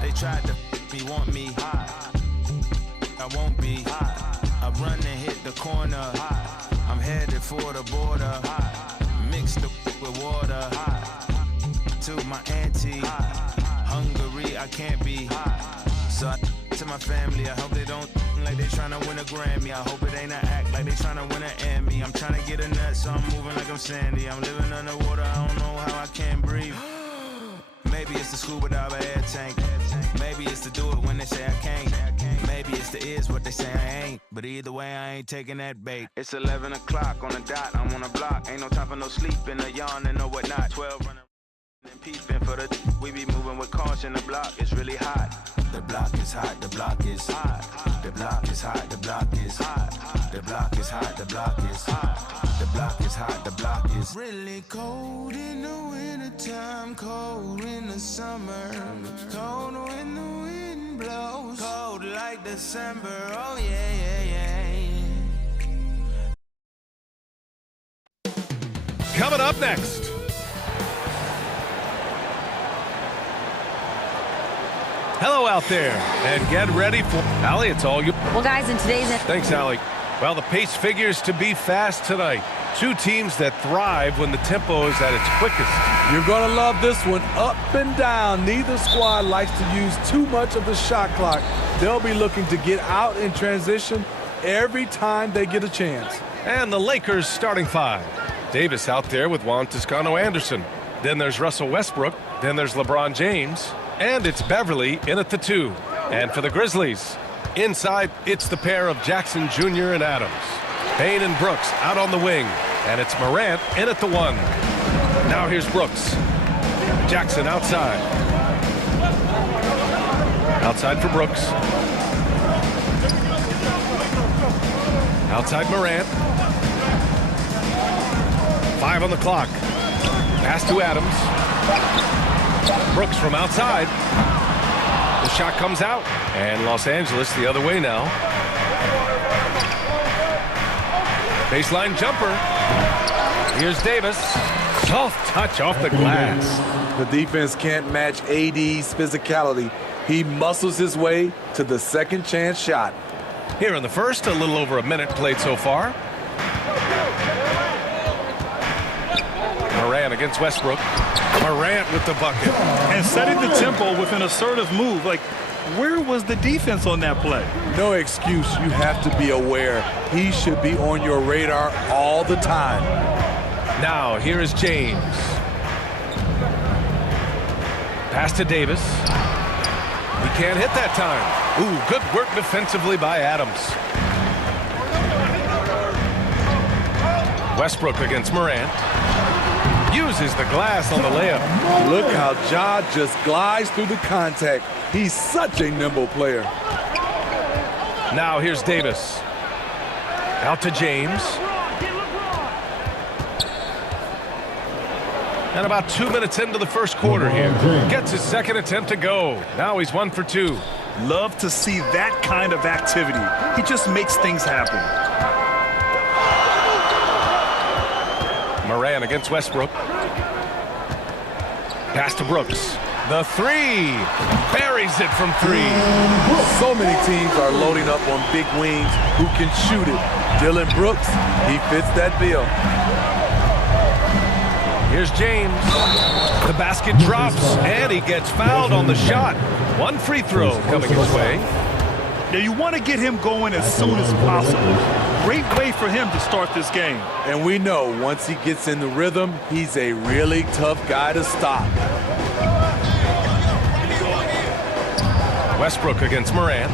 They tried to me, want me. I won't be. I run and hit the corner. I'm headed for the border. Mix the with water. To my auntie. Hungry, I can't be. So to my family, I hope they don't like they tryna win a Grammy. I hope it ain't an act like they tryna win an Emmy. I'm tryna get a nut, so I'm moving like I'm Sandy. I'm living underwater, I don't know how I can't breathe. Maybe it's the scuba dive air tank. Maybe it's to do it when they say I can't. Maybe it's the is what they say I ain't. But either way, I ain't taking that bait. It's 11 o'clock on the dot, I'm on a block. Ain't no time for no sleeping, no yawning, no whatnot. 12 running and peeping for the we be moving with caution. The block is really hot. The block is hot, the block is hot. The block is hot, the block is hot. The block is hot, the block is hot. The block is hot, the block is really cold in the wintertime, cold in the summer, cold when the wind blows, cold like December, oh yeah, yeah, yeah. Coming up next. Hello out there, and get ready for... Allie, it's all you. Well, guys, in today's... Thanks, Allie. Well, the pace figures to be fast tonight. Two teams that thrive when the tempo is at its quickest. You're going to love this one, up and down. Neither squad likes to use too much of the shot clock. They'll be looking to get out in transition every time they get a chance. And the Lakers starting five. Davis out there with Juan Toscano-Anderson. Then there's Russell Westbrook. Then there's LeBron James. And it's Beverly in at the 2. And for the Grizzlies, inside, it's the pair of Jackson Jr. and Adams. Payne and Brooks out on the wing. And it's Morant in at the 1. Now here's Brooks. Jackson outside. Outside for Brooks. Outside Morant. 5 on the clock. Pass to Adams. Brooks from outside. The shot comes out. And Los Angeles the other way now. Baseline jumper. Here's Davis. Soft touch off the glass. The defense can't match AD's physicality. He muscles his way to the second chance shot. Here in the first, a little over a minute played so far. Morant against Westbrook. Morant with the bucket. And setting the tempo with an assertive move. Like, where was the defense on that play? No excuse. You have to be aware. He should be on your radar all the time. Now, here is James. Pass to Davis. He can't hit that time. Ooh, good work defensively by Adams. Westbrook against Morant. Uses the glass on the layup. Look how Ja just glides through the contact. He's such a nimble player. Now here's Davis. Out to James. And about 2 minutes into the first quarter here. Gets his second attempt to go. Now he's 1 for 2. Love to see that kind of activity. He just makes things happen. Morant against Westbrook. Pass to Brooks. The 3. Buries it from 3. So many teams are loading up on big wings who can shoot it. Dylan Brooks, he fits that bill. Here's James. The basket drops, and he gets fouled on the shot. 1 free throw coming his way. Now, you want to get him going as soon as possible. Great way for him to start this game. And we know once he gets in the rhythm, he's a really tough guy to stop. Westbrook against Morant.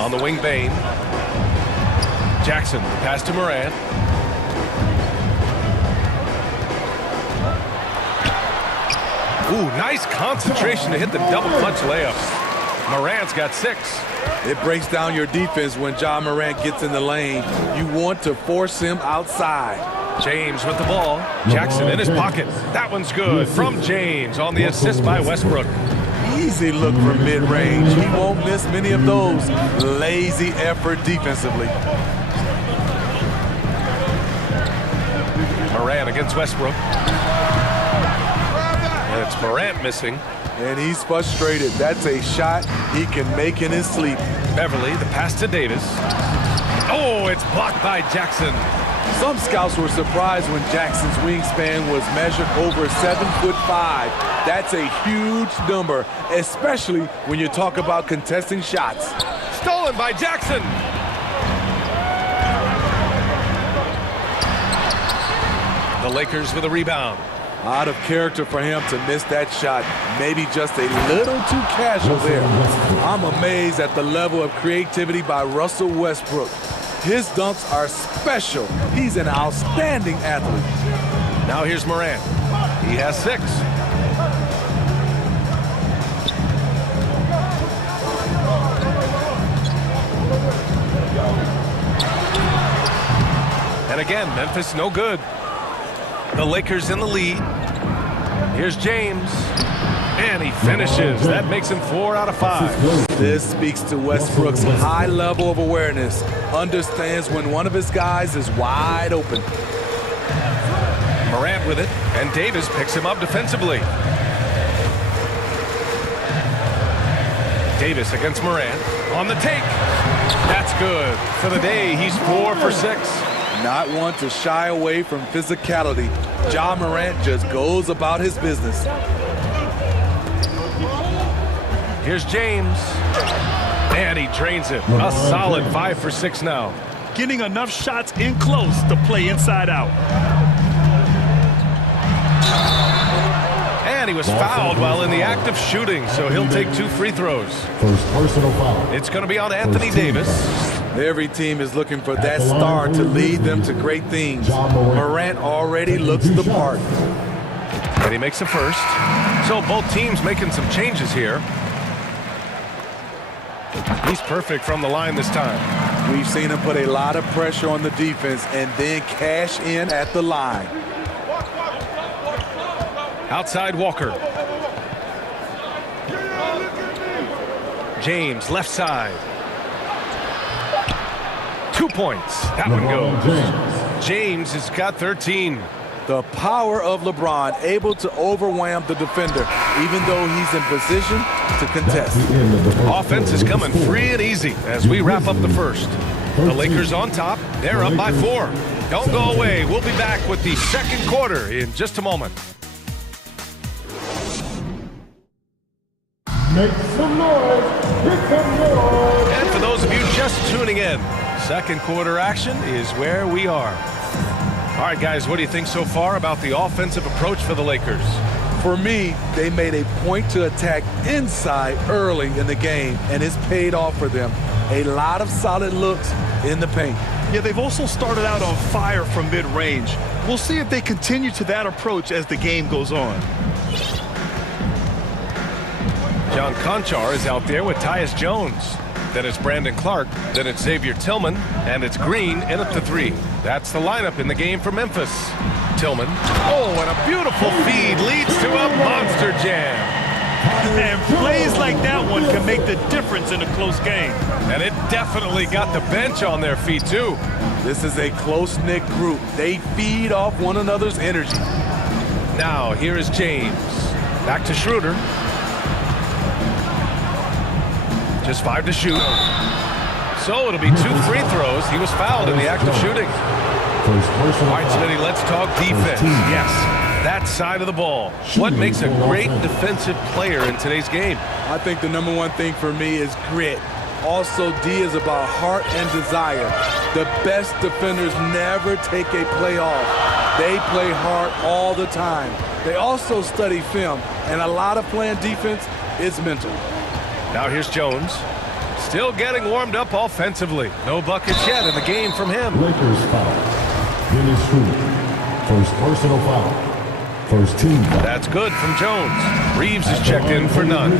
On the wing, Payne. Jackson, pass to Morant. Ooh, nice concentration to hit the double clutch layup. Morant's got 6. It breaks down your defense when Ja Morant gets in the lane. You want to force him outside. James with the ball. Jackson in his pocket. That one's good from James on the assist by Westbrook. Easy look from mid-range. He won't miss many of those. Lazy effort defensively. Morant against Westbrook. And it's Morant missing. And he's frustrated. That's a shot he can make in his sleep. Beverly, the pass to Davis. Oh, it's blocked by Jackson. Some scouts were surprised when Jackson's wingspan was measured over 7'5". That's a huge number, especially when you talk about contesting shots. Stolen by Jackson. The Lakers with a rebound. Out of character for him to miss that shot. Maybe just a little too casual there. I'm amazed at the level of creativity by Russell Westbrook. His dunks are special. He's an outstanding athlete. Now here's Morant. He has 6. And again, Memphis no good. The Lakers in the lead. Here's James. And he finishes. That makes him 4 out of 5. This speaks to Westbrook's high level of awareness. Understands when one of his guys is wide open. Morant with it, and Davis picks him up defensively. Davis against Morant on the take. That's good. For the day, he's 4 for 6. Not one to shy away from physicality. Ja Morant just goes about his business. Here's James. And he drains it. A solid 5 for 6 now. Getting enough shots in close to play inside out. And he was fouled while in the act of shooting, so he'll take 2 free throws. First personal foul. It's going to be on Anthony Davis. Every team is looking for that star to lead them to great things. Morant already looks the part. And he makes a first. So both teams making some changes here. He's perfect from the line this time. We've seen him put a lot of pressure on the defense and then cash in at the line. Outside Walker. James, left side. 2 points. That one goes. James has got 13. The power of LeBron, able to overwhelm the defender, even though he's in position to contest. Offense is coming free and easy as we wrap up the first. The Lakers on top. They're up by 4. Don't go away. We'll be back with the second quarter in just a moment. Make some noise. Make some noise. And for those of you just tuning in, second quarter action is where we are. All right, guys, what do you think so far about the offensive approach for the Lakers? For me, they made a point to attack inside early in the game, and it's paid off for them. A lot of solid looks in the paint. Yeah, they've also started out on fire from mid-range. We'll see if they continue to that approach as the game goes on. John Conchar is out there with Tyus Jones. Then it's Brandon Clark. Then it's Xavier Tillman. And it's Green in at the 3. That's the lineup in the game for Memphis. Tillman. Oh, and a beautiful feed leads to a monster jam. And plays like that one can make the difference in a close game. And it definitely got the bench on their feet, too. This is a close-knit group. They feed off one another's energy. Now, here is James. Back to Schroeder. Just 5 to shoot. So it'll be 2 free throws. He was fouled in the act of shooting. All right, Smitty, let's talk defense. Yes, that side of the ball. What makes a great defensive player in today's game? I think the number one thing for me is grit. Also, D is about heart and desire. The best defenders never take a play off. They play hard all the time. They also study film, and a lot of playing defense is mental. Now here's Jones. Still getting warmed up offensively. No buckets yet in the game from him. Lakers foul. Dennis Schroeder. First personal foul. First team foul. That's good from Jones. Reeves is checked in for none.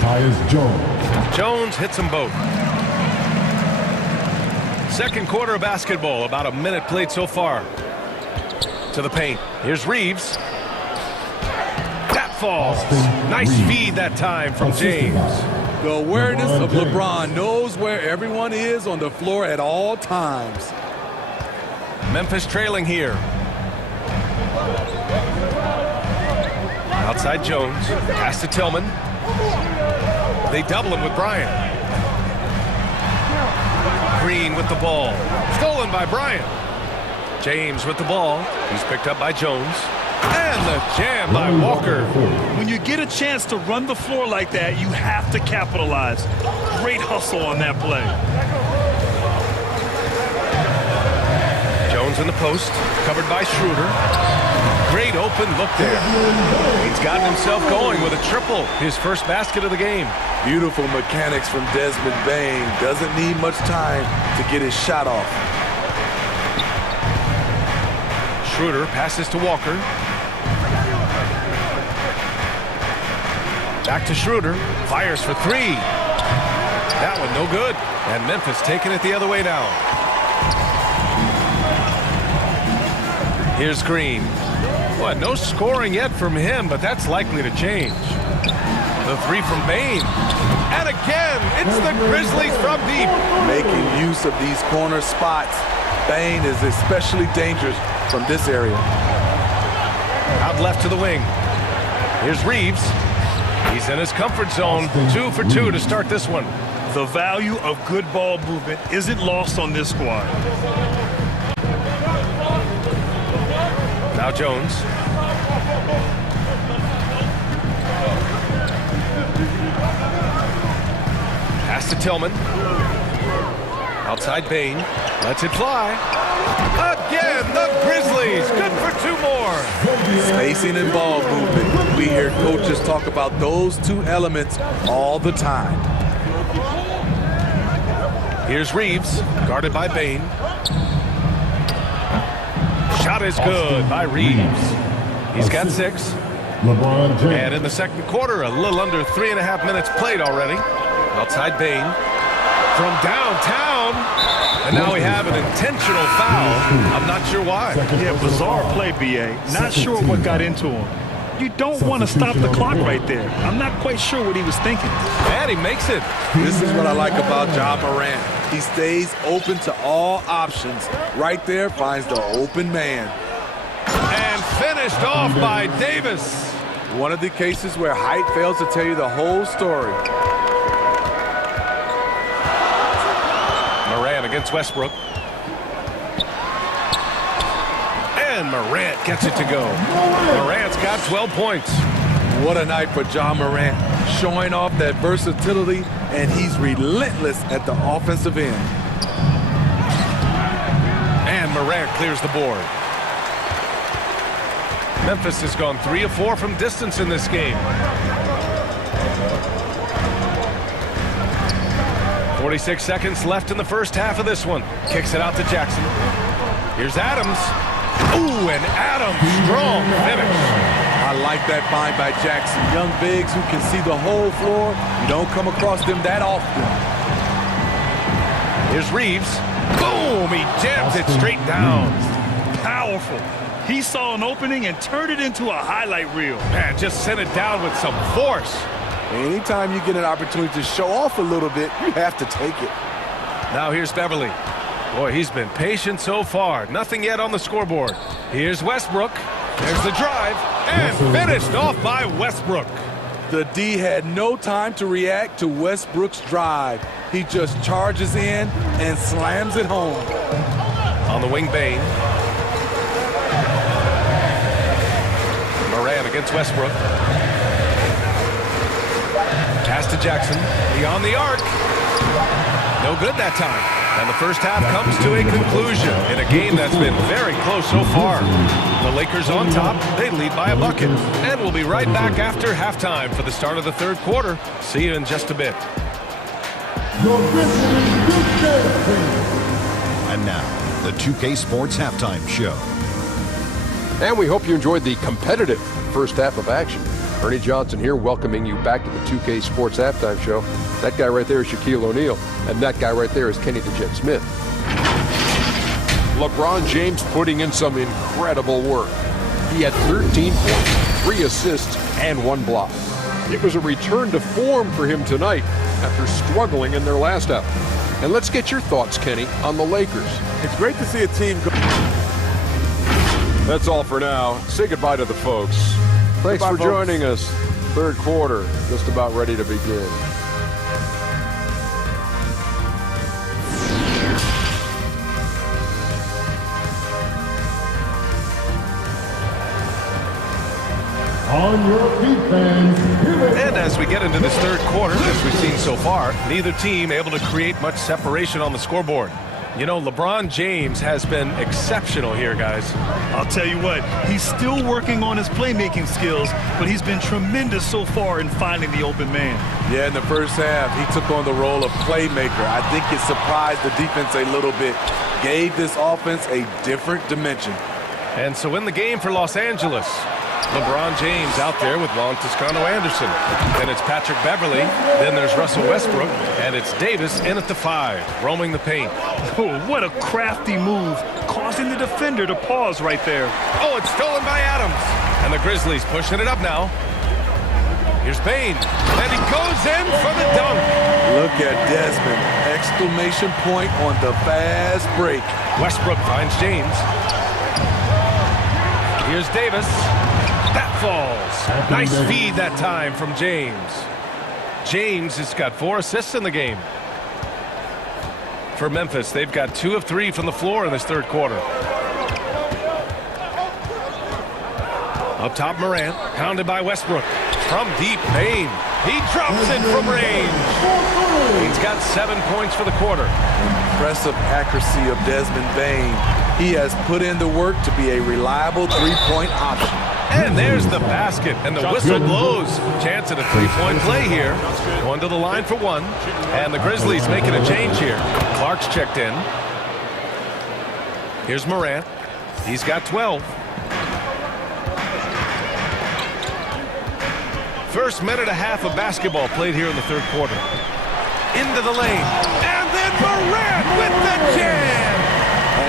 Tyus Jones. Jones hits them both. Second quarter of basketball. About a minute played so far. To the paint. Here's Reeves. That falls. Nice feed that time from James. The awareness of LeBron knows where everyone is on the floor at all times. Memphis trailing here. Outside Jones. Pass to Tillman. They double him with Bryant. Green with the ball. Stolen by Bryant. James with the ball. He's picked up by Jones. And the jam by Walker. When you get a chance to run the floor like that, you have to capitalize. Great hustle on that play. Jones in the post, covered by Schroeder. Great open look there. He's gotten himself going with a triple, his first basket of the game. Beautiful mechanics from Desmond Bane. Doesn't need much time to get his shot off. Schroeder passes to Walker. Back to Schroeder. Fires for three. That one no good. And Memphis taking it the other way now. Here's Green. Boy, no scoring yet from him, but that's likely to change. The three from Bane. And again, it's the Grizzlies from deep. Making use of these corner spots. Bane is especially dangerous from this area. Out left to the wing. Here's Reeves. He's in his comfort zone. 2 for 2 to start this one. The value of good ball movement isn't lost on this squad. Now Jones. Pass to Tillman. Outside Bane. Lets it fly. Again, the Grizzlies. Good for 2 more. Spacing and ball movement. We hear coaches talk about those two elements all the time. Here's Reeves, guarded by Bane. Shot is good by Reeves. He's got 6. LeBron James. And in the second quarter, a little under 3.5 minutes played already. Outside Bane. From downtown. And now we have an intentional foul. I'm not sure why. Yeah, bizarre play, B.A. Not sure what got into him. You don't want to stop the clock right there. I'm not quite sure what he was thinking. And he makes it. This is what I like about Ja Morant. He stays open to all options. Right there finds the open man. And finished off by Davis. One of the cases where height fails to tell you the whole story. Morant against Westbrook. And Morant gets it to go. Morant's got 12 points. What a night for Ja Morant. Showing off that versatility, and he's relentless at the offensive end. And Morant clears the board. Memphis has gone 3 of 4 from distance in this game. 46 seconds left in the first half of this one. Kicks it out to Jackson. Here's Adams. Ooh, and Adams, strong finish. I like that find by Jackson. Young bigs who can see the whole floor. You don't come across them that often. Here's Reeves. Boom, he jams it straight down. Powerful. He saw an opening and turned it into a highlight reel. Man, just sent it down with some force. Anytime you get an opportunity to show off a little bit, you have to take it. Now here's Beverly. Boy, he's been patient so far. Nothing yet on the scoreboard. Here's Westbrook. There's the drive. And finished off by Westbrook. The D had no time to react to Westbrook's drive. He just charges in and slams it home. On the wing, Bane. Morant against Westbrook. Pass to Jackson. Beyond the arc. No good that time. And the first half comes to a conclusion in a game that's been very close so far. The Lakers on top. They lead by a bucket. And we'll be right back after halftime for the start of the third quarter. See you in just a bit. And now, the 2K Sports Halftime Show. And we hope you enjoyed the competitive first half of action. Ernie Johnson here, welcoming you back to the 2K Sports Halftime Show. That guy right there is Shaquille O'Neal, and that guy right there is Kenny the Jet Smith. LeBron James putting in some incredible work. He had 13 points, 3 assists, and 1 block. It was a return to form for him tonight after struggling in their last outing. And let's get your thoughts, Kenny, on the Lakers. It's great to see a team go. That's all for now. Say goodbye to the folks. Thanks Goodbye, for folks. joining us. Third quarter, just about ready to begin. On your feet, fans. And as we get into this third quarter, as we've seen so far, neither team able to create much separation on the scoreboard. You know, LeBron James has been exceptional here, guys. I'll tell you what, he's still working on his playmaking skills, but he's been tremendous so far in finding the open man. Yeah, in the first half, he took on the role of playmaker. I think it surprised the defense a little bit. Gave this offense a different dimension. And so in the game for Los Angeles, LeBron James out there with Juan Toscano-Anderson. Then it's Patrick Beverly. Then there's Russell Westbrook. And it's Davis in at the 5, roaming the paint. Oh, what a crafty move, causing the defender to pause right there. Oh, it's stolen by Adams. And the Grizzlies pushing it up now. Here's Bane. And he goes in for the dunk. Look at Desmond. Exclamation point on the fast break. Westbrook finds James. Here's Davis. That falls. Nice feed that time from James. James has got 4 assists in the game. For Memphis, they've got 2 of 3 from the floor in this third quarter. Up top, Morant, pounded by Westbrook. From deep, Bane. He drops it from range. He's got 7 points for the quarter. Impressive accuracy of Desmond Bane. He has put in the work to be a reliable three-point option. And there's the basket, and the whistle blows. Chance at a 3-point play here. Going to the line for 1. And the Grizzlies making a change here. Clark's checked in. Here's Morant. He's got 12. First minute and a half of basketball played here in the third quarter. Into the lane. And then Morant with the jam.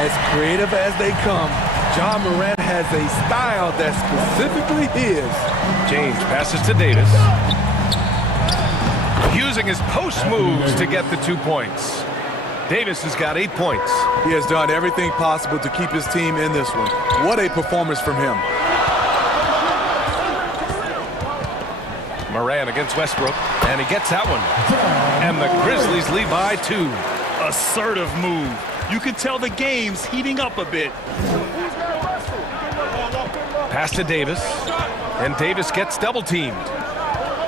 As creative as they come, John Morant has a style that's specifically his. James passes to Davis. Using his post moves to get the 2 points. Davis has got 8 points. He has done everything possible to keep his team in this one. What a performance from him. Morant against Westbrook, and he gets that one. And the Grizzlies lead by 2. Assertive move. You can tell the game's heating up a bit. Pass to Davis, and Davis gets double-teamed.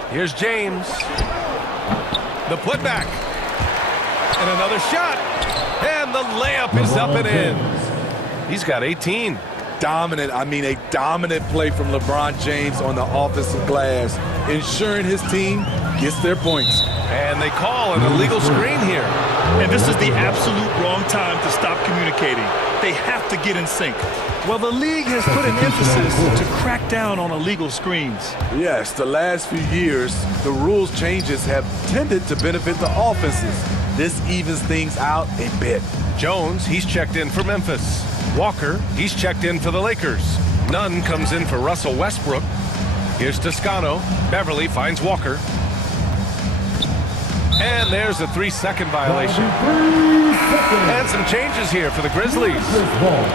Here's James. The putback. And another shot. And the layup is up and in. He's got 18. Dominant, a dominant play from LeBron James on the offensive glass, ensuring his team gets their points. And they call an illegal screen here. And this is the absolute wrong time to stop communicating. They have to get in sync. Well, the league has put an emphasis to crack down on illegal screens. Yes, the last few years, the rules changes have tended to benefit the offenses. This evens things out a bit. Jones, he's checked in for Memphis. Walker, he's checked in for the Lakers. Nunn comes in for Russell Westbrook. Here's Toscano. Beverly finds Walker. And there's a 3-second violation. And some changes here for the Grizzlies.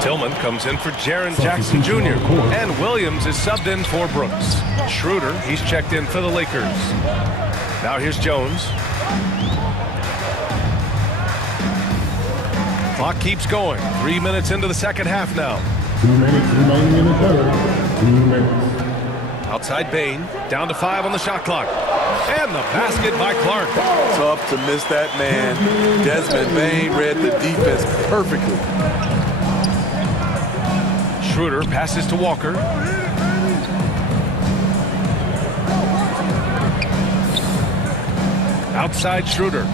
Tillman comes in for Jaren Jackson Jr. And Williams is subbed in for Brooks. Schroeder, he's checked in for the Lakers. Now here's Jones. Clock keeps going. 3 minutes into the second half now. 2 minutes remaining in the third. 2 minutes. Outside Bane, down to 5 on the shot clock. And the basket by Clark. Tough to miss that man. Desmond Bane read the defense perfectly. Schroeder passes to Walker. Outside Schroeder.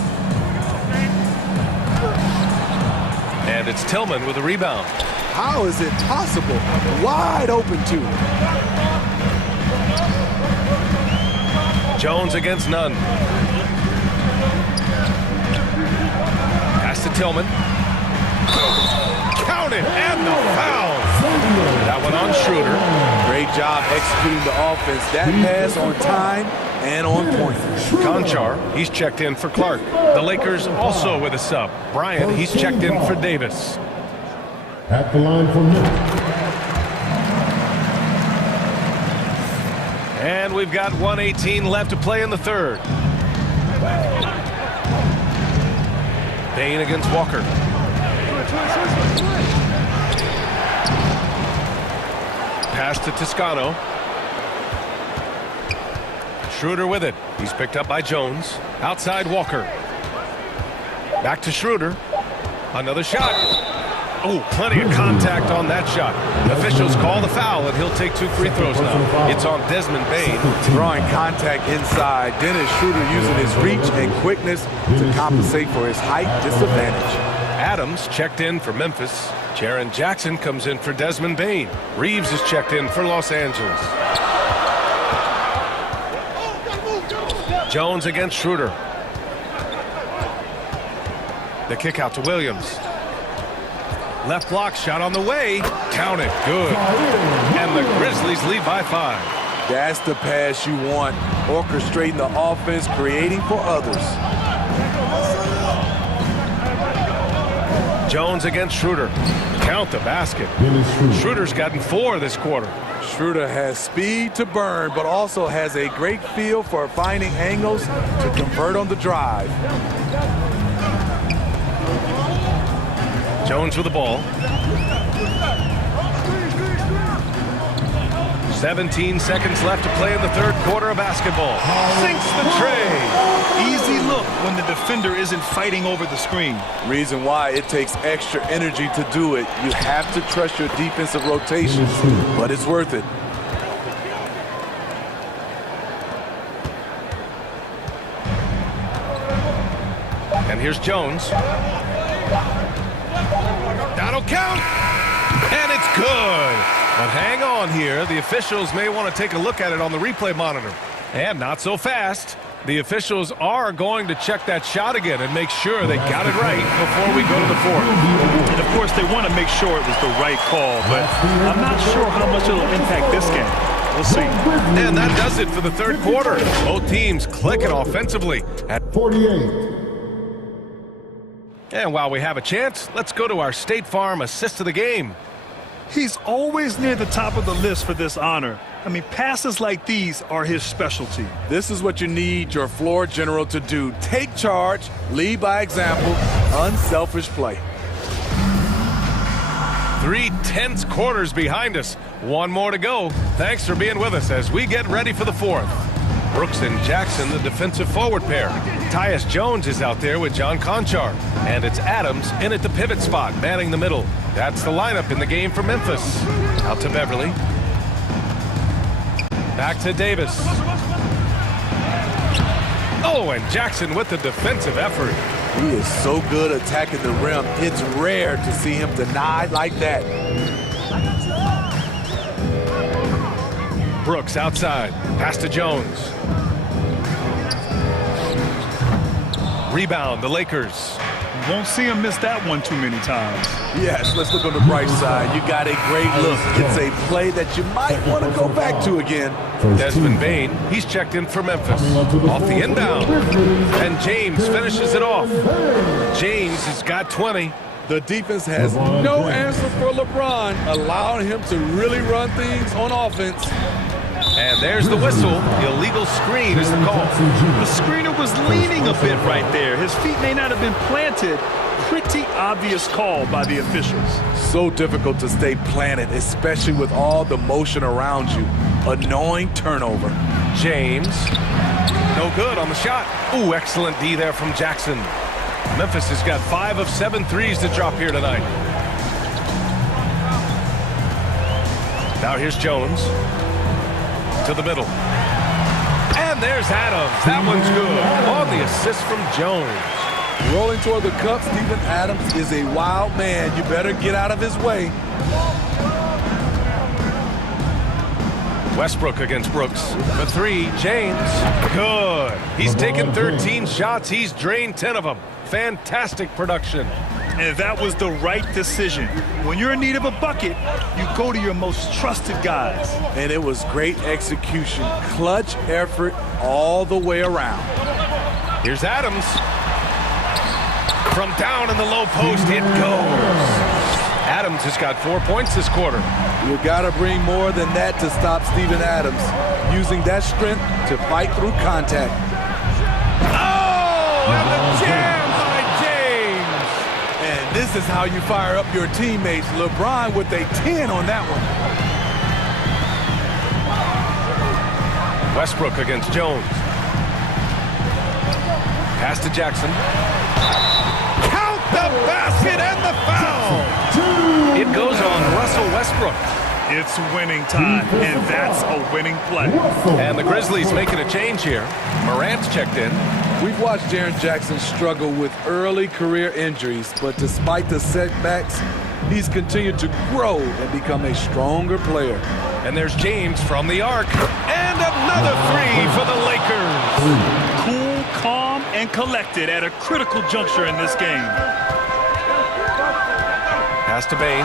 And it's Tillman with a rebound. How is it possible? Wide open too. Jones against Nunn. Pass to Tillman. Count it, and the foul. That one on Schroeder. Great job executing the offense. That pass on time and on point. Conchar, he's checked in for Clark. The Lakers also with a sub. Bryant, he's checked in for Davis. At the line for Memphis. And we've got 1:18 left to play in the third. Bain against Walker. Pass to Toscano. Schroeder with it. He's picked up by Jones. Outside Walker. Back to Schroeder. Another shot. Oh, plenty of contact on that shot. Officials call the foul, and he'll take 2 free throws now. It's on Desmond Bain. Drawing contact inside. Dennis Schroeder using his reach and quickness to compensate for his height disadvantage. Adams checked in for Memphis. Jaren Jackson comes in for Desmond Bain. Reeves is checked in for Los Angeles. Jones against Schroeder. The kick out to Williams. Left block shot on the way. Count it. Good. And the Grizzlies lead by 5. That's the pass you want. Orchestrating the offense, creating for others. Jones against Schroeder. Count the basket. Schroeder's gotten 4 this quarter. Schroeder has speed to burn, but also has a great feel for finding angles to convert on the drive. Jones with the ball. 17 seconds left to play in the third quarter of basketball. Sinks the tray. Easy look when the defender isn't fighting over the screen. Reason why it takes extra energy to do it. You have to trust your defensive rotations, but it's worth it. And here's Jones. That'll count. And it's good. But hang on here. The officials may want to take a look at it on the replay monitor. And not so fast. The officials are going to check that shot again and make sure they got it right before we go to the fourth. And, of course, they want to make sure it was the right call, but I'm not sure how much it'll impact this game. We'll see. And that does it for the third quarter. Both teams clicking offensively at 48. And while we have a chance, let's go to our State Farm assist of the game. He's always near the top of the list for this honor. I mean, passes like these are his specialty. This is what you need your floor general to do. Take charge, lead by example, unselfish play. 3 tense quarters behind us. 1 more to go. Thanks for being with us as we get ready for the fourth. Brooks and Jackson, the defensive forward pair. Tyus Jones is out there with John Conchar. And it's Adams in at the pivot spot, manning the middle. That's the lineup in the game for Memphis. Out to Beverly. Back to Davis. Oh, and Jackson with the defensive effort. He is so good attacking the rim. It's rare to see him denied like that. Brooks outside. Pass to Jones. Rebound, the Lakers. You won't see him miss that one too many times. Yes, let's look on the bright side. You got a great look. It's a play that you might want to go back to again. Desmond Bain, he's checked in for Memphis. Off the inbound. And James finishes it off. James has got 20. The defense has no answer for LeBron, allowing him to really run things on offense. And there's the whistle. The illegal screen is the call. The screener was leaning a bit right there. His feet may not have been planted. Pretty obvious call by the officials. So difficult to stay planted, especially with all the motion around you. Annoying turnover. James. No good on the shot. Ooh, excellent D there from Jackson. Memphis has got 5 of 7 threes to drop here tonight. Now here's Jones. To the middle. And there's Adams. That one's good. On the assist from Jones. Rolling toward the cup, Steven Adams is a wild man. You better get out of his way. Westbrook against Brooks. The 3, James. Good. He's taken 13 shots. He's drained 10 of them. Fantastic production. And that was the right decision. When you're in need of a bucket, you go to your most trusted guys. And it was great execution. Clutch effort all the way around. Here's Adams. From down in the low post, it goes. Adams has got 4 points this quarter. You got to bring more than that to stop Steven Adams, using that strength to fight through contact. Oh, and the jam by James. And this is how you fire up your teammates. LeBron with a 10 on that one. Westbrook against Jones. Pass to Jackson. Count the basket and the foul. It goes on Russell Westbrook. It's winning time, and that's a winning play. And the Grizzlies making a change here. Morant's checked in. We've watched Jaren Jackson struggle with early career injuries, but despite the setbacks, he's continued to grow and become a stronger player. And there's James from the arc. And another three for the Lakers. Cool, calm, and collected at a critical juncture in this game. Pass to Bane.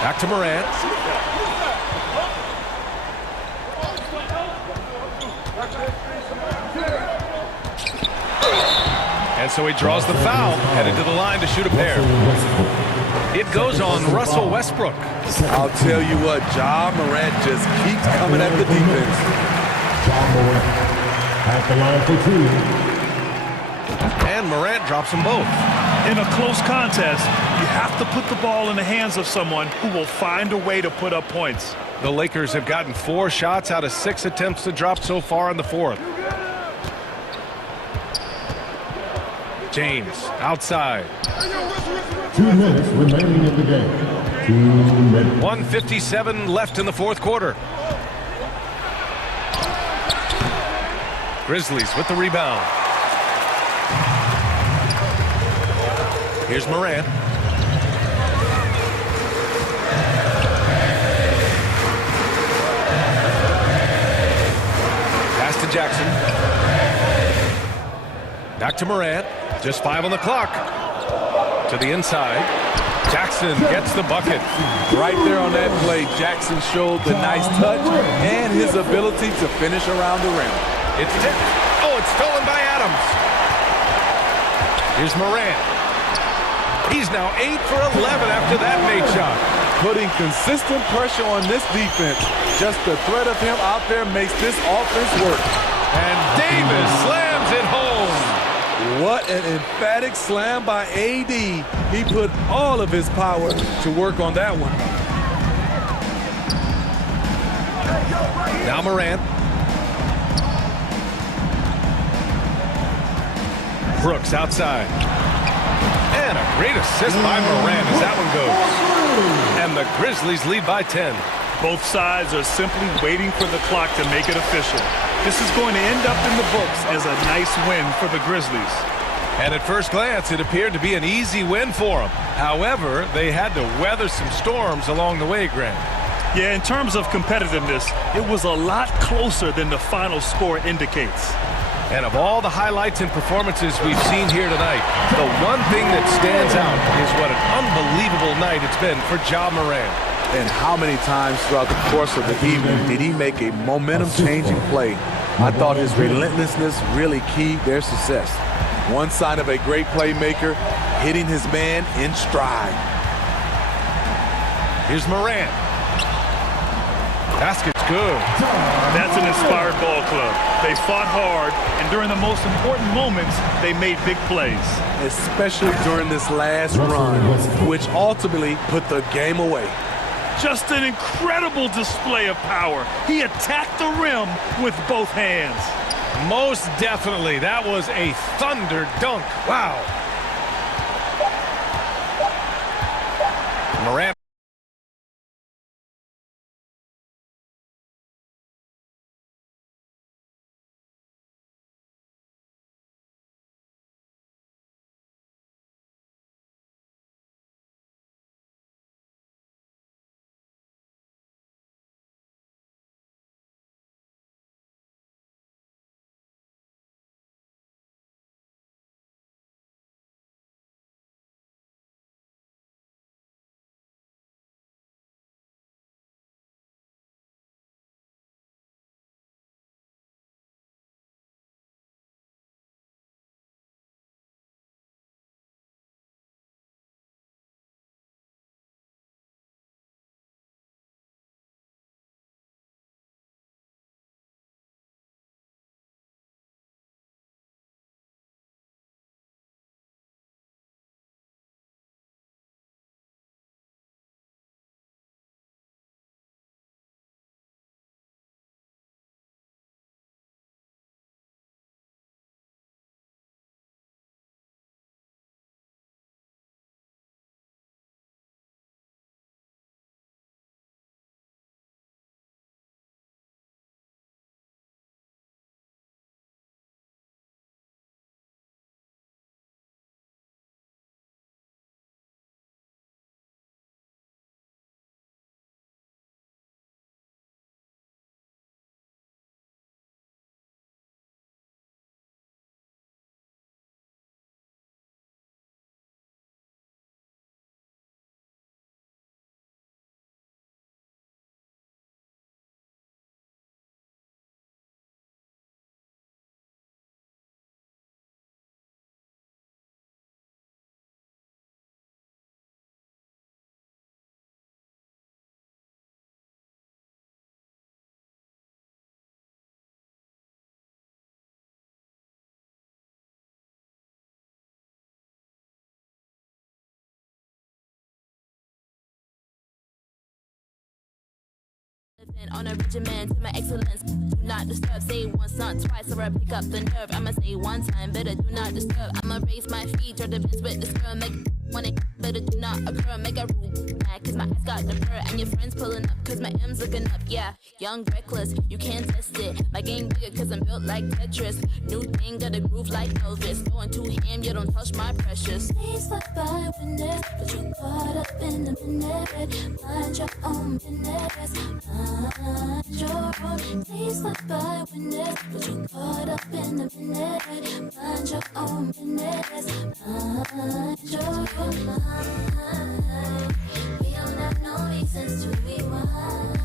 Back to Morant. And so he draws the foul, headed to the line to shoot a pair. It goes on Russell Westbrook. I'll tell you what, Ja Morant just keeps coming at the defense. Ja Morant at the line for two. And Morant drops them both. In a close contest, you have to put the ball in the hands of someone who will find a way to put up points. The Lakers have gotten 4 shots out of 6 attempts to drop so far in the fourth. James outside. 2 minutes remaining in the game. 2 minutes. 1:57 left in the fourth quarter. Grizzlies with the rebound. Here's Morant. Pass to Jackson. Back to Morant. Just 5 on the clock. To the inside. Jackson gets the bucket. Right there on that play, Jackson showed the nice touch and his ability to finish around the rim. It's tipped. Oh, it's stolen by Adams. Here's Morant. He's now 8 for 11 after that made shot. Putting consistent pressure on this defense. Just the threat of him out there makes this offense work. And Davis slams it home. What an emphatic slam by AD. He put all of his power to work on that one. Now Morant. Brooks outside. And a great assist by Morant as that one goes. And the Grizzlies lead by 10. Both sides are simply waiting for the clock to make it official. This is going to end up in the books as a nice win for the Grizzlies. And at first glance, it appeared to be an easy win for them. However, they had to weather some storms along the way, Grant. Yeah, in terms of competitiveness, it was a lot closer than the final score indicates. And of all the highlights and performances we've seen here tonight, the one thing that stands out is what an unbelievable night it's been for Ja Morant. And how many times throughout the course of the evening did he make a momentum-changing play? I thought his relentlessness really keyed their success. One sign of a great playmaker, hitting his man in stride. Here's Morant. Basket's good. That's an inspired ball club. They fought hard, and during the most important moments, they made big plays. Especially during this last run, which ultimately put the game away. Just an incredible display of power. He attacked the rim with both hands. Most definitely. That was a thunder dunk. Wow. Morant. On a regimen to my excellence. Do not disturb. Say once, not twice, or I pick up the nerve. I'ma say one time, better do not disturb. I'ma raise my feet, or the bends with the sperm. Make one it better do not occur. Make a rule mad, cause my eyes got the fur. And your friends pulling up, cause my M's looking up. Yeah, young, reckless, you can't test it. My game bigger, cause I'm built like Tetris. New thing, got a groove like Elvis. Going too ham, you don't touch my precious. Days like by witness, but you caught up in the minute. Mind your own business. Mind your own. Days like by witness, but you caught up in the minute. Mind your own business. Mind your own mind. We don't have no reasons to rewind.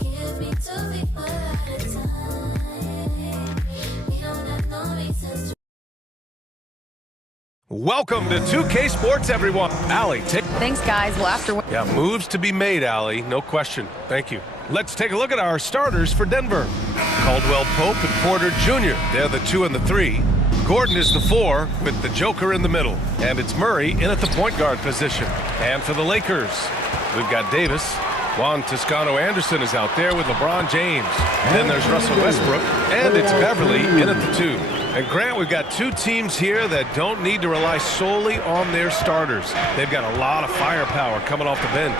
Give me 2 people at a time. We don't have no reasons to. Welcome to 2K Sports, everyone. Allie, Thanks, guys. Well, after... Yeah, moves to be made, Allie. No question. Thank you. Let's take a look at our starters for Denver. Caldwell Pope and Porter Jr. They're the 2 and the 3. Gordon is the 4 with the Joker in the middle. And it's Murray in at the point guard position. And for the Lakers, we've got Davis. Juan Toscano-Anderson is out there with LeBron James. Then there's Russell Westbrook. And it's Beverly in at the 2. And Grant, we've got 2 teams here that don't need to rely solely on their starters. They've got a lot of firepower coming off the bench.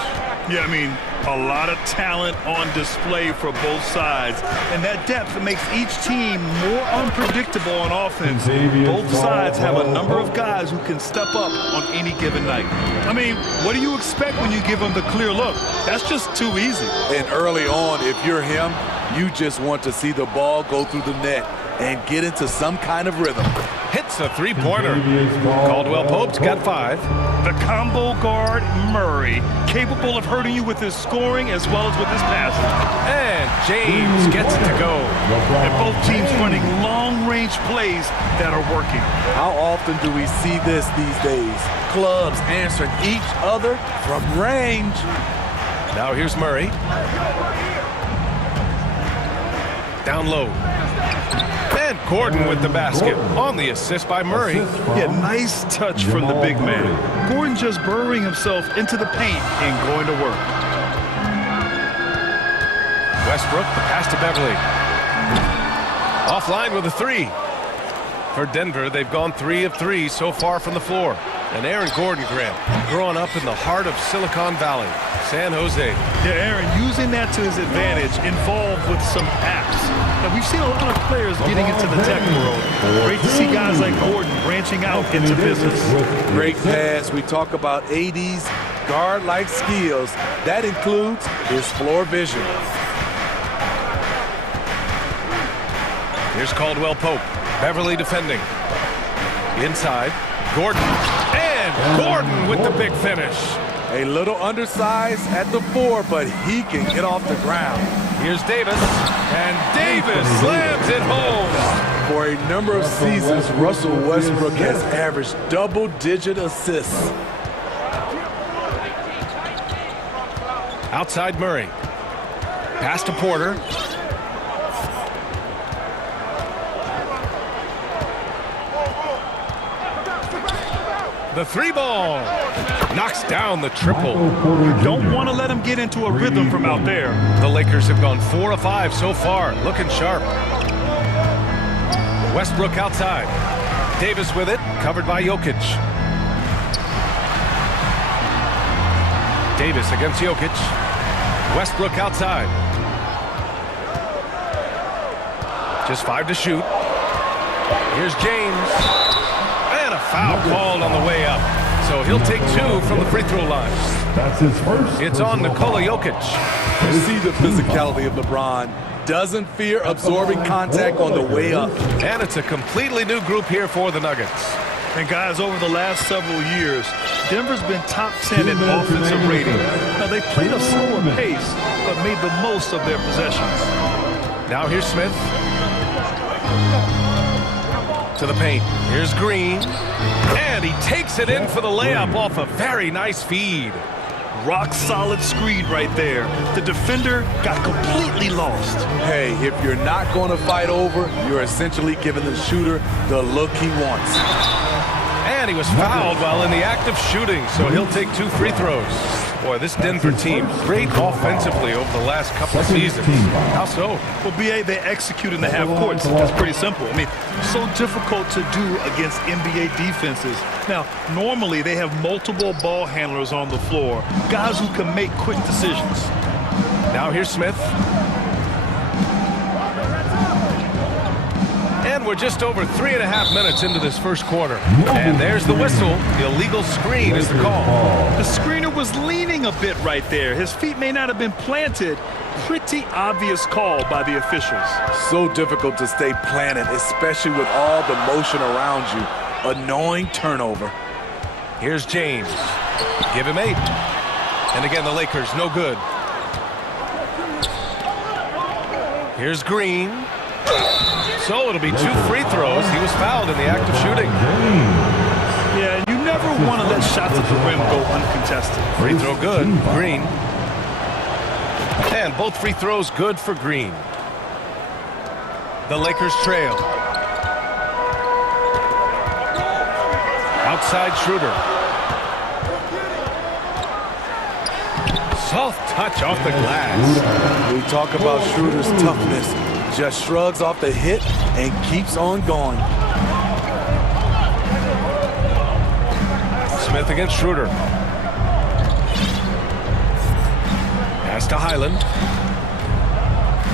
Yeah, I mean, a lot of talent on display for both sides. And that depth makes each team more unpredictable on offense. Both sides have a number of guys who can step up on any given night. I mean, what do you expect when you give them the clear look? That's just too easy. And early on, if you're him, you just want to see the ball go through the net and get into some kind of rhythm. Hits a 3-pointer. Caldwell Pope's got 5. The combo guard, Murray, capable of hurting you with his scoring as well as with his passing. And James gets it to go. And both teams running long-range plays that are working. How often do we see this these days? Clubs answering each other from range. Now here's Murray. Down low. And Gordon with the basket on the assist by Murray. Yeah, nice touch from the big man. Gordon just burrowing himself into the paint and going to work. Westbrook, the pass to Beverly. Offline with a 3. For Denver, they've gone 3 of 3 so far from the floor. And Aaron Gordon, Grant, growing up in the heart of Silicon Valley, San Jose. Yeah, Aaron, using that to his advantage, involved with some apps. Now, we've seen a lot of players getting into the tech world. Great to see guys like Gordon branching out into business. Great pass. We talk about AD's guard-like skills. That includes his floor vision. Here's Caldwell Pope. Beverly defending. Inside. Gordon. And Gordon with the big finish. A little undersized at the 4, but he can get off the ground. Here's Davis. And Davis slams it home. For a number of seasons, Russell Westbrook has averaged double-digit assists. Outside Murray. Pass to Porter. The 3-ball. Knocks down the triple. Don't want to let him get into a rhythm from out there. The Lakers have gone 4 of 5 so far. Looking sharp. Westbrook outside. Davis with it. Covered by Jokic. Davis against Jokic. Westbrook outside. Just 5 to shoot. Here's James. And a foul called on the way up. So he'll take 2 from the free throw line. That's his first. It's on Nikola Jokic. You see the physicality of LeBron. Doesn't fear absorbing contact on the way up. And it's a completely new group here for the Nuggets. And guys, over the last several years, Denver's been top 10 in offensive rating. Now, they played a slower pace, but made the most of their possessions. Now here's Smith. To the paint. Here's Green. And he takes it in for the layup off a very nice feed. Rock solid screen right there. The defender got completely lost. Hey, if you're not going to fight over, you're essentially giving the shooter the look he wants. And he was fouled while in the act of shooting, so he'll take 2 free throws. Boy, this Denver team, great offensively over the last couple of seasons. How so? Well, BA, they execute in the half courts. That's pretty simple. I mean, so difficult to do against NBA defenses. Now, normally they have multiple ball handlers on the floor, guys who can make quick decisions. Now here's Smith. And we're just over 3.5 minutes into this first quarter. And there's the whistle. The illegal screen is the call. The screener was leaning a bit right there. His feet may not have been planted. Pretty obvious call by the officials. So difficult to stay planted, especially with all the motion around you. Annoying turnover. Here's James. Give him 8. And again, the Lakers, no good. Here's Green. So it'll be 2 free throws. He was fouled in the act of shooting. Yeah, you never want to let shots at the rim go uncontested. Free throw good. Green. And both free throws good for Green. The Lakers trail. Outside Schroeder. Soft touch off the glass. We talk about Schroeder's toughness. Just shrugs off the hit and keeps on going. Smith against Schroeder. Pass to Highland.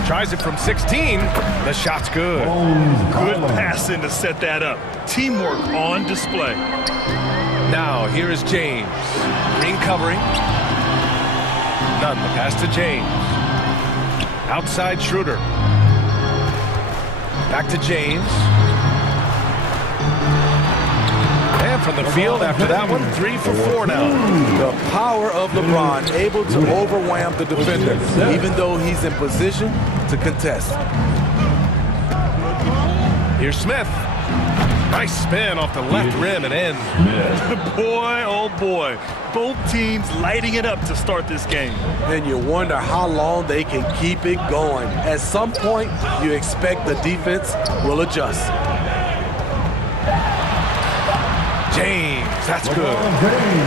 Tries it from 16. The shot's good. Good passing to set that up. Teamwork on display. Now here is James. Green covering. None. The pass to James. Outside Schroeder. Back to James. And from the field after that one, 3 for 4 now. The power of LeBron, able to overwhelm the defender, even though he's in position to contest. Here's Smith. Nice spin off the left rim and in. Boy, oh boy. Both teams lighting it up to start this game. And you wonder how long they can keep it going. At some point, you expect the defense will adjust. James, that's good.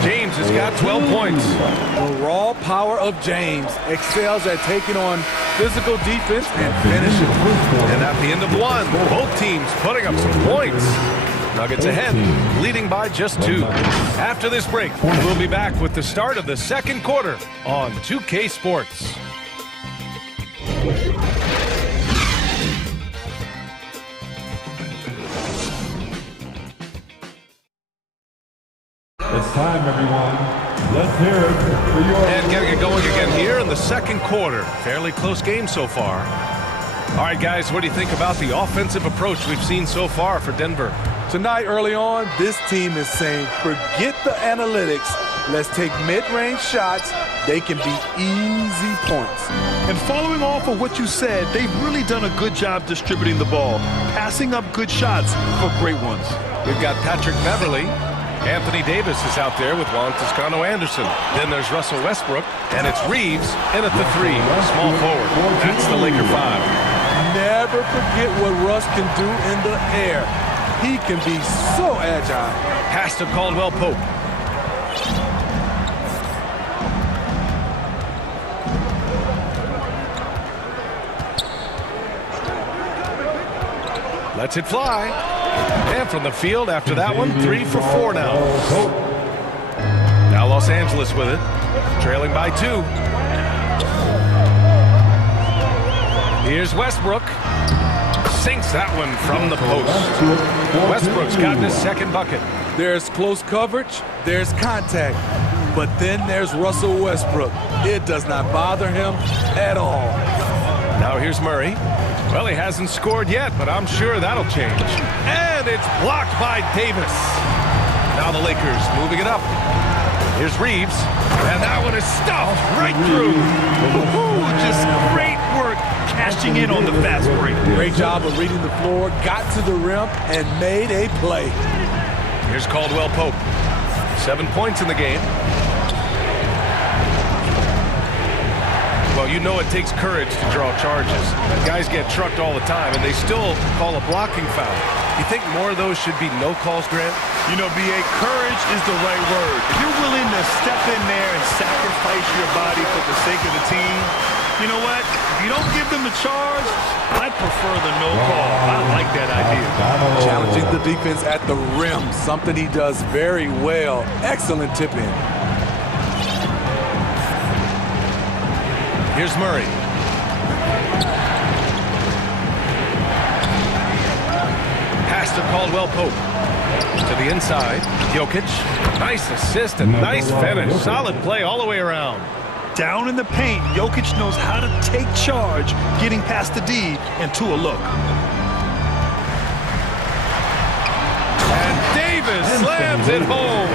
James has got 12 points. The raw power of James excels at taking on physical defense and finishing. And at the end of one, both teams putting up some points. Nuggets ahead, leading by just 2. After this break, we'll be back with the start of the second quarter on 2K Sports. It's time, everyone. Let's hear it for your... And getting it going again here in the second quarter. Fairly close game so far. All right, guys, what do you think about the offensive approach we've seen so far for Denver? Tonight, early on, this team is saying, forget the analytics. Let's take mid-range shots. They can be easy points. And following off of what you said, they've really done a good job distributing the ball, passing up good shots for great ones. We've got Patrick Beverly. Anthony Davis is out there with Juan Toscano-Anderson. Then there's Russell Westbrook, and it's Reeves in at the 3, small forward. That's the Laker 5. Never forget what Russ can do in the air. He can be so agile. Pass to Caldwell Pope. Lets it fly. And from the field after that one, 3 for 4 now. Now Los Angeles with it, trailing by 2. Here's Westbrook. Sinks that one from the post. Westbrook's gotten his second bucket. There's close coverage, there's contact, but then there's Russell Westbrook. It does not bother him at all. Now here's Murray. Well, he hasn't scored yet, but I'm sure that'll change. And it's blocked by Davis. Now the Lakers moving it up. Here's Reeves. And that one is stuffed right through. Just great work cashing in on the fast break. Great job of reading the floor, got to the rim, and made a play. Here's Caldwell Pope. 7 points in the game. Well, Well, you know it takes courage to draw charges. Guys get trucked all the time, and they still call a blocking foul. You think more of those should be no calls, Grant? You know, B.A., courage is the right word. If you're willing to step in there and sacrifice your body for the sake of the team, you know what? If you don't give them a charge, I prefer the no call. I like that idea. Challenging the defense at the rim, something he does very well. Excellent tip in. Here's Murray. Pass to Caldwell-Pope. To the inside. Jokic. Nice assist and nice finish. Solid play all the way around. Down in the paint, Jokic knows how to take charge, getting past the D and to a look. And Davis slams it home.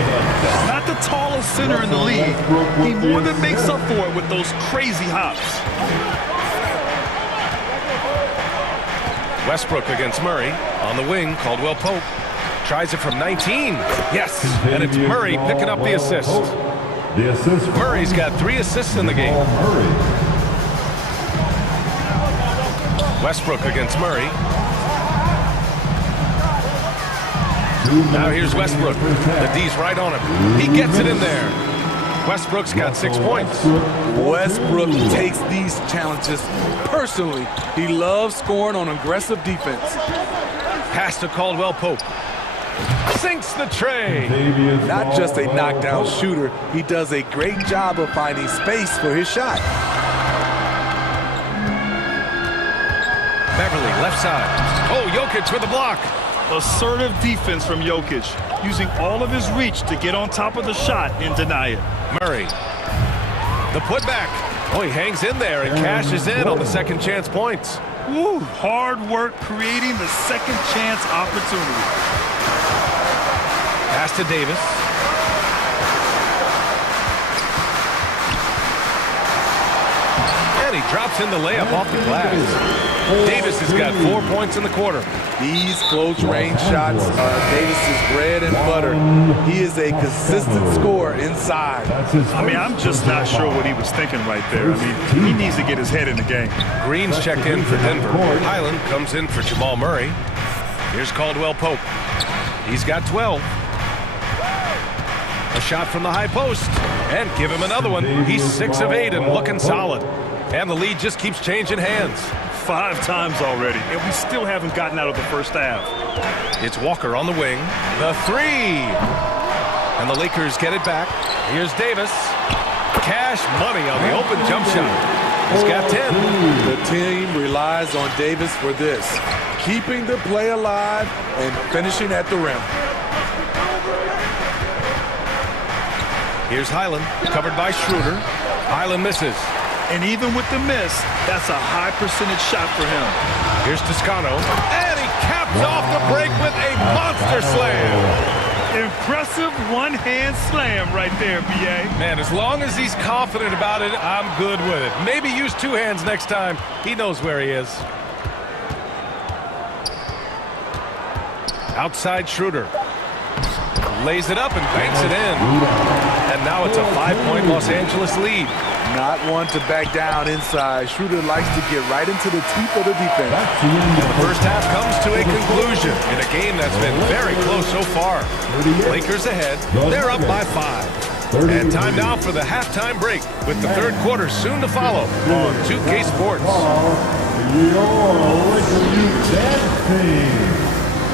Not the tallest center in the league. He more than makes up for it with those crazy hops. Westbrook against Murray. On the wing, Caldwell-Pope. Tries it from 19. Yes, and it's Murray picking up the assist. The assist. Murray's got 3 assists in the game. Westbrook against Murray. Now here's Westbrook. The D's right on him. He gets it in there. Westbrook's got 6 points. Westbrook takes these challenges personally. He loves scoring on aggressive defense. Pass to Caldwell-Pope. Sinks the tray. Not just a knockdown shooter, he does a great job of finding space for his shot. Beverly, left side. Oh, Jokic with a block. Assertive defense from Jokic, using all of his reach to get on top of the shot and deny it. Murray. The putback. Oh, he hangs in there and cashes in on the second chance points. Woo, hard work creating the second chance opportunity. Pass to Davis. And he drops in the layup off the glass. Davis has got 4 points in the quarter. These close-range shots are Davis's bread and butter. He is a consistent scorer inside. I mean, I'm just not sure what he was thinking right there. I mean, he needs to get his head in the game. Green's checked in for Denver. Highland comes in for Jamal Murray. Here's Caldwell-Pope. He's got 12. A shot from the high post. And give him another one. He's 6 of 8 and looking solid. And the lead just keeps changing hands. 5 times already, and we still haven't gotten out of the first half. It's Walker on the wing. The 3. And the Lakers get it back. Here's Davis. Cash money on the open jump shot. He's got 10. The team relies on Davis for this. Keeping the play alive and finishing at the rim. Here's Highland, covered by Schroeder. Highland misses. And even with the miss, that's a high percentage shot for him. Here's Toscano. And he caps off the break with a monster slam. Impressive one-hand slam right there, B.A. Man, as long as he's confident about it, I'm good with it. Maybe use 2 hands next time. He knows where he is. Outside Schroeder. Lays it up and banks it in. And now it's a 5-point Los Angeles lead. Not one to back down inside. Schroeder likes to get right into the teeth of the defense. And the first half comes to a conclusion in a game that's been very close so far. Lakers ahead. They're up by 5. And time now for the halftime break with the third quarter soon to follow on 2K Sports.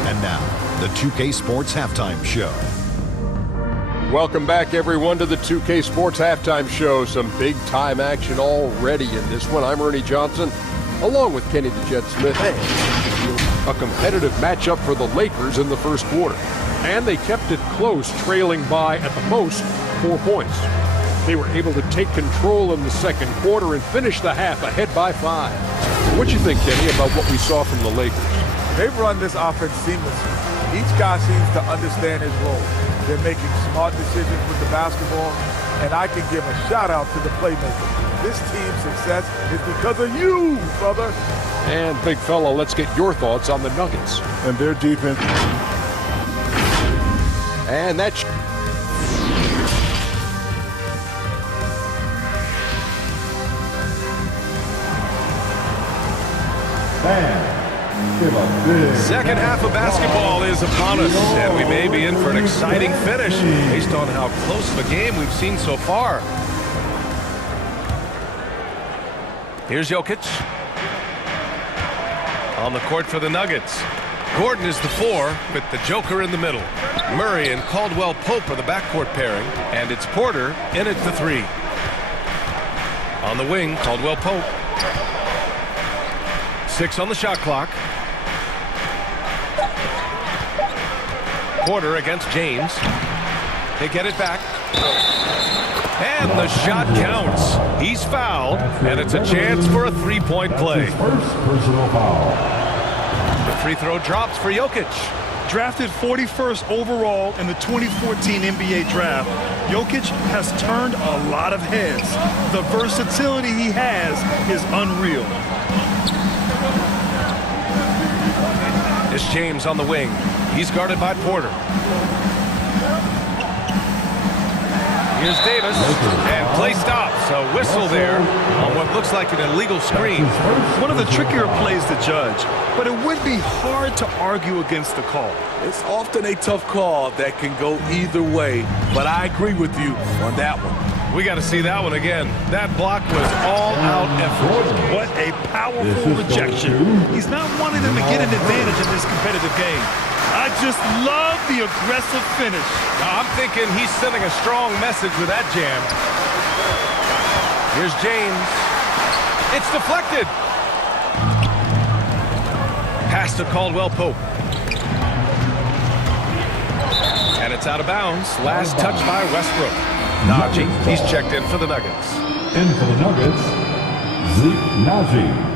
And now, the 2K Sports Halftime Show. Welcome back, everyone, to the 2K Sports Halftime Show. Some big-time action already in this one. I'm Ernie Johnson, along with Kenny the Jet Smith. A competitive matchup for the Lakers in the first quarter. And they kept it close, trailing by, at the most, 4 points. They were able to take control in the second quarter and finish the half ahead by 5. What do you think, Kenny, about what we saw from the Lakers? They've run this offense seamlessly. Each guy seems to understand his role. They're making smart decisions with the basketball, and I can give a shout-out to the playmakers. This team's success is because of you, brother. And, big fella, let's get your thoughts on the Nuggets. And their defense. And that's... Second half of basketball is upon us, and we may be in for an exciting finish based on how close of a game we've seen so far. Here's Jokic. On the court for the Nuggets. Gordon is the 4 with the Joker in the middle. Murray and Caldwell Pope are the backcourt pairing, and it's Porter in at the 3. On the wing, Caldwell Pope. 6 on the shot clock. Porter against James. They get it back. And the shot counts. He's fouled, and it's a chance for a three-point play. First personal foul. The free throw drops for Jokic. Drafted 41st overall in the 2014 NBA draft, Jokic has turned a lot of heads. The versatility he has is unreal. It's James on the wing. He's guarded by Porter. Here's Davis, and play stops. A whistle there on what looks like an illegal screen. One of the trickier plays to judge, but it would be hard to argue against the call. It's often a tough call that can go either way, but I agree with you on that one. We got to see that one again. That block was all-out effort. What a powerful rejection. He's not wanting them to get an advantage in this competitive game. I just love the aggressive finish. Now, I'm thinking he's sending a strong message with that jam. Here's James. It's deflected. Pass to Caldwell Pope. And it's out of bounds. Last touch by Westbrook. Najee, he's checked in for the Nuggets. In for the Nuggets, Zeke Najee.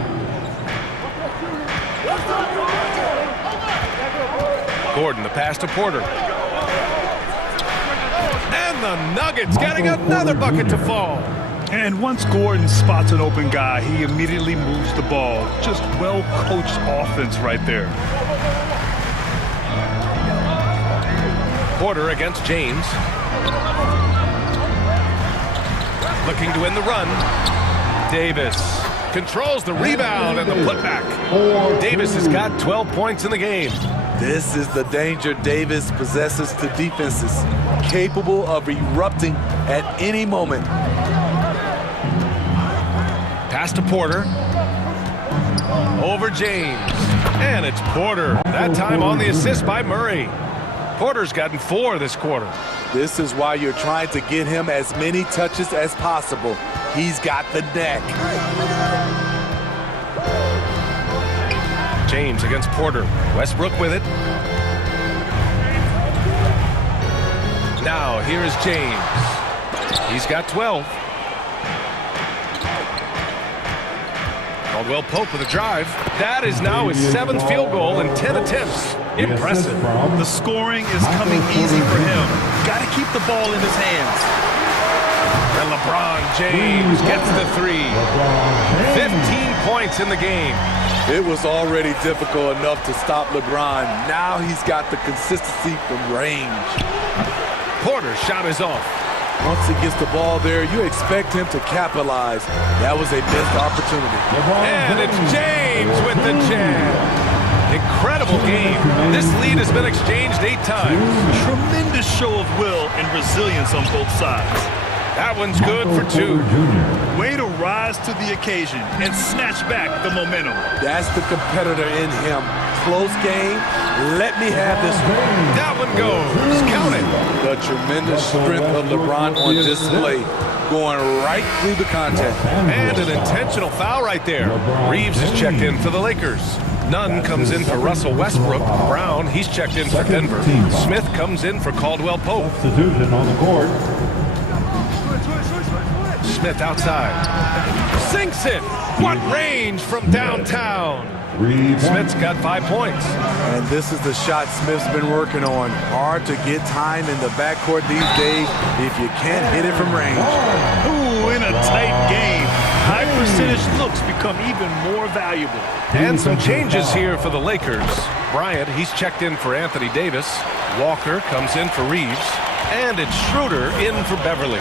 Gordon, the pass to Porter. And the Nuggets getting another bucket to fall. And once Gordon spots an open guy, he immediately moves the ball. Just well-coached offense right there. Porter against James. Looking to win the run. Davis controls the rebound and the putback. Davis has got 12 points in the game. This is the danger Davis possesses to defenses, capable of erupting at any moment. Pass to Porter. Over James. And it's Porter. That time on the assist by Murray. Porter's gotten 4 this quarter. This is why you're trying to get him as many touches as possible. He's got the neck. James against Porter. Westbrook with it. Now here is James. He's got 12. Caldwell Pope with a drive. That is now his 7th field goal in 10 attempts. Impressive. The scoring is coming easy for him. Got to keep the ball in his hands. And LeBron James gets the 3. 15 points in the game. It was already difficult enough to stop LeBron. Now he's got the consistency from range. Porter's shot is off. Once he gets the ball there, you expect him to capitalize. That was a missed opportunity. And it's James with the jam. Incredible game. This lead has been exchanged 8 times. Tremendous show of will and resilience on both sides. That one's good for 2. Way to rise to the occasion and snatch back the momentum. That's the competitor in him. Close game. Let me have this one. That one goes. Count it. The tremendous strength of LeBron on display, going right through the contact. And an intentional foul right there. Reeves is checked in for the Lakers. Nunn comes in for Russell Westbrook. Brown, he's checked in for Denver. Smith comes in for Caldwell Pope. Substitution on the court. Smith outside. Sinks it. What range from downtown. Smith's got 5 points. And this is the shot Smith's been working on. Hard to get time in the backcourt these days if you can't hit it from range. Ooh, in a tight game, high percentage looks become even more valuable. And some changes here for the Lakers. Bryant, he's checked in for Anthony Davis. Walker comes in for Reeves. And it's Schroeder in for Beverly.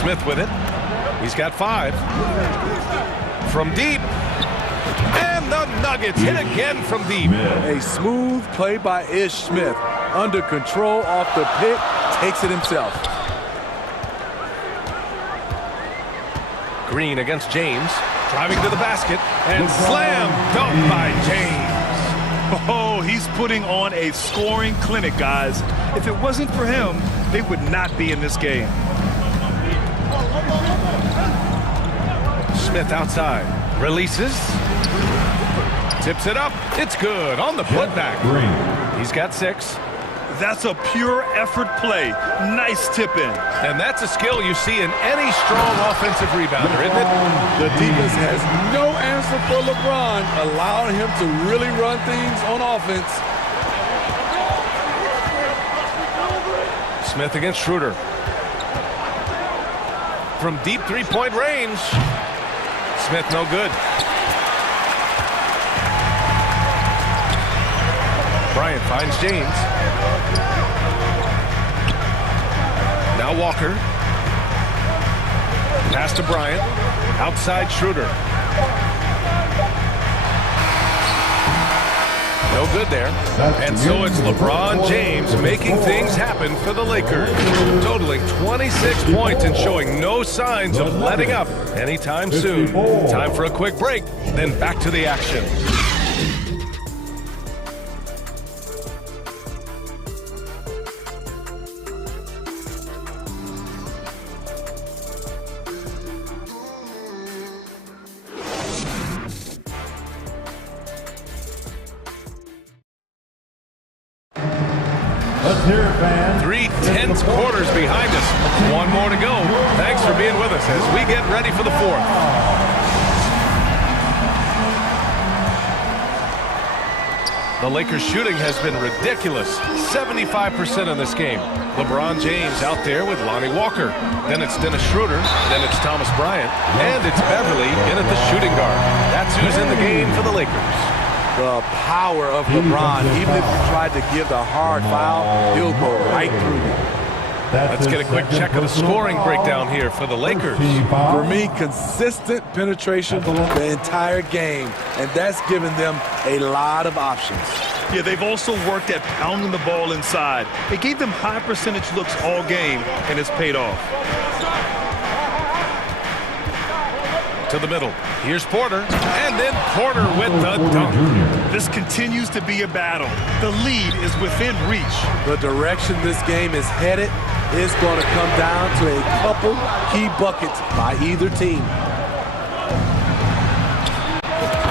Smith with it. He's got 5. From deep. And the Nuggets hit again from deep. A smooth play by Ish Smith. Under control off the pick, takes it himself. Green against James. Driving to the basket. And slam dunk by James. Oh, he's putting on a scoring clinic, guys. If it wasn't for him, they would not be in this game. Smith outside. Releases. Tips it up. It's good on the putback. He's got 6. That's a pure effort play. Nice tip in. And that's a skill you see in any strong offensive rebounder, isn't it? The defense has no answer for LeBron, allowing him to really run things on offense. Smith against Schroeder. From deep three-point range. Smith no good. Bryant finds James. Now Walker. Pass to Bryant. Outside Schroeder. No good there. And so it's LeBron James making things happen for the Lakers. Totaling 26 points and showing no signs of letting up anytime soon. Time for a quick break, then back to the action. Let's hear it, fans. 3 tense quarters behind us. 1 more to go. Thanks for being with us as we get ready for the 4th. The Lakers shooting has been ridiculous. 75% in this game. LeBron James out there with Lonnie Walker. Then it's Dennis Schroeder. Then it's Thomas Bryant. And it's Beverly in at the shooting guard. That's who's in the game for the Lakers. The power of LeBron. Even if you tried to give the hard foul, he'll go right through you. Let's get a quick check of the scoring breakdown here for the Lakers. For me, consistent penetration the entire game, and that's given them a lot of options. Yeah, they've also worked at pounding the ball inside. It gave them high percentage looks all game, and it's paid off. To the middle. Here's Porter. And then Porter with the dunk. This continues to be a battle. The lead is within reach. The direction this game is headed is going to come down to a couple key buckets by either team.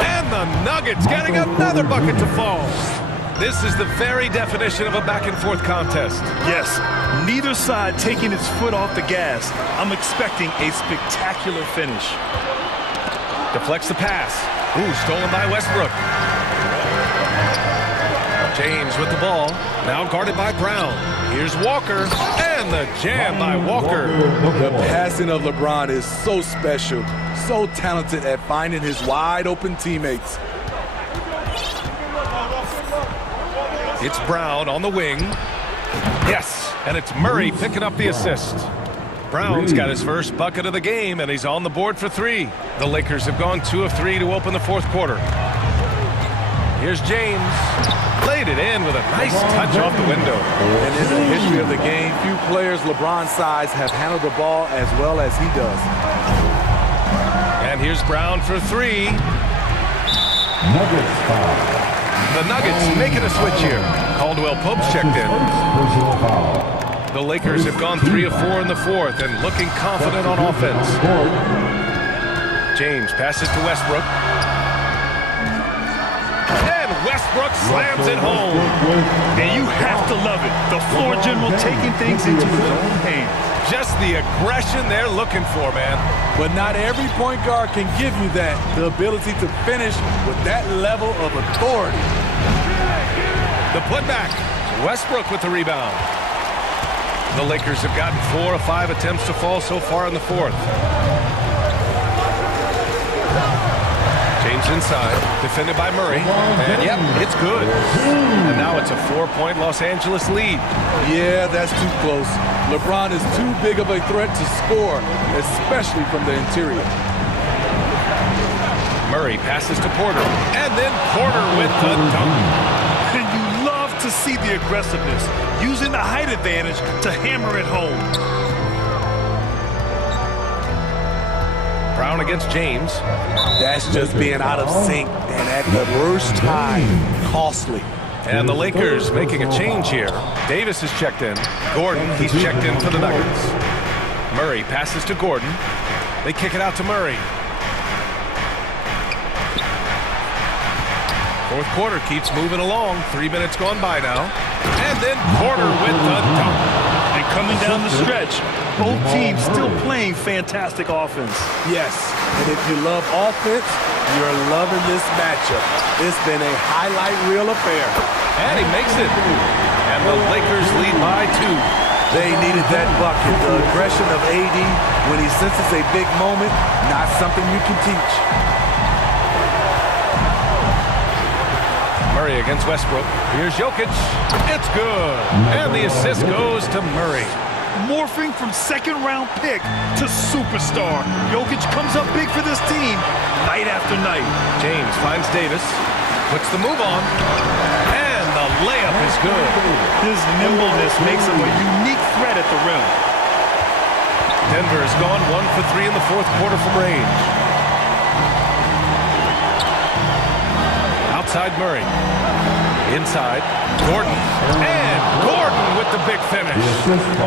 And the Nuggets getting another bucket to fall. This is the very definition of a back-and-forth contest. Yes, neither side taking its foot off the gas. I'm expecting a spectacular finish. Deflects the pass. Ooh, stolen by Westbrook. James with the ball. Now guarded by Brown. Here's Walker. And the jam by Walker. The passing of LeBron is so special. So talented at finding his wide-open teammates. It's Brown on the wing. Yes, and it's Murray picking up the assist. Brown's got his first bucket of the game, and he's on the board for 3. The Lakers have gone 2 of 3 to open the 4th quarter. Here's James. Laid it in with a nice touch off the window. And in the history of the game, few players LeBron's size have handled the ball as well as he does. And here's Brown for 3. Nuggets foul. The Nuggets making a switch here. Caldwell Pope's checked in. Personal foul. The Lakers have gone 3 of 4 in the 4th and looking confident on offense. James passes to Westbrook. And Westbrook slams it home. And you have to love it. The floor general taking things into his own hands. Just the aggression they're looking for, man. But not every point guard can give you that. The ability to finish with that level of authority. The putback. Westbrook with the rebound. The Lakers have gotten 4 of 5 attempts to fall so far in the 4th. James inside, defended by Murray, and yep, it's good. And now it's a 4-point Los Angeles lead. Yeah, that's too close. LeBron is too big of a threat to score, especially from the interior. Murray passes to Porter, and then Porter with the dunk. And you love to see the aggressiveness, using the height advantage to hammer it home. Brown against James. That's just being out of sync, and at the worst time, costly. And the Lakers making a change here. Davis is checked in. Gordon, he's checked in for the Nuggets. Murray passes to Gordon. They kick it out to Murray. Fourth quarter keeps moving along. 3 minutes gone by now. And then Porter with the dunk. And coming down the stretch, both teams still playing fantastic offense. Yes, and if you love offense, you're loving this matchup. It's been a highlight reel affair. And he makes it. And the Lakers lead by 2. They needed that bucket. The aggression of AD when he senses a big moment, not something you can teach. Murray against Westbrook. Here's Jokic. It's good. And the assist goes to Murray. Morphing from second-round pick to superstar. Jokic comes up big for this team night after night. James finds Davis. Puts the move on. And the layup is good. His nimbleness makes him a unique threat at the rim. Denver has gone 1 for 3 in the fourth quarter from range. Outside Murray. Inside. Gordon. And Gordon with the big finish.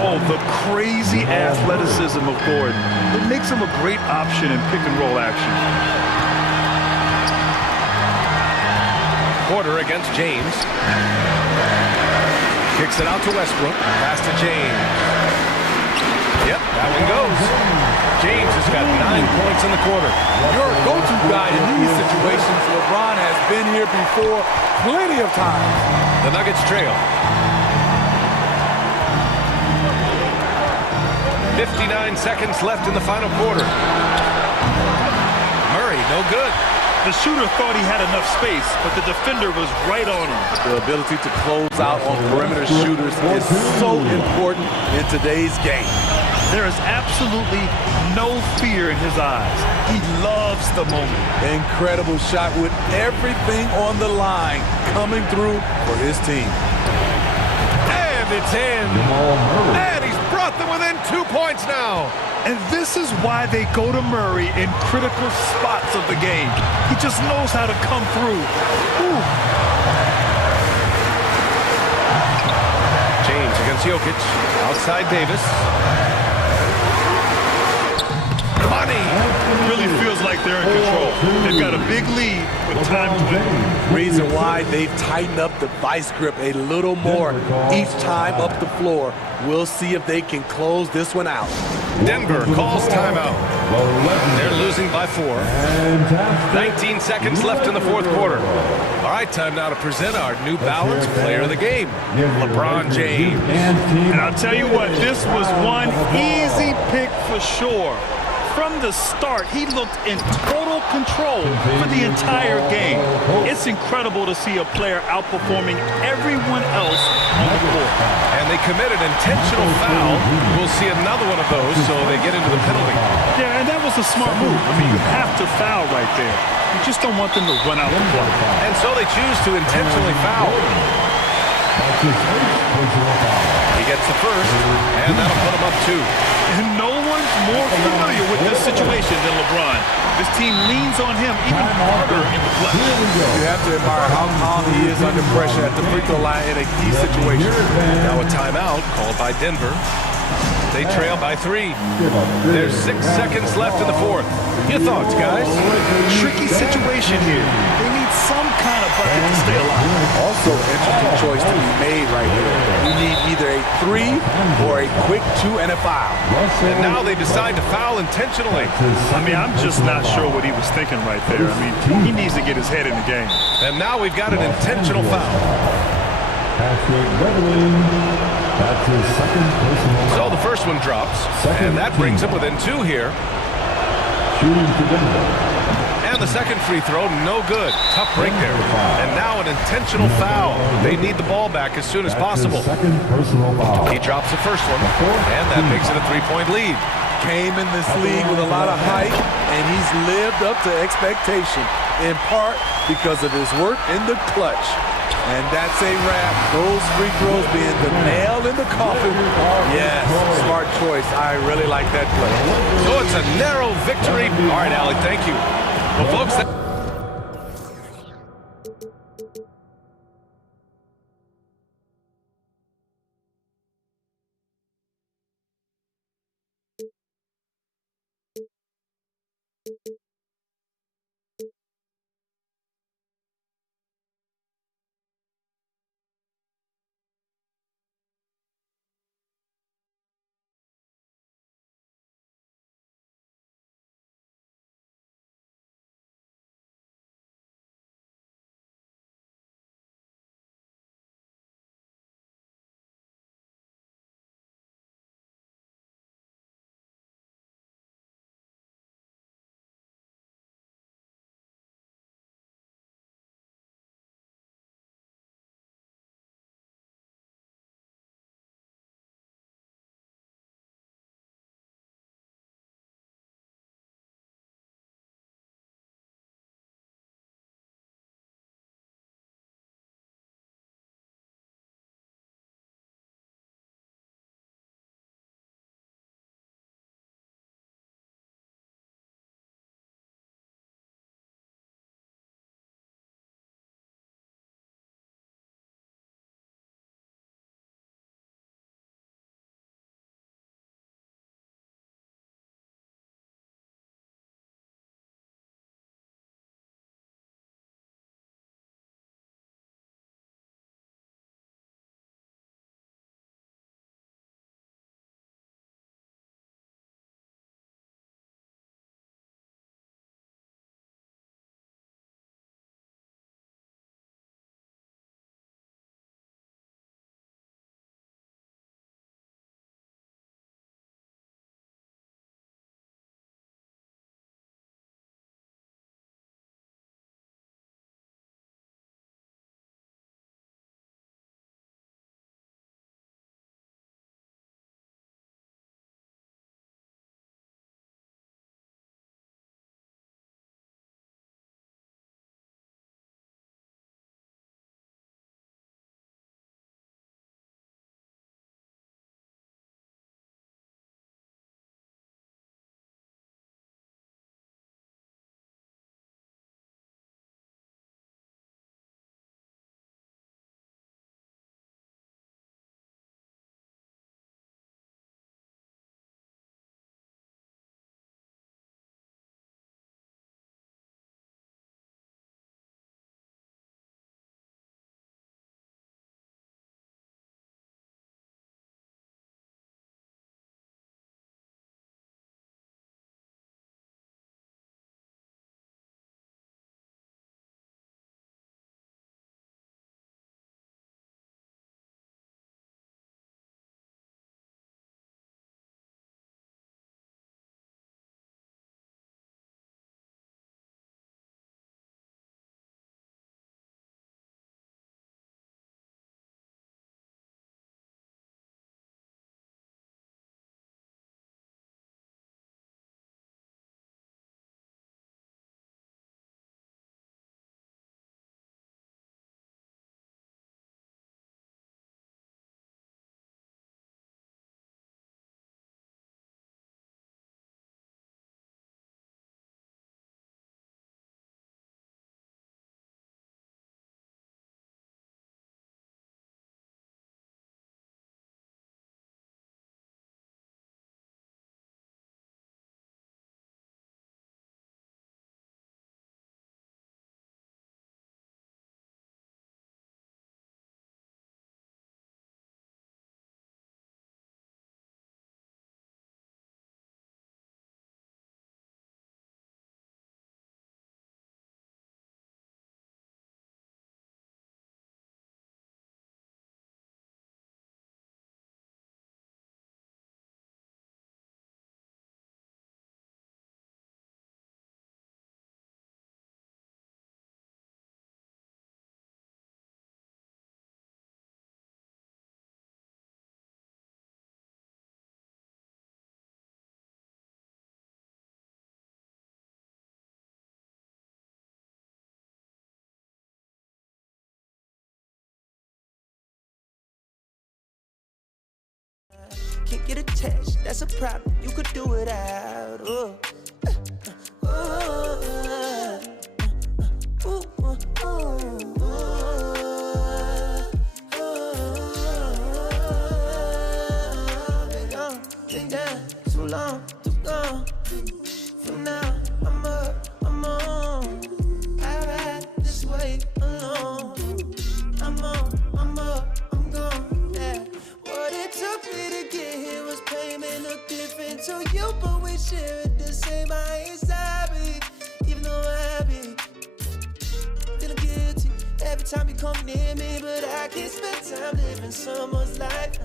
Oh, the crazy athleticism of Gordon. It makes him a great option in pick-and-roll action. Porter against James. Kicks it out to Westbrook. Pass to James. Yep, that one goes. James has got 9 points in the quarter. Your go-to guy in these situations, LeBron has been here before plenty of times. The Nuggets trail. 59 seconds left in the final quarter. Murray, no good. The shooter thought he had enough space, but the defender was right on him. The ability to close out on perimeter shooters is so important in today's game. There is absolutely no fear in his eyes. He loves the moment. Incredible shot with everything on the line coming through for his team. And it's in. And he's brought them within 2 points now. And this is why they go to Murray in critical spots of the game. He just knows how to come through. Ooh. James against Jokic. Outside Davis. Money. Really feels like they're in control. They've got a big lead with time to win. Reason why they've tightened up the vice grip a little more each time up the floor. We'll see if they can close this one out. Denver calls timeout. They're losing by 4. 19 seconds left in the fourth quarter. All right, time now to present our New Balance Player of the Game, LeBron James. And I'll tell you what, this was one easy pick for sure. From the start, he looked in total control for the entire game. It's incredible to see a player outperforming everyone else on the court. And they committed intentional foul. We'll see another one of those, so they get into the penalty. Yeah, and that was a smart move. I mean, you have to foul right there. You just don't want them to run out the clock. And so they choose to intentionally foul. He gets the first, and that'll put him up 2. And no one's more familiar with this situation than LeBron. This team leans on him even harder in the clutch. You have to admire how calm he is under pressure at the free throw line in a key situation. Now a timeout called by Denver. They trail by 3. There's 6 seconds left in the fourth. Your thoughts, guys? Tricky situation here. They need some kind of bucket to stay alive. Also, an interesting choice to be made right here. You need either a 3 or a quick 2 and a foul. And now they decide to foul intentionally. I mean, I'm just not sure what he was thinking right there. I mean, he needs to get his head in the game. And now we've got an intentional foul. That's his second personal foul. So the first one drops, and that brings him within 2 here. Shooting to Denver. And the second free throw, no good. Tough break there. And now an intentional foul. They need the ball back as soon as possible. Second personal foul. He drops the first one, and that makes it a 3-point lead. Came in this league with a lot of hype, and he's lived up to expectation, in part because of his work in the clutch. And that's a wrap. Those free throws being the nail in the coffin. Yes, smart choice. I really like that play. So it's a narrow victory. All right, Allie, thank you. Well, folks, can't get attached. That's a problem. You could do without. Oh. Been down too long, too gone. From now, I'm up, I'm on. I ride this way alone. I'm on, I'm up, I'm gone. Yeah. What it took me to get here was pain, may look different to you, but we share it the same. I ain't sorry, even though I be feeling guilty every time you come near me, but I can't spend time living someone's life.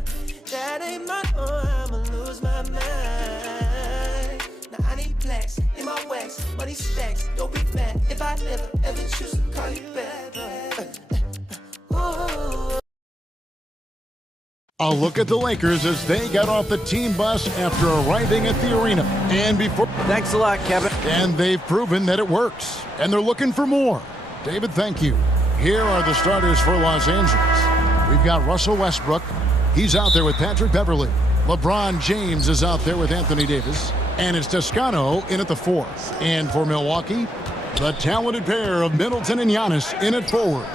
That ain't my own, I'ma lose my mind. Now I need blacks in my wax, money stacks. Don't be mad if I never ever choose to call you back. A look at the Lakers as they got off the team bus after arriving at the arena. And before... Thanks a lot, Kevin. And they've proven that it works. And they're looking for more. David, thank you. Here are the starters for Los Angeles. We've got Russell Westbrook. He's out there with Patrick Beverley. LeBron James is out there with Anthony Davis. And it's Toscano in at the 4th. And for Milwaukee, the talented pair of Middleton and Giannis in at forward.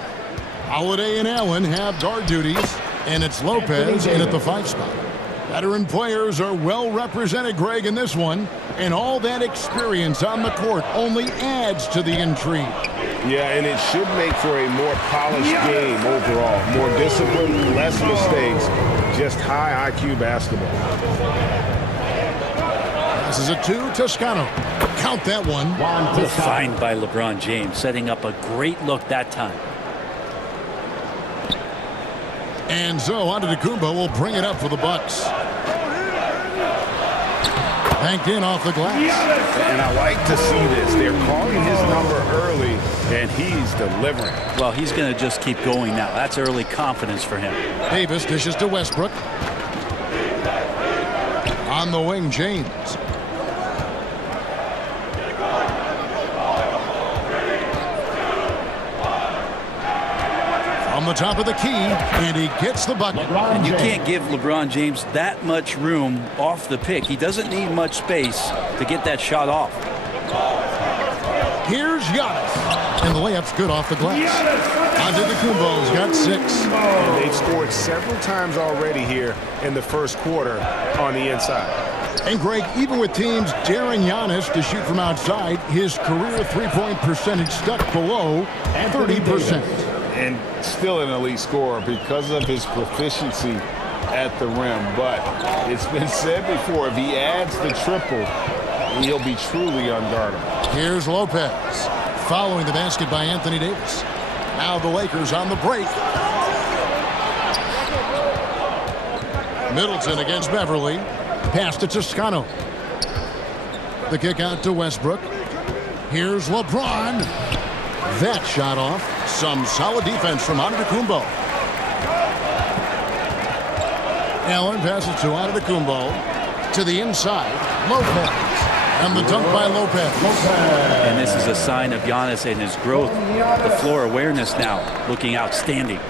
Holiday and Allen have guard duties. And it's Lopez in at the 5 spot. Veteran players are well represented, Greg, in this one. And all that experience on the court only adds to the intrigue. Yeah, and it should make for a more polished game overall. More discipline, less mistakes, just high IQ basketball. This is a 2, Toscano. Count that one. Well defined by LeBron James, setting up a great look that time. And so Antetokounmpo will bring it up for the Bucks. Banked in off the glass. And I like to see this. They're calling his number early, and he's delivering. Well, he's going to just keep going now. That's early confidence for him. Davis dishes to Westbrook. On the wing, James. On the top of the key, and he gets the bucket. And you can't give LeBron James that much room off the pick. He doesn't need much space to get that shot off. Here's Giannis, and the layup's good off the glass. Antetokounmpo's got 6. And they've scored several times already here in the first quarter on the inside. And Greg, even with teams daring Giannis to shoot from outside, his career three-point percentage stuck below 30%. And still an elite scorer because of his proficiency at the rim. But it's been said before, if he adds the triple, he'll be truly unguardable. Here's Lopez following the basket by Anthony Davis. Now the Lakers on the break. Middleton against Beverley. Pass to Toscano. The kick out to Westbrook. Here's LeBron. That shot off. Some solid defense from Antetokounmpo. Allen passes to Antetokounmpo. To the inside. Lopez. And the dunk by Lopez. And this is a sign of Giannis and his growth. The floor awareness now looking outstanding.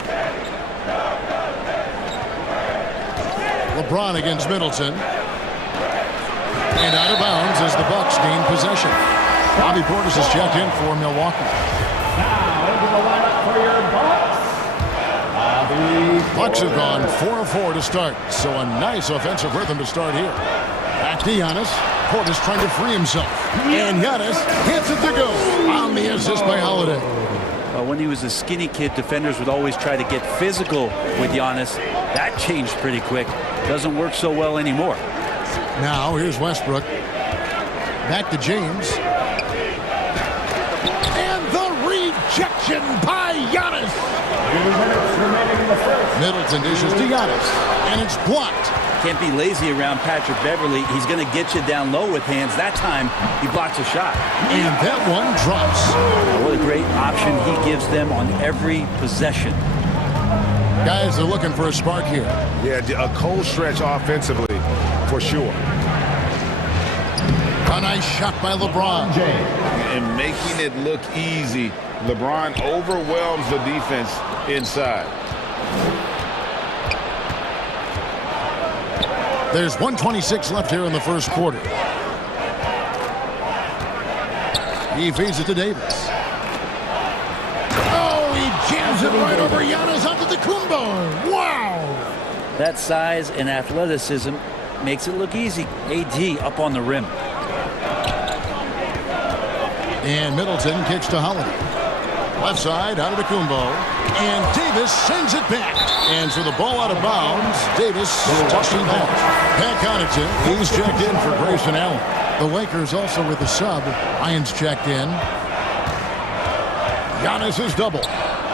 LeBron against Middleton. And out of bounds as the Bucks gain possession. Bobby Portis is checked in for Milwaukee. Now into the lineup for your Bucks. Bucks have gone 4 of 4 to start, so a nice offensive rhythm to start here. Back to Giannis. Portis trying to free himself. And Giannis hits it to go on the assist by Holiday. When he was a skinny kid, defenders would always try to get physical with Giannis. That changed pretty quick. Doesn't work so well anymore. Now here's Westbrook. Back to James. And the rejection by Giannis. Middleton dishes to Giannis. And it's blocked. Can't be lazy around Patrick Beverley. He's going to get you down low with hands. That time, he blocks a shot. And that one drops. What a great option he gives them on every possession. Guys are looking for a spark here. Yeah, a cold stretch offensively, for sure. A nice shot by LeBron. And making it look easy. LeBron overwhelms the defense inside. There's 1:26 left here in the first quarter. He feeds it to Davis. Oh, he jams it right over Giannis onto the Kumbo. Wow! That size and athleticism makes it look easy. AD up on the rim. And Middleton kicks to Holiday. Left side out of the Kumbo. And Davis sends it back. And so the ball out of bounds. Davis touching that. Pat Connaughton, he's checked in for Grayson Allen. The Lakers also with the sub. Lyons checked in. Giannis is double.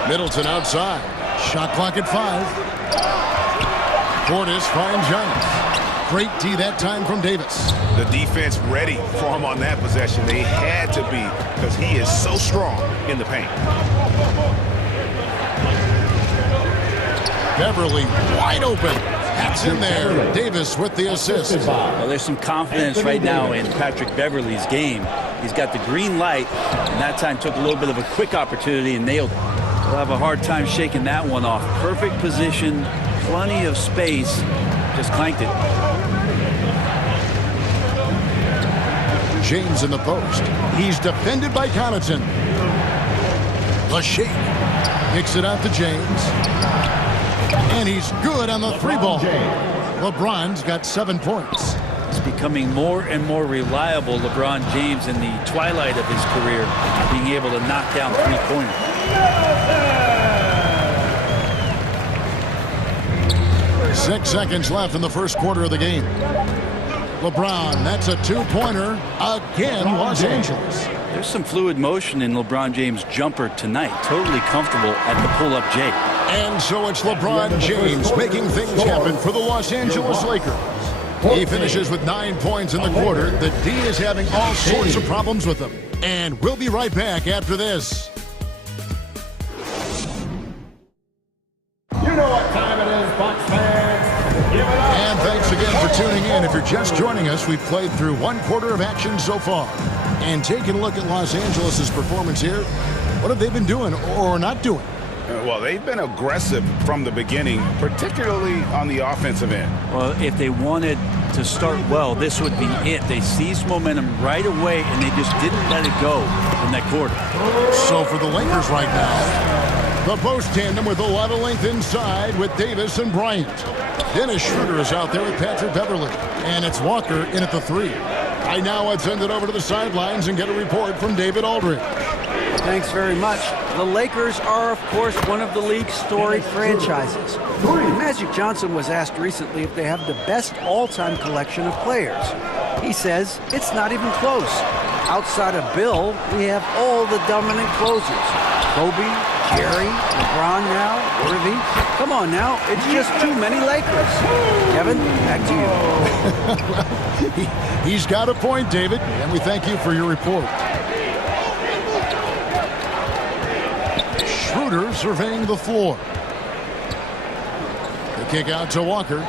Middleton outside. Shot clock at 5. Portis finds Giannis. Great D that time from Davis. The defense ready for him on that possession. They had to be because he is so strong in the paint. Beverly wide open. That's in there. Davis with the assist. Well, there's some confidence right now in Patrick Beverly's game. He's got the green light, and that time took a little bit of a quick opportunity and nailed it. He'll have a hard time shaking that one off. Perfect position, plenty of space. Just clanked it. James in the post. He's defended by Connaughton. The shake. Kicks it out to James. And he's good on the 3-ball. LeBron's got 7 points. He's becoming more and more reliable, LeBron James, in the twilight of his career, being able to knock down 3-pointers. 6 seconds left in the first quarter of the game. LeBron, that's a 2-pointer again, Los Angeles. There's some fluid motion in LeBron James' jumper tonight. Totally comfortable at the pull-up J. And so it's LeBron James making things happen for the Los Angeles Lakers. He finishes with 9 points in the quarter. The D is having all sorts of problems with him. And we'll be right back after this. You know what time it is, Bucks fans. And thanks again for tuning in. If you're just joining us, we've played through 1 quarter of action so far. And taking a look at Los Angeles' performance here, what have they been doing or not doing? Well, they've been aggressive from the beginning, particularly on the offensive end. Well, if they wanted to start well, this would be it. They seized momentum right away, and they just didn't let it go in that quarter. So for the Lakers right now, the post tandem with a lot of length inside with Davis and Bryant. Dennis Schroeder is out there with Patrick Beverly. And it's Walker in at the 3. Right now, let's send it over to the sidelines and get a report from David Aldridge. Thanks very much. The Lakers are, of course, one of the league's storied franchises. Magic Johnson was asked recently if they have the best all-time collection of players. He says it's not even close. Outside of Bill, we have all the dominant closers. Kobe, Jerry, LeBron now, Irving. Come on now, it's just too many Lakers. Kevin, back to you. He's got a point, David, and we thank you for your report. Schroeder surveying the floor. The kick out to Walker.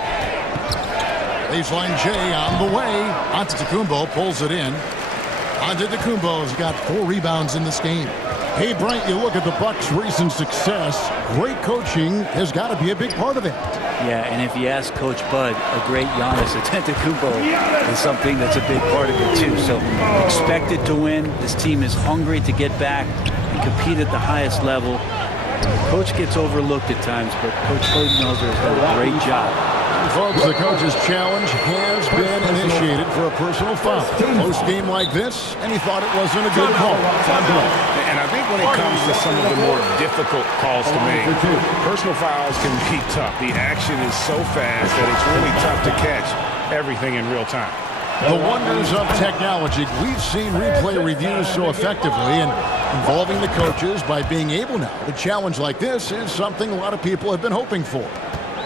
Baseline J on the way. Antetokounmpo pulls it in. Antetokounmpo's got 4 rebounds in this game. Hey, Brent, you look at the Bucks' recent success. Great coaching has got to be a big part of it. Yeah, and if you ask Coach Bud, a great Giannis Antetokounmpo is something that's a big part of it too. So expected to win. This team is hungry to get back and compete at the highest level. Coach gets overlooked at times, but Coach Budenholzer has done a great job. Folks, the coach's challenge has been initiated for a personal foul. Close game like this, and he thought it wasn't a good call. And I think when it comes to some of the more difficult calls to make, personal fouls can be tough. The action is so fast that it's really tough to catch everything in real time. The wonders of technology. We've seen replay reviews so effectively, and involving the coaches by being able now to challenge like this is something a lot of people have been hoping for.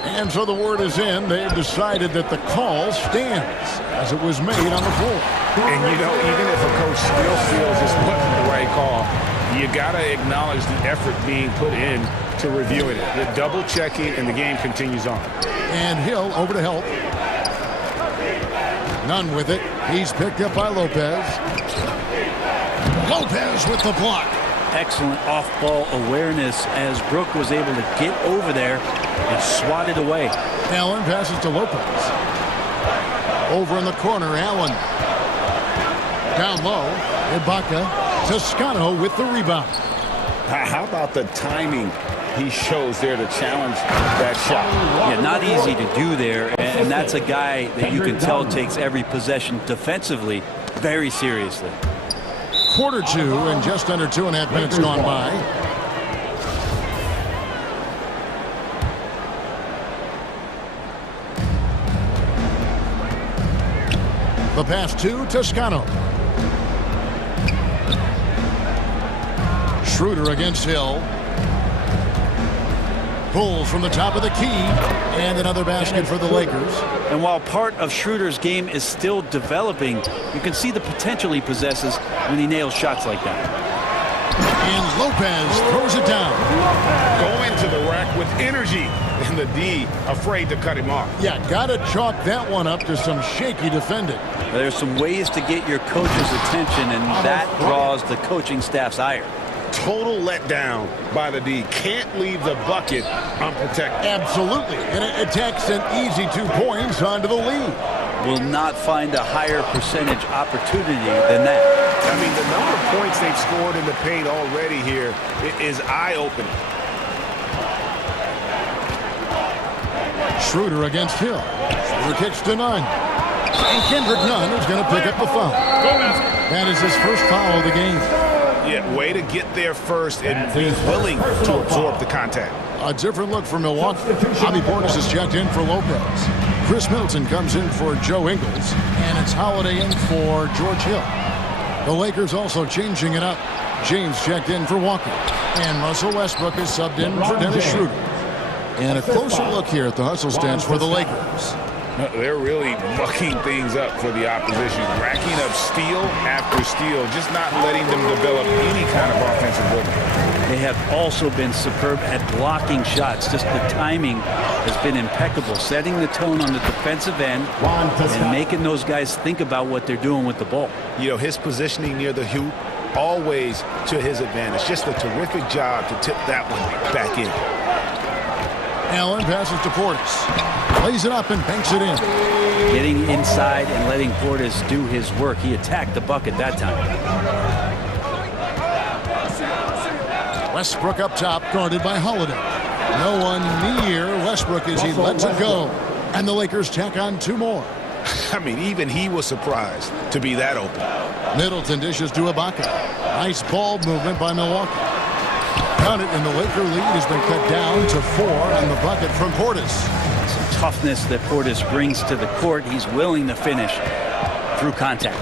And so the word is in. They've decided that the call stands as it was made on the floor. And, you know, even if a coach still feels this wasn't the right call, you got to acknowledge the effort being put in to reviewing it. The double checking, and the game continues on. And Hill over to help. None with it. He's picked up by Lopez. Lopez with the block. Excellent off-ball awareness as Brook was able to get over there and swat it away. Allen passes to Lopez. Over in the corner, Allen. Down low, Ibaka. Toscano with the rebound. How about the timing he shows there to challenge that shot? Yeah, not easy to do there, and that's a guy that you can tell takes every possession defensively very seriously. Quarter 2 and just under 2.5 minutes gone by. The pass to Toscano. Schroeder against Hill. Pulls from the top of the key, and another basket for the Lakers. And while part of Schroeder's game is still developing, you can see the potential he possesses when he nails shots like that. And Lopez throws it down. Go into the rack with energy, and the D afraid to cut him off. Yeah, gotta chalk that one up to some shaky defending. There's some ways to get your coach's attention, and that draws the coaching staff's ire. Total letdown by the D. Can't leave the bucket unprotected. Absolutely. And it takes an easy 2 points onto the lead. Will not find a higher percentage opportunity than that. I mean, the number of points they've scored in the paint already here is eye-opening. Schroeder against Hill. Schroeder kicks to Nunn. And Kendrick Nunn is going to pick up the foul. That is his first foul of the game. Yeah, way to get there first and be willing to absorb the contact. A different look for Milwaukee. Bobby Portis is checked in for Lopez. Chris Middleton comes in for Joe Ingles. And it's Holiday in for George Hill. The Lakers also changing it up. James checked in for Walker. And Russell Westbrook is subbed in for Dennis Schroeder. And a closer look here at the hustle stats for the Lakers. They're really mucking things up for the opposition, racking up steal after steal, just not letting them develop any kind of offensive rhythm. They have also been superb at blocking shots. Just the timing has been impeccable, setting the tone on the defensive end and making those guys think about what they're doing with the ball. You know, his positioning near the hoop, always to his advantage. Just a terrific job to tip that one back in. Allen passes to Portis. Lays it up and banks it in. Getting inside and letting Portis do his work. He attacked the bucket that time. Westbrook up top, guarded by Holiday. No one near Westbrook as he lets it go. And the Lakers tack on 2 more. I mean, even he was surprised to be that open. Middleton dishes to Ibaka. Nice ball movement by Milwaukee. Count it, and the Laker lead has been cut down to 4 on the bucket from Portis. Some toughness that Portis brings to the court. He's willing to finish through contact.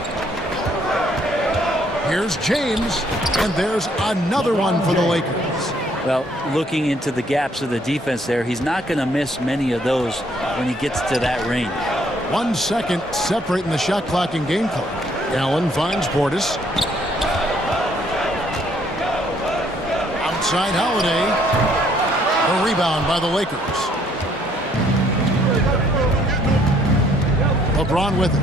Here's James, and there's another one for the Lakers. Well, looking into the gaps of the defense there, he's not going to miss many of those when he gets to that range. 1 second separating the shot clock and game clock. Allen finds Portis. Outside Holiday. A rebound by the Lakers. LeBron with it.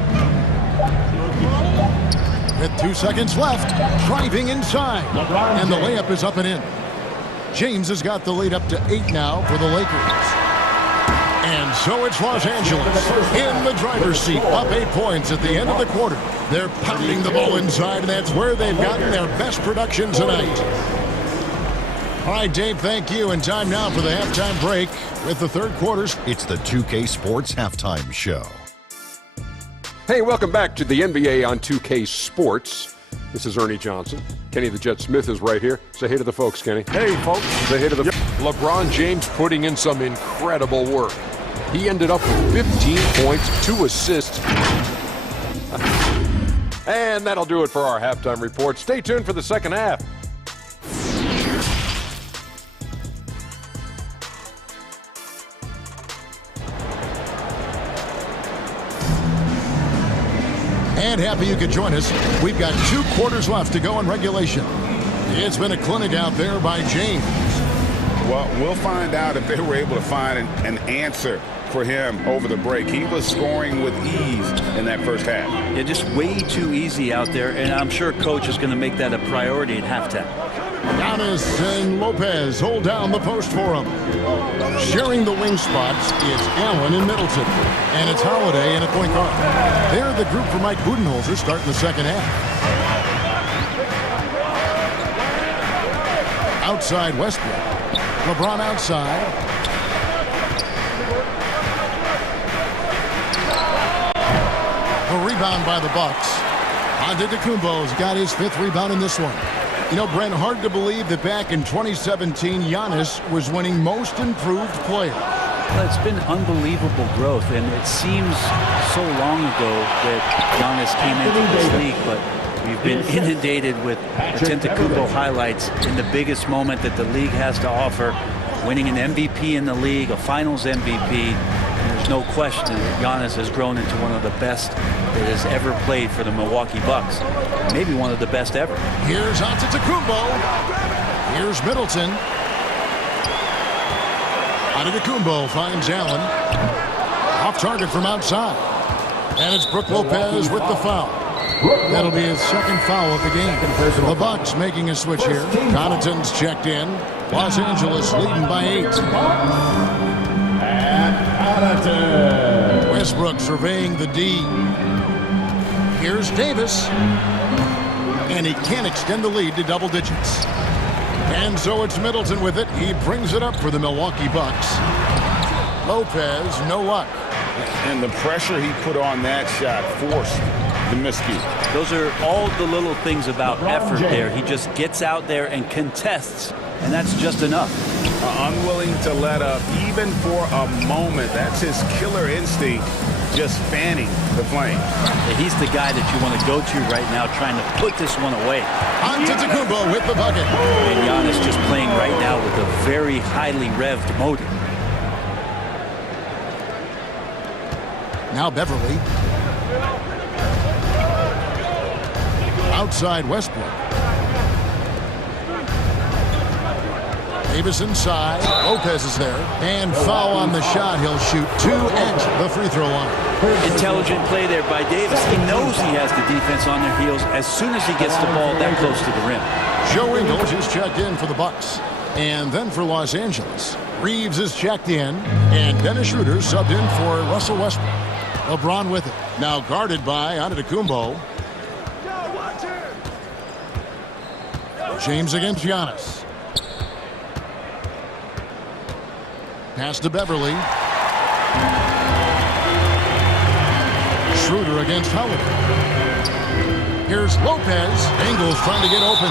With 2 seconds left, driving inside. And the layup is up and in. James has got the lead up to 8 now for the Lakers. And so it's Los Angeles in the driver's seat, up 8 points at the end of the quarter. They're pounding the ball inside, and that's where they've gotten their best production tonight. All right, Dave, thank you. And time now for the halftime break with the third quarters. It's the 2K Sports Halftime Show. Hey, welcome back to the NBA on 2K Sports. This is Ernie Johnson. Kenny the Jet Smith is right here. Say hey to the folks, Kenny. Hey, folks. Say hey to the LeBron James putting in some incredible work. He ended up with 15 points, 2 assists. And that'll do it for our halftime report. Stay tuned for the second half. And happy you could join us. We've got 2 quarters left to go in regulation. It's been a clinic out there by James. Well, we'll find out if they were able to find an answer for him over the break. He was scoring with ease in that first half. Yeah, just way too easy out there, and I'm sure Coach is going to make that a priority at halftime. Giannis and Lopez hold down the post for him. Sharing the wing spots, it's Allen and Middleton. And it's Holiday in at point guard. They're the group for Mike Budenholzer starting the second half. Outside Westbrook. LeBron outside. The rebound by the Bucks. Antetokounmpo's got his 5th rebound in this one. You know, Brent, hard to believe that back in 2017, Giannis was winning Most Improved Player. Well, it's been unbelievable growth, and it seems so long ago that Giannis came into this league, but we've been inundated with Antetokounmpo highlights in the biggest moment that the league has to offer, winning an MVP in the league, a Finals MVP. There's no question that Giannis has grown into one of the best that has ever played for the Milwaukee Bucks. Maybe one of the best ever. Here's Antetokounmpo. Here's Middleton. Antetokounmpo finds Allen. Off target from outside. And it's Brook Lopez with the foul. That'll be his 2nd foul of the game. The Bucks making a switch here. Connaughton's checked in. Los Angeles leading by 8. Westbrook surveying the D. Here's Davis. And he can't extend the lead to double digits. And so it's Middleton with it. He brings it up for the Milwaukee Bucks. Lopez, no luck. And the pressure he put on that shot forced the miscue. Those are all the little things about effort there. He just gets out there and contests, and that's just enough. Unwilling to let up even for a moment. That's his killer instinct, just fanning the flame. He's the guy that you want to go to right now, trying to put this one away. Antetokounmpo with the bucket. And Giannis just playing right now with a very highly revved motor. Now Beverly. Outside Westbrook. Davis inside. Lopez is there. And foul on the shot. He'll shoot 2 at the free throw line. Intelligent play there by Davis. He knows he has the defense on their heels as soon as he gets the ball that close to the rim. Joe Ingles is checked in for the Bucks. And then for Los Angeles, Reeves is checked in. And Dennis Schroeder subbed in for Russell Westbrook. LeBron with it. Now guarded by Antetokounmpo. James against Giannis. Pass to Beverly. Schroeder against Holiday. Here's Lopez. Ingles trying to get open.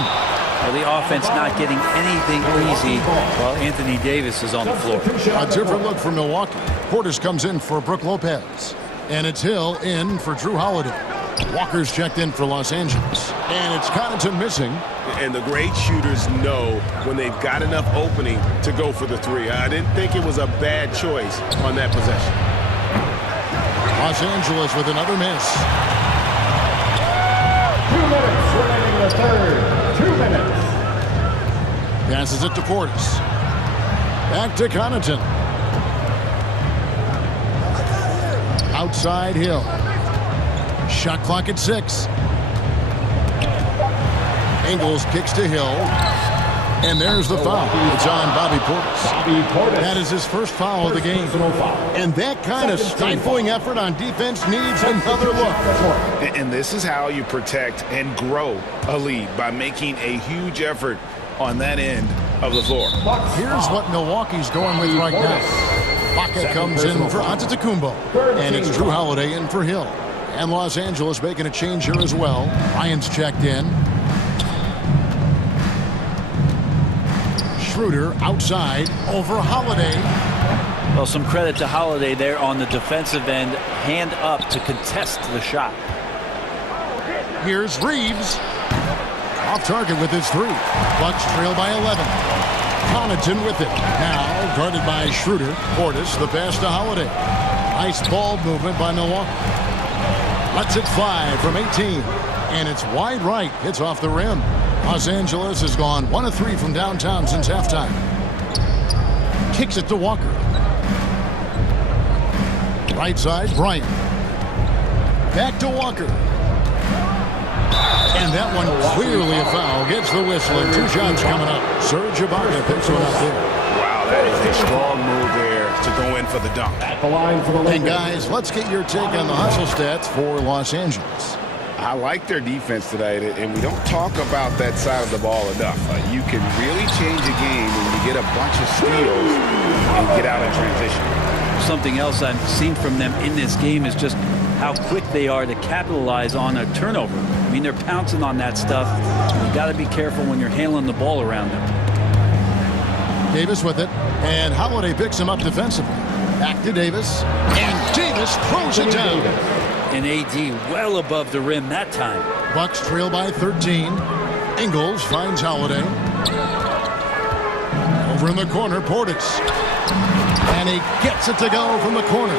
Well, the offense not getting anything easy while Anthony Davis is on the floor. A different look for Milwaukee. Portis comes in for Brook Lopez. And it's Hill in for Drew Holiday. Walker's checked in for Los Angeles. And it's Connaughton missing. And the great shooters know when they've got enough opening to go for the 3. I didn't think it was a bad choice on that possession. Los Angeles with another miss. 2 minutes remaining in the third. 2 minutes. Passes it to Portis. Back to Connaughton. Outside Hill. Shot clock at 6. Ingles kicks to Hill. And there's the foul. It's on Bobby Portis. That is his first foul of the game. And that kind of stifling effort on defense needs another look. And this is how you protect and grow a lead, by making a huge effort on that end of the floor. Here's what Milwaukee's going with right now. Baca comes in for Antetokounmpo. And it's Drew Holiday in for Hill. And Los Angeles making a change here as well. Ryan's checked in. Schroeder outside over Holiday. Well, some credit to Holiday there on the defensive end. Hand up to contest the shot. Here's Reeves. Off target with his 3. Bucks trail by 11. Connaughton with it. Now guarded by Schroeder. Portis, the pass to Holiday. Nice ball movement by Milwaukee. Lets it fly from 18. And it's wide right. Hits off the rim. Los Angeles has gone 1 of 3 from downtown since halftime. Kicks it to Walker. Right side, Bryant. Back to Walker. And that one clearly a foul. Gets the whistle, and 2 shots coming up. Serge Ibaka picks one up there. Wow, that is a strong move there to go in for the dunk. At the line for the Lakers. And guys, let's get your take on the hustle stats for Los Angeles. I like their defense tonight, and we don't talk about that side of the ball enough. You can really change a game when you get a bunch of steals and get out in transition. Something else I've seen from them in this game is just how quick they are to capitalize on a turnover. I mean, they're pouncing on that stuff. You got to be careful when you're handling the ball around them. Davis with it, and Holiday picks him up defensively. Back to Davis, and Davis throws it down. And AD well above the rim that time. Bucks trail by 13. Ingles finds Holiday. Over in the corner, Portis. And he gets it to go from the corner.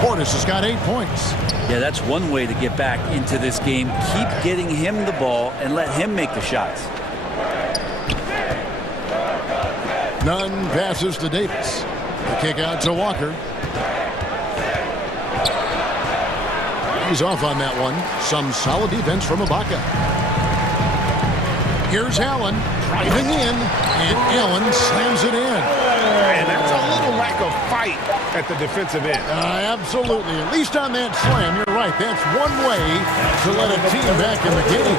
Portis has got 8 points. Yeah, that's one way to get back into this game. Keep getting him the ball and let him make the shots. Nunn passes to Davis. The kick out to Walker. He's off on that one. Some solid defense from Ibaka. Here's Allen driving in, and Allen slams it in. And that's a little lack of fight at the defensive end. Absolutely. At least on that slam, you're right. That's one way to let a team back in the game.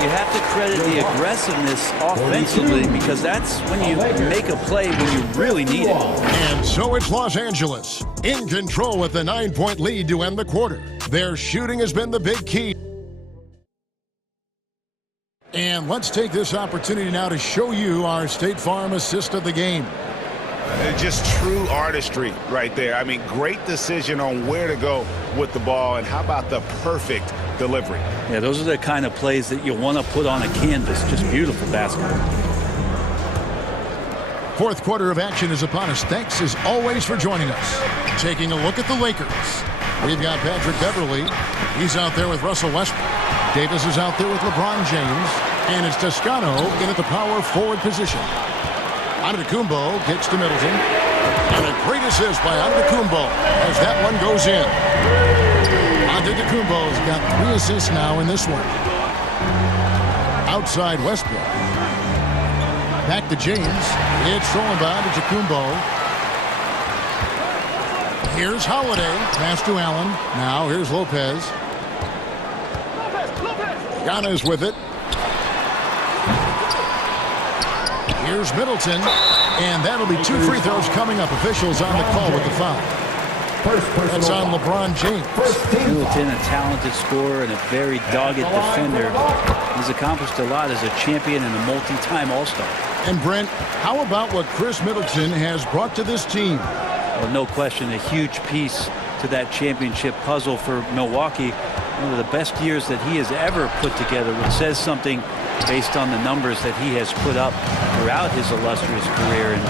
You have to credit the aggressiveness offensively because that's when you make a play when you really need it. And so it's Los Angeles in control with a 9-point lead to end the quarter. Their shooting has been the big key. And let's take this opportunity now to show you our State Farm assist of the game. Just true artistry right there. I mean, great decision on where to go with the ball, and how about the perfect delivery? Yeah, those are the kind of plays that you want to put on a canvas. Just beautiful basketball. Fourth quarter of action is upon us. Thanks as always for joining us. Taking a look at the Lakers. We've got Patrick Beverley. He's out there with Russell Westbrook. Davis is out there with LeBron James. And it's Toscano in at the power forward position. Antetokounmpo gets to Middleton. And a great assist by Antetokounmpo as that one goes in. Antetokounmpo's got 3 assists now in this one. Outside Westbrook. Back to James. It's thrown by Antetokounmpo. Here's Holiday. Pass to Allen. Now here's Lopez. Giannis with it. Here's Middleton. And that'll be 2 free throws coming up. Officials on the call with the foul. That's on LeBron James. Middleton, a talented scorer and a very dogged defender. He's accomplished a lot as a champion and a multi-time All-Star. And Brent, how about what Chris Middleton has brought to this team? Well, no question, a huge piece to that championship puzzle for Milwaukee. One of the best years that he has ever put together, which says something based on the numbers that he has put up throughout his illustrious career. And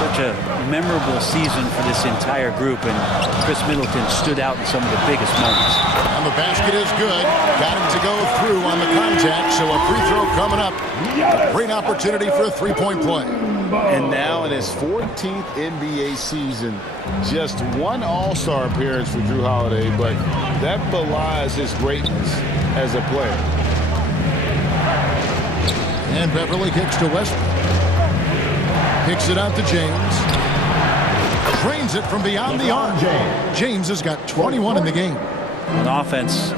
such a memorable season for this entire group. And Chris Middleton stood out in some of the biggest moments. And the basket is good. Got him to go through on the contact. So a free throw coming up. A great opportunity for a three-point play. And now in his 14th NBA season, just 1 All-Star appearance for Jrue Holiday, but that belies his greatness as a player. And Beverly kicks to Westbrook. Kicks it out to James. Drains it from beyond the arc. James has got 21 in the game. On offense,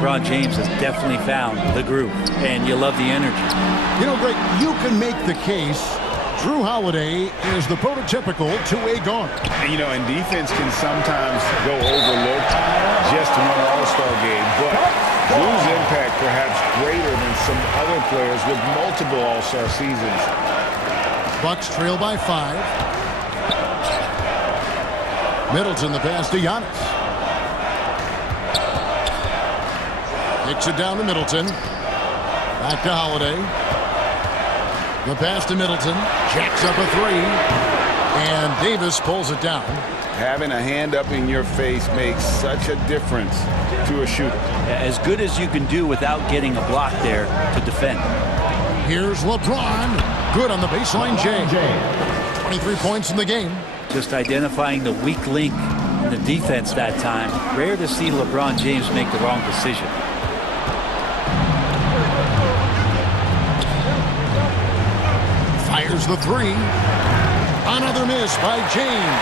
LeBron James has definitely found the groove, and you love the energy. You know, Greg, you can make the case Jrue Holiday is the prototypical two-way guard. And, you know, and defense can sometimes go overlooked just 1 All-Star game, but Jrue's impact perhaps greater than some other players with multiple All-Star seasons. Bucks trail by 5. Middleton the pass to Giannis. Kicks it down to Middleton. Back to Holiday. The pass to Middleton. Jacks up a 3. And Davis pulls it down. Having a hand up in your face makes such a difference to a shooter. As good as you can do without getting a block there to defend. Here's LeBron. Good on the baseline, Jay. 23 points in the game. Just identifying the weak link in the defense that time. Rare to see LeBron James make the wrong decision. Fires the three. Another miss by James.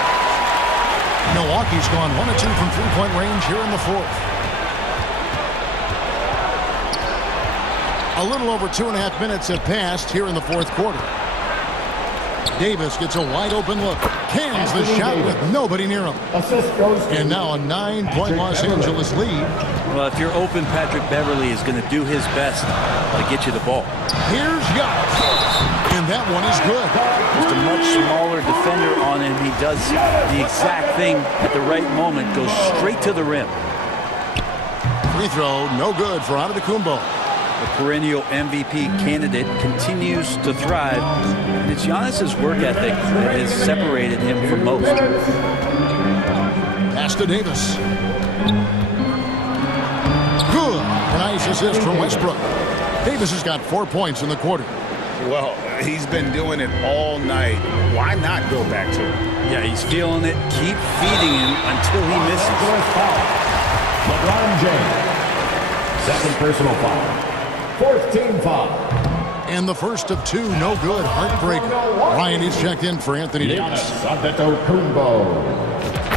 Milwaukee's gone 1 of 2 from three-point range here in the fourth. A little over 2.5 minutes have passed here in the fourth quarter. Davis gets a wide-open look. Cans the shot with nobody near him. And now a 9-point Los Angeles lead. Well, if you're open, Patrick Beverly is going to do his best to get you the ball. Here's Giannis. And that one is good. Just a much smaller defender on him. He does the exact thing at the right moment. Goes straight to the rim. Free throw, no good for Antetokounmpo. The perennial MVP candidate continues to thrive, and it's Giannis's work ethic that has separated him from most. Pass to Davis. Good. A nice assist from Westbrook. Davis has got 4 points in the quarter. Well, he's been doing it all night. Why not go back to him? Yeah, he's feeling it. Keep feeding him until he misses. LeBron James. Second personal foul. Fourth team foul. And the first of 2, no good. Heartbreaker. Ryan is checked in for Anthony Davis.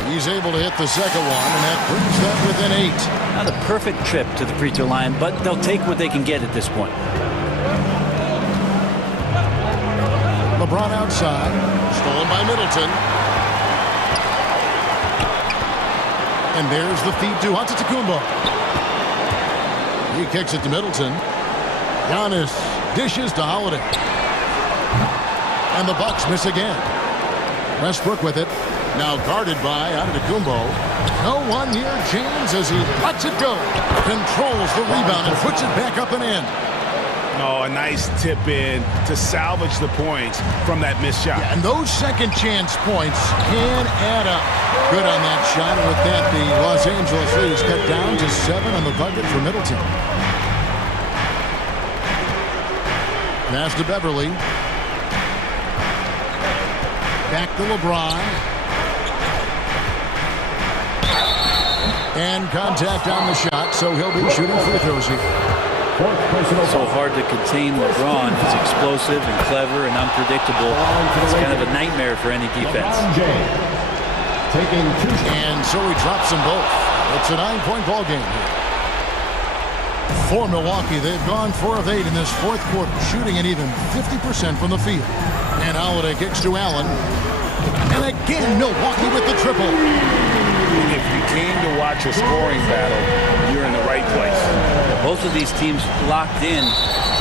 He's able to hit the second one, and that brings them within 8. Not a perfect trip to the free throw line, but they'll take what they can get at this point. LeBron outside. Stolen by Middleton. And there's the feed to Antetokounmpo. He kicks it to Middleton. Giannis dishes to Holiday. And the Bucks miss again. Westbrook with it. Now guarded by Antetokounmpo. No one near James as he lets it go. Controls the rebound and puts it back up and in. Oh, a nice tip in to salvage the points from that missed shot. Yeah, and those second chance points can add up. Good on that shot. And with that, the Los Angeles lead is cut down to 7 on the bucket for Middleton. Pass to Beverly. Back to LeBron. And contact on the shot, so he'll be shooting free throws here. So hard to contain LeBron. He's explosive and clever and unpredictable. It's kind of a nightmare for any defense. And so he drops them both. It's a 9-point ball game here. For Milwaukee, they've gone 4 of 8 in this fourth quarter, shooting an even 50% from the field. And Holiday kicks to Allen. And again, Milwaukee with the triple. If you came to watch a scoring battle, you're in the right place. Both of these teams locked in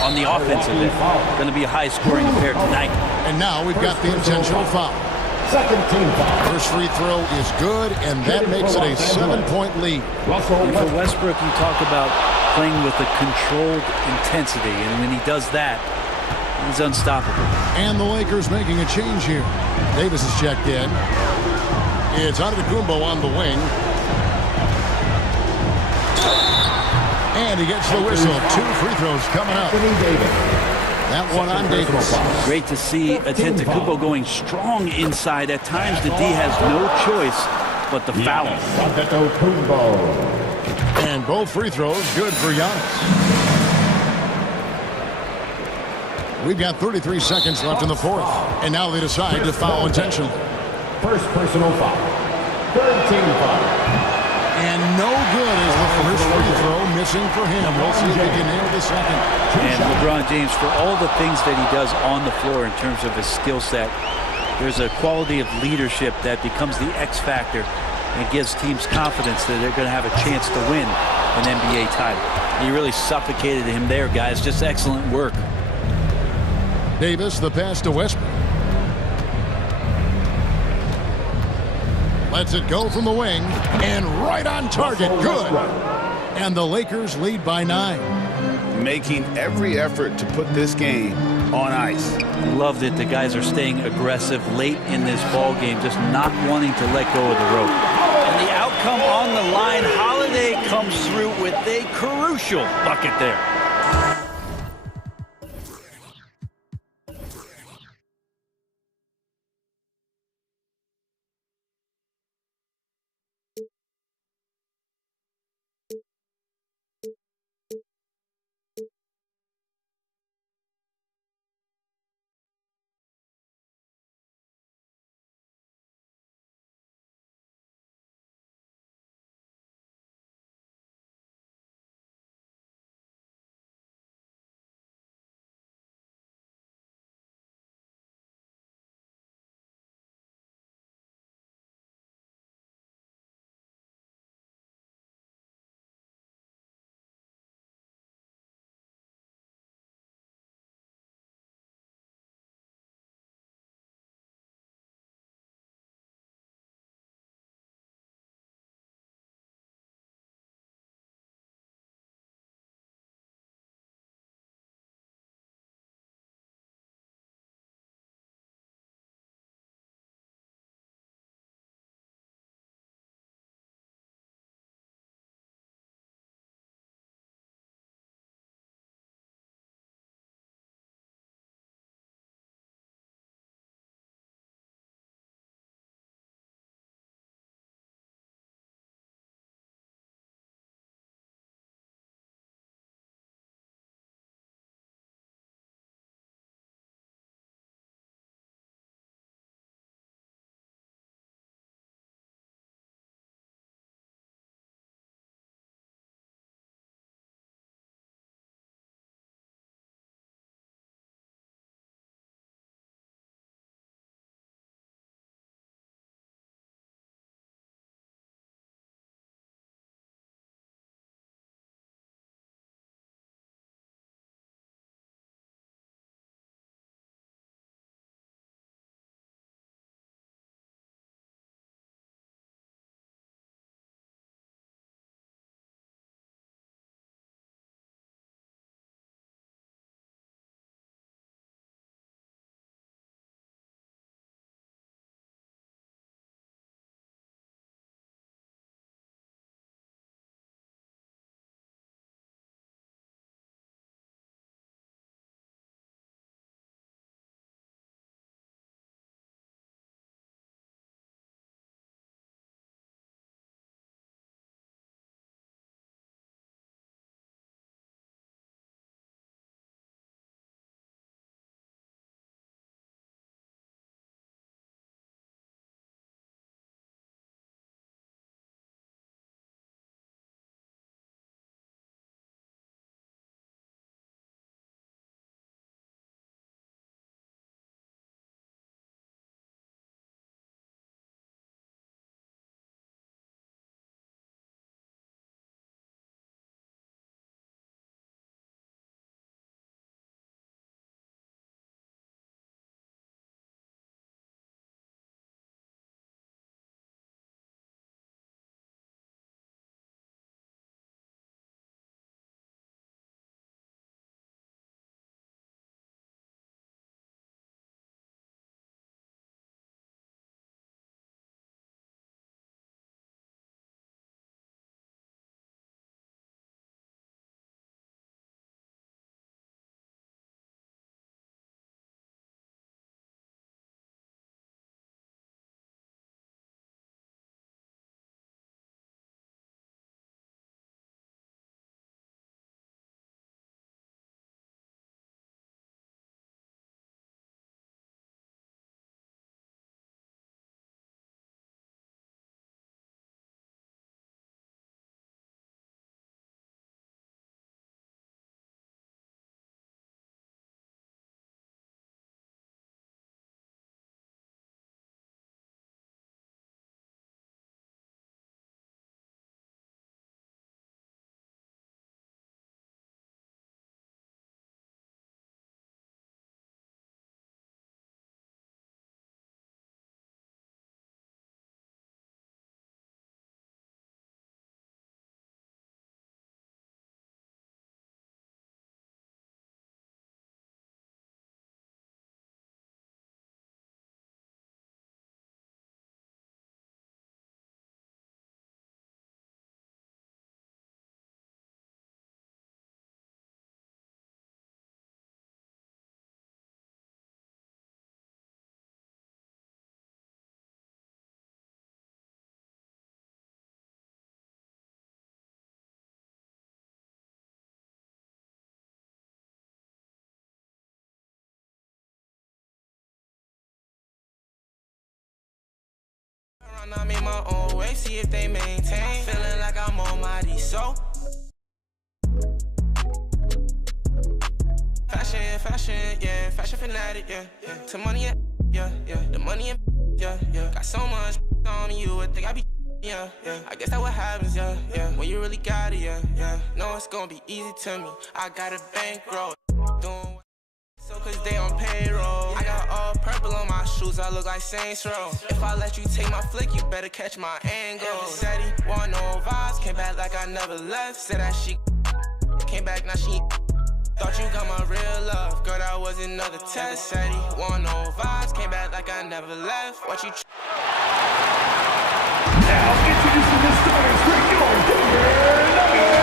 on the offensive end. Going to be a high-scoring affair tonight. And now we've got the intentional foul. Second team foul. First free throw is good, and that makes it a 7-point lead. And for Westbrook, you talk about playing with a controlled intensity, and when he does that, he's unstoppable. And the Lakers making a change here. Davis is checked in. It's Antetokounmpo on the wing. And he gets the whistle. 2 free throws coming up. That one on Davis. Great to see Antetokounmpo going strong inside. At times, the D has no choice but to foul him. And both free throws good for Giannis. We've got 33 seconds left in the fourth. And now they decide to foul intentionally. First personal foul. Third team foul. And no good as the first free throw missing for him. We'll see if he can nail the second. And LeBron James, for all the things that he does on the floor in terms of his skill set, there's a quality of leadership that becomes the X factor and gives teams confidence that they're going to have a chance to win an NBA title. He really suffocated him there, guys. Just excellent work. Davis, the pass to Westbrook. Lets it go from the wing, and right on target, good. And the Lakers lead by 9. Making every effort to put this game on ice. Love that the guys are staying aggressive late in this ball game, just not wanting to let go of the rope. And the outcome on the line, Holiday comes through with a crucial bucket there. I made my own way, see if they maintain. Feeling like I'm almighty, so. Fashion, yeah, fashion fanatic, yeah. To money, yeah. The money, yeah. Got so much on me, you would think I be, yeah. I guess that's what happens, yeah. When you really got it, yeah. No, it's gonna be easy to me. I got a bankroll, doing so cause they on payroll. I got all purple on my shoes, I look like Saints Row. If I let you take my flick, you better catch my angle. Said he want no vibes, came back like I never left. Said that she came back, now she. Thought you got my real love, girl, that was another test. Said he want no vibes, came back like I never left. What you Now introducing the starters for your Denver Nuggets.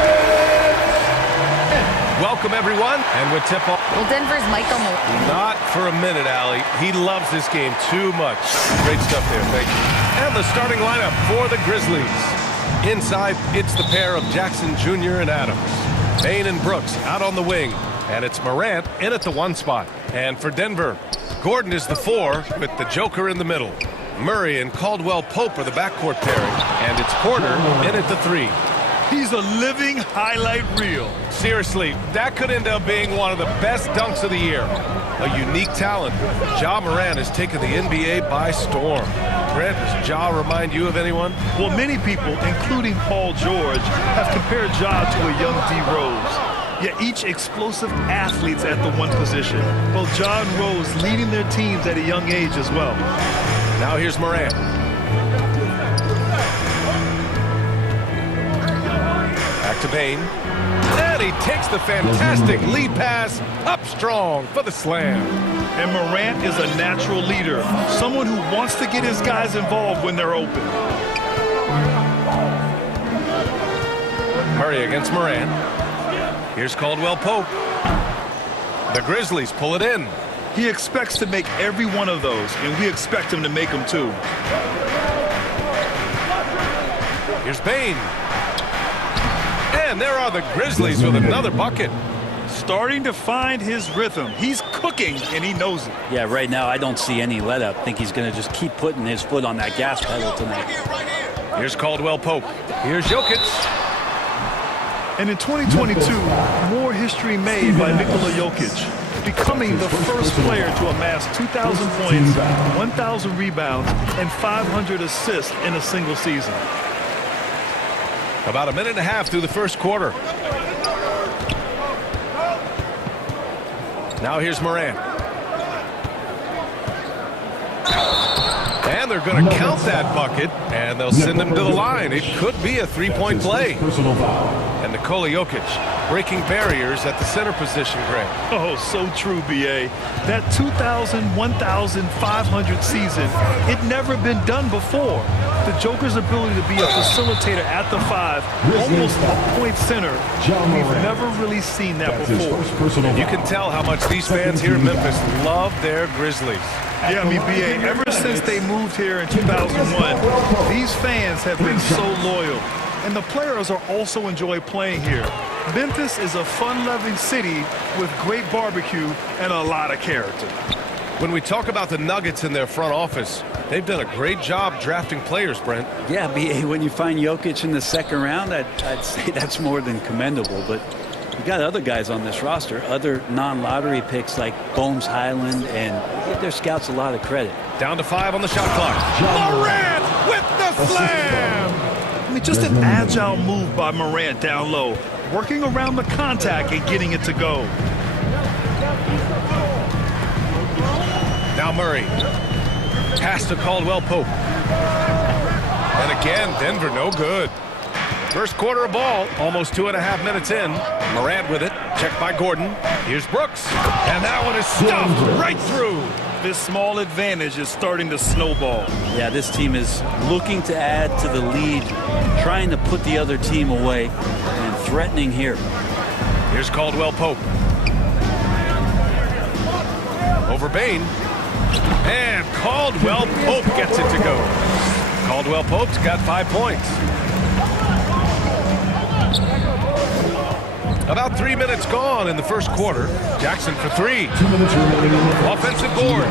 Welcome, everyone, and with tip-off. Well, Denver's Michael Moore. Not for a minute, Allie. He loves this game too much. Great stuff there, thank you. And the starting lineup for the Grizzlies. Inside, it's the pair of Jackson Jr. and Adams. Bane and Brooks out on the wing, and it's Morant in at the 1 spot. And for Denver, Gordon is the 4 with the Joker in the middle. Murray and Caldwell Pope are the backcourt pairing, and it's Porter in at the 3. He's a living highlight reel. Seriously, that could end up being one of the best dunks of the year. A unique talent. Ja Morant has taken the NBA by storm. Brent, does Ja remind you of anyone? Well, many people, including Paul George, have compared Ja to a young D. Rose. Yet each explosive athletes at the 1 position. Both Ja and Rose leading their teams at a young age as well. Now here's Morant. Back to Bane. And he takes the fantastic lead pass up strong for the slam. And Morant is a natural leader, someone who wants to get his guys involved when they're open. Murray against Morant. Here's Caldwell Pope. The Grizzlies pull it in. He expects to make every one of those, and we expect him to make them too. Here's Bane. And there are the Grizzlies with another bucket. Starting to find his rhythm. He's cooking, and he knows it. Yeah, right now I don't see any let-up. I think he's going to just keep putting his foot on that gas pedal tonight. Here's Caldwell Pope. Here's Jokic. And in 2022, more history made by Nikola Jokic, becoming the first player to amass 2,000 points, 1,000 rebounds, and 500 assists in a single season. About a minute and a half through the first quarter. Now here's Morant. And they're going to count that bucket, and they'll send him to the line. It could be a 3-point play. And Nikola Jokic breaking barriers at the center position, Greg. Oh, so true, B.A. That 2,000, 1,500 season, it never been done before. The Joker's ability to be a facilitator at the 5, almost a point center, we've never really seen that before. And you can tell how much these fans here in Memphis love their Grizzlies. Yeah, I mean, B.A., ever since they moved here in 2001, these fans have been so loyal. And the players are also enjoy playing here. Memphis is a fun-loving city with great barbecue and a lot of character. When we talk about the Nuggets in their front office, they've done a great job drafting players, Brent. Yeah, B.A., when you find Jokic in the second round, I'd say that's more than commendable. But you got other guys on this roster, other non-lottery picks like Bones Highland, and give their scouts a lot of credit. Down to 5 on the shot clock. Morant with the slam! I mean, just an agile move by Morant down low, working around the contact and getting it to go. Now Murray. Pass to Caldwell Pope. And again, Denver no good. First quarter of ball, almost 2.5 minutes in. Morant with it, checked by Gordon. Here's Brooks. And that one is stuffed right through. This small advantage is starting to snowball. Yeah, this team is looking to add to the lead, trying to put the other team away, and threatening here. Here's Caldwell Pope. Over Bane. And Caldwell Pope gets it to go. Caldwell Pope's got 5 points. About 3 minutes gone in the first quarter. Jackson for 3. Offensive board.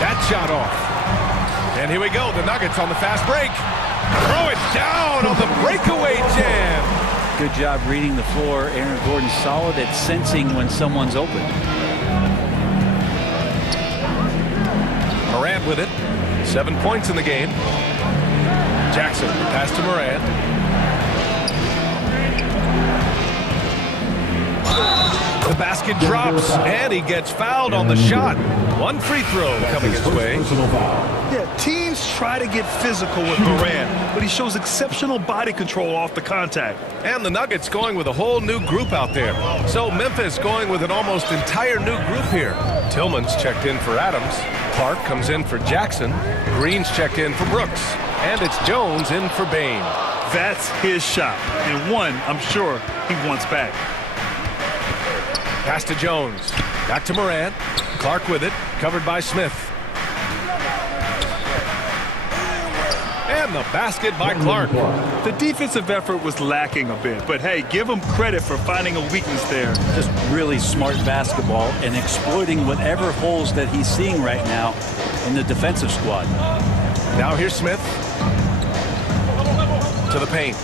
That shot off. And here we go, the Nuggets on the fast break. Throw it down on the breakaway jam. Good job reading the floor. Aaron Gordon solid at sensing when someone's open. Morant with it. 7 points in the game. Jackson, pass to Morant. The basket drops, and he gets fouled on the shot. One free throw coming his way. Yeah, teams try to get physical with Morant, but he shows exceptional body control off the contact. And the Nuggets going with a whole new group out there. So Memphis going with an almost entire new group here. Tillman's checked in for Adams. Clark comes in for Jackson. Green's checked in for Brooks. And it's Jones in for Bain. That's his shot, and one I'm sure he wants back. Pass to Jones. Back to Morant. Clark with it. Covered by Smith. And the basket by Clark. The defensive effort was lacking a bit, but hey, give him credit for finding a weakness there. Just really smart basketball and exploiting whatever holes that he's seeing right now in the defensive squad. Now here's Smith. To the paint.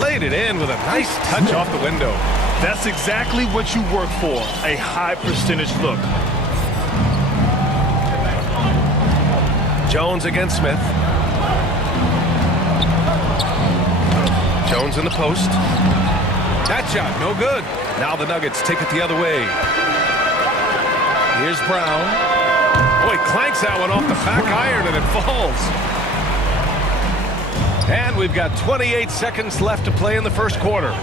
Laid it in with a nice touch off the window. That's exactly what you work for, a high percentage look. Jones against Smith. Jones in the post. That shot, no good. Now the Nuggets take it the other way. Here's Brown. Oh, he clanks that one off the back iron and it falls. And we've got 28 seconds left to play in the first quarter.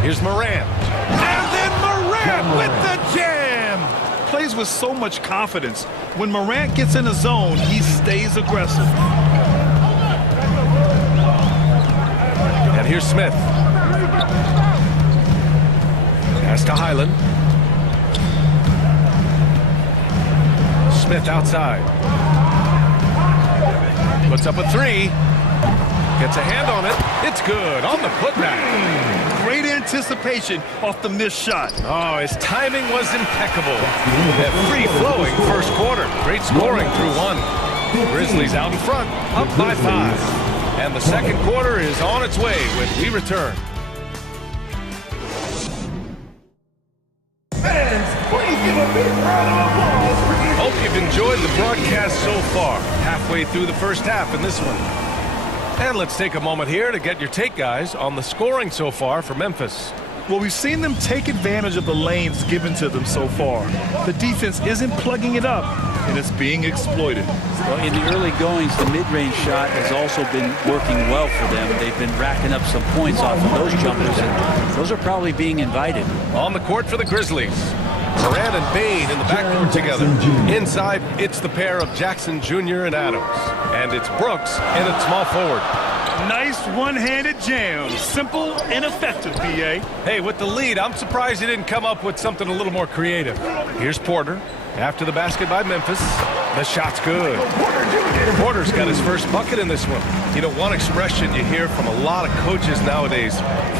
Here's Morant. And then Morant with the jam. Plays with so much confidence. When Morant gets in a zone, he stays aggressive. And here's Smith. Pass to Highland. Smith outside. Puts up a three. Gets a hand on it. It's good on the putback. Great anticipation off the missed shot. Oh, his timing was impeccable. That free-flowing first quarter. Great scoring through one. Grizzlies out in front, up by 5. And the second quarter is on its way when we return. Fans, please give a big round of applause for you. Hope you've enjoyed the broadcast so far. Halfway through the first half in this one. And let's take a moment here to get your take, guys, on the scoring so far for Memphis. Well, we've seen them take advantage of the lanes given to them so far. The defense isn't plugging it up, and it's being exploited. Well, in the early goings, the mid-range shot has also been working well for them. They've been racking up some points off of those jumpers, and those are probably being invited. On the court for the Grizzlies. Morant and Bain in the backcourt together. Inside, it's the pair of Jackson Jr. and Adams. And it's Brooks in at small forward. Nice one-handed jam. Simple and effective, B.A. Hey, with the lead, I'm surprised he didn't come up with something a little more creative. Here's Porter. After the basket by Memphis. The shot's good. Porter's got his first bucket in this one. You know, one expression you hear from a lot of coaches nowadays,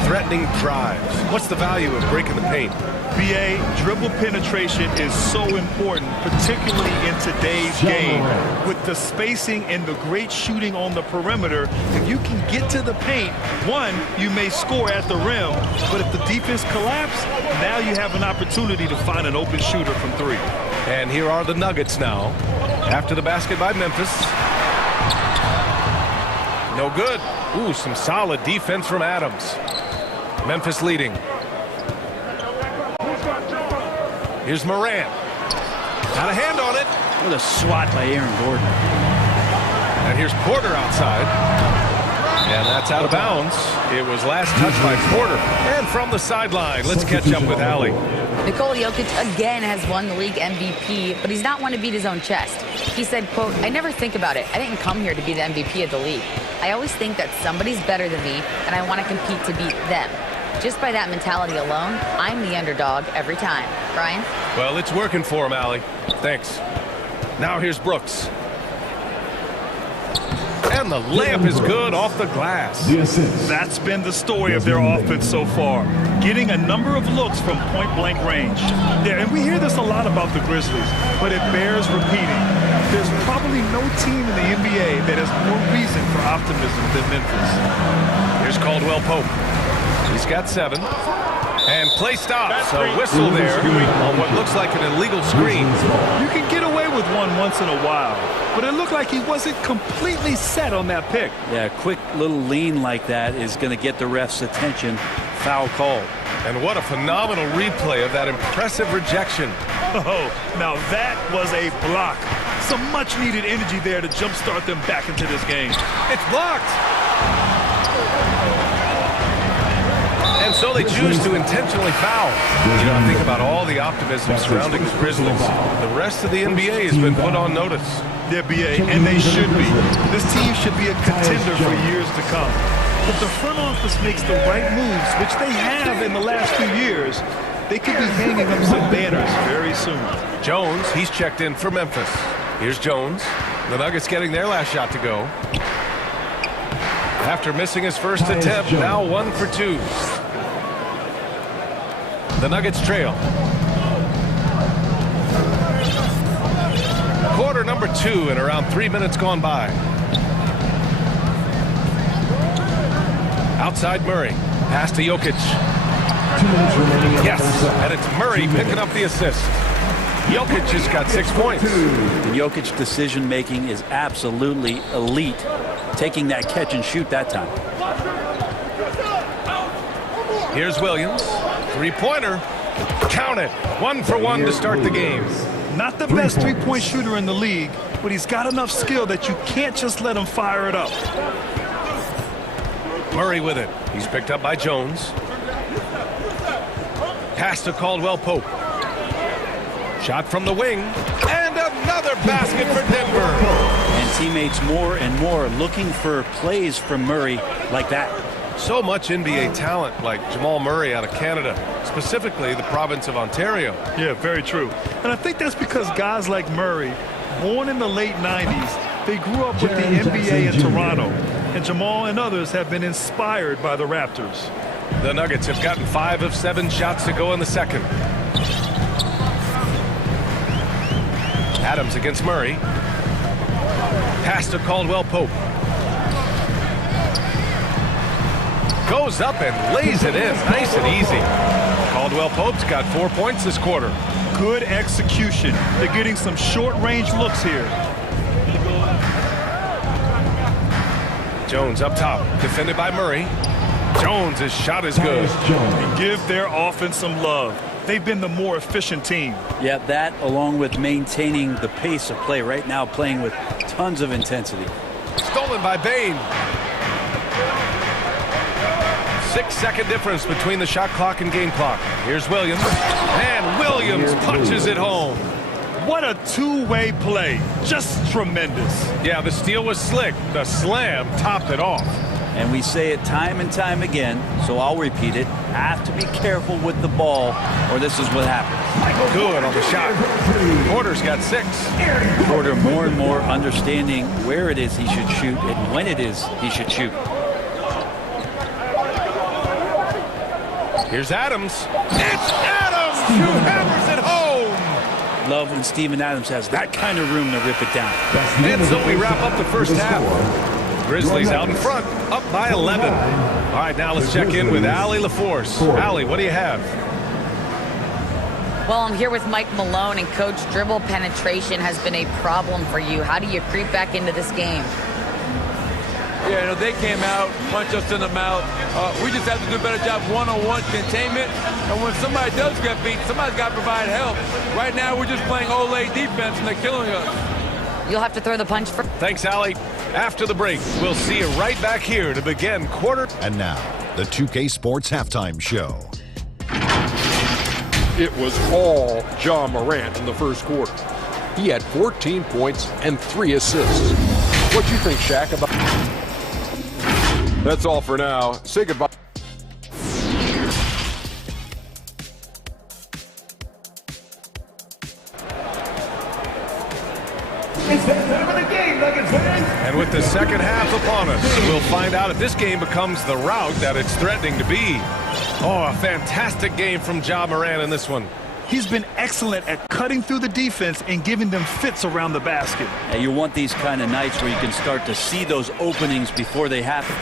threatening drives. What's the value of breaking the paint? B.A., dribble penetration is so important, particularly in today's game. With the spacing and the great shooting on the perimeter, if you can get to the paint, one, you may score at the rim, but if the defense collapses, now you have an opportunity to find an open shooter from 3. And here are the Nuggets now. After the basket by Memphis. No good. Ooh, some solid defense from Adams. Memphis leading. Here's Morant. Got a hand on it. What a swat by Aaron Gordon. And here's Porter outside. And that's out of bounds. It was last touched by Porter. And from the sideline, let's catch up with Allie. Nikola Jokic again has won the league MVP, but he's not one to beat his own chest. He said, quote, "I never think about it. I didn't come here to be the MVP of the league. I always think that somebody's better than me, and I want to compete to beat them. Just by that mentality alone, I'm the underdog every time." Brian? Well, it's working for him, Allie. Thanks. Now here's Brooks. And the layup is good off the glass. That's been the story of their offense so far. Getting a number of looks from point-blank range. Yeah, and we hear this a lot about the Grizzlies, but it bears repeating. There's probably no team in the NBA that has more reason for optimism than Memphis. Here's Caldwell Pope. He's got 7. And play stops. A whistle there on what looks like an illegal screen. You can get away with one once in a while, but it looked like he wasn't completely set on that pick. Yeah, a quick little lean like that is going to get the ref's attention. Foul call. And what a phenomenal replay of that impressive rejection. Oh, now that was a block. Some much-needed energy there to jumpstart them back into this game. It's blocked. And so they choose to intentionally foul. You know, I think about all the optimism surrounding the Grizzlies. The rest of the NBA has been put on notice. Yeah, BA, and they should be. This team should be a contender for years to come. If the front office makes the right moves, which they have in the last few years, they could be hanging up some banners very soon. Jones, he's checked in for Memphis. Here's Jones. The Nuggets getting their last shot to go. After missing his first attempt, now 1 for 2. The Nuggets trail. Quarter number 2 and around 3 minutes gone by. Outside Murray. Pass to Jokic. Yes, and it's Murray picking up the assist. Jokic has got 6 points. And Jokic's decision-making is absolutely elite. Taking that catch and shoot that time. Here's Williams. 3-pointer. Count it. 1 for 1 to start the game. Not the best 3-point shooter in the league, but he's got enough skill that you can't just let him fire it up. Murray with it. He's picked up by Jones. Pass to Caldwell Pope. Shot from the wing. And another basket for Denver. And teammates more and more looking for plays from Murray like that. So much NBA talent like Jamal Murray out of Canada, specifically the province of Ontario. Yeah, very true. And I think that's because guys like Murray, born in the late 90s, they grew up with the NBA in Toronto. And Jamal and others have been inspired by the Raptors. The Nuggets have gotten 5 of 7 shots to go in the second. Adams against Murray. Pass to Caldwell Pope. Goes up and lays it in. Nice and easy. Caldwell Pope's got 4 points this quarter. Good execution. They're getting some short-range looks here. Jones up top. Defended by Murray. Jones' shot is good. And give their offense some love. They've been the more efficient team. Yeah, that along with maintaining the pace of play right now, playing with tons of intensity. Stolen by Bain. 6-second difference between the shot clock and game clock. Here's Williams. And Williams punches it home. What a two-way play. Just tremendous. Yeah, the steal was slick. The slam topped it off. And we say it time and time again, so I'll repeat it. Have to be careful with the ball, or this is what happens. Good on the shot. Porter's got 6. Porter more and more understanding where it is he should shoot and when it is he should shoot. Here's Adams. It's Adams who hammers it home. Love when Steven Adams has that kind of room to rip it down. And so we wrap up the first half. Grizzlies out in front, up by 11. All right, now let's check in with Allie LaForce. Allie, what do you have? Well, I'm here with Mike Malone, and Coach, dribble penetration has been a problem for you. How do you creep back into this game? Yeah, you know, they came out, punched us in the mouth. We just have to do a better job one-on-one containment. And when somebody does get beat, somebody's got to provide help. Right now, we're just playing Olay defense, and they're killing us. You'll have to throw the punch first. Thanks, Allie. After the break, we'll see you right back here to begin quarter. And now, the 2K Sports Halftime Show. It was all Ja Morant in the first quarter. He had 14 points and 3 assists. What do you think, Shaq, about... That's all for now. Say goodbye. And with the second half upon us, we'll find out if this game becomes the rout that it's threatening to be. Oh, a fantastic game from Ja Morant in this one. He's been excellent at cutting through the defense and giving them fits around the basket. Yeah, you want these kind of nights where you can start to see those openings before they happen.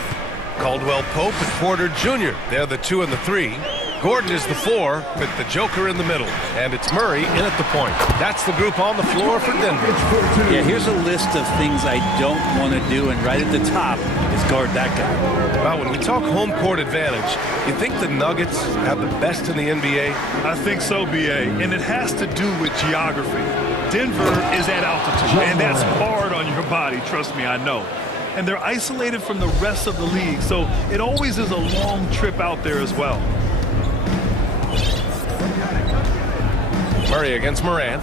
Caldwell Pope and Porter Jr. They're the 2 and the 3. Gordon is the 4 with the Joker in the middle. And it's Murray in at the point. That's the group on the floor for Denver. Yeah, here's a list of things I don't want to do, and right at the top is guard that guy. Well, when we talk home court advantage, you think the Nuggets have the best in the NBA? I think so, B.A., and it has to do with geography. Denver is at altitude, and that's hard on your body, trust me, I know. And they're isolated from the rest of the league, so it always is a long trip out there as well. Murray against Morant.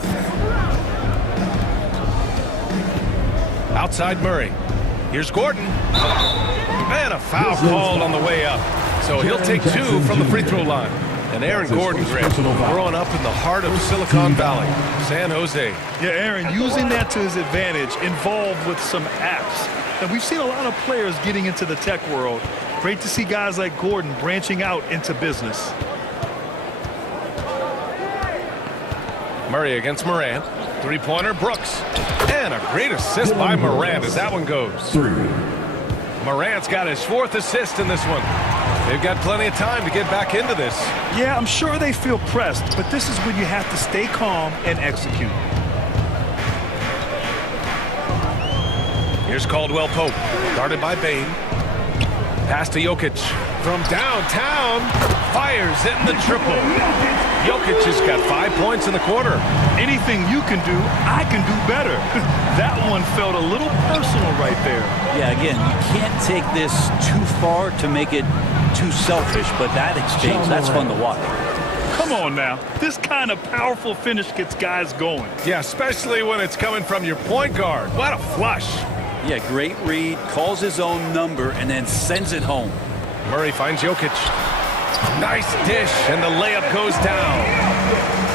Outside Murray. Here's Gordon. And a foul called on the way up. So he'll take 2 from the free throw line. And Aaron Gordon, growing up in the heart of Silicon Valley, San Jose. Yeah, Aaron, using that to his advantage, involved with some apps. And we've seen a lot of players getting into the tech world. Great to see guys like Gordon branching out into business. Murray against Morant. Three-pointer, Brooks. And a great assist by Morant as that one goes. Morant's got his 4th assist in this one. They've got plenty of time to get back into this. Yeah, I'm sure they feel pressed, but this is when you have to stay calm and execute. Here's Caldwell Pope, guarded by Bane. Pass to Jokic from downtown. Fires in the triple. Jokic has got 5 points in the quarter. Anything you can do, I can do better. That one felt a little personal right there. Yeah, again, you can't take this too far to make it too selfish, but that exchange, that's fun to watch. Come on now. This kind of powerful finish gets guys going. Yeah, especially when it's coming from your point guard. What a flush. Yeah, great read, calls his own number, and then sends it home. Murray finds Jokic. Nice dish, and the layup goes down.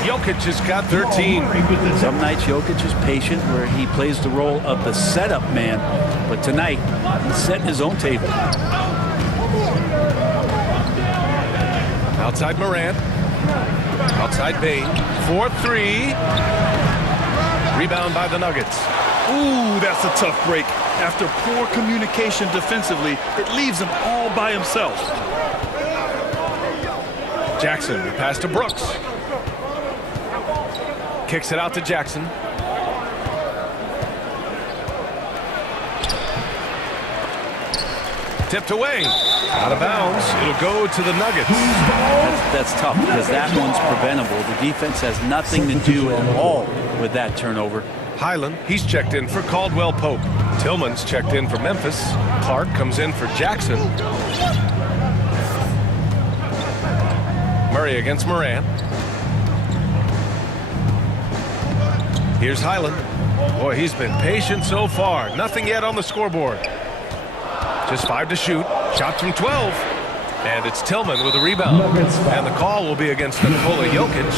Jokic has got 13. Some nights Jokic is patient where he plays the role of the setup man, but tonight he's setting his own table. Outside Morant. Outside Bane. 4-3. Rebound by the Nuggets. Ooh, that's a tough break. After poor communication defensively, it leaves him all by himself. Jackson, pass to Brooks. Kicks it out to Jackson. Tipped away. Out of bounds. It'll go to the Nuggets. That's tough because that one's preventable. The defense has nothing to do at all with that turnover. Highland, he's checked in for Caldwell Pope. Tillman's checked in for Memphis. Clark comes in for Jackson. Murray against Morant. Here's Highland. Boy, he's been patient so far. Nothing yet on the scoreboard. Just 5 to shoot. Shot from 12. And it's Tillman with a rebound. And the call will be against Nikola Jokic.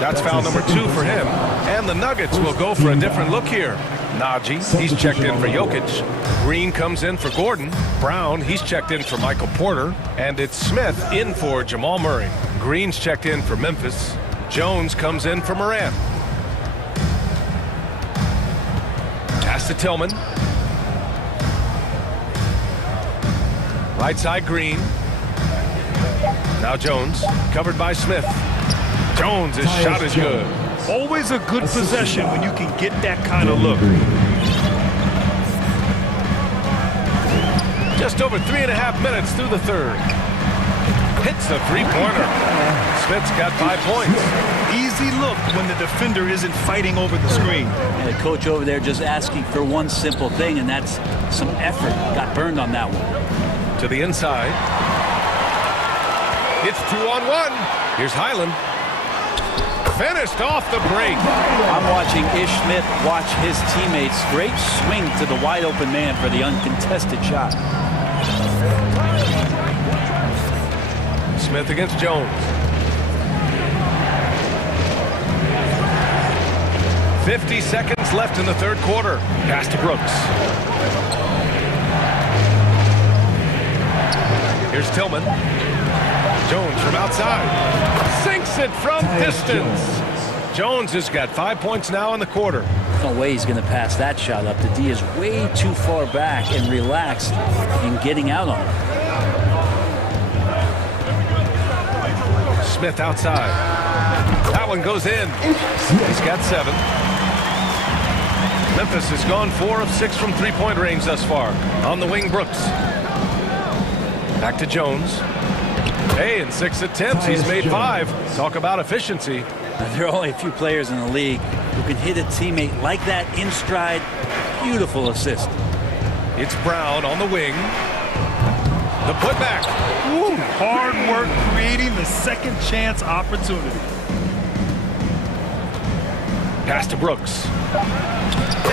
That's foul number 2 for him. And the Nuggets will go for a different look here. Najee, he's checked in for Jokic. Green comes in for Gordon. Brown, he's checked in for Michael Porter. And it's Smith in for Jamal Murray. Green's checked in for Memphis. Jones comes in for Morant. Pass to Tillman. Right side Green. Now Jones, covered by Smith. Jones' shot is good. Always a good possession when you can get that kind of look. Just over 3.5 minutes through the third. Hits the three-pointer. Smith's got 5 points. Easy look when the defender isn't fighting over the screen. And the coach over there just asking for one simple thing, and that's some effort. Got burned on that one. To the inside. It's 2-on-1. Here's Highland. Finished off the break. I'm watching Ish Smith watch his teammates. Great swing to the wide open man for the uncontested shot. Smith against Jones. 50 seconds left in the third quarter. Pass to Brooks. Here's Tillman. Jones from outside. Sinks Makes it from distance. Jones has got 5 points now in the quarter. No way he's going to pass that shot up. The D is way too far back and relaxed in getting out on it. Smith outside. That one goes in. He's got 7. Memphis has gone 4 of 6 from three-point range thus far. On the wing, Brooks. Back to Jones. Hey, in 6 attempts, he's made 5. Talk about efficiency. There are only a few players in the league who can hit a teammate like that in stride. Beautiful assist. It's Brown on the wing. The putback. Ooh, hard work creating the second chance opportunity. Pass to Brooks.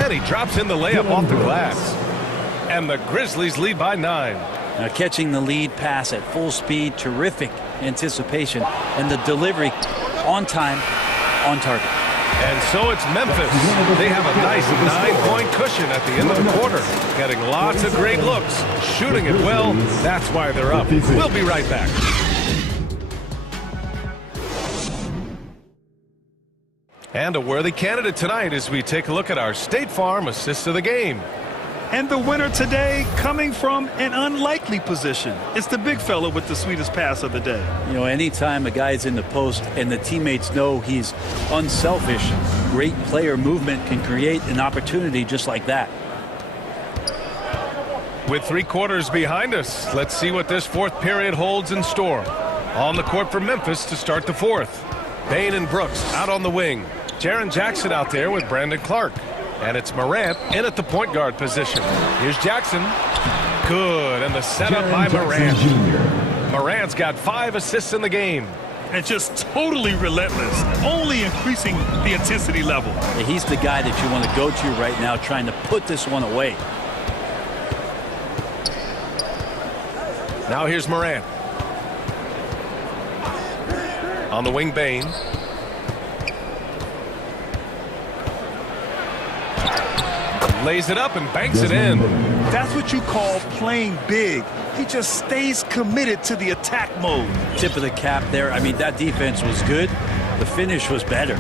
And he drops in the layup off the glass. And the Grizzlies lead by 9. Now catching the lead pass at full speed, terrific anticipation, and the delivery on time, on target. And so it's Memphis. They have a nice 9-point cushion at the end of the quarter. Getting lots of great looks. Shooting it well. That's why they're up. We'll be right back. And a worthy candidate tonight as we take a look at our State Farm assist of the game. And the winner today coming from an unlikely position. It's the big fella with the sweetest pass of the day. You know, anytime a guy's in the post and the teammates know he's unselfish, great player movement can create an opportunity just like that. With 3 quarters behind us, let's see what this 4th period holds in store. On the court for Memphis to start the 4th. Bain and Brooks out on the wing. Jaren Jackson out there with Brandon Clark. And it's Morant in at the point guard position. Here's Jackson. Good, and the setup by Morant. Morant's got 5 assists in the game. And just totally relentless, only increasing the intensity level. Yeah, he's the guy that you want to go to right now, trying to put this one away. Now here's Morant. On the wing, Bain. Lays it up and banks it in. That's what you call playing big. He just stays committed to the attack mode. Tip of the cap there. I mean, that defense was good. The finish was better.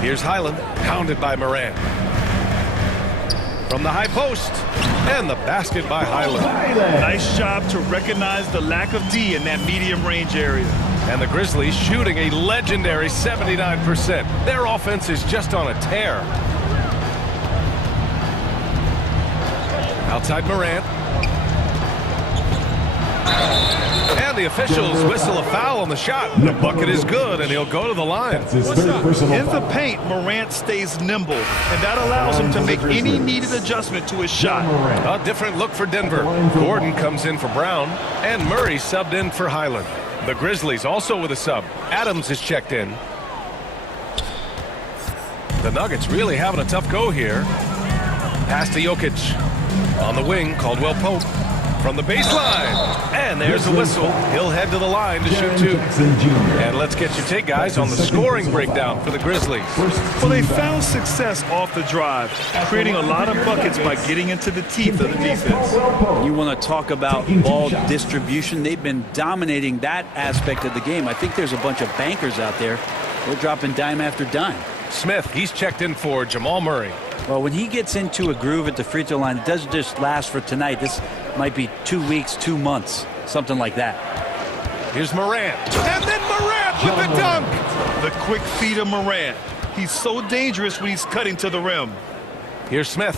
Here's Highland, pounded by Morant. From the high post, and the basket by Highland. Nice job to recognize the lack of D in that medium range area. And the Grizzlies shooting a legendary 79%. Their offense is just on a tear. Outside Morant. And the officials whistle a foul on the shot. The bucket is good, and he'll go to the line. In the paint, Morant stays nimble, and that allows him to make any needed adjustment to his shot. A different look for Denver. Gordon comes in for Brown, and Murray subbed in for Highland. The Grizzlies also with a sub. Adams is checked in. The Nuggets really having a tough go here. Pass to Jokic. On the wing, Caldwell Pope. From the baseline. And there's the whistle. He'll head to the line to shoot 2. And let's get your take, guys, on the scoring breakdown for the Grizzlies. Well, they found success off the drive, creating a lot of buckets by getting into the teeth of the defense. You want to talk about ball distribution. They've been dominating that aspect of the game. I think there's a bunch of bankers out there. They're dropping dime after dime. Smith, he's checked in for Jamal Murray. Well, when he gets into a groove at the free throw line, it doesn't just last for tonight. This might be 2 weeks, 2 months, something like that. Here's Morant. And then Morant with the dunk. The quick feet of Morant. He's so dangerous when he's cutting to the rim. Here's Smith.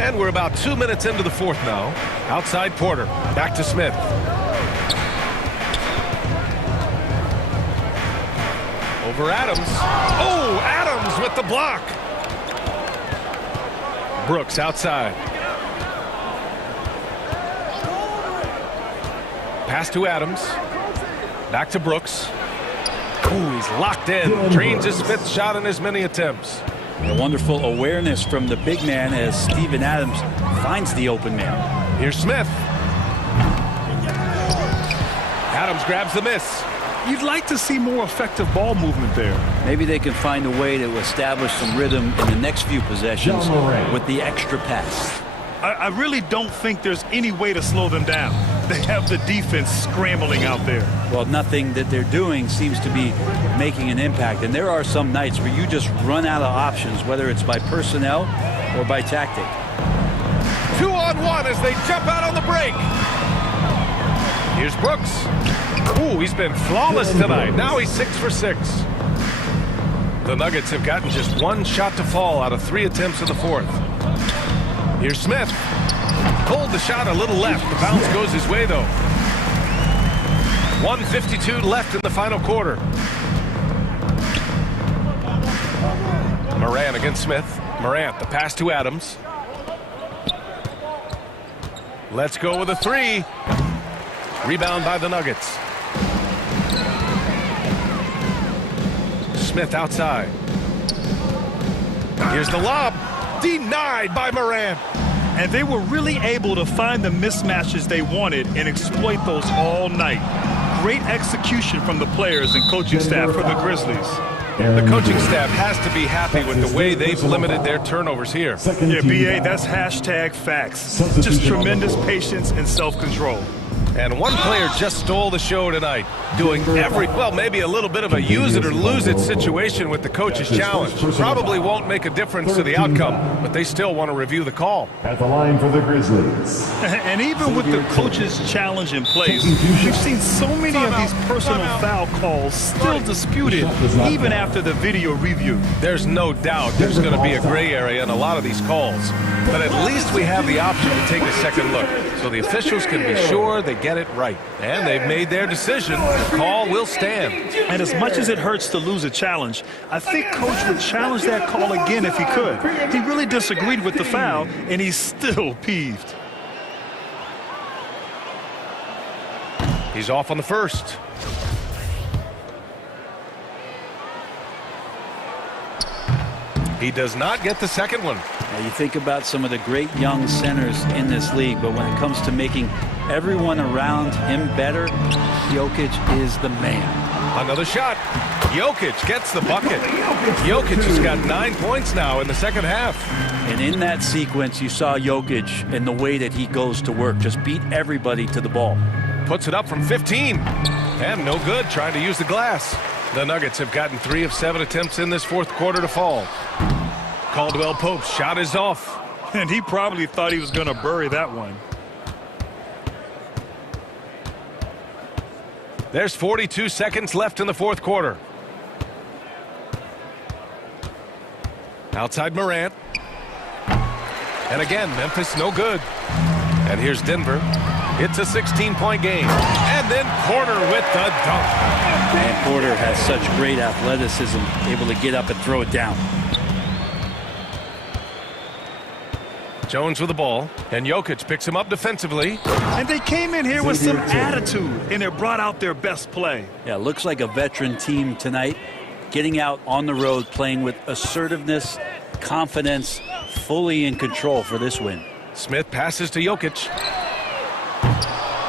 And we're about 2 minutes into the 4th now. Outside Porter. Back to Smith. Over Adams. Oh, Adams with the block. Brooks outside. Pass to Adams. Back to Brooks. Ooh, he's locked in. Drains his 5th shot in as many attempts. A wonderful awareness from the big man as Steven Adams finds the open man. Here's Smith. Adams grabs the miss. You'd like to see more effective ball movement there. Maybe they can find a way to establish some rhythm in the next few possessions with the extra pass. I really don't think there's any way to slow them down. They have the defense scrambling out there. Well, nothing that they're doing seems to be making an impact. And there are some nights where you just run out of options, whether it's by personnel or by tactic. 2-on-1 as they jump out on the break. Here's Brooks. Ooh, he's been flawless tonight. Now he's 6 for 6. The Nuggets have gotten just one shot to fall out of 3 attempts in the fourth. Here's Smith. Pulled the shot a little left. The bounce goes his way, though. 1:52 left in the final quarter. Morant against Smith. Morant, the pass to Adams. Let's go with a 3. Rebound by the Nuggets. Smith outside. Here's the lob. Denied by Morant. And they were really able to find the mismatches they wanted and exploit those all night. Great execution from the players and coaching staff for the Grizzlies. The coaching staff has to be happy with the way they've limited their turnovers here. Yeah, B.A., that's hashtag facts. Just tremendous patience and self-control. And one player just stole the show tonight, doing maybe a little bit of a use it or lose it situation with the coach's challenge. Probably won't make a difference to the outcome, but they still want to review the call. At the line for the Grizzlies. And even with the coach's challenge in place, we've seen so many of these personal foul calls still disputed, even after the video review. There's no doubt there's going to be a gray area in a lot of these calls, but at least we have the option to take a second look, so the officials can be sure they get it right. And they've made their decision. The call will stand. And as much as it hurts to lose a challenge, I think Coach would challenge that call again if he could. He really disagreed with the foul, and he's still peeved. He's off on the first. He does not get the second one. Now you think about some of the great young centers in this league, but when it comes to making everyone around him better, Jokic is the man. Another shot. Jokic gets the bucket. Jokic has got 9 points now in the second half. And in that sequence, you saw Jokic and the way that he goes to work. Just beat everybody to the ball. Puts it up from 15. And no good trying to use the glass. The Nuggets have gotten 3 of 7 attempts in this fourth quarter to fall. Caldwell Pope's shot is off. And he probably thought he was going to bury that one. There's 42 seconds left in the fourth quarter. Outside Morant. And again, Memphis no good. And here's Denver. It's a 16-point game. And then Porter with the dunk. And Porter has such great athleticism, able to get up and throw it down. Jones with the ball, and Jokic picks him up defensively. And they came in here with some attitude, and it brought out their best play. Yeah, looks like a veteran team tonight, getting out on the road, playing with assertiveness, confidence, fully in control for this win. Smith passes to Jokic.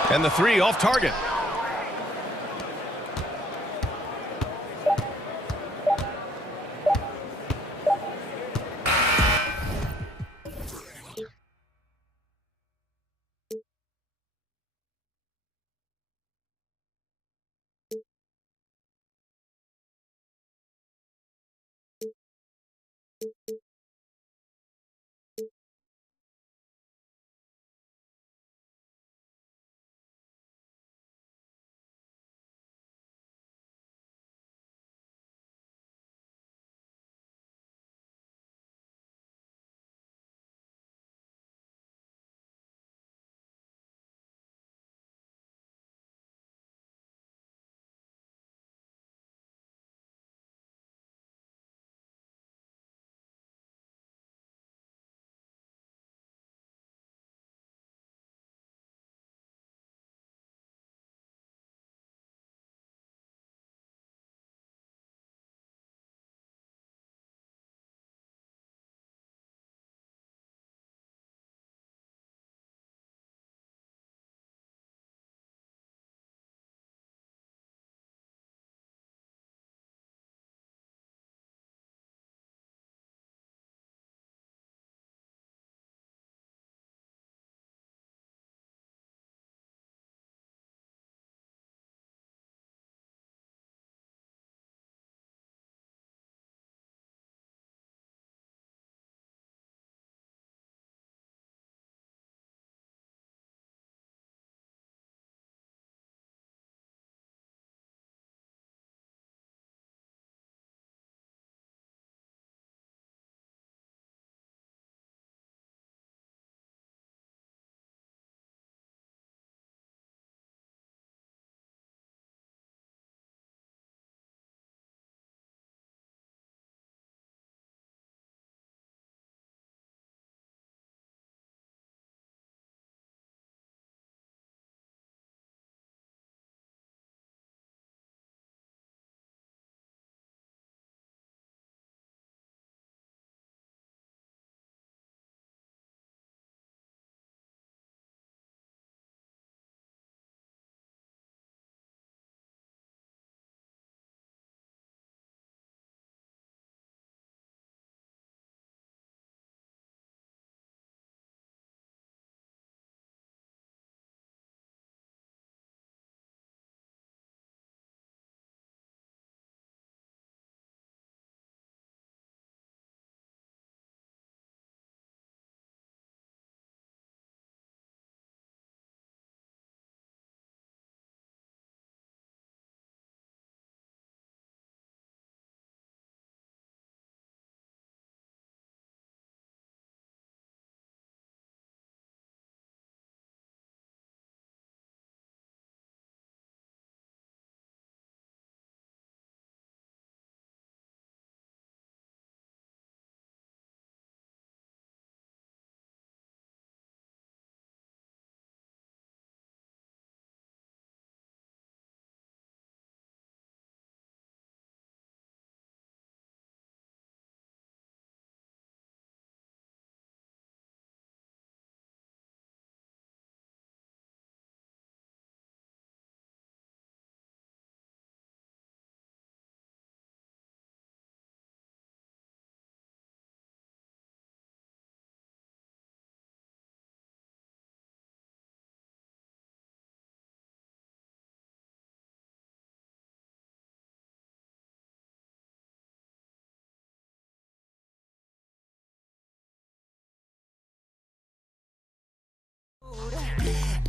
And the 3 off target.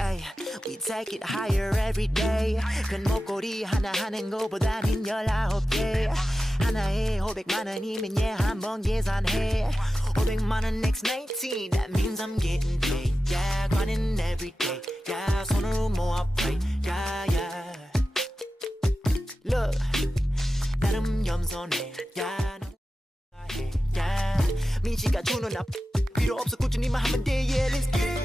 Ay, we take it higher every day. 큰 목걸이 하나 하는 거보다는 19개. 하나에 500만 원이면 한번 계산해. 500만 원 next 19. That means I'm getting paid. Yeah, grinding every day. Yeah, 손으로 모아 pray. Yeah, yeah. Look, 나름 겸손해. Yeah, yeah. 민지가 주는 나 필요 없어 꾸준히만 하면 돼. Yeah, let's get it.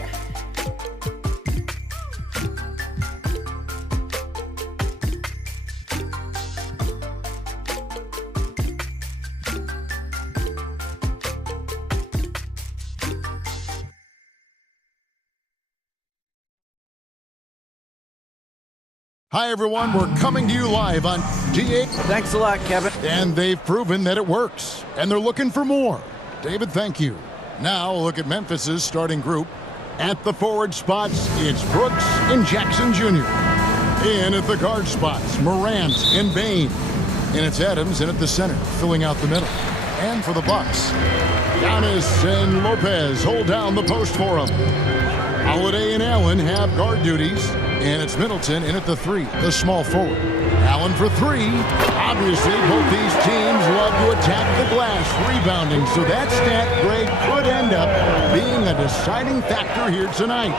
Hi, everyone. We're coming to you live on G8. Thanks a lot, Kevin. And they've proven that it works. And they're looking for more. David, thank you. Now, a look at Memphis's starting group. At the forward spots, it's Brooks and Jackson Jr. In at the guard spots, Morant and Bain. And it's Adams in at the center, filling out the middle. And for the Bucks, Giannis and Lopez hold down the post for him. Holiday and Allen have guard duties. And it's Middleton in at the 3, the small forward. Allen for 3. Obviously, both these teams love to attack the glass, rebounding. So that stat grade could end up being a deciding factor here tonight.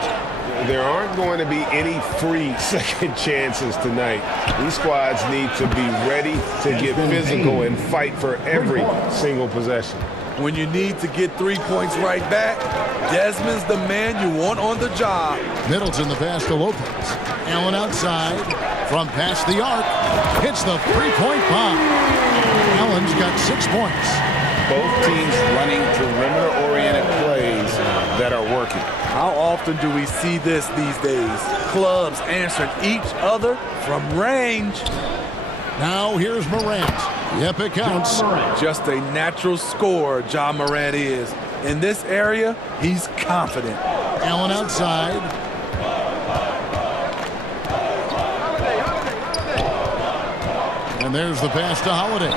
There aren't going to be any free second chances tonight. These squads need to be ready to get physical and fight for every single possession. When you need to get 3 points right back, Desmond's the man you want on the job. Middleton the pass to Lopez. Allen outside from past the arc. Hits the three-point bomb. Allen's got 6 points. Both teams running perimeter-oriented plays that are working. How often do we see this these days? Clubs answering each other from range. Now here's Morant. Yep, it counts. Just a natural scorer, Ja Morant is. In this area, he's confident. Allen outside. And there's the pass to Holiday.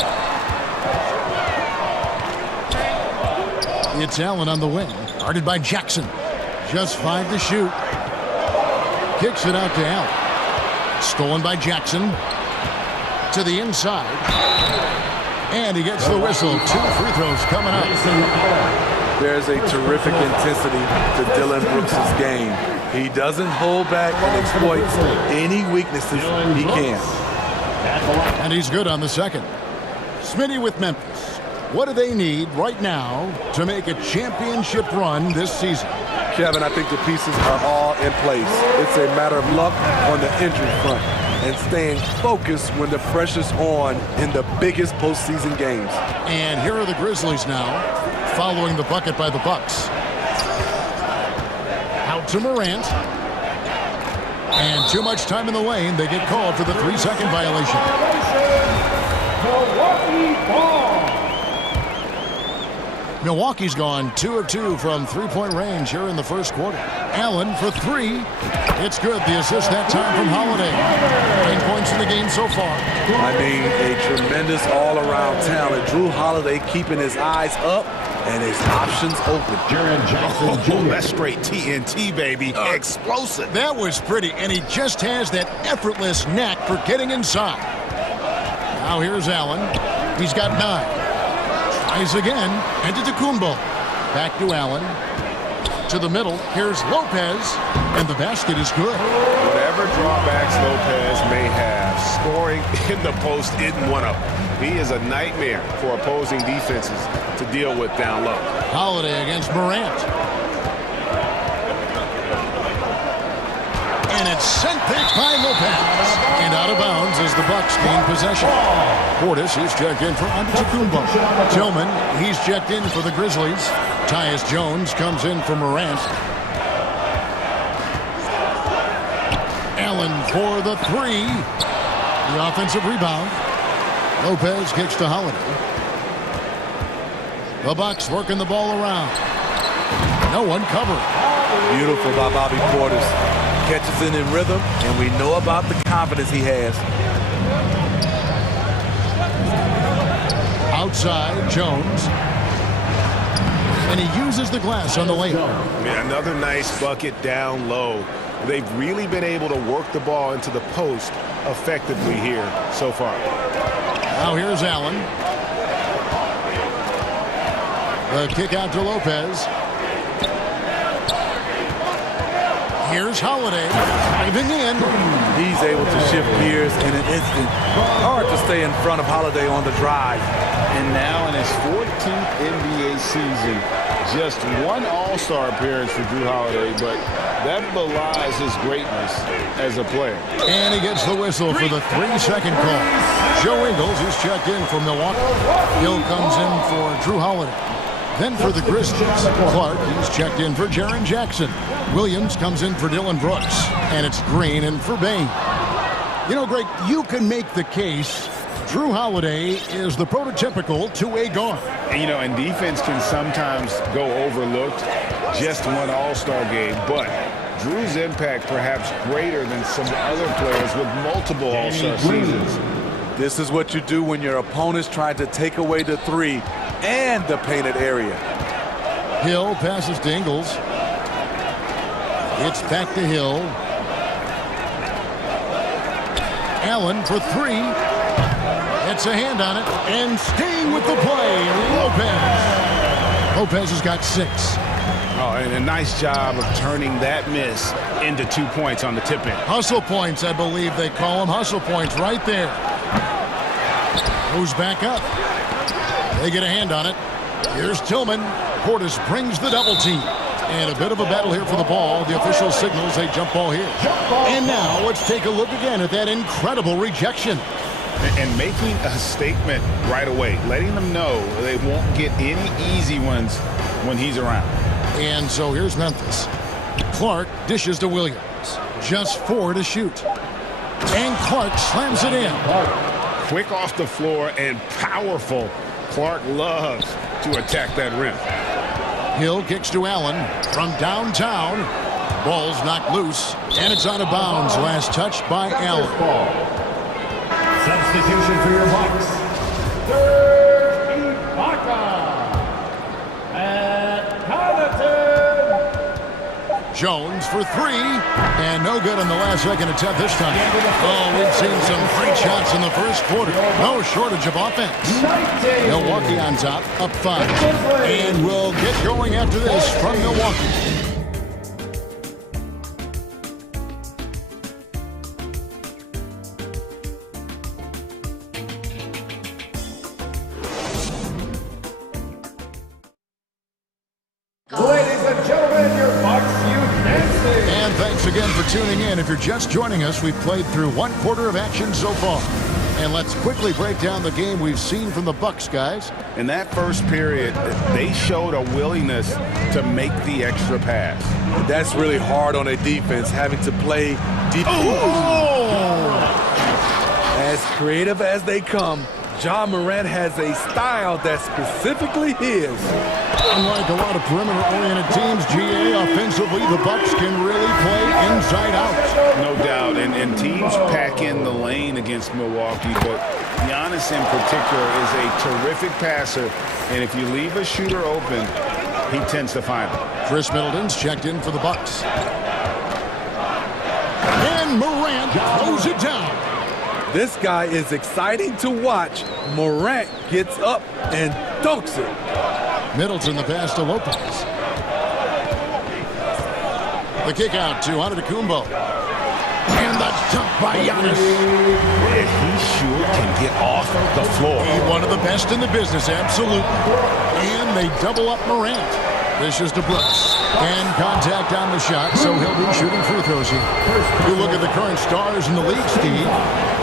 It's Allen on the wing, guarded by Jackson. Just 5 to shoot. Kicks it out to Allen. Stolen by Jackson. To the inside. And he gets the whistle. 2 free throws coming up. There's a terrific intensity to Dillon Brooks' game. He doesn't hold back and exploits any weaknesses he can. And he's good on the second. Smitty with Memphis. What do they need right now to make a championship run this season? Kevin, I think the pieces are all in place. It's a matter of luck on the injury front and staying focused when the pressure's on in the biggest postseason games. And here are the Grizzlies now, following the bucket by the Bucks. Out to Morant. And too much time in the lane. They get called for the 3-second violation. Milwaukee's gone 2 of 2 from 3-point range here in the first quarter. Allen for 3. It's good. The assist that time from Holiday. 9 points in the game so far. I mean, a tremendous all-around talent. Drew Holiday keeping his eyes up and his options open. Oh, that's straight TNT, baby. Explosive. That was pretty, and he just has that effortless knack for getting inside. Now here's Allen. He's got 9. Tries again. Antetokounmpo. Back to Allen. To the middle. Here's Lopez. And the basket is good. Whatever drawbacks Lopez may have, scoring in the post isn't one of them. He is a nightmare for opposing defenses to deal with down low. Holiday against Morant. And it's sent back by Lopez. And out of bounds as the Bucks gain possession. Portis, he's checked in for Antetokounmpo. Tillman, he's checked in for the Grizzlies. Tyus Jones comes in for Morant. Allen for the 3. The offensive rebound. Lopez kicks to Holiday. The Bucks working the ball around. No one covering. Beautiful by Bobby Portis. Catches it in rhythm, and we know about the confidence he has. Outside, Jones. And he uses the glass on the layup. Another nice bucket down low. They've really been able to work the ball into the post effectively here so far. Now here's Allen. The kick out to Lopez. Here's Holiday diving in. He's able to shift gears in an instant. Hard to stay in front of Holiday on the drive. And now in his 14th NBA season, just one All-Star appearance for Drew Holiday, but that belies his greatness as a player. And he gets the whistle for the 3-second call. Joe Ingles is checked in for Milwaukee. Hill comes in for Drew Holiday. Then for the Grizzlies, Clark, he's checked in for Jaren Jackson. Williams comes in for Dylan Brooks. And it's Green in for Bain. You know, Greg, you can make the case Drew Holiday is the prototypical two-way guard. And, you know, and defense can sometimes go overlooked, just one All-Star game, but Drew's impact perhaps greater than some other players with multiple All-Star seasons. This is what you do when your opponent's trying to take away the three and the painted area. Hill passes to Ingles. It's back to Hill. Allen for three. Gets a hand on it. And staying with the play, Lopez. Lopez has got 6. Oh, and a nice job of turning that miss into 2 points on the tip-in. Hustle points, I believe they call them. Hustle points right there. Goes back up. They get a hand on it. Here's Tillman. Portis brings the double team. And a bit of a battle here for the ball. The official signals a jump ball here. And now let's take a look again at that incredible rejection. And making a statement right away, letting them know they won't get any easy ones when he's around. And so here's Memphis. Clark dishes to Williams. Just 4 to shoot. And Clark slams it in. Quick off the floor and powerful. Clark loves to attack that rim. Hill kicks to Allen from downtown. Ball's knocked loose, and it's out of bounds. Last touch by Allen. Substitution for your Bucks. Serge Ibaka. And Connaughton. Jones for 3. And no good on the last second attempt this time. Oh, we've seen some great shots in the first quarter. No shortage of offense. Milwaukee on top, up 5. And we'll get going after this from Milwaukee. Ladies and gentlemen, your Bucks Youth Dancing. And thanks again for tuning in. If you're just joining us, we've played through 1 quarter of action so far. And let's quickly break down the game we've seen from the Bucks, guys. In that first period, they showed a willingness to make the extra pass. That's really hard on a defense, having to play deep. As creative as they come, John Morant has a style that's specifically his. Unlike a lot of perimeter-oriented teams, GA, offensively, the Bucks can really play inside out. No doubt, and teams pack in the lane against Milwaukee, but Giannis in particular is a terrific passer, and if you leave a shooter open, he tends to find it. Chris Middleton's checked in for the Bucks. And Morant throws it down. This guy is exciting to watch. Morant gets up and dunks it. Middleton the pass to Lopez. The kick out to Antetokounmpo. And the dunk by Giannis. He sure can get off the floor. He's one of the best in the business, absolutely. And they double up Morant. This is to Brooks. And contact on the shot, so he'll be shooting free throws here. You look at the current stars in the league, Steve,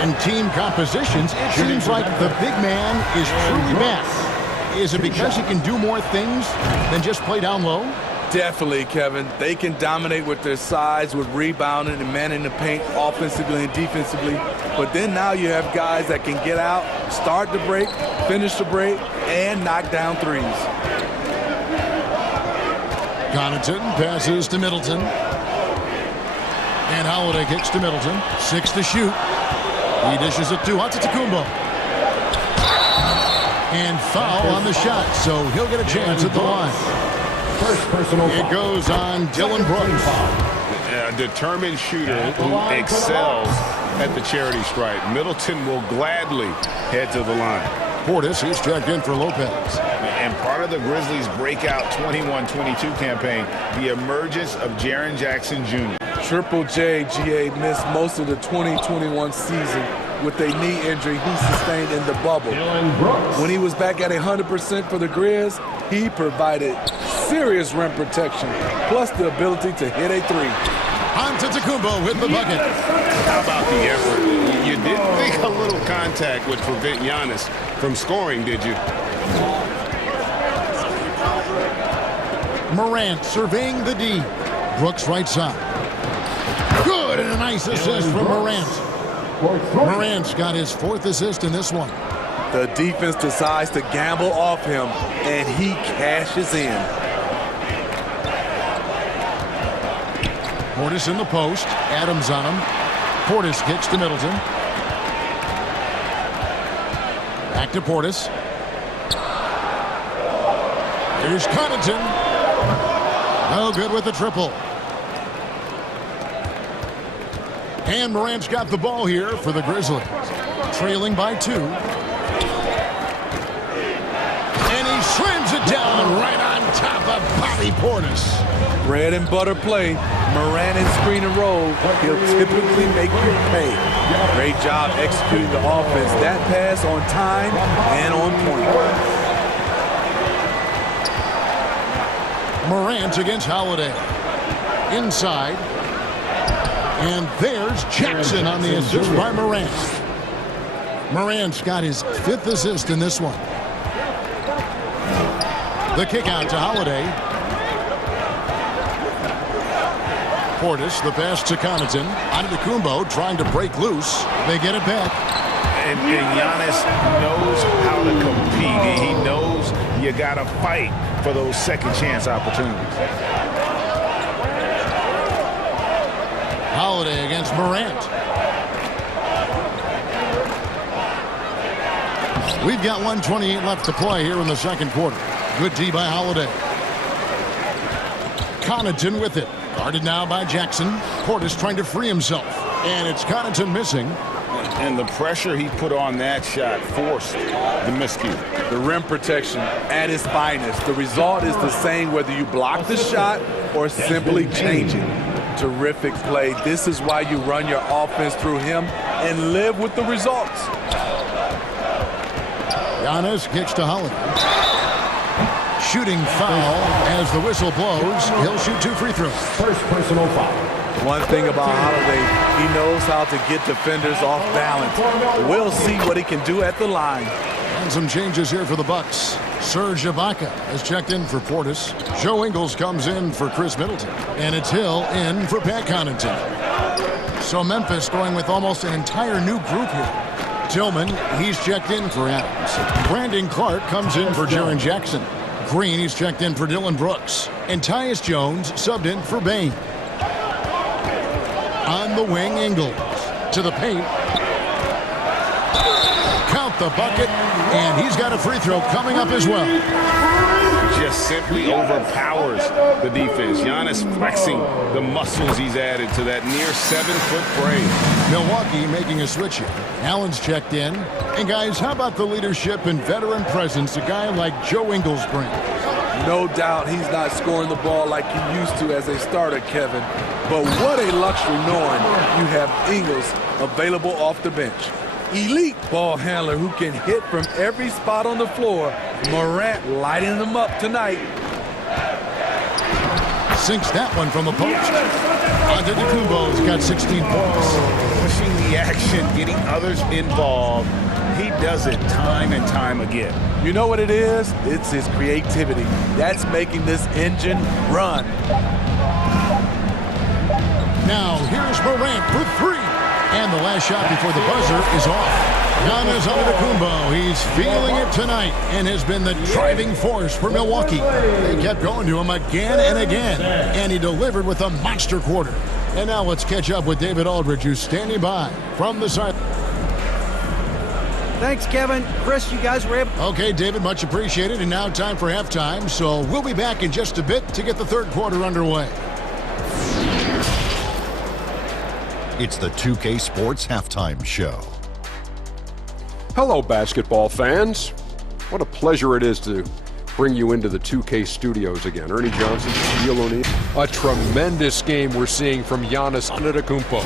and team compositions, it seems like the big man is truly best. Is it because he can do more things than just play down low? Definitely, Kevin. They can dominate with their size, with rebounding and manning the paint offensively and defensively. But then now you have guys that can get out, start the break, finish the break, and knock down threes. Connaughton passes to Middleton. And Holiday kicks to Middleton. 6 to shoot. He dishes it to Antetokounmpo. And foul on the shot, so he'll get a chance at the line. First personal It goes on Dylan Brooks. A determined shooter who excels at the charity stripe. Middleton will gladly head to the line. Portis, he's checked in for Lopez. And part of the Grizzlies' breakout 21-22 campaign, the emergence of Jaren Jackson Jr. Triple J, GA, missed most of the 2021 season with a knee injury he sustained in the bubble. When he was back at 100% for the Grizz, he provided serious rim protection, plus the ability to hit a three. Antetokounmpo with the bucket. How about the effort? You didn't think a little contact would prevent Giannis from scoring, did you? Morant surveying the D. Brooks right side. Good, and a nice assist from Morant. Morant's got his 4th assist in this one. The defense decides to gamble off him, and he cashes in. Portis in the post. Adams on him. Portis kicks to Middleton. Back to Portis. Here's Connaughton. No good with the triple. And Morant's got the ball here for the Grizzlies. Trailing by 2. And he slams it down right on top of Bobby Portis. Bread and butter play. Morant and screen and roll. He'll typically make you pay. Great job executing the offense. That pass on time and on point. Morant against Holiday. Inside. And there's Jackson on the assist by Morant. Morant's got his 5th assist in this one. The kick out to Holiday. Portis, the pass to Connaughton. Antetokounmpo trying to break loose. They get it back. And Giannis knows how to compete. He knows you got to fight for those second chance opportunities. Holiday against Morant. We've got 1:28 left to play here in the second quarter. Good D by Holiday. Connaughton with it. Guarded now by Jackson. Portis trying to free himself. And it's Connaughton missing. And the pressure he put on that shot forced the miscue. The rim protection at its finest. The result is the same whether you block the shot or simply change it. Terrific play. This is why you run your offense through him and live with the results. Giannis kicks to Holiday. Shooting foul as the whistle blows. He'll shoot 2 free throws. First personal foul. One thing about Holiday, he knows how to get defenders off balance. We'll see what he can do at the line. And some changes here for the Bucks. Serge Ibaka has checked in for Portis. Joe Ingles comes in for Chris Middleton. And it's Hill in for Pat Connaughton. So Memphis going with almost an entire new group here. Tillman, he's checked in for Adams. Brandon Clark comes in for Jaren Jackson. Green, he's checked in for Dylan Brooks. And Tyus Jones subbed in for Bane. On the wing, Ingles. To the paint. Count the bucket. And he's got a free throw coming up as well. Just simply overpowers the defense. Giannis flexing the muscles he's added to that near 7-foot frame. Milwaukee making a switch here. Allen's checked in. And guys, how about the leadership and veteran presence a guy like Joe Ingles brings? No doubt he's not scoring the ball like he used to as a starter, Kevin. But what a luxury knowing you have Ingles available off the bench. Elite ball handler who can hit from every spot on the floor. Morant lighting them up tonight. Sinks that one from the post. Antetokounmpo's got 16 points. Pushing the action, getting others involved. He does it time and time again. You know what it is? It's his creativity. That's making this engine run. Now here's Morant for 3. And the last shot before the buzzer is off. Giannis Antetokounmpo, he's feeling it tonight and has been the driving force for Milwaukee. They kept going to him again and again, and he delivered with a monster quarter. And now let's catch up with David Aldridge, who's standing by from the side. Thanks, Kevin. Chris, you guys were able... Okay, David, much appreciated. And now time for halftime, so we'll be back in just a bit to get the third quarter underway. It's the 2K Sports Halftime Show. Hello, basketball fans. What a pleasure it is to bring you into the 2K studios again. Ernie Johnson, Shaquille O'Neal. A tremendous game we're seeing from Giannis Antetokounmpo.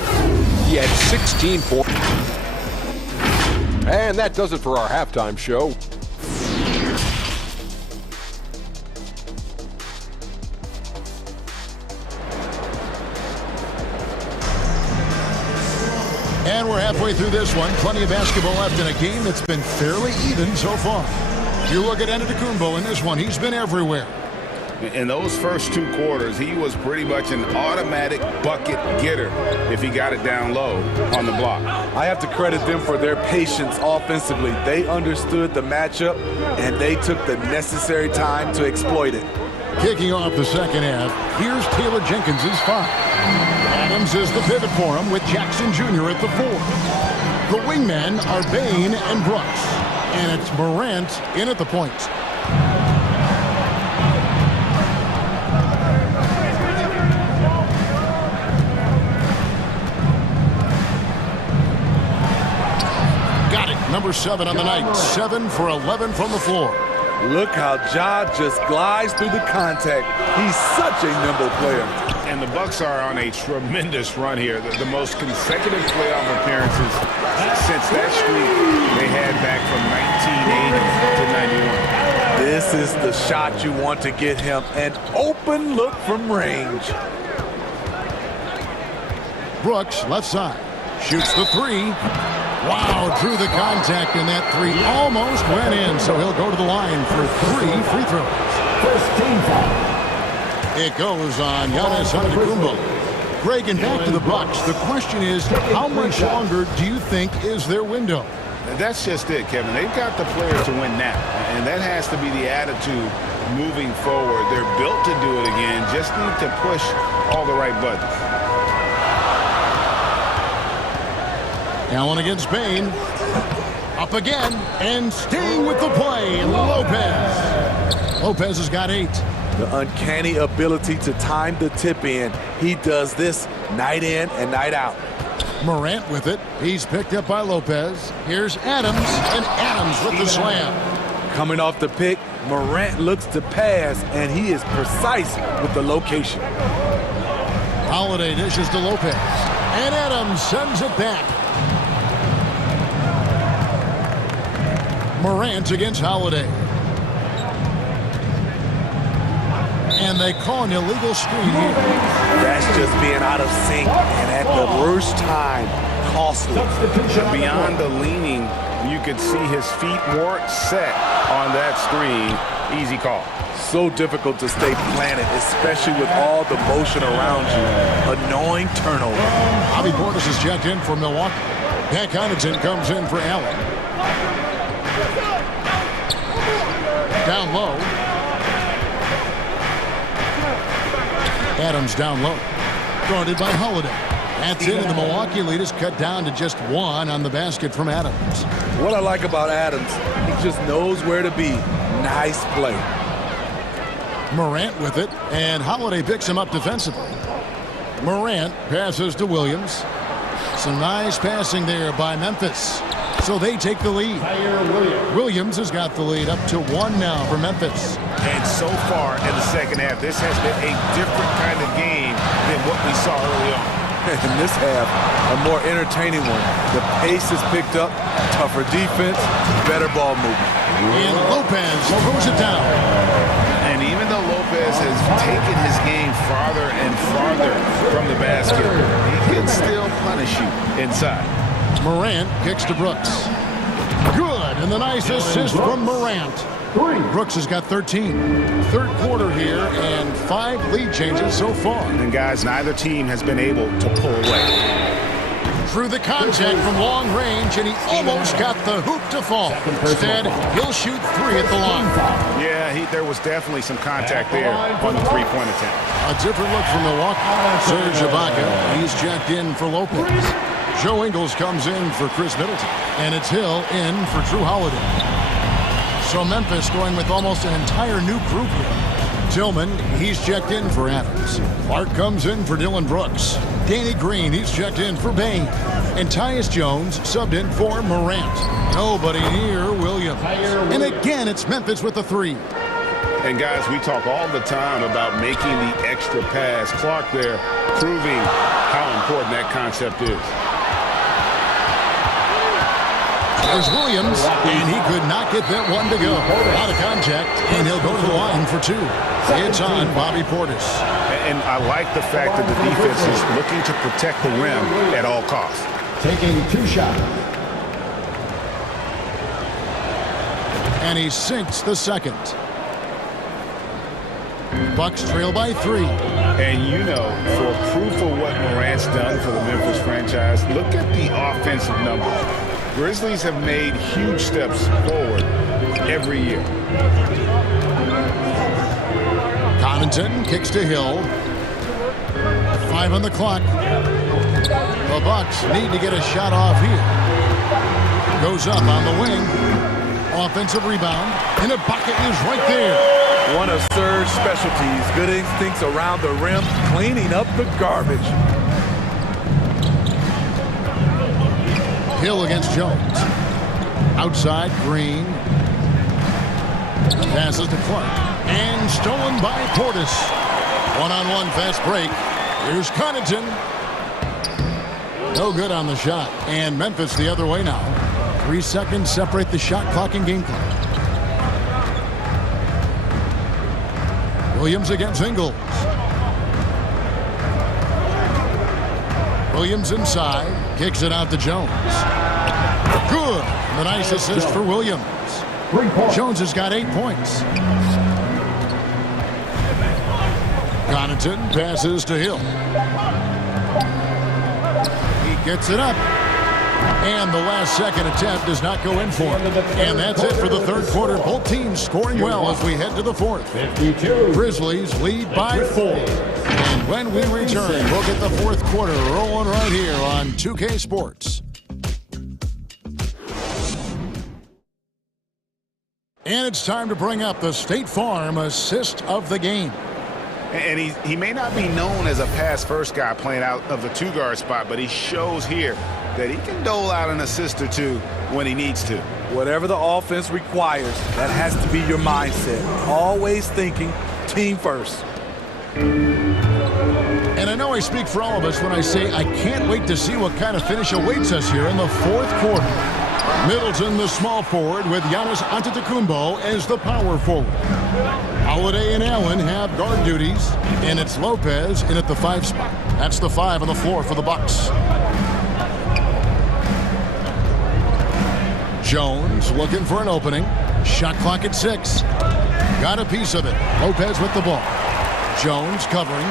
He had 16 points. And that does it for our halftime show. And we're halfway through this one. Plenty of basketball left in a game that's been fairly even so far. You look at Antetokounmpo in this one, he's been everywhere. In those first 2 quarters, he was pretty much an automatic bucket getter if he got it down low on the block. I have to credit them for their patience offensively. They understood the matchup, and they took the necessary time to exploit it. Kicking off the second half, here's Taylor Jenkins' 5. Adams is the pivot for him with Jackson Jr. at the 4. The wingmen are Bain and Brooks. And it's Morant in at the point. Got it. Number 7 on the night. 7 for 11 from the floor. Look how Ja just glides through the contact. He's such a nimble player. And the Bucks are on a tremendous run here. The most consecutive playoff appearances since that streak they had back from 1980 to 91. This is the shot you want to get him. An open look from range. Brooks, left side. Shoots the 3. Wow, drew the contact, and that 3 almost went in, so he'll go to the line for 3 free throws. First team foul. It goes on Giannis Antetokounmpo. Greg, and back to the Bucks. The question is, how much longer do you think is their window? That's just it, Kevin. They've got the players to win now, and that has to be the attitude moving forward. They're built to do it again, just need to push all the right buttons. Allen against Bain. Up again, and staying with the play, Lopez. Lopez has got 8. The uncanny ability to time the tip in. He does this night in and night out. Morant with it. He's picked up by Lopez. Here's Adams, and Adams with the slam. Coming off the pick, Morant looks to pass, and he is precise with the location. Holiday dishes to Lopez, and Adams sends it back. Morant against Holiday. And they call an illegal screen here. That's just being out of sync, and at the worst time, costly. Beyond the leaning, you could see his feet weren't set on that screen. Easy call. So difficult to stay planted, especially with all the motion around you. Annoying turnover. Bobby Portis is checked in for Milwaukee. Pat Connaughton comes in for Allen. Down low. Adams down low. Guarded by Holiday. That's it, and the Milwaukee lead is cut down to just 1 on the basket from Adams. What I like about Adams, he just knows where to be. Nice play. Morant with it, and Holiday picks him up defensively. Morant passes to Williams. Some nice passing there by Memphis. So they take the lead. Williams has got the lead up to 1 now for Memphis. And so far in the second half, this has been a different kind of game than what we saw early on. In this half, a more entertaining one. The pace is picked up, tougher defense, better ball movement. And Lopez throws it down. And even though Lopez has taken his game farther and farther from the basket, he can still punish you inside. Morant kicks to Brooks. Good, and the nice assist from Morant. Brooks has got 13. Third quarter here, and 5 lead changes so far. And guys, neither team has been able to pull away. Through the contact from long range, and he almost got the hoop to fall. Instead, he'll shoot 3 at the line. Yeah, there was definitely some contact there on the 3-point attempt. A different look from Milwaukee. Serge Ibaka, he's checked in for Lopez. Joe Ingles comes in for Chris Middleton. And it's Hill in for Drew Holiday. So Memphis going with almost an entire new group here. Tillman, he's checked in for Adams. Clark comes in for Dylan Brooks. Danny Green, he's checked in for Bain. And Tyus Jones subbed in for Morant. Nobody near Williams. And again, it's Memphis with the three. And guys, we talk all the time about making the extra pass. Clark there proving how important that concept is. There's Williams, and he could not get that one to go. Out of contact, and he'll go to the line for two. It's on Bobby Portis. And I like the fact that the defense is looking to protect the rim at all costs. Taking 2 shots. And he sinks the second. Bucks trail by 3. And you know, for proof of what Morant's done for the Memphis franchise, look at the offensive numbers. Grizzlies have made huge steps forward every year. Connaughton kicks to Hill. 5 on the clock. The Bucks need to get a shot off here. Goes up on the wing. Offensive rebound. And Ibaka is right there. One of Serge's specialties, good instincts around the rim, cleaning up the garbage. Hill against Jones. Outside, Green. Passes to Clark. And stolen by Portis. One-on-one fast break. Here's Connaughton. No good on the shot. And Memphis the other way now. 3 seconds separate the shot clock and game clock. Williams against Ingles. Williams inside. Kicks it out to Jones. Good. A nice assist for Williams. Jones has got 8 points. Connaughton passes to Hill. He gets it up. And the last second attempt does not go in for him. And that's it for the third quarter. Both teams scoring well as we head to the fourth. Grizzlies lead by 4. And when we return, we'll get the fourth quarter rolling right here on 2K Sports. And it's time to bring up the State Farm assist of the game. And he may not be known as a pass-first guy playing out of the 2-guard spot, but he shows here that he can dole out an assist or two when he needs to. Whatever the offense requires, that has to be your mindset. Always thinking team first. And I know I speak for all of us when I say I can't wait to see what kind of finish awaits us here in the fourth quarter. Middleton, the small forward, with Giannis Antetokounmpo as the power forward. Holiday and Allen have guard duties, and it's Lopez in at the 5 spot. That's the 5 on the floor for the Bucks. Jones looking for an opening. Shot clock at 6. Got a piece of it. Lopez with the ball. Jones covering,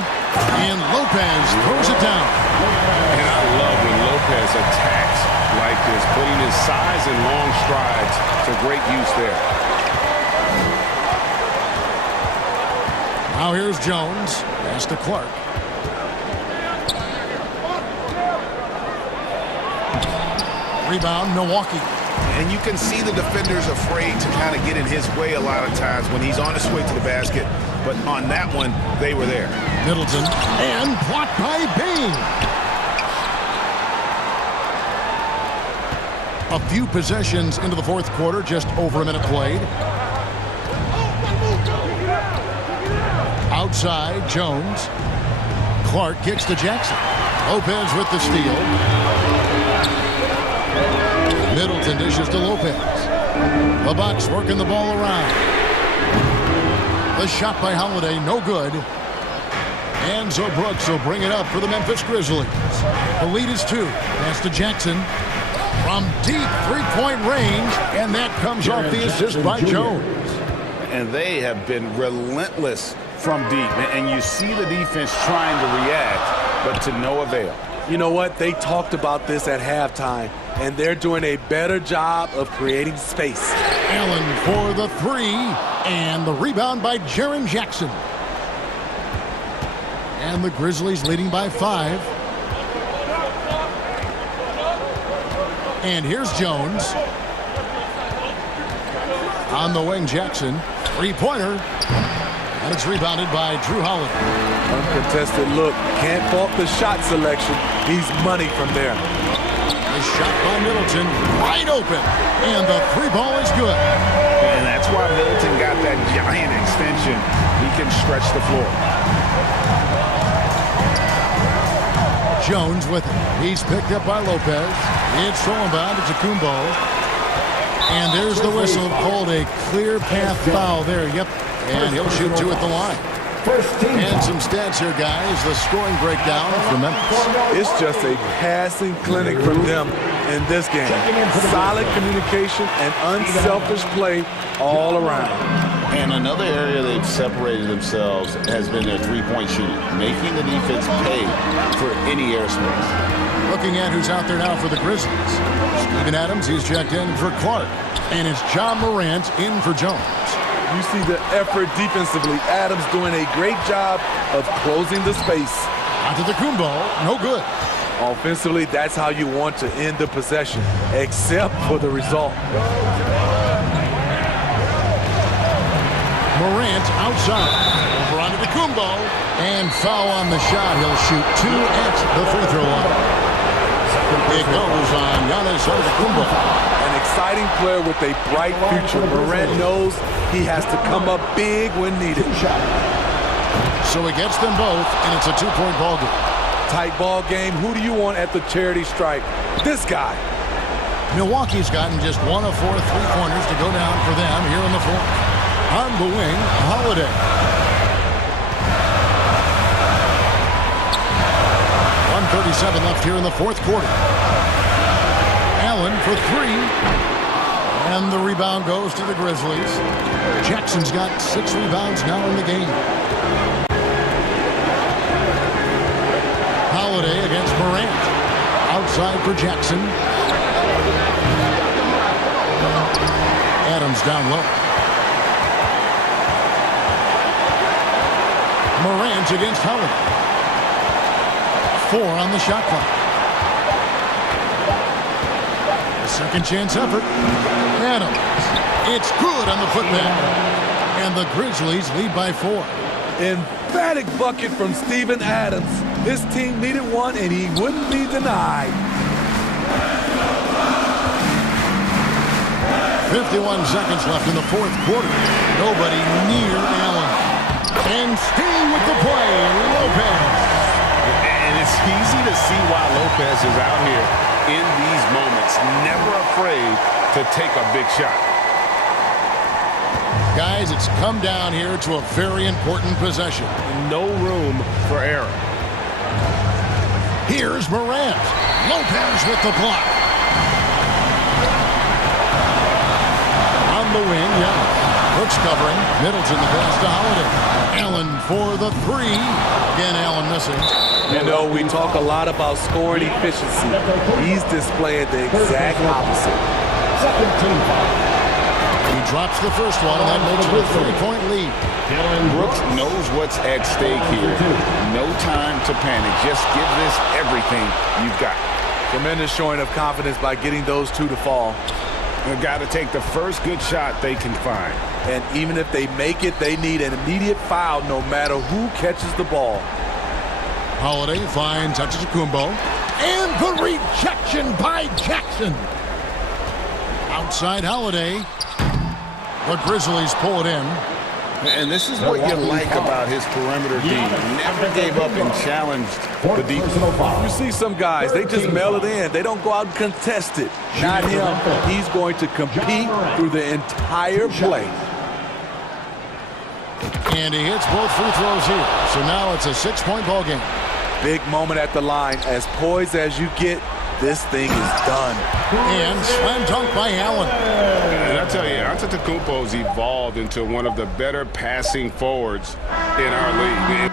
and Lopez throws it down. And I love when Lopez attacks like this, putting his size and long strides to great use there. Now here's Jones. Pass to Clark. Rebound, Milwaukee. And you can see the defenders afraid to kind of get in his way a lot of times when he's on his way to the basket. But on that one, they were there. Middleton, and blocked by Bain. A few possessions into the fourth quarter, just over a minute played. Outside, Jones. Clark kicks to Jackson. Lopez with the steal. Middleton dishes to Lopez. The Bucks working the ball around. The shot by Holiday, no good. Enzo Brooks will bring it up for the Memphis Grizzlies. The lead is 2. Pass to Jackson. From deep three-point range, and that comes off the assist by Jones. And they have been relentless from deep. And you see the defense trying to react, but to no avail. You know what? They talked about this at halftime, and they're doing a better job of creating space. Allen for the 3, and the rebound by Jaren Jackson. And the Grizzlies leading by 5. And here's Jones. On the wing, Jackson. Three-pointer. And it's rebounded by Drew Holiday. Uncontested look. Can't fault the shot selection. He's money from there. A shot by Middleton, wide open, and the three ball is good. And that's why Middleton got that giant extension. He can stretch the floor. Jones with it. He's picked up by Lopez. It's stolen by Antetokounmpo. And there's the whistle, called a clear path foul there. Yep, and he'll shoot two at the line. And some stats here, guys. The scoring breakdown for Memphis. It's just a passing clinic from them in this game. Solid communication and unselfish play all around. And another area they've separated themselves has been their three-point shooting, making the defense pay for any airspace. Looking at who's out there now for the Grizzlies. Steven Adams, he's checked in for Clark. And it's John Morant in for Jones. You see the effort defensively. Adams doing a great job of closing the space. Antetokounmpo, no good. Offensively, that's how you want to end the possession, except for the result. Morant outside. Over Antetokounmpo. And foul on the shot. He'll shoot two at the free throw line. It goes on Giannis Antetokounmpo. An exciting player with a bright future. Morant knows he has to come up big when needed. So he gets them both, and it's a two-point ball game. Tight ball game. Who do you want at the charity stripe? This guy. Milwaukee's gotten just one of 4 3-pointers to go down for them here in the fourth. On the wing, Holiday. 1:37 left here in the fourth quarter. Allen for three. And the rebound goes to the Grizzlies. Jackson's got 6 rebounds now in the game. Holiday against Morant. Outside for Jackson. Adams down low. Morant against Holiday. 4 on the shot clock. Second chance effort. Adams. It's good on the putback. And the Grizzlies lead by 4. Emphatic bucket from Steven Adams. This team needed one, and he wouldn't be denied. 51 seconds left in the fourth quarter. Nobody near Allen. And staying with the play, Lopez. And it's easy to see why Lopez is out here in these moments, never afraid to take a big shot. Guys, it's come down here to a very important possession. No room for error. Here's Morant. Lopez with the block. On the wing, Giannis. Brooks covering. Middleton the pass to Holiday. Allen for the three. Again, Allen missing. You know, we talk a lot about scoring efficiency. He's displaying the exact opposite. Second team foul. He drops the first one, and that makes it a 3-point lead. Brooks knows what's at stake here. No time to panic. Just give this everything you've got. Tremendous showing of confidence by getting those two to fall. They've got to take the first good shot they can find. And even if they make it, they need an immediate foul no matter who catches the ball. Holiday finds Antetokounmpo. And the rejection by Jackson. Outside Holiday. The Grizzlies pull it in. And this is what you like about his perimeter D. Never gave up and challenged the defense. You see some guys, they just mail it in. They don't go out and contest it. Not him. He's going to compete through the entire play. And he hits both free throws here. So now it's a 6-point ball game. Big moment at the line. As poised as you get, this thing is done. And slam dunk by Allen. And I tell you, Antetokounmpo's evolved into one of the better passing forwards in our league.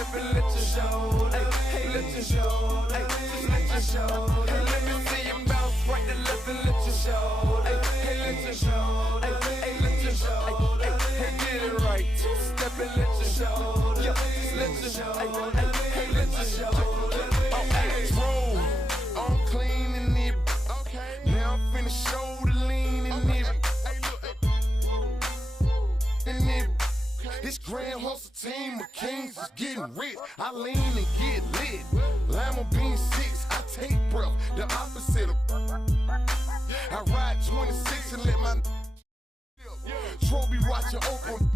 step and let your shoulder, let your shoulder, just let your shoulder. Let me see you bounce right to left and let your shoulder, let your shoulder, let your shoulder. Get it right. Step and let your shoulder, just let your shoulder, let your shoulder. Roll, I'm clean in it. Now I'm finna shoulder lean in it. This grand hustle team of kings is getting rich. I lean and get lit. Lima bean 6, I take breath. The opposite of I ride 26 and let my Trophy watch it open.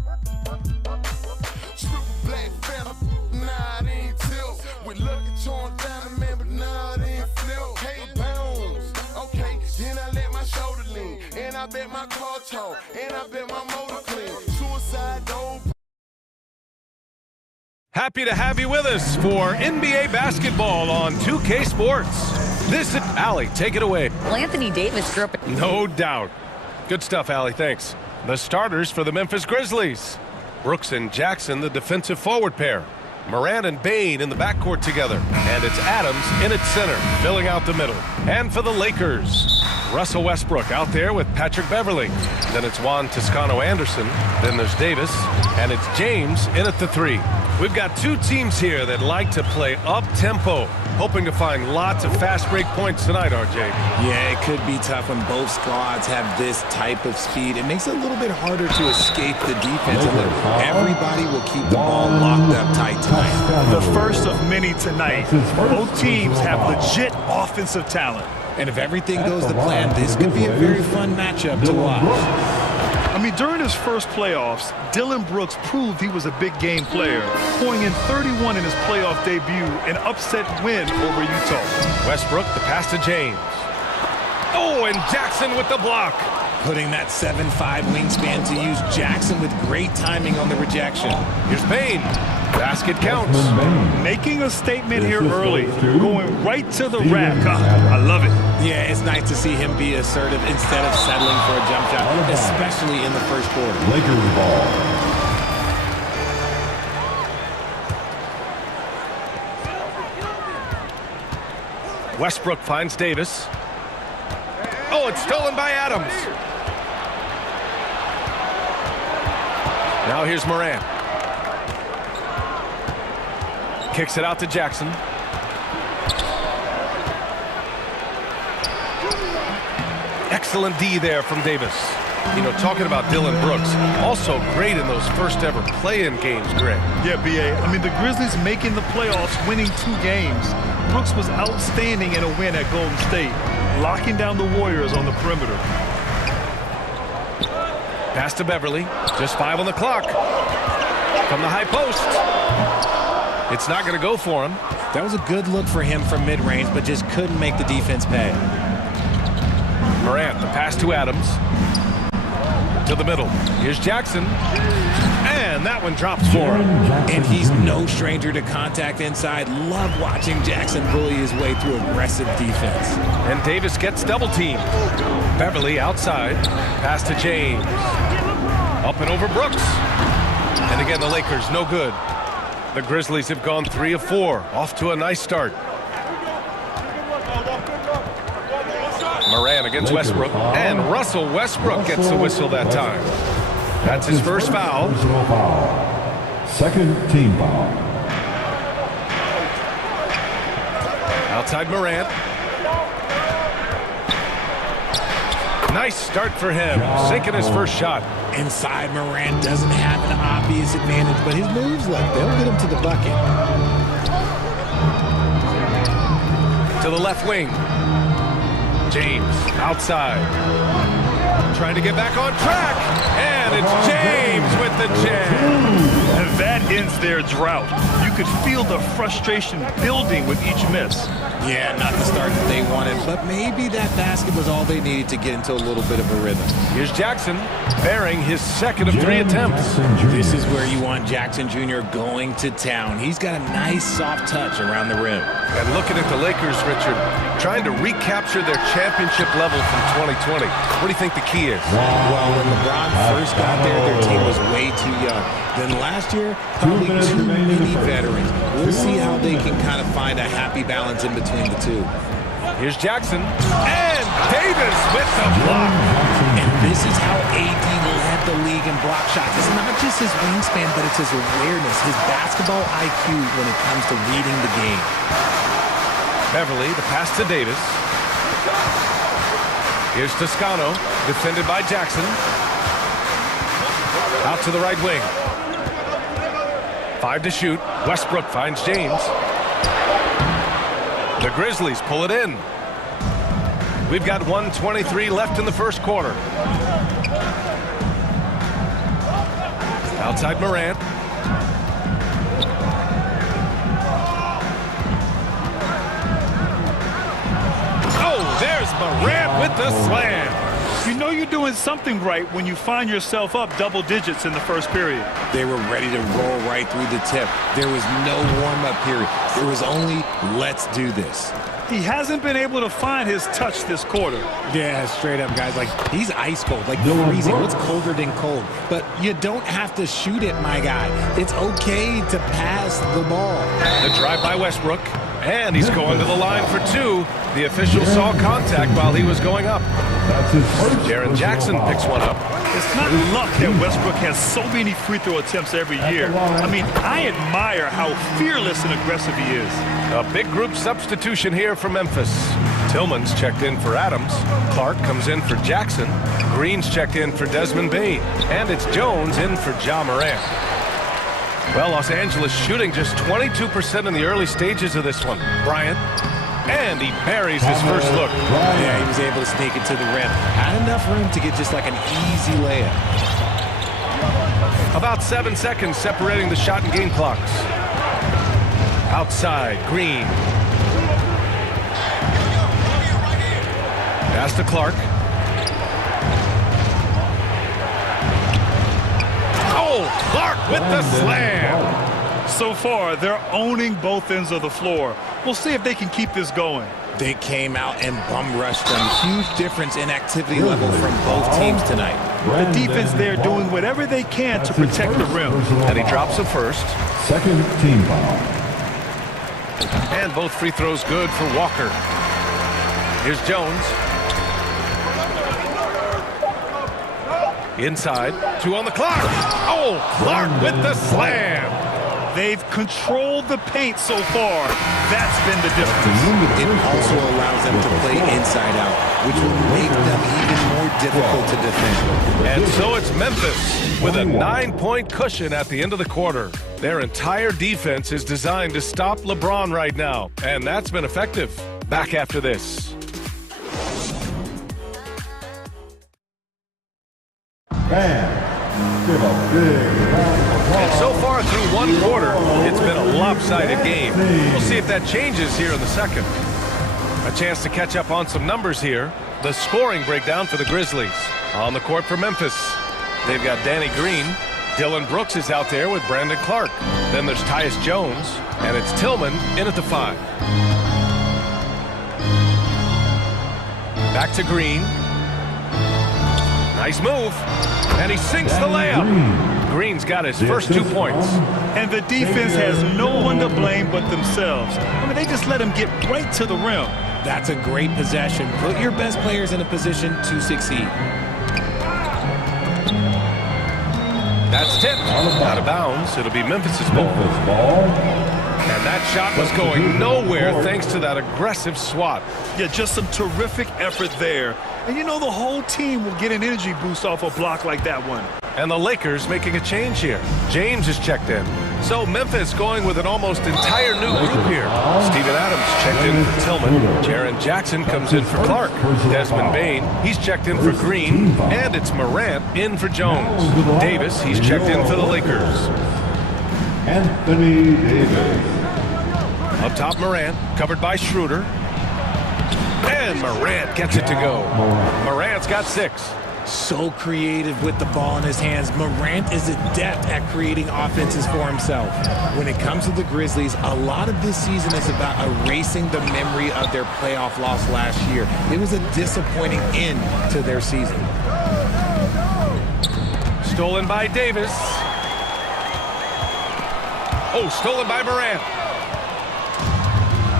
Triple black phantom. Nah, it ain't tilt. With Lucky Charm diamond man, but nah, it ain't flip. Hey, bounce. Okay, then I let my shoulder lean. And I bet my car talk. And I bet my motor clean. Suicide dope. Happy to have you with us for NBA basketball on 2K Sports. This is Allie. Take it away. Well, Anthony Davis grew up. No doubt. Good stuff, Allie. Thanks. The starters for the Memphis Grizzlies. Brooks and Jackson, the defensive forward pair. Morant and Bane in the backcourt together. And it's Adams in its center, filling out the middle. And for the Lakers, Russell Westbrook out there with Patrick Beverly. Then it's Juan Toscano-Anderson. Then there's Davis. And it's James in at the 3. We've got two teams here that like to play up-tempo, hoping to find lots of fast break points tonight, RJ. Yeah, it could be tough when both squads have this type of speed. It makes it a little bit harder to escape the defense. Everybody will keep the ball locked up tight tonight. The first of many tonight. Both teams have legit offensive talent. And if everything goes to plan, this could be a very fun matchup to watch. I mean, during his first playoffs, Dillon Brooks proved he was a big game player, pouring in 31 in his playoff debut, an upset win over Utah. Westbrook, the pass to James. Oh, and Jackson with the block. Putting that 7'5" wingspan to use Jackson with great timing on the rejection. Here's Bane. Basket counts. Making a statement here early, going right to the rack. I love it. Yeah, it's nice to see him be assertive instead of settling for a jump shot, especially in the first quarter. Lakers ball. Westbrook finds Davis. Oh, it's stolen by Adams. Now here's Morant. Kicks it out to Jackson. Excellent D there from Davis. You know, talking about Dillon Brooks, also great in those first ever play-in games, Greg. Yeah, B.A. I mean, the Grizzlies making the playoffs, winning 2 games. Brooks was outstanding in a win at Golden State, locking down the Warriors on the perimeter. Pass to Beverly. Just 5 on the clock. From the high post. It's not going to go for him. That was a good look for him from mid-range, but just couldn't make the defense pay. Morant, the pass to Adams. To the middle. Here's Jackson. And that one drops for him. And he's no stranger to contact inside. Love watching Jackson bully his way through aggressive defense. And Davis gets double teamed. Beverly outside. Pass to James. Up and over Brooks. And again, the Lakers no good. The Grizzlies have gone 3 of 4. Off to a nice start. Morant against Westbrook. And Russell Westbrook gets the whistle that time. That's his first foul. Second team foul. Outside Morant. Nice start for him. Sinking his first shot. Inside, Morant doesn't have an obvious advantage, but his moves, look, they'll get him to the bucket. To the left wing. James outside. Trying to get back on track. And it's James with the jam. And that ends their drought. You could feel the frustration building with each miss. Yeah, not the start that they wanted, but maybe that basket was all they needed to get into a little bit of a rhythm. Here's Jackson, bearing his second of 3 attempts. This is where you want Jackson Jr. going to town. He's got a nice soft touch around the rim. And looking at the Lakers, Richard, trying to recapture their championship level from 2020. What do you think the key is? Well, when LeBron first got there, their team was way too young. Then last year, here, probably too many veterans. We'll see how they can kind of find a happy balance in between the two. Here's Jackson, and Davis with the block. And this is how AD led the league in block shots. It's not just his wingspan, but it's his awareness, his basketball IQ when it comes to reading the game. Beverly, the pass to Davis. Here's Toscano, defended by Jackson. Out to the right wing. 5 to shoot. Westbrook finds James. The Grizzlies pull it in. We've got 1:23 left in the first quarter. Outside Morant. Oh, there's Morant with the slam. You know you're doing something right when you find yourself up double digits in the first period. They were ready to roll right through the tip. There was no warm-up period. There was only, let's do this. He hasn't been able to find his touch this quarter. Yeah, straight up, guys. Like, he's ice cold, like freezing. What's colder than cold? But you don't have to shoot it, my guy. It's okay to pass the ball. The drive by Westbrook, and he's going to the line for 2. The official saw contact while he was going up. Jaren Jackson picks one up. It's not luck that Westbrook has so many free throw attempts every year. I mean, I admire how fearless and aggressive he is. A big group substitution here for Memphis. Tillman's checked in for Adams. Clark comes in for Jackson. Green's checked in for Desmond Bane. And it's Jones in for Ja Morant. Well, Los Angeles shooting just 22% in the early stages of this one. Bryant. And he buries his first look. Yeah, he was able to sneak it to the rim. Had enough room to get just like an easy layup. About 7 seconds separating the shot and game clocks. Outside, Green. Pass to Clark. Oh, Clark with the slam. So far, they're owning both ends of the floor. We'll see if they can keep this going. They came out and bum rushed them. Huge difference in activity level from both teams tonight. The defense there doing whatever they can to protect the rim. And he drops a first. Second team foul. And both free throws good for Walker. Here's Jones. Inside. 2 on the clock. Oh, Clark with the slam. They've controlled the paint so far. That's been the difference. It also allows them to play inside out, which will make them even more difficult to defend. And so it's Memphis with a 9-point cushion at the end of the quarter. Their entire defense is designed to stop LeBron right now, and that's been effective. Back after this. Give a big round of applause. And so far through one quarter, it's been a lopsided game. We'll see if that changes here in the second. A chance to catch up on some numbers here. The scoring breakdown for the Grizzlies. On the court for Memphis, they've got Danny Green. Dylan Brooks is out there with Brandon Clark. Then there's Tyus Jones, and it's Tillman in at the 5. Back to Green. Nice move. And he sinks the layup. Green's got his first 2 points. And the defense has no one to blame but themselves. I mean, they just let him get right to the rim. That's a great possession. Put your best players in a position to succeed. That's tipped. Out of bounds. It'll be Memphis's ball. And that shot was going nowhere thanks to that aggressive swat. Yeah, just some terrific effort there. And you know the whole team will get an energy boost off a block like that one. And the Lakers making a change here. James is checked in. So Memphis going with an almost entire new group here. Steven Adams checked in for Tillman. Jaren Jackson comes in for Clark. Desmond Bane, he's checked in for Green. And it's Morant in for Jones. Davis, he's checked in for the Lakers. Anthony Davis. Up top, Morant, covered by Schroeder. And Morant gets it to go. Morant's got 6. So creative with the ball in his hands. Morant is adept at creating offenses for himself. When it comes to the Grizzlies, a lot of this season is about erasing the memory of their playoff loss last year. It was a disappointing end to their season. Stolen by Davis. Oh, stolen by Morant.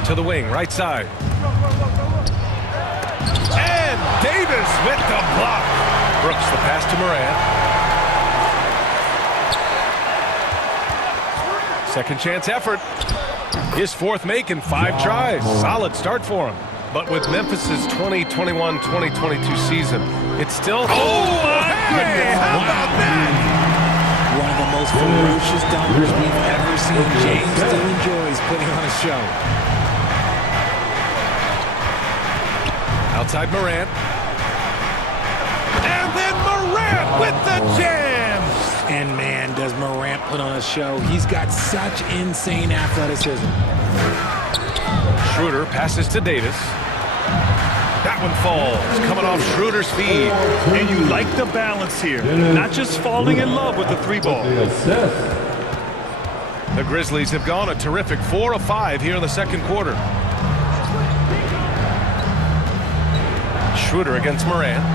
To the wing, right side. And Davis with the block. Brooks the pass to Morant. Second chance effort. His fourth make in 5 tries. Solid start for him. But with Memphis' 2021-2022 season, it's still... Oh, hey! How about that? One of the most ferocious dunkers we've ever seen. James still enjoys putting on a show. Outside Morant. And then Morant with the jam! And man, does Morant put on a show. He's got such insane athleticism. Schroeder passes to Davis. That one falls, coming off Schroeder's feed. And you like the balance here. Not just falling in love with the 3-ball. The Grizzlies have gone a terrific 4 of 5 here in the second quarter. Schroeder against Morant.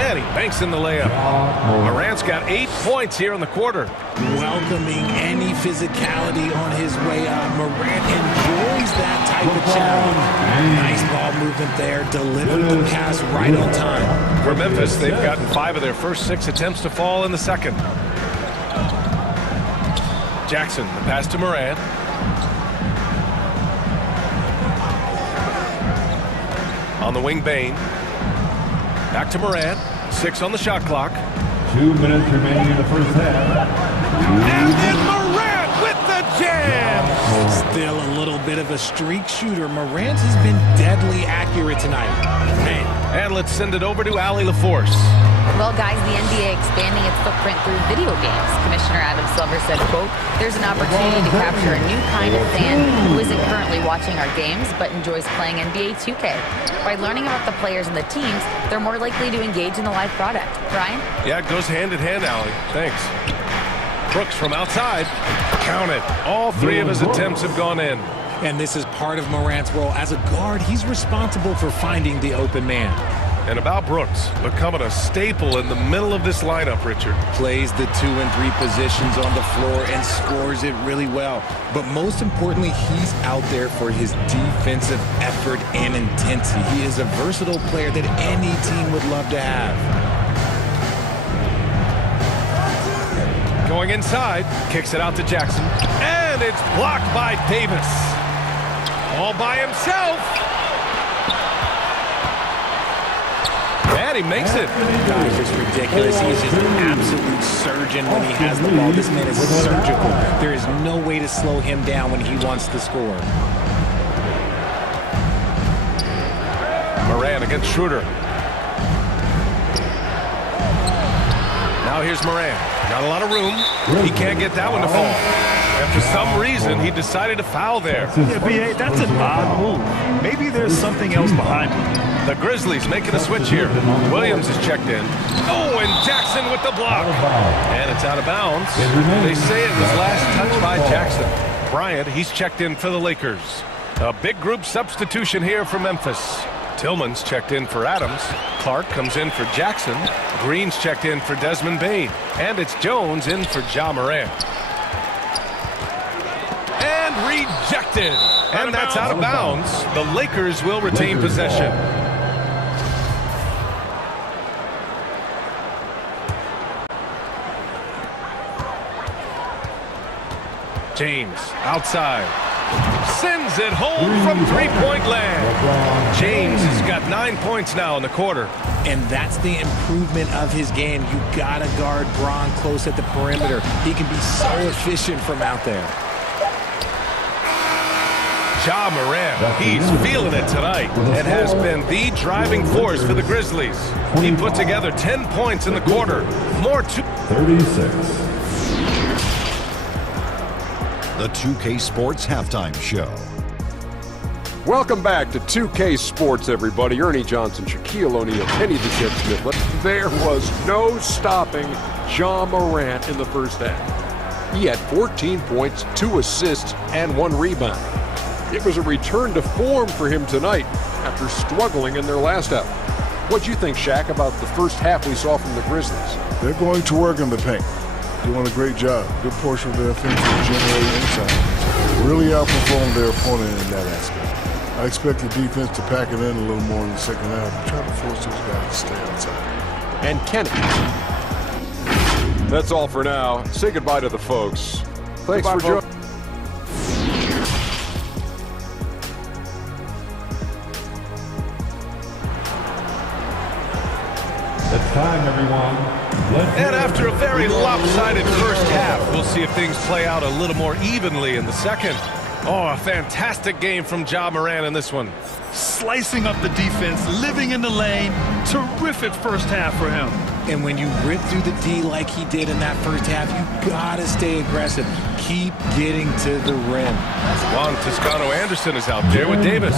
And he banks in the layup. Morant's got 8 points here in the quarter. Welcoming any physicality on his way up. Morant enjoys that type of challenge. Nice ball movement there. Delivered the pass right on time. For Memphis, they've gotten 5 of their first 6 attempts to fall in the second. Jackson, the pass to Morant. On the wing, Bane. Back to Morant. 6 on the shot clock. 2 minutes remaining in the first half. And then Morant with the jam! Still a little bit of a streak shooter. Morant has been deadly accurate tonight. Man. And let's send it over to Allie LaForce. Well, guys, the NBA expanding its footprint through video games. Commissioner Adam Silver said, quote, there's an opportunity to capture a new kind of fan who isn't currently watching our games but enjoys playing NBA 2K. By learning about the players and the teams, they're more likely to engage in the live product. Brian? Yeah, it goes hand in hand, Allie. Thanks. Brooks from outside. Count it. All 3 of his attempts have gone in. And this is part of Morant's role. As a guard, he's responsible for finding the open man. And about Brooks, becoming a staple in the middle of this lineup, Richard. Plays the 2 and 3 positions on the floor and scores it really well. But most importantly, he's out there for his defensive effort and intensity. He is a versatile player that any team would love to have. Going inside, kicks it out to Jackson. And it's blocked by Davis. All by himself. And he makes it. Guys, it's ridiculous. He's just an absolute surgeon when he has the ball. This man is surgical. There is no way to slow him down when he wants to score. Morant against Schroeder. Now here's Morant. Not a lot of room. He can't get that one to fall. And for some reason, he decided to foul there. Yeah, B.A., that's an odd move. Maybe there's something else behind it. The Grizzlies making a switch here. Williams is checked in. Oh, and Jackson with the block. And it's out of bounds. They say it was last touched by Jackson. Bryant, he's checked in for the Lakers. A big group substitution here for Memphis. Tillman's checked in for Adams. Clark comes in for Jackson. Green's checked in for Desmond Bane. And it's Jones in for Ja Morant. And rejected. And that's out of bounds. The Lakers will retain possession. James outside. Sends it home from three-point land. James has got 9 points now in the quarter. And that's the improvement of his game. You got to guard Bron close at the perimeter. He can be so efficient from out there. Ja Morant, he's feeling it tonight and has been the driving force for the Grizzlies. He put together 10 points in the quarter. More to 36. The 2K Sports Halftime Show. Welcome back to 2K Sports, everybody. Ernie Johnson, Shaquille O'Neal, Kenny the Jet Smith. There was no stopping Ja Morant in the first half. He had 14 points, 2 assists, and 1 rebound. It was a return to form for him tonight after struggling in their last out. What'd you think, Shaq, about the first half we saw from the Grizzlies? They're going to work in the paint. doing a great job. Good portion of their offense to generate inside. Really outperformed their opponent in that aspect. I expect the defense to pack it in a little more in the second half and try to force those guys to stay outside. And Kenny. That's all for now. Say goodbye to the folks. Thanks for joining. It's time, everyone. And after a very lopsided first half, we'll see if things play out a little more evenly in the second. Oh, a fantastic game from Ja Morant in this one. Slicing up the defense, living in the lane. Terrific first half for him. And when you rip through the D like he did in that first half, you gotta stay aggressive. Keep getting to the rim. Juan Toscano-Anderson is out there with Davis.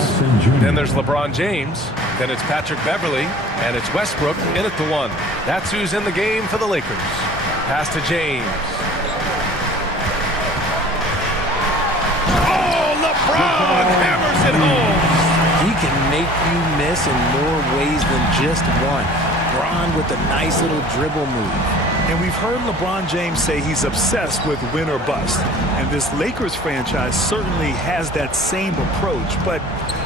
Then there's LeBron James. Then it's Patrick Beverly. And it's Westbrook in at the one. That's who's in the game for the Lakers. Pass to James. Oh, LeBron hammers it home. He can make you miss in more ways than just one. LeBron with a nice little dribble move. And we've heard LeBron James say he's obsessed with win or bust. And this Lakers franchise certainly has that same approach. But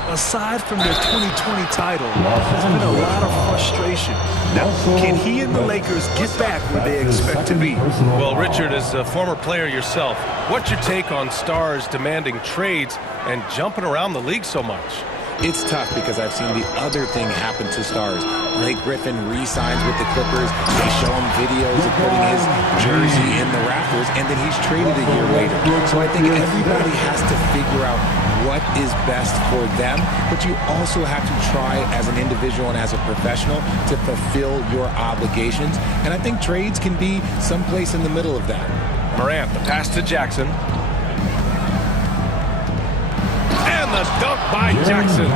aside from their 2020 title, there's been a lot of frustration. Now, can he and the Lakers get back where they expect to be? Well, Richard, as a former player yourself, what's your take on stars demanding trades and jumping around the league so much? It's tough because I've seen the other thing happen to stars. Blake Griffin re-signs with the Clippers. They show him videos of putting his jersey in the rafters, and then he's traded a year later. So I think everybody has to figure out what is best for them, but you also have to try as an individual and as a professional to fulfill your obligations. And I think trades can be someplace in the middle of that. Morant, the pass to Jackson. The dunk by Jackson.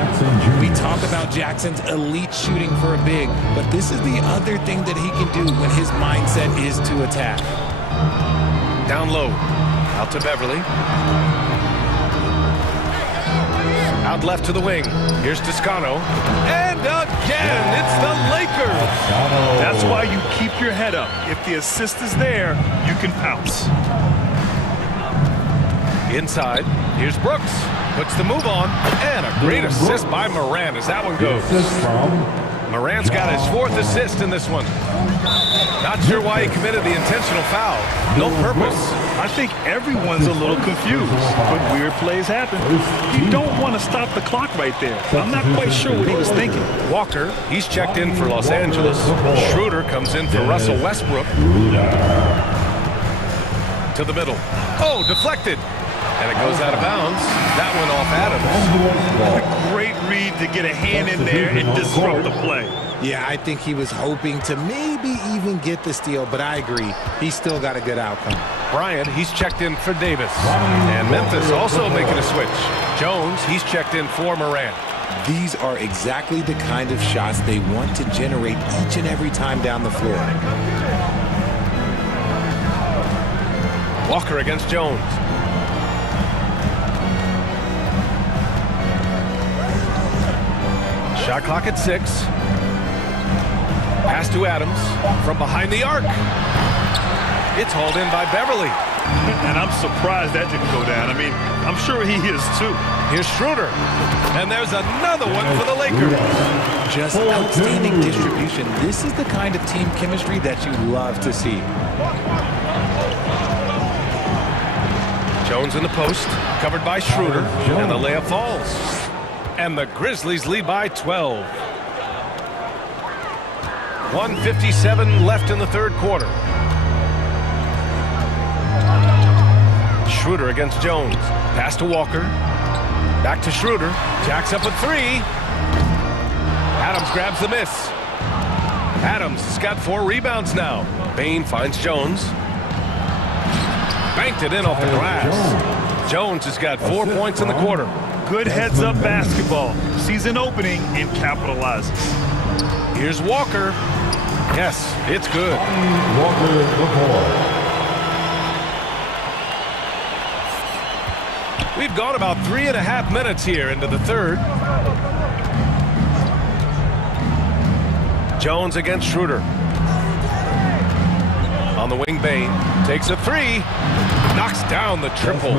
We talk about Jackson's elite shooting for a big, but this is the other thing that he can do when his mindset is to attack. Down low. Out to Beverly. Out left to the wing. Here's Toscano. And again, it's the Lakers. That's why you keep your head up. If the assist is there, you can pounce. Inside. Here's Brooks. Puts the move on, and a great assist by Morant as that one goes. Morant's got his fourth assist in this one. Not sure why he committed the intentional foul. No purpose. I think everyone's a little confused, but weird plays happen. You don't want to stop the clock right there. I'm not quite sure what he was thinking. Walker, he's checked in for Los Angeles. Schroeder comes in for Russell Westbrook. To the middle. Oh, deflected. And it goes out of bounds. That went off Adams. Great read to get a hand in there and disrupt the play. Yeah, I think he was hoping to maybe even get the steal, but I agree. He still got a good outcome. Bryant, he's checked in for Davis. And Memphis also making a switch. Jones, he's checked in for Morant. These are exactly the kind of shots they want to generate each and every time down the floor. Walker against Jones. Shot clock at 6. Pass to Adams from behind the arc. It's hauled in by Beverly. And I'm surprised that didn't go down. I mean, I'm sure he is too. Here's Schroeder. And there's another one for the Lakers. Just outstanding distribution. This is the kind of team chemistry that you love to see. Jones in the post, covered by Schroeder, and the layup falls. And the Grizzlies lead by 12. 1:57 left in the third quarter. Schroeder against Jones. Pass to Walker. Back to Schroeder. Jacks up with 3. Adams grabs the miss. Adams has got 4 rebounds now. Bain finds Jones. Banked it in off the glass. Jones has got 4 points in the quarter. Good heads-up basketball. Season opening and capitalizes. Here's Walker. Yes, it's good. Walker the 4. We've gone about 3.5 minutes here into the third. Jones against Schroeder. On the wing, Bain. Takes a three. Knocks down the triple.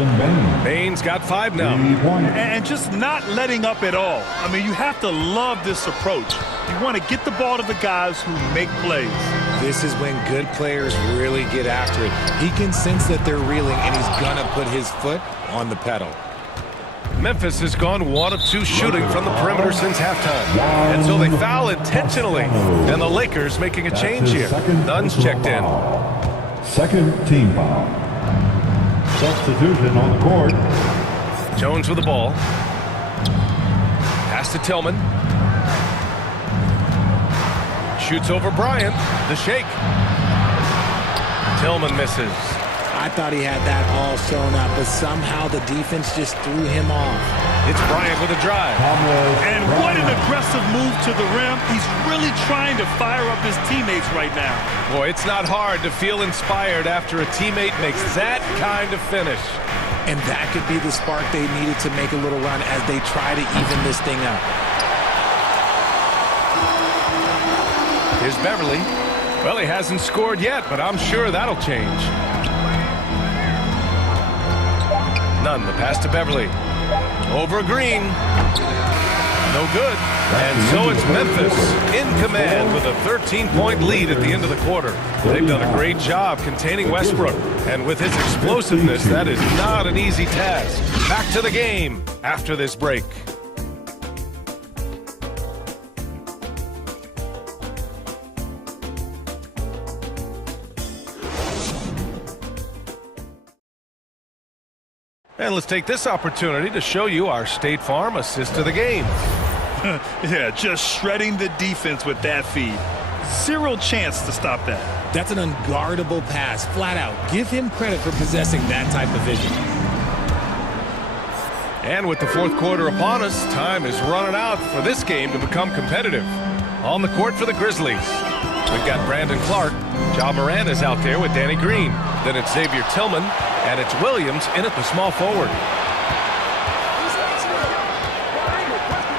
Bain's got 5 now. And just not letting up at all. I mean, you have to love this approach. You want to get the ball to the guys who make plays. This is when good players really get after it. He can sense that they're reeling, and he's going to put his foot on the pedal. Memphis has gone 1 of 2 shooting from the perimeter since halftime. And so they foul intentionally. And the Lakers making a change here. Nunn's checked in. Second team foul. Substitution on the court. Jones with the ball. Pass to Tillman. Shoots over Bryant. The shake. Tillman misses. I thought he had that all sewn up, but somehow the defense just threw him off. It's Bryant with a drive. And what an aggressive move to the rim. He's really trying to fire up his teammates right now. Boy, it's not hard to feel inspired after a teammate makes that kind of finish. And that could be the spark they needed to make a little run as they try to even this thing up. Here's Beverly. Well, he hasn't scored yet, but I'm sure that'll change. Nunn, the pass to Beverly. Over Green. No good. And so it's Memphis in command with a 13-point lead at the end of the quarter. They've done a great job containing Westbrook. And with his explosiveness, that is not an easy task. Back to the game after this break. And let's take this opportunity to show you our State Farm assist to the game. Yeah, just shredding the defense with that feed. Zero chance to stop that. That's an unguardable pass, flat out. Give him credit for possessing that type of vision. And with the fourth quarter upon us, time is running out for this game to become competitive. On the court for the Grizzlies, we've got Brandon Clark. Ja Morant is out there with Danny Green. Then it's Xavier Tillman, and it's Williams in at the small forward.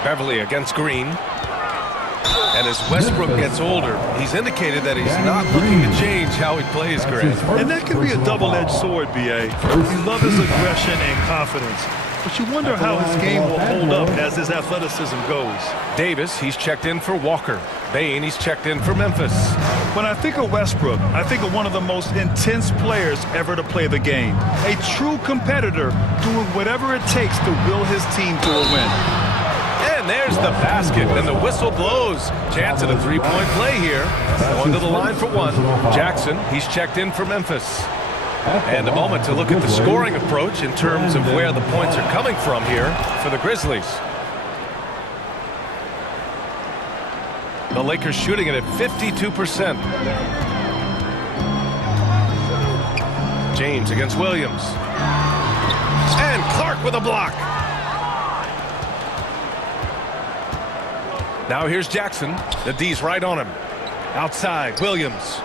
Beverly against Green. And as Westbrook gets older, he's indicated that he's not looking to change how he plays, Grant. And that can be a double-edged sword, B.A. You love his aggression and confidence, but you wonder how his game will hold up as his athleticism goes. Davis, he's checked in for Walker. Bain, he's checked in for Memphis. When I think of Westbrook, I think of one of the most intense players ever to play the game. A true competitor doing whatever it takes to will his team to a win. And there's the basket, and the whistle blows. Chance at a three-point play here. Going to the line for one. Jackson, he's checked in for Memphis. And a moment to look at the scoring approach in terms of where the points are coming from here for the Grizzlies. The Lakers shooting it at 52%. James against Williams. And Clark with a block. Now here's Jackson. The D's right on him. Outside, Williams.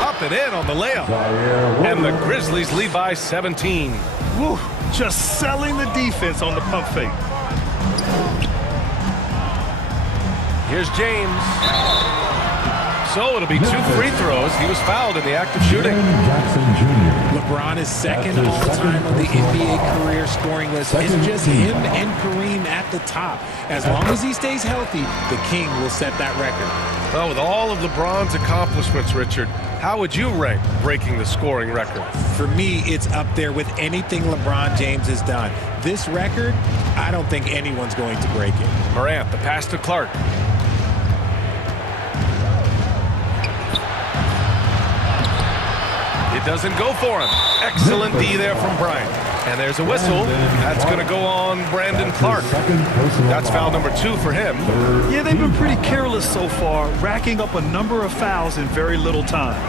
Up and in on the layup. And the Grizzlies lead by 17. Woo, just selling the defense on the pump fake. Here's James. So it'll be 2 free throws. He was fouled in the act of shooting. LeBron is second all-time on the NBA career scoring list. It's just him and Kareem at the top. As long as he stays healthy, the King will set that record. Well, with all of LeBron's accomplishments, Richard, how would you rank breaking the scoring record? For me, it's up there with anything LeBron James has done. This record, I don't think anyone's going to break it. Morant, the pass to Clark. It doesn't go for him. Excellent D there from Bryant. And there's a whistle. That's going to go on Brandon Clark. That's foul number 2 for him. Yeah, they've been pretty careless so far, racking up a number of fouls in very little time.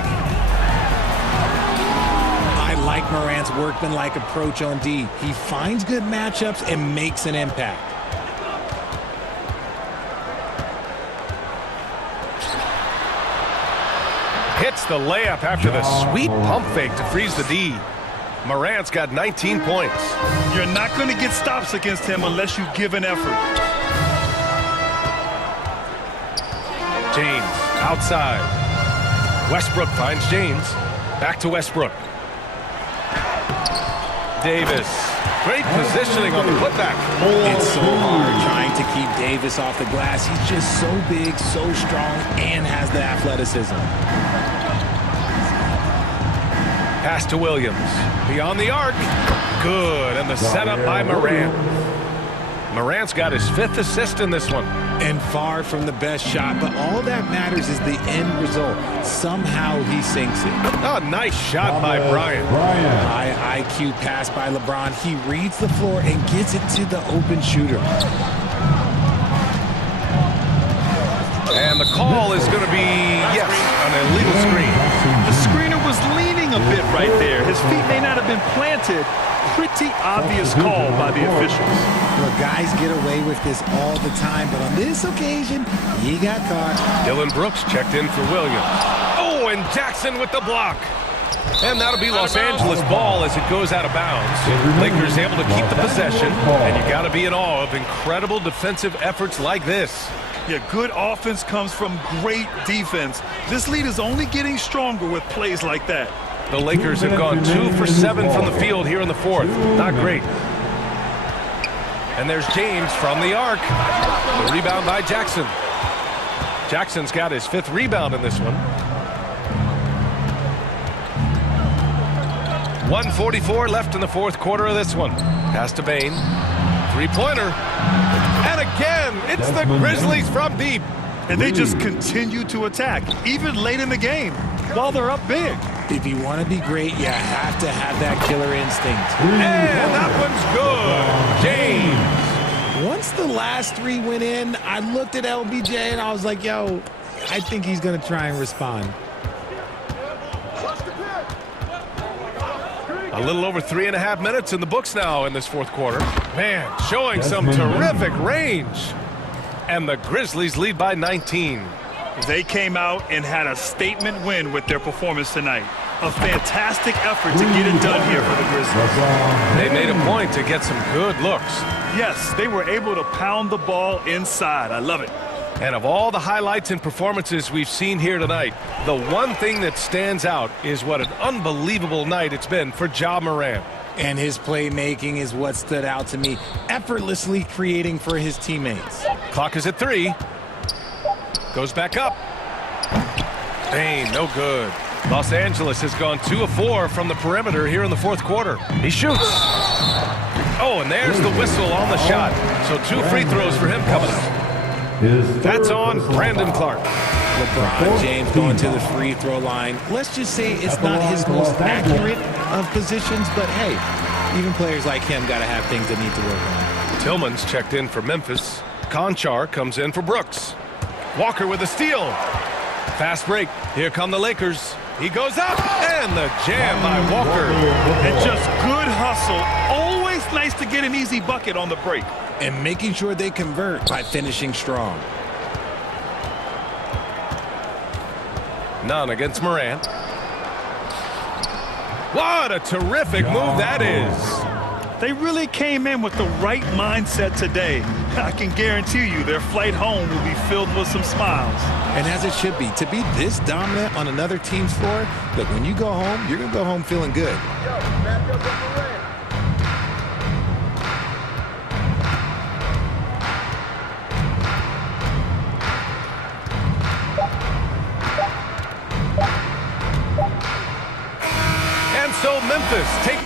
I like Morant's workmanlike approach on D. He finds good matchups and makes an impact. Hits the layup after the sweet pump fake to freeze the D. Morant's got 19 points. You're not going to get stops against him unless you give an effort. James outside. Westbrook finds James. Back to Westbrook. Davis. Great positioning on the putback. It's so hard trying to keep Davis off the glass. He's just so big, so strong, and has the athleticism. Pass to Williams. Beyond the arc. Good. And the setup by Morant. Morant's got his 5th assist in this one. And far from the best shot, but all that matters is the end result. Somehow he sinks it. Oh, nice shot by Bryant. High IQ pass by LeBron. He reads the floor and gets it to the open shooter. And the call is going to be, yes, an illegal screen. The screener was leaning a bit right there. His feet may not have been planted. Pretty obvious call by the officials. Look, guys get away with this all the time, but on this occasion, he got caught. Dylan Brooks checked in for Williams. Oh, and Jackson with the block. And that'll be Los Angeles ball as it goes out of bounds. Lakers able to keep the possession, and you got to be in awe of incredible defensive efforts like this. Yeah, good offense comes from great defense. This lead is only getting stronger with plays like that. The Lakers have gone 2 for 7 from the field here in the 4th. Not great. And there's James from the arc. The rebound by Jackson. Jackson's got his 5th rebound in this one. 1:44 left in the 4th quarter of this one. Pass to Bane. 3-pointer. And again, it's the Grizzlies from deep. And they just continue to attack, even late in the game, while they're up big. If you want to be great, you have to have that killer instinct. And that one's good. James. Once the last 3 went in, I looked at LBJ and I was like, yo, I think he's going to try and respond. A little over 3.5 minutes in the books now in this 4th quarter. Man, showing some terrific range. And the Grizzlies lead by 19. They came out and had a statement win with their performance tonight. A fantastic effort to get it done here for the Grizzlies. They made a point to get some good looks. Yes, they were able to pound the ball inside. I love it. And of all the highlights and performances we've seen here tonight, the one thing that stands out is what an unbelievable night it's been for Ja Morant. And his playmaking is what stood out to me, effortlessly creating for his teammates. Clock is at 3. Goes back up. Bane, no good. Los Angeles has gone 2 of 4 from the perimeter here in the 4th quarter. He shoots. Oh, and there's the whistle on the shot. So 2 free throws for him coming up. That's on Brandon Clark. LeBron James going to the free throw line. Let's just say it's not his most accurate of positions, but hey, even players like him got to have things they need to work on. Tillman's checked in for Memphis. Conchar comes in for Brooks. Walker with a steal. Fast break. Here come the Lakers. He goes up, and the jam by Walker. And just good hustle. Always nice to get an easy bucket on the break. And making sure they convert by finishing strong. None against Morant. What a terrific move that is. They really came in with the right mindset today. I can guarantee you their flight home will be filled with some smiles. And as it should be, to be this dominant on another team's floor, look, when you go home, you're going to go home feeling good. And so Memphis take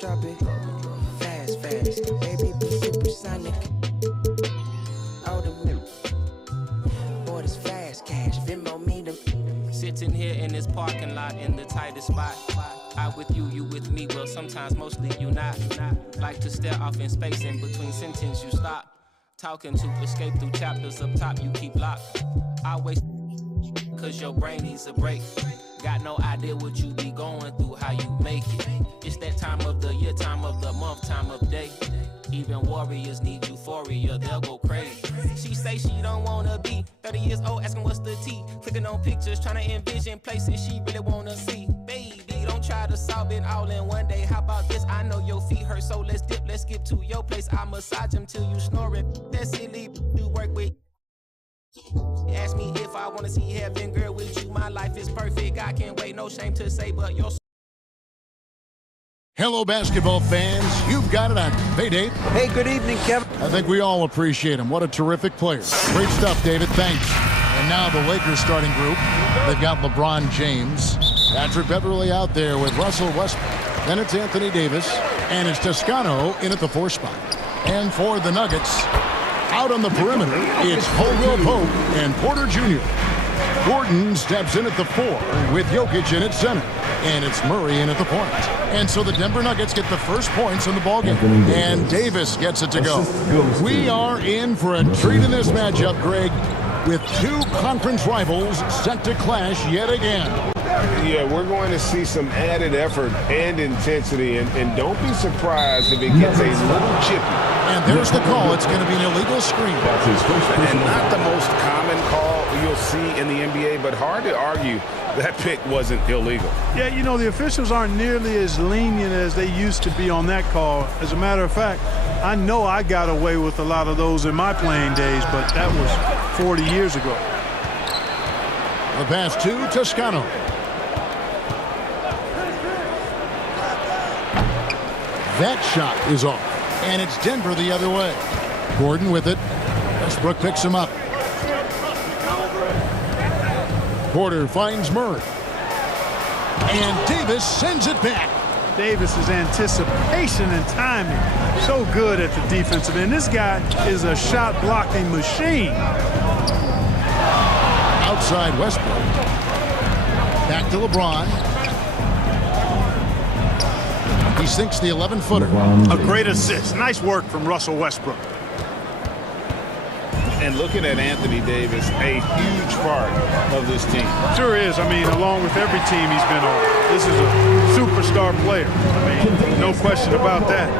drop it. Fast, fast. Baby, be supersonic. All the boy, this fast cash. Venmo me them. Sitting here in this parking lot in the tightest spot. I with you, you with me. Well, sometimes, mostly you not. Like to stare off in space, in between sentence you stop. Talking to escape through chapters up top you keep locked. I waste cause your brain needs a break. Got no idea what you be going through, how you make it. It's that time of the year, time of the month, time of day. Even warriors need euphoria, they'll go crazy. She say she don't wanna be 30 years old, asking what's the tea. Clicking on pictures, trying to envision places she really wanna see. Baby, don't try to solve it all in one day. How about this? I know your feet hurt, so let's dip, let's skip to your place. I massage them till you snoring. That silly you work with. Ask me if I wanna see heaven, girl, with you. My life is perfect. I can't wait, no shame to say, but you're. Hello, basketball fans. You've got it on Payday. Hey, good evening, Kevin. I think we all appreciate him. What a terrific player. Great stuff, David. Thanks. And now the Lakers starting group. They've got LeBron James, Patrick Beverly out there with Russell Westbrook. Then it's Anthony Davis, and it's Toscano in at the 4 spot. And for the Nuggets, out on the perimeter, it's Caldwell Pope and Porter Jr. Gordon steps in at the 4 with Jokic in at center. And it's Murray in at the point. And so the Denver Nuggets get the first points in the ballgame. And Davis gets it to go. We are in for a treat in this matchup, Greg, with 2 conference rivals set to clash yet again. Yeah, we're going to see some added effort and intensity, and don't be surprised if it gets a little chippy. And there's the call. It's going to be an illegal screen. And not the most common call you'll see in the NBA, but hard to argue that pick wasn't illegal. Yeah, you know, the officials aren't nearly as lenient as they used to be on that call. As a matter of fact, I know I got away with a lot of those in my playing days, but that was 40 years ago. The pass to Toscano. That shot is off. And it's Denver the other way. Gordon with it. Westbrook picks him up. Porter finds Murray. And Davis sends it back. Davis's anticipation and timing, so good at the defensive end. This guy is a shot-blocking machine. Outside Westbrook. Back to LeBron. He sinks the 11-footer. A great assist. Nice work from Russell Westbrook. And looking at Anthony Davis, a huge part of this team. Sure is. I mean, along with every team he's been on. This is a superstar player. I mean, no question about that.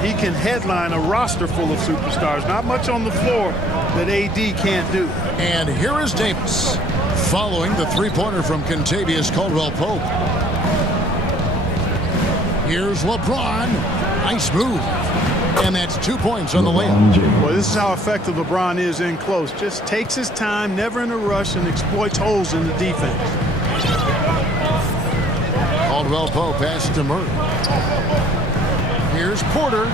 He can headline a roster full of superstars. Not much on the floor that AD can't do. And here is Davis, following the 3-pointer from Kentavious Caldwell-Pope. Here's LeBron. Nice move. And that's 2 points on the layup. Well, this is how effective LeBron is in close. Just takes his time, never in a rush, and exploits holes in the defense. Caldwell-Pope passes to Murray. Here's Porter.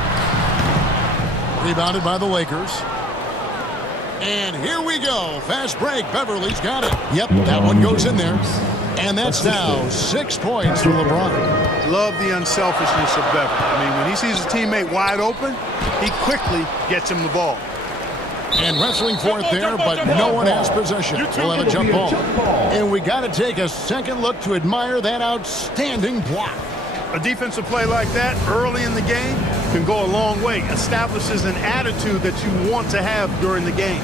Rebounded by the Lakers. And here we go. Fast break. Beverly's got it. Yep, that one goes in there. And that's now 6 points for LeBron. Love the unselfishness of Beverly. I mean, when he sees a teammate wide open, he quickly gets him the ball. And wrestling for it there, but no one has possession. We'll have a jump ball. And we got to take a second look to admire that outstanding block. A defensive play like that early in the game can go a long way. Establishes an attitude that you want to have during the game.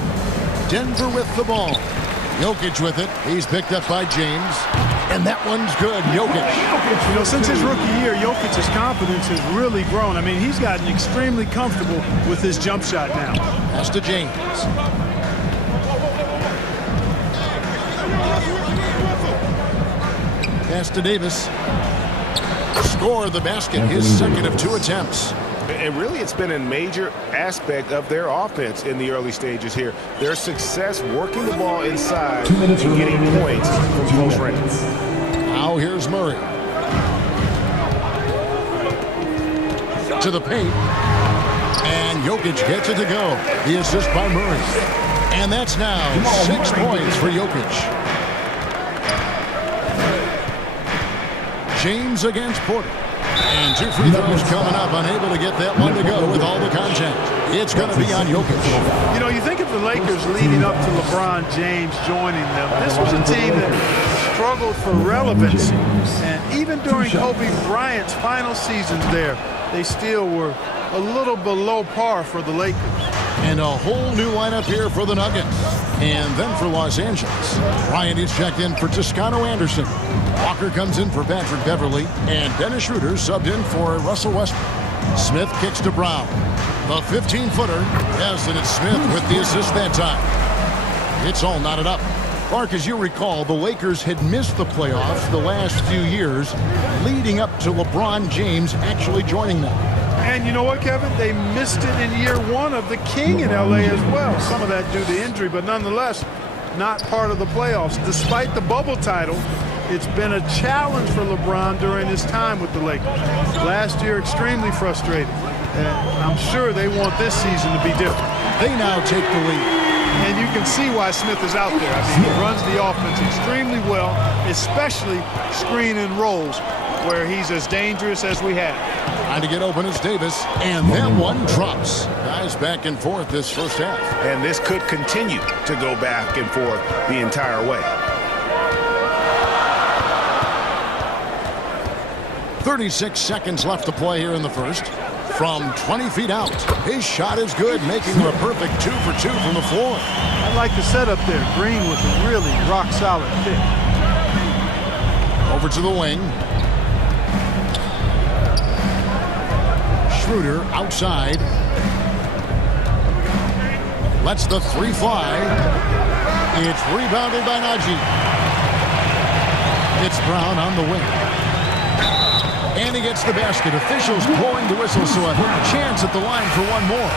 Denver with the ball. Jokic with it. He's picked up by James. And that one's good. Jokic. You know, since his rookie year, Jokic's confidence has really grown. I mean, he's gotten extremely comfortable with his jump shot now. Pass to James. Pass to Davis. Score the basket. His second of 2 attempts. And really, it's been a major aspect of their offense in the early stages here. Their success working the ball inside and getting points from close range. Now here's Murray. To the paint. And Jokic gets it to go. The assist by Murray. And that's now 6 points for Jokic. James against Porter. And 2 free throws coming up, unable to get that one to go with all the contact. It's going to be on Jokic. You know, you think of the Lakers leading up to LeBron James joining them. This was a team that struggled for relevancy. And even during Kobe Bryant's final seasons there, they still were a little below par for the Lakers. And a whole new lineup here for the Nuggets. And then for Los Angeles, Bryant is checked in for Toscano Anderson. Walker comes in for Patrick Beverly. And Dennis Schroeder subbed in for Russell Westbrook. Smith kicks to Brown. The 15-footer, yes, and it's Smith with the assist that time. It's all knotted up. Clark, as you recall, the Lakers had missed the playoffs the last few years, leading up to LeBron James actually joining them. And you know what, Kevin? They missed it in year 1 of the King in L.A. as well. Some of that due to injury, but nonetheless, not part of the playoffs. Despite the bubble title, it's been a challenge for LeBron during his time with the Lakers. Last year, extremely frustrated. And I'm sure they want this season to be different. They now take the lead. And you can see why Smith is out there. I mean, he runs the offense extremely well, especially screen and rolls, where he's as dangerous as we have. Trying to get open is Davis, and that one drops. Guys back and forth this first half. And this could continue to go back and forth the entire way. 36 seconds left to play here in the first. From 20 feet out, his shot is good, making it a perfect 2 for 2 from the floor. I like the setup there. Green with a really rock-solid pick. Over to the wing. Schroeder outside. Lets the 3 fly. It's rebounded by Najee. It's Brown on the wing. And he gets the basket. Officials blowing the whistle, so a chance at the line for one more.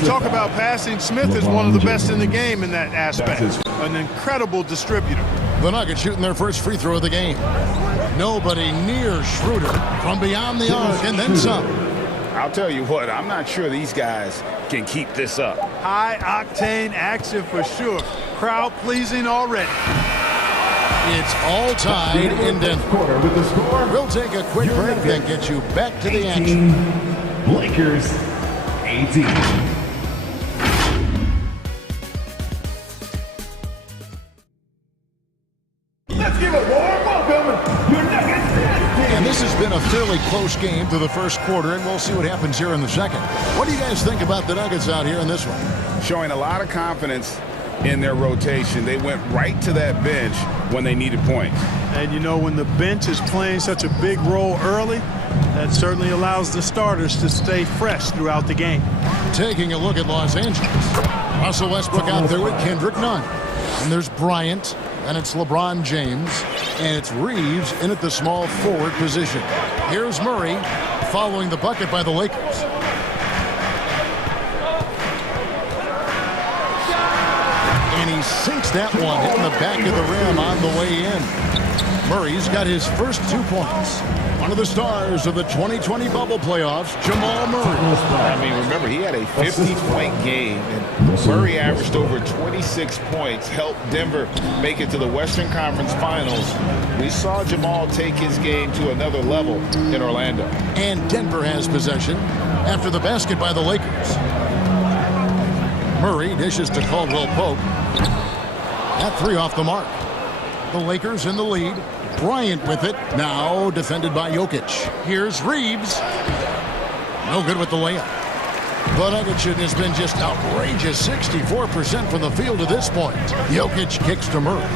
You talk about passing. Smith is one of the best in the game in that aspect. An incredible distributor. The Nuggets shooting their first free throw of the game. Nobody near Schroeder from beyond the arc, and then some. I'll tell you what, I'm not sure these guys can keep this up. High-octane action for sure. Crowd pleasing already. It's all tied in Denver. We'll take a quick break and get you back to the action. Lakers 18. Let's give a warm welcome. Your Nuggets. And this has been a fairly close game through the first quarter, and we'll see what happens here in the second. What do you guys think about the Nuggets out here in this one? Showing a lot of confidence in their rotation. They went right to that bench when they needed points. And you know, when the bench is playing such a big role early, that certainly allows the starters to stay fresh throughout the game. Taking a look at Los Angeles. Russell Westbrook out there with Kendrick Nunn. And there's Bryant, and it's LeBron James, and it's Reeves in at the small forward position. Here's Murray following the bucket by the Lakers. And he sinks that one, hitting the back of the rim on the way in. Murray's got his first 2 points. One of the stars of the 2020 bubble playoffs, Jamal Murray. I mean, remember, he had a 50-point game, and Murray averaged over 26 points, helped Denver make it to the Western Conference Finals. We saw Jamal take his game to another level in Orlando. And Denver has possession after the basket by the Lakers. Murray dishes to Caldwell Pope. That 3 off the mark. The Lakers in the lead. Bryant with it. Now defended by Jokic. Here's Reeves. No good with the layup. The Nuggets has been just outrageous. 64% from the field to this point. Jokic kicks to Murray.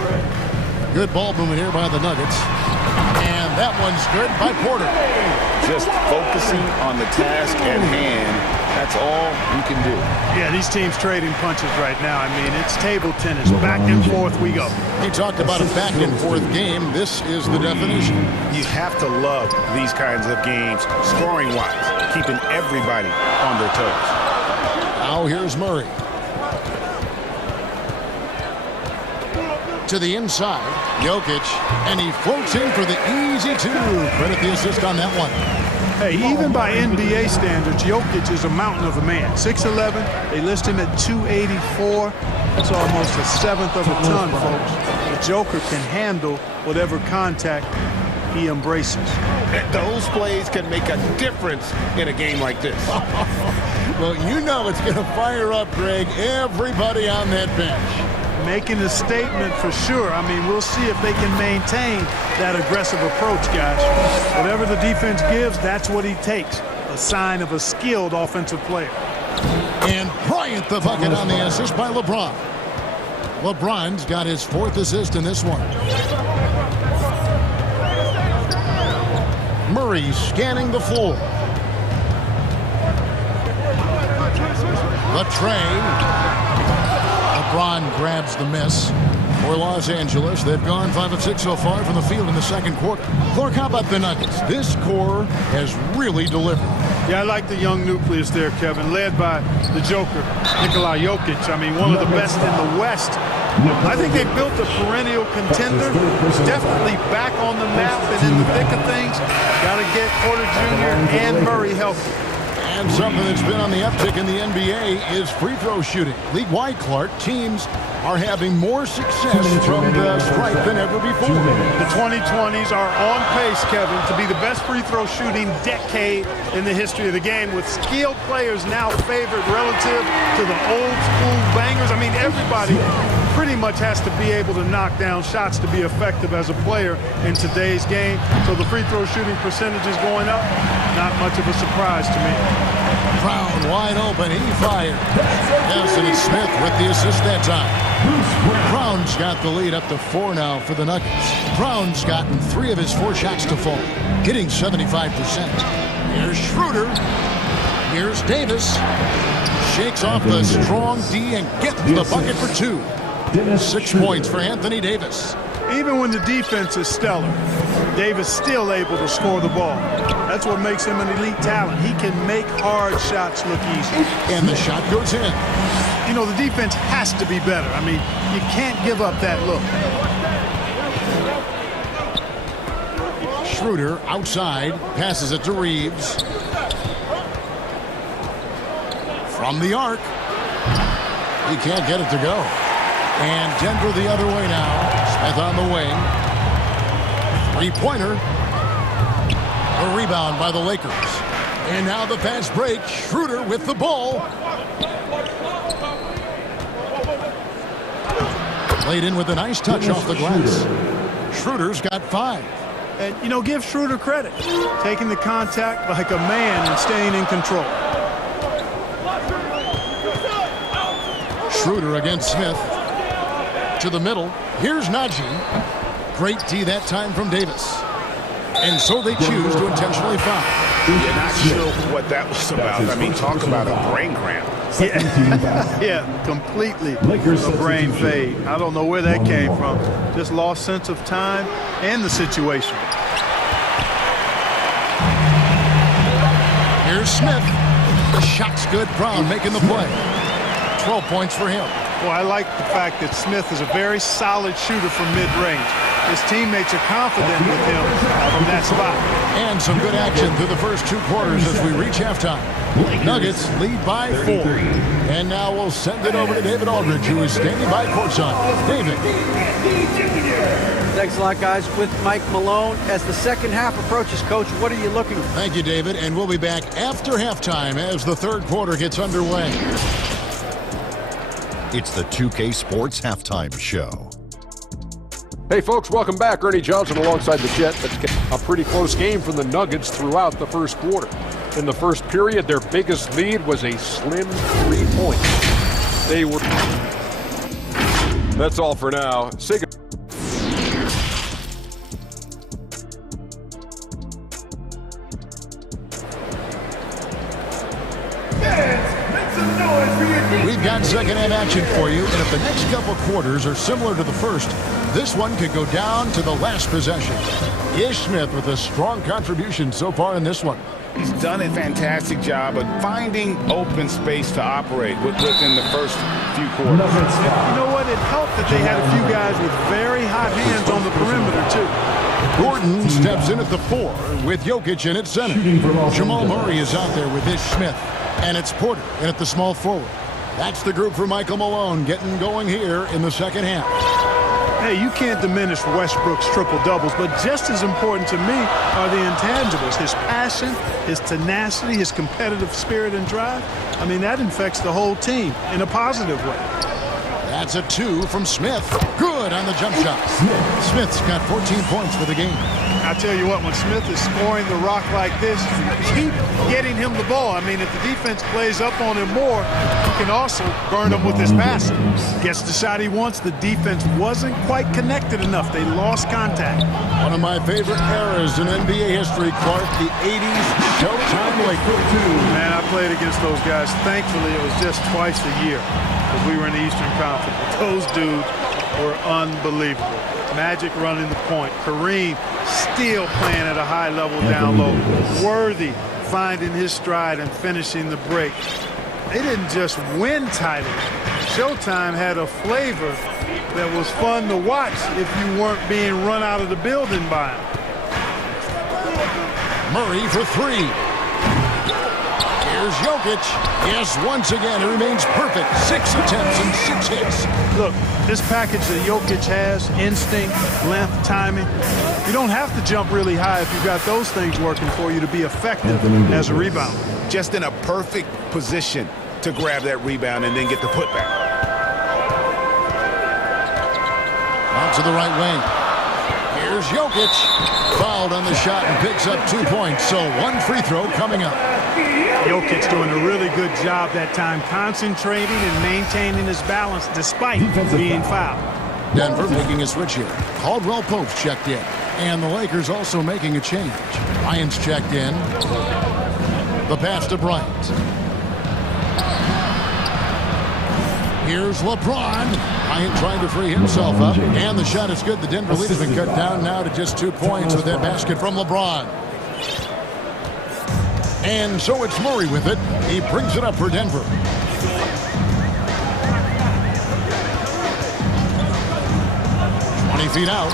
Good ball movement here by the Nuggets. And that one's good by Porter. Just focusing on the task at hand. That's all you can do. Yeah, these teams trading punches right now. I mean, it's table tennis. Back and forth we go. He talked about a back and forth game. This is the definition. You have to love these kinds of games, scoring-wise, keeping everybody on their toes. Now here's Murray. To the inside, Jokic, and he floats in for the easy 2. Credit the assist on that one. Hey, even by NBA standards, Jokic is a mountain of a man. 6'11", they list him at 284. That's almost a 1/7 of a ton, folks. The Joker can handle whatever contact he embraces. Those plays can make a difference in a game like this. Well, you know it's going to fire up, Greg, everybody on that bench. Making a statement for sure. I mean, we'll see if they can maintain that aggressive approach, guys. Whatever the defense gives, that's what he takes. A sign of a skilled offensive player. And Bryant the bucket on the assist by LeBron. LeBron's got his 4th assist in this one. Murray scanning the floor. The tray. LeBron grabs the miss for Los Angeles. They've gone 5 of 6 so far from the field in the second quarter. Clark, how about the Nuggets? This core has really delivered. Yeah, I like the young nucleus there, Kevin, led by the Joker, Nikola Jokic. I mean, one of the best in the West. I think they built a perennial contender. Definitely back on the map and in the thick of things. Got to get Porter Jr. and Murray healthy. And something that's been on the uptick in the NBA is free throw shooting. League-wide, Clark, teams are having more success from the stripe than ever before. The 2020s are on pace, Kevin, to be the best free throw shooting decade in the history of the game, with skilled players now favored relative to the old school bangers. I mean, everybody pretty much has to be able to knock down shots to be effective as a player in today's game. So the free throw shooting percentage is going up. Not much of a surprise to me. Brown wide open. He fired. Yes, and it's Smith with the assist that time. Brown's got the lead up to 4 now for the Nuggets. Brown's gotten 3 of his 4 shots to fall, hitting 75%. Here's Schroeder. Here's Davis. Shakes off the strong D and gets the bucket for 2. 6 points for Anthony Davis. Even when the defense is stellar, Davis still able to score the ball. That's what makes him an elite talent. He can make hard shots look easy. And the shot goes in. You know, the defense has to be better. I mean, you can't give up that look. Schroeder outside, passes it to Reeves. From the arc. He can't get it to go. And Denver the other way now. Smith on the wing. 3-pointer. A rebound by the Lakers. And now the fast break. Schroeder with the ball. Played in with a nice touch off the glass. Schroeder's got 5. And, you know, give Schroeder credit. Taking the contact like a man and staying in control. Schroeder against Smith. To the middle. Here's Najee. Great D that time from Davis. And so they choose to intentionally foul. You're not sure what that was about. I mean, talk about a brain cramp. Yeah, completely a brain fade. I don't know where that came from. Just lost sense of time and the situation. Here's Smith. The shot's good. Brown making the play. 12 points for him. Well, I like the fact that Smith is a very solid shooter from mid-range. His teammates are confident with him from that spot. And some good action through the first 2 quarters as we reach halftime. Nuggets lead by 4. And now we'll send it over to David Aldridge, who is standing by courtside. David. Thanks a lot, guys. With Mike Malone as the second half approaches, Coach, what are you looking for? Thank you, David. And we'll be back after halftime as the third quarter gets underway. It's the 2K Sports Halftime Show. Hey folks, welcome back. Ernie Johnson alongside the Jet. A pretty close game from the Nuggets throughout the first quarter. In the first period, their biggest lead was a slim 3 points. They were... That's all for now. Say goodbye. We've got second half action for you, and if the next couple quarters are similar to the first, this one could go down to the last possession. Ish Smith with a strong contribution so far in this one. He's done a fantastic job of finding open space to operate within the first few quarters. You know what? It helped that they had a few guys with very hot hands on the perimeter, too. Gordon steps in at the 4 with Jokic in at center. Jamal Murray is out there with Ish Smith. And it's Porter in at the small forward. That's the group for Michael Malone getting going here in the second half. Hey, you can't diminish Westbrook's triple-doubles, but just as important to me are the intangibles. His passion, his tenacity, his competitive spirit and drive. I mean, that infects the whole team in a positive way. That's a 2 from Smith. Good on the jump shot. Smith's got 14 points for the game. I tell you what, when Smith is scoring the rock like this, keep getting him the ball. I mean, if the defense plays up on him more, he can also burn him with his passing. Gets the shot he wants. The defense wasn't quite connected enough. They lost contact. One of my favorite eras in NBA history, Clark, the 80s Showtime Lakers. Man, I played against those guys. Thankfully, it was just twice a year because we were in the Eastern Conference. But those dudes were unbelievable. Magic running the point. Kareem still playing at a high level down low. Worthy finding his stride and finishing the break. They didn't just win titles. Showtime had a flavor that was fun to watch if you weren't being run out of the building by him. Murray for 3. Here's Jokic. Yes, once again, it remains perfect. 6 attempts and 6 hits. Look, this package that Jokic has, instinct, length, timing, you don't have to jump really high if you've got those things working for you to be effective as a rebounder. Just in a perfect position to grab that rebound and then get the putback. Out to the right wing. Here's Jokic. Fouled on the shot and picks up 2 points. So 1 free throw coming up. Jokic doing a really good job that time, concentrating and maintaining his balance despite being fouled. Denver making a switch here. Caldwell Pope's checked in. And the Lakers also making a change. Bryant's checked in. The pass to Bryant. Here's LeBron. Bryant trying to free himself up. And the shot is good. The Denver lead has been cut down now to just 2 points with that basket from LeBron. And so it's Murray with it. He brings it up for Denver. Feet out.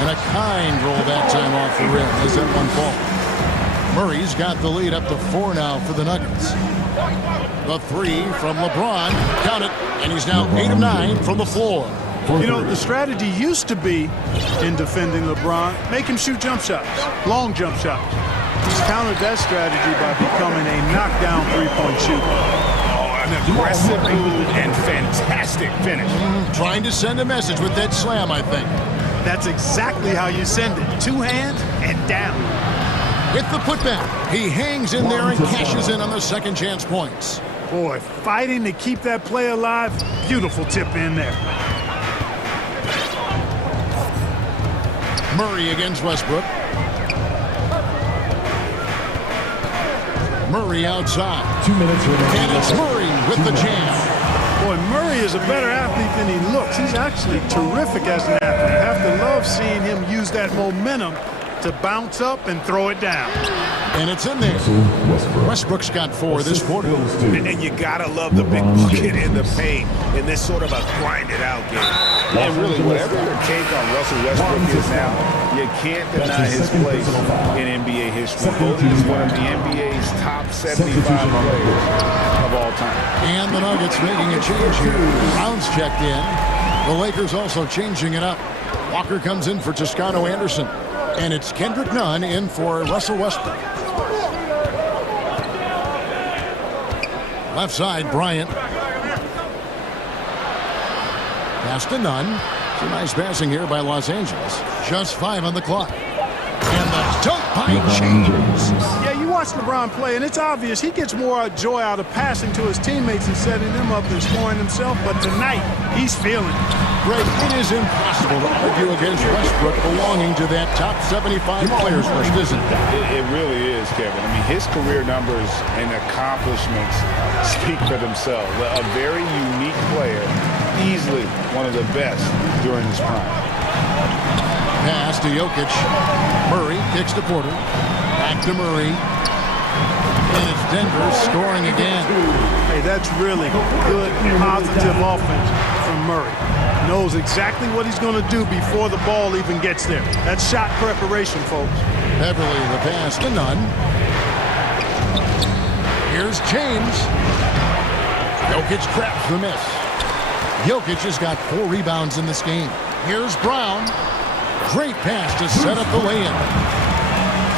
And a kind roll that time off the rim as that one falls. Murray's got the lead up to 4 now for the Nuggets. The 3 from LeBron. Count it. And he's now 8 of 9 from the floor. You know, the strategy used to be in defending LeBron, make him shoot jump shots, long jump shots. He's countered that strategy by becoming a knockdown three-point shooter. An aggressive move and fantastic finish. Trying to send a message with that slam, I think. That's exactly how you send it. 2 hands and down. With the putback, he hangs in there and cashes in on the second chance points. Boy, fighting to keep that play alive. Beautiful tip in there. Murray against Westbrook. Murray outside. 2 minutes remaining. And it's Murray with the jam. Boy, Murray is a better athlete than he looks. He's actually terrific as an athlete. You have to love seeing him use that momentum to bounce up and throw it down. And it's in there. Westbrook's got 4 this quarter. And you gotta love the big bucket in the paint in this sort of a grinded-out game. And really, whatever your take on Russell Westbrook is now, you can't deny his place in NBA history. Voted as one of the NBA's top 75 players of all time. And the Nuggets making a change here. Brown's checked in. The Lakers also changing it up. Walker comes in for Toscano Anderson. And it's Kendrick Nunn in for Russell Westbrook. Left side, Bryant. Pass to Nunn. Some nice passing here by Los Angeles. Just 5 on the clock. And the dunk by James. Yeah, you watch LeBron play, and it's obvious he gets more joy out of passing to his teammates and setting them up than scoring himself. But tonight, he's feeling it. Greg, it is impossible to argue against Westbrook belonging to that top 75 players list, isn't it? It really is, Kevin. I mean, his career numbers and accomplishments speak for themselves. A very unique player, easily one of the best during his prime. Pass to Jokic. Murray kicks to Porter. Back to Murray. And it's Denver scoring again. Hey, that's really good, positive offense from Murray. Knows exactly what he's going to do before the ball even gets there. That's shot preparation, folks. Beverly, the pass to Nunn. Here's James. Jokic traps the miss. Jokic has got 4 rebounds in this game. Here's Brown. Great pass to set up the lay-in.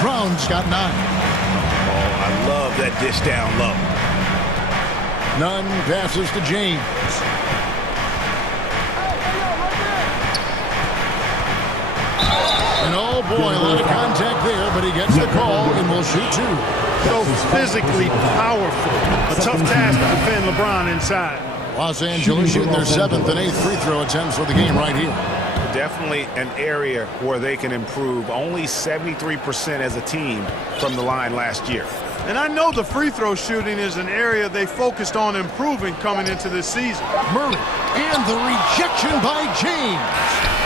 Brown's got 9. Oh, I love that dish down low. Nunn passes to James. And oh boy, a lot of contact there, but he gets the call and will shoot 2. So physically powerful. A tough task to defend LeBron inside. Los Angeles shooting their 7th and 8th free throw attempts for the game right here. Definitely an area where they can improve. Only 73% as a team from the line last year. And I know the free throw shooting is an area they focused on improving coming into this season. Murray, and the rejection by James.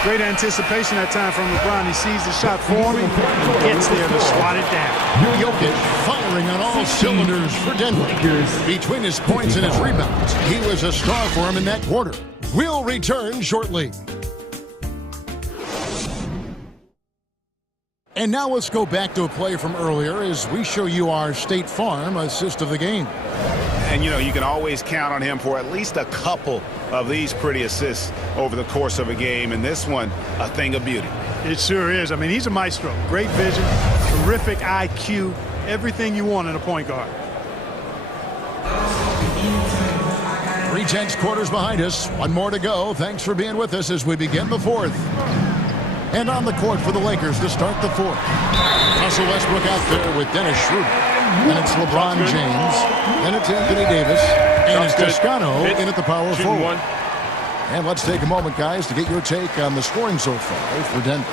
Great anticipation that time from LeBron. He sees the shot forming and gets there to swat it down. Jokic firing on all cylinders for Denver. Between his points and his rebounds, he was a star for him in that quarter. We'll return shortly. And now let's go back to a play from earlier as we show you our State Farm assist of the game. And, you know, you can always count on him for at least a couple of these pretty assists over the course of a game. And this one, a thing of beauty. It sure is. I mean, he's a maestro. Great vision, terrific IQ, everything you want in a point guard. 3/10 quarters behind us. One more to go. Thanks for being with us as we begin the 4th. And on the court for the Lakers to start the 4th. Russell Westbrook out there with Dennis Schroeder. And it's LeBron James. And it's Anthony Davis. And it's Toscano in at the power forward. And let's take a moment, guys, to get your take on the scoring so far for Denver.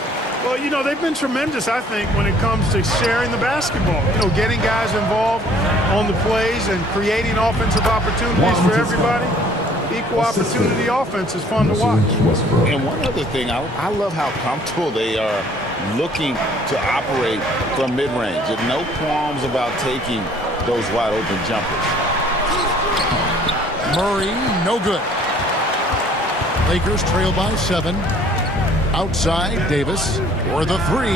Well, you know, they've been tremendous, I think, when it comes to sharing the basketball. You know, getting guys involved on the plays and creating offensive opportunities for everybody. Equal opportunity offense is fun to watch. And one other thing, I love how comfortable they are looking to operate from mid-range. There's no qualms about taking those wide open jumpers. Murray, no good. Lakers trail by 7. Outside, Davis for the 3.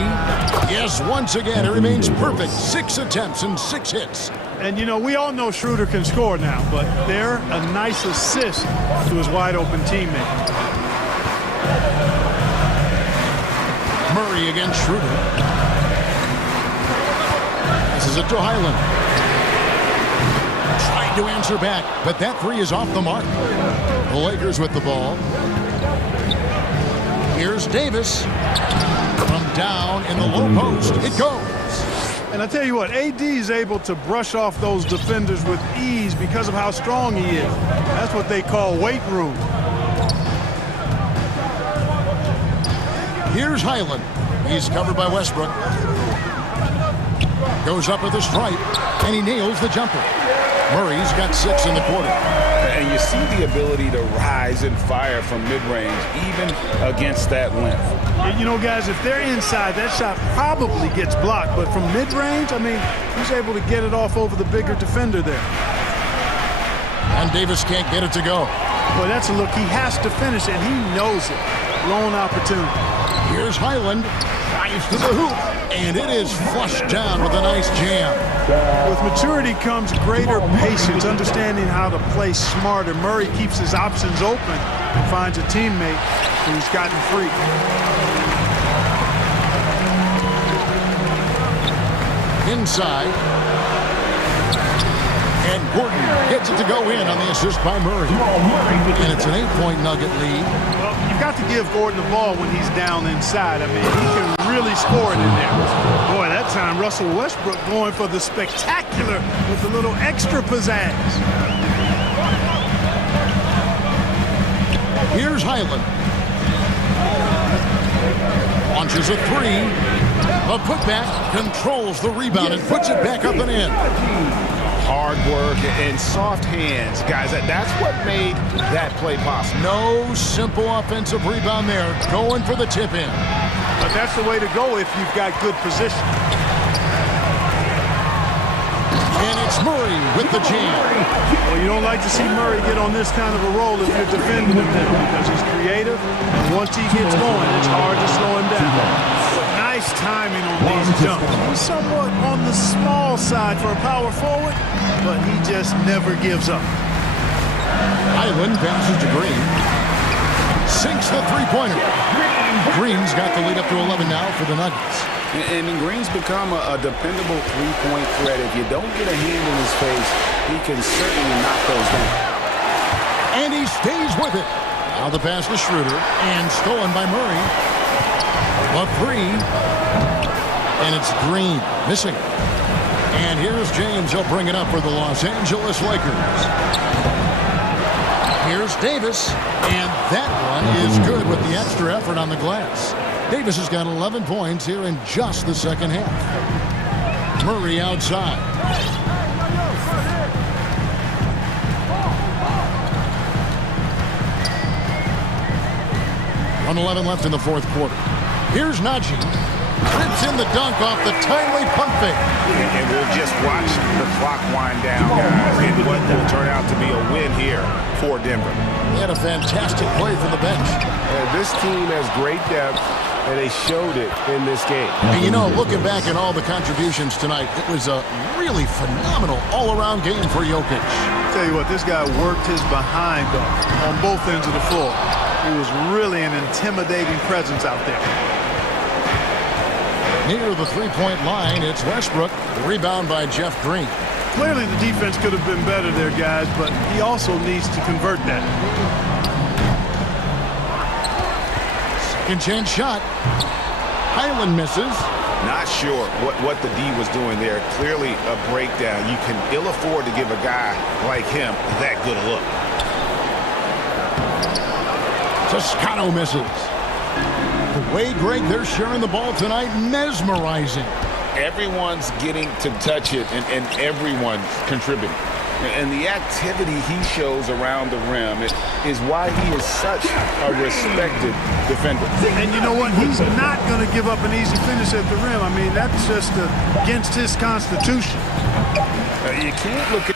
Yes, once again, it remains perfect. 6 attempts and 6 hits. And, you know, we all know Schroeder can score now, but they're a nice assist to his wide-open teammate. Murray against Schroeder. This is it to Highland. Trying to answer back, but that 3 is off the mark. The Lakers with the ball. Here's Davis from down in the low post. It goes. And I tell you what, AD is able to brush off those defenders with ease because of how strong he is. That's what they call weight room. Here's Highland. He's covered by Westbrook. Goes up with a stripe, and he nails the jumper. Murray's got 6 in the quarter. And you see the ability to rise and fire from mid-range, even against that length. And you know, guys, if they're inside, that shot probably gets blocked. But from mid-range, I mean, he's able to get it off over the bigger defender there. And Davis can't get it to go. Boy, that's a look. He has to finish, and he knows it. Lone opportunity. Here's Highland. Drives to the hoop. And it is flushed down with a nice jam. With maturity comes greater patience, understanding how to play smarter. Murray keeps his options open and finds a teammate who's gotten free. Inside. And Gordon gets it to go in on the assist by Murray. And it's an 8-point Nugget lead. Well, you've got to give Gordon the ball when he's down inside. I mean, he can really score it in there. Boy, that time Russell Westbrook going for the spectacular with a little extra pizzazz. Here's Highland. Launches a 3. A putback, controls the rebound and puts it back up and in. Hard work and soft hands, guys. That's what made that play possible. No simple offensive rebound there. Going for the tip in. But that's the way to go if you've got good position. And it's Murray with the jam. Well, you don't like to see Murray get on this kind of a roll if you're defending him now because he's creative. And once he gets going, it's hard to slow him down. But nice timing on these jumps. He's somewhat on the small side for a power forward, but he just never gives up. Highland passes to Green. Sinks the three-pointer. Green's got the lead up to 11 now for the Nuggets. And Green's become a dependable three-point threat. If you don't get a hand in his face, he can certainly knock those down. And he stays with it. Now the pass to Schroeder, and stolen by Murray. A three. And it's Green, missing. And here's James. He'll bring it up for the Los Angeles Lakers. Here's Davis, and that one is good with the extra effort on the glass. Davis has got 11 points here in just the second half. Murray outside. .11 left in the fourth quarter. Here's Najee. Rips in the dunk off the timely pump fake. And we'll just watch the clock wind down, guys, and what will turn out to be a win here for Denver. They had a fantastic play from the bench. This team has great depth, and they showed it in this game. And you know, looking back at all the contributions tonight, it was a really phenomenal all-around game for Jokic. Tell you what, this guy worked his behind off on both ends of the floor. He was really an intimidating presence out there. Near the three-point line, it's Westbrook. The rebound by Jeff Green. Clearly the defense could have been better there, guys, but he also needs to convert that. Second chance shot. Highland misses. Not sure what the D was doing there. Clearly a breakdown. You can ill afford to give a guy like him that good a look. Toscano misses. The way, Greg, they're sharing the ball tonight, mesmerizing. Everyone's getting to touch it, and everyone's contributing. And the activity he shows around the rim is why he is such a respected defender. And you know what? He's not going to give up an easy finish at the rim. I mean, that's just against his constitution. You can't look at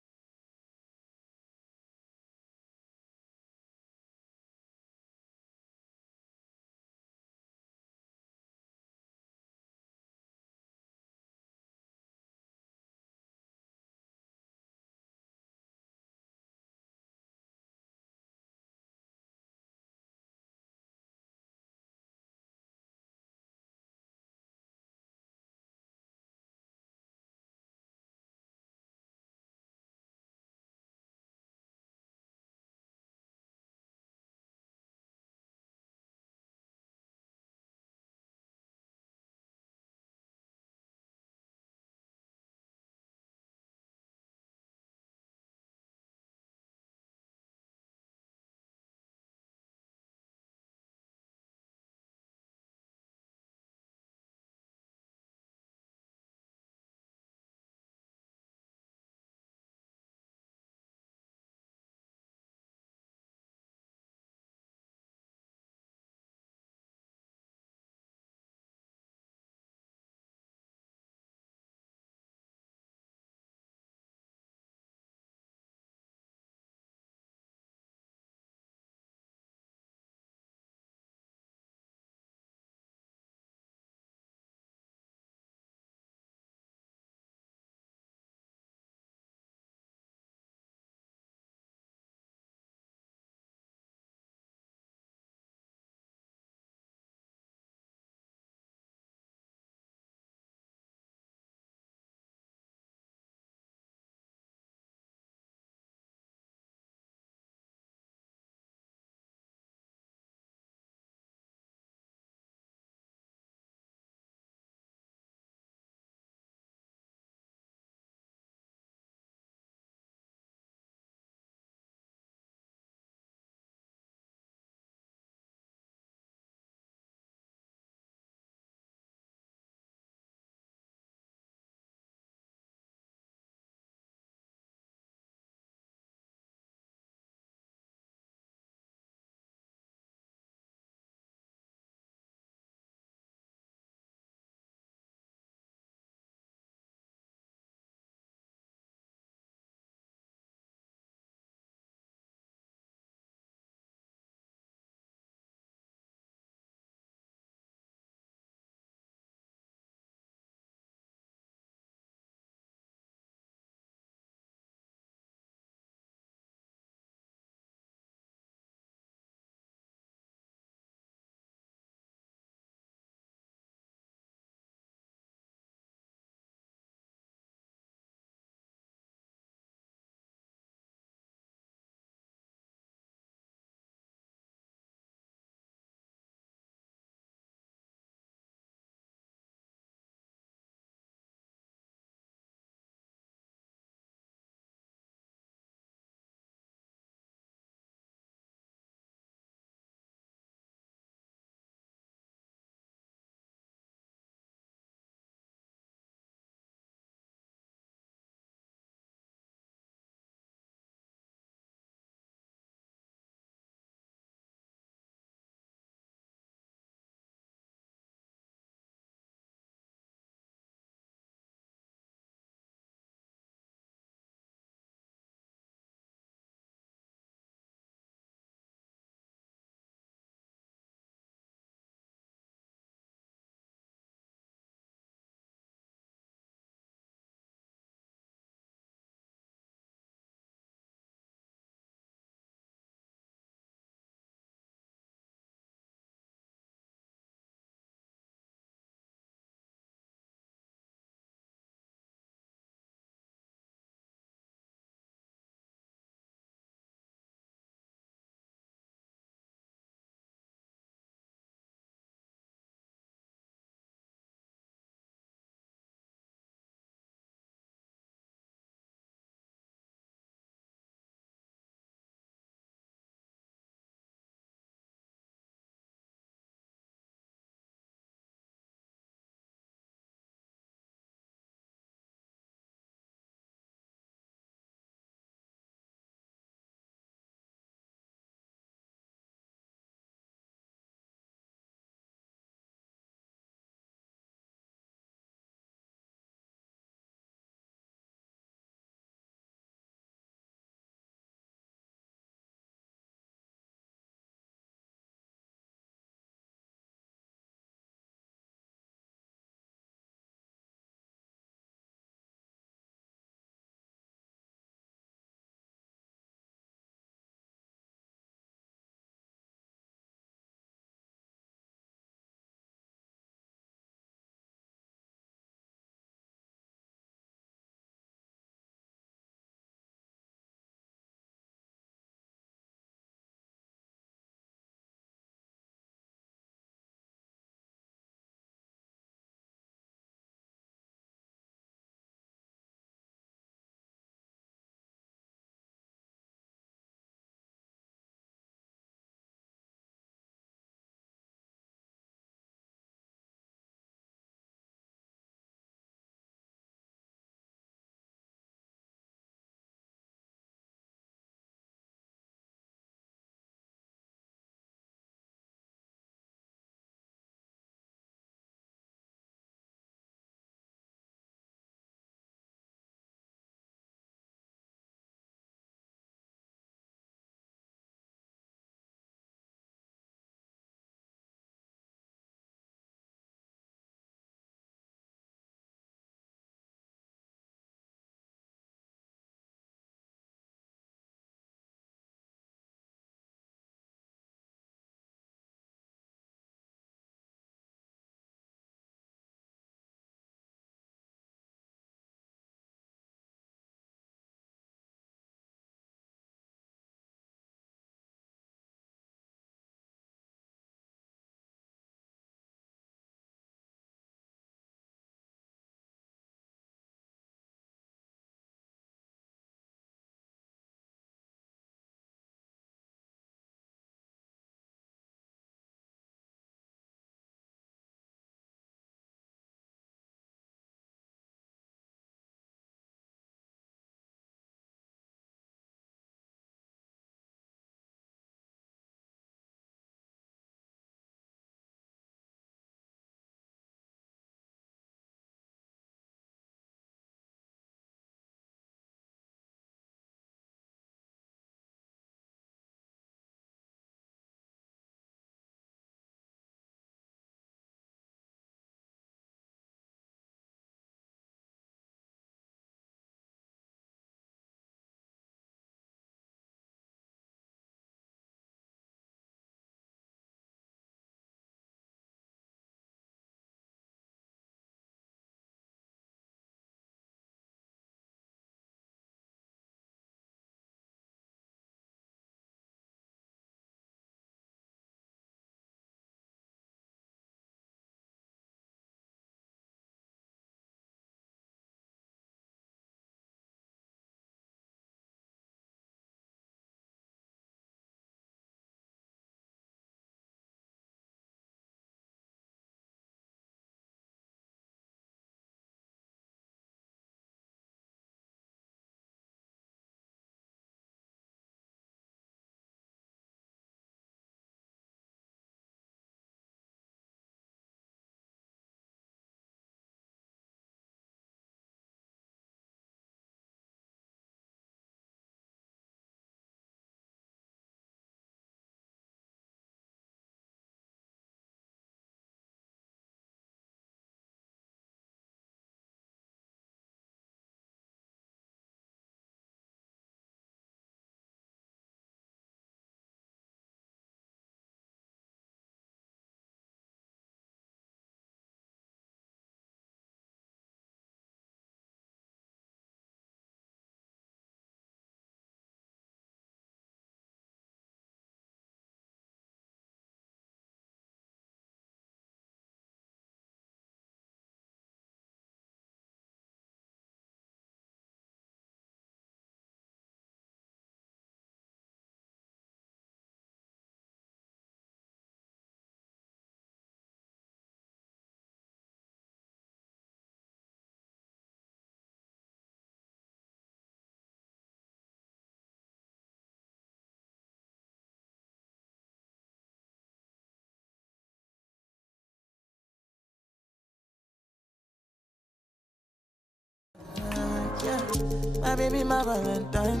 My baby, my Valentine.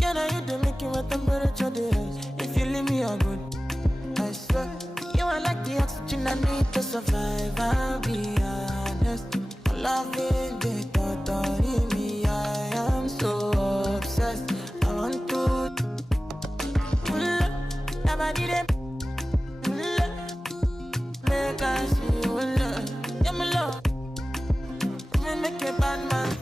Can I hit the making with temperature days? If you leave me, you're good. I swear, you are like the oxygen I need to survive. I'll be honest. Loving the thought of me, I am so obsessed. I want to never did it. Make I see you love. Yeah, my love. Me make a bad man.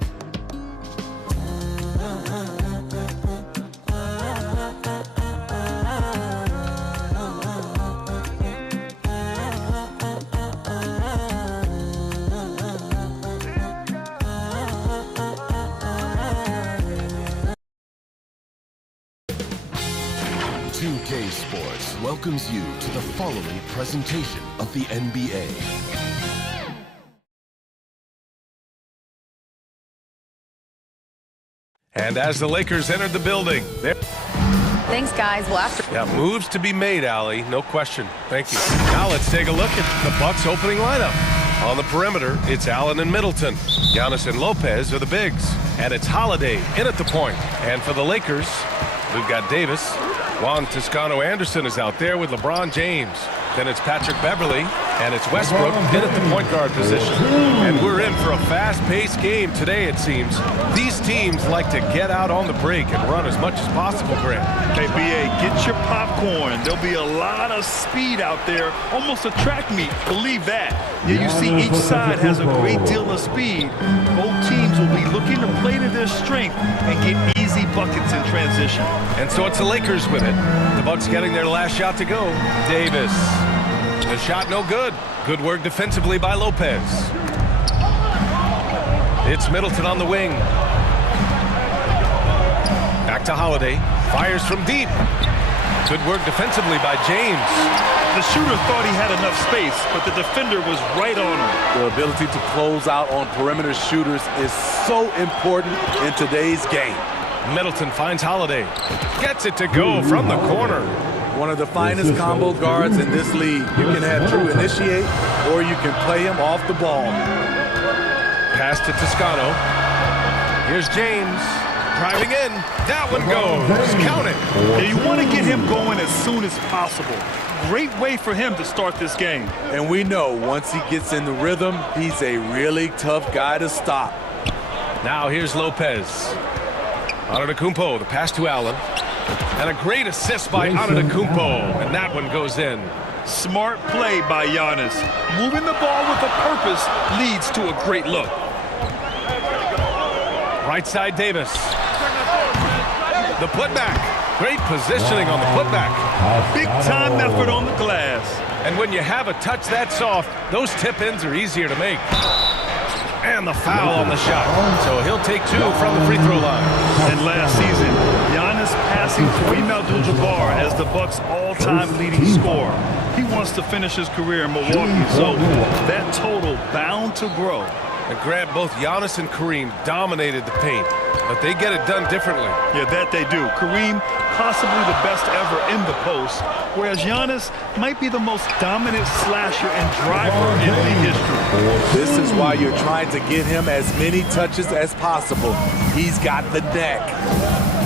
Sports welcomes you to the following presentation of the NBA. And as the Lakers entered the building, thanks, guys. Well, after moves to be made, Allie, no question. Thank you. Now let's take a look at the Bucks' opening lineup. On the perimeter, it's Allen and Middleton. Giannis and Lopez are the bigs, and it's Holiday in at the point. And for the Lakers, we've got Davis. Juan Toscano-Anderson is out there with LeBron James. Then it's Patrick Beverly, and it's Westbrook in at the point guard position. And we're in for a fast-paced game today, it seems. These teams like to get out on the break and run as much as possible, Grant. Hey, B.A., get your popcorn. There'll be a lot of speed out there, almost a track meet. Believe that. Yeah, you see each side has a great deal of speed. Both teams will be looking to play to their strength and get easy buckets in transition. And so it's the Lakers with it. The Bucks getting their last shot to go. Davis. The shot no good. Good work defensively by Lopez. It's Middleton on the wing. Back to Holiday. Fires from deep. Good work defensively by James. The shooter thought he had enough space, but the defender was right on him. The ability to close out on perimeter shooters is so important in today's game. Middleton finds Holiday. Gets it to go from the corner. One of the finest combo guards in this league. You can have Drew initiate, or you can play him off the ball. Pass to Toscano. Here's James. Driving in. That one goes. Count it. Yeah, you want to get him going as soon as possible. Great way for him to start this game. And we know once he gets in the rhythm, he's a really tough guy to stop. Now here's Lopez. Antetokounmpo, the pass to Allen. And a great assist by Antetokounmpo. And that one goes in. Smart play by Giannis. Moving the ball with a purpose leads to a great look. Right side Davis. The putback. Great positioning on the putback. Big time effort on the glass. And when you have a touch that soft, those tip-ins are easier to make. And the foul on the shot. So he'll take two from the free throw line. And last season, Giannis passing Kareem Abdul-Jabbar as the Bucks' all-time leading scorer. He wants to finish his career in Milwaukee, so that total bound to grow. And Grant, both Giannis and Kareem dominated the paint, but they get it done differently. Yeah, that they do. Kareem, possibly the best ever in the post, whereas Giannis might be the most dominant slasher and driver in league history. This is why you're trying to get him as many touches as possible. He's got the neck.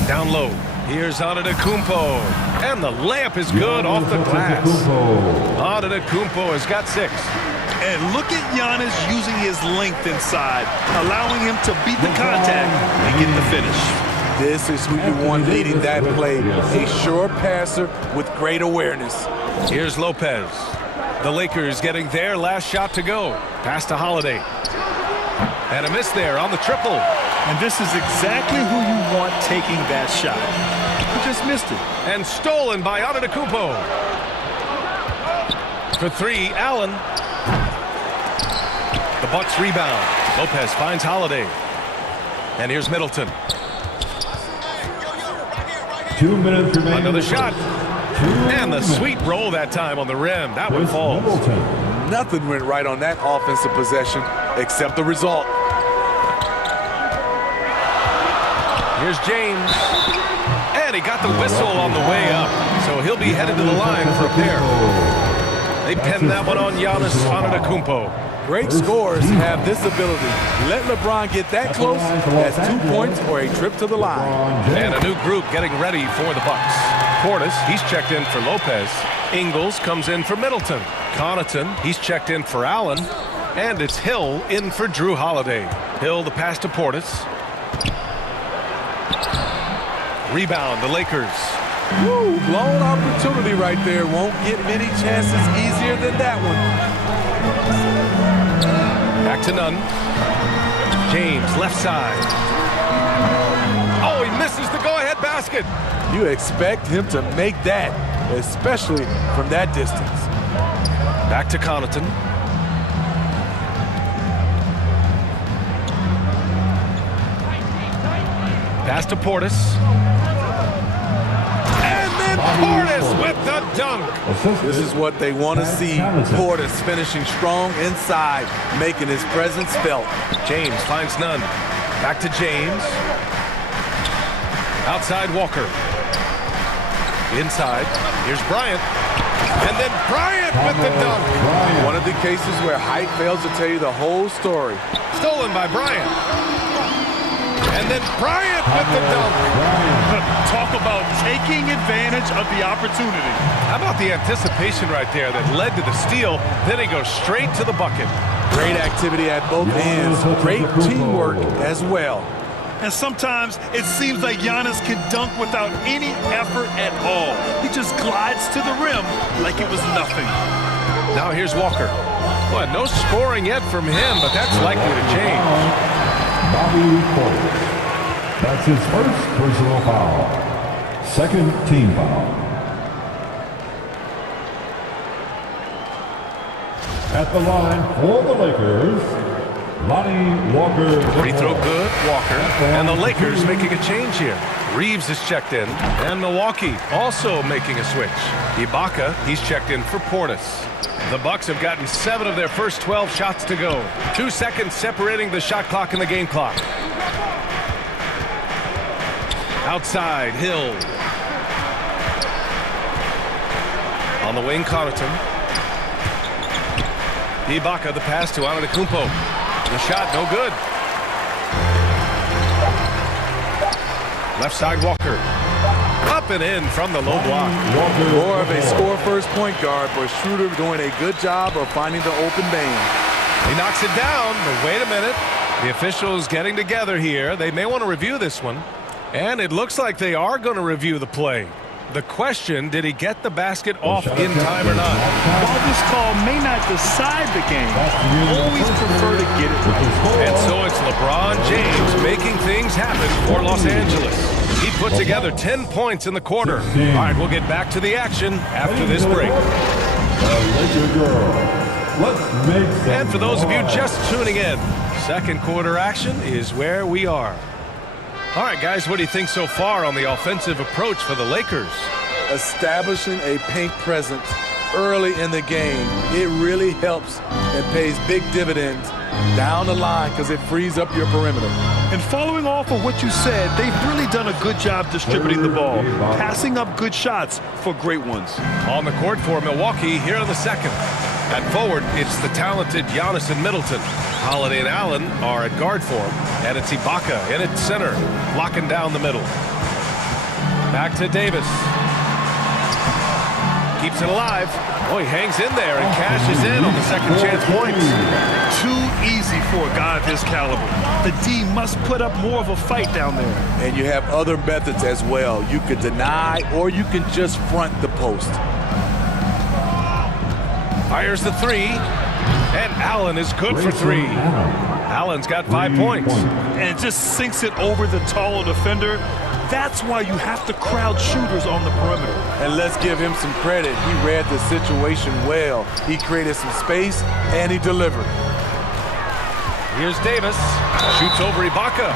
Down low. Here's Antetokounmpo. And the layup is good off the glass. Antetokounmpo has got 6. And look at Giannis using his length inside, allowing him to beat the contact and get the finish. This is who you want leading that play. A sure passer with great awareness. Here's Lopez. The Lakers getting their last shot to go. Pass to Holiday. And a miss there on the triple. And this is exactly who you want taking that shot. He just missed it. And stolen by Antetokounmpo. For 3, Allen. The Bucks rebound. Lopez finds Holiday. And here's Middleton. 2 minutes remaining. Another shot. And the sweet roll that time on the rim. That one falls. Nothing went right on that offensive possession except the result. Here's James. And he got the whistle on the way up. So he'll be headed to the line for a pair. They pinned that one on Giannis Antetokounmpo. Great scorers have this ability. Let LeBron get that close, that's 2 points or a trip to the line. And a new group getting ready for the Bucks. Portis, he's checked in for Lopez. Ingles comes in for Middleton. Connaughton, he's checked in for Allen. And it's Hill in for Drew Holiday. Hill the pass to Portis. Rebound, the Lakers. Woo, blown opportunity right there. Won't get many chances easier than that one. Back to Nunn. James, left side. Oh, he misses the go-ahead basket. You expect him to make that, especially from that distance. Back to Connaughton. Pass to Portis. And then Portis with the dunk. This is what they want to see. Portis finishing strong inside, making his presence felt. James finds Nunn. Back to James. Outside Walker. Inside. Here's Bryant. And then Bryant with the dunk. One of the cases where height fails to tell you the whole story. Stolen by Bryant. And then Bryant with the dunk. Talk about taking advantage of the opportunity. How about the anticipation right there that led to the steal? Then he goes straight to the bucket. Great activity at both ends. Great teamwork as well. And sometimes it seems like Giannis can dunk without any effort at all. He just glides to the rim like it was nothing. Now here's Walker. Well, no scoring yet from him, but that's likely to change. Bobby Portis. That's his first personal foul. Second team foul. At the line for the Lakers, Lonnie Walker. Free throw good, Walker. And the Lakers making a change here. Reeves is checked in. And Milwaukee also making a switch. Ibaka, he's checked in for Portis. The Bucks have gotten 7 of their first 12 shots to go. 2 seconds separating the shot clock and the game clock. Outside, Hill. On the wing, Connaughton. Ibaka, the pass to Antetokounmpo. The shot, no good. Left side, Walker. Up and in from the low block. More of a score-first point guard, but Schroeder doing a good job of finding the open man. He knocks it down, but wait a minute. The officials getting together here. They may want to review this one. And it looks like they are going to review the play. The question, did he get the basket off in time or not? While this call may not decide the game, always prefer to get it right. And so it's LeBron James making things happen for Los Angeles. He put together 10 points in the quarter. All right, we'll get back to the action after this break. And for those of you just tuning in, second quarter action is where we are. All right, guys, what do you think so far on the offensive approach for the Lakers? Establishing a paint presence early in the game, it really helps and pays big dividends down the line because it frees up your perimeter. And following off of what you said, they've really done a good job distributing the ball, passing up good shots for great ones. On the court for Milwaukee here in the second. At forward, it's the talented Giannis and Middleton. Holiday and Allen are at guard for him. And it's Ibaka in at center, locking down the middle. Back to Davis. Keeps it alive. Oh, he hangs in there and cashes in on the second chance points. Too easy for a guy of his caliber. The D must put up more of a fight down there. And you have other methods as well. You could deny or you can just front the post. Fires the three. And Allen is good for 3. Allen's got 5 points. And just sinks it over the taller defender. That's why you have to crowd shooters on the perimeter. And let's give him some credit. He read the situation well. He created some space, and he delivered. Here's Davis. Shoots over Ibaka.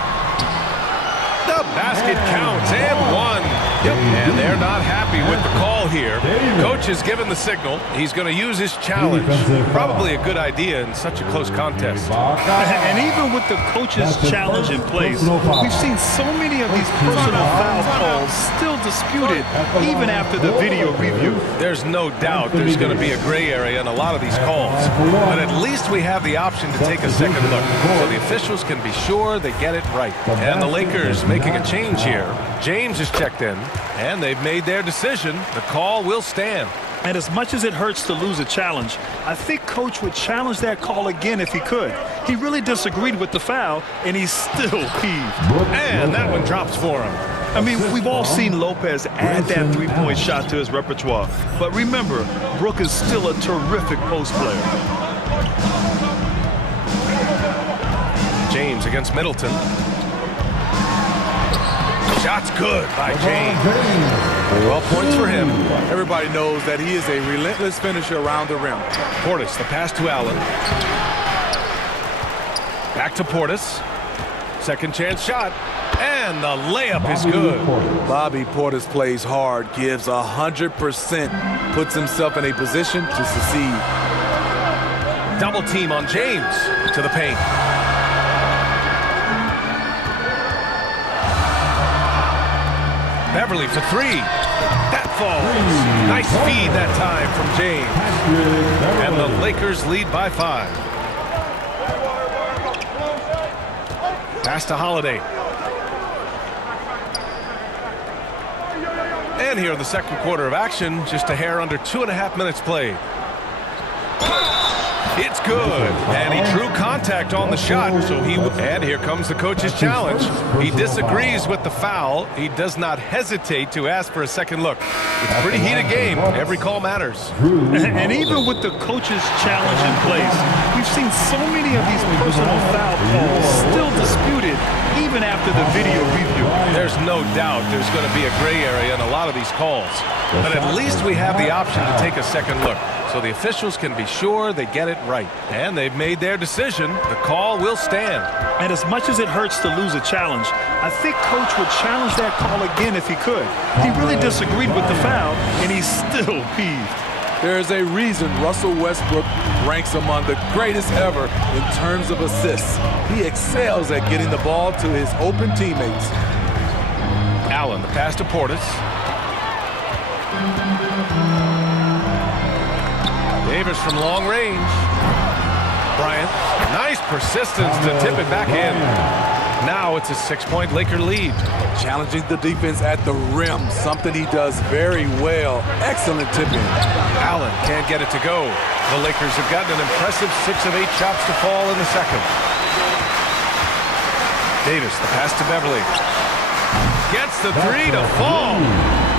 The basket counts and 1. Yep. And they're not happy with the call here. Coach has given the signal. He's going to use his challenge. Probably a good idea in such a close contest. And even with the coach's challenge in place, we've seen so many of these personal foul calls still disputed even after the video review. There's no doubt there's going to be a gray area in a lot of these calls, but at least we have the option to take a second look, so the officials can be sure they get it right. And the Lakers making a change here. James is checked in, and they've made their decision. The call will stand. And as much as it hurts to lose a challenge, I think Coach would challenge that call again if he could. He really disagreed with the foul, and he's still peeved. And that one drops for him. I mean, we've all seen Lopez add that three-point shot to his repertoire. But remember, Brook is still a terrific post player. James against Middleton. Shot's good by James. 12 points for him. Everybody knows that he is a relentless finisher around the rim. Portis, the pass to Allen. Back to Portis. Second chance shot. And the layup is good. Bobby Portis plays hard, gives 100%, puts himself in a position to succeed. Double team on James to the paint. Beverly for three. That falls. Nice feed that time from James. And the Lakers lead by 5. Pass to Holiday. And here in the second quarter of action, just a hair under 2.5 minutes played. It's good, and he drew contact on the shot, and here comes the coach's challenge. He disagrees with the foul. He does not hesitate to ask for a second look. It's a pretty heated game. Every call matters. And even with the coach's challenge in place, we've seen so many of these personal foul calls still disputed even after the video review. There's no doubt there's going to be a gray area in a lot of these calls, but at least we have the option to take a second look, so the officials can be sure they get it right. And they've made their decision. The call will stand. And as much as it hurts to lose a challenge, I think Coach would challenge that call again if he could. He really disagreed with the foul, and he's still peeved. There's a reason Russell Westbrook ranks among the greatest ever in terms of assists. He excels at getting the ball to his open teammates. Allen, the pass to Portis. Davis from long range. Bryant, nice persistence to tip it back in. Now it's a 6-point Laker lead. Challenging the defense at the rim, something he does very well. Excellent tipping. Allen can't get it to go. The Lakers have gotten an impressive 6 of 8 shots to fall in the second. Davis, the pass to Beverly. Gets the 3 to fall.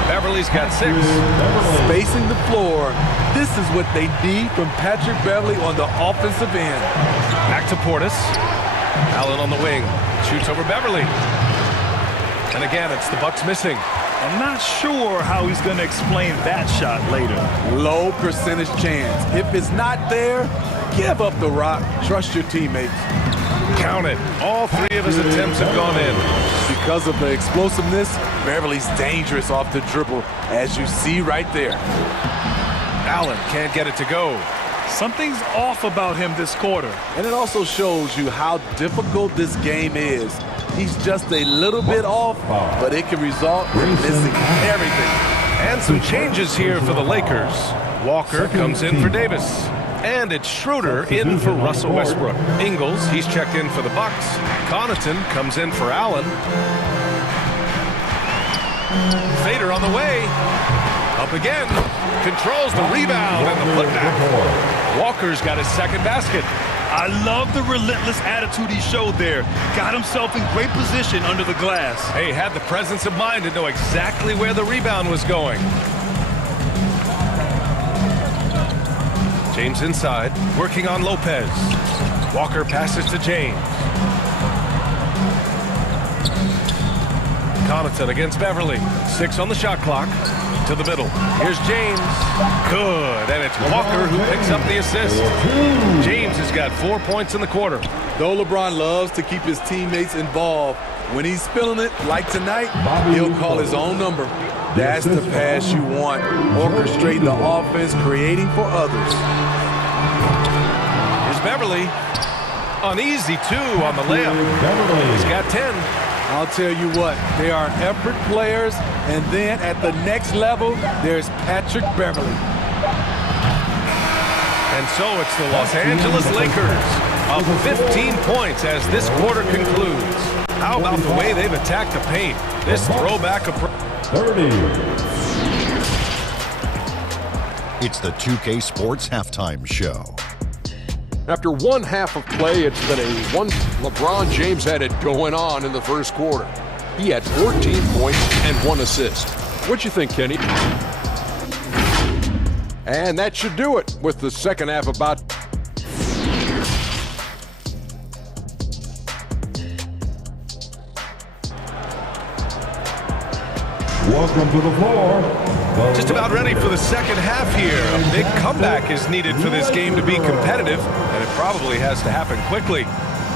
Beverly's got 6. Spacing the floor. This is what they need from Patrick Beverly on the offensive end. Back to Portis. Allen on the wing. Shoots over Beverly. And again, it's the Bucks missing. I'm not sure how he's going to explain that shot later. Low percentage chance. If it's not there, give up the rock. Trust your teammates. Count it. All 3 of his attempts have gone in. Because of the explosiveness, Beverly's dangerous off the dribble, as you see right there. Allen can't get it to go. Something's off about him this quarter. And it also shows you how difficult this game is. He's just a little bit off, but it can result in missing everything. And some changes here for the Lakers. Walker comes in for Davis. And it's Schroeder in for Russell Westbrook. Ingles, he's checked in for the Bucks. Connaughton comes in for Allen. Fader on the way. Up again. Controls the rebound and the putback. Walker's got his second basket. I love the relentless attitude he showed there. Got himself in great position under the glass. Hey, had the presence of mind to know exactly where the rebound was going. James inside, working on Lopez. Walker passes to James. Connaughton against Beverly. 6 on the shot clock. To the middle. Here's James. Good. And it's Walker who picks up the assist. James has got 4 points in the quarter. Though LeBron loves to keep his teammates involved, when he's feeling it, like tonight, he'll call his own number. That's the pass you want. Orchestrating the offense, creating for others. Here's Beverly. An easy 2 on the layup. He's got 10. I'll tell you what, they are effort players, and then at the next level, there's Patrick Beverly. And so it's the Los Angeles Lakers up 15 points as this quarter concludes. How about the way they've attacked the paint? This throwback approach. 30. It's the 2K Sports Halftime Show. After one half of play, it's been a one. LeBron James had it going on in the first quarter. He had 14 points and 1 assist. What you think, Kenny? And that should do it with the second half about. Welcome to the floor. Just about ready for the second half here. A big comeback is needed for this game to be competitive, and it probably has to happen quickly.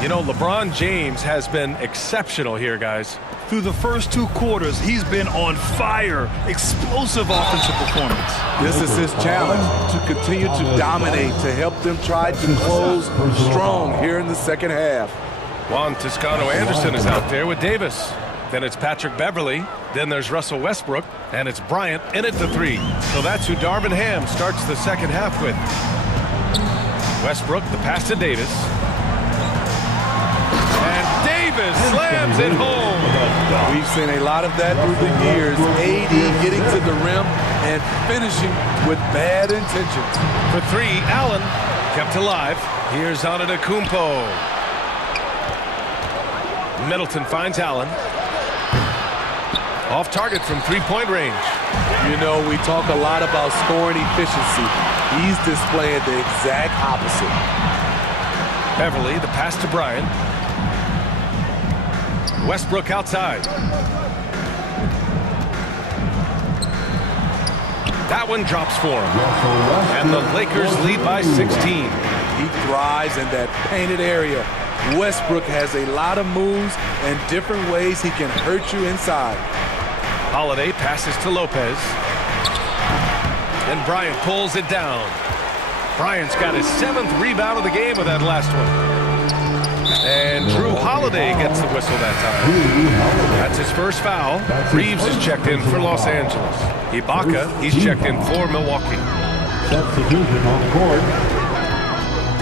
You know, LeBron James has been exceptional here, guys. Through the first 2 quarters, he's been on fire. Explosive offensive performance. This is his challenge, to continue to dominate, to help them try to close strong here in the second half. Juan Toscano-Anderson is out there with Davis. Then it's Patrick Beverly. Then there's Russell Westbrook. And it's Bryant in at the 3. So that's who Darvin Ham starts the second half with. Westbrook, the pass to Davis. And Davis slams it home. We've seen a lot of that through the years. AD getting to the rim and finishing with bad intentions. For 3, Allen kept alive. Here's Antetokounmpo. Middleton finds Allen. Off target from 3-point range. You know, we talk a lot about scoring efficiency. He's displaying the exact opposite. Beverly, the pass to Bryant. Westbrook outside. That one drops for him. And the Lakers lead by 16. He thrives in that painted area. Westbrook has a lot of moves and different ways he can hurt you inside. Holiday passes to Lopez. And Bryant pulls it down. Bryant's got his 7th rebound of the game with that last one. And Drew Holiday gets the whistle that time. That's his first foul. Reeves is checked in for Los Angeles. Ibaka, he's checked in for Milwaukee. Substitution on the court.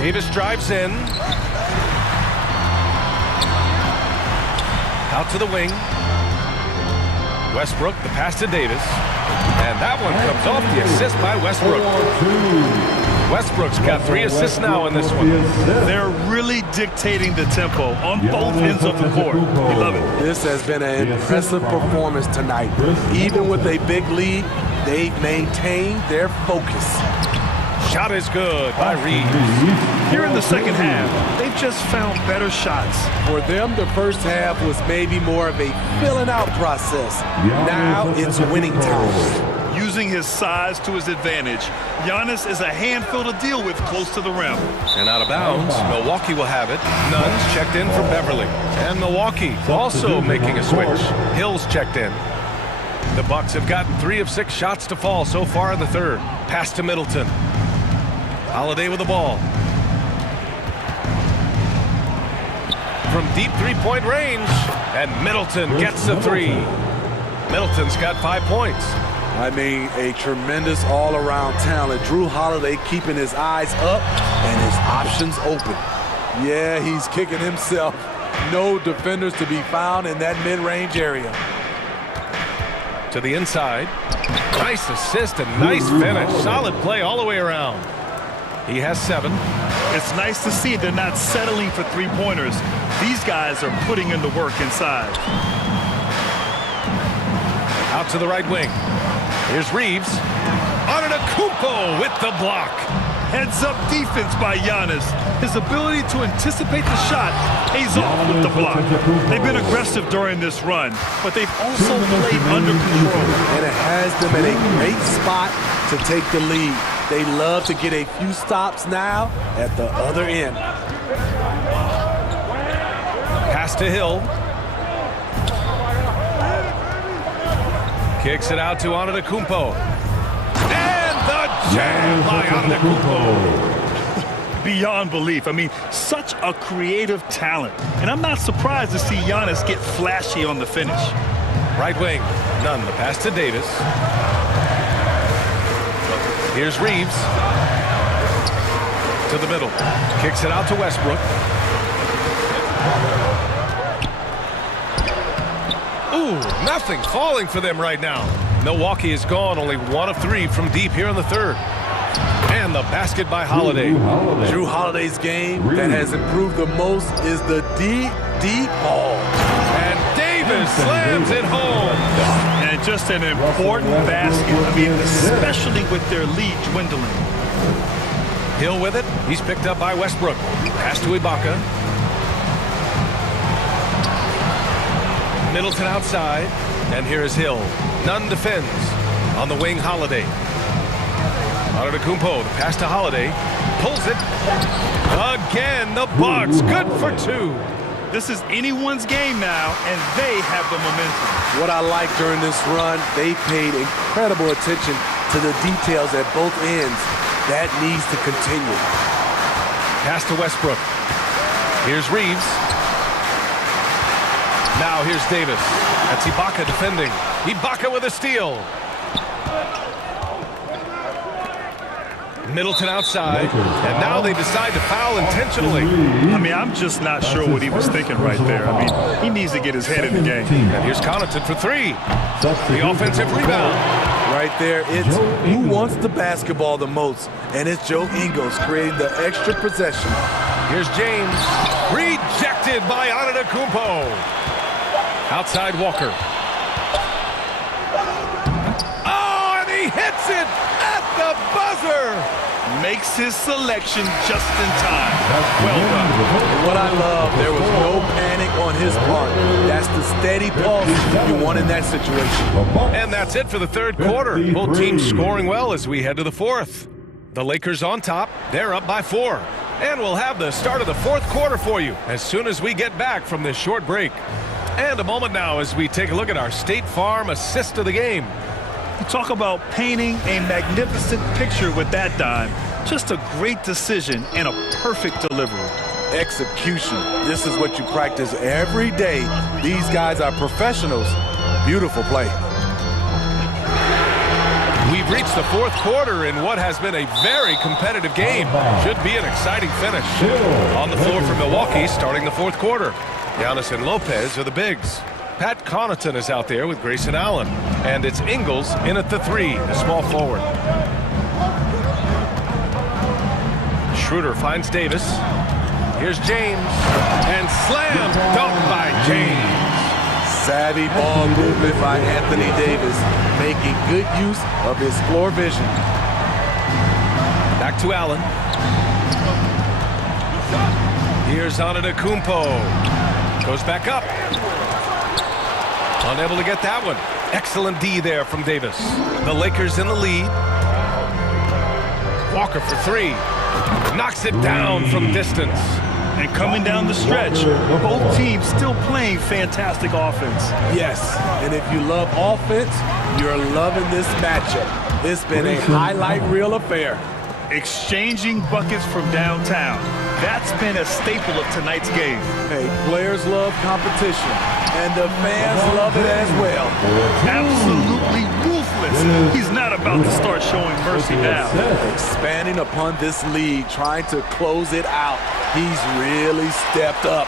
Davis drives in. Out to the wing. Westbrook, the pass to Davis. And that one comes off the assist by Westbrook. Westbrook's got 3 assists now in this one. They're really dictating the tempo on both ends of the court. We love it. This has been an impressive performance tonight. Even with a big lead, they've maintained their focus. Shot is good by Reeves. Here in the second half, they've just found better shots. For them, the first half was maybe more of a filling out process. Now it's winning time. Using his size to his advantage, Giannis is a handful to deal with close to the rim. And out of bounds, Milwaukee will have it. Nunn's checked in for Beverly. And Milwaukee also making a switch. Hill's checked in. The Bucks have gotten 3 of 6 shots to fall so far in the third. Pass to Middleton. Holiday with the ball. From deep 3-point range. And Middleton gets the 3. Middleton's got 5 points. I mean, a tremendous all-around talent. Drew Holiday keeping his eyes up and his options open. Yeah, he's kicking himself. No defenders to be found in that mid-range area. To the inside. Nice assist and nice finish. Solid play all the way around. He has 7. It's nice to see they're not settling for 3-pointers. These guys are putting in the work inside. Out to the right wing. Here's Reeves. Antetokounmpo with the block. Heads-up defense by Giannis. His ability to anticipate the shot pays off with the block. They've been aggressive during this run, but they've also played under control. And it has them in a great spot to take the lead. They love to get a few stops now at the other end. Pass to Hill. Kicks it out to Antetokounmpo. And the jam by Antetokounmpo. beyond belief. I mean, such a creative talent. And I'm not surprised to see Giannis get flashy on the finish. Right wing, none. The pass to Davis. Here's Reeves. To the middle. Kicks it out to Westbrook. Ooh, nothing falling for them right now. Milwaukee is gone, only 1 of 3 from deep here in the third. And the basket by Holiday. Drew Holiday's game that has improved the most is the deep ball. And Davis slams it home. And just an important basket. I mean, especially with their lead dwindling. Hill with it. He's picked up by Westbrook. Pass to Ibaka. Middleton outside. And here is Hill. Nunn defends. On the wing, Holiday. Antetokounmpo, the pass to Holiday. Pulls it. Again, the Bucks. Good for 2. This is anyone's game now, and they have the momentum. What I like during this run, they paid incredible attention to the details at both ends. That needs to continue. Pass to Westbrook. Here's Reeves. Now here's Davis. That's Ibaka defending. Ibaka with a steal. Middleton outside, and now they decide to foul intentionally. I mean, I'm just not sure what he was thinking right there. I mean, he needs to get his head in the game. And here's Connaughton for 3. The offensive rebound. Right there, it's who wants the basketball the most, and it's Joe Ingles creating the extra possession. Here's James. Rejected by Antetokounmpo. Outside Walker. Oh, and he hits it at the buzzer. Makes his selection just in time. Well done. What I love, there was no panic on his part. That's the steady pulse you want in that situation. And that's it for the third quarter. Both teams scoring well as we head to the fourth. The Lakers on top. They're up by 4. And we'll have the start of the fourth quarter for you as soon as we get back from this short break. And a moment now as we take a look at our State Farm assist of the game. You talk about painting a magnificent picture with that dime. Just a great decision and a perfect delivery. Execution. This is what you practice every day. These guys are professionals. Beautiful play. We've reached the fourth quarter in what has been a very competitive game. Should be an exciting finish. On the floor for Milwaukee starting the fourth quarter. Giannis and Lopez are the bigs. Pat Connaughton is out there with Grayson Allen. And it's Ingles in at the 3, the small forward. Schroeder finds Davis. Here's James. And slam dunk by James. Savvy ball movement by Anthony Davis, making good use of his floor vision. Back to Allen. Here's Antetokounmpo. Goes back up. Unable to get that one. Excellent D there from Davis. The Lakers in the lead. Walker for 3. Knocks it down from distance. And coming down the stretch, both teams still playing fantastic offense. Yes, and if you love offense, you're loving this matchup. It's been a highlight reel affair. Exchanging buckets from downtown. That's been a staple of tonight's game. Hey, players love competition, and the fans love it as well. Absolutely ruthless. He's not about to start showing mercy now. Expanding upon this lead, trying to close it out. He's really stepped up.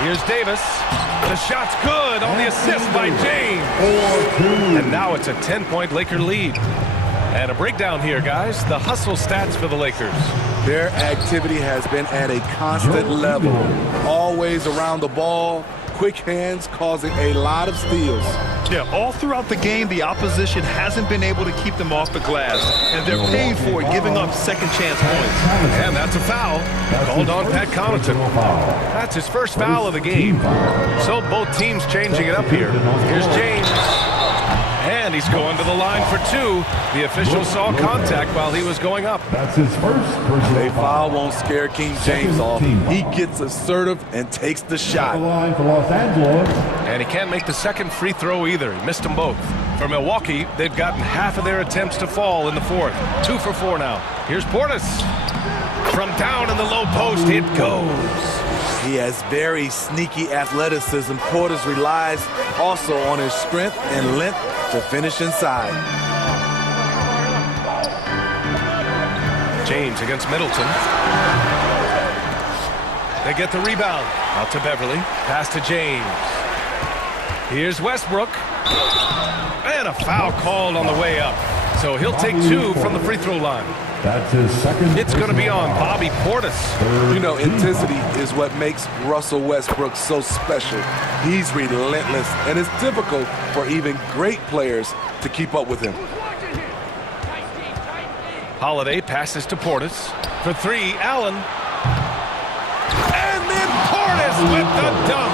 Here's Davis. The shot's good on the assist by James. And now it's a 10-point Laker lead. And a breakdown here, guys. The hustle stats for the Lakers. Their activity has been at a constant level. Always around the ball. Quick hands causing a lot of steals. Yeah, all throughout the game, the opposition hasn't been able to keep them off the glass. And they're paying for it, giving up second chance points. And that's a foul. Called on Pat Connaughton. That's his first foul of the game. So both teams changing it up here. Here's James. And he's going to the line for 2. The official saw contact while he was going up. That's his first personal A foul won't scare King James off. He gets assertive and takes the shot. The line for Los Angeles. And he can't make the second free throw either. He missed them both. For Milwaukee, they've gotten half of their attempts to fall in the fourth. 2 for 4 now. Here's Portis. From down in the low post, it goes. He has very sneaky athleticism. Portis relies also on his strength and length to finish inside. James against Middleton. They get the rebound. Out to Beverly. Pass to James. Here's Westbrook. And a foul called on the way up. So he'll take 2 from the free throw line. That's his second. It's going to be on Bobby Portis. You know, intensity is what makes Russell Westbrook so special. He's relentless, and it's difficult for even great players to keep up with him. Holiday passes to Portis. For 3, Allen. And then Portis with the dunk.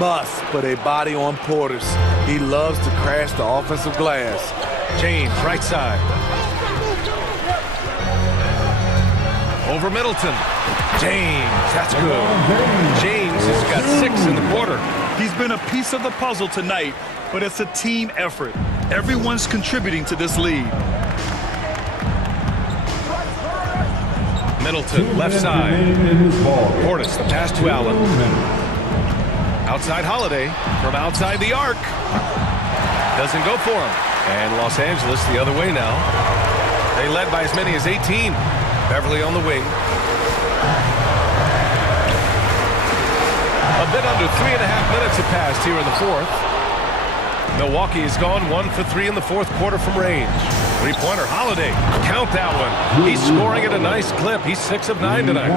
Must put a body on Portis. He loves to crash the offensive glass. James, right side. Over Middleton. James, that's good. James has got 6 in the quarter. He's been a piece of the puzzle tonight, but it's a team effort. Everyone's contributing to this lead. Middleton, left side. Portis, the pass to Allen. Outside Holiday, from outside the arc. Doesn't go for him. And Los Angeles the other way now. They led by as many as 18. Beverly on the wing. A bit under 3.5 minutes have passed here in the fourth. Milwaukee has gone 1 for 3 in the fourth quarter from range. Three-pointer, Holiday. Count that one. He's scoring at a nice clip. He's 6 of 9 tonight.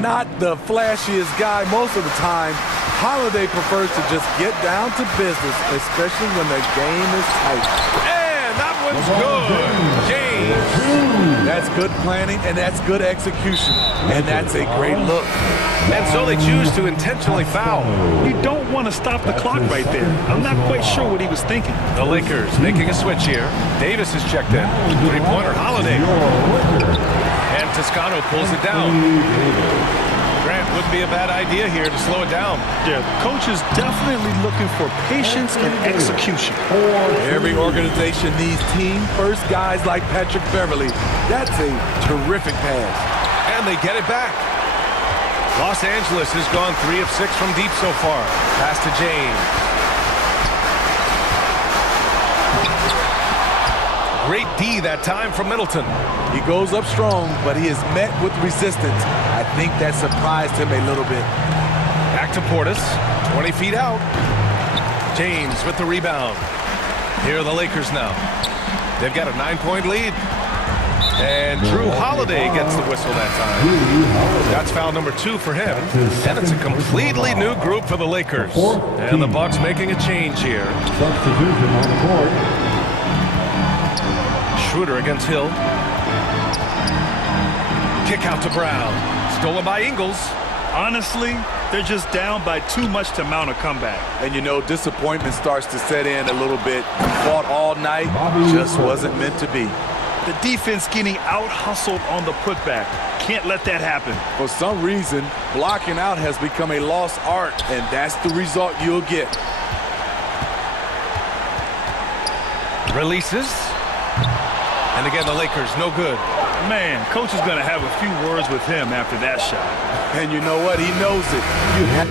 Not the flashiest guy most of the time. Holiday prefers to just get down to business, especially when the game is tight. And that one's good. James. That's good planning, and that's good execution. And that's a great look. And so they choose to intentionally foul. You don't want to stop the clock right there. I'm not quite sure what he was thinking. The Lakers making a switch here. Davis is checked in. Three-pointer, Holiday. And Toscano pulls it down. Grant, wouldn't be a bad idea here to slow it down. Yeah, the coach is definitely looking for patience and execution. Every organization needs team-first guys like Patrick Beverly. That's a terrific pass. And they get it back. Los Angeles has gone 3 of 6 from deep so far. Pass to James. Great D that time from Middleton. He goes up strong, but he is met with resistance. I think that surprised him a little bit. Back to Portis. 20 feet out. James with the rebound. Here are the Lakers now. They've got a 9-point lead. And Drew Holiday gets the whistle that time. That's foul number 2 for him. And it's a completely new group for the Lakers. And the Bucks making a change here. Substitution on the court. Schroeder against Hill. Kick out to Brown. Stolen by Ingles. Honestly, they're just down by too much to mount a comeback. And you know, disappointment starts to set in a little bit. Fought all night, just wasn't meant to be. The defense getting out-hustled on the putback. Can't let that happen. For some reason, blocking out has become a lost art, and that's the result you'll get. Releases. And again, the Lakers, no good. Man, coach is going to have a few words with him after that shot. And you know what? He knows it. You have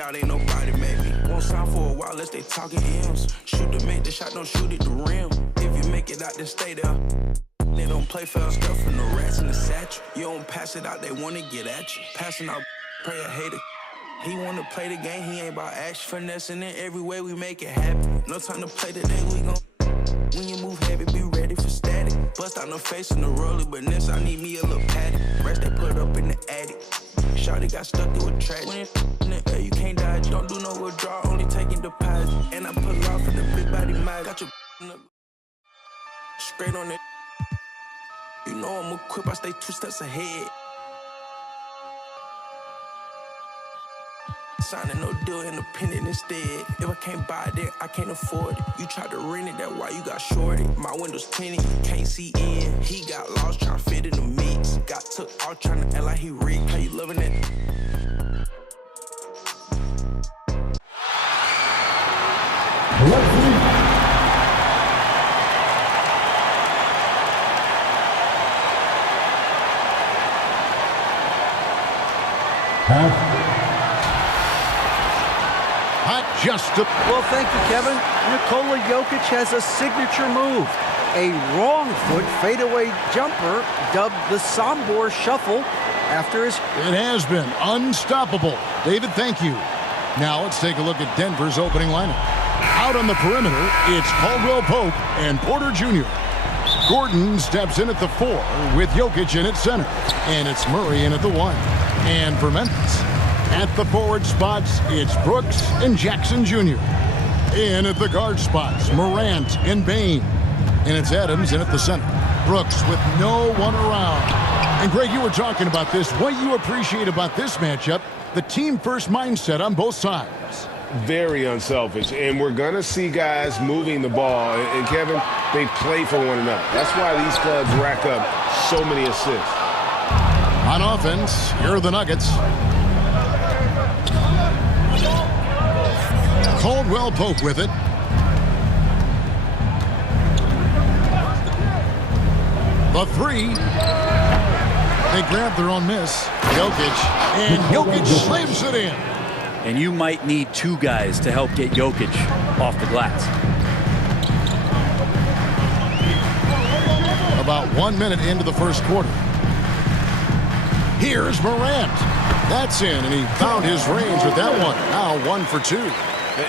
doubt ain't nobody made me. Won't sign for a while unless they talking M's. Shoot to make the shot, don't shoot it the rim. If you make it out, then stay there. They don't play fair stuff in the rats in the satchel. You don't pass it out, they wanna get at you. Passing out, pray a hater. He wanna play the game, he ain't about action. Finessing it every way, we make it happen. No time to play today, we gon' when you move heavy, be ready for static. Bust out no face in the roller, but this I need me a little patty. Rest they put up in the attic. Shawty got stuck through a tragic. When it's in the air, you can't dodge. Don't do no withdrawal, only taking deposit. And I pull off in the big body mag. Got your straight on it. You know I'm equipped, I stay 2 steps ahead. Signing no deal, independent instead. If I can't buy it, then I can't afford it. You tried to rent it, that's why you got shorted. My windows tinted, you can't see in. He got lost trying to fit in the mix. Got took out trying to act like he rigged. How you loving it? Well, thank you, Kevin. Nikola Jokic has a signature move. A wrong foot fadeaway jumper dubbed the Sombor Shuffle after his... It has been unstoppable. David, thank you. Now let's take a look at Denver's opening lineup. Out on the perimeter, it's Caldwell Pope and Porter Jr. Gordon steps in at the 4 with Jokic in at center. And it's Murray in at the 1. And for Memphis, at the forward spots, it's Brooks and Jackson Jr. In at the guard spots, Morant and Bane. And it's Adams in at the center. Brooks with no one around. And Greg, you were talking about this. What you appreciate about this matchup, the team-first mindset on both sides. Very unselfish. And we're going to see guys moving the ball. And Kevin, they play for one another. That's why these clubs rack up so many assists. On offense, here are the Nuggets. Caldwell Pope with it. The 3. They grab their own miss. Jokic. And Jokic slams it in. And you might need 2 guys to help get Jokic off the glass. About 1 minute into the first quarter. Here's Morant. That's in, and he found his range with that one. Now 1 for 2.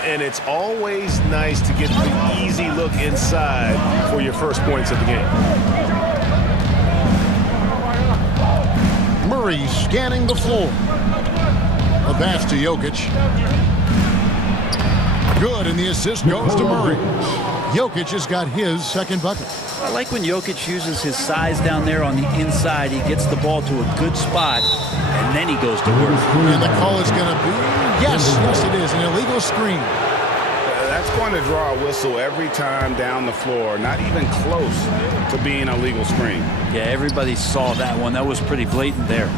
And it's always nice to get the easy look inside for your first points of the game. Murray scanning the floor. A pass to Jokic. Good, and the assist goes to Murray. Jokic has got his second bucket. I like when Jokic uses his size down there on the inside. He gets the ball to a good spot, and then he goes to work. And the call is going to be, yes, it is, an illegal screen. That's going to draw a whistle every time down the floor. Not even close to being a legal screen. Yeah, everybody saw that one. That was pretty blatant there.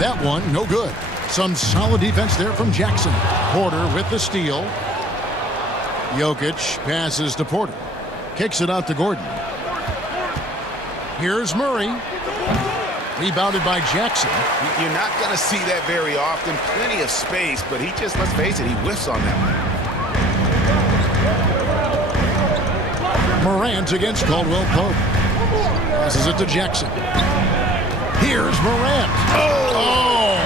That one, no good. Some solid defense there from Jackson. Porter with the steal. Jokic passes to Porter. Kicks it out to Gordon. Here's Murray. Rebounded by Jackson. You're not going to see that very often. Plenty of space, but he just, let's face it, he whiffs on that one. Morant against Caldwell Pope. Passes it to Jackson. Here's Morant. Oh!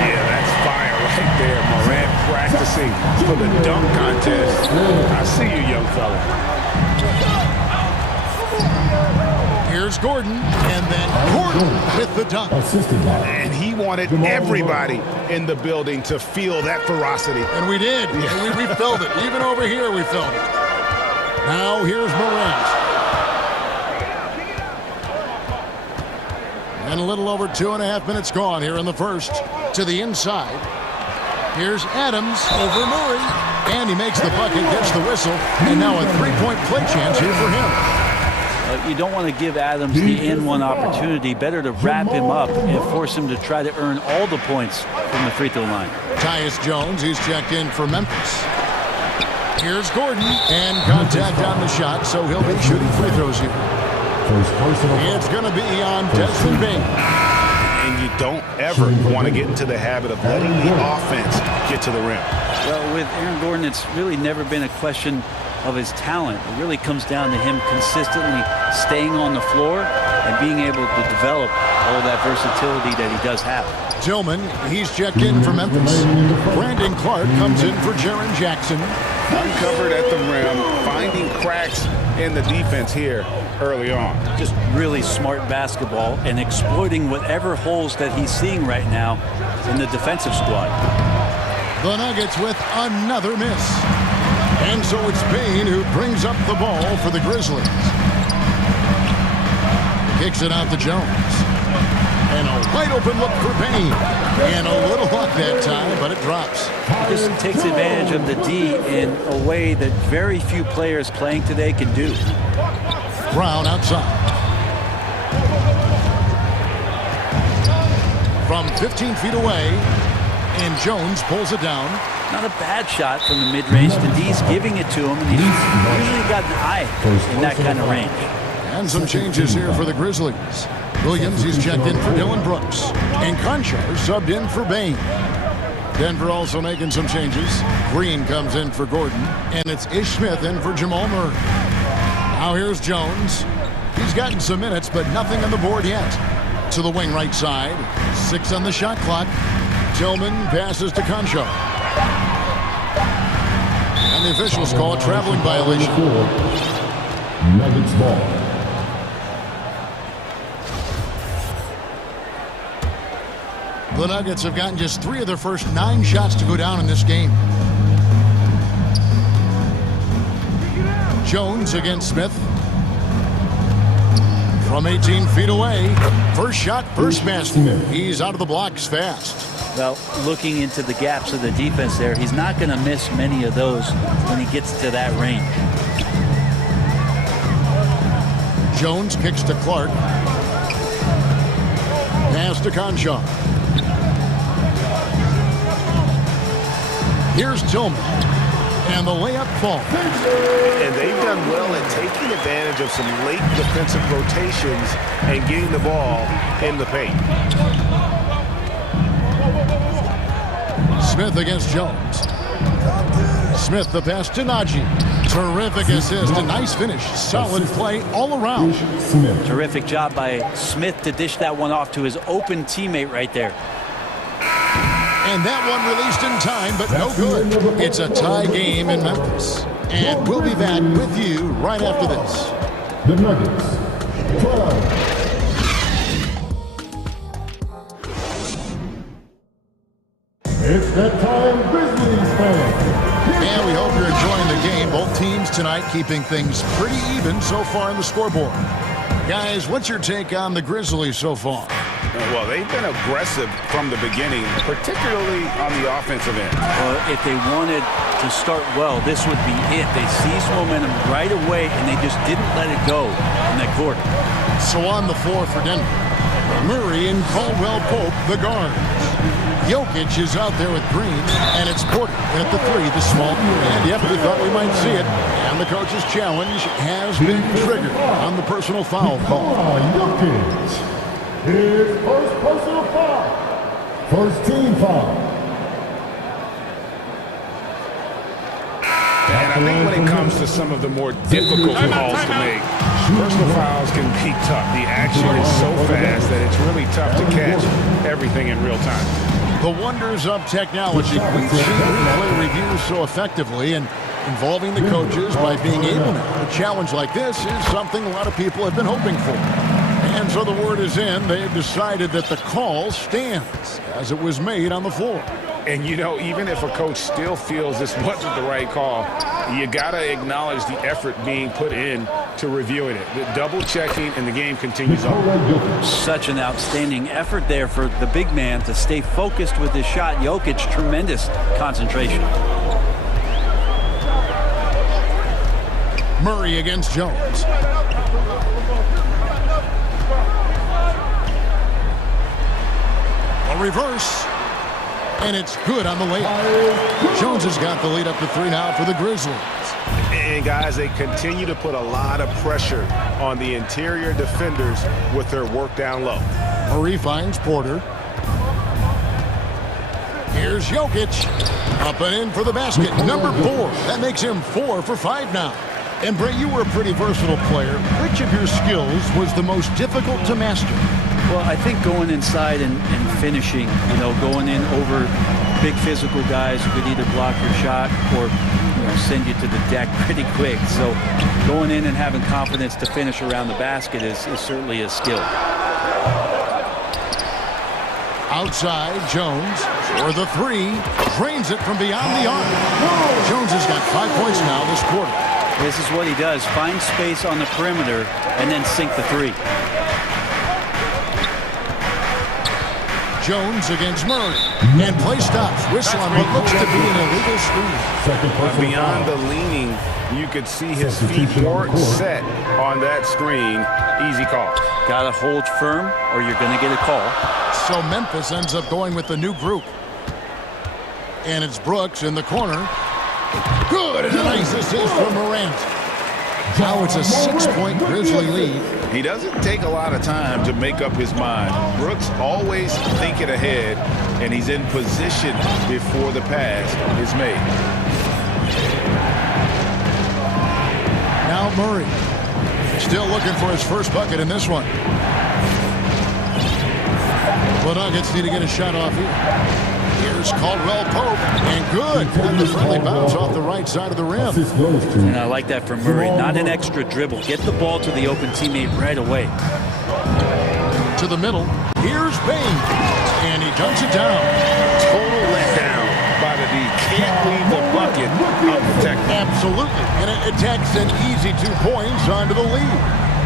Yeah, that's fire right there. Morant practicing for the dunk contest. I see you, young fella. Here's Gordon, and then Gordon with the dunk. And he wanted everybody in the building to feel that ferocity. And we did. Yeah. We felt it. Even over here, we felt it. Now here's Morant. And a little over 2.5 minutes gone here in the first. To the inside. Here's Adams over Murray. And he makes the bucket, gets the whistle. And now a 3-point play chance here for him. You don't want to give Adams the in-one opportunity. Better to wrap him up and force him to try to earn all the points from the free throw line. Tyus Jones, he's checked in for Memphis. Here's Gordon, and contact on the shot, so he'll be shooting free throws here. It's going to be on Desmond Bane. and you don't ever want to get into the habit of letting the offense get to the rim. Well, with Aaron Gordon, it's really never been a question of his talent. It really comes down to him consistently staying on the floor and being able to develop all that versatility that he does have. Tillman, he's checked in for Memphis. Brandon Clark comes in for Jaren Jackson. Uncovered at the rim, finding cracks in the defense here early on. Just really smart basketball and exploiting whatever holes that he's seeing right now in the defensive squad. The Nuggets with another miss. And so it's Payne who brings up the ball for the Grizzlies. Kicks it out to Jones. And a wide open look for Payne. And a little luck that time, but it drops. He just takes advantage of the D in a way that very few players playing today can do. Brown outside. From 15 feet away, and Jones pulls it down. Not a bad shot from the mid-range. The D's giving it to him, and he's usually got an eye in that kind of range. And some changes here for the Grizzlies. Williams, he's checked in for Dylan Brooks. And Conchar subbed in for Bain. Denver also making some changes. Green comes in for Gordon. And it's Ish Smith in for Jamal Murray. Now here's Jones. He's gotten some minutes, but nothing on the board yet. To the wing right side. 6 on the shot clock. Tillman passes to Conchar. And the officials call a traveling violation. Nuggets ball. The Nuggets have gotten just 3 of their first 9 shots to go down in this game. Jones against Smith. From 18 feet away. First shot, first basket. He's out of the blocks fast. Well, looking into the gaps of the defense there, he's not going to miss many of those when he gets to that range. Jones kicks to Clark. Pass to Conchar. Here's Tillman. And the layup falls. And they've done well at taking advantage of some late defensive rotations and getting the ball in the paint. Smith against Jones. Smith the pass to Najee. Terrific assist. A nice finish. Solid play all around. Terrific job by Smith to dish that one off to his open teammate right there. And that one released in time, but no good. It's a tie game in Memphis. And we'll be back with you right after this. The Nuggets. 12. It's that time, Grizzlies fans. And we hope you're enjoying the game. Both teams tonight keeping things pretty even so far on the scoreboard. Guys, what's your take on the Grizzlies so far? Well, they've been aggressive from the beginning, particularly on the offensive end. Well, if they wanted to start well, this would be it. They seized momentum right away, and they just didn't let it go in that quarter. So on the floor for Denver, Murray and Caldwell Pope, the guards. Jokic is out there with Green, and it's Porter at the 3, the small. And yep, we thought we might see it. And the coach's challenge has been triggered on the personal foul call. Jokic. His first personal foul. First team foul. And I think when it comes to some of the more difficult calls to make, personal fouls can be tough. The action is so fast that it's really tough to catch everything in real time. The wonders of technology. We've seen replay reviews so effectively and involving the coaches by being able to. A challenge like this is something a lot of people have been hoping for. And so the word is in. They've decided that the call stands as it was made on the floor. And, you know, even if a coach still feels this wasn't the right call, you got to acknowledge the effort being put in to reviewing it. The double-checking, and the game continues on. Such an outstanding effort there for the big man to stay focused with his shot. Jokic, tremendous concentration. Murray against Jones. A reverse. And it's good on the layup. Jones has got the lead up to 3 now for the Grizzlies. And, guys, they continue to put a lot of pressure on the interior defenders with their work down low. Murray finds Porter. Here's Jokic. Up and in for the basket. Number 4. That makes him 4 for 5 now. And Brett, you were a pretty versatile player. Which of your skills was the most difficult to master? Well, I think going inside and finishing, going in over big physical guys who could either block your shot or send you to the deck pretty quick. So going in and having confidence to finish around the basket is certainly a skill. Outside, Jones for the 3. Drains it from beyond the arc. Jones has got 5 points now this quarter. This is what he does. Find space on the perimeter and then sink the 3. Jones against Murray. And play stops. Whistle on what looks to be an illegal screen. Beyond the leaning, you could see his feet weren't set on that screen. Easy call. Got to hold firm or you're going to get a call. So Memphis ends up going with the new group. And it's Brooks in the corner. Good. And a nice assist from Morant. Now it's a 6-point Grizzly lead. He doesn't take a lot of time to make up his mind. Brooks always thinking ahead, and he's in position before the pass is made. Now Murray. Still looking for his first bucket in this one. The Nuggets need to get a shot off here. Here's Caldwell Pope, and good. And the friendly bounce off the right side of the rim. And I like that from Murray. Not an extra dribble. Get the ball to the open teammate right away. To the middle. Here's Bain. And he dunks it down. Total letdown by the D. Can't leave the bucket unprotected. Absolutely. And it attacks an easy 2 points onto the lead.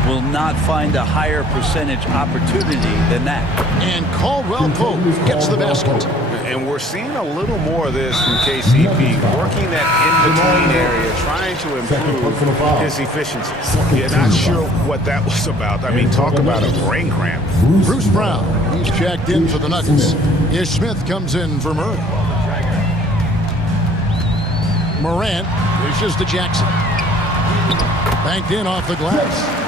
Will not find a higher percentage opportunity than that. And Caldwell Pope gets the basket. And we're seeing a little more of this from KCP, working that in-between area, trying to improve his efficiency. You're not sure what that was about. I mean, talk about a brain cramp. Bruce Brown, he's checked in for the Nuggets. Ish Smith comes in for Murray. Morant dishes to Jackson. Banked in off the glass.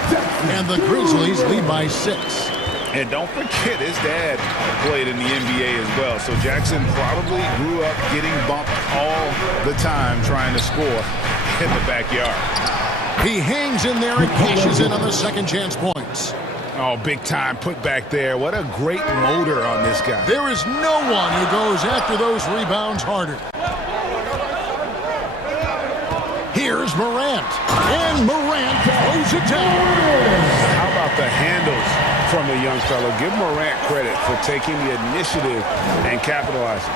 And the Grizzlies lead by 6. And don't forget, his dad played in the NBA as well. So Jackson probably grew up getting bumped all the time trying to score in the backyard. He hangs in there and cashes in on the second chance points. Oh, big time put back there. What a great motor on this guy. There is no one who goes after those rebounds harder. Here's Morant. And Morant throws it down. How about the handles from the young fellow? Give Morant credit for taking the initiative and capitalizing.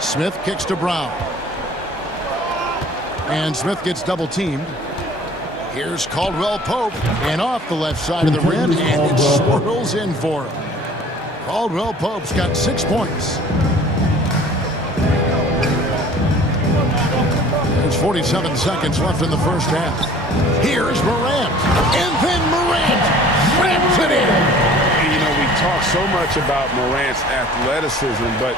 Smith kicks to Brown. And Smith gets double teamed. Here's Caldwell Pope. And off the left side of the rim. And it swirls in for him. Caldwell Pope's got 6 points. There's 47 seconds left in the first half. Here's Morant. And then Morant grabs it in. And, we talk so much about Morant's athleticism, but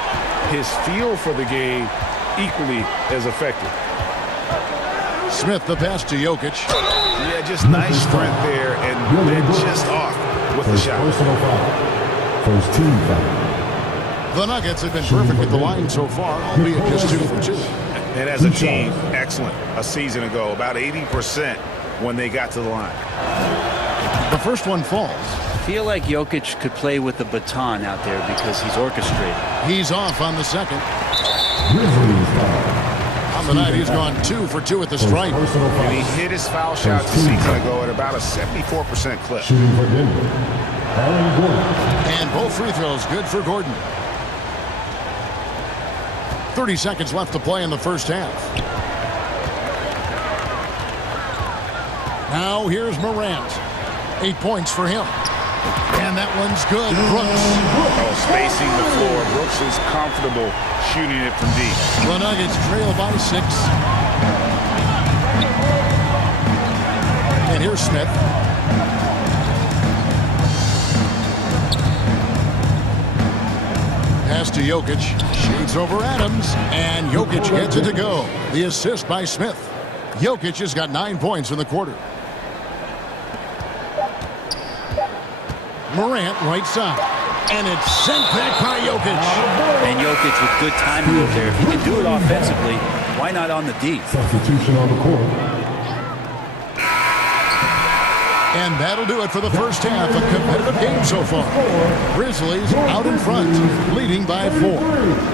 his feel for the game equally as effective. Smith the pass to Jokic. Yeah, just nice strength there, and they're just off with the shot. First team foul. The Nuggets have been perfect at the line so far, albeit just 2 for 2. And as a team, excellent. A season ago, about 80% when they got to the line. The first one falls. I feel like Jokic could play with the baton out there because he's orchestrated. He's off on the second. On the night, he's gone 2 for 2 at the stripe. And he hit his foul shots a season ago at about a 74% clip. And both free throws good for Gordon. 30 seconds left to play in the first half. Now here's Morant. 8 points for him. And that one's good. Brooks. Oh, spacing the floor. Brooks is comfortable shooting it from deep. The Nuggets trail by 6. And here's Smith. Pass to Jokic. Shoots over Adams. And Jokic gets it to go. The assist by Smith. Jokic has got 9 points in the quarter. Morant right side. And it's sent back by Jokic. And Jokic with good timing up there. If he can do it offensively, why not on the D? Substitution on the court. And that'll do it for the first half. A competitive game so far. Grizzlies out in front, leading by 4.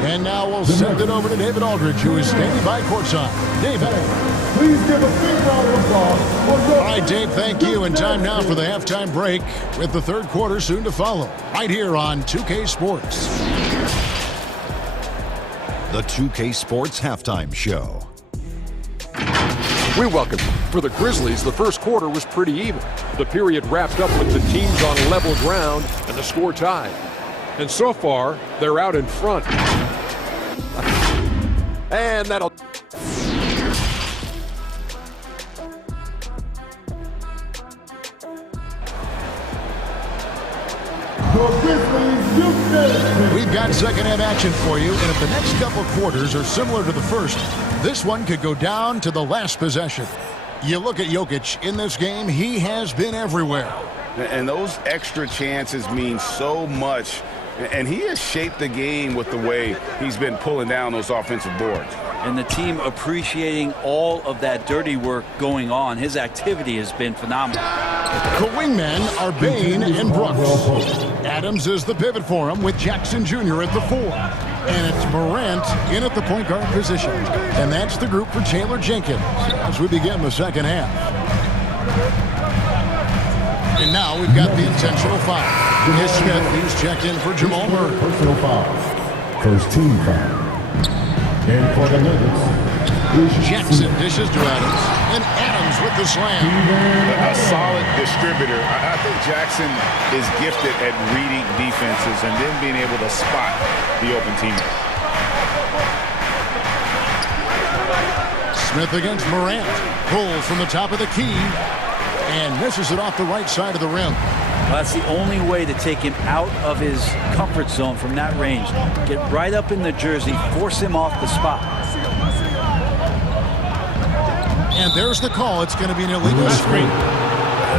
And now we'll send it over to David Aldridge, who is standing by courtside. David. Please give a big round of applause. All right, Dave, thank you. And time now for the halftime break, with the third quarter soon to follow, right here on 2K Sports. The 2K Sports Halftime Show. We welcome you. For the Grizzlies, the first quarter was pretty even. The period wrapped up with the teams on level ground and the score tied. And so far, they're out in front. And that'll... We've got second half action for you, and if the next couple quarters are similar to the first, this one could go down to the last possession. You look at Jokic in this game, he has been everywhere. And those extra chances mean so much. And he has shaped the game with the way he's been pulling down those offensive boards. And the team appreciating all of that dirty work going on. His activity has been phenomenal. The wingmen are Bain and Brooks. Adams is the pivot for him with Jackson Jr. at the 4. And it's Morant in at the point guard position. And that's the group for Taylor Jenkins as we begin the second half. And now we've got the intentional foul. Here's Smith. He's checked in for Jamal Murray. Personal foul. First team foul. And for the Nuggets, Jackson dishes to Adams. And Adams with the slam. A solid distributor. I think Jackson is gifted at reading defenses and then being able to spot the open teammate. Smith against Morant. Pulls from the top of the key. And misses it off the right side of the rim. Well, that's the only way to take him out of his comfort zone from that range. Get right up in the jersey, force him off the spot. And there's the call. It's going to be an illegal screen.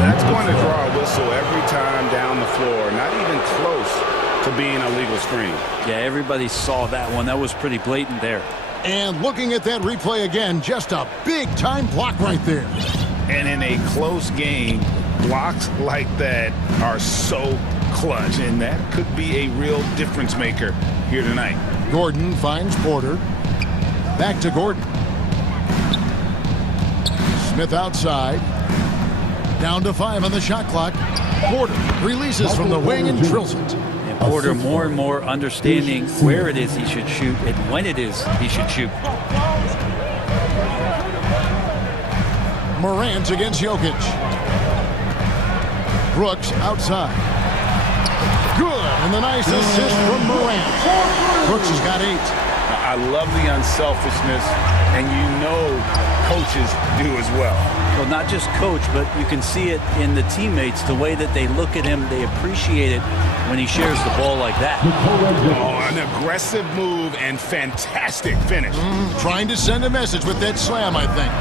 That's going to draw a whistle every time down the floor. Not even close to being a legal screen. Yeah, everybody saw that one. That was pretty blatant there. And looking at that replay again, just a big-time block right there. And in a close game, blocks like that are so clutch, and that could be a real difference maker here tonight. Gordon finds Porter. Back to Gordon. Smith outside. Down to 5 on the shot clock. Porter releases from the wing and drills it. And Porter more and more understanding where it is he should shoot and when it is he should shoot. Morant against Jokic. Brooks outside. Good, and the nice assist from Morant. Brooks has got 8. I love the unselfishness, and you know coaches do as well. Well, not just coach, but you can see it in the teammates, the way that they look at him. They appreciate it when he shares the ball like that. Oh, an aggressive move and fantastic finish. Trying to send a message with that slam, I think.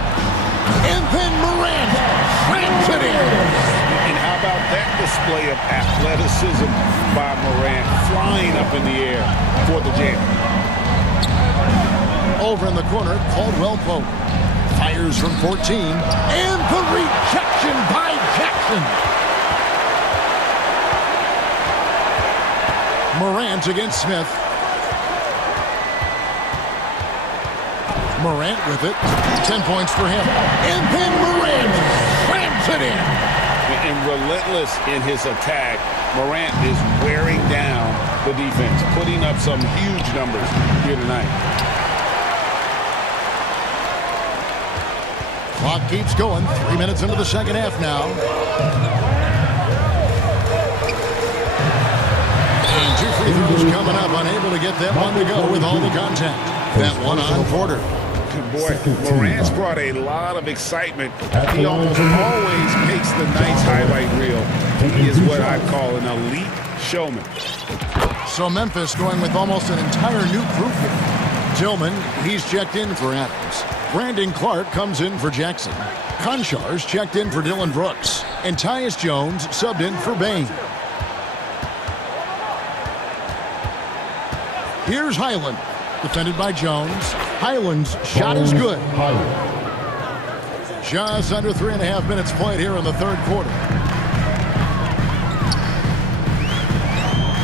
And then Morant slams it in. And how about that display of athleticism by Morant, flying up in the air for the jam. Over in the corner, Caldwell Pope fires from 14. And the rejection by Jackson. Morant against Smith. Morant with it. 10 points for him. And then Morant slams it in. And relentless in his attack, Morant is wearing down the defense, putting up some huge numbers here tonight. Clock keeps going. 3 minutes into the second half now. And 2 free throws coming up. Unable to get that one to go with all the contact. That one on Porter. Boy, Morant's brought a lot of excitement. He almost always makes the night's highlight reel. He is what I call an elite showman. So Memphis going with almost an entire new group here. Tillman, he's checked in for Adams. Brandon Clark comes in for Jackson. Konchar's checked in for Dylan Brooks. And Tyus Jones subbed in for Bain. Here's Highland, defended by Jones. Highland's shot is good. Just under 3.5 minutes played here in the third quarter.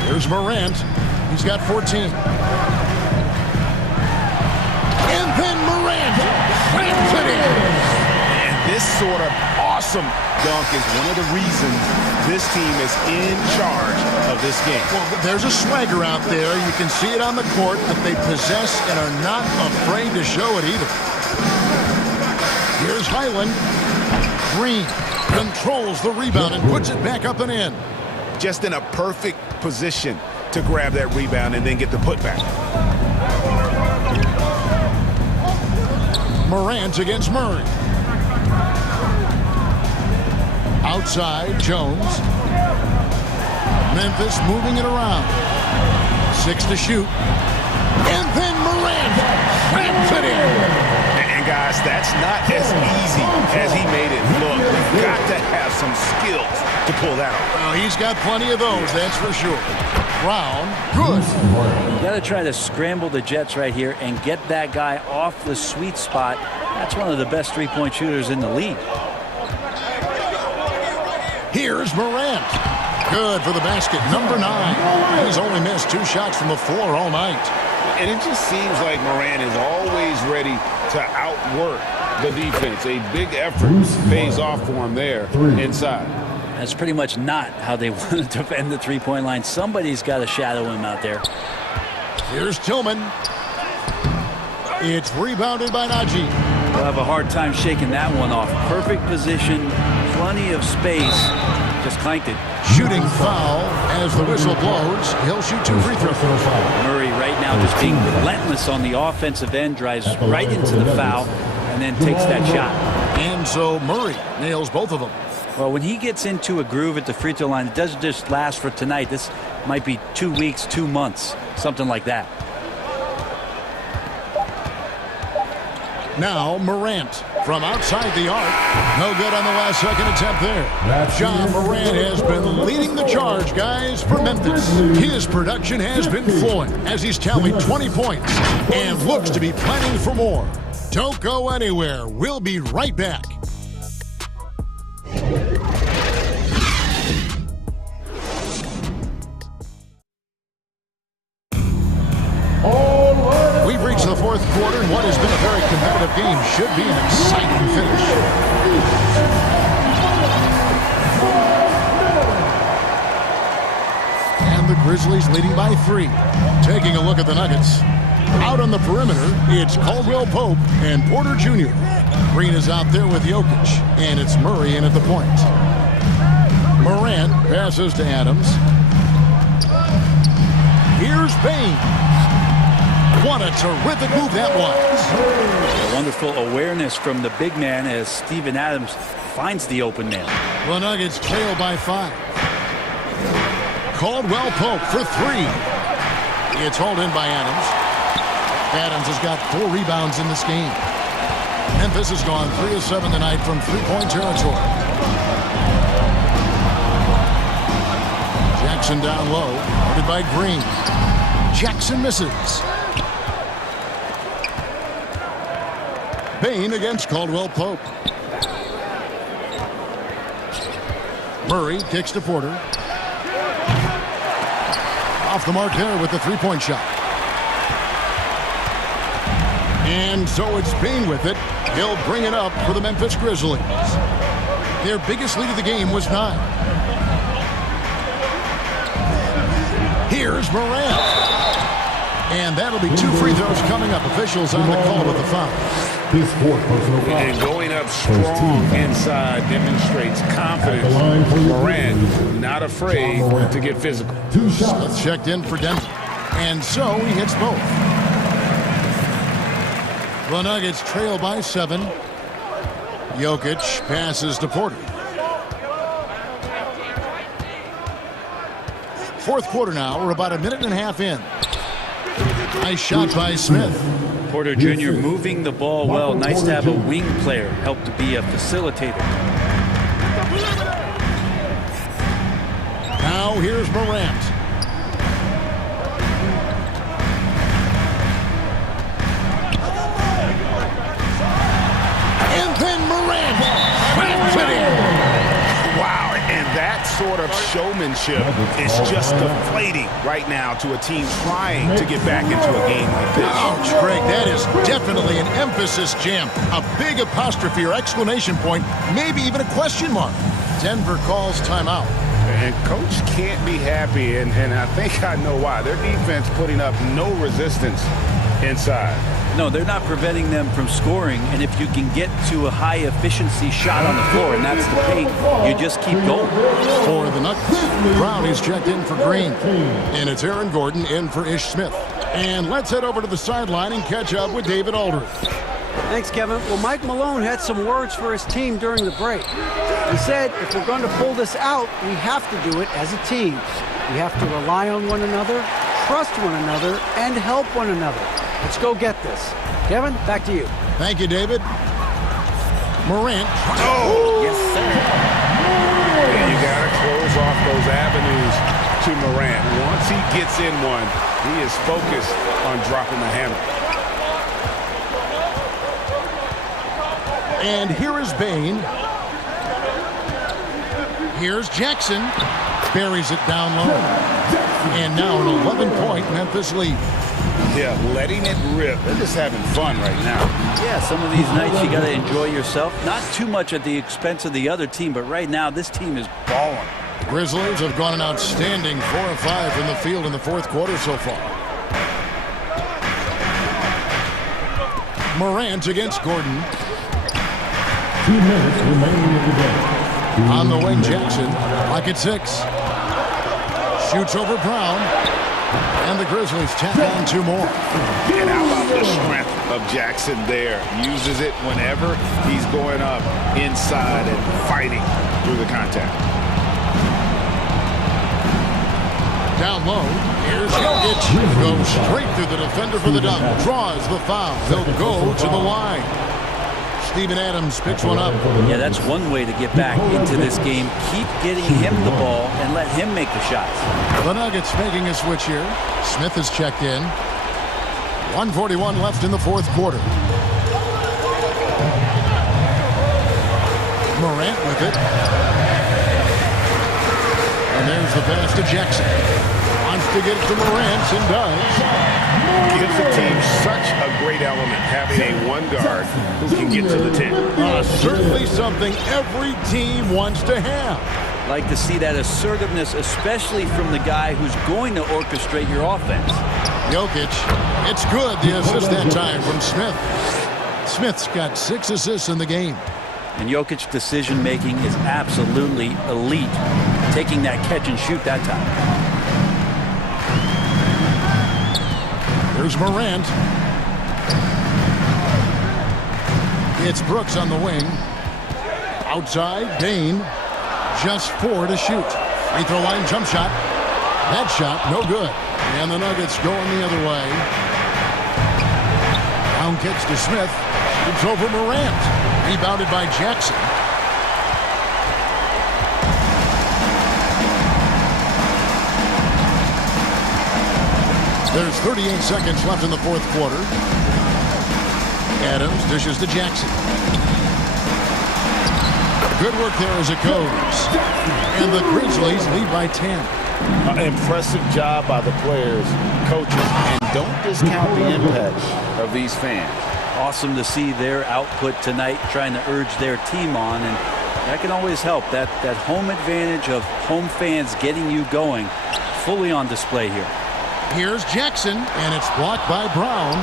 Here's Morant. He's got 14. And then Morant slams it in. And this sort of awesome dunk is one of the reasons this team is in charge of this game. Well, there's a swagger out there. You can see it on the court that they possess and are not afraid to show it either. Here's Highland. Green controls the rebound and puts it back up and in. Just in a perfect position to grab that rebound and then get the putback. Morant against Murray. Outside, Jones. Memphis moving it around. 6 to shoot. And then Morant slams it in. And guys, that's not as easy as he made it look. You've got to have some skills to pull that off. Oh, he's got plenty of those, that's for sure. Brown, good. You got to try to scramble the Jets right here and get that guy off the sweet spot. That's one of the best three-point shooters in the league. Here's Morant. Good for the basket. Number 9. He's only missed 2 shots from the floor all night. And it just seems like Morant is always ready to outwork the defense. A big effort pays off for him there inside. That's pretty much not how they want to defend the three-point line. Somebody's got to shadow him out there. Here's Tillman. It's rebounded by Najee. They'll have a hard time shaking that one off. Perfect position, plenty of space. Just clanked it. Shooting foul as the whistle blows. He'll shoot 2 free throws. Murray right now just being relentless on the offensive end, drives right into the foul, and then takes that shot. And so Murray nails both of them. Well, when he gets into a groove at the free throw line, it doesn't just last for tonight. This might be 2 weeks, 2 months, something like that. Now Morant from outside the arc. No good on the last second attempt there. John Morant has been leading the charge, guys, for Memphis. His production has been flowing as he's tallied 20 points and looks to be planning for more. Don't go anywhere. We'll be right back. We've reached the fourth quarter, and what has been a very competitive game should be an exciting finish. And the Grizzlies leading by 3. Taking a look at the Nuggets. Out on the perimeter, it's Caldwell Pope and Porter Jr. Green is out there with Jokic, and it's Murray in at the point. Morant passes to Adams. Here's Bane. What a terrific move that was. A wonderful awareness from the big man as Steven Adams finds the open man. The Nuggets trail by 5. Caldwell Pope for 3. It's hauled in by Adams. Adams has got 4 rebounds in this game. Memphis has gone 3 of 7 tonight from three-point territory. Jackson down low, guarded by Green. Jackson misses. Bane against Caldwell Pope. Murray kicks to Porter. Off the mark there with the three-point shot. And so it's Bane with it. He'll bring it up for the Memphis Grizzlies. Their biggest lead of the game was 9. Here's Morant. And that'll be 2 free throws coming up. Officials on the call with the foul. And going up strong inside demonstrates confidence. Morant not afraid to get physical. Smith checked in for Denver. And so he hits both. The Nuggets trail by 7. Jokic passes to Porter. Fourth quarter now. We're about a minute and a half in. Nice shot by Smith. Porter Jr. moving the ball well. Nice to have a wing player help to be a facilitator. Now here's Morant. showmanship is just deflating right now to a team trying to get back into a game like this. Ouch, Greg, that is definitely an emphasis jam. A big apostrophe or exclamation point, maybe even a question mark. Denver calls timeout. And Coach can't be happy, and I think I know why. Their defense putting up no resistance inside. No, they're not preventing them from scoring, and if you can get to a high-efficiency shot on the floor, and that's the paint, you just keep going. For the Nuggets, Brown is checked in for Green, and it's Aaron Gordon in for Ish Smith. And let's head over to the sideline and catch up with David Aldridge. Thanks, Kevin. Well, Mike Malone had some words for his team during the break. He said, if we're going to pull this out, we have to do it as a team. We have to rely on one another, trust one another, and help one another. Let's go get this. Kevin, back to you. Thank you, David. Morant. Oh, yes, sir. And you got to close off those avenues to Morant. Once he gets in one, he is focused on dropping the hammer. And here is Bain. Here's Jackson. Buries it down low. And now an 11-point Memphis lead. Yeah, letting it rip. They're just having fun right now. Yeah, some of these nights you got to enjoy yourself. Not too much at the expense of the other team, but right now this team is balling. The Grizzlies have gone an outstanding 4 of 5 from the field in the fourth quarter so far. Morant against Gordon. 2 minutes remaining in the game. On the wing, Jackson. Clock at 6. Shoots over Brown. And the Grizzlies tack on 2 more. And how about the strength of Jackson there? Uses it whenever he's going up inside and fighting through the contact. Down low, here's Jokic. Goes straight through the defender for the dunk. Draws the foul. They'll go to the line. Steven Adams picks one up. Yeah, that's one way to get back into this game. Keep getting him the ball and let him make the shots. The Nuggets making a switch here. Smith is checked in. 1:41 left in the fourth quarter. Morant with it. And there's the pass to Jackson. Wants to get it to Morant and does. Gives the team such a great element having a one guard who can get to the 10. Certainly something every team wants to have. Like to see that assertiveness, especially from the guy who's going to orchestrate your offense. Jokic, it's good. The assist that time from Smith. Smith's got 6 assists in the game. And Jokic's decision-making is absolutely elite. Taking that catch and shoot that time. Here's Morant. It's Brooks on the wing. Outside, Bain. Just 4 to shoot. Free throw line jump shot. That shot, no good. And the Nuggets going the other way. Down kicks to Smith. It's over Morant. Rebounded by Jackson. There's 38 seconds left in the fourth quarter. Adams dishes to Jackson. Good work there as it goes. And the Grizzlies lead by 10. Impressive job by the players, coaches, and don't discount the impact of these fans. Awesome to see their output tonight, trying to urge their team on, and that can always help. That home advantage of home fans getting you going, fully on display here. Here's Jackson, and it's blocked by Brown.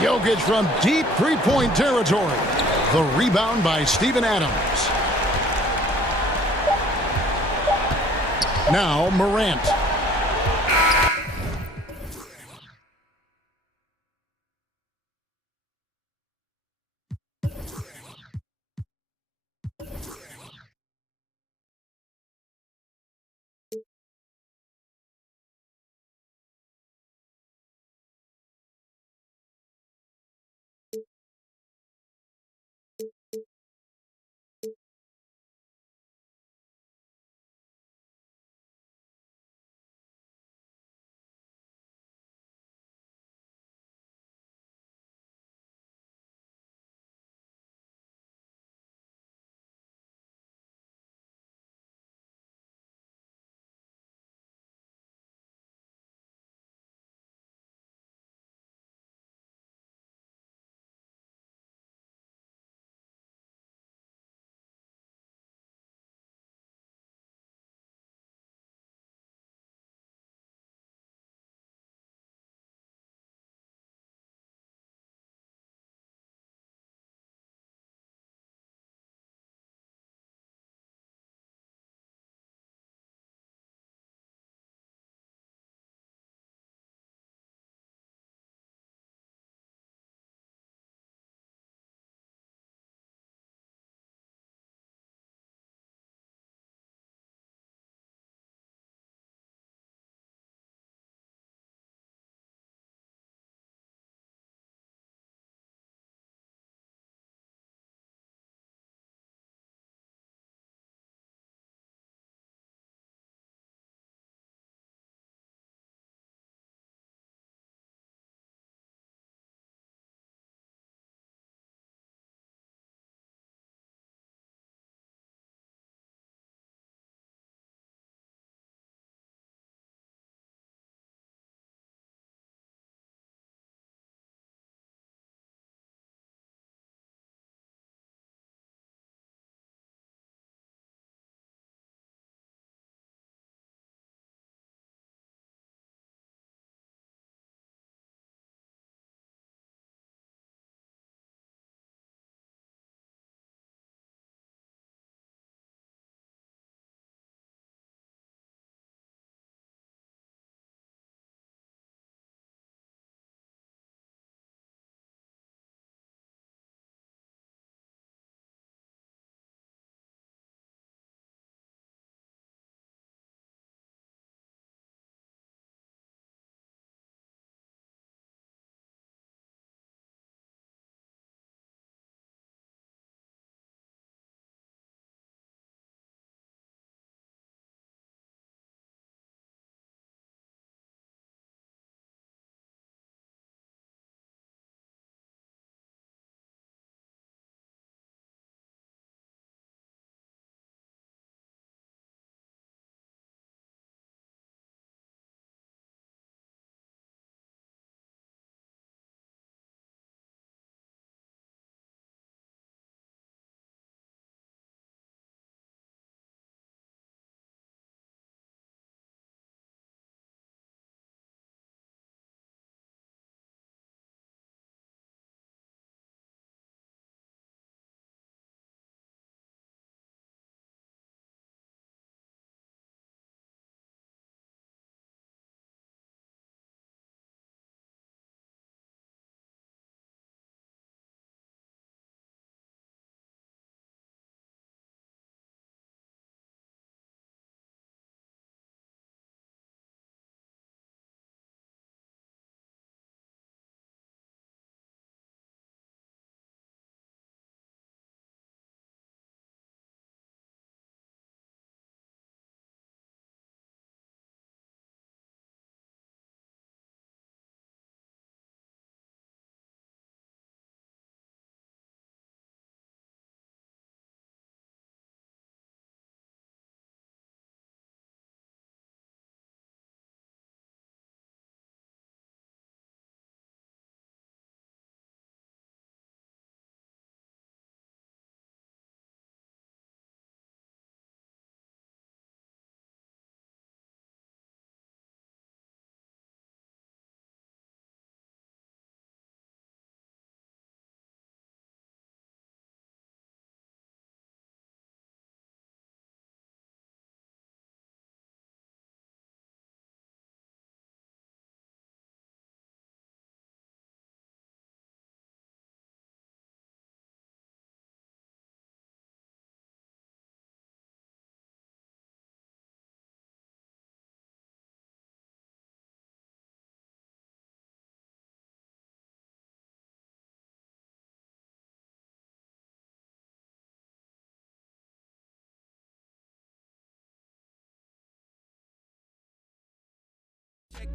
Jokic from deep three-point territory. The rebound by Steven Adams. Now Morant.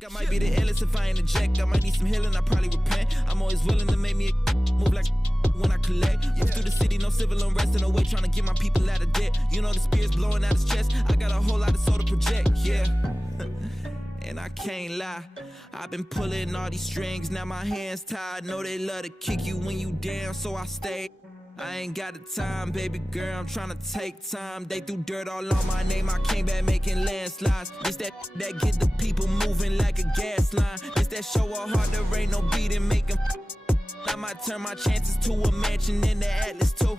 I might be the illest if I interject. I might need some healing, I probably repent. I'm always willing to make me move like when I collect. Move through the city, no civil unrest, in no way trying to get my people out of debt. You know the spirit's blowing out his chest. I got a whole lot of soul to project, yeah. And I can't lie, I've been pulling all these strings, now my hands tied. Know they love to kick you when you down, so I stay. I ain't got the time, baby girl, I'm trying to take time. They threw dirt all on my name, I came back making landslides. This that get the people moving like a gas line. This that show a heart, there ain't no beating, making. I might turn my chances to a mansion in the Atlas too.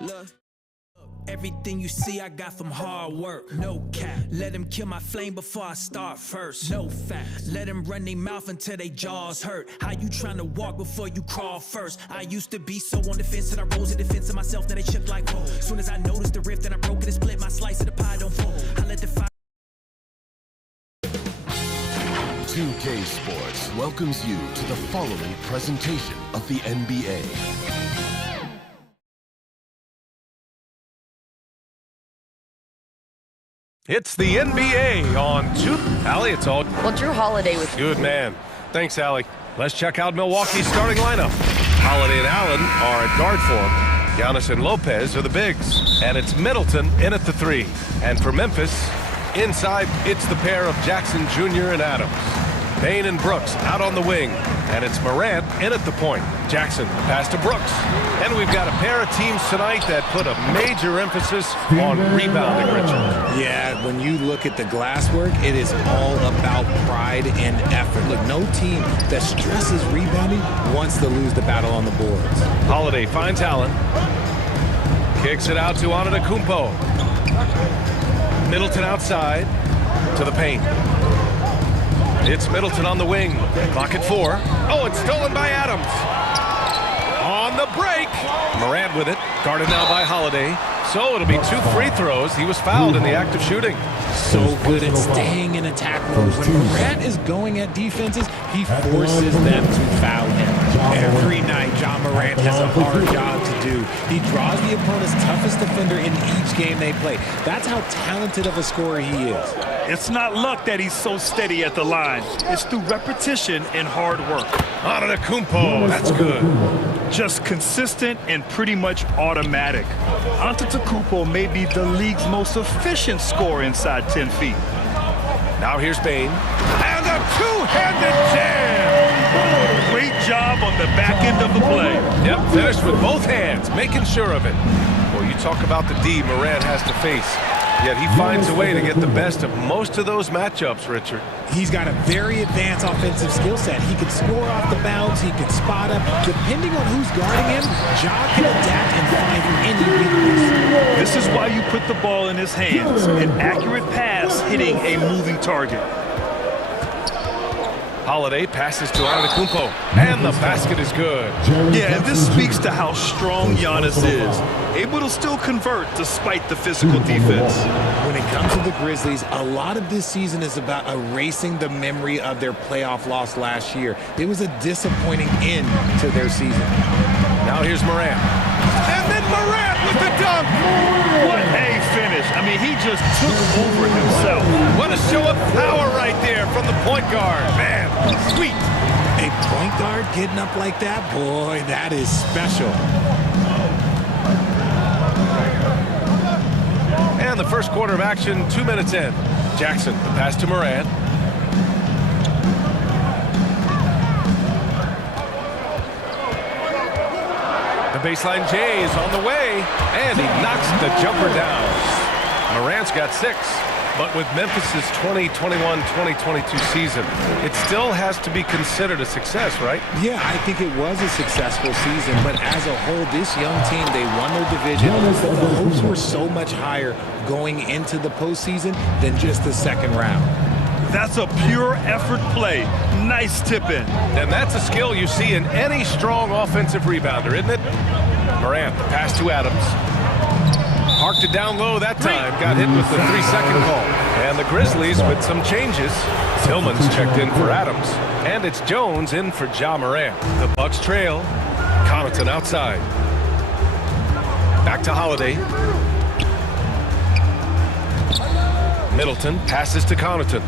Look. Everything you see I got from hard work, no cap. Let them kill my flame before I start first, no facts. Let them run their mouth until they jaws hurt. How you trying to walk before you crawl first? I used to be so on the fence and I rose in defense of myself, now they shook like whoa. Soon as I noticed the rift and I broke it and split, my slice of the pie don't fall. I let the fire. 2K Sports welcomes you to the following presentation of the NBA. It's the NBA on 2. Allie, it's all. Well, Drew Holiday was Good man. Thanks, Allie. Let's check out Milwaukee's starting lineup. Holiday and Allen are at guard form. Giannis and Lopez are the bigs. And it's Middleton in at the 3. And for Memphis, inside, it's the pair of Jackson Jr. and Adams. Bane and Brooks out on the wing. And it's Morant in at the point. Jackson, pass to Brooks. And we've got a pair of teams tonight that put a major emphasis on rebounding, Richard. Yeah, when you look at the glass work, it is all about pride and effort. Look, no team that stresses rebounding wants to lose the battle on the boards. Holiday finds Allen. Kicks it out to Antetokounmpo. Middleton outside to the paint. It's Middleton on the wing. Clock at 4. Oh, it's stolen by Adams. On the break. Morant with it. Guarded now by Holiday. So it'll be 2 free throws. He was fouled in the act of shooting. So good at staying in attack mode. When Morant is going at defenses, he forces them to foul him. Every night, John Morant has a hard job to do. He draws the opponent's toughest defender in each game they play. That's how talented of a scorer he is. It's not luck that he's so steady at the line. It's through repetition and hard work. Antetokounmpo, that's good. Just consistent and pretty much automatic. Antetokounmpo may be the league's most efficient scorer inside 10 feet. Now here's Bane. And a two-handed jam! Great job on the back end of the play. Yep, finished with both hands, making sure of it. Well, you talk about the D Morant has to face. Yet he finds a way to get the best of most of those matchups, Richard. He's got a very advanced offensive skill set. He can score off the bounce. He can spot up. Depending on who's guarding him, Ja can adapt and find any weakness. This is why you put the ball in his hands. An accurate pass hitting a moving target. Holiday passes to Antetokounmpo, and the basket is good. Yeah, and this speaks to how strong Giannis is. Able to still convert despite the physical defense. When it comes to the Grizzlies, a lot of this season is about erasing the memory of their playoff loss last year. It was a disappointing end to their season. Now here's Morant. And then Morant with the dunk. What a finish. I mean, he just took over himself. What a show of power right there from the point guard. Man, sweet. A point guard getting up like that? Boy, that is special. And the first quarter of action, 2 minutes in. Jackson, the pass to Morant. The baseline J is on the way, and he knocks the jumper down. Morant's got 6, but with Memphis' 2021-2022 season, it still has to be considered a success, right? Yeah, I think it was a successful season, but as a whole, this young team, they won their division. The hopes were so much higher going into the postseason than just the second round. That's a pure effort play. Nice tip-in. And that's a skill you see in any strong offensive rebounder, isn't it? Morant, the pass to Adams. Parked it down low that time. Got hit with the 3-second call. And the Grizzlies with some changes. Tillman's checked in for Adams. And it's Jones in for Ja Morant. The Bucks trail. Connaughton outside. Back to Holiday. Middleton passes to Connaughton.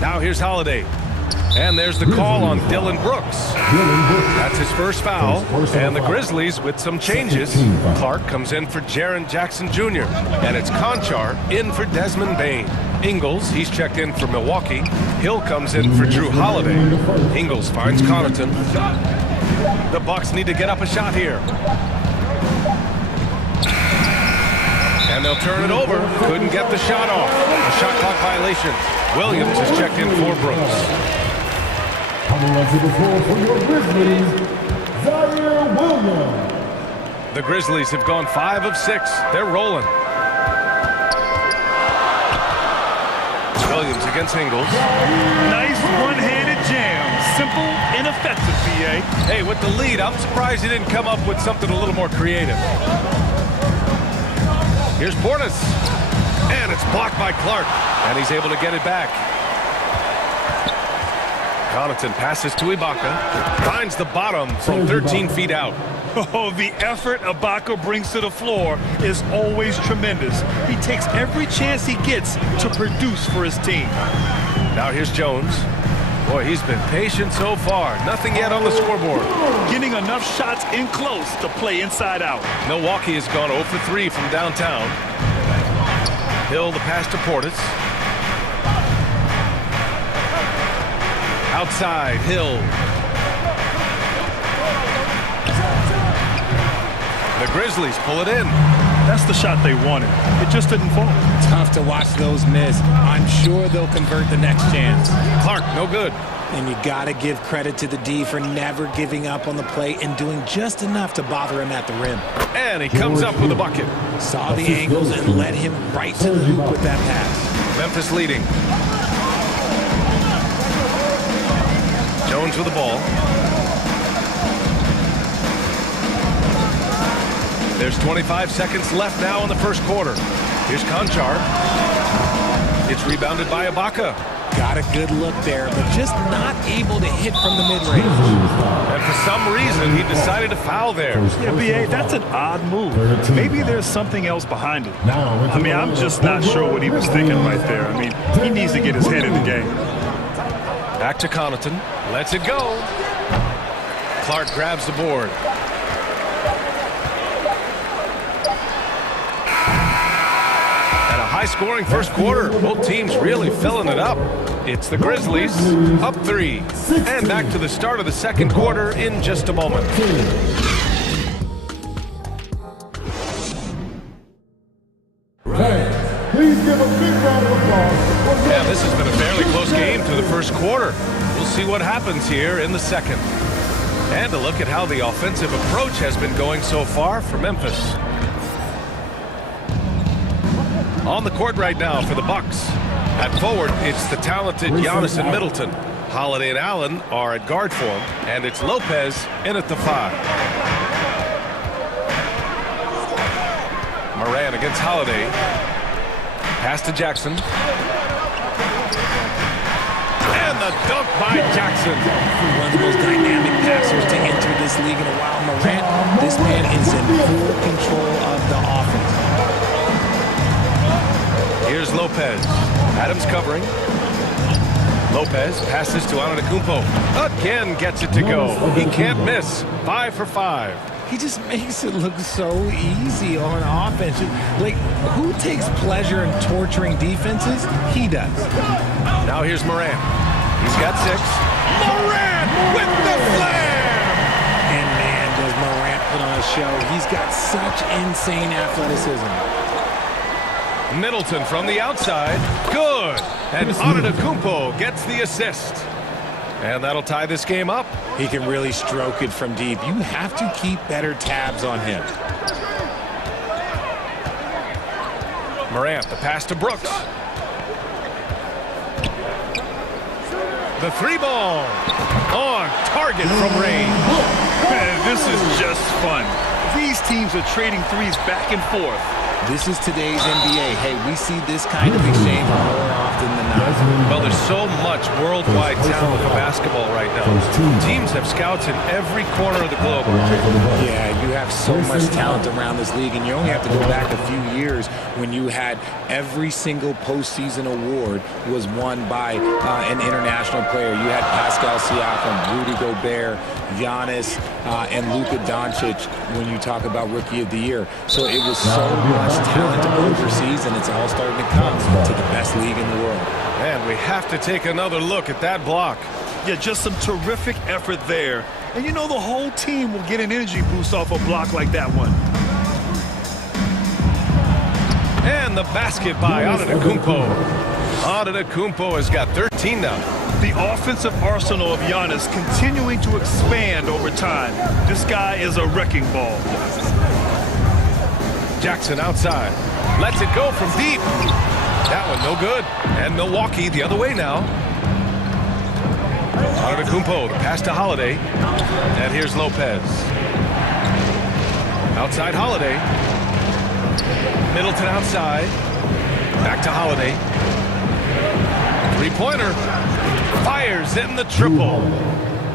Now here's Holiday. And there's the call on Dylan Brooks. That's his first foul. And the Grizzlies with some changes. Clark comes in for Jaren Jackson Jr. And it's Conchar in for Desmond Bane. Ingles, he's checked in for Milwaukee. Hill comes in for Drew Holiday. Ingles finds Connaughton. The Bucks need to get up a shot here. And they'll turn it over. Couldn't get the shot off. A shot clock violation. Williams is checked in for Brooks. Coming onto the floor for your Grizzlies, Zaire Williams. The Grizzlies have gone 5 of 6. They're rolling. Williams against Ingles. Nice one-handed jam. Simple and effective, BA. Hey, with the lead, I'm surprised he didn't come up with something a little more creative. Here's Portis. And it's blocked by Clark. And he's able to get it back. Connaughton passes to Ibaka. Finds the bottom from 13 feet out. Oh, the effort Ibaka brings to the floor is always tremendous. He takes every chance he gets to produce for his team. Now here's Jones. Boy, he's been patient so far. Nothing yet on the scoreboard. Getting enough shots in close to play inside out. Milwaukee has gone 0 for 3 from downtown. Hill the pass to Portis. Outside, Hill. The Grizzlies pull it in. That's the shot they wanted. It just didn't fall. Tough to watch those miss. I'm sure they'll convert the next chance. Clark, no good. And you got to give credit to the D for never giving up on the play and doing just enough to bother him at the rim. And he comes up with a bucket. Saw the angles and led him right to the hoop with that pass. Memphis leading. Jones with the ball. There's 25 seconds left now in the first quarter. Here's Conchar. It's rebounded by Ibaka. Got a good look there, but just not able to hit from the mid-range. And for some reason, he decided to foul there. Yeah, BA, that's an odd move. Maybe there's something else behind it. I mean, I'm just not sure what he was thinking right there. I mean, he needs to get his head in the game. Back to Connaughton. Lets it go. Clark grabs the board. And a high-scoring first quarter. Both teams really filling it up. It's the Grizzlies up 3. And back to the start of the second quarter in just a moment. Please give a big round of applause. Yeah, this has been a fairly close game through the first quarter. We'll see what happens here in the second. And a look at how the offensive approach has been going so far for Memphis. On the court right now for the Bucks. At forward, it's the talented Giannis and Middleton. Holiday and Allen are at guard for him, and it's Lopez in at the 5. Moran against Holiday. Pass to Jackson. And the dunk by Jackson. One of the most dynamic passers to enter this league in a while. Morant, this man is in full control of the offense. Here's Lopez. Adams covering. Lopez passes to Antetokounmpo. Again gets it to go. He can't miss. 5 for 5. He just makes it look so easy on offense. Like, who takes pleasure in torturing defenses? He does. Now here's Moran. He's got 6. Moran with the flair! And man, does Moran put on a show. He's got such insane athleticism. Middleton from the outside. Good. And Antetokounmpo gets the assist. And that'll tie this game up. He can really stroke it from deep. You have to keep better tabs on him. Morant, the pass to Brooks. The 3-ball on target from range. Man, this is just fun. These teams are trading threes back and forth. This is today's NBA. Hey, we see this kind of exchange more often than not. Well, there's so much worldwide talent in basketball right now. Teams have scouts in every corner of the globe. Yeah, you have so much talent around this league, and you only have to go back a few years when you had every single postseason award was won by an international player. You had Pascal Siakam, Rudy Gobert, Giannis, and Luka Doncic when you talk about Rookie of the Year. So it was so much talent overseas, and it's all starting to come to the best league in the world. And we have to take another look at that block. Yeah, just some terrific effort there. And you know the whole team will get an energy boost off a block like that one. And the basket by Antetokounmpo. Antetokounmpo has got 13 now. The offensive arsenal of Giannis continuing to expand over time. This guy is a wrecking ball. Jackson outside. Lets it go from deep. That one no good. And Milwaukee the other way now. Antetokounmpo, the pass to Holiday. And here's Lopez. Outside Holiday. Middleton outside. Back to Holiday. Three-pointer. Fires in the triple.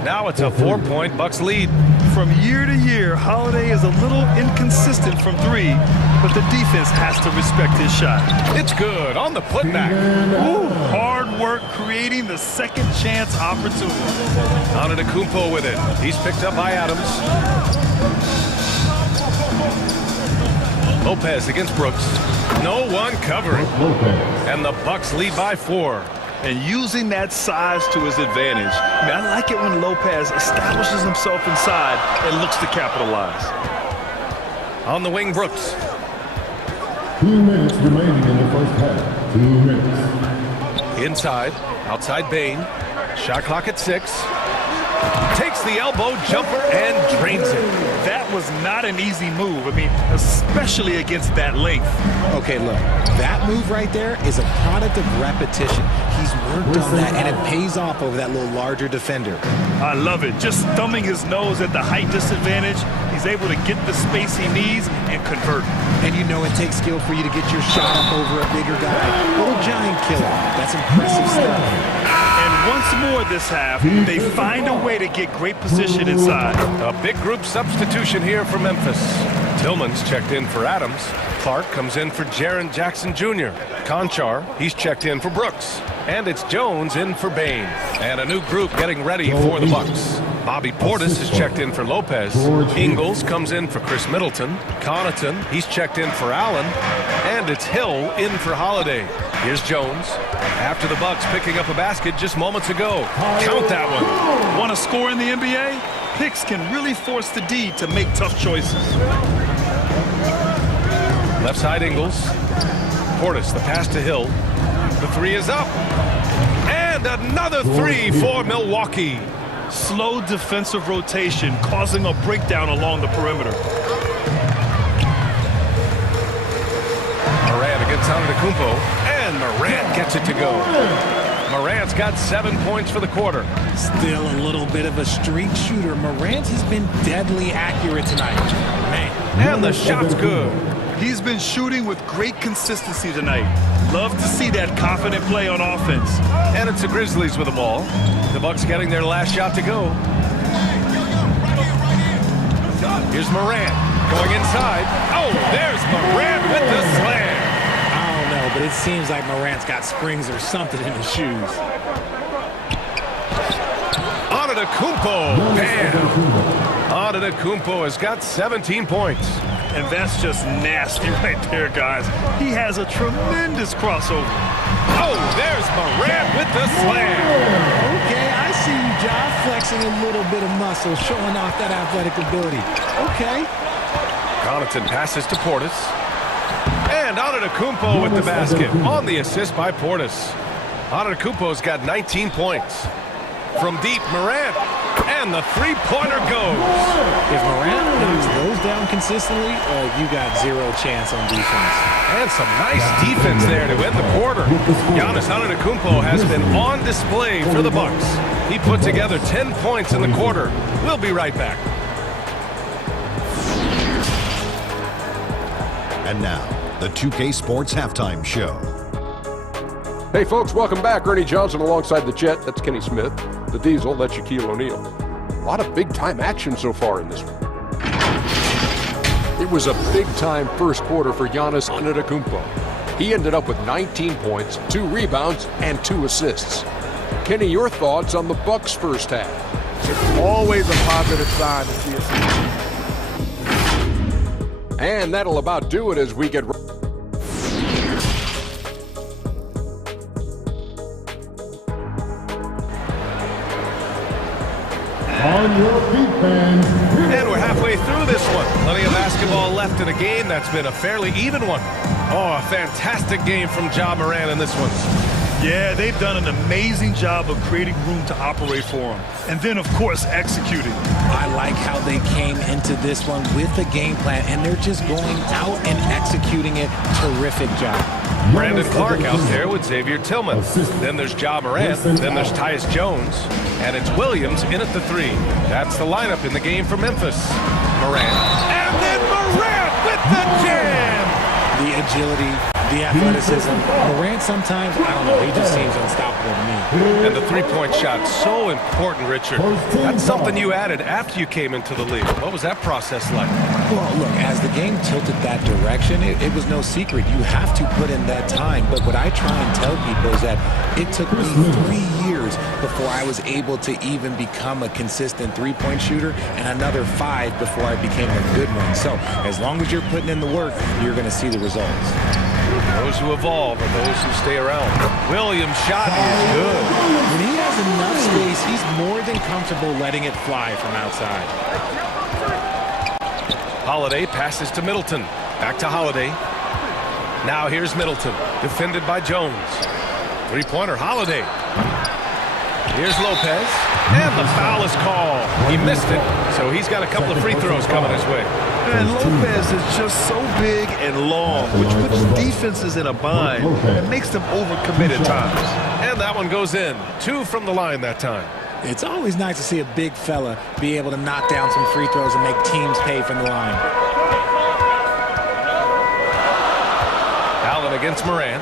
Now it's a 4-point Bucks lead. From year to year, Holiday is a little inconsistent from three, but the defense has to respect his shot. It's good on the putback. Ooh, hard work creating the second chance opportunity. Antetokounmpo with it. He's picked up by Adams. Lopez against Brooks. No one covering. And the Bucks lead by 4. And using that size to his advantage. I mean, I like it when Lopez establishes himself inside and looks to capitalize. On the wing, Brooks. 2 minutes remaining in the first half. 2 minutes. Inside. Outside Bain. Shot clock at 6. Takes the elbow jumper and drains it. That was not an easy move. I mean, especially against that length. Okay, look, that move right there is a product of repetition. He's worked on that, and it pays off over that little larger defender. I love it. Just thumbing his nose at the height disadvantage, he's able to get the space he needs and convert. And you know it takes skill for you to get your shot up over a bigger guy. Little giant killer. That's impressive stuff. Once more this half, they find a way to get great position inside. A big group substitution here for Memphis. Tillman's checked in for Adams. Clark comes in for Jaren Jackson Jr. Conchar, he's checked in for Brooks. And it's Jones in for Bain. And a new group getting ready for the Bucks. Bobby Portis is checked in for Lopez. Ingles comes in for Chris Middleton. Connaughton, he's checked in for Allen. And it's Hill in for Holiday. Here's Jones. After the Bucks picking up a basket just moments ago. Count that one. Want to score in the NBA? Picks can really force the D to make tough choices. Left side Ingles. Portis, the pass to Hill. The three is up. And another three for Milwaukee. Slow defensive rotation causing a breakdown along the perimeter. Morant against Antetokounmpo. And Morant gets it to go. Morant's got 7 points for the quarter. Still a little bit of a streak shooter. Morant has been deadly accurate tonight. Man. And the shot's good. He's been shooting with great consistency tonight. Love to see that confident play on offense. And it's the Grizzlies with the ball. The Bucks getting their last shot to go. Here's Morant going inside. Oh, there's Morant with the slam. I don't know, but it seems like Morant's got springs or something in his shoes. Antetokounmpo. Bam. Antetokounmpo has got 17 points. And that's just nasty right there, guys. He has a tremendous crossover. Oh, there's Morant with the slam. Okay, I see you, John, flexing a little bit of muscle, showing off that athletic ability. Okay. Connaughton passes to Portis. And Antetokounmpo with the basket on the assist by Portis. Antetokounmpo's got 19 points. From deep, Morant. And the three-pointer goes. If Morant knocks those down consistently, you got zero chance on defense. And some nice defense there to end the quarter. Giannis Antetokounmpo has been on display for the Bucks. He put together 10 points in the quarter. We'll be right back. And now, the 2K Sports Halftime Show. Hey folks, welcome back. Ernie Johnson alongside the Jet. That's Kenny Smith. The Diesel, that's Shaquille O'Neal. A lot of big-time action so far in this one. It was a big-time first quarter for Giannis Antetokounmpo. He ended up with 19 points, 2 rebounds, and 2 assists. Kenny, your thoughts on the Bucks' first half? It's always a positive sign to see a team. And that'll about do it as we get... On your feet, fans. And we're halfway through this one. Plenty of basketball left in a game that's been a fairly even one. Oh, a fantastic game from Ja Morant in this one. Yeah, they've done an amazing job of creating room to operate for him. And then, of course, executing. I like how they came into this one with a game plan, and they're just going out and executing it. Terrific job. Brandon Clark out there with Xavier Tillman. Then there's Ja Morant. Then there's Tyus Jones. And it's Williams in at the 3. That's the lineup in the game for Memphis. Morant. And then Morant with the jam! The agility, the athleticism. Morant sometimes, I don't know, he just seems unstoppable to me. And the three-point shot, so important, Richard. That's something you added after you came into the league. What was that process like? Well, look, as the game tilted that direction, it was no secret. You have to put in that time. But what I try and tell people is that it took me 3 years before I was able to even become a consistent three-point shooter, and another 5 before I became a good one. So as long as you're putting in the work, you're going to see the results. Those who evolve are those who stay around. Williams' shot is good. When he has enough space, he's more than comfortable letting it fly from outside. Holiday passes to Middleton. Back to Holiday. Now here's Middleton, defended by Jones. Three-pointer, Holiday. Here's Lopez, and the foul is called. He missed it, so he's got a couple of free throws coming his way. And Lopez is just so big and long, which puts defenses in a bind and makes them overcommit at times. And that one goes in. 2 from the line that time. It's always nice to see a big fella be able to knock down some free throws and make teams pay from the line. Allen against Morant.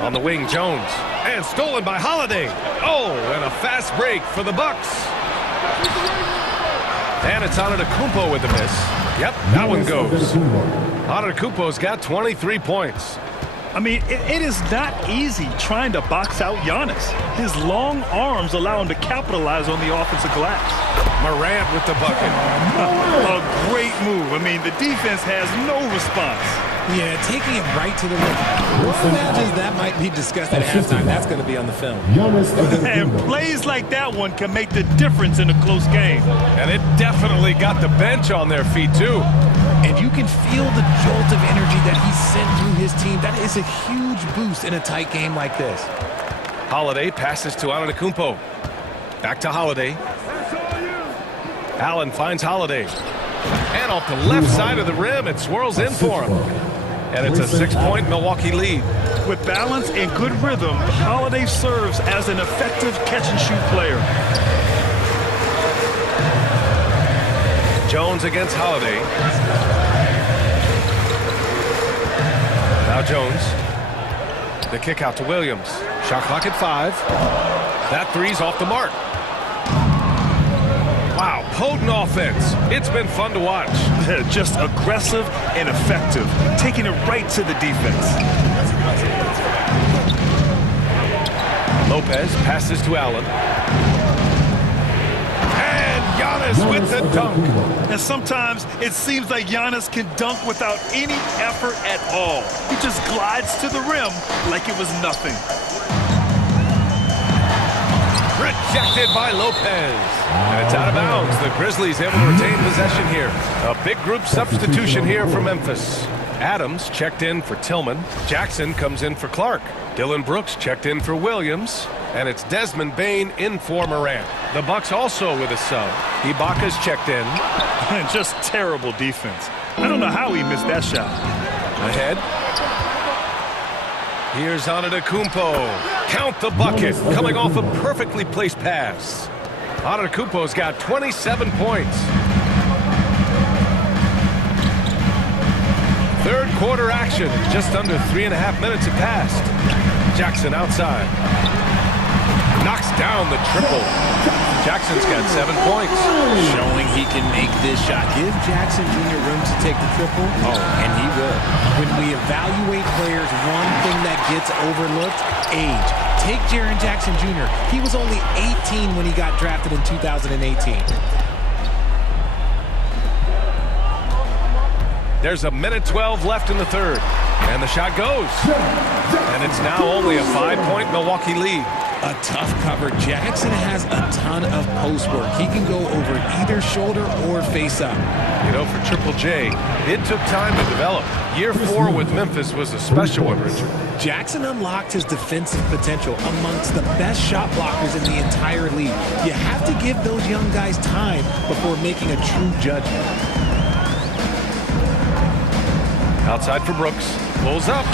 On the wing, Jones. And stolen by Holiday. Oh, and a fast break for the Bucks. And it's Antetokounmpo with the miss. Yep, that one goes. Antetokounmpo's got 23 points. I mean, it is not easy trying to box out Giannis. His long arms allow him to capitalize on the offensive glass. Morant with the bucket. A great move. I mean, the defense has no response. Yeah, taking it right to the rim. One imagines that might be discussed at halftime. That's going to be on the film. And plays like that one can make the difference in a close game. And it definitely got the bench on their feet, too. And you can feel the jolt of energy that he sent through his team. That is a huge boost in a tight game like this. Holiday passes to Antetokounmpo. Back to Holiday. Allen finds Holiday. And off the left side of the rim, it swirls in for him. And it's a 6-point Milwaukee lead. With balance and good rhythm, Holiday serves as an effective catch-and-shoot player. Jones against Holiday. Now Jones. The kick out to Williams. Shot clock at 5. That three's off the mark. Wow, potent offense. It's been fun to watch. Just aggressive and effective, taking it right to the defense. Lopez passes to Allen. And Giannis with the dunk. And sometimes it seems like Giannis can dunk without any effort at all. He just glides to the rim like it was nothing. Rejected by Lopez. And it's out of bounds. The Grizzlies able to retain possession here. A big group substitution here for Memphis. Adams checked in for Tillman. Jackson comes in for Clark. Dylan Brooks checked in for Williams. And it's Desmond Bane in for Morant. The Bucks also with a sub. Ibaka's checked in. And just terrible defense. I don't know how he missed that shot. Ahead. Here's Antetokounmpo. Count the bucket. Coming off a perfectly placed pass. Antetokounmpo's got 27 points. Third quarter action. Just under 3.5 minutes have passed. Jackson outside. Knocks down the triple. Jackson's got 7 points. Showing he can make this shot. Give Jackson Jr. room to take the triple, and he will. When we evaluate players, one thing that gets overlooked, age. Take Jaren Jackson Jr. He was only 18 when he got drafted in 2018. There's a minute 12 left in the third, and the shot goes. And it's now only a 5-point Milwaukee lead. A tough cover. Jackson has a ton of post work. He can go over either shoulder or face up. You know, for Triple J, it took time to develop. Year 4 with Memphis was a special one, Richard. Jackson unlocked his defensive potential amongst the best shot blockers in the entire league. You have to give those young guys time before making a true judgment. Outside for Brooks. Pulls up.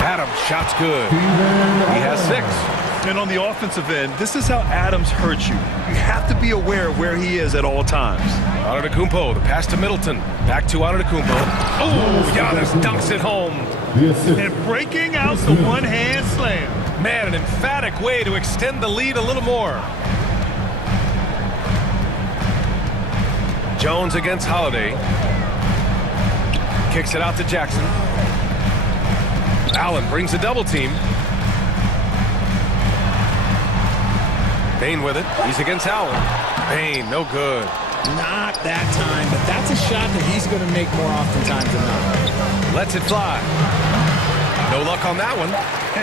Adams, shot's good. He has 6. And on the offensive end, this is how Adams hurts you. You have to be aware of where he is at all times. Antetokounmpo, the pass to Middleton. Back to Antetokounmpo. Oh, Giannis dunks it home. And breaking out the one-hand slam. Man, an emphatic way to extend the lead a little more. Jones against Holiday. Kicks it out to Jackson. Allen brings a double team. Bain with it. He's against Allen. Bain, no good. Not that time, but that's a shot that he's going to make more oftentimes than not. Lets it fly. No luck on that one.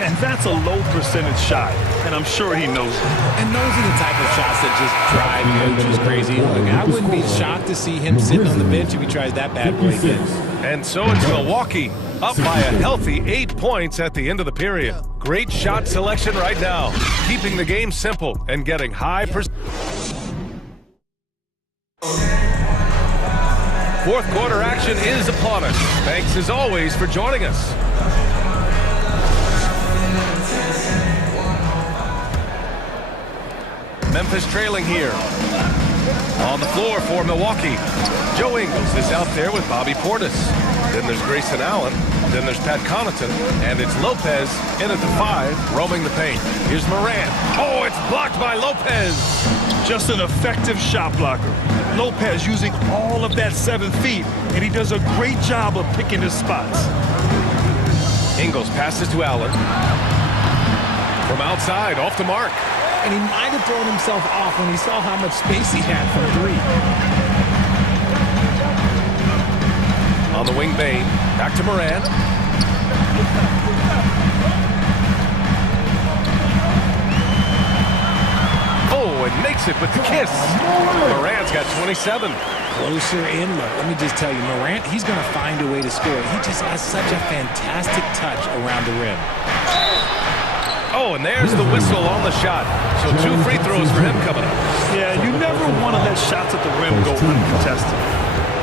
And that's a low percentage shot, and I'm sure he knows it. And those are the type of shots that just drive coaches crazy. Look, I wouldn't be shocked to see him sitting on the bench if he tries that bad play again. And so it's Milwaukee, up by a healthy 8 points at the end of the period. Great shot selection right now, keeping the game simple and getting high percentage. Fourth quarter action is upon us. Thanks as always for joining us. Memphis trailing here. On the floor for Milwaukee. Joe Ingles is out there with Bobby Portis. Then there's Grayson Allen. Then there's Pat Connaughton. And it's Lopez in at the 5, roaming the paint. Here's Morant. Oh, it's blocked by Lopez. Just an effective shot blocker. Lopez using all of that 7 feet, and he does a great job of picking his spots. Ingles passes to Allen. From outside, off the mark. And he might have thrown himself off when he saw how much space he had for 3. On the wing, Bain. Back to Morant. Oh, and makes it with the kiss. Morant's got 27. Closer in, look, let me just tell you, Morant, he's going to find a way to score. He just has such a fantastic touch around the rim. Oh, and there's the whistle on the shot. So 2 free throws for him coming up. Yeah, you never want to let shots at the rim go uncontested.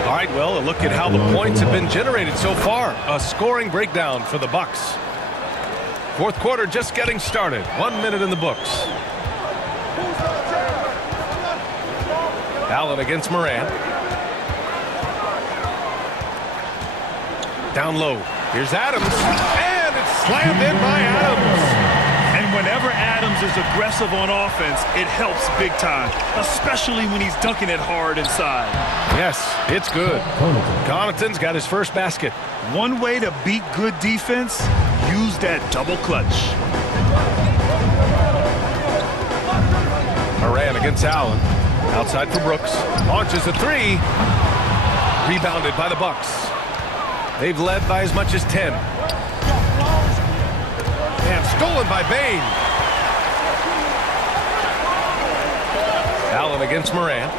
All right, well, a look at how the points have been generated so far. A scoring breakdown for the Bucks. Fourth quarter just getting started. 1 minute in the books. Allen against Morant. Down low. Here's Adams. And it's slammed in by Adams. Whenever Adams is aggressive on offense, it helps big time, especially when he's dunking it hard inside. Yes, it's good. Connaughton's got his first basket. One way to beat good defense, use that double clutch. Morant against Allen. Outside for Brooks. Launches a 3. Rebounded by the Bucks. They've led by as much as 10. And stolen by Bain. Allen against Morant.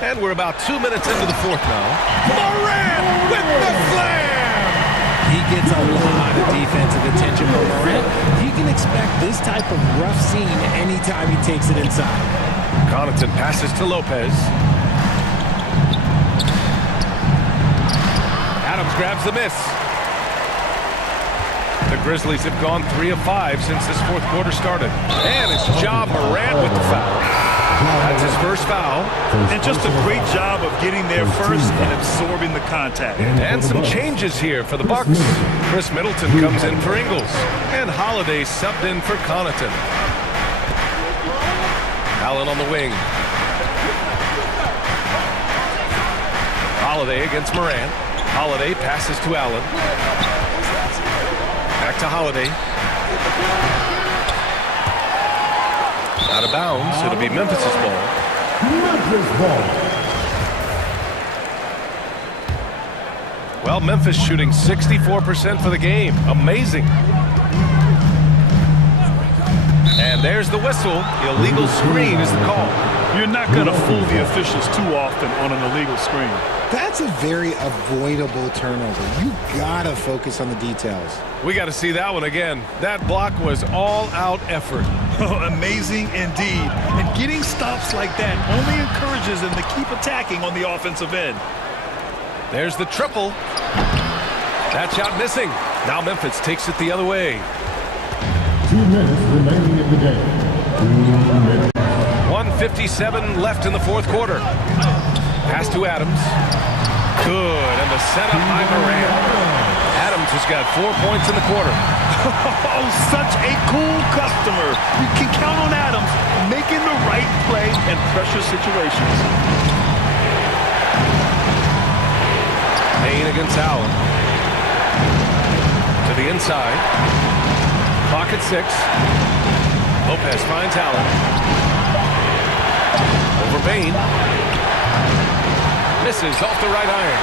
And we're about 2 minutes into the fourth now. Morant with the slam! He gets a lot of defensive attention from Morant. He can expect this type of rough scene anytime he takes it inside. Connaughton passes to Lopez. Adams grabs the miss. The Grizzlies have gone 3 of 5 since this fourth quarter started. And it's Ja Morant with the foul. That's his first foul. And just a great job of getting there first and absorbing the contact. And some changes here for the Bucks. Chris Middleton comes in for Ingles. And Holiday subbed in for Connaughton. Allen on the wing. Holiday against Morant. Holiday passes to Allen. Back to Holiday. Out of bounds. It'll be Memphis' ball. Memphis ball. Well, Memphis shooting 64% for the game. Amazing. And there's the whistle. Illegal screen is the call. You're not going to fool the officials too often on an illegal screen. That's a very avoidable turnover. You gotta focus on the details. We got to see that one again. That block was all-out effort. Amazing indeed. And getting stops like that only encourages them to keep attacking on the offensive end. There's the triple. That shot missing. Now Memphis takes it the other way. 2 minutes remaining in the game. 2 minutes. 1:57 left in the fourth quarter. Pass to Adams. Good, and the setup by Morant. Adams has got 4 points in the quarter. Oh, such a cool customer. You can count on Adams making the right play in pressure situations. Payne against Allen. To the inside. Clock at 6. Lopez finds Allen. Over Payne. Misses off the right iron.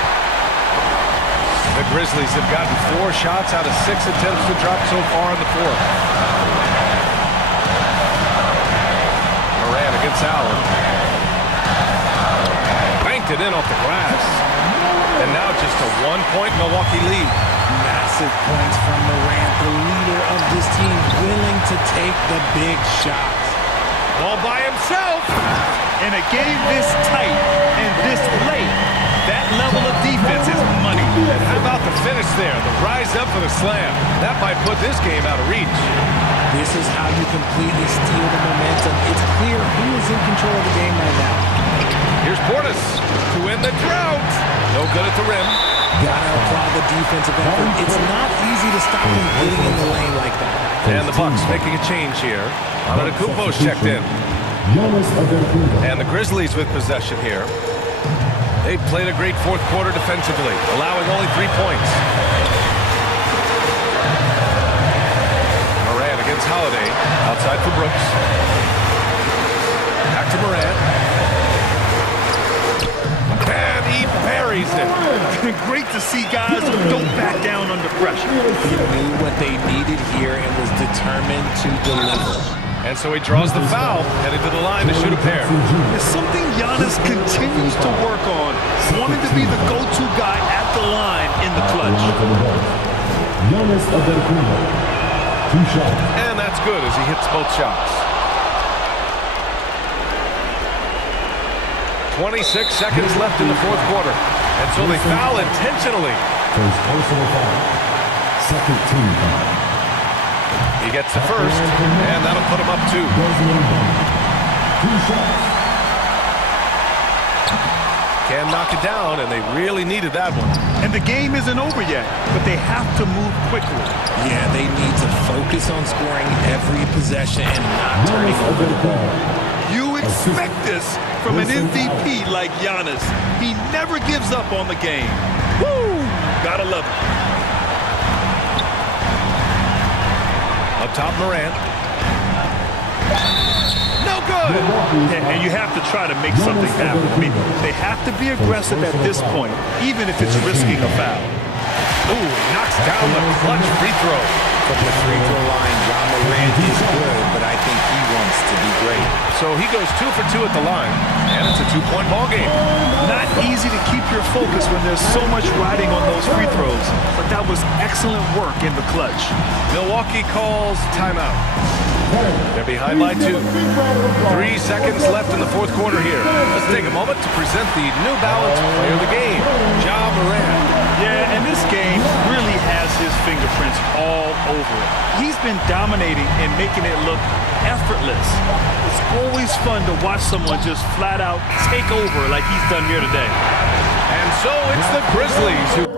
The Grizzlies have gotten 4 shots out of 6 attempts to drop so far in the fourth. Morant against Allen. Banked it in off the glass. And now just a 1-point Milwaukee lead. Massive points from Morant, the leader of this team, willing to take the big shots. All by himself. In a game this tight and this late, that level of defense is money. And how about the finish there? The rise up for the slam. That might put this game out of reach. This is how you completely steal the momentum. It's clear who is in control of the game right now. Here's Portis to win the drought. No good at the rim. Gotta apply the defensive effort. It's not easy to stop him getting in the lane like that. And the Bucks making a change here. Antetokounmpo's checked in. And the Grizzlies with possession here. They've played a great fourth quarter defensively, allowing only 3 points. Morant against Holiday. Outside for Brooks. Back to Morant. And he buries it. Great to see guys who don't back down under pressure. He knew what they needed here and was determined to deliver. And so he draws the foul, headed to the line to shoot a pair. It's something Giannis continues to work on, wanting to be the go-to guy at the line in the clutch. Giannis Antetokounmpo. 2 shots. And that's good as he hits both shots. 26 seconds left in the fourth quarter. And so they foul intentionally. First personal foul. Second team foul. He gets the first, and that'll put him up 2. 2 shots. Can knock it down, and they really needed that one. And the game isn't over yet, but they have to move quickly. Yeah, they need to focus on scoring every possession and not turning over the ball. You expect this from an MVP like Giannis. He never gives up on the game. Woo! Gotta love it. Up top, Morant. No good! And you have to try to make something happen. I mean, they have to be aggressive at this point, even if it's risking a foul. Ooh, knocks down the clutch free throw. From the free throw line, John Morant is good, but I think he wants to be great. So he goes 2 for 2 at the line, and it's a 2-point ball game. Not easy to keep your focus when there's so much riding on those free throws, but that was excellent work in the clutch. Milwaukee calls timeout. They're behind by 2. 3 seconds left in the fourth quarter here. Let's take a moment to present the New Balance Player of the Game, Ja Morant. Yeah, and this game really has his fingerprints all over it. He's been dominating and making it look effortless. It's always fun to watch someone just flat out take over like he's done here today. And so it's the Grizzlies who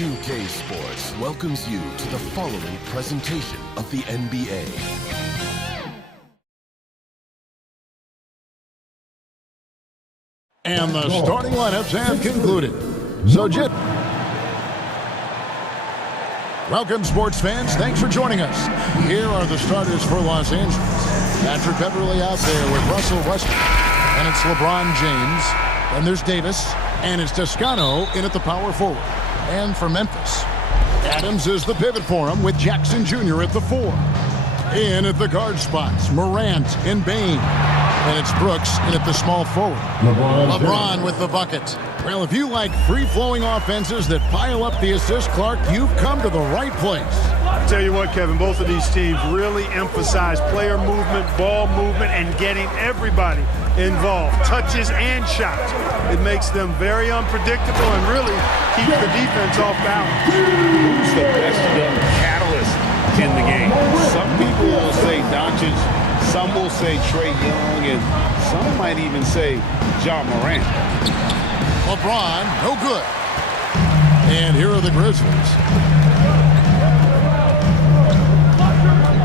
2K Sports welcomes you to the following presentation of the NBA. And the starting lineups have concluded. So, welcome, sports fans. Thanks for joining us. Here are the starters for Los Angeles. Patrick Beverly out there with Russell Westbrook. And it's LeBron James. Then there's Davis. And it's Toscano in at the power forward. And for Memphis, Adams is the pivot for him with Jackson Jr. at the 4. In at the guard spots, Morant and Bane. And it's Brooks in at the small forward. LeBron with the bucket. Well, if you like free-flowing offenses that pile up the assist, Clark, you've come to the right place. I tell you what, Kevin, both of these teams really emphasize player movement, ball movement, and getting everybody involved, touches and shots. It makes them very unpredictable and really keeps the defense off balance. Who's the best young catalyst in the game? Some people will say Doncic, some will say Trae Young, and some might even say Ja Morant. LeBron, no good. And here are the Grizzlies.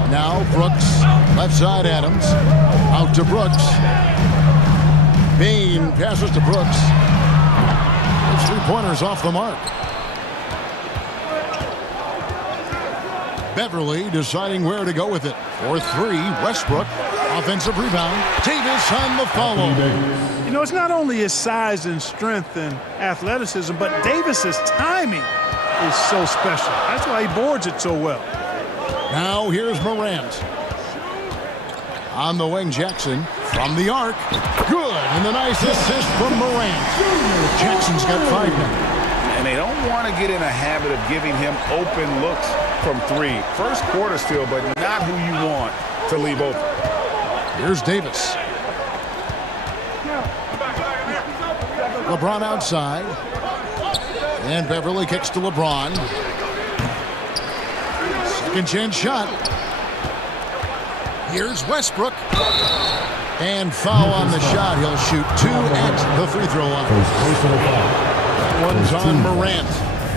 Now Brooks, left side Adams, out to Brooks. Bane passes to Brooks. Those 3-pointers off the mark. Beverly deciding where to go with it. For 3, Westbrook. Offensive rebound. Davis on the follow. You know, it's not only his size and strength and athleticism, but Davis's timing is so special. That's why he boards it so well. Now here's Morant. On the wing, Jackson from the arc. Good, and a nice assist from Morant. Jackson's got 5 now. And they don't want to get in a habit of giving him open looks from 3. First quarter still, but not who you want to leave open. Here's Davis. LeBron outside. And Beverly kicks to LeBron. Second chance shot. Here's Westbrook. And foul on the shot. He'll shoot 2 at the free throw line. One's on Morant.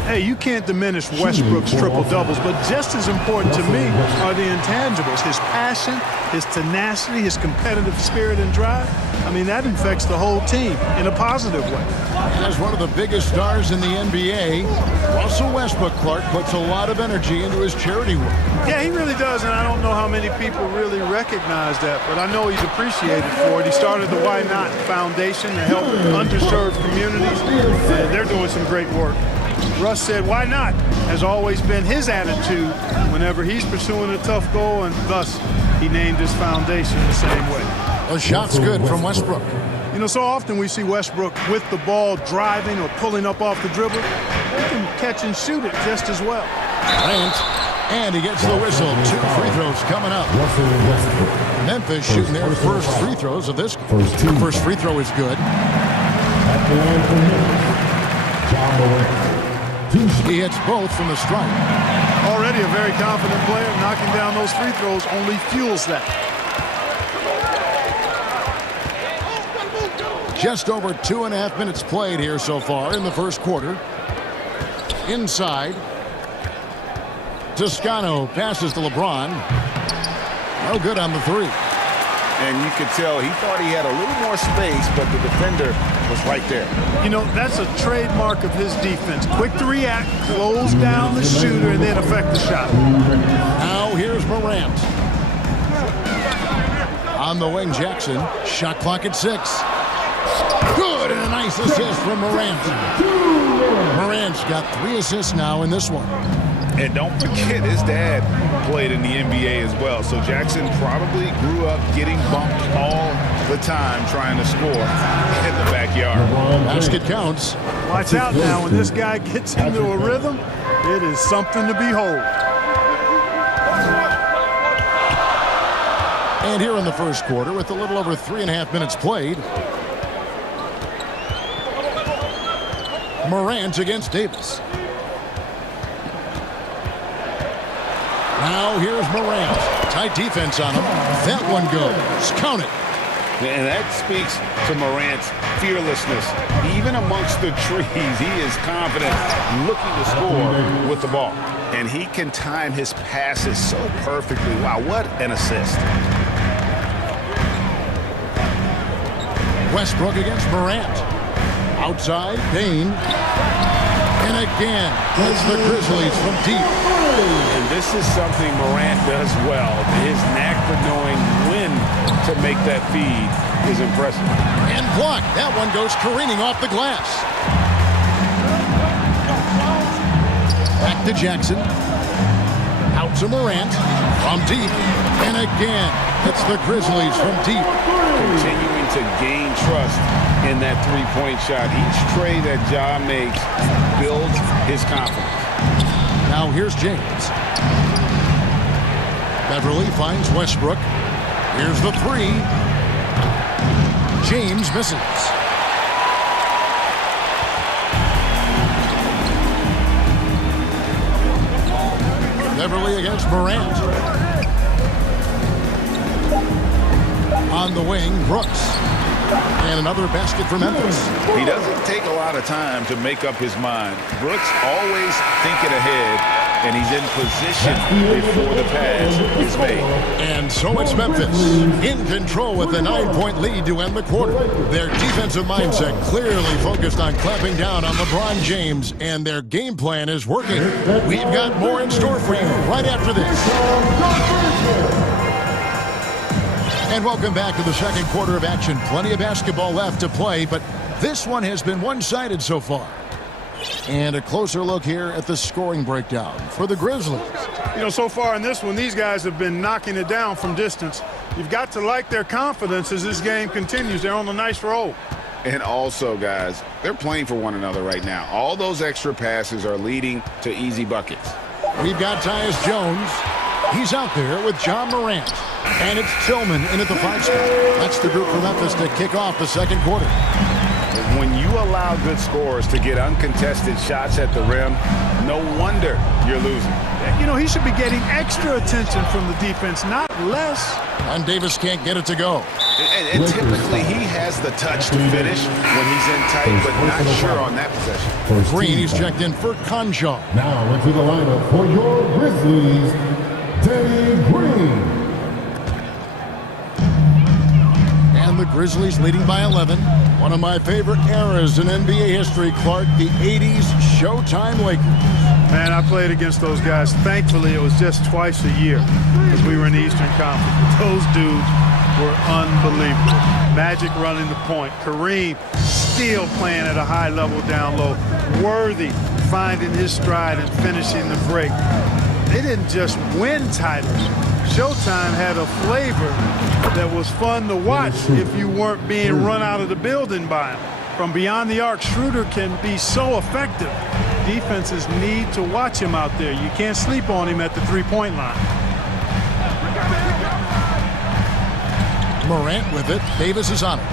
Hey, you can't diminish Westbrook's triple-doubles, but just as important to me are the intangibles. His passion, his tenacity, his competitive spirit and drive. I mean, that infects the whole team in a positive way. As one of the biggest stars in the NBA, Russell Westbrook, Clark, puts a lot of energy into his charity work. Yeah, he really does, and I don't know how many people really recognize that, but I know he's appreciated for it. He started the Why Not Foundation to help underserved communities, and they're doing some great work. Russ said, why not? Has always been his attitude whenever he's pursuing a tough goal, and thus he named his foundation the same way. A shot's good from Westbrook. You know, so often we see Westbrook with the ball driving or pulling up off the dribble. He can catch and shoot it just as well. And he gets the whistle. 2 free throws coming up. Memphis shooting their first free throws of this game. First free throw is good. He hits both from the stripe. Already a very confident player. Knocking down those free throws only fuels that. Just over 2.5 minutes played here so far in the first quarter. Inside. Toscano passes to LeBron. No good on the 3. And you could tell he thought he had a little more space, but the defender was right there. You know, that's a trademark of his defense. Quick to react, close down the shooter, and then affect the shot. Now here's Morant. On the wing, Jackson. Shot clock at 6. Good, and a nice assist from Morant. Morant's got 3 assists now in this one. And don't forget, his dad played in the NBA as well. So Jackson probably grew up getting bumped all the time trying to score in the backyard. Basket counts. Watch out now. When this guy gets into a rhythm, it is something to behold. And here in the first quarter, with a little over 3.5 minutes played, Morant against Davis. Now here's Morant. Tight defense on him. That one goes. Count it. And that speaks to Morant's fearlessness. Even amongst the trees, he is confident, looking to score with the ball. And he can time his passes so perfectly. Wow, what an assist. Westbrook against Morant. Outside, Payne. And again, it's the Grizzlies from deep. And this is something Morant does well. His knack for knowing when to make that feed is impressive. And blocked. That one goes careening off the glass. Back to Jackson. Out to Morant. From deep. And again, it's the Grizzlies from deep. Continuing to gain trust in that three-point shot. Each tray that Ja makes builds his confidence. Now here's James. Beverly finds Westbrook. Here's the three. James misses. Beverly against Morant. On the wing, Brooks. And another basket for Memphis. He doesn't take a lot of time to make up his mind. Brooks always thinking ahead, and he's in position before the pass is made. And so it's Memphis in control with a 9-point lead to end the quarter. Their defensive mindset clearly focused on clamping down on LeBron James, and their game plan is working. We've got more in store for you right after this. And welcome back to the second quarter of action. Plenty of basketball left to play, but this one has been one-sided so far. And a closer look here at the scoring breakdown for the Grizzlies. You know, so far in this one, these guys have been knocking it down from distance. You've got to like their confidence as this game continues. They're on a nice roll. And also, guys, they're playing for one another right now. All those extra passes are leading to easy buckets. We've got Tyus Jones. He's out there with John Morant. And it's Tillman in at the 5 spot. That's the group for Memphis to kick off the second quarter. When you allow good scorers to get uncontested shots at the rim, no wonder you're losing. You know, he should be getting extra attention from the defense, not less. And Davis can't get it to go. And typically he has the touch to finish when he's in tight, but not sure on that possession. Green, he's checked in for Conjo. Now into the lineup for your Grizzlies, Danny Green. And the Grizzlies leading by 11. One of my favorite eras in NBA history, Clark, the 80s Showtime Lakers. Man, I played against those guys. Thankfully, it was just twice a year because we were in the Eastern Conference. But those dudes were unbelievable. Magic running the point. Kareem still playing at a high level down low. Worthy finding his stride and finishing the break. They didn't just win titles. Showtime had a flavor that was fun to watch if you weren't being run out of the building by him. From beyond the arc, Schroeder can be so effective. Defenses need to watch him out there. You can't sleep on him at the three-point line. Morant with it. Davis is on it.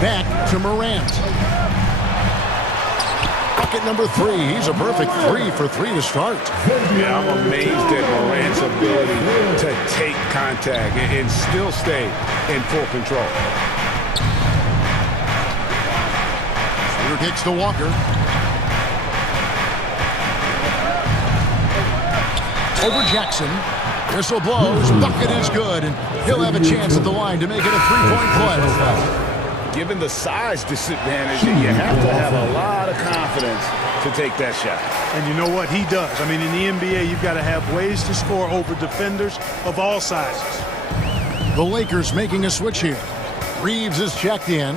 Back to Morant. Bucket number 3. He's a perfect 3 for 3 to start. Yeah, I'm amazed at Morant's ability to take contact and still stay in full control. Shooter kicks to Walker. Over Jackson. Whistle blows. Bucket is good, and he'll have a chance at the line to make it a 3-point play. Given the size disadvantage, you have to have a lot of confidence to take that shot. And you know what? He does. I mean, in the NBA, you've got to have ways to score over defenders of all sizes. The Lakers making a switch here. Reeves is checked in.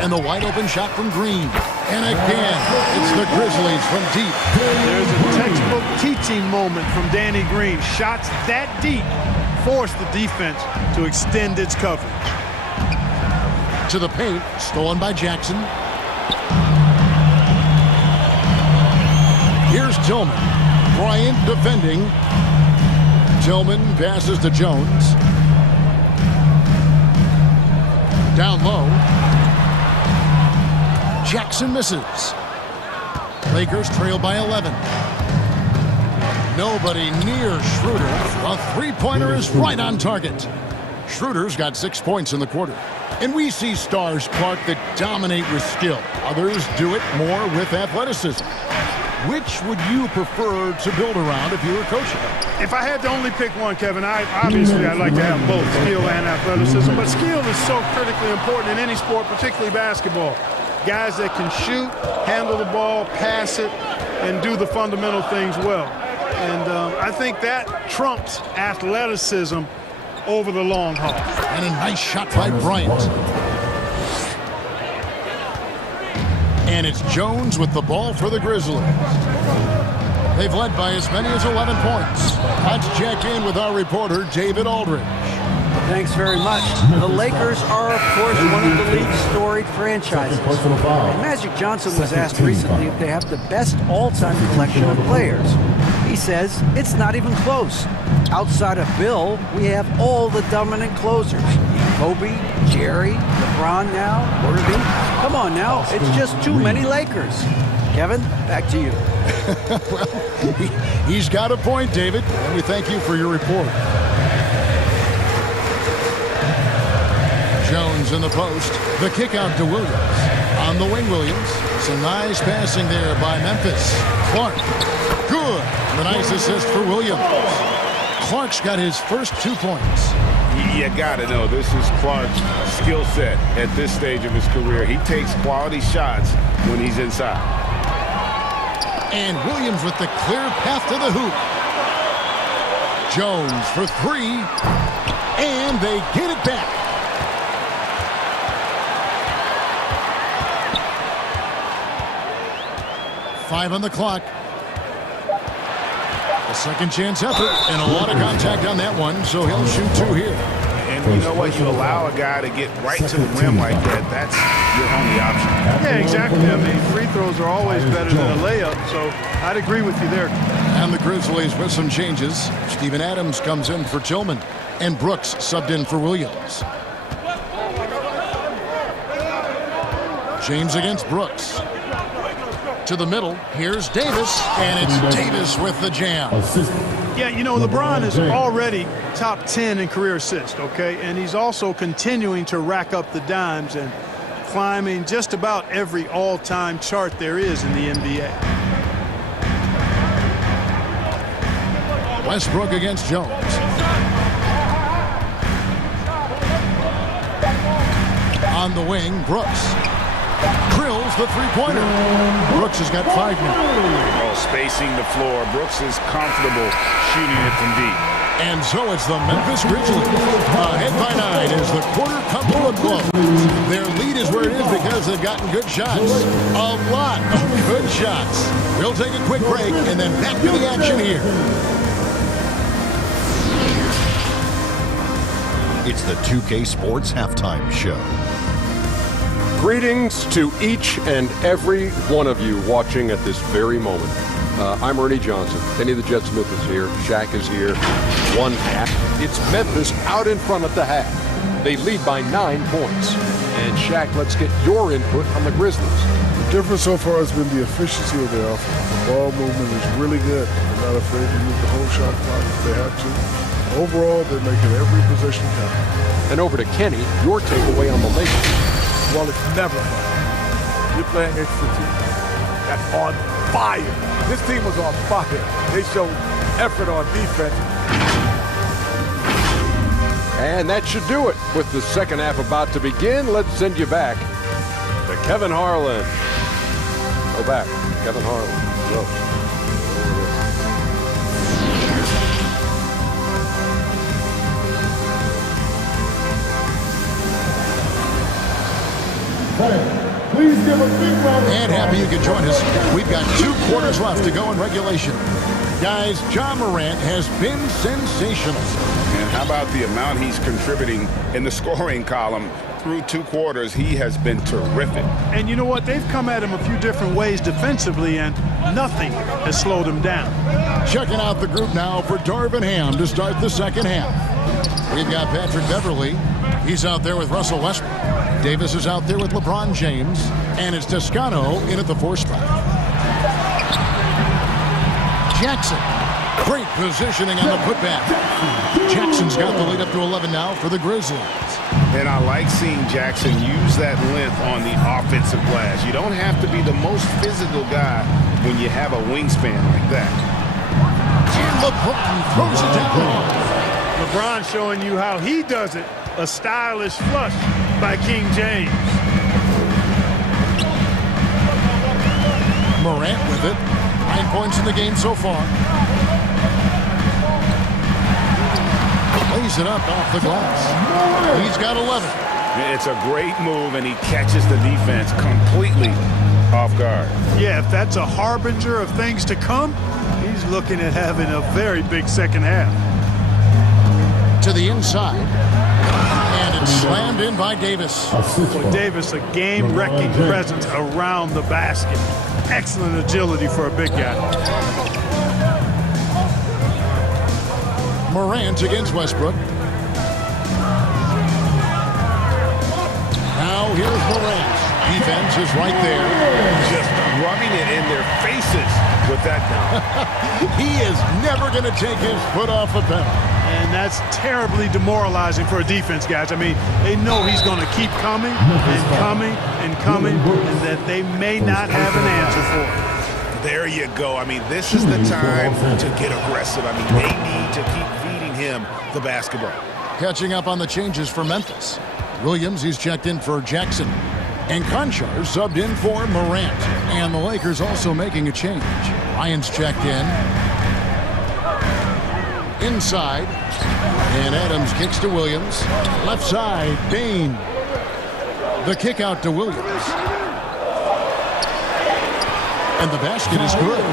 And the wide open shot from Green. And again, it's the Grizzlies from deep. There's a textbook teaching moment from Danny Green. Shots that deep force the defense to extend its coverage. To the paint, stolen by Jackson. Here's Tillman. Bryant defending. Tillman passes to Jones. Down low. Jackson misses. Lakers trail by 11. Nobody near Schroeder. A three-pointer is right on target. Schroeder's got 6 points in the quarter. And we see stars, Clark, that dominate with skill. Others do it more with athleticism. Which would you prefer to build around if you were coaching? If I had to only pick one, Kevin, I'd like to have both skill and athleticism. But skill is so critically important in any sport, particularly basketball. Guys that can shoot, handle the ball, pass it, and do the fundamental things well. And I think that trumps athleticism over the long haul. And a nice shot by Bryant. And it's Jones with the ball for the Grizzlies. They've led by as many as 11 points. Let's check in with our reporter, David Aldridge. Thanks very much. The Lakers are, of course, one of the league's storied franchises. And Magic Johnson was asked recently if they have the best all-time collection of players. He says it's not even close. Outside of Bill, we have all the dominant closers. Kobe, Jerry, LeBron now, Worthy. Come on now, it's just too many Lakers. Kevin, back to you. Well, he's got a point, David, and we thank you for your report. Jones in the post. The kick out to Williams. On the wing, Williams. Some nice passing there by Memphis. Clark. Good. The nice assist for Williams. Clark's got his first 2 points. You got to know this is Clark's skill set at this stage of his career. He takes quality shots when he's inside. And Williams with the clear path to the hoop. Jones for 3. And they get it back. Five on the clock. A second chance effort and a lot of contact on that one, so he'll shoot 2 here. And you know what? You allow a guy to get right to the rim like that. That's your only option. Yeah, exactly. I mean, free throws are always better than a layup, so I'd agree with you there. And the Grizzlies with some changes. Steven Adams comes in for Tillman, and Brooks subbed in for Williams. James against Brooks. To the middle, here's Davis, and it's Davis with the jam. Yeah, you know, LeBron is already top 10 in career assists, okay? And he's also continuing to rack up the dimes and climbing just about every all-time chart there is in the NBA. Westbrook against Jones. On the wing, Brooks. Drills the three-pointer. Brooks has got 5 now. Oh, spacing the floor. Brooks is comfortable shooting it from deep. And so it's the Memphis Grizzlies. Ahead by 9 as the quarter comes to a close. Their lead is where it is because they've gotten good shots. A lot of good shots. We'll take a quick break and then back to the action here. It's the 2K Sports Halftime Show. Greetings to each and every one of you watching at this very moment. I'm Ernie Johnson. Kenny the Jet Smith is here. Shaq is here. 1 half. It's Memphis out in front at the half. They lead by 9 points. And Shaq, let's get your input on the Grizzlies. The difference so far has been the efficiency of their offense. The ball movement is really good. They're not afraid to use the whole shot clock if they have to. Overall, they're making every possession count. And over to Kenny, your takeaway on the Lakers. Well, it's never fun. You're playing against a team that's on fire. This team was on fire. They showed effort on defense. And that should do it. With the second half about to begin, let's send you back to Kevin Harlan. Go back. Kevin Harlan. Go. Please give a big round of applause. And happy you could join us. We've got 2 quarters left to go in regulation. Guys, Ja Morant has been sensational. And how about the amount he's contributing in the scoring column? Through 2 quarters, he has been terrific. And you know what? They've come at him a few different ways defensively, and nothing has slowed him down. Checking out the group now for Darvin Ham to start the second half. We've got Patrick Beverley. He's out there with Russell Westbrook. Davis is out there with LeBron James. And it's Toscano in at the 4 spot. Jackson. Great positioning on the putback. Jackson's got the lead up to 11 now for the Grizzlies. And I like seeing Jackson use that length on the offensive glass. You don't have to be the most physical guy when you have a wingspan like that. And LeBron throws it down. LeBron showing you how he does it. A stylish flush by King James. Morant with it. 9 points in the game so far. Lays it up off the glass. He's got 11. It's a great move, and he catches the defense completely off guard. Yeah, if that's a harbinger of things to come, he's looking at having a very big second half. To the inside. And it's slammed in by Davis. Boy, Davis, a game-wrecking presence around the basket. Excellent agility for a big guy. Morant against Westbrook. Now here's Morant. Defense is right there. Just rubbing it in their faces with that now. He is never going to take his foot off the pedal. And that's terribly demoralizing for a defense, guys. I mean, they know he's going to keep coming and coming and coming, and that they may not have an answer for it. There you go. I mean, this is the time to get aggressive. I mean, they need to keep feeding him the basketball. Catching up on the changes for Memphis. Williams, he's checked in for Jackson. And Conchar subbed in for Morant. And the Lakers also making a change. Ryan's checked in. Inside. And Adams kicks to Williams. Left side, Bain. The kick out to Williams. And the basket is good.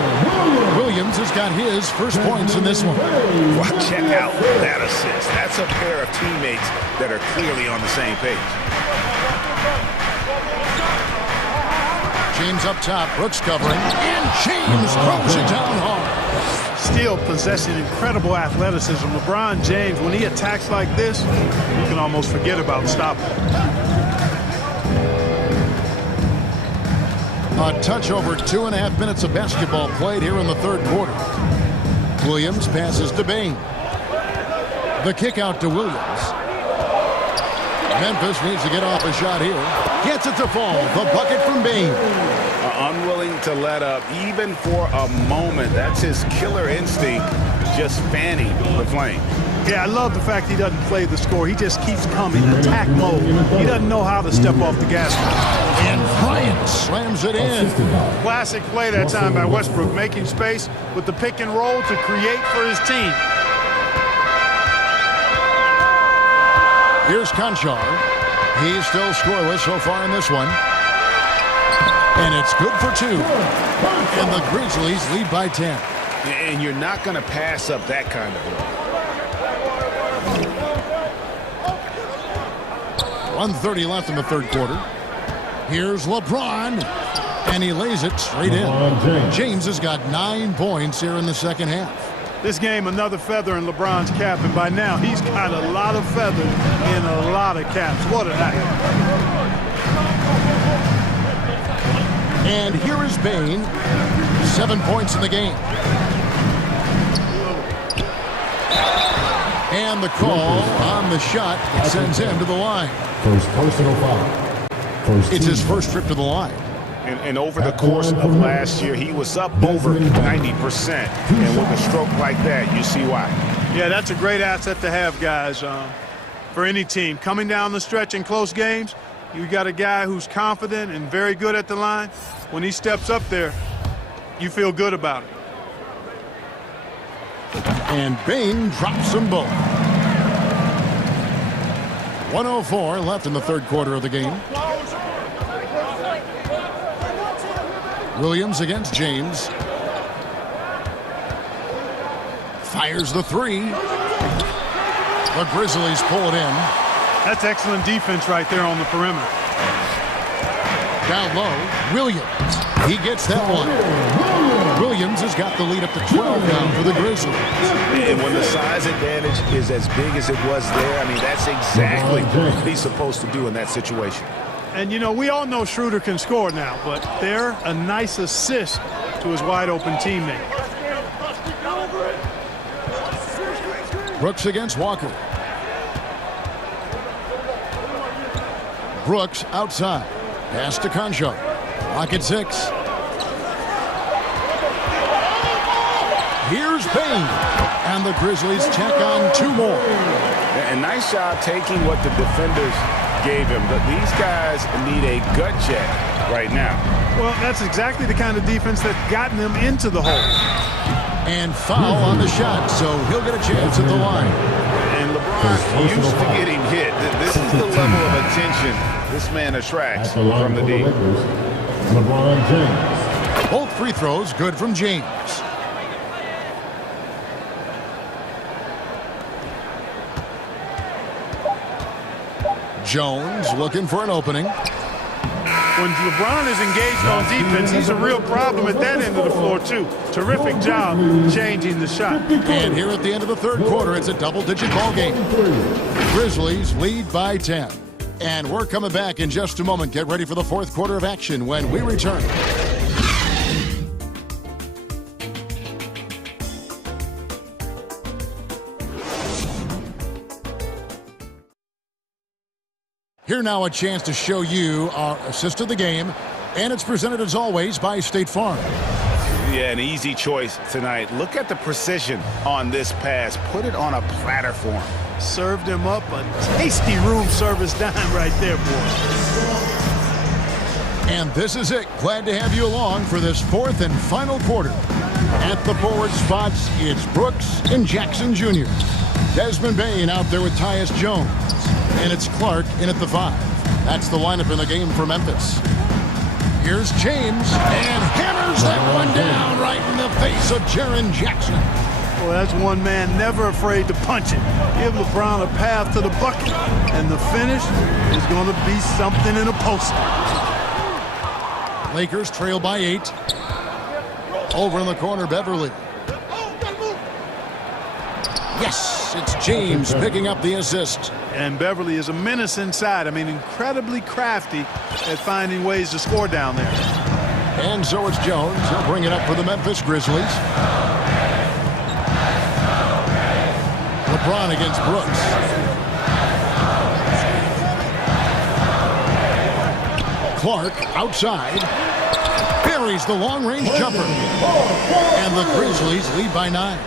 Williams has got his first points in this one. Well, check out that assist. That's a pair of teammates that are clearly on the same page. James up top, Brooks covering, and James throws it down hard. Still possessing incredible athleticism. LeBron James, when he attacks like this, you can almost forget about stopping. A touch over 2.5 minutes of basketball played here in the third quarter. Williams passes to Bain. The kick out to Williams. Memphis needs to get off a shot here. Gets it to fall. The bucket from Bain. Unwilling to let up even for a moment. That's his killer instinct, just fanning the flame. Yeah, I love the fact he doesn't play the score. He just keeps coming, attack mode. He doesn't know how to step off the gas pedal. And Bryant slams it in. Classic play that time by Westbrook, making space with the pick and roll to create for his team. Here's Conchar. He's still scoreless so far in this one. And it's good for 2. And the Grizzlies lead by 10. And you're not going to pass up that kind of look. 1:30 left in the third quarter. Here's LeBron. And he lays it straight in. James has got 9 points here in the second half. This game, another feather in LeBron's cap, and by now he's got a lot of feathers in a lot of caps. What a night. And here is Bain. 7 points in the game. And the call on the shot that sends him to the line. First personal foul. It's his first trip to the line. And over the course of last year, he was up over 90%. And with a stroke like that, you see why. Yeah, that's a great asset to have, guys, for any team. Coming down the stretch in close games, you got a guy who's confident and very good at the line. When he steps up there, you feel good about it. And Bain drops them both. 1:04 left in the third quarter of the game. Williams against James. Fires the 3. The Grizzlies pull it in. That's excellent defense right there on the perimeter. Down low, Williams. He gets that one. Williams has got the lead up to 12 now for the Grizzlies. And when the size advantage is as big as it was there, I mean, that's exactly what he's supposed to do in that situation. And, you know, we all know Schroeder can score now, but they're a nice assist to his wide-open teammate. Brooks against Walker. Brooks outside. Pass to Concho. Lock at 6. Here's Payne. And the Grizzlies check on 2 more. And nice job taking what the defenders gave him. But these guys need a gut check right now. Well, that's exactly the kind of defense that's gotten them into the hole. And foul on the shot, so he'll get a chance at the line. And LeBron used to getting hit. This is the level of attention this man attracts from the D. LeBron James. Both free throws good from James. Jones looking for an opening. When LeBron is engaged on defense, he's a real problem at that end of the floor, too. Terrific job changing the shot. And here at the end of the 3rd quarter, it's a double-digit ball game. Grizzlies lead by 10. And we're coming back in just a moment. Get ready for the 4th quarter of action when we return. Here now a chance to show you our assist of the game, and it's presented as always by State Farm. Yeah, an easy choice tonight. Look at the precision on this pass. Put it on a platter for him. Served him up a tasty room service dime right there, boy. And this is it. Glad to have you along for this 4th and final quarter. At the forward spots, it's Brooks and Jackson Jr. Desmond Bain out there with Tyus Jones. And it's Clark in at the 5. That's the lineup in the game for Memphis. Here's James, and hammers that one down right in the face of Jaren Jackson. Well, that's one man never afraid to punch it. Give LeBron a path to the bucket, and the finish is going to be something in a poster. Lakers trail by 8. Over in the corner, Beverly. Yes, it's James picking up the assist. And Beverly is a menace inside. I mean, incredibly crafty at finding ways to score down there. And so it's Jones. He'll bring it up for the Memphis Grizzlies. LeBron against Brooks. Clark outside. Buries the long-range jumper. And the Grizzlies lead by 9.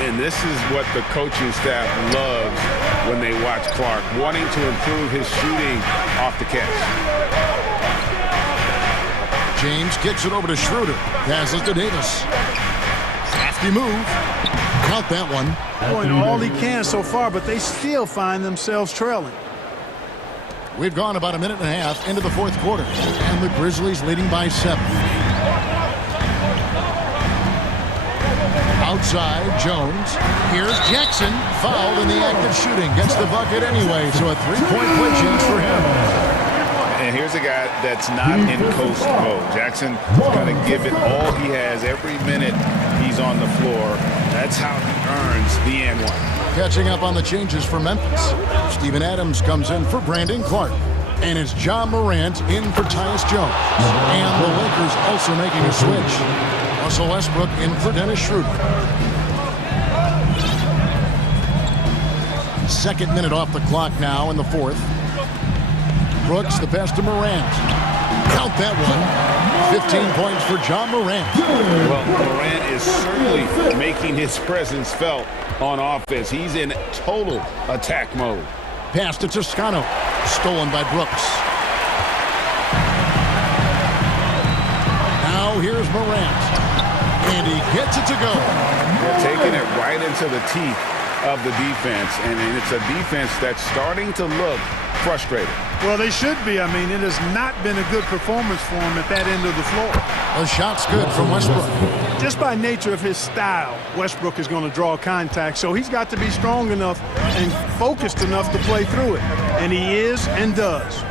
And this is what the coaching staff loves when they watch Clark, wanting to improve his shooting off the catch. James kicks it over to Schroeder. Passes to Davis. Crafty move. Count that one. Doing all he can so far, but they still find themselves trailing. We've gone about a minute and a half into the 4th quarter, and the Grizzlies leading by 7. Outside, Jones. Here's Jackson. Fouled in the act of shooting. Gets the bucket anyway, so a 3-point play chance for him. And here's a guy that's not in coast mode. Jackson's going to give it all he has every minute he's on the floor. That's how he earns the and one. Catching up on the changes for Memphis. Steven Adams comes in for Brandon Clark. And it's John Morant in for Tyus Jones. And the Lakers also making a switch. Russell Westbrook in for Dennis Schroeder. 2nd minute off the clock now in the 4th. Brooks, the pass to Morant. Count that one. 15 points for John Morant. Well, Morant is certainly making his presence felt on offense. He's in total attack mode. Pass to Toscano. Stolen by Brooks. Now here's Morant. And he gets it to go. They're taking it right into the teeth of the defense. And it's a defense that's starting to look frustrated. Well, they should be. I mean, it has not been a good performance for him at that end of the floor. The shot's good from Westbrook. Just by nature of his style, Westbrook is going to draw contact. So he's got to be strong enough and focused enough to play through it. And he is and does.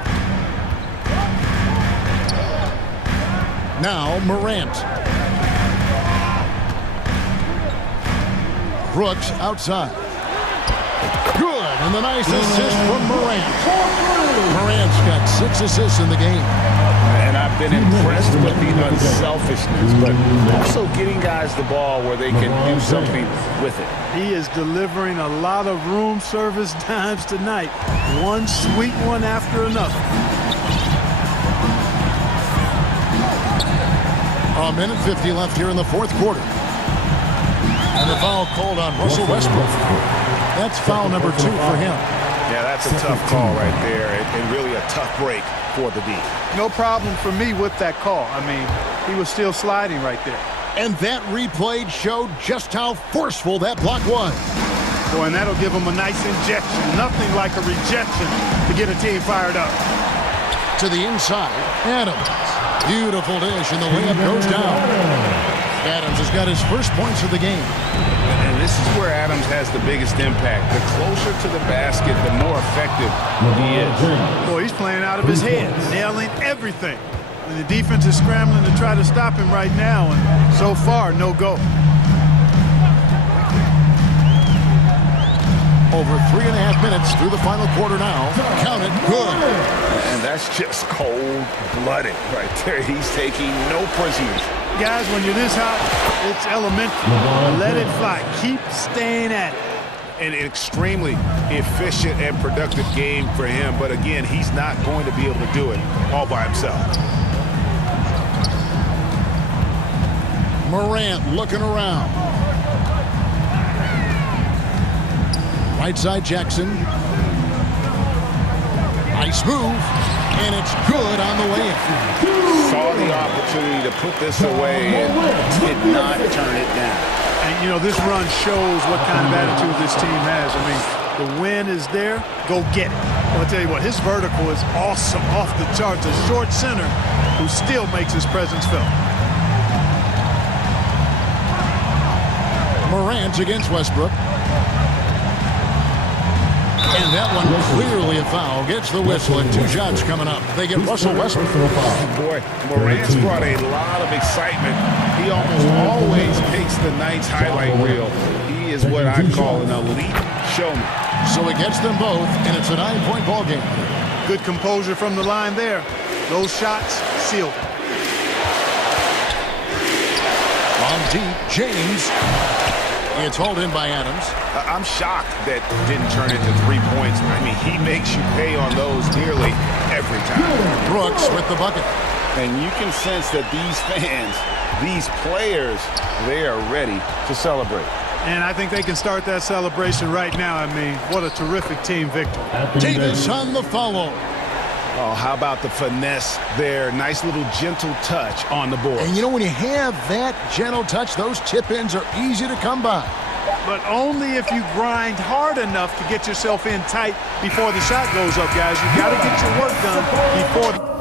Now Morant. Brooks outside. Good, and the nice assist from Morant. Morant's got 6 assists in the game. And I've been impressed with the unselfishness, but also getting guys the ball where they can do something with it. He is delivering a lot of room service dimes tonight. One sweet one after another. A minute 50 left here in the fourth quarter. And the foul called on Russell Westbrook. That's foul number 2 for him. Yeah, that's a tough call right there, and really a tough break for the D. No problem for me with that call. I mean, he was still sliding right there. And that replay showed just how forceful that block was. Boy, and that'll give him a nice injection. Nothing like a rejection to get a team fired up. To the inside, Adams. Beautiful dish, and the layup goes down. Adams has got his first points of the game. And this is where Adams has the biggest impact. The closer to the basket, the more effective he is. Boy, he's playing out of his head, nailing everything. And the defense is scrambling to try to stop him right now, and so far, no go. Over 3.5 minutes through the final quarter now. Count it, good. And that's just cold-blooded right there. He's taking no prisoners. Guys, when you're this hot, it's elementary. Let it fly. Keep staying at it. An extremely efficient and productive game for him, but again, he's not going to be able to do it all by himself. Morant looking around. Right side Jackson. Nice move, and it's good on the way. Saw the opportunity to put this away and did not turn it down. And, you know, this run shows what kind of attitude this team has. I mean, the win is there. Go get it. I'll tell you what, his vertical is awesome, off the charts. A short center who still makes his presence felt. Morant against Westbrook. And that one clearly a foul. Gets the whistle, and 2 shots coming up. They get Russell Westbrook for a foul. Boy, Morant's brought a lot of excitement. He almost always takes the night's highlight reel. He is what I call an elite showman. So it gets them both, and it's a 9-point ball game. Good composure from the line there. Those shots sealed. On deep, James. It's hauled in by Adams. I'm shocked that didn't turn into 3 points. I mean, he makes you pay on those nearly every time. Brooks with the bucket. And you can sense that these fans, these players, they are ready to celebrate. And I think they can start that celebration right now. I mean, what a terrific team victory. Davis on the follow. Oh, how about the finesse there? Nice little gentle touch on the board. And you know, when you have that gentle touch, those tip-ins are easy to come by. But only if you grind hard enough to get yourself in tight before the shot goes up, guys. You got to get your work done before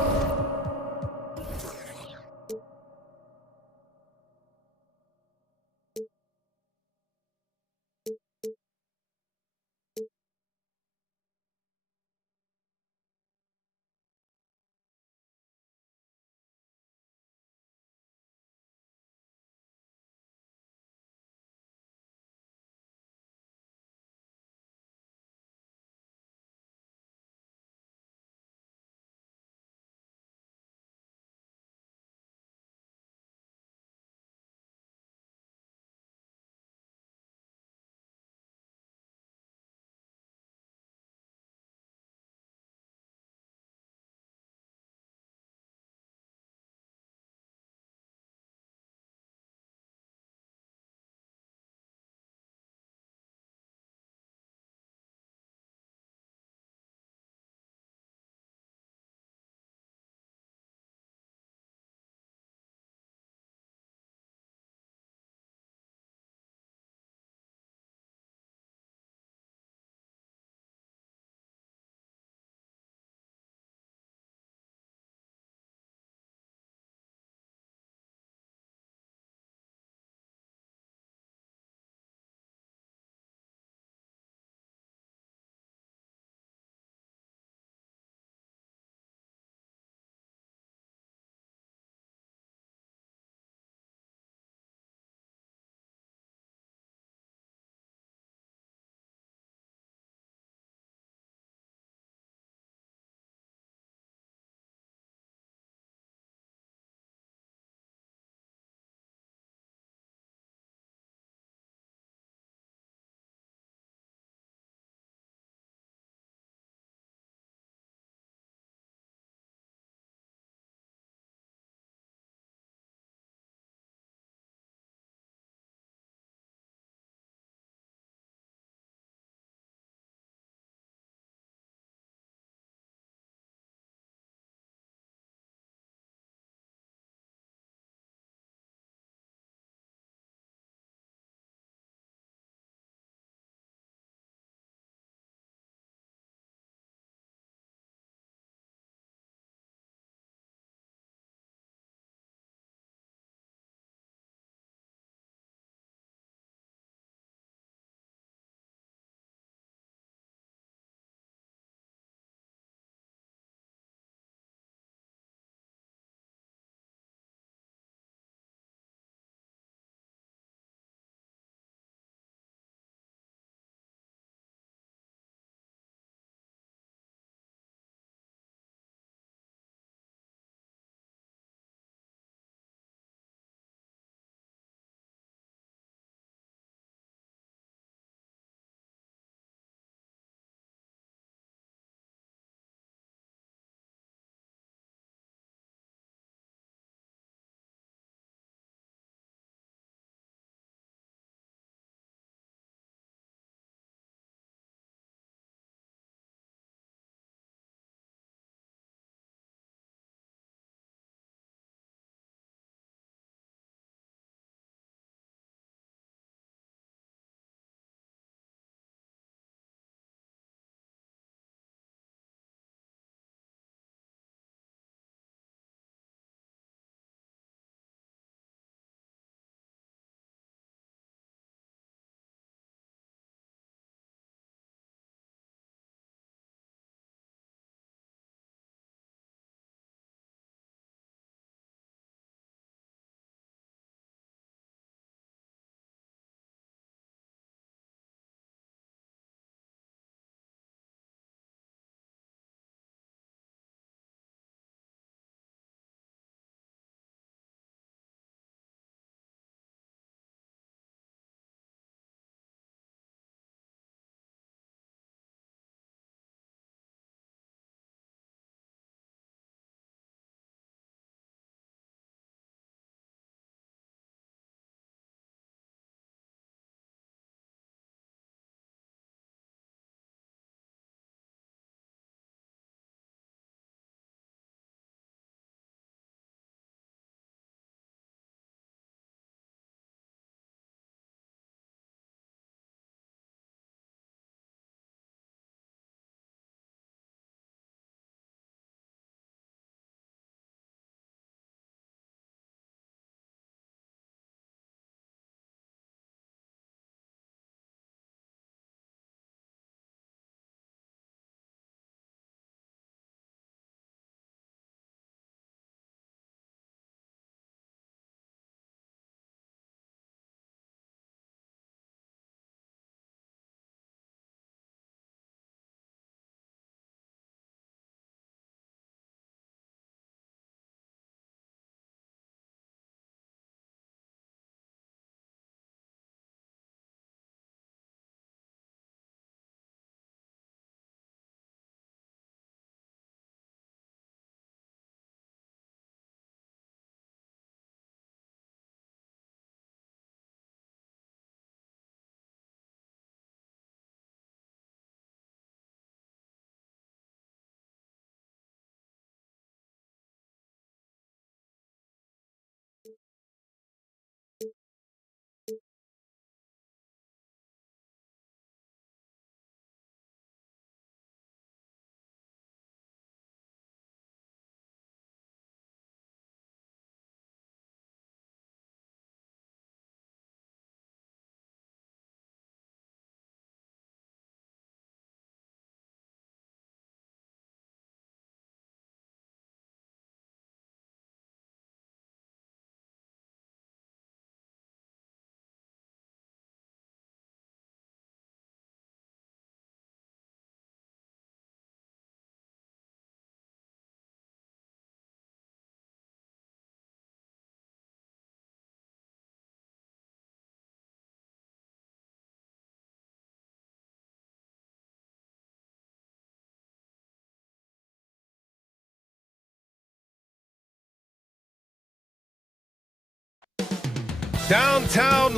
Downtown.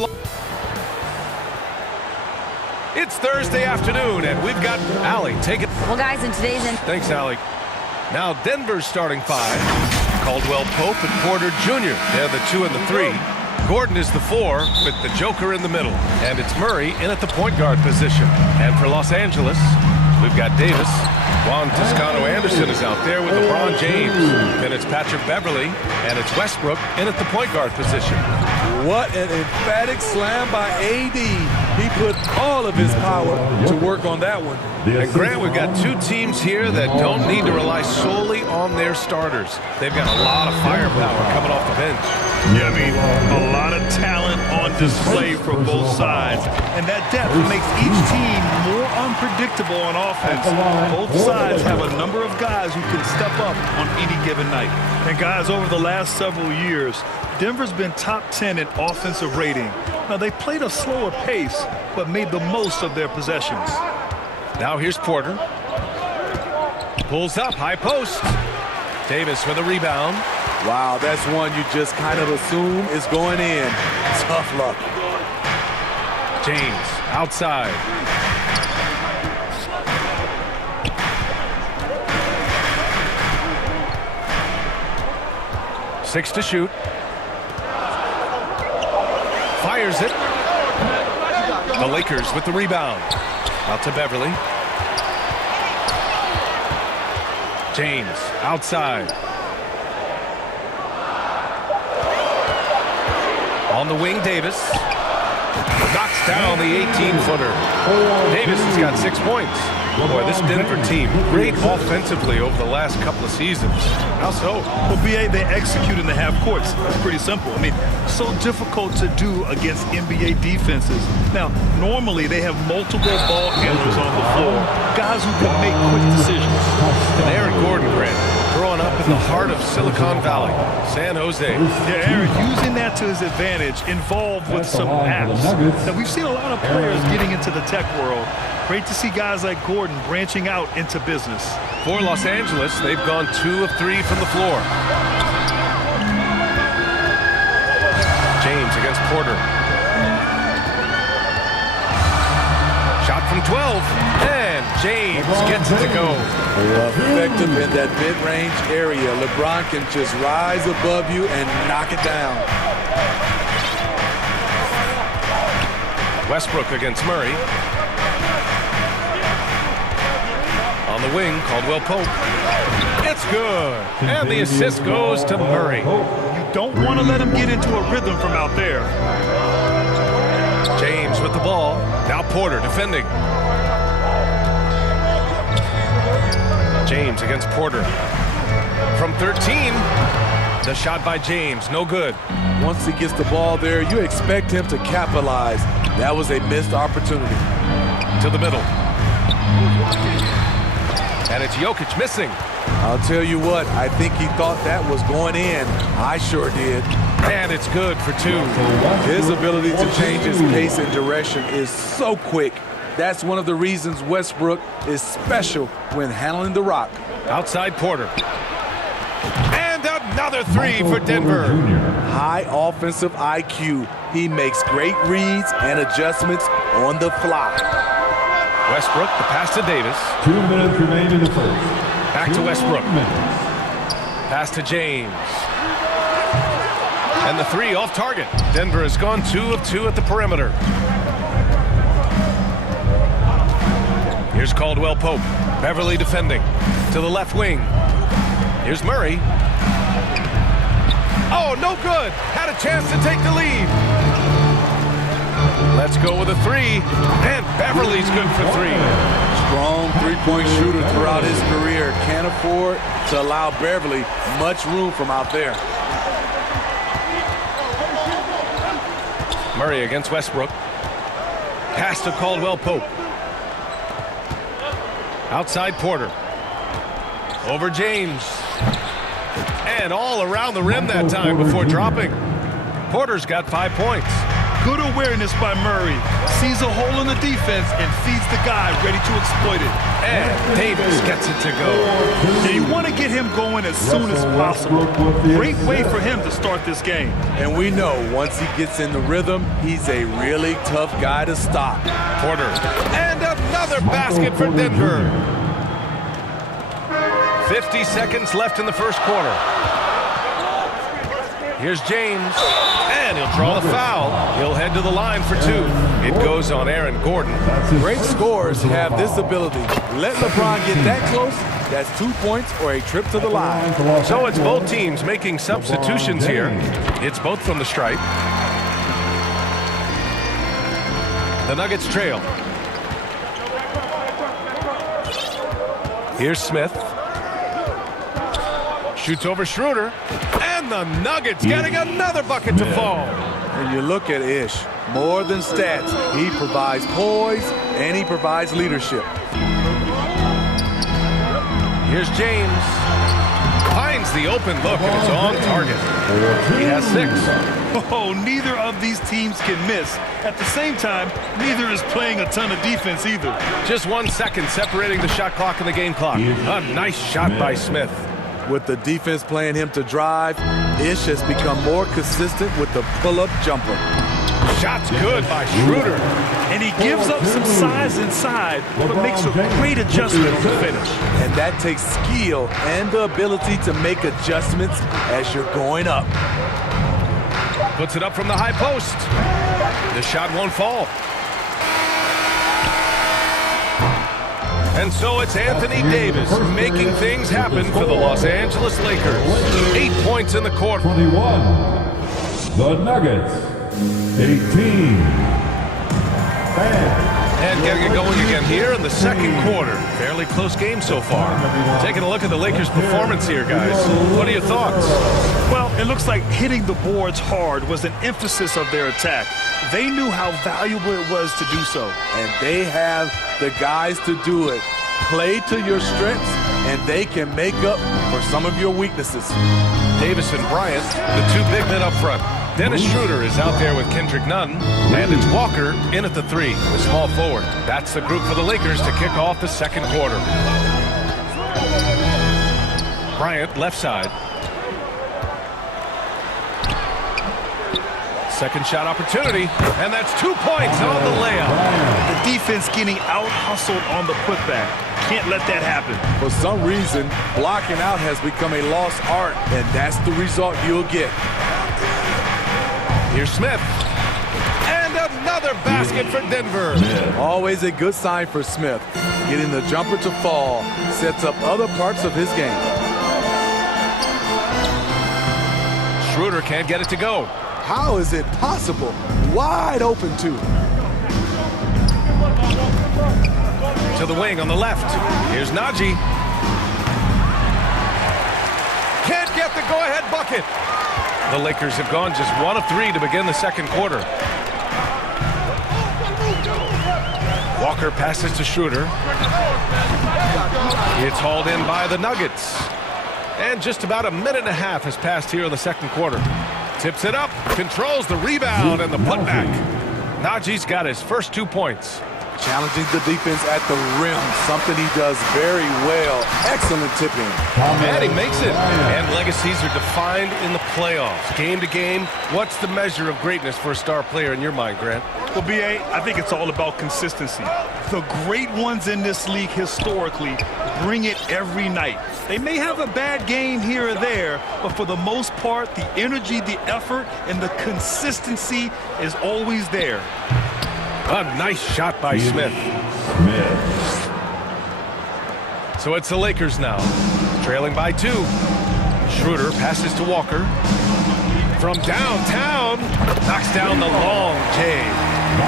It's Thursday afternoon, and we've got Allie taking. Well, guys, in today's. Thanks, Allie. Now, Denver's starting 5. Caldwell Pope and Porter Jr. They're the 2 and the 3. Gordon is the 4 with the Joker in the middle. And it's Murray in at the point guard position. And for Los Angeles, we've got Davis. Juan Toscano-Anderson is out there with LeBron James. Then it's Patrick Beverly, and it's Westbrook in at the point guard position. What an emphatic slam by AD. He put all of his power to work on that one. And Grant, we've got 2 teams here that don't need to rely solely on their starters. They've got a lot of firepower coming off the bench. Yeah, I mean, a lot of talent on display for both sides. And that depth makes each team more unpredictable on offense. Both sides have a number of guys who can step up on any given night. And guys, over the last several years, Denver's been top 10 in offensive rating. Now, they played a slower pace, but made the most of their possessions. Now here's Porter. Pulls up, high post. Davis with a rebound. Wow, that's one you just kind of assume is going in. Tough luck. James outside. Six to shoot. Fires it. The Lakers with the rebound. Out to Beverly. James outside. On the wing, Davis. Knocks down the 18-footer. Davis has got 6 points. Boy, this Denver team, great offensively over the last couple of seasons. How so? Well, BA, they execute in the half courts. It's pretty simple. I mean, so difficult to do against NBA defenses. Now, normally they have multiple ball handlers on the floor, guys who can make quick decisions. And Aaron Gordon, Grant, growing up in the heart of Silicon Valley, San Jose. Yeah, Aaron, using that to his advantage, involved with some apps. Now, we've seen a lot of players getting into the tech world. Great to see guys like Gordon branching out into business. For Los Angeles, they've gone 2 of 3 from the floor. James against Porter. Shot from 12, and James gets it to go. Effective in that mid-range area. LeBron can just rise above you and knock it down. Westbrook against Murray. On the wing, Caldwell Pope. It's good. And the assist goes to Murray. You don't want to let him get into a rhythm from out there. James with the ball. Now Porter defending. James against Porter. From 13, the shot by James, no good. Once he gets the ball there, you expect him to capitalize. That was a missed opportunity. To the middle. And it's Jokic missing. I'll tell you what, I think he thought that was going in. I sure did. And it's good for 2. His ability to change his pace and direction is so quick. That's one of the reasons Westbrook is special when handling the rock. Outside Porter. And another 3 for Denver. High offensive IQ. He makes great reads and adjustments on the fly. Westbrook, the pass to Davis. 2 minutes remain in the first. Back to Westbrook. Pass to James. And the three off target. Denver has gone 2 of 2 at the perimeter. Here's Caldwell Pope. Beverly defending. To the left wing. Here's Murray. Oh, no good. Had a chance to take the lead. Let's go with a three. And Beverly's good for three. Strong three-point shooter throughout his career. Can't afford to allow Beverly much room from out there. Murray against Westbrook. Pass to Caldwell Pope. Outside Porter. Over James. And all around the rim that time before dropping. Porter's got 5 points. Good awareness by Murray. Sees a hole in the defense and feeds the guy ready to exploit it. And Davis gets it to go. And you want to get him going as soon as possible. Great way for him to start this game. And we know once he gets in the rhythm, he's a really tough guy to stop. Porter. And another basket for Denver. 50 seconds left in the first quarter. Here's James. And he'll draw the foul. He'll head to the line for 2. It goes on Aaron Gordon. Great scorers have this ability. Let LeBron get that close, that's 2 points or a trip to the line. So it's both teams making substitutions here. It's both from the stripe. The Nuggets trail. Here's Smith. Shoots over Schroeder. And the Nuggets getting another bucket to fall. When you look at Ish, more than stats, he provides poise and he provides leadership. Here's James. Finds the open look and it's on target. He has 6. Oh, neither of these teams can miss. At the same time, neither is playing a ton of defense either. Just 1 second separating the shot clock and the game clock. A nice shot by Smith. With the defense playing him to drive, Ish has become more consistent with the pull-up jumper. Shot's good by Schroeder. And he gives up some size inside, but makes a great adjustment on the finish. And that takes skill and the ability to make adjustments as you're going up. Puts it up from the high post. The shot won't fall. And so it's Anthony Davis making things happen for the Los Angeles Lakers. 8 points in the quarter. 21. The Nuggets. 18. And getting it going again here in the second quarter. Fairly close game so far. Taking a look at the Lakers' performance here, guys. What are your thoughts? Well, it looks like hitting the boards hard was an emphasis of their attack. They knew how valuable it was to do so. And they have the guys to do it. Play to your strengths, and they can make up for some of your weaknesses. Davis and Bryant, the 2 big men up front. Dennis Schroeder is out there with Kendrick Nunn. And it's Walker in at the 3, the small forward. That's the group for the Lakers to kick off the second quarter. Bryant, left side. Second shot opportunity, and that's 2 points on the layup. The defense getting out-hustled on the putback. Can't let that happen. For some reason, blocking out has become a lost art, and that's the result you'll get. Here's Smith. And another basket for Denver. Always a good sign for Smith. Getting the jumper to fall sets up other parts of his game. Schroeder can't get it to go. How is it possible? Wide open, too. To the wing on the left. Here's Najee. Can't get the go-ahead bucket. The Lakers have gone just 1 of 3 to begin the second quarter. Walker passes to Schroeder. It's hauled in by the Nuggets. And just about a minute and a half has passed here in the second quarter. Tips it up, controls the rebound and the putback. Najee's got his first 2 points. Challenging the defense at the rim, something he does very well. Excellent tip-in. And he makes it. And legacies are defined in the playoffs. Game to game, what's the measure of greatness for a star player in your mind, Grant? Well, B.A., I think it's all about consistency. The great ones in this league historically bring it every night. They may have a bad game here or there, but for the most part, the energy, the effort, and the consistency is always there. A nice shot by Smith. So it's the Lakers now, trailing by 2. Schroeder passes to Walker. From downtown, knocks down the long J.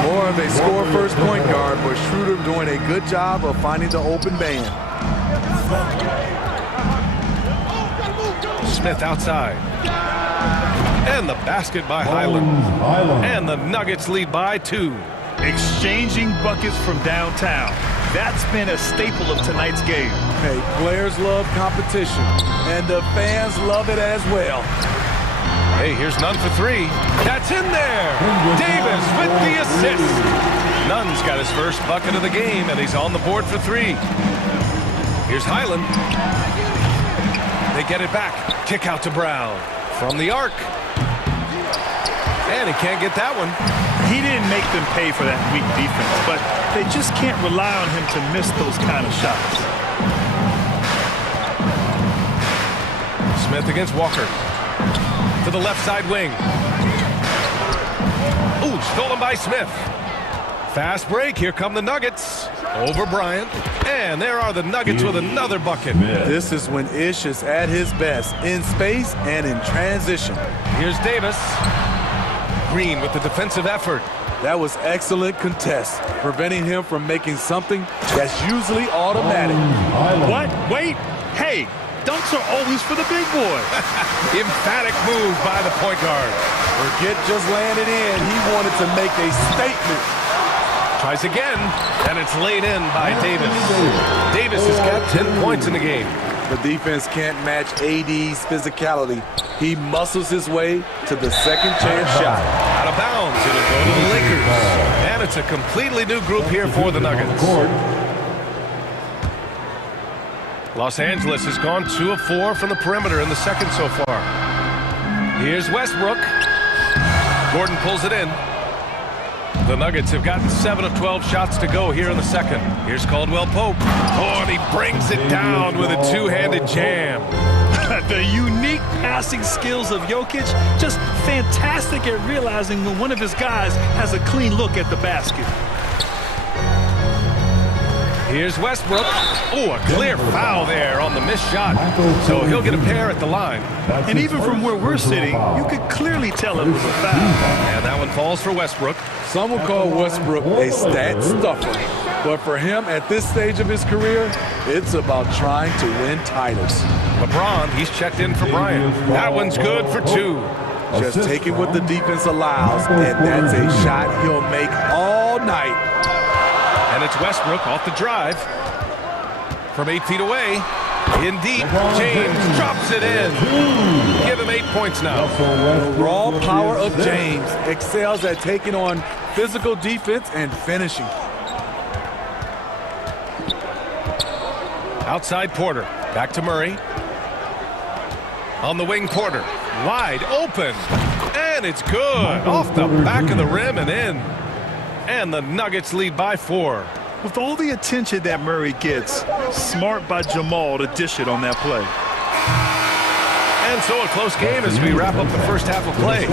More of a score-first point guard, but Schroeder doing a good job of finding the open man. Smith outside. And the basket by Highland. And the Nuggets lead by 2. Exchanging buckets from downtown. That's been a staple of tonight's game. Hey, players love competition, and the fans love it as well. Hey, here's Nunn for 3. That's in there. Davis with the assist. Nunn's got his first bucket of the game, and he's on the board for 3. Here's Highland. They get it back. Kick out to Brown. From the arc. And he can't get that one. He didn't make them pay for that weak defense, but they just can't rely on him to miss those kind of shots. Smith against Walker. To the left side wing. Ooh, stolen by Smith. Fast break. Here come the Nuggets. Over Bryant. And there are the Nuggets with another bucket. This is when Ish is at his best, in space and in transition. Here's Davis. Green with the defensive effort. That was excellent contest, preventing him from making something that's usually automatic. What? Wait. Hey, dunks are always for the big boy. Emphatic move by the point guard. Forget just laying it in. He wanted to make a statement. Tries again, and it's laid in by Davis. Davis has got 10 points in the game. The defense can't match AD's physicality. He muscles his way to the second chance shot. Out of bounds, it'll go to the Lakers. And it's a completely new group here for the Nuggets. Los Angeles has gone 2 of 4 from the perimeter in the second so far. Here's Westbrook. Gordon pulls it in. The Nuggets have gotten 7 of 12 shots to go here in the second. Here's Caldwell Pope. Oh, and he brings it down with a two-handed jam. The unique passing skills of Jokic, just fantastic at realizing when one of his guys has a clean look at the basket. Here's Westbrook. Oh, a clear foul there on the missed shot. So he'll get a pair at the line. And even from where we're sitting, you could clearly tell it was a foul. And that one falls for Westbrook. Some would call Westbrook a stat stuffer. But for him at this stage of his career, it's about trying to win titles. LeBron, he's checked in for Bryant. That one's good for 2. Just taking what the defense allows, and that's a shot he'll make all night. And it's Westbrook off the drive. From 8 feet away. In deep, James drops it in. Give him 8 points now. The raw power of James excels at taking on physical defense and finishing. Outside Porter. Back to Murray. On the wing, Porter. Wide open. And it's good. Off the back of the rim and in. And the Nuggets lead by 4. With all the attention that Murray gets, smart by Jamal to dish it on that play. And so a close game as we wrap up the first half of play.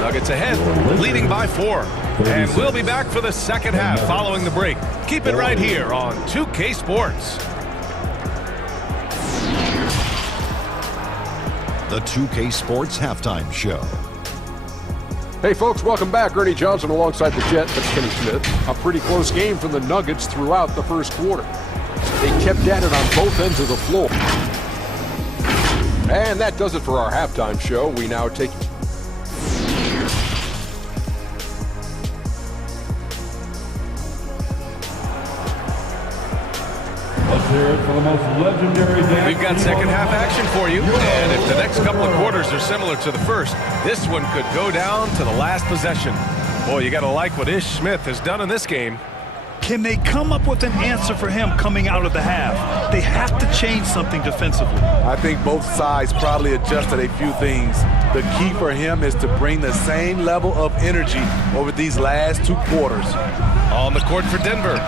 Nuggets ahead, leading by 4. And we'll be back for the second half following the break. Keep it right here on 2K Sports. The 2K Sports Halftime Show. Hey folks, welcome back. Ernie Johnson alongside the Jet. That's Kenny Smith. A pretty close game for the Nuggets throughout the first quarter. They kept at it on both ends of the floor. And that does it for our halftime show. We now take... We've got second half action for you, and if the next couple of quarters are similar to the first, this one could go down to the last possession. Boy, you got to like what Ish Smith has done in this game. Can they come up with an answer for him coming out of the half? They have to change something defensively. I think both sides probably adjusted a few things. The key for him is to bring the same level of energy over these last 2 quarters. On the court for Denver,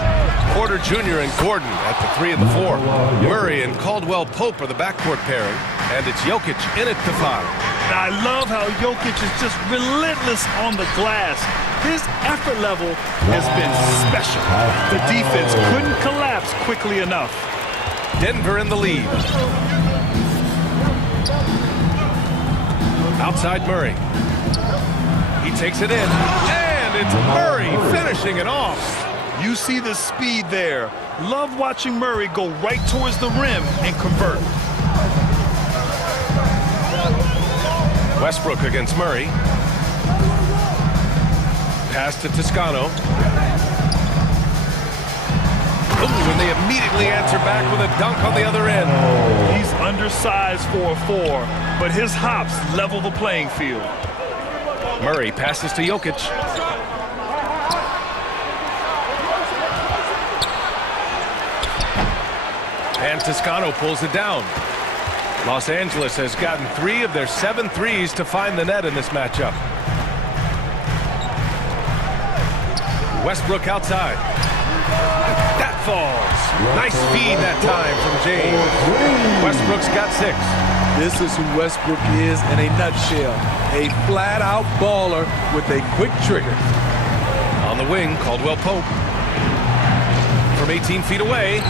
Porter Jr. and Gordon at the 3 and the 4. Murray and Caldwell Pope are the backcourt pairing, and it's Jokic in at the 5. I love how Jokic is just relentless on the glass. His effort level has been special. The defense couldn't collapse quickly enough. Denver in the lead. Outside Murray. He takes it in, and it's Murray finishing it off. You see the speed there. Love watching Murray go right towards the rim and convert. Westbrook against Murray. Pass to Toscano. Ooh, and they immediately answer back with a dunk on the other end. He's undersized for a 4, but his hops level the playing field. Murray passes to Jokic. And Toscano pulls it down. Los Angeles has gotten 3 of their 7 threes to find the net in this matchup. Westbrook outside. That falls. Nice feed that time from James. Westbrook's got 6. This is who Westbrook is in a nutshell. A flat-out baller with a quick trigger. On the wing, Caldwell Pope. From 18 feet away.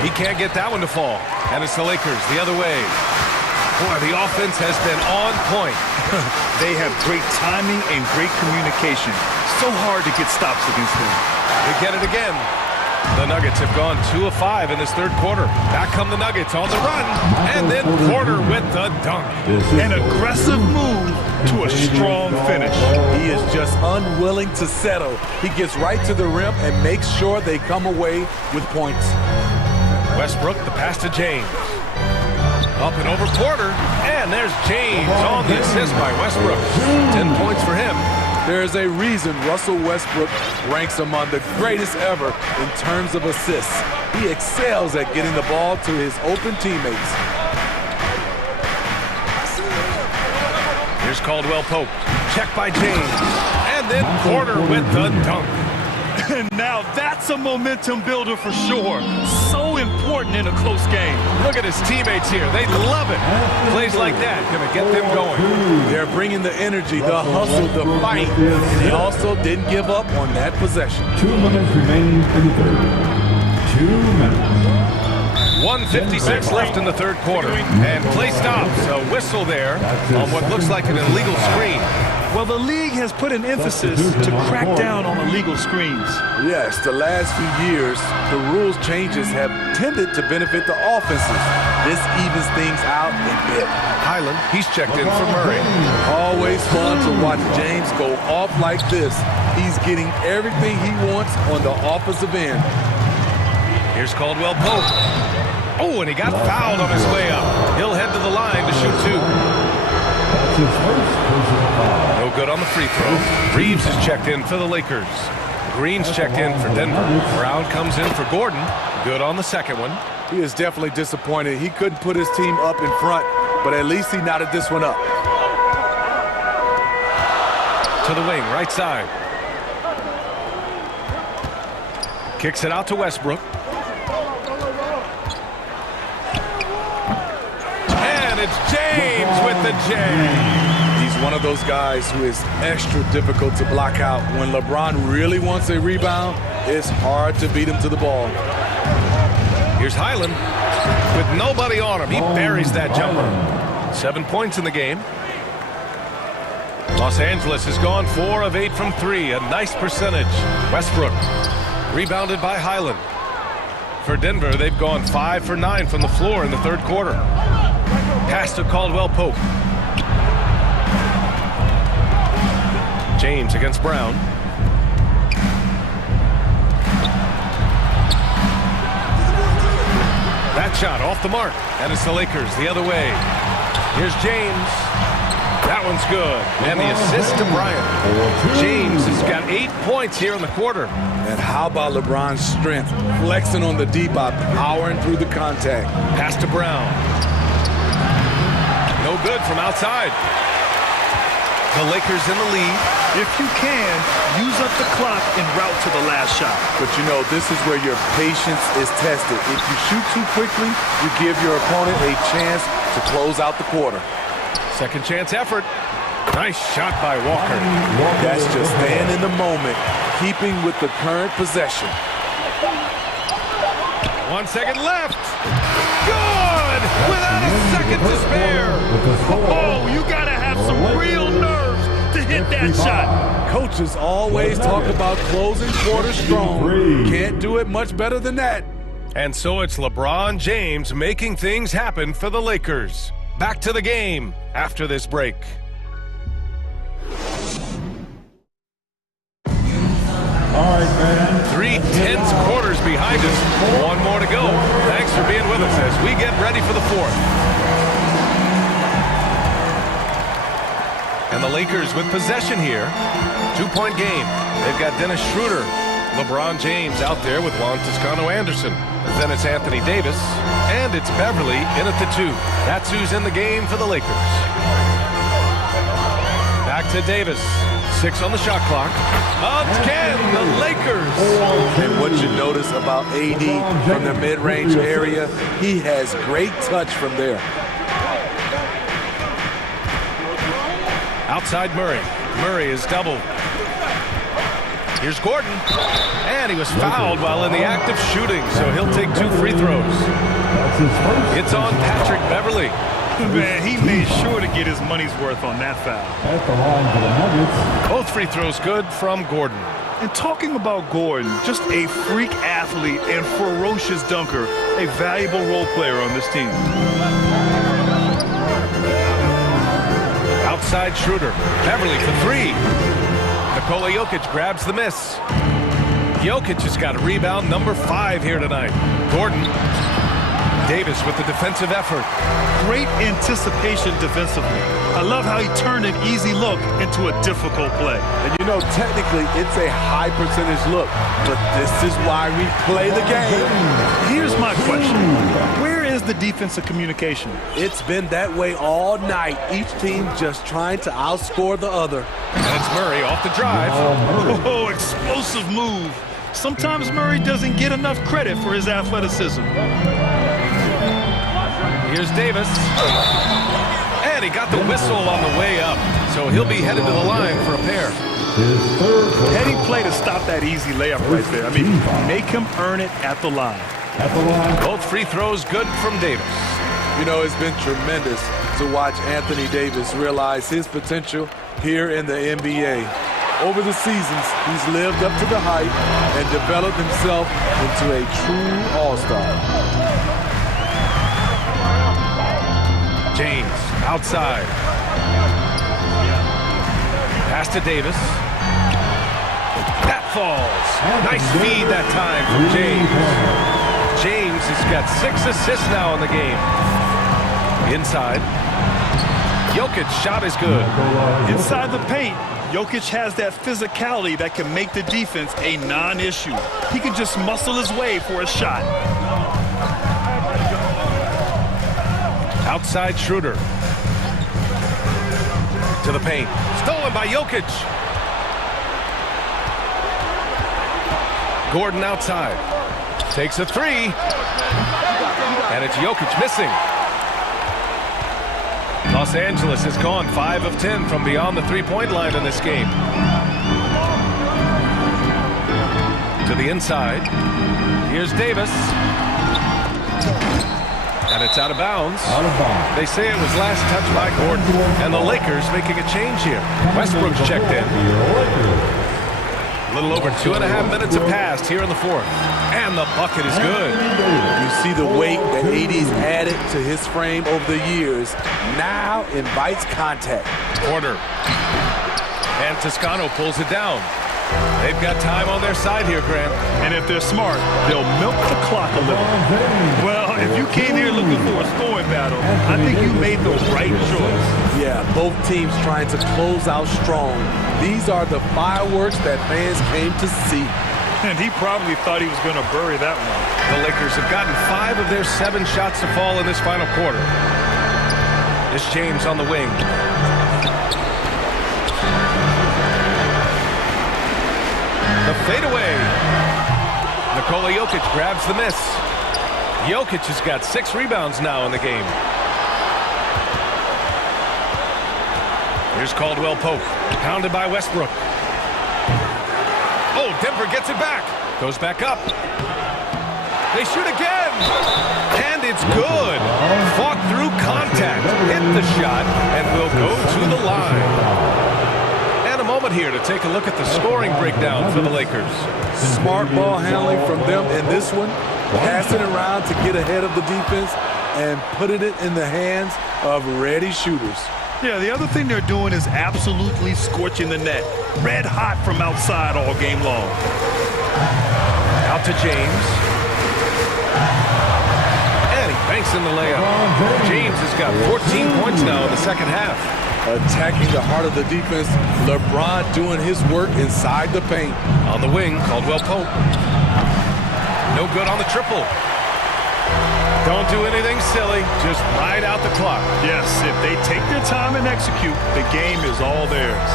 He can't get that one to fall. And it's the Lakers the other way. Boy, the offense has been on point. They have great timing and great communication. So hard to get stops against them. They get it again. The Nuggets have gone 2 of 5 in this 3rd quarter. Back come the Nuggets on the run. And then Porter with the dunk. An aggressive move to a strong finish. He is just unwilling to settle. He gets right to the rim and makes sure they come away with points. Westbrook, the pass to James. Up and over Porter. And there's James on the assist by Westbrook. 10 points for him. There is a reason Russell Westbrook ranks among the greatest ever in terms of assists. He excels at getting the ball to his open teammates. Here's Caldwell Pope. Check by James. And then Porter with the dunk. And now that's a momentum builder for sure. So important in a close game. Look at his teammates here. They love it. Plays like that going to get them going. They're bringing the energy, the hustle, the fight. And they also didn't give up on that possession. 2 minutes remaining in the 3rd. 2 minutes. 1:56 left in the 3rd quarter. And play stops. A whistle there on what looks like an illegal screen. Well, the league has put an emphasis to crack down on illegal screens. Yes, the last few years, the rules changes have tended to benefit the offenses. This evens things out a bit. Highland, he's checked in for Murray. Always fun to watch James go off like this. He's getting everything he wants on the offensive end. Here's Caldwell Pope. Oh, and he got fouled on his way up. He'll head to the line to shoot 2. No good on the free throw. Reeves is checked in for the Lakers. Green's checked in for Denver. Brown comes in for Gordon. Good on the second one. He is definitely disappointed. He couldn't put his team up in front, but at least he knotted this one up. To the wing, right side. Kicks it out to Westbrook. And it's James with the jam. He's one of those guys who is extra difficult to block out. When LeBron really wants a rebound, it's hard to beat him to the ball. Here's Highland with nobody on him. He buries that jumper. 7 points in the game. Los Angeles has gone 4 of 8 from 3. A nice percentage. Westbrook rebounded by Highland. For Denver, they've gone 5 for 9 from the floor in the 3rd quarter. Pass to Caldwell Pope. James against Brown. That shot off the mark. And it's the Lakers the other way. Here's James. That one's good. And the assist to Bryant. James has got 8 points here in the quarter. And how about LeBron's strength? Flexing on the deep out, powering through the contact. Pass to Brown. No good from outside. The Lakers in the lead. If you can, use up the clock en route to the last shot. But you know, this is where your patience is tested. If you shoot too quickly, you give your opponent a chance to close out the quarter. Second chance effort. Nice shot by Walker. That's just staying in the moment, keeping with the current possession. 1 second left. Good! Without a second to spare. Oh, you gotta have some real nerves to hit that shot. Coaches always talk about closing quarters strong. Can't do it much better than that. And so it's LeBron James making things happen for the Lakers. Back to the game after this break. All right, man. 3 tense quarters behind us. One more to go. Thanks for being with us as we get ready for the fourth. And the Lakers with possession here. 2-point game. They've got Dennis Schroeder. LeBron James out there with Juan Toscano-Anderson. Then it's Anthony Davis. And it's Beverly in at the 2. That's who's in the game for the Lakers. Back to Davis. 6 on the shot clock. Again, the Lakers. And what you notice about AD from the mid-range area, he has great touch from there. Outside Murray. Murray is doubled. Here's Gordon. And he was fouled while in the act of shooting, so he'll take 2 free throws. It's on Patrick Beverly. Man, he made sure to get his money's worth on that foul. At the line for the Nuggets. Both free throws good from Gordon. And talking about Gordon, just a freak athlete and ferocious dunker, a valuable role player on this team. Outside Schroeder. Beverly for 3. Nikola Jokic grabs the miss. Jokic has got a rebound number 5 here tonight. Gordon. Davis with the defensive effort. Great anticipation defensively. I love how he turned an easy look into a difficult play. And you know, technically, it's a high percentage look, but this is why we play the game. Here's my question. Where is the defensive communication? It's been that way all night. Each team just trying to outscore the other. And it's Murray off the drive. Oh, explosive move. Sometimes Murray doesn't get enough credit for his athleticism. Here's Davis. And he got the whistle on the way up. So he'll be headed to the line for a pair. Heading play to stop that easy layup right there. I mean, make him earn it at the line. Both free throws good from Davis. You know, it's been tremendous to watch Anthony Davis realize his potential here in the NBA. Over the seasons, he's lived up to the hype and developed himself into a true all-star. James outside. Pass to Davis. That falls. Nice feed that time from James. James has got 6 assists now in the game. Inside. Jokic's shot is good. Inside the paint, Jokic has that physicality that can make the defense a non-issue. He can just muscle his way for a shot. Outside Schroeder. To the paint. Stolen by Jokic. Gordon outside. Takes a 3. And it's Jokic missing. Los Angeles has gone 5 of 10 from beyond the three-point line in this game. To the inside. Here's Davis. And it's out of bounds. They say it was last touched by Gordon. And the Lakers making a change here. Westbrook's checked in. A little over 2.5 minutes have passed here in the fourth. And the bucket is good. You see the weight that AD's added to his frame over the years. Now invites contact. Porter. And Toscano pulls it down. They've got time on their side here, Grant. And if they're smart, they'll milk the clock a little. Well, if you came here looking for a scoring battle, I think you made the right choice. Yeah, both teams trying to close out strong. These are the fireworks that fans came to see. And he probably thought he was going to bury that one. The Lakers have gotten 5 of their 7 shots to fall in this final quarter. This James on the wing. The fadeaway. Nikola Jokic grabs the miss. Jokic has got 6 rebounds now in the game. Here's Caldwell Pope, pounded by Westbrook. Oh, Denver gets it back. Goes back up. They shoot again. And it's good. Fought through contact. Hit the shot and will go to the line. And a moment here to take a look at the scoring breakdown for the Lakers. Smart ball handling from them in this one. Passing around to get ahead of the defense and putting it in the hands of ready shooters. Yeah, the other thing they're doing is absolutely scorching the net. Red hot from outside all game long. Out to James. And he banks in the layup. James has got 14 points now in the second half. Attacking the heart of the defense. LeBron doing his work inside the paint. On the wing, Caldwell Pope. No good on the triple. Don't do anything silly. Just ride out the clock. Yes, if they take their time and execute, the game is all theirs.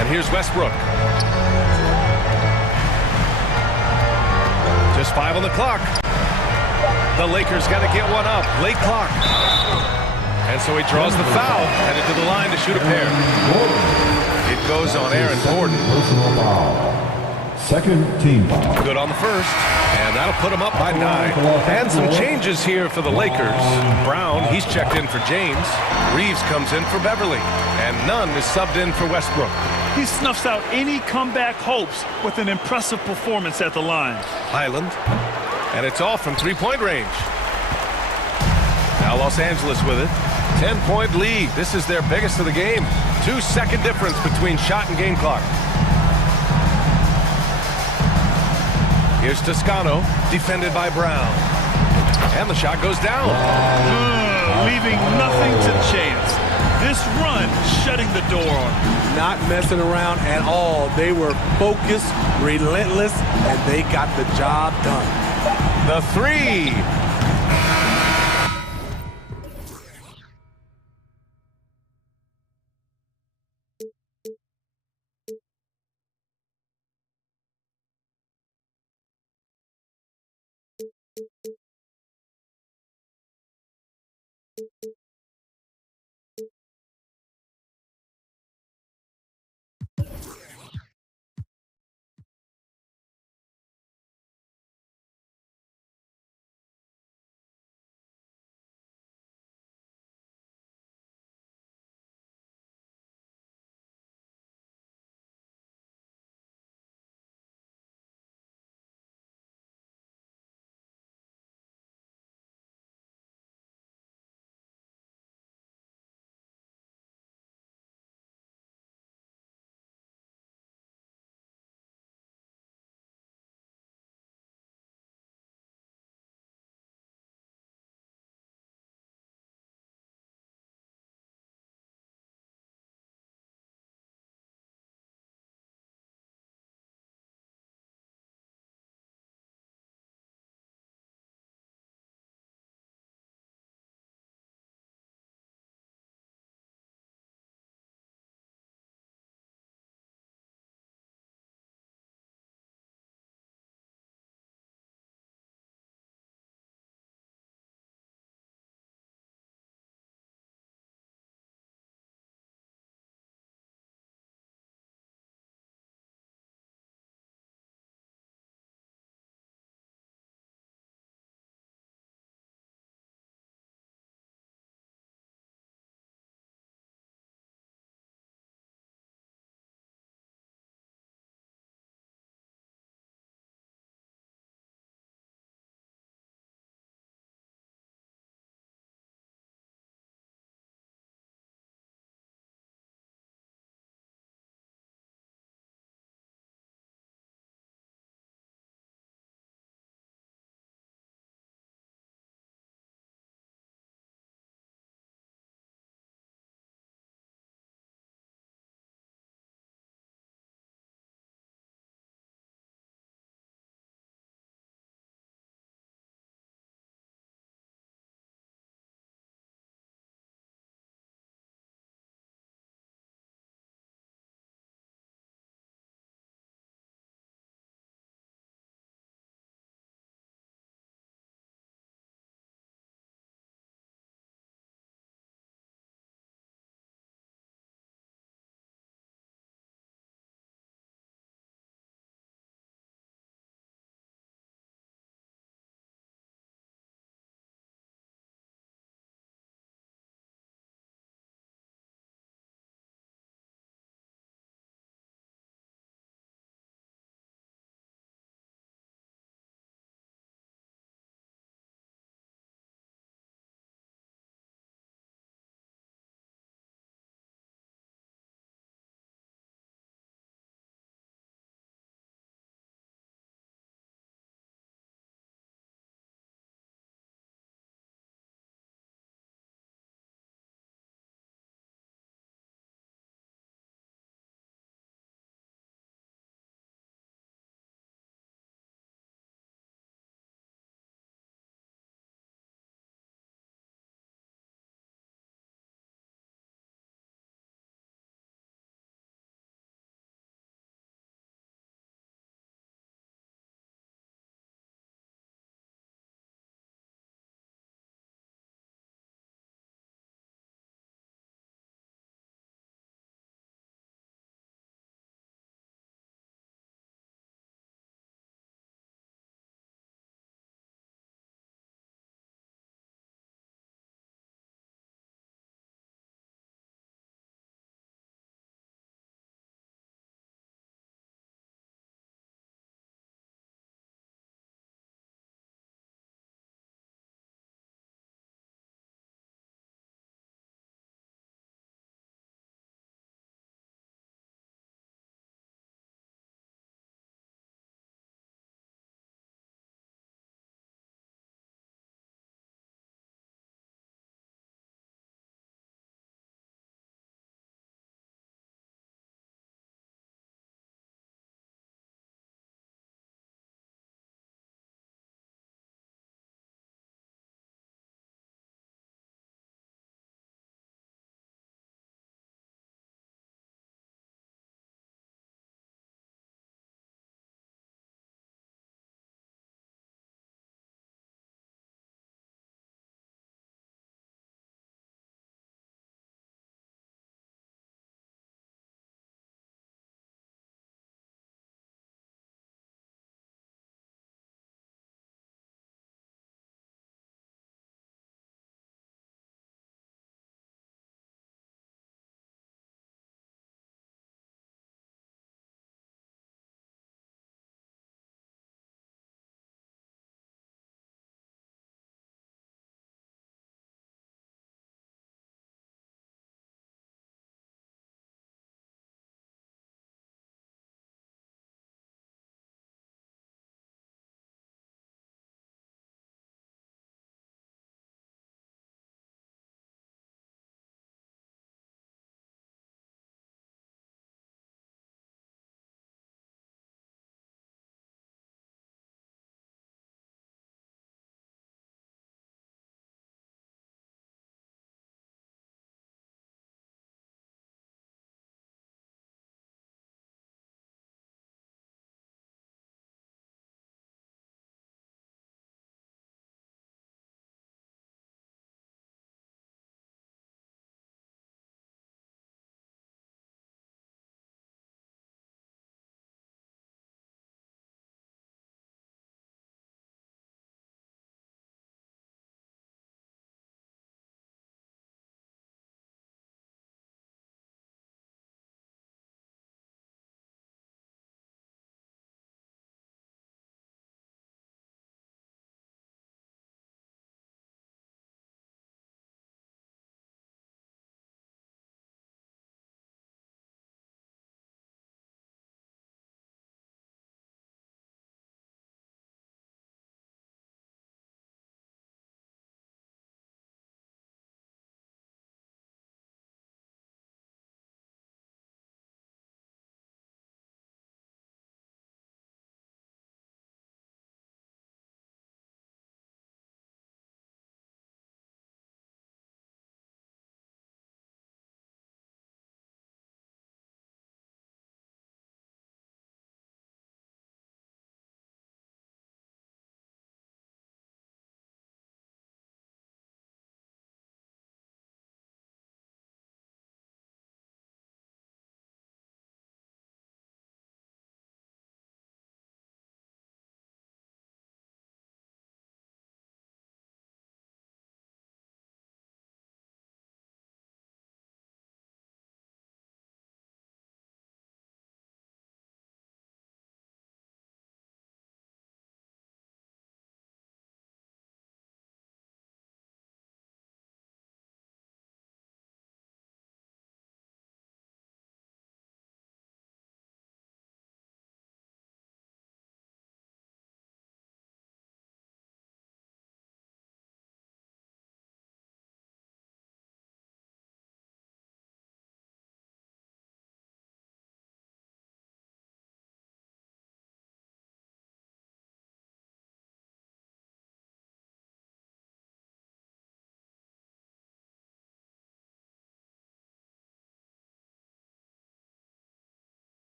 And here's Westbrook. Just 5 on the clock. The Lakers got to get one up. Late clock. And so he draws the foul. Headed to the line to shoot a pair. It goes on Aaron Gordon. Second team foul. Good on the first. And that'll put him up by 9. And some changes here for the Lakers. Brown, he's checked in for James. Reeves comes in for Beverly. And Nunn is subbed in for Westbrook. He snuffs out any comeback hopes with an impressive performance at the line. Highland. And it's off from 3-point range. Now Los Angeles with it. 10-point lead. This is their biggest of the game. 2-second difference between shot and game clock. Here's Toscano, defended by Brown. And the shot goes down. Leaving nothing to chance. This run shutting the door on him. Not messing around at all. They were focused, relentless, and they got the job done. The 3.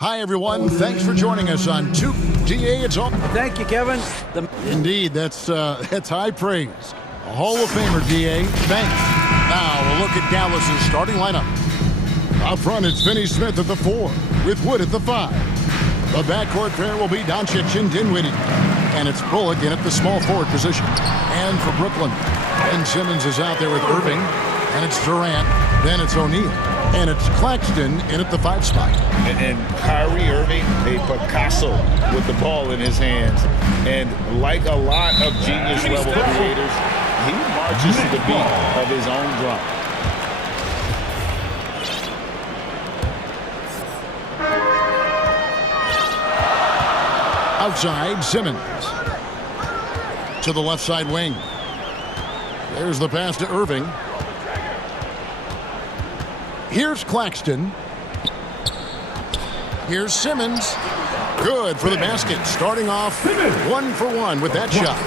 Hi, everyone. Thanks for joining us on 2DA. It's all. Thank you, Kevin. Indeed, that's high praise. A Hall of Famer, DA. Thanks. Now we'll look at Dallas's starting lineup. Up front, it's Finney Smith at the 4, with Wood at the 5. The backcourt pair will be Doncic and Dinwiddie. And it's Bullock in at the small forward position. And for Brooklyn, Ben Simmons is out there with Irving. And it's Durant. Then it's O'Neal. And it's Claxton in at the 5 spot. And Kyrie Irving, a Picasso with the ball in his hands. And like a lot of genius-level creators, he marches to the beat of his own drum. Outside, Simmons. To the left side wing. There's the pass to Irving. Here's Claxton. Here's Simmons. Good for the basket. Starting off 1 for 1 with that shot.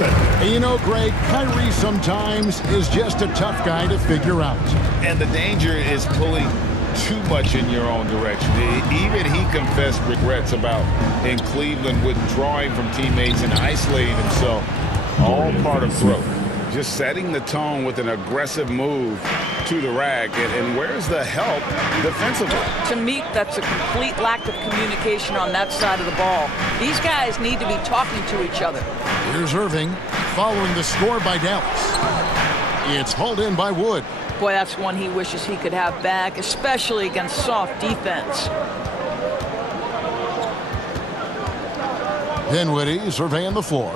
And you know, Greg, Kyrie sometimes is just a tough guy to figure out. And the danger is pulling too much in your own direction. Even he confessed regrets about in Cleveland withdrawing from teammates and isolating himself. All part of growth. Just setting the tone with an aggressive move to the rack. And where's the help defensively? To me, that's a complete lack of communication on that side of the ball. These guys need to be talking to each other. Here's Irving following the score by Dallas. It's hauled in by Wood. Boy, that's one he wishes he could have back, especially against soft defense. Dinwiddie surveying the floor.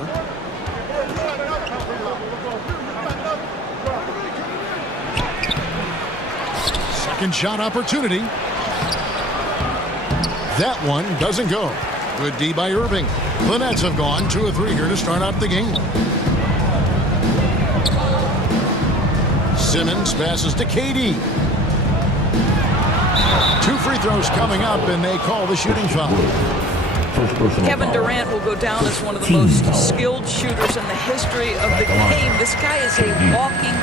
Second shot opportunity. That one doesn't go. Good D by Irving. The Nets have gone 2 of 3 here to start out the game. Simmons passes to KD. 2 free throws coming up, and they call the shooting foul. Kevin Durant will go down as one of the most skilled shooters in the history of the game. This guy is a walking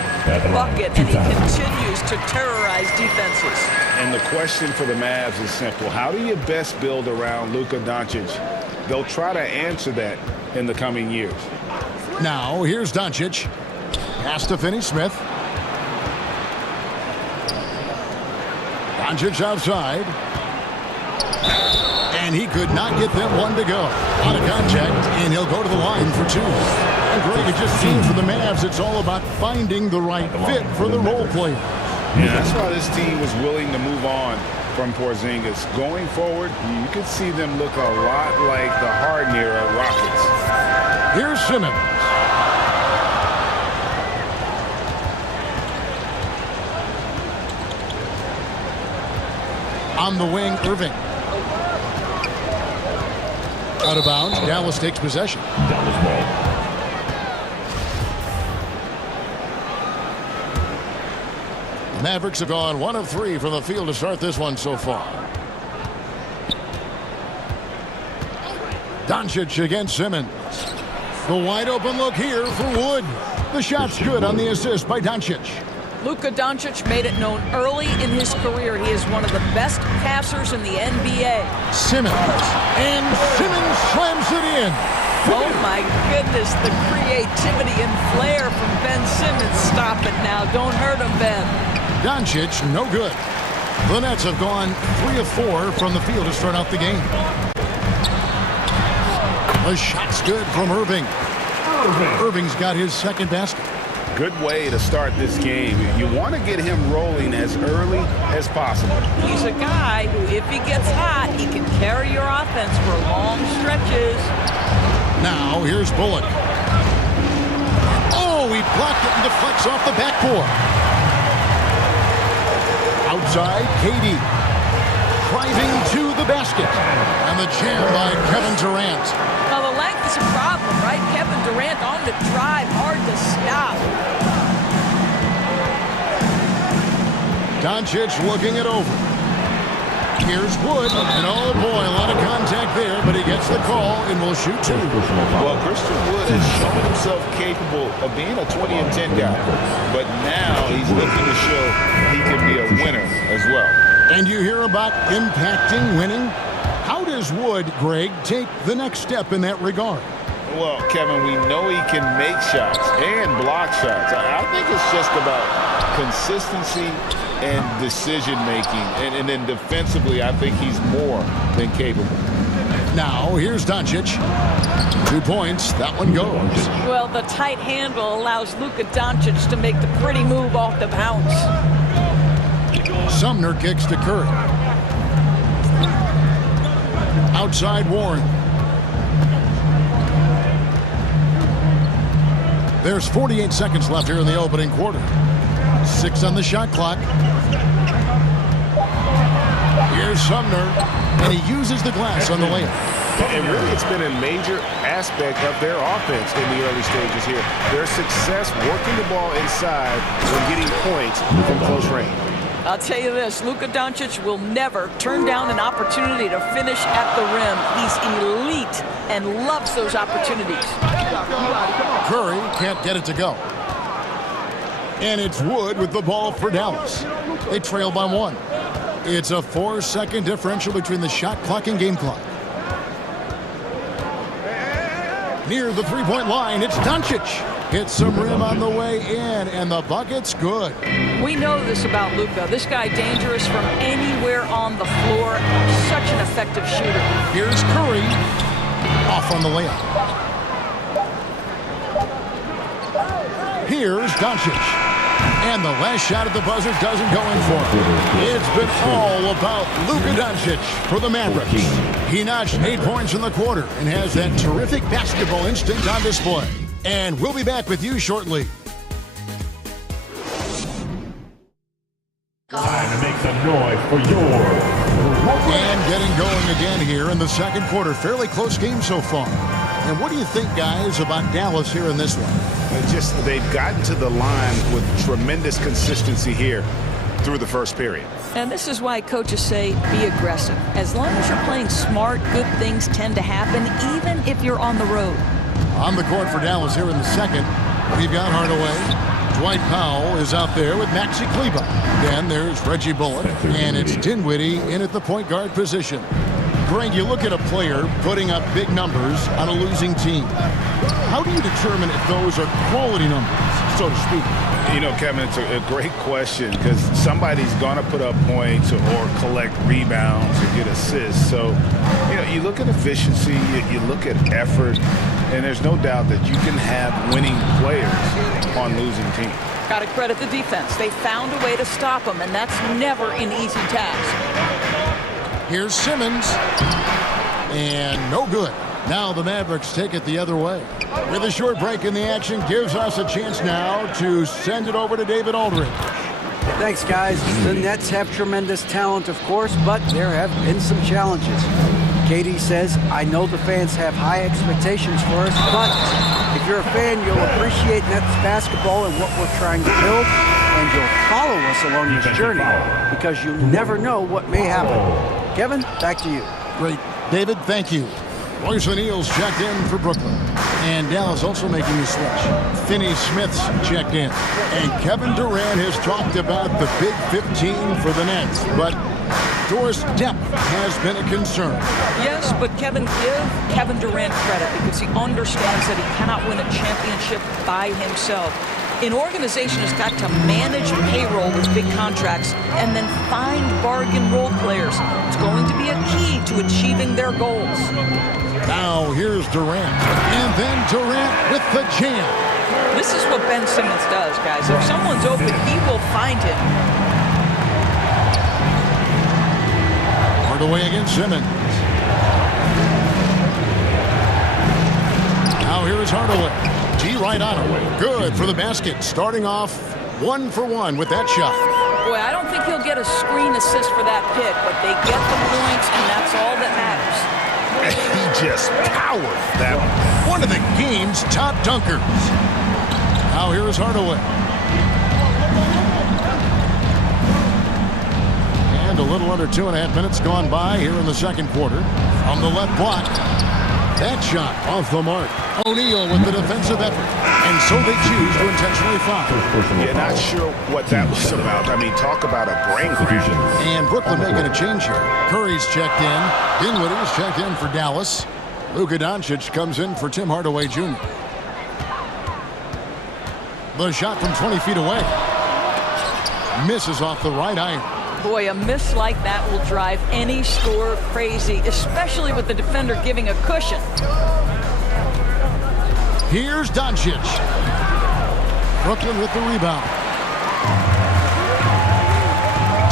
bucket, and he continues to terrorize defenses. And the question for the Mavs is simple. How do you best build around Luka Doncic? They'll try to answer that in the coming years. Now, here's Doncic. Pass to Finney Smith. Doncic outside. And he could not get that one to go. Out of contact, and he'll go to the line for 2. And Greg, it just seems for the Mavs, it's all about finding the right fit for the role player. Yeah, that's why this team was willing to move on from Porzingis. Going forward, you could see them look a lot like the Harden-era Rockets. Here's Simmons. On the wing, Irving. Out of bounds. Dallas takes possession. Dallas ball. The Mavericks have gone 1 of 3 from the field to start this one so far. Doncic against Simmons. The wide open look here for Wood. The shot's good on the assist by Doncic. Luka Doncic made it known early in his career he is one of the best passers in the NBA. Simmons. And Simmons slams it in. Oh, my goodness. The creativity and flair from Ben Simmons. Stop it now. Don't hurt him, Ben. Doncic, no good. The Nets have gone 3 of 4 from the field to start out the game. The shot's good from Irving. Irving's got his second basket. Good way to start this game. You want to get him rolling as early as possible. He's a guy who, if he gets hot, he can carry your offense for long stretches. Now, here's Bullock. Oh, he blocked it and deflects off the backboard. Outside, KD. Driving to the basket. And the jam by Kevin Durant. Now, the length is a problem, right? Kevin Durant on the drive, hard to stop. Doncic looking it over. Here's Wood, and oh boy, a lot of contact there, but he gets the call and will shoot 2. Well, Christian Wood has shown himself capable of being a 20 and 10 guy, but now he's looking to show he can be a winner as well. And you hear about impacting winning? How Does Wood, Greg, take the next step in that regard? Well, Kevin, we know he can make shots and block shots. I think it's just about consistency and decision-making. And then defensively, I think he's more than capable. Now, here's Doncic. 2 points. That one goes. Well, the tight handle allows Luka Doncic to make the pretty move off the bounce. Sumner kicks to Curry. Outside Warren. There's 48 seconds left here in the opening quarter. 6 on the shot clock. Here's Sumner, and he uses the glass on the layup. And really, it's been a major aspect of their offense in the early stages here. Their success working the ball inside and getting points from close range. I'll tell you this, Luka Doncic will never turn down an opportunity to finish at the rim. He's elite and loves those opportunities. Curry can't get it to go. And it's Wood with the ball for Dallas. They trail by 1. It's a 4-second differential between the shot clock and game clock. Near the three-point line, it's Doncic. Hits some rim on the way in, and the bucket's good. We know this about Luka. This guy dangerous from anywhere on the floor. Such an effective shooter. Here's Curry. Off on the layup. Here's Doncic. And the last shot at the buzzer doesn't go in for him. It's been all about Luka Doncic for the Mavericks. He notched 8 points in the quarter and has that terrific basketball instinct on display. And we'll be back with you shortly. Time to make some noise for your... And getting going again here in the second quarter. Fairly close game so far. And what do you think, guys, about Dallas here in this one? They've gotten to the line with tremendous consistency here through the first period. And this is why coaches say be aggressive. As long as you're playing smart, good things tend to happen, even if you're on the road. On the court for Dallas here in the second, we've got Hardaway. Dwight Powell is out there with Maxi Kleber. Then there's Reggie Bullock, and it's Dinwiddie in at the point guard position. Greg, you look at a player putting up big numbers on a losing team. How do you determine if those are quality numbers, so to speak? You know, Kevin, it's a great question because somebody's going to put up points or collect rebounds or get assists. So, you know, you look at efficiency, you look at effort, and there's no doubt that you can have winning players on losing teams. Got to credit the defense. They found a way to stop them, and that's never an easy task. Here's Simmons, and no good. Now the Mavericks take it the other way. With a short break in the action, gives us a chance now to send it over to David Aldridge. Thanks, guys. The Nets have tremendous talent, of course, but there have been some challenges. Katie says, I know the fans have high expectations for us, but if you're a fan, you'll appreciate Nets basketball and what we're trying to build, and you'll follow us along this journey because you never know what may happen. Kevin, back to you. Great. David, thank you. Royce O'Neal's checked in for Brooklyn. And Dallas also making the switch. Finney Smith's checked in. And Kevin Durant has talked about the Big 15 for the Nets. But Doris depth has been a concern. Yes, but give Kevin Durant credit because he understands that he cannot win a championship by himself. An organization has got to manage payroll with big contracts and then find bargain role players. It's going to be a key to achieving their goals. Now here's Durant. And then Durant with the jam. This is what Ben Simmons does, guys. If someone's open, he will find him. Hardaway against Simmons. Now here is Hardaway. T right on him. Good for the basket. Starting off 1 for 1 with that shot. Boy, I don't think he'll get a screen assist for that pick, but they get the points, and that's all that matters. He just powered that one of the game's top dunkers. Now here is Hardaway. And a little under 2.5 minutes gone by here in the second quarter. From the left block. That shot off the mark. O'Neal with the defensive effort. And so they choose to intentionally foul. Yeah, not sure what that was about. I mean, talk about a brain cramp. And Brooklyn making a change here. Curry's checked in. Dinwiddie's checked in for Dallas. Luka Doncic comes in for Tim Hardaway Jr. The shot from 20 feet away. Misses off the right iron. Boy, a miss like that will drive any scorer crazy, especially with the defender giving a cushion. Here's Doncic. Brooklyn with the rebound.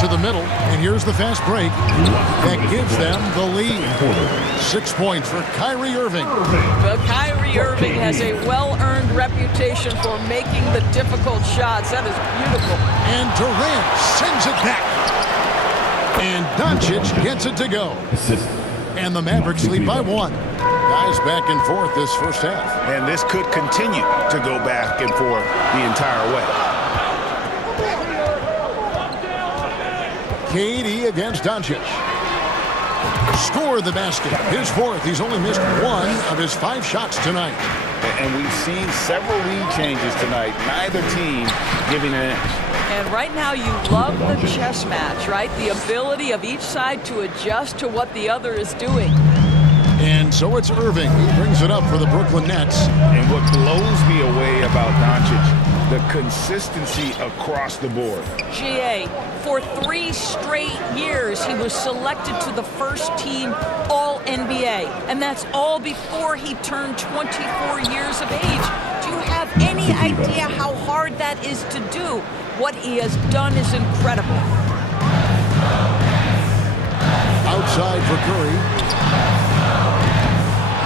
To the middle, and here's the fast break. That gives them the lead. 6 points for Kyrie Irving. Well, Kyrie Irving has a well-earned reputation for making the difficult shots. That is beautiful. And Durant sends it back. And Doncic gets it to go. And the Mavericks lead by 1. Guys back and forth this first half. And this could continue to go back and forth the entire way. KD against Doncic. Score the basket. His 4th. He's only missed 1 of his 5 shots tonight. And we've seen several lead changes tonight. Neither team giving an inch. And right now you love the chess match, right? The ability of each side to adjust to what the other is doing. And so it's Irving who brings it up for the Brooklyn Nets. And what blows me away about Doncic, the consistency across the board. GA, for 3 straight years, he was selected to the first team All-NBA. And that's all before he turned 24 years of age. Do you have any idea how hard that is to do? What he has done is incredible. Outside for Curry.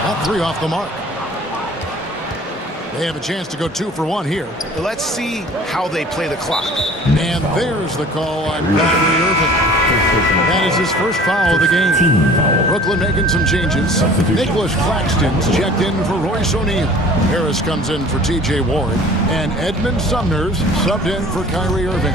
Not 3 off the mark. They have a chance to go 2 for 1 here. Let's see how they play the clock. And there's the call on Kyrie Irving. That is his first foul of the game. Brooklyn making some changes. Nicholas Claxton's checked in for Royce O'Neal. Harris comes in for T.J. Ward. And Edmund Sumner's subbed in for Kyrie Irving.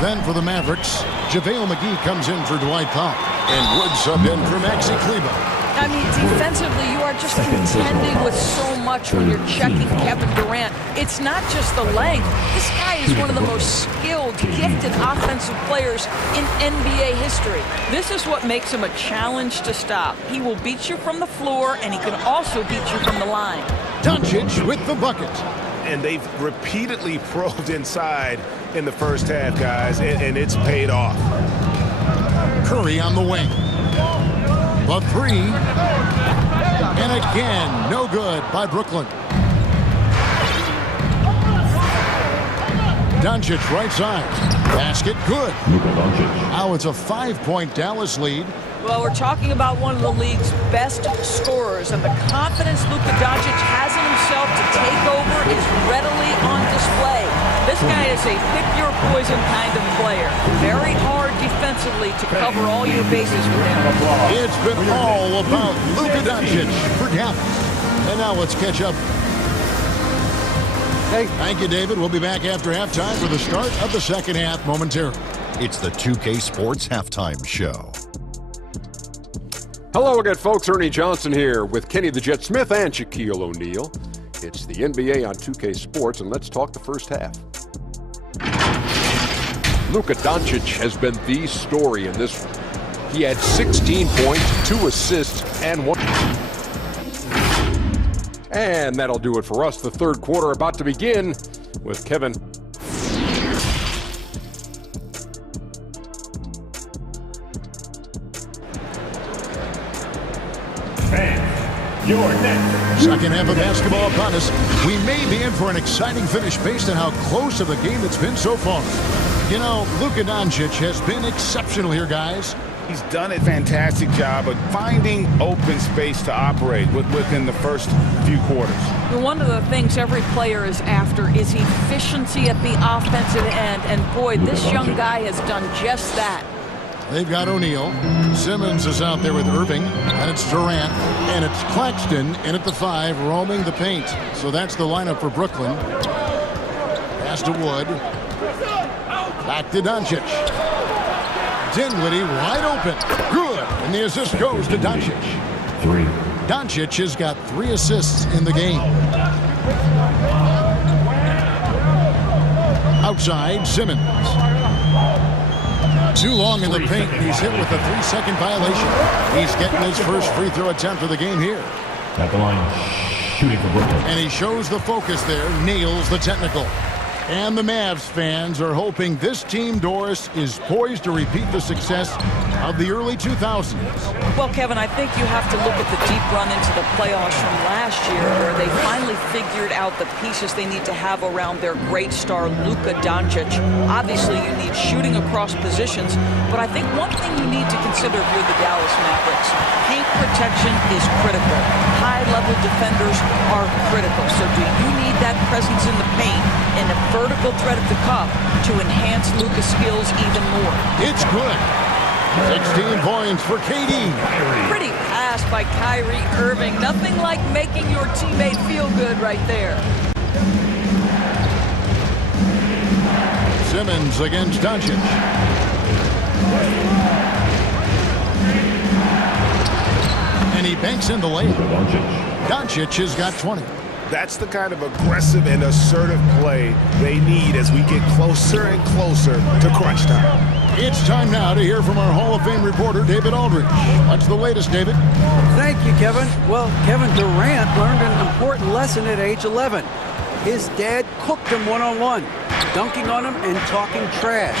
Then for the Mavericks, JaVale McGee comes in for Dwight Powell. And Wood subbed in for Maxi Kleber. I mean, defensively, you are just contending with so much when you're checking Kevin Durant. It's not just the length. This guy is one of the most skilled, gifted offensive players in NBA history. This is what makes him a challenge to stop. He will beat you from the floor, and he can also beat you from the line. Doncic with the bucket. And they've repeatedly probed inside in the first half, guys, and it's paid off. Curry on the wing. The 3. And again, no good by Brooklyn. Doncic right side. Basket good. Now it's a 5-point Dallas lead. Well, we're talking about one of the league's best scorers, and the confidence Luka Doncic has in himself to take over is readily on display. This guy is a pick-your-poison kind of player. Very hard defensively to cover all your bases with him. It's been all about Luka Doncic for Dallas. And now let's catch up. Hey, thank you, David. We'll be back after halftime for the start of the second half momentarily. It's the 2K Sports Halftime Show. Hello again, folks. Ernie Johnson here with Kenny the Jet Smith and Shaquille O'Neal. It's the NBA on 2K Sports, and let's talk the first half. Luka Doncic has been the story in this one. He had 16 points, 2 assists, and 1. And that'll do it for us. The third quarter about to begin with Kevin. Your next. Second half of basketball upon us. We may be in for an exciting finish based on how close of a game it's been so far. You know, Luka Doncic has been exceptional here, guys. He's done a fantastic job of finding open space to operate within the first few quarters. One of the things every player is after is efficiency at the offensive end, and boy, this young guy has done just that. They've got O'Neal. Simmons is out there with Irving. And it's Durant. And it's Claxton in at the 5, roaming the paint. So that's the lineup for Brooklyn. Pass to Wood. Back to Doncic. Dinwiddie wide open. Good. And the assist goes to Doncic. 3. Doncic has got 3 assists in the game. Outside, Simmons. Too long in the paint. He's hit with a 3-second violation. He's getting his first free throw attempt of the game here. At the line, shooting for Brooklyn. And he shows the focus there, nails the technical. And the Mavs fans are hoping this team, Doris, is poised to repeat the success of the early 2000s. Well, Kevin, I think you have to look at the deep run into the playoffs from last year where they finally figured out the pieces they need to have around their great star, Luka Doncic. Obviously, you need shooting across positions, but I think one thing you need to consider if you're the Dallas Mavericks, paint protection is critical. High-level defenders are critical. So do you need that presence in the paint and a vertical threat at the cup to enhance Luka's skills even more? It's good. 16 points for KD. Pretty pass by Kyrie Irving. Nothing like making your teammate feel good right there. Simmons against Doncic. And he banks in the layup. Doncic has got 20. That's the kind of aggressive and assertive play they need as we get closer and closer to crunch time. It's time now to hear from our Hall of Fame reporter, David Aldridge. What's the latest, David? Thank you, Kevin. Well, Kevin Durant learned an important lesson at age 11. His dad cooked him one-on-one, dunking on him and talking trash.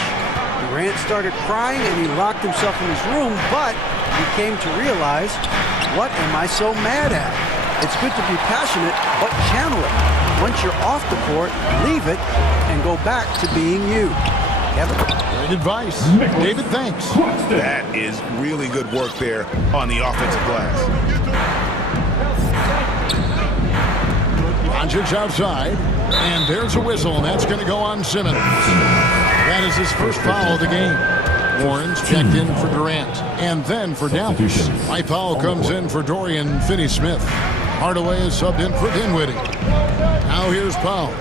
Durant started crying and he locked himself in his room, but he came to realize, what am I so mad at? It's good to be passionate, but channel it. Once you're off the court, leave it and go back to being you. Kevin. Great advice. David, thanks. That is really good work there on the offensive glass. Doncic outside, and there's a whistle, and that's going to go on Simmons. That is his first foul of the game. Warren's checked in for Durant, and then for Dallas. Mike Powell comes in for Dorian Finney-Smith. Hardaway is subbed in for Dinwiddie. Now here's Powell.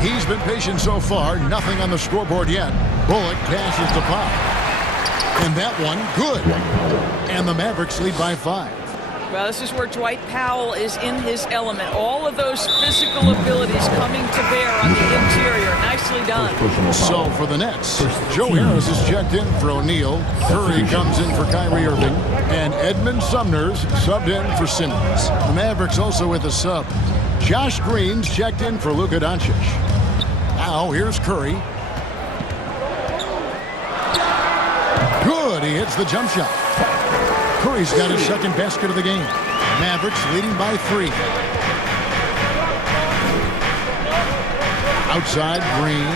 He's been patient so far, nothing on the scoreboard yet. Bullock passes to Powell. And that one, good. And the Mavericks lead by 5. Well, this is where Dwight Powell is in his element. All of those physical abilities coming to bear on the interior. Nicely done. So for the Nets, Joe Harris is checked in for O'Neal. Curry comes in for Kyrie Irving. And Edmund Sumner's subbed in for Simmons. The Mavericks also with a sub. Josh Green's checked in for Luka Doncic. Now here's Curry. Good, he hits the jump shot. Curry's got his second basket of the game. Mavericks leading by 3. Outside, Green.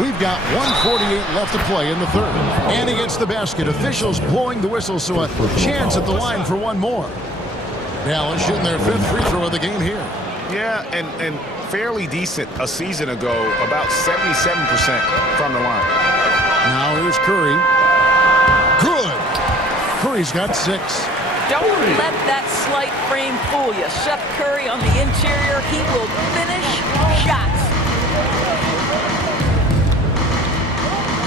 We've got 1:48 left to play in the third. And he gets the basket. Officials blowing the whistle, so a chance at the line for one more. Dallas shooting their 5th free throw of the game here. Yeah, and fairly decent a season ago, about 77% from the line. Now here's Curry. Good. Curry's got 6. Don't let that slight frame fool you. Seth Curry on the interior. He will finish shots.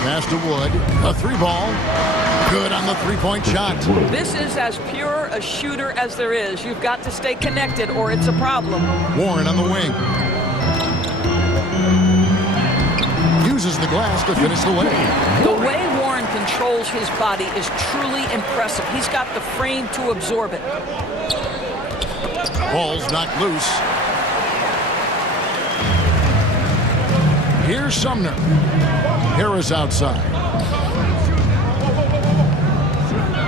Pass to Wood. A 3-ball. Good on the 3-point shot. This is as pure a shooter as there is. You've got to stay connected or it's a problem. Warren on the wing. Uses the glass to finish the way. The way Warren controls his body is truly impressive. He's got the frame to absorb it. Ball's knocked loose. Here's Sumner. Harris outside.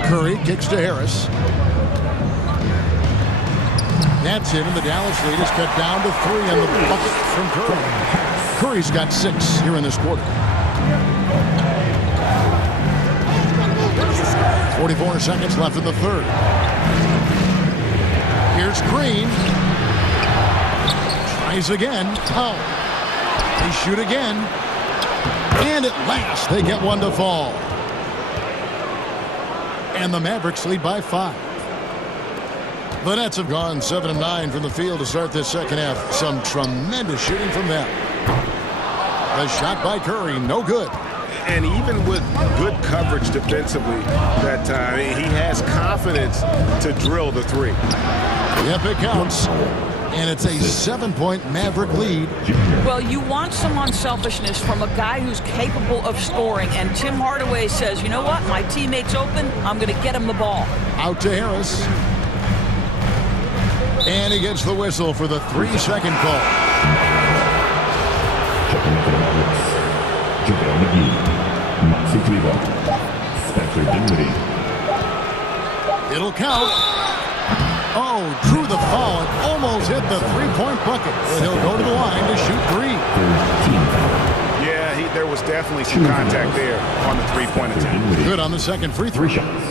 Curry kicks to Harris. That's it, and the Dallas lead is cut down to 3 on the bucket from Curry. Curry's got 6 here in this quarter. 44 seconds left in the third. Here's Green. Tries again. Oh. They shoot again. And at last, they get one to fall. And the Mavericks lead by 5. The Nets have gone 7 of 9 from the field to start this second half. Some tremendous shooting from them. The shot by Curry, no good. And even with good coverage defensively that time, he has confidence to drill the three. Yep, it counts. And it's a 7-point Maverick lead. Well, you want some unselfishness from a guy who's capable of scoring. And Tim Hardaway says, you know what? My teammate's open. I'm going to get him the ball. Out to Harris. And he gets the whistle for the 3-second call. Checking in for the Mavericks. JaVale McGee, Maxi Kleber, Spencer Dinwiddie. It'll count. Oh, drew the foul and almost hit the three-point bucket. And he'll go to the line to shoot three. Yeah, there was definitely some contact there on the three-point attempt. Good on the second free throw. 3 shots.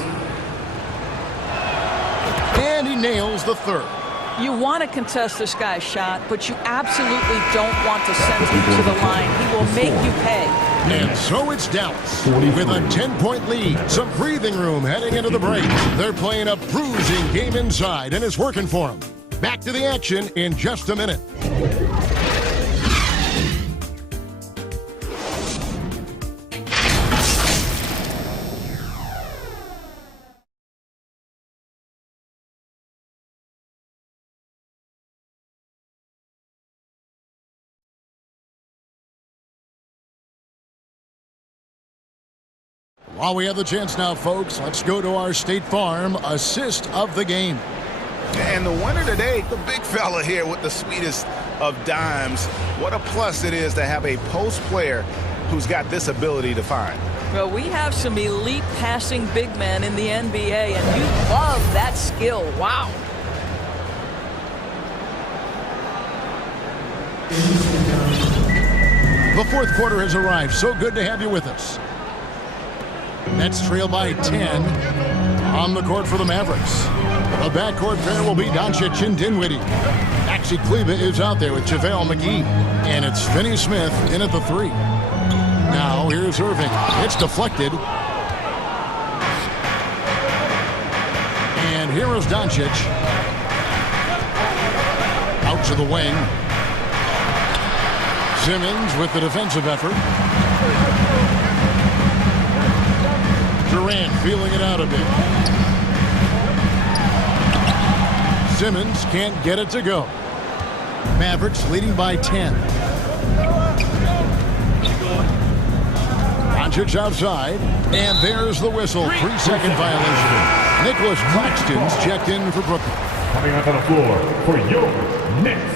And he nails the third. You want to contest this guy's shot, but you absolutely don't want to send him to the line. He will make you pay. And so it's Dallas with a 10-point lead. Some breathing room heading into the break. They're playing a bruising game inside, and it's working for them. Back to the action in just a minute. While we have the chance now, folks, let's go to our State Farm assist of the game. And the winner today, the big fella here with the sweetest of dimes. What a plus it is to have a post player who's got this ability to find. Well, we have some elite passing big men in the NBA, and you love that skill. Wow. The fourth quarter has arrived. So good to have you with us. Nets trail by 10 on the court for the Mavericks. The backcourt pair will be Doncic and Dinwiddie. Maxi Kleber is out there with JaVale McGee. And it's Finney Smith in at the three. Now here's Irving. It's deflected. And here is Doncic. Out to the wing. Simmons with the defensive effort. Durant feeling it out a bit. Simmons can't get it to go. Mavericks leading by 10. Doncic outside. And there's the whistle. 3-second violation. Nicholas Claxton's checked in for Brooklyn. Coming onto the floor for your Knicks,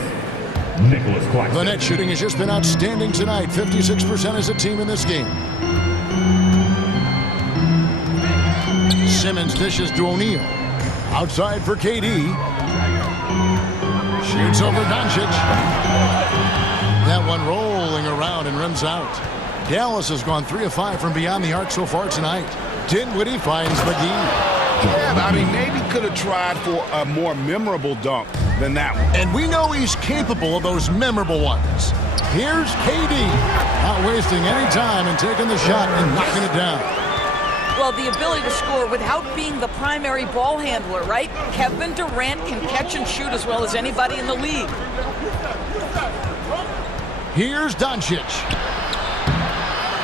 Nicholas Claxton. The net shooting has just been outstanding tonight. 56% as a team in this game. Simmons dishes to O'Neal. Outside for KD. Shoots over Doncic. That one rolling around and rims out. Dallas has gone 3 of 5 from beyond the arc so far tonight. Dinwiddie finds McGee. Yeah, I mean, maybe could have tried for a more memorable dunk than that one. And we know he's capable of those memorable ones. Here's KD. Not wasting any time and taking the shot and knocking it down. Well, the ability to score without being the primary ball handler, right? Kevin Durant can catch and shoot as well as anybody in the league. Here's Doncic.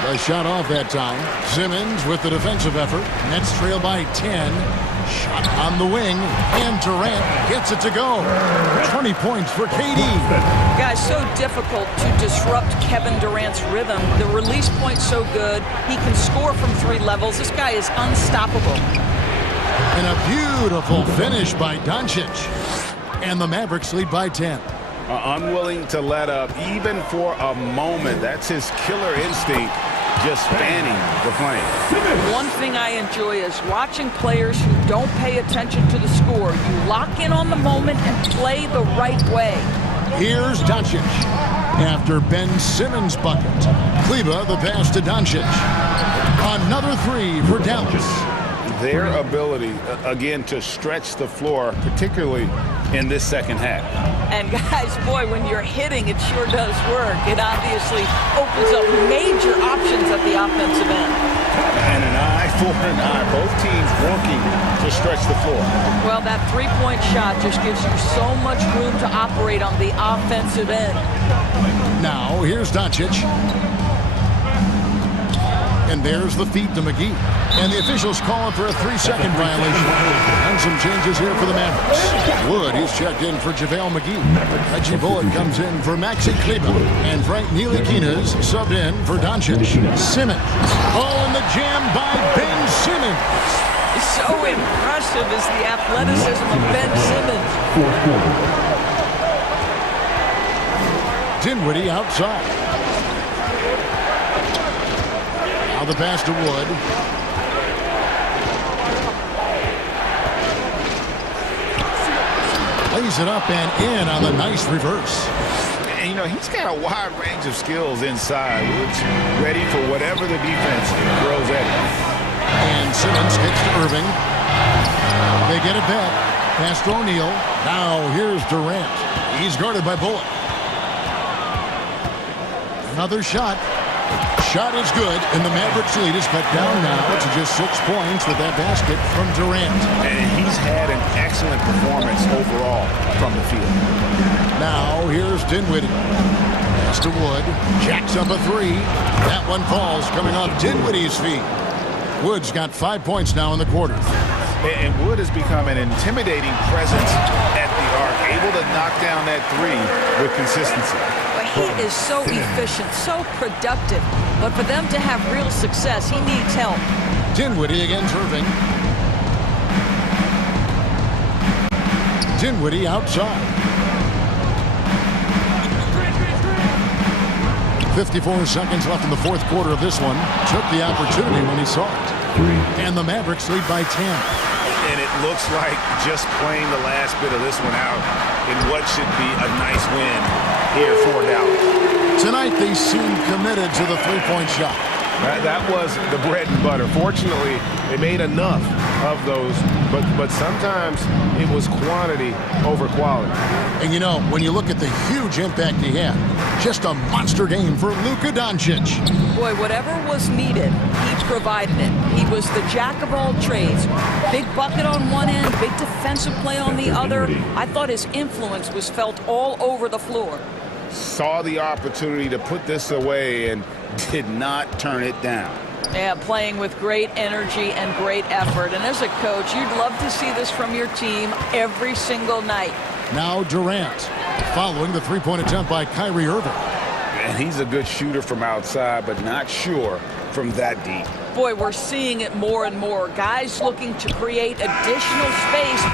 The shot off that time. Simmons with the defensive effort. Nets trail by 10. Shot on the wing. And Durant gets it to go. 20 points for KD. Guys, so difficult to disrupt Kevin Durant's rhythm. The release point's so good. He can score from 3 levels. This guy is unstoppable. And a beautiful finish by Doncic. And the Mavericks lead by 10. Unwilling to let up even for a moment. That's his killer instinct, just spanning the plane. One thing I enjoy is watching players who don't pay attention to the score. You lock in on the moment and play the right way. Here's Doncic. After Ben Simmons' bucket. Kleber the pass to Doncic. Another 3 for Dallas. Their ability, again, to stretch the floor, particularly in this second half. And guys, boy, when you're hitting, it sure does work. It obviously opens up major options at the offensive end. And an eye for an eye. Both teams working to stretch the floor. Well, that three-point shot just gives you so much room to operate on the offensive end. Now, here's Doncic. And there's the feed to McGee. And the officials calling for a 3-second violation. And some changes here for the Mavericks. Wood, he's checked in for JaVale McGee. Reggie Bullock comes in for Maxi Kleber. And Frank Ntilikina's subbed in for Doncic. Simmons. Oh, and the jam by Ben Simmons. So impressive is the athleticism of Ben Simmons. Dinwiddie outside. Now the pass to Wood. Lays it up and in on the nice reverse. And, you know, he's got a wide range of skills inside. Wood's ready for whatever the defense throws at him. And Simmons kicks to Irving. They get it back. Pass to O'Neal. Now here's Durant. He's guarded by Bullock. Another shot. Shot is good, and the Mavericks lead is cut down now to just 6 points with that basket from Durant. And he's had an excellent performance overall from the field. Now here's Dinwiddie. Pass to Wood. Jacks up a 3. That one falls coming off Dinwiddie's feet. Wood's got 5 points now in the quarter. And Wood has become an intimidating presence at the arc, able to knock down that 3 with consistency. He is so efficient, so productive. But for them to have real success, he needs help. Dinwiddie against Irving. Dinwiddie outside. 54 seconds left in the fourth quarter of this one. Took the opportunity when he saw it. And the Mavericks lead by 10. And it looks like just playing the last bit of this one out in what should be a nice win here for Dallas. Tonight they seem committed to the three-point shot. That was the bread and butter. Fortunately, they made enough of those, but sometimes it was quantity over quality. And you know, when you look at the huge impact he had, just a monster game for Luka Doncic. Boy, whatever was needed, he provided it. He was the jack of all trades. Big bucket on one end, big defensive play on the other. I thought his influence was felt all over the floor. Saw the opportunity to put this away and did not turn it down. Yeah, playing with great energy and great effort. And as a coach, you'd love to see this from your team every single night. Now Durant, following the three-point attempt by Kyrie Irving. And he's a good shooter from outside, but not sure from that deep. Boy, we're seeing it more and more. Guys looking to create additional space.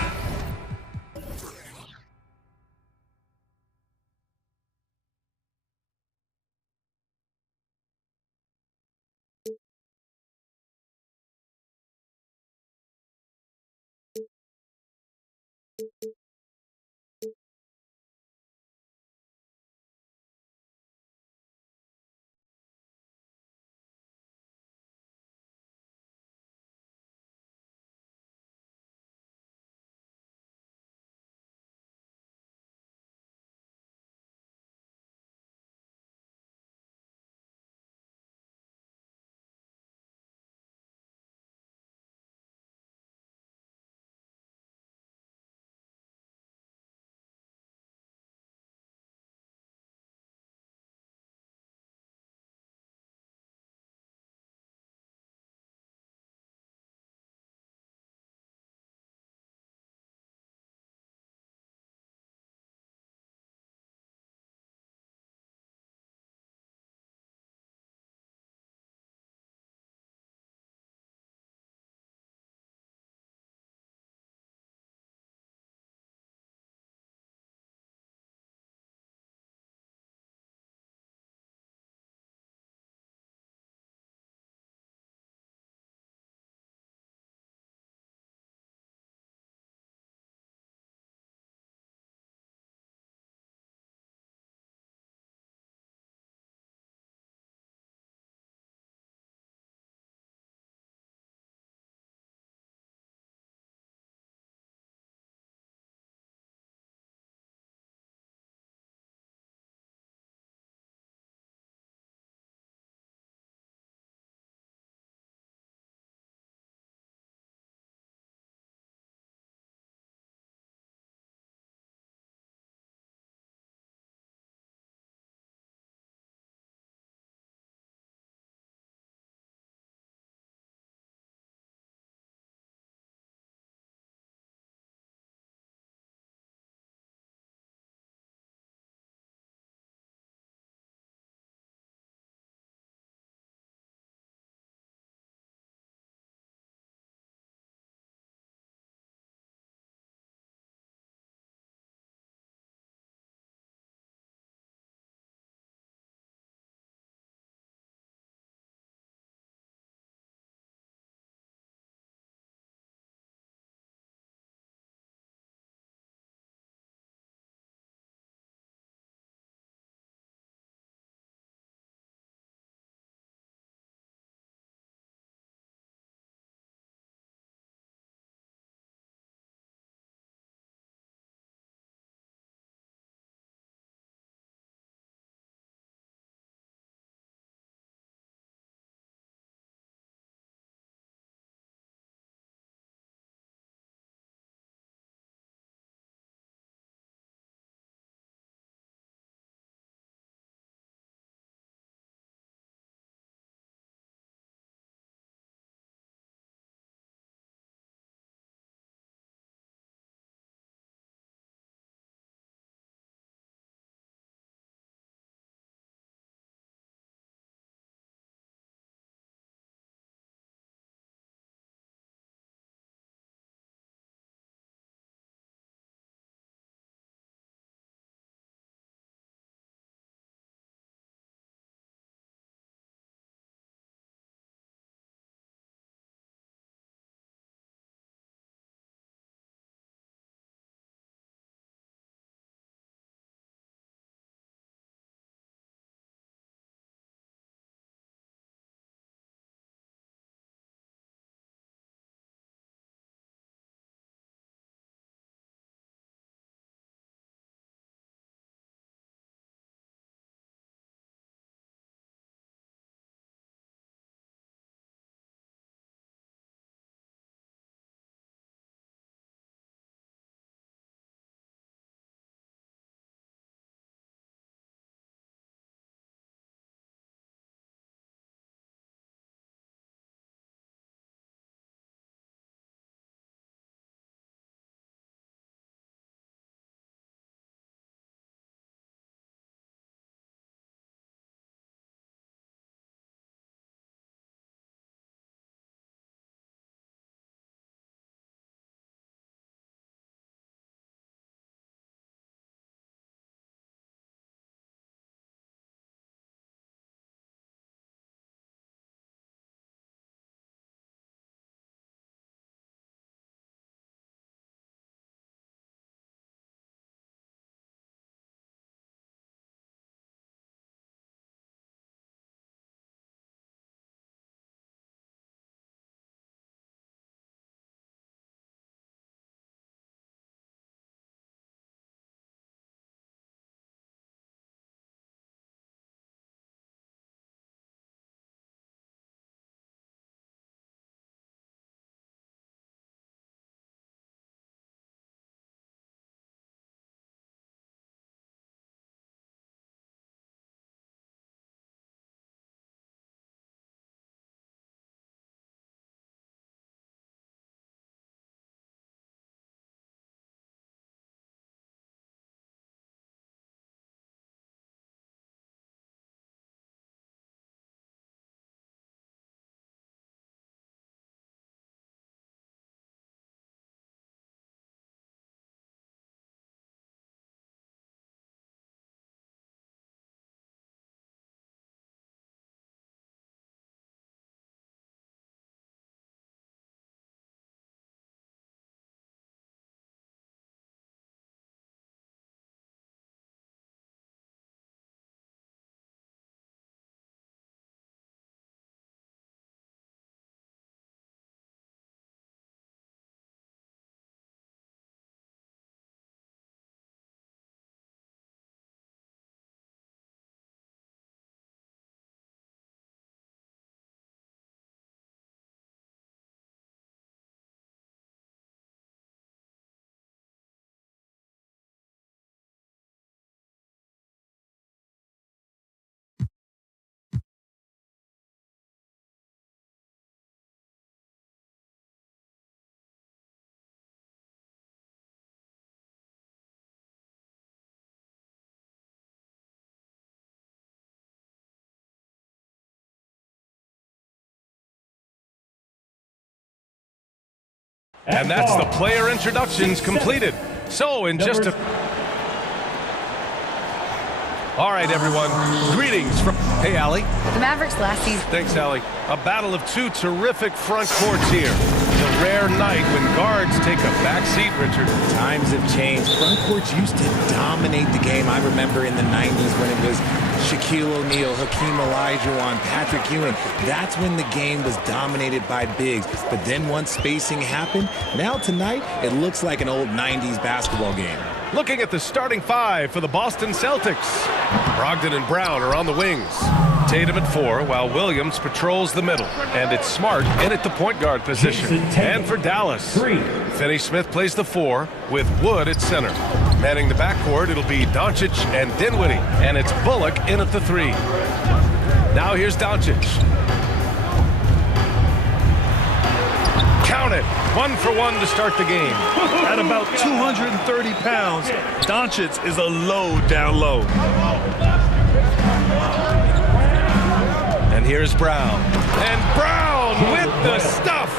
And that's the player introductions completed. So in just a... All right, everyone. Greetings from... Hey, Allie. The Mavericks last season... Thanks, Allie. A battle of two terrific front courts here. The rare night when guards take a back seat, Richard. Times have changed. Front courts used to dominate the game. I remember in the 90s when it was Shaquille O'Neal, Hakeem Olajuwon, Patrick Ewing. That's when the game was dominated by bigs. But then once spacing happened, now tonight, it looks like an old 90s basketball game. Looking at the starting five for the Boston Celtics. Brogdon and Brown are on the wings. Tatum at 4, while Williams patrols the middle. And it's Smart in at the point guard position. And for Dallas, Finney-Smith plays the 4 with Wood at center. Manning the backcourt, it'll be Doncic and Dinwiddie. And it's Bullock in at the 3. Now here's Doncic. Count it. 1 for 1 to start the game. At about 230 pounds, Doncic is a load down low. And here's Brown. And Brown with the stuff.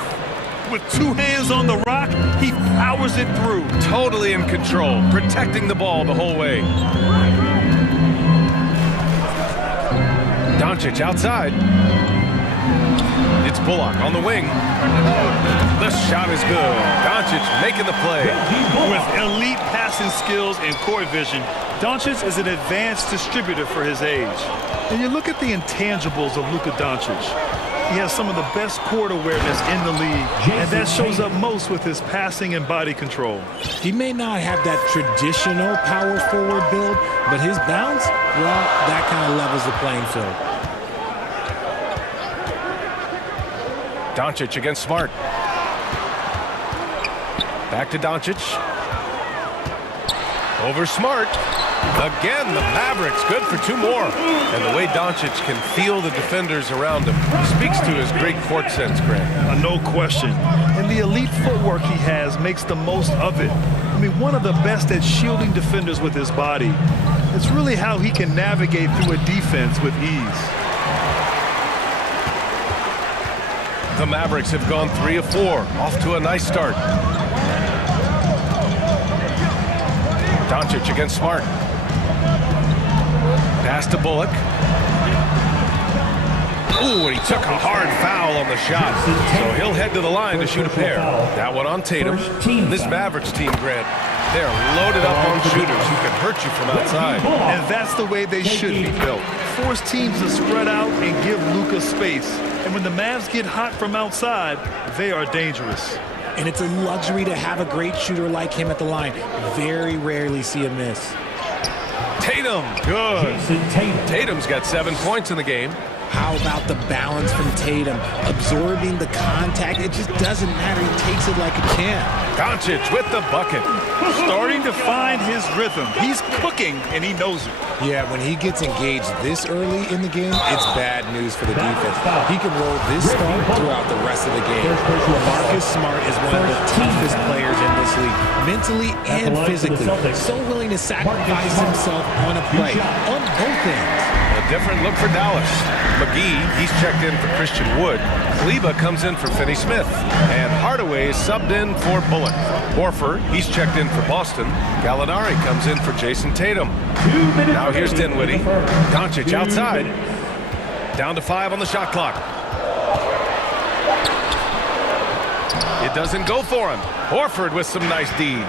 With 2 hands on the rock, he powers it through. Totally in control, protecting the ball the whole way. Doncic outside. It's Bullock on the wing. The shot is good. Doncic making the play. With elite passing skills and court vision, Doncic is an advanced distributor for his age. And you look at the intangibles of Luka Doncic. He has some of the best court awareness in the league, and that shows up most with his passing and body control. He may not have that traditional power forward build, but his bounce, well, that kind of levels the playing field. Doncic against Smart. Back to Doncic. Over Smart. Again, the Mavericks good for 2 more. And the way Doncic can feel the defenders around him speaks to his great court sense, Grant. No question. And the elite footwork he has makes the most of it. I mean, one of the best at shielding defenders with his body. It's really how he can navigate through a defense with ease. The Mavericks have gone 3 of 4, off to a nice start. Doncic against Smart. Pass to Bullock. Ooh, and he took a hard foul on the shot. So he'll head to the line to shoot a pair. That one on Tatum. This Mavericks team, Grant, they're loaded up on shooters who can hurt you from outside. And that's the way they should be built. Force teams to spread out and give Luka space. And when the Mavs get hot from outside, they are dangerous. And it's a luxury to have a great shooter like him at the line. Very rarely see a miss. Tatum, good. Tatum's got 7 points in the game. How about the balance from Tatum? Absorbing the contact, it just doesn't matter. He takes it like a champ. Doncic with the bucket. Starting to find his rhythm. He's cooking, and he knows it. Yeah, when he gets engaged this early in the game, it's bad news for the defense. He can roll this start throughout the rest of the game. Marcus Smart is one of the toughest players in this league, mentally and physically. So willing to sacrifice himself on a play, on both ends. A different look for Dallas. McGee, he's checked in for Christian Wood. Kleba comes in for Finney-Smith. And Hardaway is subbed in for Bullock. Horford, he's checked in for Boston. Gallinari comes in for Jason Tatum. Now here's Dinwiddie. Doncic outside. Down to 5 on the shot clock. It doesn't go for him. Horford with some nice D.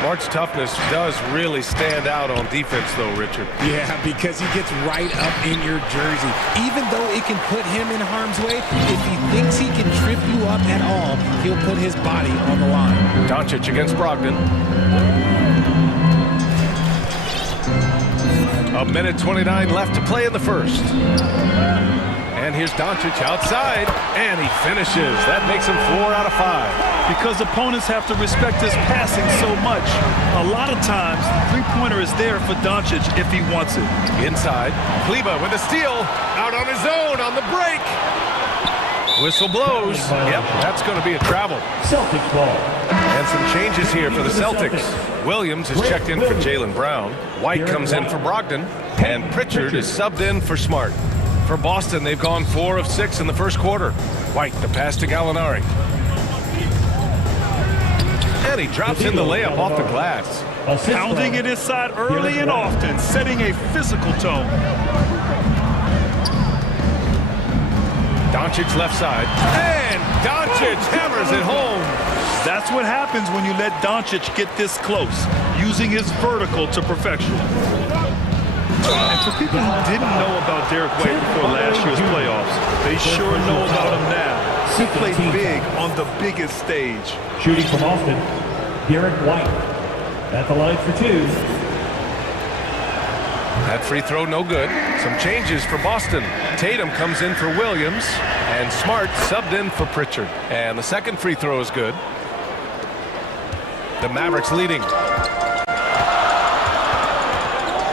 Smart's toughness does really stand out on defense, though, Richard. Yeah, because he gets right up in your jersey. Even though it can put him in harm's way, if he thinks he can trip you up at all, he'll put his body on the line. Doncic against Brogdon. A minute 29 left to play in the first. And here's Doncic outside, and he finishes. That makes him 4 out of 5. Because opponents have to respect his passing so much. A lot of times, three-pointer is there for Doncic if he wants it. Inside, Kleba with a steal, out on his own on the break. Whistle blows. Yep, that's going to be a travel. Celtics ball. And some changes here for the Celtics. Williams is checked in for Jaylen Brown. White comes in for Brogdon. And Pritchard is subbed in for Smart. For Boston, they've gone 4 of 6 in the first quarter. White, the pass to Gallinari. he drops in the layup off the glass. Pounding it inside early and often, setting a physical tone. Doncic left side. And Doncic hammers it home. That's what happens when you let Doncic get this close, using his vertical to perfection. And for people who didn't know about Derek White before last year's playoffs, they sure know about him now. He played big on the biggest stage. Shooting from Austin, Derek White at the line for 2. That free throw no good. Some changes for Boston. Tatum comes in for Williams, and Smart subbed in for Pritchard. And the second free throw is good. The Mavericks leading.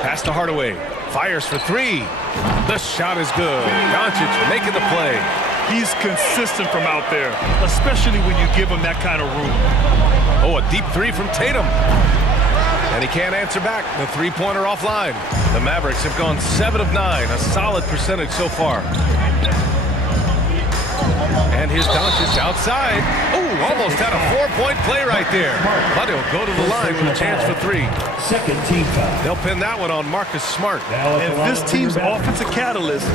Pass to Hardaway. Fires for 3. The shot is good. Doncic making the play. He's consistent from out there, especially when you give him that kind of room. Oh, a deep 3 from Tatum. And he can't answer back. The three-pointer offline. The Mavericks have gone 7 of 9, a solid percentage so far. And here's Doncic outside. Ooh, almost had a 4-point play right there. But he'll go to the line with a chance for 3. Second team foul. They'll pin that one on Marcus Smart. And this team's offensive catalyst,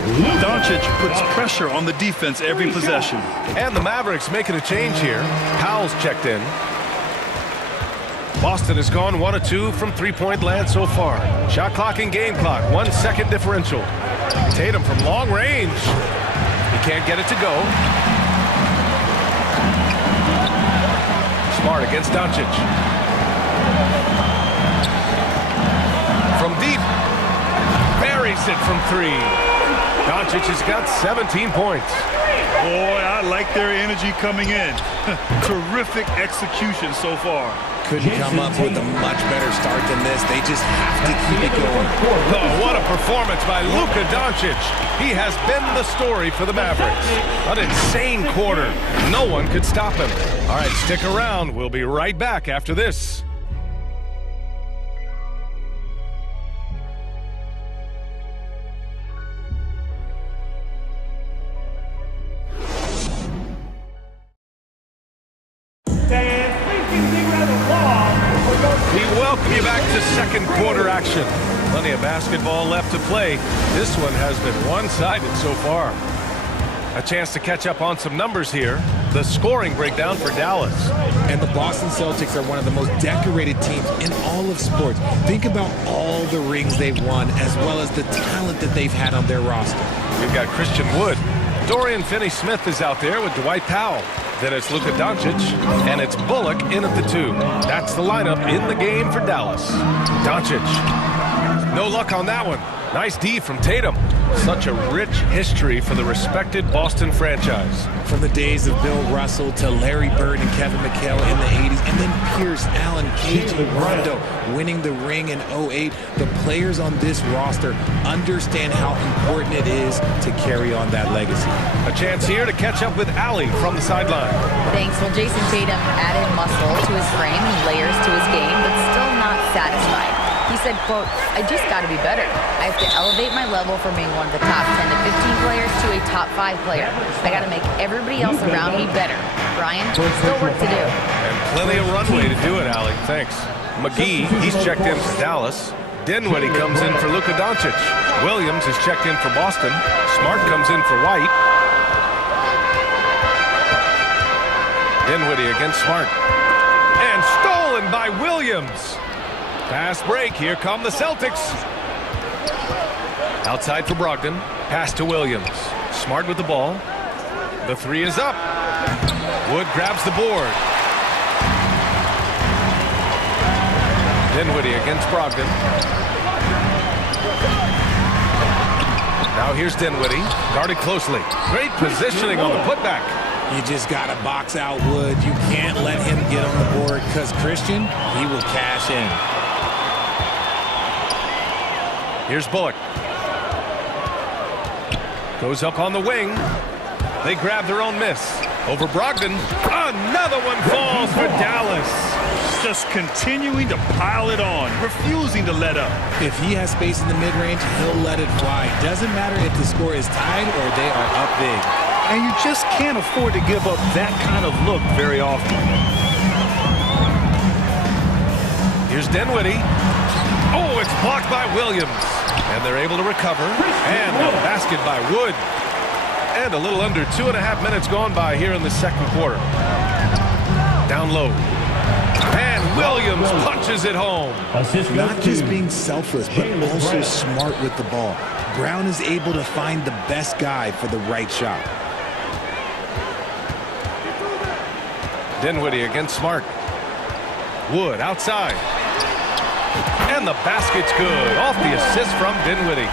Doncic puts pressure on the defense every possession. And the Mavericks making a change here. Powell's checked in. Boston has gone 1 of 2 from three-point land so far. Shot clock and game clock, 1 second differential. Tatum from long range. He can't get it to go. Smart against Doncic. From deep. Buries it from 3. Doncic has got 17 points. Boy, I like their energy coming in. Terrific execution so far. Couldn't come up with a much better start than this. They just have to keep it going. Oh, what a performance by Luka Doncic. He has been the story for the Mavericks. An insane quarter. No one could stop him. All right, stick around. We'll be right back after this. Welcome you back to second quarter action. Plenty of basketball left to play. This one has been one-sided so far. A chance to catch up on some numbers here. The scoring breakdown for Dallas. And the Boston Celtics are one of the most decorated teams in all of sports. Think about all the rings they've won, as well as the talent that they've had on their roster. We've got Christian Wood. Dorian Finney-Smith is out there with Dwight Powell. Then it's Luka Doncic, and it's Bullock in at the 2. That's the lineup in the game for Dallas. Doncic. No luck on that one. Nice D from Tatum. Such a rich history for the respected Boston franchise. From the days of Bill Russell to Larry Bird and Kevin McHale in the 80s, and then Pierce, Allen, KG, Rondo winning the ring in 08. The players on this roster understand how important it is to carry on that legacy. A chance here to catch up with Allie from the sideline. Thanks. Well, Jason Tatum added muscle to his frame and layers to his game, but still not satisfied. He said, quote, "I just got to be better. I have to elevate my level from being one of the top 10 to 15 players to a top 5 player. I got to make everybody else around me better. Brian, still work to do." And plenty of runway to do it, Allie. Thanks. McGee, he's checked in for Dallas. Dinwiddie comes in for Luka Doncic. Williams is checked in for Boston. Smart comes in for White. Dinwiddie against Smart. And stolen by Williams. Fast break. Here come the Celtics. Outside for Brogdon. Pass to Williams. Smart with the ball. The 3 is up. Wood grabs the board. Dinwiddie against Brogdon. Now here's Dinwiddie. Guarded closely. Great positioning on the putback. You just got to box out Wood. You can't let him get on the board because Christian, he will cash in. Here's Bullock. Goes up on the wing. They grab their own miss. Over Brogdon. Another one falls for Dallas. Just continuing to pile it on, refusing to let up. If he has space in the mid-range, he'll let it fly. Doesn't matter if the score is tied or they are up big. And you just can't afford to give up that kind of look very often. Here's Dinwiddie. Oh, it's blocked by Williams. And they're able to recover. And a basket by Wood. And a little under 2.5 minutes gone by here in the second quarter. Down low. And Williams punches it home. Not just being selfless, but also smart with the ball. Brown is able to find the best guy for the right shot. Dinwiddie against Smart. Wood outside. And the basket's good. Off the assist from Dinwiddie.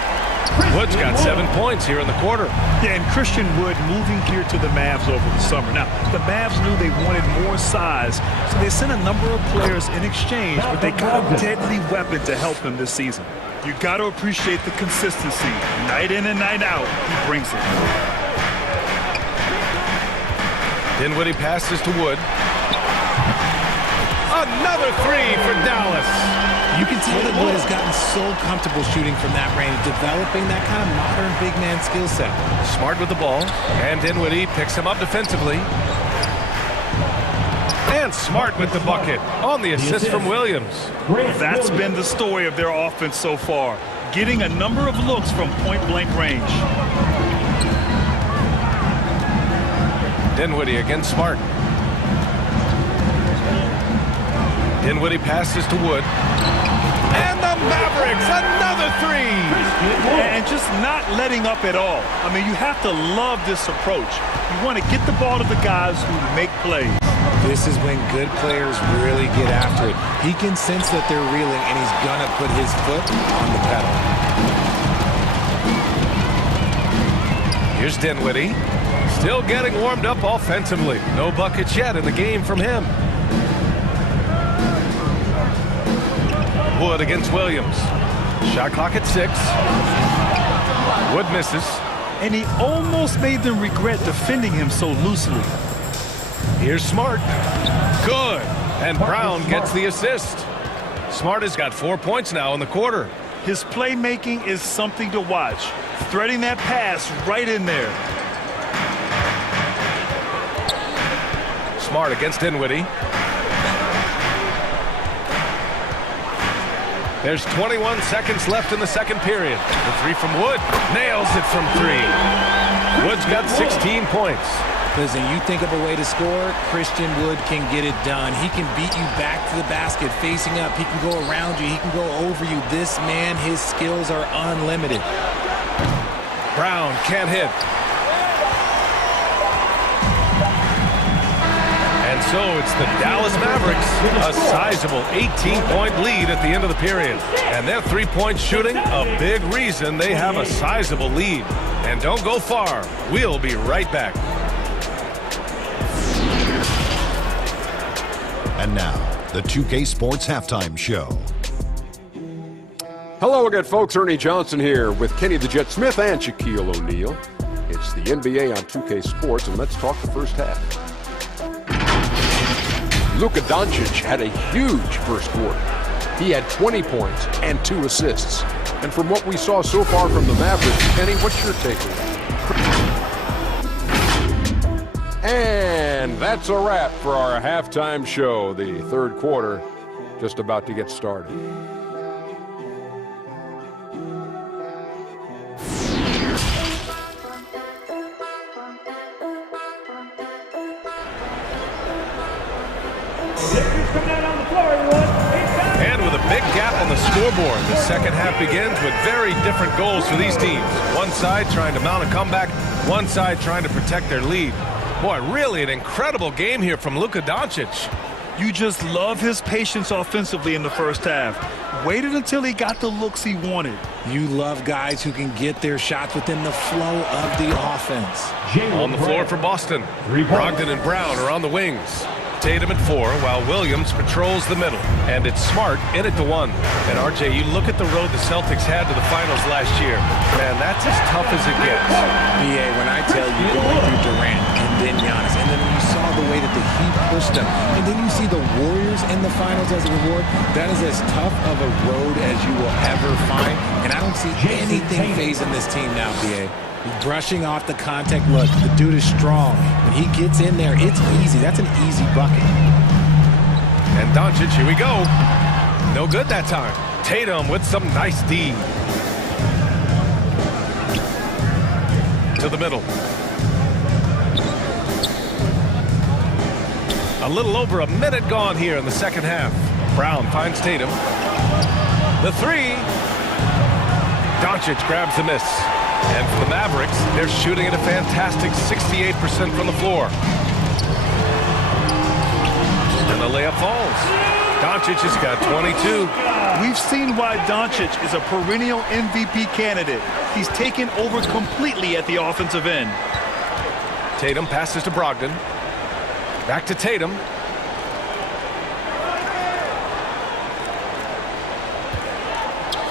Wood's got 7 points here in the quarter. Yeah, and Christian Wood moving here to the Mavs over the summer. Now, the Mavs knew they wanted more size, so they sent a number of players in exchange, but they got a deadly weapon to help him this season. You got to appreciate the consistency. Night in and night out, he brings it. Dinwiddie passes to Wood. Another three for Dallas. You can tell that Wood has gotten so comfortable shooting from that range, developing that kind of modern big man skill set. Smart with the ball, and Dinwiddie picks him up defensively. And Smart with the bucket on the assist from Williams. That's been the story of their offense so far, getting a number of looks from point-blank range. Dinwiddie against Smart. Dinwiddie passes to Wood. And the Mavericks, another three. And just not letting up at all. I mean, you have to love this approach. You want to get the ball to the guys who make plays. This is when good players really get after it. He can sense that they're reeling, and he's going to put his foot on the pedal. Here's Dinwiddie. Still getting warmed up offensively. No buckets yet in the game from him. Wood against Williams. Shot clock at 6. Wood misses. And he almost made them regret defending him so loosely. Here's Smart. Good. And Brown gets the assist. Smart has got 4 points now in the quarter. His playmaking is something to watch. Threading that pass right in there. Smart against Dinwiddie. There's 21 seconds left in the second period. The three from Wood. Nails it from 3. Wood's got 16 points. Listen, you think of a way to score, Christian Wood can get it done. He can beat you back to the basket, facing up. He can go around you. He can go over you. This man, his skills are unlimited. Brown can't hit. And so it's the Dallas Mavericks, a sizable 18-point lead at the end of the period. And their three-point shooting, a big reason they have a sizable lead. And don't go far. We'll be right back. And now, the 2K Sports Halftime Show. Hello again, folks. Ernie Johnson here with Kenny the Jet Smith and Shaquille O'Neal. It's the NBA on 2K Sports, and let's talk the first half. Luka Doncic had a huge first quarter. He had 20 points and 2 assists. And from what we saw so far from the Mavericks, Kenny, what's your takeaway? And that's a wrap for our halftime show. The third quarter just about to get started. And with a big gap on the scoreboard, the second half begins with very different goals for these teams. One side trying to mount a comeback, one side trying to protect their lead. Boy, really an incredible game here from Luka Doncic. You just love his patience offensively in the first half. Waited until he got the looks he wanted. You love guys who can get their shots within the flow of the offense. On the floor for Boston, Brogdon and Brown are on the wings. Tatum at 4, while Williams patrols the middle. And it's Smart in it to 1. And RJ, you look at the road the Celtics had to the finals last year. Man, that's as tough as it gets. BA, when I tell you going through Durant and then Giannis, and then when you saw the way that the Heat pushed them, and then you see the Warriors in the finals as a reward, that is as tough of a road as you will ever find. And I don't see anything phasing this team now, BA. Brushing off the contact. Look, the dude is strong. When he gets in there, it's easy. That's an easy bucket. And Doncic, here we go. No good that time. Tatum with some nice D. To the middle. A little over a minute gone here in the second half. Brown finds Tatum. The three. Doncic grabs the miss. And for the Mavericks, they're shooting at a fantastic 68% from the floor. And the layup falls. Doncic has got 22. We've seen why Doncic is a perennial MVP candidate. He's taken over completely at the offensive end. Tatum passes to Brogdon. Back to Tatum.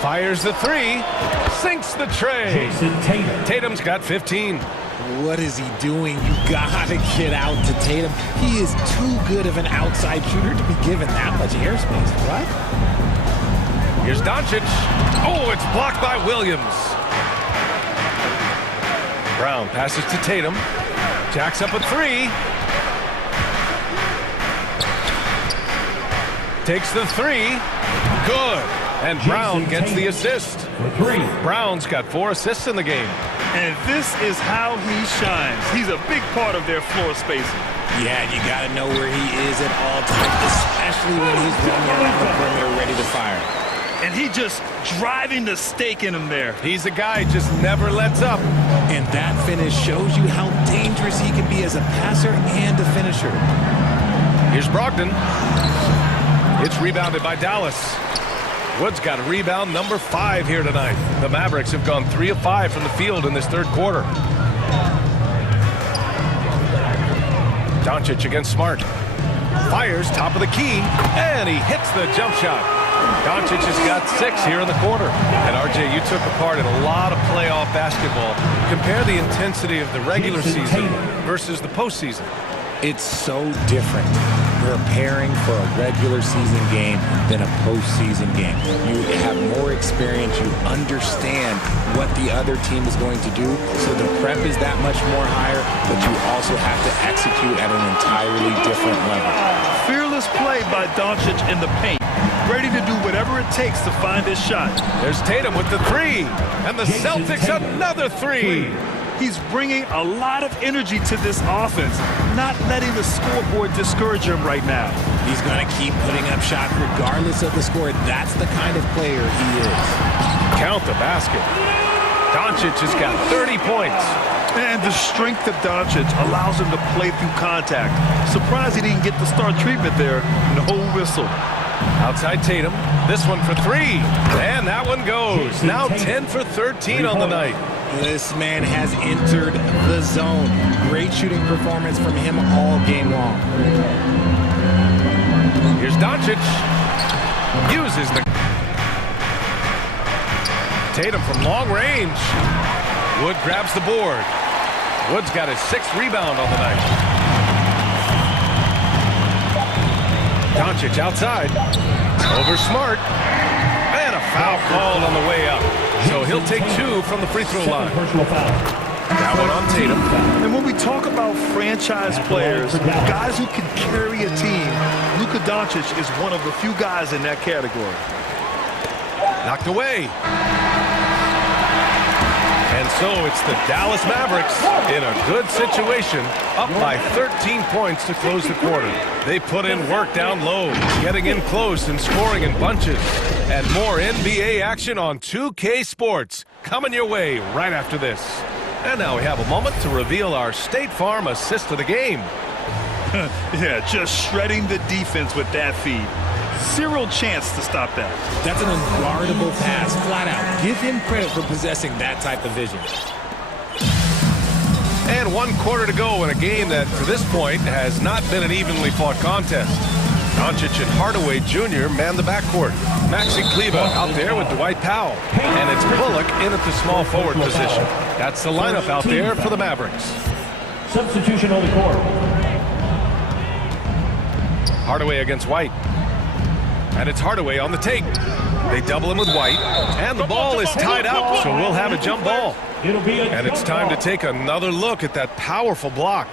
Fires the three. Sinks the tray. Tatum's got 15. What is he doing? You gotta get out to Tatum. He is too good of an outside shooter to be given that much airspace. What? Here's Doncic. Oh, it's blocked by Williams. Brown passes to Tatum. Jacks up a three. Takes the three. Good. And Brown gets the assist. Brown's got 4 assists in the game. And this is how he shines. He's a big part of their floor spacing. Yeah, you got to know where he is at all times, especially when he's running around the perimeter ready to fire. And he just driving the stake in him there. He's a guy who just never lets up. And that finish shows you how dangerous he can be as a passer and a finisher. Here's Brogdon. It's rebounded by Dallas. Wood's got a rebound number 5 here tonight. The Mavericks have gone 3 of 5 from the field in this third quarter. Doncic against Smart. Fires top of the key, and he hits the jump shot. Doncic has got 6 here in the quarter. And RJ, you took a part in a lot of playoff basketball. Compare the intensity of the regular season versus the postseason. It's so different preparing for a regular season game than a postseason game. You have more experience. You understand what the other team is going to do. So the prep is that much more higher, but you also have to execute at an entirely different level. Fearless play by Doncic in the paint. Ready to do whatever it takes to find his shot. There's Tatum with the three. And the Celtics another three. He's bringing a lot of energy to this offense, not letting the scoreboard discourage him right now. He's going to keep putting up shots regardless of the score. That's the kind of player he is. Count the basket. Doncic has got 30 points. And the strength of Doncic allows him to play through contact. Surprised he didn't get the star treatment there. No whistle. Outside Tatum. This one for 3. And that one goes. Now 10 for 13 on the night. This man has entered the zone. Great shooting performance from him all game long. Here's Doncic. Uses the... Tatum from long range. Wood grabs the board. Wood's got his 6th rebound on the night. Doncic outside. Over Smart. And a foul called on the way up. So he'll take 2 from the free throw line. That one on Tatum. And when we talk about franchise players, guys who can carry a team, Luka Doncic is one of the few guys in that category. Knocked away. And so it's the Dallas Mavericks in a good situation, up by 13 points to close the quarter. They put in work down low, getting in close and scoring in bunches. And more NBA action on 2K Sports coming your way right after this. And now we have a moment to reveal our State Farm assist of the game. Yeah, just shredding the defense with that feed. Zero chance to stop that. That's an unguardable pass, flat out. Give him credit for possessing that type of vision. And 1 quarter to go in a game that, to this point, has not been an evenly fought contest. Doncic and Hardaway Jr. man the backcourt. Maxi Kleber out there with Dwight Powell. And it's Bullock in at the small forward position. That's the lineup out there for the Mavericks. Substitution on the court. Hardaway against White. And it's Hardaway on the take. They double him with White. And the ball is tied up, so we'll have a jump ball. And it's time to take another look at that powerful block.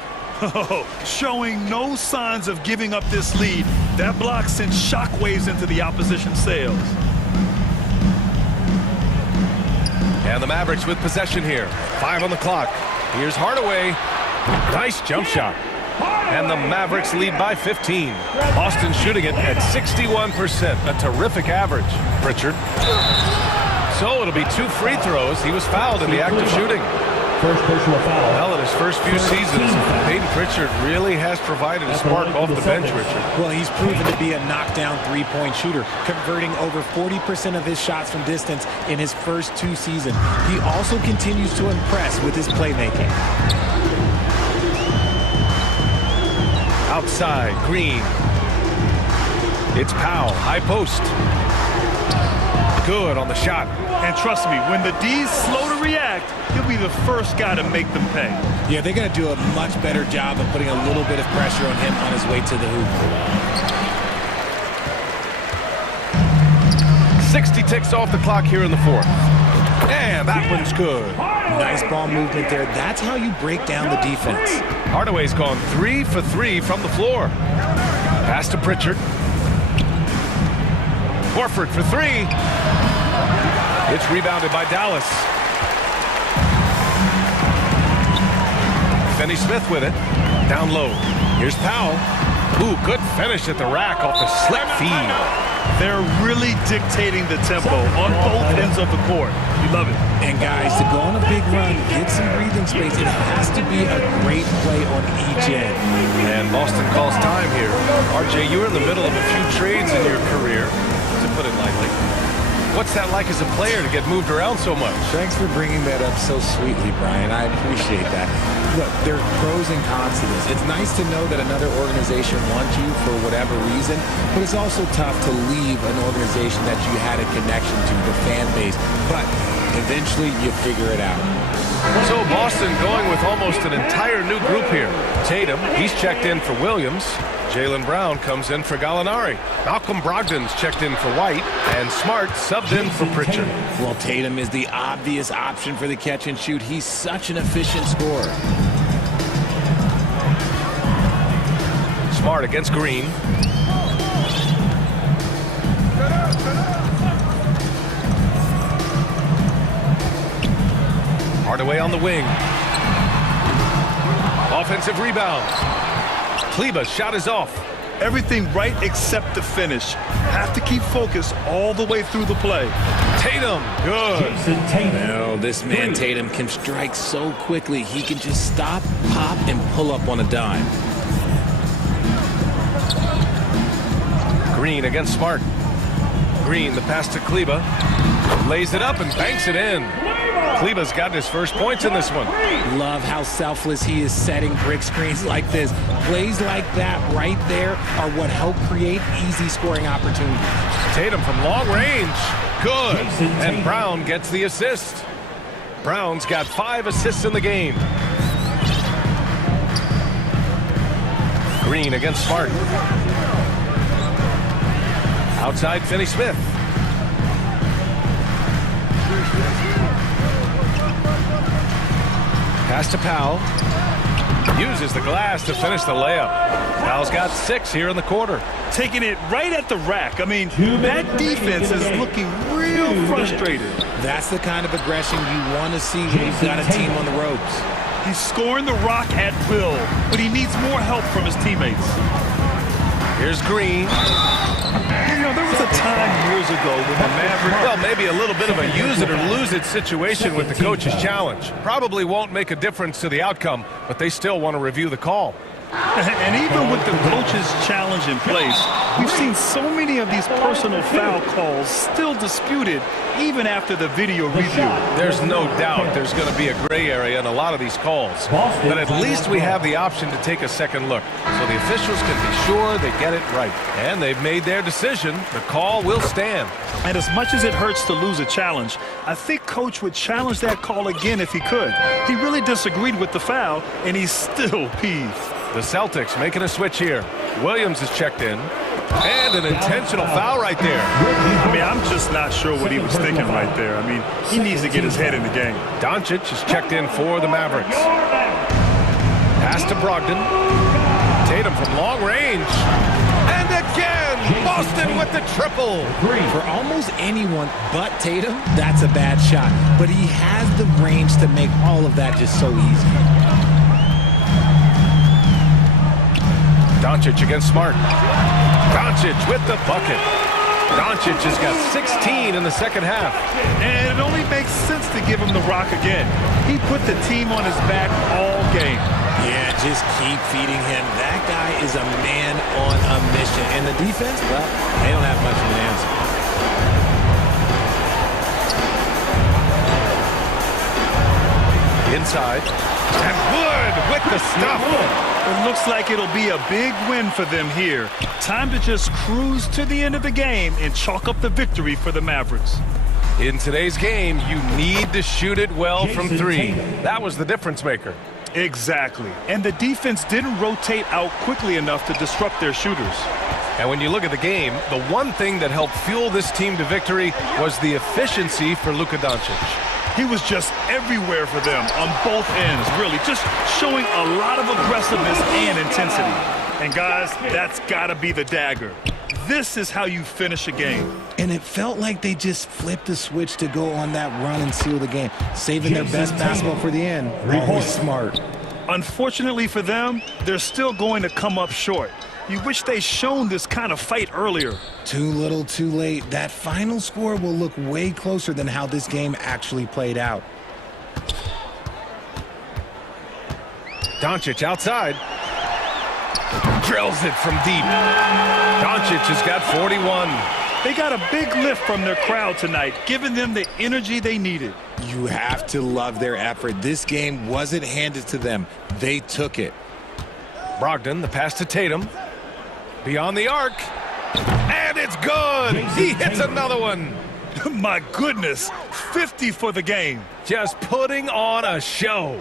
Showing no signs of giving up this lead. That block sent shockwaves into the opposition sails. And the Mavericks with possession here. 5 on the clock. Here's Hardaway. Nice jump shot. And the Mavericks lead by 15. Boston shooting it at 61%. A terrific average. Pritchard. So it'll be 2 free throws. He was fouled in the act of shooting. First personal foul. Well, in his first few seasons, Peyton Pritchard really has provided a spark off the bench, Richard. Well, he's proven to be a knockdown three-point shooter, converting over 40% of his shots from distance in his first 2 seasons. He also continues to impress with his playmaking. Outside, Green. It's Powell, high post. Good on the shot. And trust me, when the D's slow to react, he'll be the first guy to make them pay. Yeah, they're going to do a much better job of putting a little bit of pressure on him on his way to the hoop. 60 ticks off the clock here in the 4th. And that one's good. Nice ball movement there. That's how you break down the defense. Hardaway's gone 3 for 3 from the floor. Pass to Pritchard. Horford for 3. It's rebounded by Dallas. Finney-Smith with it. Down low. Here's Powell. Ooh, good finish at the rack off the slick feed. They're really dictating the tempo on both ends of the court. You love it. And guys, to go on a big run, get some breathing space, it has to be a great play on each end. And Boston calls time here. RJ, you were in the middle of a few trades in your career, to put it lightly. What's that like as a player to get moved around so much? Thanks for bringing that up so sweetly, Brian. I appreciate that. Look, there are pros and cons to this. It's nice to know that another organization wants you for whatever reason, but it's also tough to leave an organization that you had a connection to, the fan base. But eventually you figure it out. So Boston going with almost an entire new group here. Tatum, he's checked in for Williams. Jaylen Brown comes in for Gallinari. Malcolm Brogdon's checked in for White. And Smart subbed in for Pritchard. Well, Tatum is the obvious option for the catch and shoot. He's such an efficient scorer. Smart against Green. Hardaway on the wing. Offensive rebound. Kleba's shot is off. Everything right except the finish. Have to keep focused all the way through the play. Tatum, good. No, this man Tatum can strike so quickly. He can just stop, pop, and pull up on a dime. Green against Smart. Green, the pass to Kleba. Lays it up and banks it in. Kleba's got his first points in this one. Love how selfless he is setting brick screens like this. Plays like that right there are what help create easy scoring opportunities. Tatum from long range. Good. And Brown gets the assist. Brown's got 5 assists in the game. Green against Smart. Outside Finney-Smith. Pass to Powell. Uses the glass to finish the layup. Powell's got 6 here in the quarter. Taking it right at the rack. I mean, that defense is looking real frustrated. That's the kind of aggression you want to see when you've got a team on the ropes. He's scoring the rock at will, but he needs more help from his teammates. Here's Green. You know, there was a time years ago when the Mavericks... Well, maybe a little bit of a use it or lose it situation with the coach's challenge. Probably won't make a difference to the outcome, but they still want to review the call. And even with the coach's challenge in place, we've seen so many of these personal foul calls still disputed even after the video review. There's no doubt there's going to be a gray area in a lot of these calls. But at least we have the option to take a second look, so the officials can be sure they get it right. And they've made their decision. The call will stand. And as much as it hurts to lose a challenge, I think Coach would challenge that call again if he could. He really disagreed with the foul, and he's still peeved. The Celtics making a switch here. Williams is checked in. And an intentional foul right there. I mean, I'm just not sure what he was thinking right there. I mean, he needs to get his head in the game. Doncic is checked in for the Mavericks. Pass to Brogdon. Tatum from long range. And again, Boston with the triple. For almost anyone but Tatum, that's a bad shot. But he has the range to make all of that just so easy. Doncic against Smart. Doncic with the bucket. Doncic has got 16 in the second half. And it only makes sense to give him the rock again. He put the team on his back all game. Yeah, just keep feeding him. That guy is a man on a mission. And the defense, well, they don't have much of an answer. Inside. And Wood with the stuff. It looks like it'll be a big win for them here. Time to just cruise to the end of the game and chalk up the victory for the Mavericks. In today's game, you need to shoot it well from three. That was the difference maker. Exactly. And the defense didn't rotate out quickly enough to disrupt their shooters. And when you look at the game, the one thing that helped fuel this team to victory was the efficiency for Luka Doncic. He was just everywhere for them on both ends, really, just showing a lot of aggressiveness and intensity. And guys, that's got to be the dagger. This is how you finish a game. And it felt like they just flipped the switch to go on that run and seal the game, saving their best basketball for the end. Always smart. Unfortunately for them, they're still going to come up short. You wish they'd shown this kind of fight earlier. Too little, too late. That final score will look way closer than how this game actually played out. Doncic outside. Drills it from deep. Doncic has got 41. They got a big lift from their crowd tonight, giving them the energy they needed. You have to love their effort. This game wasn't handed to them. They took it. Brogdon, the pass to Tatum. Beyond the arc. And it's good. He hits another one. My goodness. 50 for the game. Just putting on a show.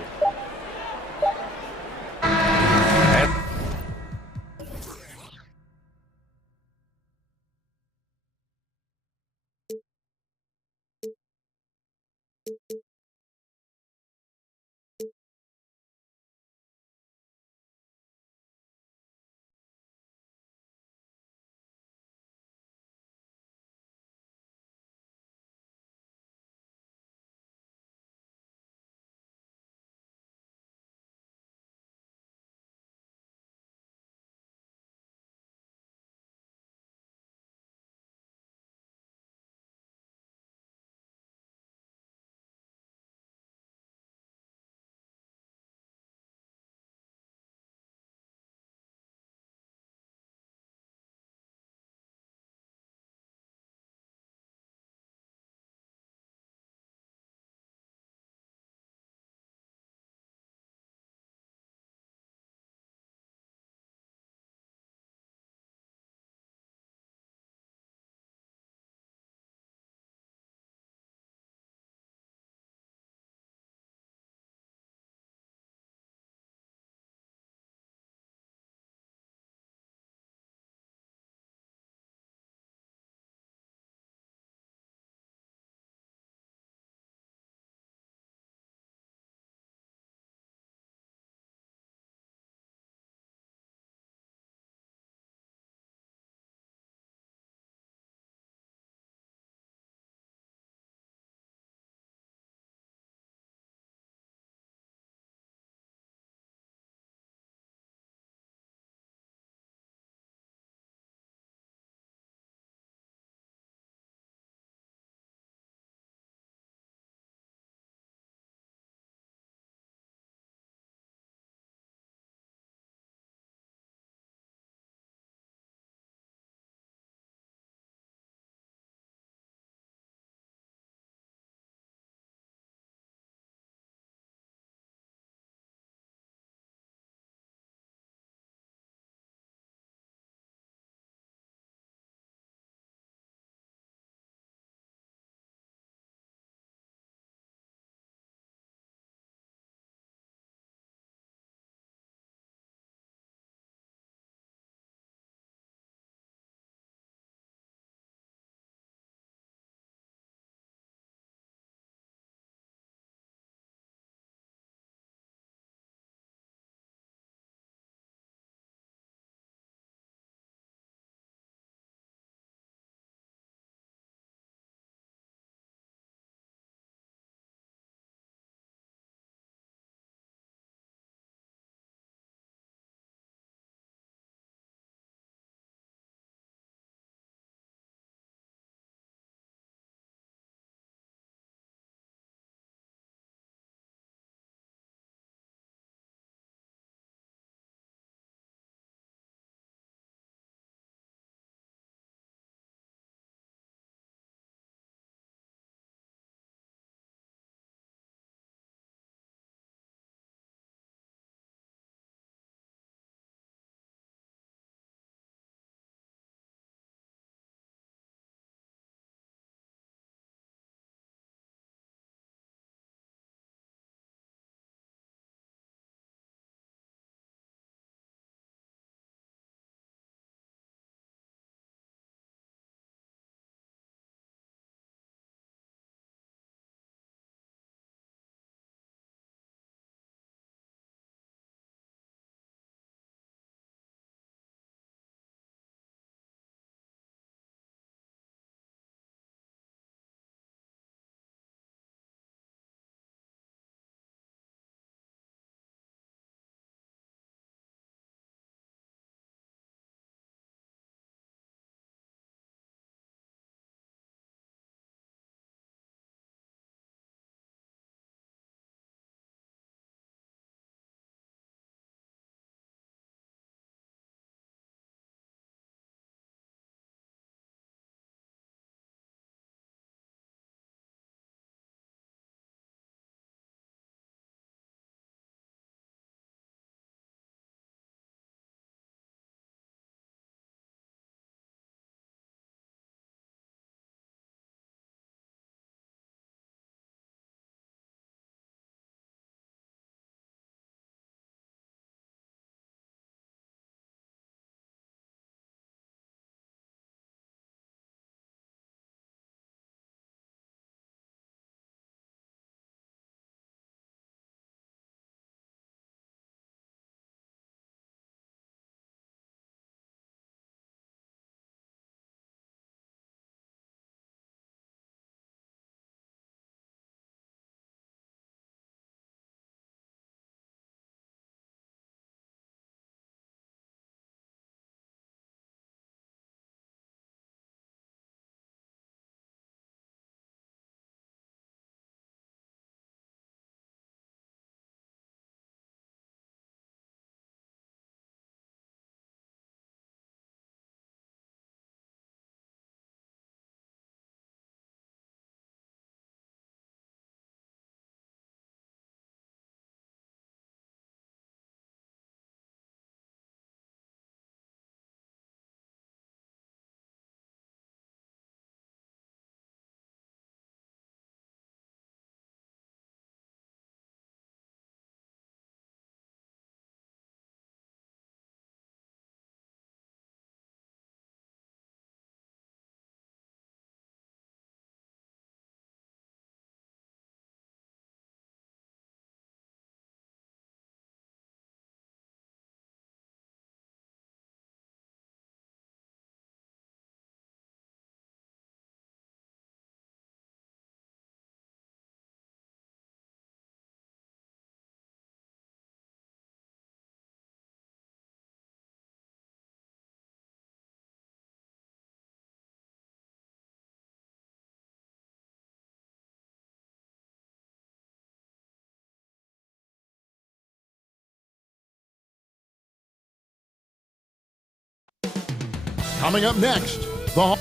Coming up next, the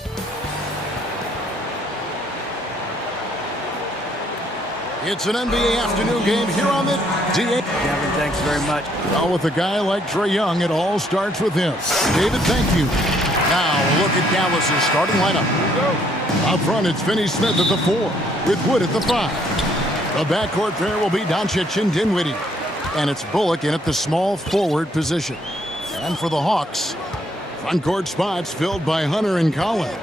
It's an NBA afternoon game here on the DA. Gavin, thanks very much. Well, with a guy like Trae Young, it all starts with him. David, thank you. Now, look at Dallas's starting lineup. Up front, it's Finney-Smith at the 4, with Wood at the 5. The backcourt pair will be Doncic and Dinwiddie. And it's Bullock in at the small forward position. And for the Hawks, front court spots filled by Hunter and Collins.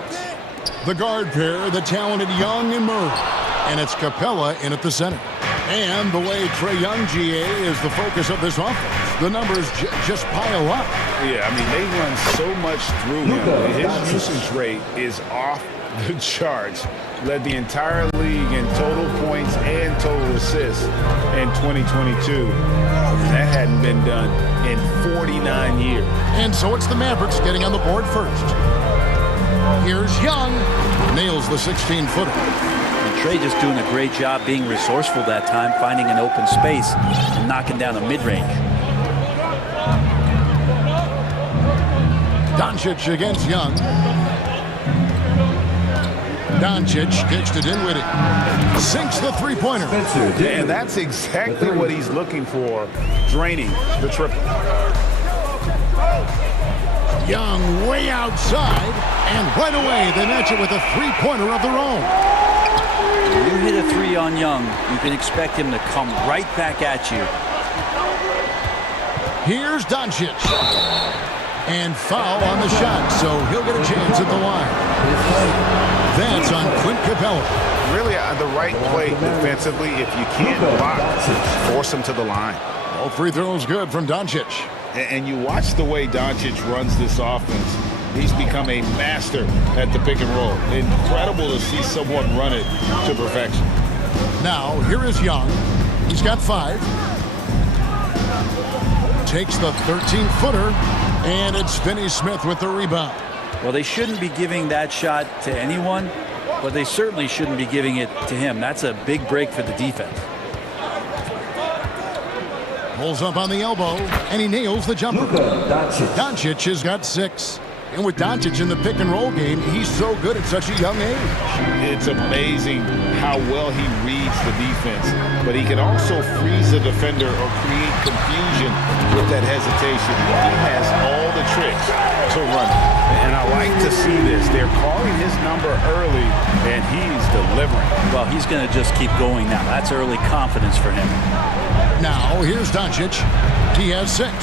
The guard pair, the talented Young and Murray. And it's Capella in at the center. And the way Trae Young, GA, is the focus of this offense, the numbers just pile up. Yeah, I mean, they run so much through him. His usage rate is off the charts. Led the entire league in total points and total assists in 2022. That hadn't been done in 49 years. And so it's the Mavericks getting on the board first. Here's Young. Nails the 16-footer. Trae just doing a great job being resourceful that time, finding an open space and knocking down a mid-range. Doncic against Young. Doncic kicks to Dinwiddie. Sinks the three-pointer. And that's exactly what he's looking for, draining the triple. Young way outside, and right away they match it with a three-pointer of their own. When you hit a three on Young, you can expect him to come right back at you. Here's Doncic. And foul on the shot, so he'll get a chance at the line. That's on Clint Capella. Really the right play defensively. If you can't block, force him to the line. All free throws good from Doncic. And you watch the way Doncic runs this offense. He's become a master at the pick and roll. Incredible to see someone run it to perfection. Now, here is Young. He's got 5. Takes the 13-footer, and it's Finney-Smith with the rebound. Well, they shouldn't be giving that shot to anyone, but they certainly shouldn't be giving it to him. That's a big break for the defense. Pulls up on the elbow, and he nails the jumper. Doncic has got 6. And with Doncic in the pick and roll game, he's so good at such a young age. It's amazing how well he reads the defense, but he can also freeze the defender or create confusion with that hesitation. He has all the tricks to run it. And I like to see this. They're calling his number early, and he's delivering. Well, he's going to just keep going now. That's early confidence for him. Now, here's Doncic. He has 6.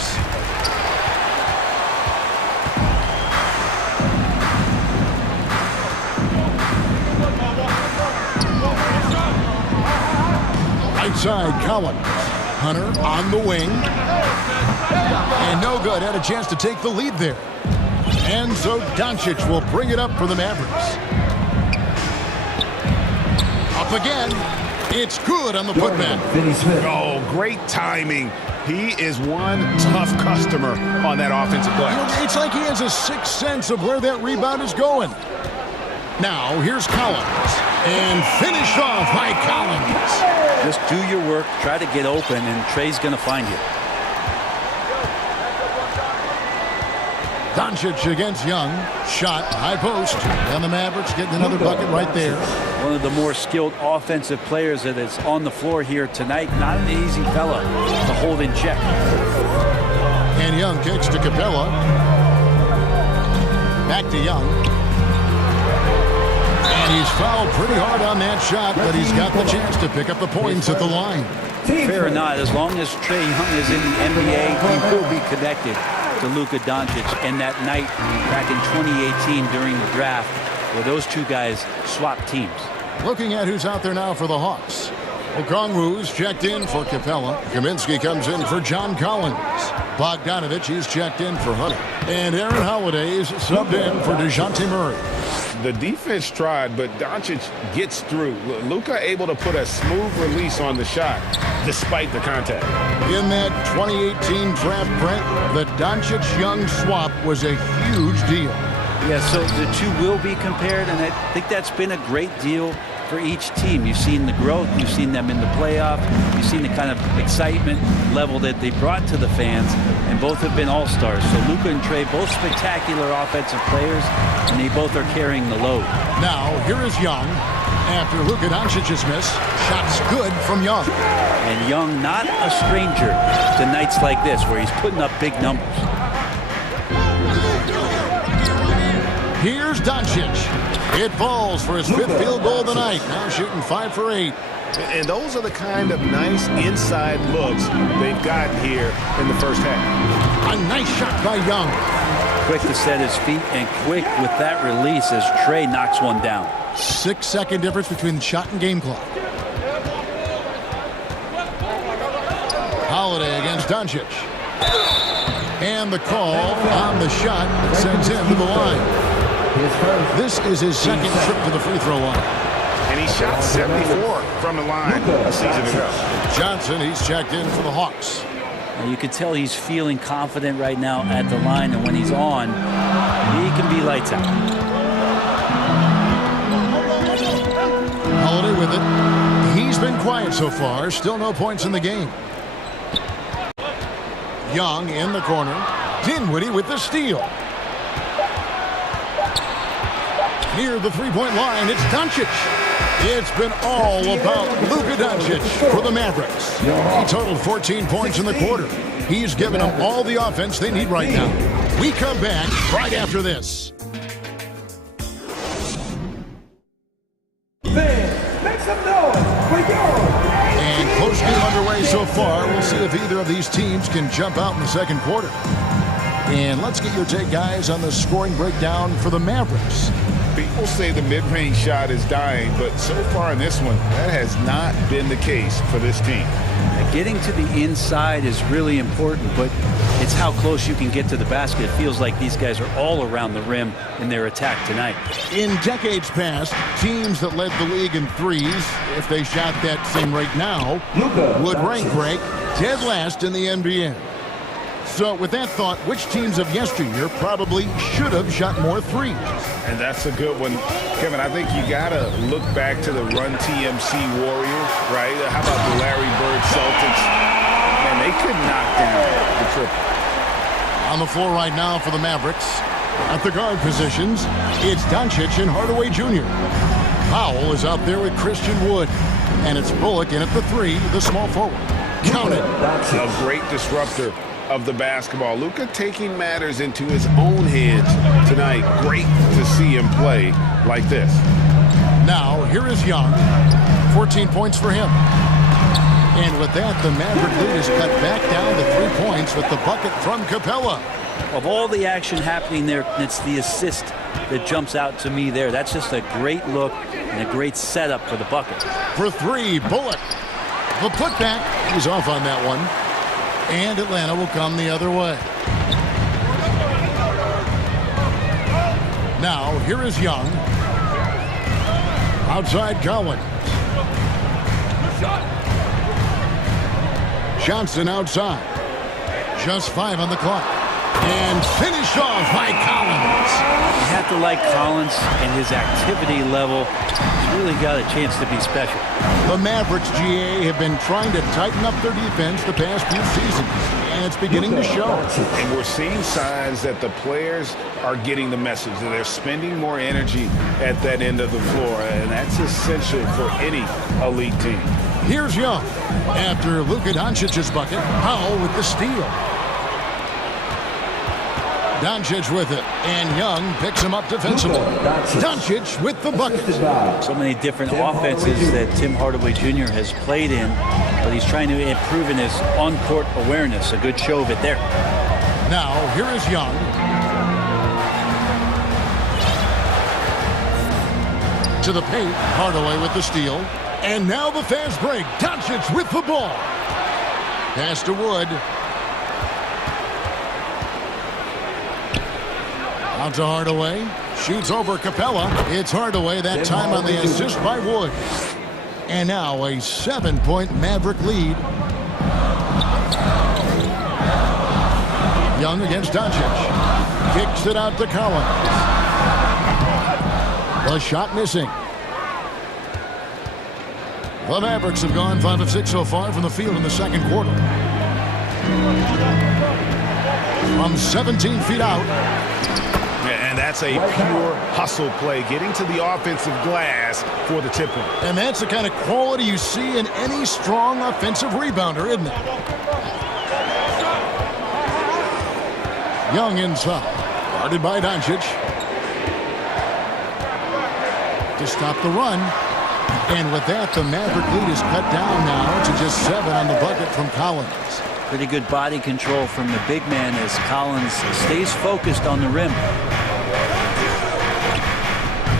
Side Collins. Hunter on the wing. And no good. Had a chance to take the lead there. And so Doncic will bring it up for the Mavericks. Up again. It's good on the putback. Oh, great timing. He is one tough customer on that offensive play. It's like he has a sixth sense of where that rebound is going. Now, here's Collins. And finished off by Collins. Just do your work, try to get open, and Trae's going to find you. Doncic against Young. Shot, high post. And the Mavericks getting another bucket right there. One of the more skilled offensive players that is on the floor here tonight. Not an easy fella to hold in check. And Young kicks to Capella. Back to Young. And he's fouled pretty hard on that shot, but he's got the chance to pick up the points at the line. Fair or not, as long as Trae Young is in the NBA, he will be connected to Luka Doncic. And that night back in 2018 during the draft where those two guys swapped teams. Looking at who's out there now for the Hawks. Okongwu's checked in for Capella. Kaminsky comes in for John Collins. Bogdanovich, he's checked in for Hunter. And Aaron Holiday's subbed in for DeJounte Murray. The defense tried, but Doncic gets through. Luka able to put a smooth release on the shot despite the contact. In that 2018 draft, Brent, the Doncic-Young swap was a huge deal. Yeah, so the two will be compared, and I think that's been a great deal for each team. You've seen the growth. You've seen them in the playoff. You've seen the kind of excitement level that they brought to the fans, and both have been all-stars. So Luka and Trey, both spectacular offensive players, and they both are carrying the load. Now, here is Young. After Luka Doncic's miss, shots good from Young. And Young, not a stranger to nights like this where he's putting up big numbers. Here's Doncic. It falls for his 5th field goal of the night. Now shooting 5 for 8. And those are the kind of nice inside looks they've gotten here in the first half. A nice shot by Young. Quick to set his feet and quick with that release as Trey knocks one down. 6-second difference between the shot and game clock. Holiday against Doncic. And the call on the shot sends him to the line. This is his second trip to the free throw line. And he shot 74 from the line a season ago. Johnson, he's checked in for the Hawks. And you can tell he's feeling confident right now at the line, and when he's on, he can be lights out. Holiday with it. He's been quiet so far. Still no points in the game. Young in the corner. Dinwiddie with the steal. Near the three-point line, it's Doncic. It's been all about Luka Doncic for the Mavericks. He totaled 14 points in the quarter. He's given them all the offense they need right now. We come back right after this. Make some noise for yours. And close game underway so far. We'll see if either of these teams can jump out in the second quarter. And let's get your take, guys, on the scoring breakdown for the Mavericks. People say the mid-range shot is dying, but so far in this one, that has not been the case for this team. Getting to the inside is really important, but it's how close you can get to the basket. It feels like these guys are all around the rim in their attack tonight. In decades past, teams that led the league in threes, if they shot that same rate now, would rank break dead last in the NBA. So with that thought, which teams of yesteryear probably should have shot more threes? And that's a good one. Kevin, I think you got to look back to the Run TMC Warriors, right? How about the Larry Bird Celtics? Man, they could knock down the triple. On the floor right now for the Mavericks, at the guard positions, it's Doncic and Hardaway Jr. Powell is out there with Christian Wood. And it's Bullock in at the 3, the small forward. Count it. A great disruptor of the basketball. Luka taking matters into his own hands tonight. Great to see him play like this. Now, here is Young. 14 points for him. And with that, the Maverick lead is cut back down to 3 points with the bucket from Capella. Of all the action happening there, it's the assist that jumps out to me there. That's just a great look and a great setup for the bucket. For 3, Bullock. The putback, he's off on that one. And Atlanta will come the other way. Now, here is Young. Outside Collins. Johnson outside. Just 5 on the clock. And finished off by Collins. You have to like Collins and his activity level. He's really got a chance to be special. The Mavericks, GA, have been trying to tighten up their defense the past few seasons, and it's beginning to show. And we're seeing signs that the players are getting the message, that they're spending more energy at that end of the floor, and that's essential for any elite team. Here's Young. After Luka Doncic's bucket, Powell with the steal. Doncic with it, and Young picks him up defensively. Doncic with the bucket. So many different offenses that Tim Hardaway Jr. has played in, but he's trying to improve in his on-court awareness. A good show of it there. Now, here is Young. To the paint, Hardaway with the steal. And now the fast break. Doncic with the ball. Pass to Wood. Out to Hardaway. Shoots over Capella. It's Hardaway that time on the assist by Wood. And now a 7-point Maverick lead. Young against Doncic. Kicks it out to Collins. The shot missing. The Mavericks have gone 5 of 6 so far from the field in the second quarter. From 17 feet out. And that's a pure hustle play, getting to the offensive glass for the tip-in. And that's the kind of quality you see in any strong offensive rebounder, isn't it? Young inside. Guarded by Doncic. To stop the run. And with that, the Maverick lead is cut down now to just 7 on the bucket from Collins. Pretty good body control from the big man as Collins stays focused on the rim.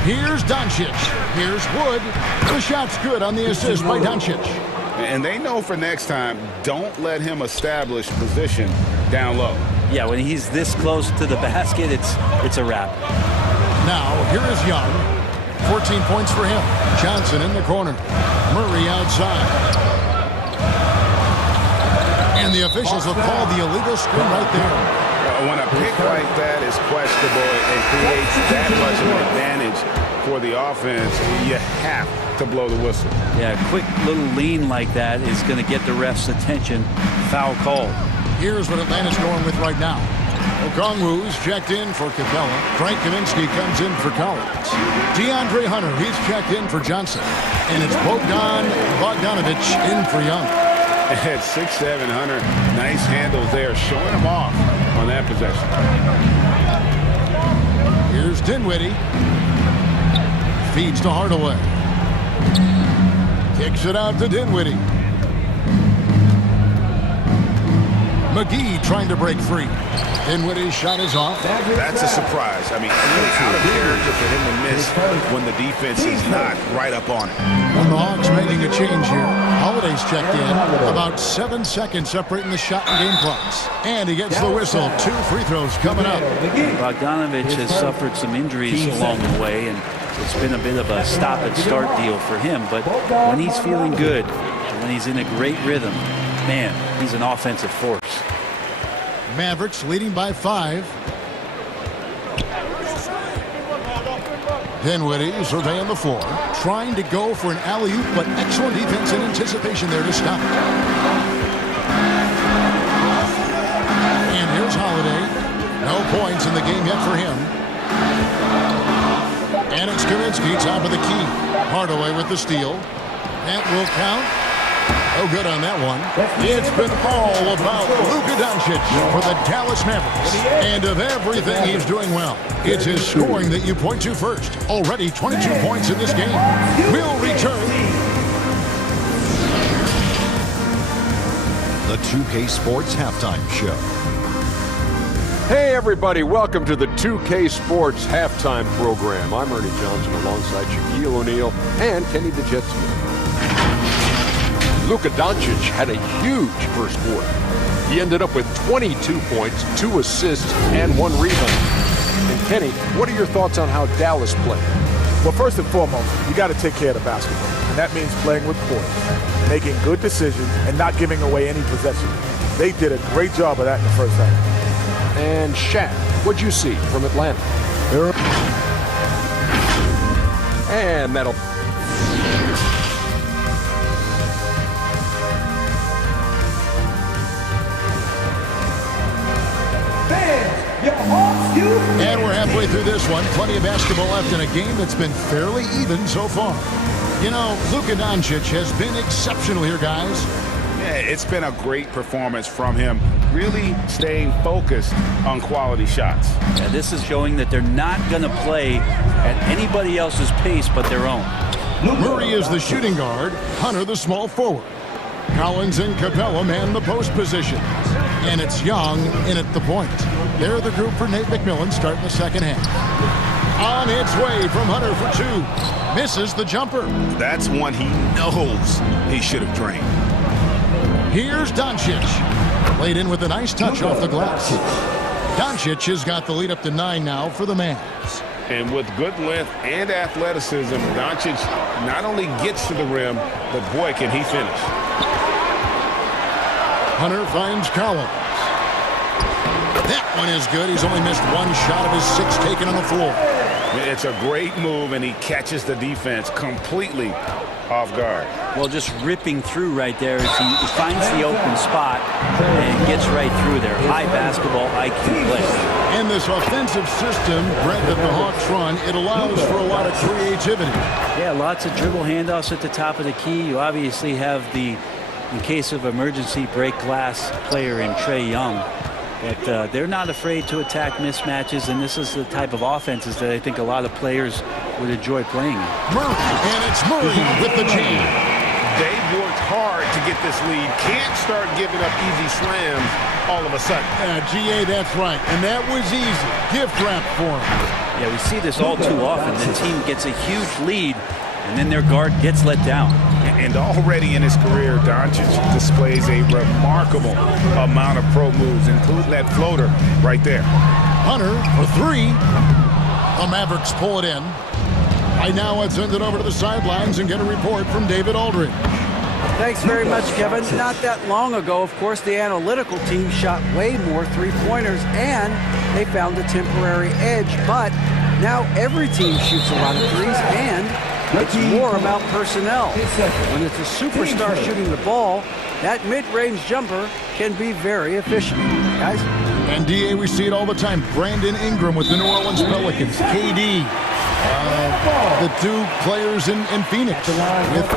Here's Doncic. Here's Wood. The shot's good on the assist by Doncic. And they know for next time, don't let him establish position down low. Yeah, when he's this close to the basket, it's a wrap. Now, here is Young. 14 points for him. Johnson in the corner. Murray outside. And the officials will call the illegal screen right there. When a pick like that is questionable and creates that much of an advantage for the offense, you have to blow the whistle. Yeah, a quick little lean like that is going to get the ref's attention. Foul call. Here's what Atlanta's going with right now. Okongwu's checked in for Capella. Frank Kaminsky comes in for Collins. DeAndre Hunter, he's checked in for Johnson. And it's Bogdanovich in for Young. At 6'7", Hunter, nice handles there, showing him off on that possession. Here's Dinwiddie. Feeds to Hardaway. Kicks it out to Dinwiddie. McGee trying to break free. Dinwiddie's shot is off. That's a surprise. I mean, really out of character for him to miss when the defense is not right up on it. And the Hawks making a change here. Holiday's checked in. About 7 seconds separating the shot and game clocks. And he gets the whistle. 2 free throws coming up. Bogdanovich has suffered some injuries along the way, and it's been a bit of a stop-and-start deal for him. But when he's feeling good, when he's in a great rhythm, man, he's an offensive force. Mavericks leading by 5. Dinwiddie surveying the floor, trying to go for an alley-oop, but excellent defense and anticipation there to stop it. And here's Holiday. No points in the game yet for him. And it's Kaminsky, top of the key. Hardaway with the steal. That will count. Oh, good on that one. It's been all about Luka Doncic for the Dallas Mavericks. And of everything he's doing well, it's his scoring that you point to first. Already 22 points in this game. We'll return. The 2K Sports Halftime Show. Hey, everybody. Welcome to the 2K Sports Halftime Program. I'm Ernie Johnson alongside Shaquille O'Neal and Kenny the Jet Smith. Luka Doncic had a huge first quarter. He ended up with 22 points, 2 assists, and 1 rebound. And Kenny, what are your thoughts on how Dallas played? Well, first and foremost, you got to take care of the basketball. And that means playing with poise, making good decisions, and not giving away any possession. They did a great job of that in the first half. And Shaq, what'd you see from Atlanta? And that'll... And we're halfway through this one. Plenty of basketball left in a game that's been fairly even so far. You know, Luka Doncic has been exceptional here, guys. Yeah, it's been a great performance from him, really staying focused on quality shots. Yeah, this is showing that they're not going to play at anybody else's pace but their own. Murray is the shooting guard, Hunter the small forward. Collins and Capella man the post positions. And it's Young in at the point. They're the group for Nate McMillan starting the second half. On its way from Hunter for 2. Misses the jumper. That's one he knows he should have drained. Here's Doncic. Laid in with a nice touch off the glass. Doncic has got the lead up to 9 now for the Mavs. And with good length and athleticism, Doncic not only gets to the rim, but boy, can he finish. Hunter finds Collins. That one is good. He's only missed 1 shot of his 6 taken on the floor. It's a great move, and he catches the defense completely off guard. Well, just ripping through right there as he finds the open spot and gets right through there. High basketball IQ play. In this offensive system, Brent, that the Hawks run, it allows for a lot of creativity. Yeah, lots of dribble handoffs at the top of the key. You obviously have the, in case of emergency, break glass player in Trae Young. But they're not afraid to attack mismatches, and this is the type of offenses that I think a lot of players would enjoy playing. Murray, and it's Murray with the jam. They've worked hard to get this lead. Can't start giving up easy slams all of a sudden. GA, that's right. And that was easy. Gift wrap for him. Yeah, we see this all too often. The team gets a huge lead, and then their guard gets let down. And already in his career, Doncic displays a remarkable amount of pro moves, including that floater right there. Hunter for three. The Mavericks pull it in. Right now, let's send it over to the sidelines and get a report from David Aldridge. Thanks very much, Kevin. Not that long ago, of course, the analytical team shot way more three-pointers, and they found a temporary edge. But now every team shoots a lot of threes, and it's more about personnel. When it's a superstar shooting the ball, that mid-range jumper can be very efficient. Guys? And DA, we see it all the time. Brandon Ingram with the New Orleans Pelicans. KD. The two players in Phoenix with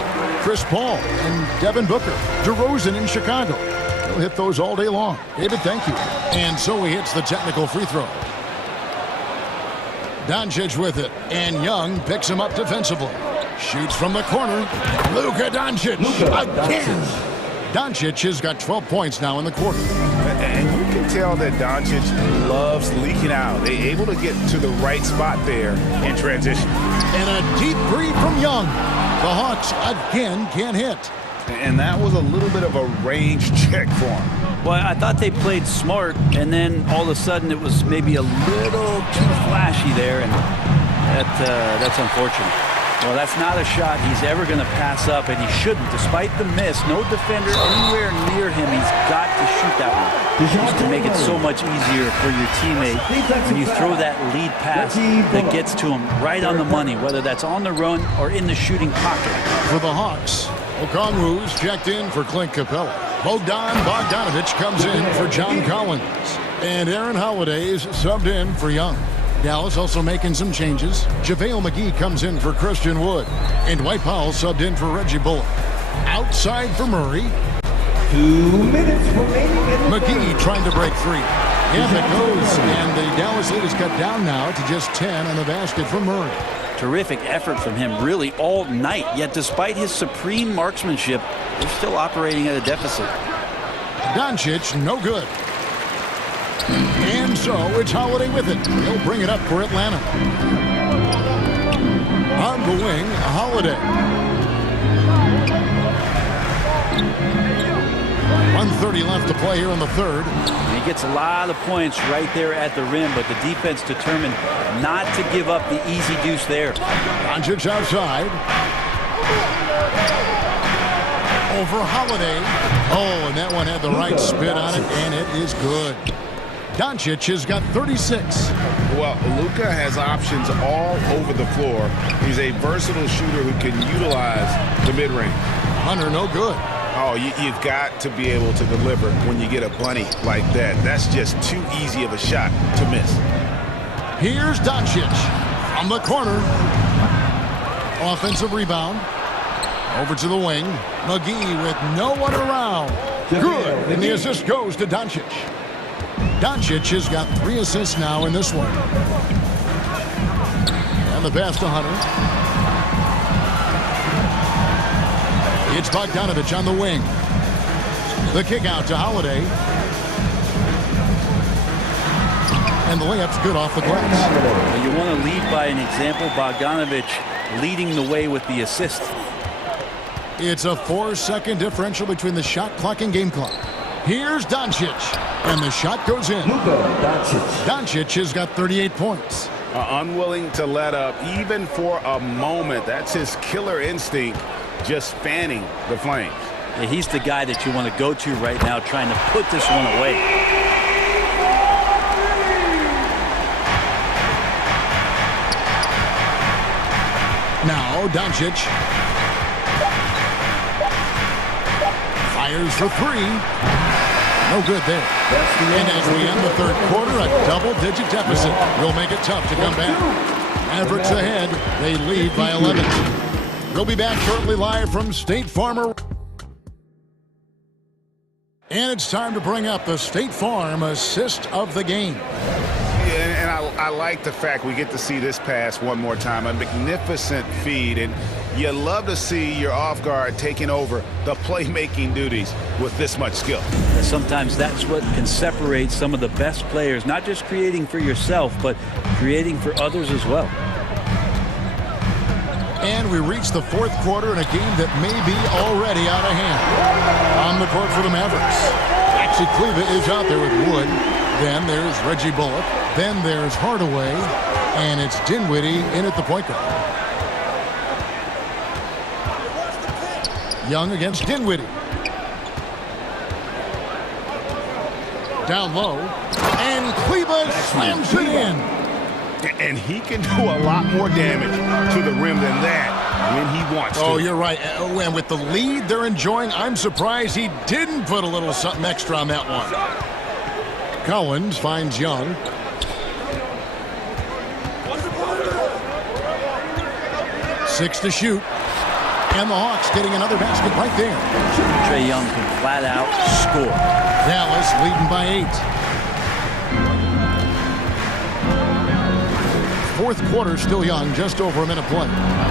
Chris Paul and Devin Booker. DeRozan in Chicago. He'll hit those all day long. David, thank you. And so he hits the technical free throw. Doncic with it, and Young picks him up defensively. Shoots from the corner. Luka Doncic again. Doncic has got 12 points now in the quarter. And you can tell that Doncic loves leaking out. They're able to get to the right spot there in transition. And a deep three from Young. The Hawks again can't hit. And that was a little bit of a range check for him. Well, I thought they played smart, and then all of a sudden it was maybe a little too flashy there, and that's unfortunate. Well, that's not a shot he's ever going to pass up, and he shouldn't. Despite the miss, no defender anywhere near him. He's got to shoot that one. Just to make it so much easier for your teammate when you throw that lead pass that gets to him right on the money, whether that's on the run or in the shooting pocket. For the Hawks, Okongwu's checked in for Clint Capella. Bogdanovich comes in for John Collins. And Aaron Holiday's subbed in for Young. Dallas also making some changes. JaVale McGee comes in for Christian Wood. And Dwight Powell subbed in for Reggie Bullock. Outside for Murray. 2 minutes remaining. McGee trying to break three. And it goes. And the Dallas lead is cut down now to just 10 on the basket from Murray. Terrific effort from him really all night. Yet despite his supreme marksmanship, they're still operating at a deficit. Doncic, no good. And so it's Holiday with it. He'll bring it up for Atlanta. On the wing, Holiday. 1:30 left to play here in the third. And he gets a lot of points right there at the rim, but the defense determined not to give up the easy deuce there. Doncic outside. Over Holiday. Oh, and that one had the right spin on it, and it is good. Doncic has got 36. Well, Luka has options all over the floor. He's a versatile shooter who can utilize the mid-range. Hunter, no good. Oh, you've got to be able to deliver when you get a bunny like that. That's just too easy of a shot to miss. Here's Doncic from the corner. Offensive rebound. Over to the wing. McGee with no one around. Good. And the assist goes to Doncic. Doncic has got 3 assists now in this one. And the pass to Hunter. It's Bogdanovich on the wing. The kick out to Holiday. And the layup's good off the glass. Well, you want to lead by an example. Bogdanovich leading the way with the assist. It's a 4-second differential between the shot clock and game clock. Here's Doncic. And the shot goes in. Doncic has got 38 points. Unwilling to let up even for a moment. That's his killer instinct, just fanning the flames. Yeah, he's the guy that you want to go to right now, trying to put this one away. Now Doncic. Fires for three. No good there. And as we end the third quarter, a double-digit deficit will make it tough to come back. Mavericks ahead. They lead by 11. We'll be back shortly live from State Farm. And it's time to bring up the State Farm assist of the game. Yeah, and I like the fact we get to see this pass one more time. A magnificent feed, and you love to see your off guard taking over the playmaking duties with this much skill. Sometimes that's what can separate some of the best players, not just creating for yourself, but creating for others as well. And we reach the fourth quarter in a game that may be already out of hand. On the court for the Mavericks, Maxi Kleber is out there with Wood. Then there's Reggie Bullock. Then there's Hardaway. And it's Dinwiddie in at the point guard. Young against Dinwiddie. Down low. And Kleber slams it in. And he can do a lot more damage to the rim than that when he wants to. Oh, you're right. And with the lead they're enjoying, I'm surprised he didn't put a little something extra on that one. Collins finds Young. Six to shoot. And the Hawks getting another basket right there. Trae Young can flat out score. Dallas leading by 8. Fourth quarter still young, just over a minute play.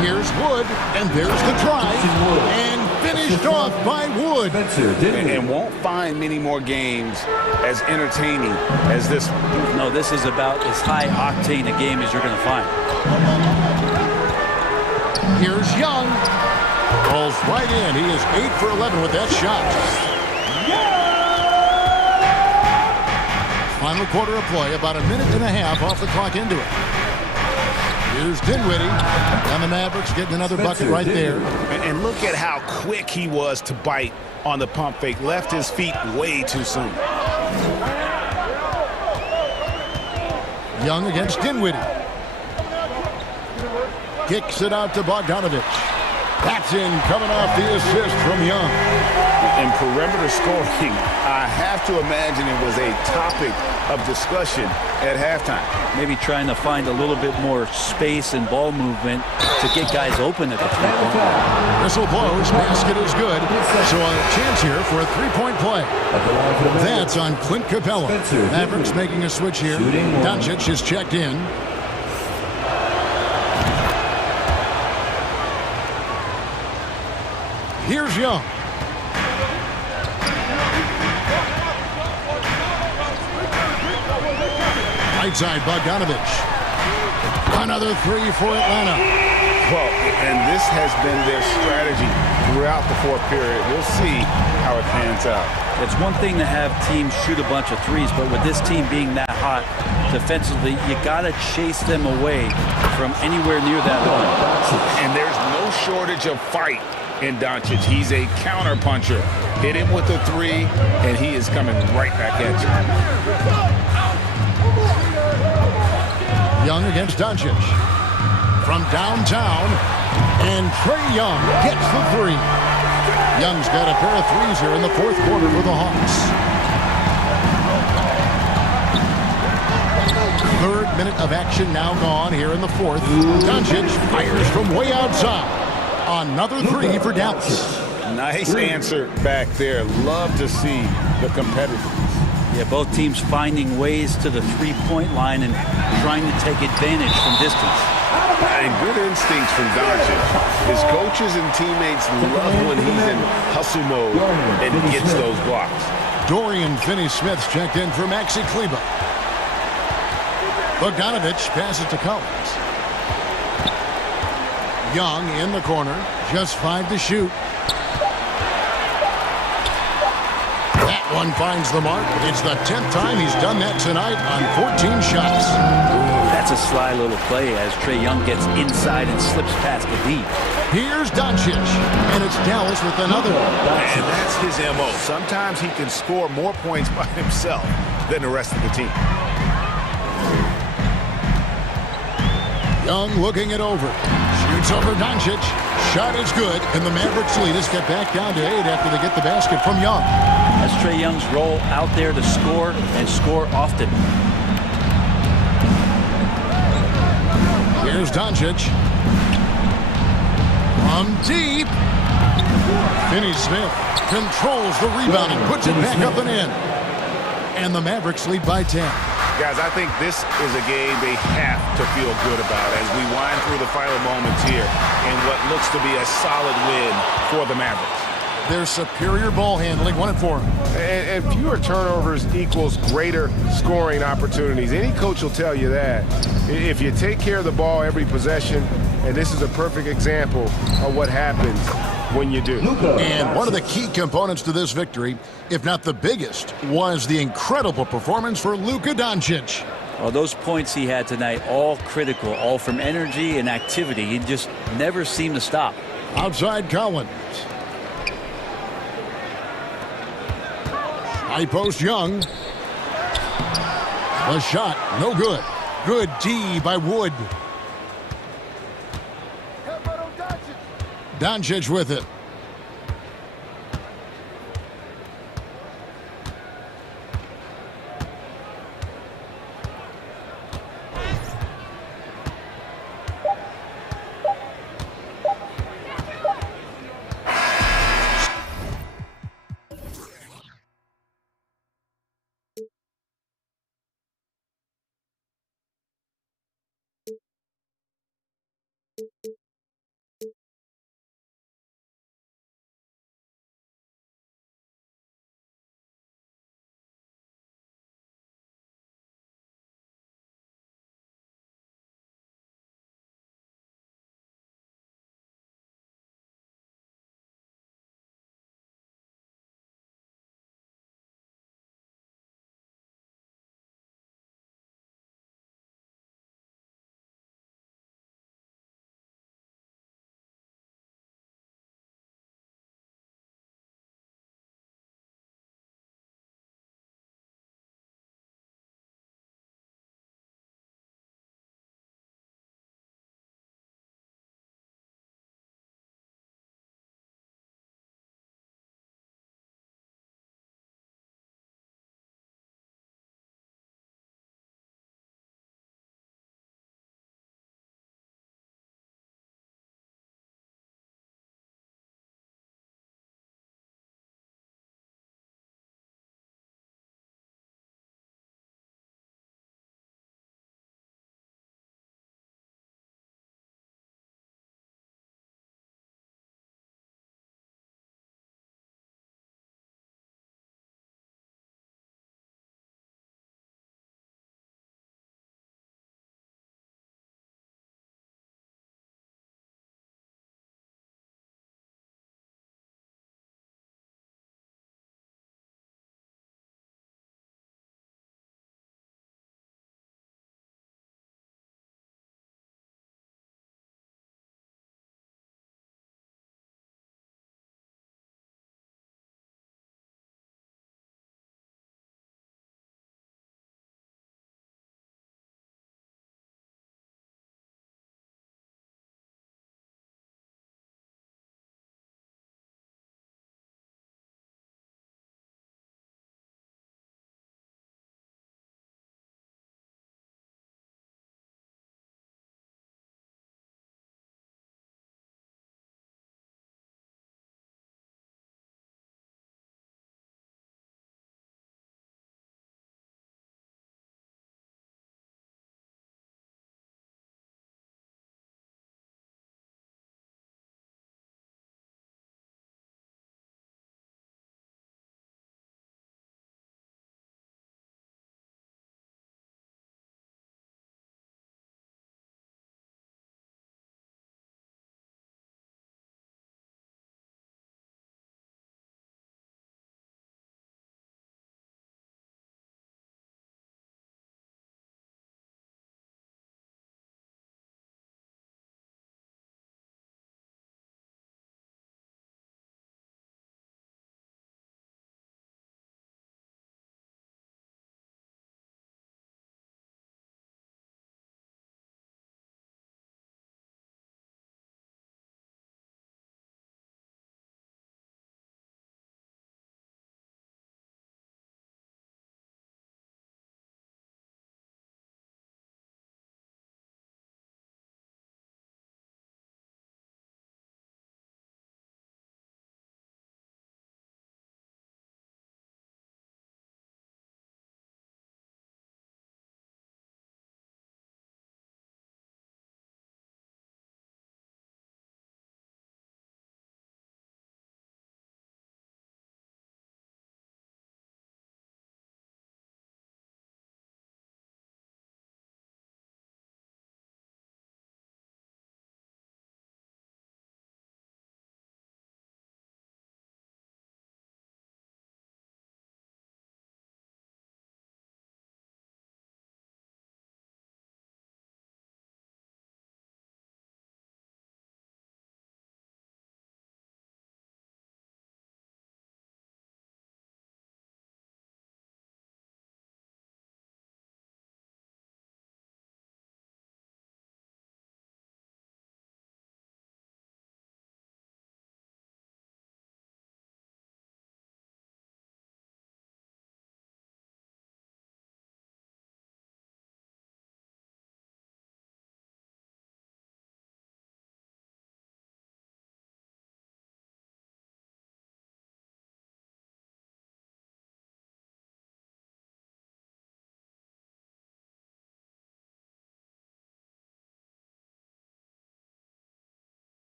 Here's Wood, and there's the try, and finished off by Wood. And won't find many more games as entertaining as this one. No, this is about as high octane a game as you're going to find. Here's Young. Rolls right in. He is 8 for 11 with that shot. Final quarter of play, about a minute and a half off the clock into it. Here's Dinwiddie, and the Mavericks getting another bucket right there. And look at how quick he was to bite on the pump fake. Left his feet way too soon. Young against Dinwiddie. Kicks it out to Bogdanovich. That's in, coming off the assist from Young. In perimeter scoring, I have to imagine it was a topic of discussion at halftime. Maybe trying to find a little bit more space and ball movement to get guys open at the three-point line. Whistle blows, basket is good. So a chance here for a three-point play. That's on Clint Capella. Mavericks making a switch here. Doncic is checked in. Here's Young. Right side, Bogdanovich. Another three for Atlanta. Well, and this has been their strategy throughout the fourth period. We'll see how it pans out. It's one thing to have teams shoot a bunch of threes, but with this team being that hot defensively, you got to chase them away from anywhere near that line. And there's no shortage of fight in Doncic. He's a counter puncher. Hit him with a three, and he is coming right back at you. Young against Doncic. From downtown, and Trae Young gets the three. Young's got a pair of threes here in the fourth quarter for the Hawks. Third minute of action now gone here in the fourth. Doncic fires from way outside. Another three for Dallas. Nice answer back there. Love to see the competitors. Yeah, both teams finding ways to the three-point line and trying to take advantage from distance. And good instincts from Doncic. His coaches and teammates love when he's in hustle mode and gets those blocks. Dorian Finney-Smith's checked in for Maxi Kleber. Bogdanovich passes to Collins. Young in the corner, just 5 to shoot. That one finds the mark. It's the 10th time he's done that tonight on 14 shots. That's a sly little play as Trae Young gets inside and slips past the D. Here's Doncic, and it's Dallas with another one. And that's his MO. Sometimes he can score more points by himself than the rest of the team. Young looking it over. Shoots over Doncic. Shot is good, and the Mavericks lead us get back down to 8 after they get the basket from Young. That's Trae Young's role out there to score and score often. Here's Doncic. From deep. Finney-Smith controls the rebound and puts it back up and in. And the Mavericks lead by 10. Guys, I think this is a game they have to feel good about as we wind through the final moments here in what looks to be a solid win for the Mavericks. Their superior ball handling won it for them. And fewer turnovers equals greater scoring opportunities. Any coach will tell you that. If you take care of the ball every possession, and this is a perfect example of what happens when you do. And one of the key components to this victory, if not the biggest, was the incredible performance for Luka Doncic. Well, those points he had tonight, all critical, all from energy and activity. He just never seemed to stop. Outside Collins. High post Young. The shot, no good. Good D by Wood. Doncic with it.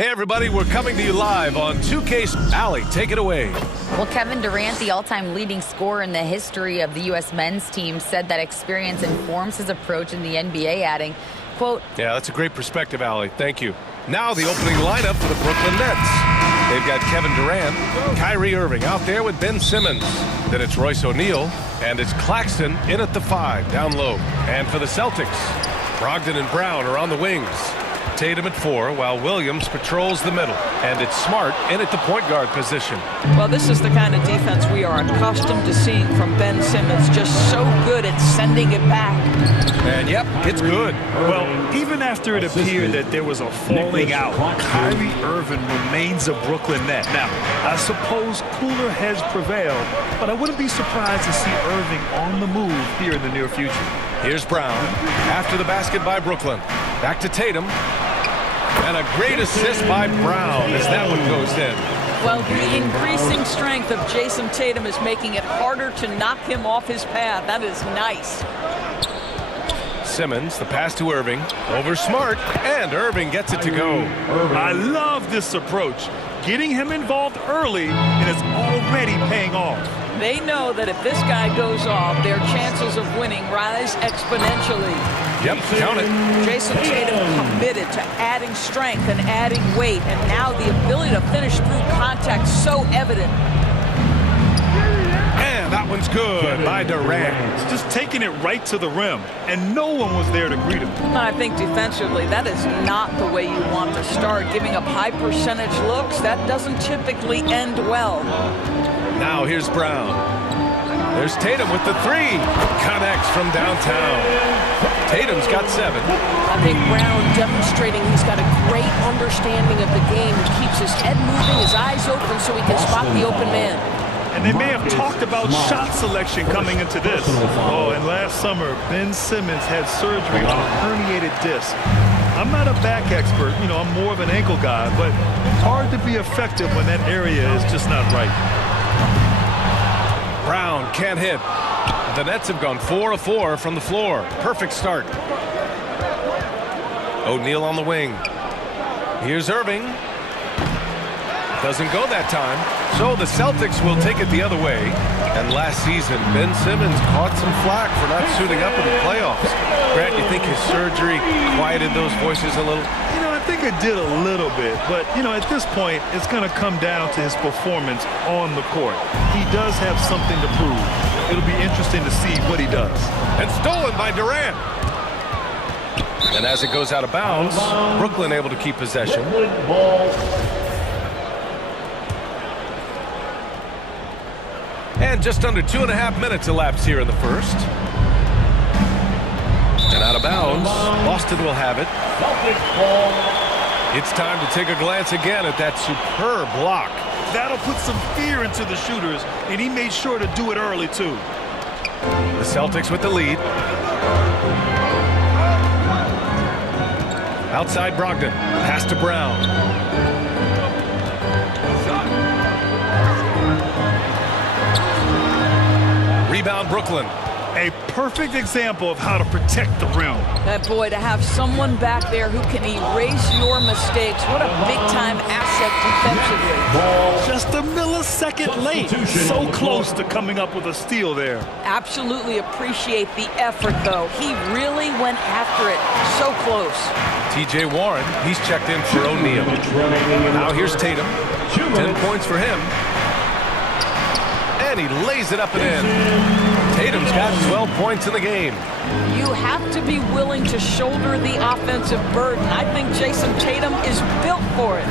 Hey, everybody, we're coming to you live on 2K. Allie, take it away. Well, Kevin Durant, the all-time leading scorer in the history of the U.S. men's team, said that experience informs his approach in the NBA, adding, quote, "Yeah, that's a great perspective, Allie. Thank you." Now the opening lineup for the Brooklyn Nets. They've got Kevin Durant, Kyrie Irving out there with Ben Simmons. Then it's Royce O'Neal, and it's Claxton in at the 5, down low. And for the Celtics, Brogdon and Brown are on the wings. Tatum at 4, while Williams patrols the middle. And it's Smart in at the point guard position. Well, this is the kind of defense we are accustomed to seeing from Ben Simmons. Just so good at sending it back. And, yep, it's good. Well, even after it appeared that there was a falling out, Kyrie Irving remains a Brooklyn Net. Now, I suppose cooler heads prevail, but I wouldn't be surprised to see Irving on the move here in the near future. Here's Brown after the basket by Brooklyn. Back to Tatum. And a great assist by Brown as that one goes in. Well, the increasing strength of Jason Tatum is making it harder to knock him off his path. That is nice. Simmons, the pass to Irving, over Smart, and Irving gets it to go. I love this approach. Getting him involved early, and it's already paying off. They know that if this guy goes off, their chances of winning rise exponentially. Yep, count it. Jason Tatum committed to adding strength and adding weight, and now the ability to finish through contact so evident. And that one's good by Durant. Just taking it right to the rim, and no one was there to greet him. I think defensively, that is not the way you want to start. Giving up high percentage looks, that doesn't typically end well. Now here's Brown. There's Tatum with the 3. Connects from downtown. Tatum's got 7. I think Brown demonstrating he's got a great understanding of the game. He keeps his head moving, his eyes open so he can spot the open man. And they may have talked about shot selection coming into this. Oh, and last summer, Ben Simmons had surgery on a herniated disc. I'm not a back expert, I'm more of an ankle guy, but hard to be effective when that area is just not right. Brown can't hit. The Nets have gone 4 of 4 from the floor. Perfect start. O'Neal on the wing. Here's Irving. Doesn't go that time. So the Celtics will take it the other way. And last season, Ben Simmons caught some flack for not suiting up in the playoffs. Grant, you think his surgery quieted those voices a little? I think it did a little bit, but, at this point, it's going to come down to his performance on the court. He does have something to prove. It'll be interesting to see what he does. And stolen by Durant. And as it goes out of bounds, Brooklyn able to keep possession. And just under 2.5 minutes elapsed here in the first. And out of bounds, Boston will have it. It's time to take a glance again at that superb block. That'll put some fear into the shooters, and he made sure to do it early, too. The Celtics with the lead. Outside Brogdon. Pass to Brown. Rebound Brooklyn. A perfect example of how to protect the rim. Boy, to have someone back there who can erase your mistakes, what a big-time asset defensively. Just a millisecond late. So close to coming up with a steal there. Absolutely appreciate the effort, though. He really went after it. So close. T.J. Warren, he's checked in for O'Neal. Now here's Tatum. 10 points for him. And he lays it up and in. Tatum's got 12 points in the game. You have to be willing to shoulder the offensive burden. I think Jason Tatum is built for it.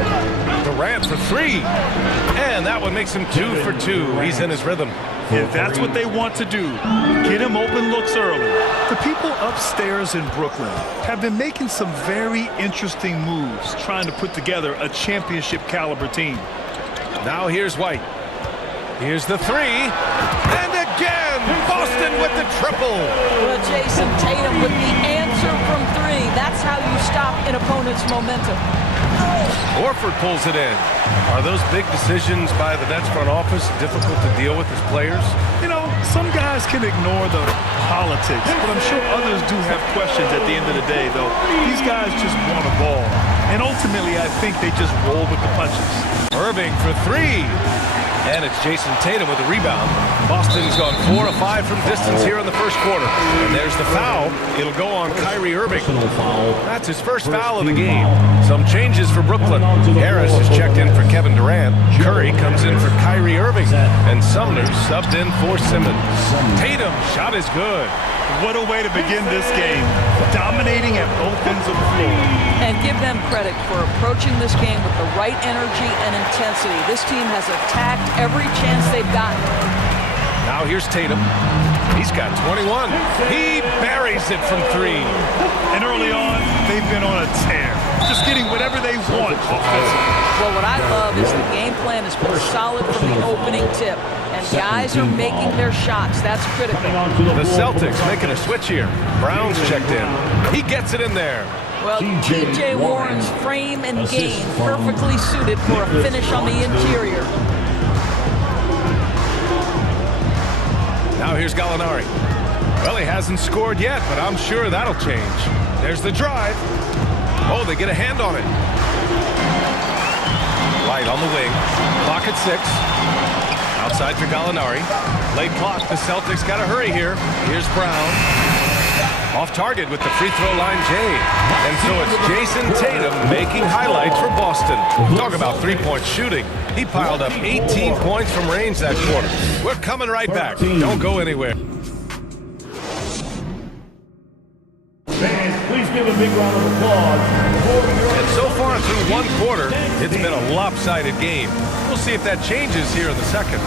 Durant for 3. And that one makes him 2 for 2. He's in his rhythm. Yeah, that's what they want to do. Get him open looks early. The people upstairs in Brooklyn have been making some very interesting moves, trying to put together a championship caliber team. Now here's White. Here's the 3. And again, Boston with the triple. Well, Jason Tatum with the answer from 3. That's how you stop an opponent's momentum. Horford pulls it in. Are those big decisions by the Nets front office difficult to deal with as players? Some guys can ignore the politics, but I'm sure others do have questions at the end of the day, though. These guys just want a ball. And ultimately, I think they just roll with the punches. Irving for three. And it's Jason Tatum with the rebound. Boston's gone 4 of 5 from distance here in the first quarter. And there's the foul. It'll go on Kyrie Irving. That's his first foul of the game. Some changes for Brooklyn. Harris is checked in for Kevin Durant. Curry comes in for Kyrie Irving. And Sumner subbed in for Simmons. Tatum shot is good. What a way to begin this game. Dominating at both ends of the floor. And give them credit for approaching this game with the right energy and intensity. This team has attacked every chance they've gotten. Now here's Tatum. He's got 21. He buries it from three. And early on, they've been on a tear. Just getting whatever they want offensively. Well, what I love is the game plan has been solid from the opening tip. And guys are making their shots. That's critical. The Celtics making a switch here. Brown's checked in. He gets it in there. Well, T.J. Warren's frame and game perfectly suited for a finish on the interior. Now here's Gallinari. Well, he hasn't scored yet, but I'm sure that'll change. There's the drive. Oh, they get a hand on it. White on the wing. Clock at 6. Outside for Gallinari. Late clock. The Celtics got to hurry here. Here's Brown. Off target with the free throw line, Jay. And so it's Jason Tatum making highlights for Boston. Talk about three-point shooting. He piled up 18 points from range that quarter. We're coming right back. Don't go anywhere. Fans, please give a big round of applause. And so far through one quarter, it's been a lopsided game. We'll see if that changes here in the second.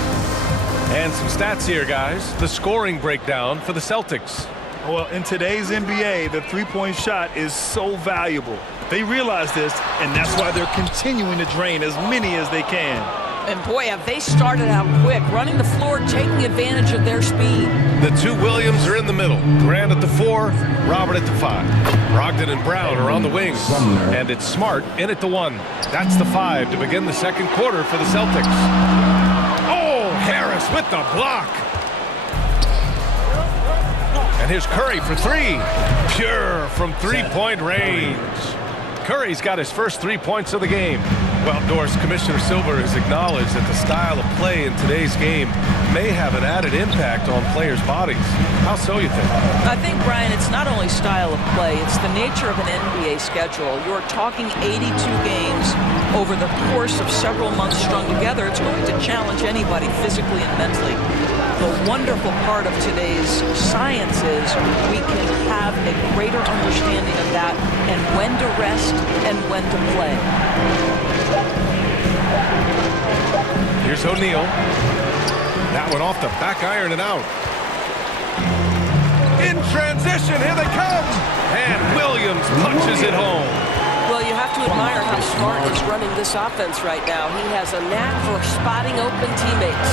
And some stats here, guys. The scoring breakdown for the Celtics. Well, in today's NBA, the three-point shot is so valuable. They realize this, and that's why they're continuing to drain as many as they can. And boy, have they started out quick, running the floor, taking advantage of their speed. The two Williams are in the middle. Grant at the 4, Robert at the 5. Brogdon and Brown are on the wings. And it's Smart in at the 1. That's the 5 to begin the second quarter for the Celtics. Oh, Harris with the block. And here's Curry for 3. Pure from three-point range. Curry's got his first 3 points of the game. Well, Doris, Commissioner Silver has acknowledged that the style of play in today's game may have an added impact on players' bodies. How so, you think? I think, Brian, it's not only style of play, it's the nature of an NBA schedule. You're talking 82 games over the course of several months strung together. It's going to challenge anybody physically and mentally. The wonderful part of today's science is we can have a greater understanding of that and when to rest and when to play. Here's O'Neal. That one off the back iron and out. In transition, here they come. And Williams punches it home. Well, you have to admire how Smart is running this offense right now. He has a knack for spotting open teammates.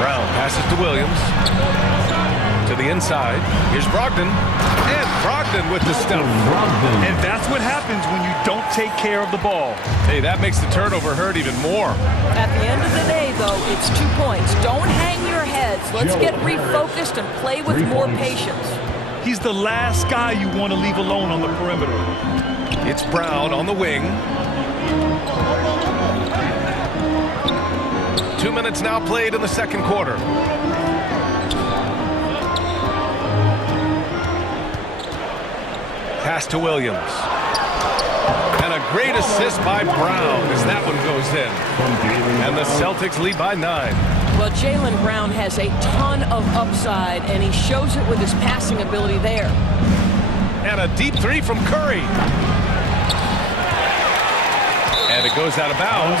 Brown passes to Williams. To the inside. Here's Brogdon. And Brogdon with the stuff. And that's what happens when you don't take care of the ball. Hey, that makes the turnover hurt even more. At the end of the day, though, it's 2 points. Don't hang your heads. Let's get refocused and play with more patience. He's the last guy you want to leave alone on the perimeter. It's Brown on the wing. 2 minutes now played in the second quarter. Pass to Williams. And a great assist by Brown as that one goes in. And the Celtics lead by 9. Well, Jaylen Brown has a ton of upside, and he shows it with his passing ability there. And a deep 3 from Curry. And it goes out of bounds.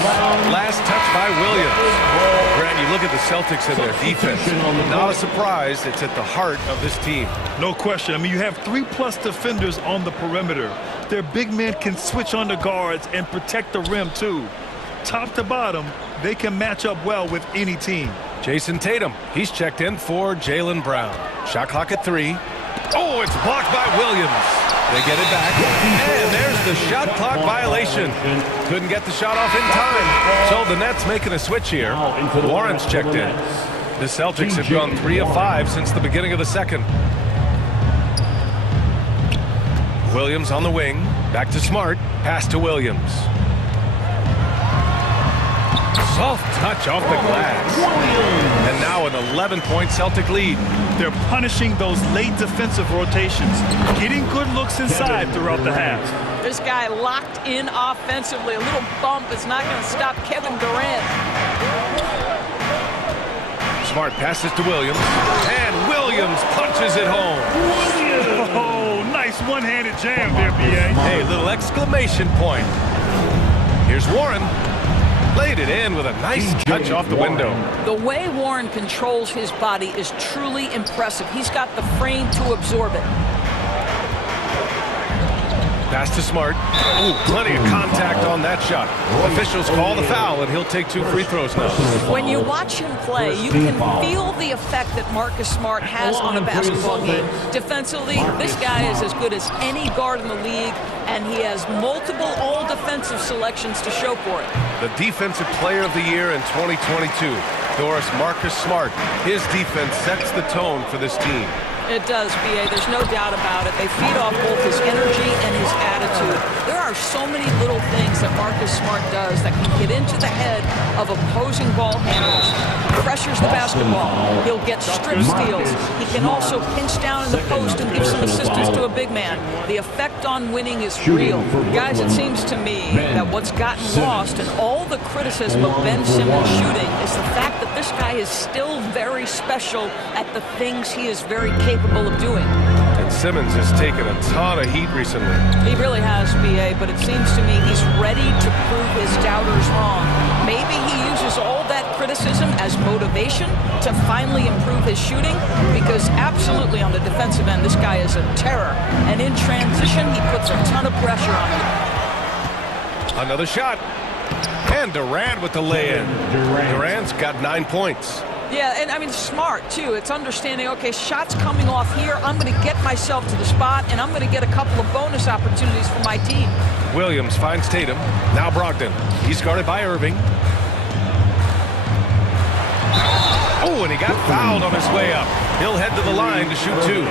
Last touch by Williams. Grant, you look at the Celtics and their defense. Not a surprise. It's at the heart of this team. No question. I mean, you have 3+ defenders on the perimeter. Their big men can switch on the guards and protect the rim, too. Top to bottom, they can match up well with any team. Jason Tatum. He's checked in for Jaylen Brown. Shot clock at 3. Oh, it's blocked by Williams. They get it back. And there's the shot clock violation. Couldn't get the shot off in time. So the Nets making a switch here. Warren's checked in. The Celtics have gone 3 of 5 since the beginning of the second. Williams on the wing. Back to Smart. Pass to Williams. Soft touch off the glass. And now an 11-point Celtic lead. They're punishing those late defensive rotations, getting good looks inside throughout the half. This guy locked in offensively. A little bump is not going to stop Kevin Durant. Smart passes to Williams. And Williams punches it home. Oh, nice one-handed jam there, B.A. Hey, little exclamation point. Here's Warren. Laid it in with a nice touch off the window. The way Warren controls his body is truly impressive. He's got the frame to absorb it. Pass to Smart. Ooh, plenty of contact on that shot. Officials call the foul, and he'll take 2 free throws now. When you watch him play, you can feel the effect that Marcus Smart has on a basketball game. Defensively, this guy is as good as any guard in the league, and he has multiple all-defensive selections to show for it. The Defensive Player of the Year in 2022, Doris Marcus Smart. His defense sets the tone for this team. It does, B.A. There's no doubt about it. They feed off both his energy and his attitude. There are so many little things that Marcus Smart does that can get into the head of opposing ball handlers. He pressures the basketball. He'll get strip steals. He can also pinch down in the post and give some assistance to a big man. The effect on winning is real. Guys, it seems to me that what's gotten lost in all the criticism of Ben Simmons' shooting is the fact that this guy is still very special at the things he is very capable of doing. And Simmons has taken a ton of heat recently. He really has, B.A., but it seems to me he's ready to prove his doubters wrong. Maybe he uses all that criticism as motivation to finally improve his shooting, because absolutely on the defensive end, this guy is a terror. And in transition, he puts a ton of pressure on you. Another shot. And Durant with the lay-in. Durant's got 9 points. Yeah, and I mean, smart, too. It's understanding, okay, shots coming off here. I'm going to get myself to the spot, and I'm going to get a couple of bonus opportunities for my team. Williams finds Tatum. Now Brogdon. He's guarded by Irving. Oh, and he got fouled on his way up. He'll head to the line to shoot 2.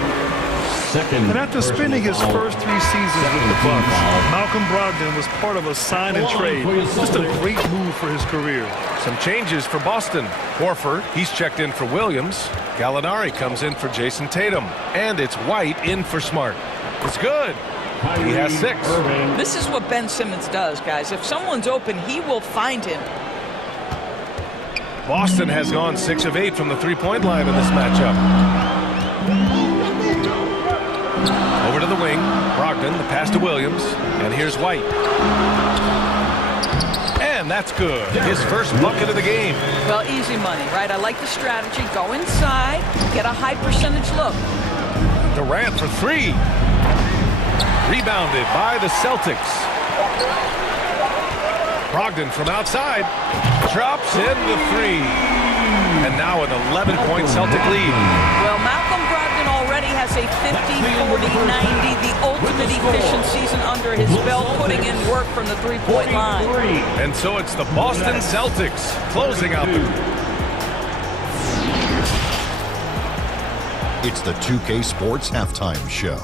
And after spending his first 3 seasons with the Bucks, Malcolm Brogdon was part of a sign and trade. Just a great move for his career. Some changes for Boston. Horford, he's checked in for Williams. Gallinari comes in for Jason Tatum. And it's White in for Smart. It's good. He has 6. This is what Ben Simmons does, guys. If someone's open, he will find him. Boston has gone 6 of 8 from the three-point line in this matchup. Over to the wing. Brogdon, the pass to Williams. And here's White. And that's good. His first bucket of the game. Well, easy money, right? I like the strategy. Go inside, get a high percentage look. Durant for 3. Rebounded by the Celtics. Brogdon from outside. Drops in the 3. And now an 11-point Celtic lead. Well, Malcolm Brogdon already has a 50-40-90, the ultimate efficient season under his belt, putting in work from the three-point line. And so it's the Boston Celtics closing out the... It's the 2K Sports Halftime Show.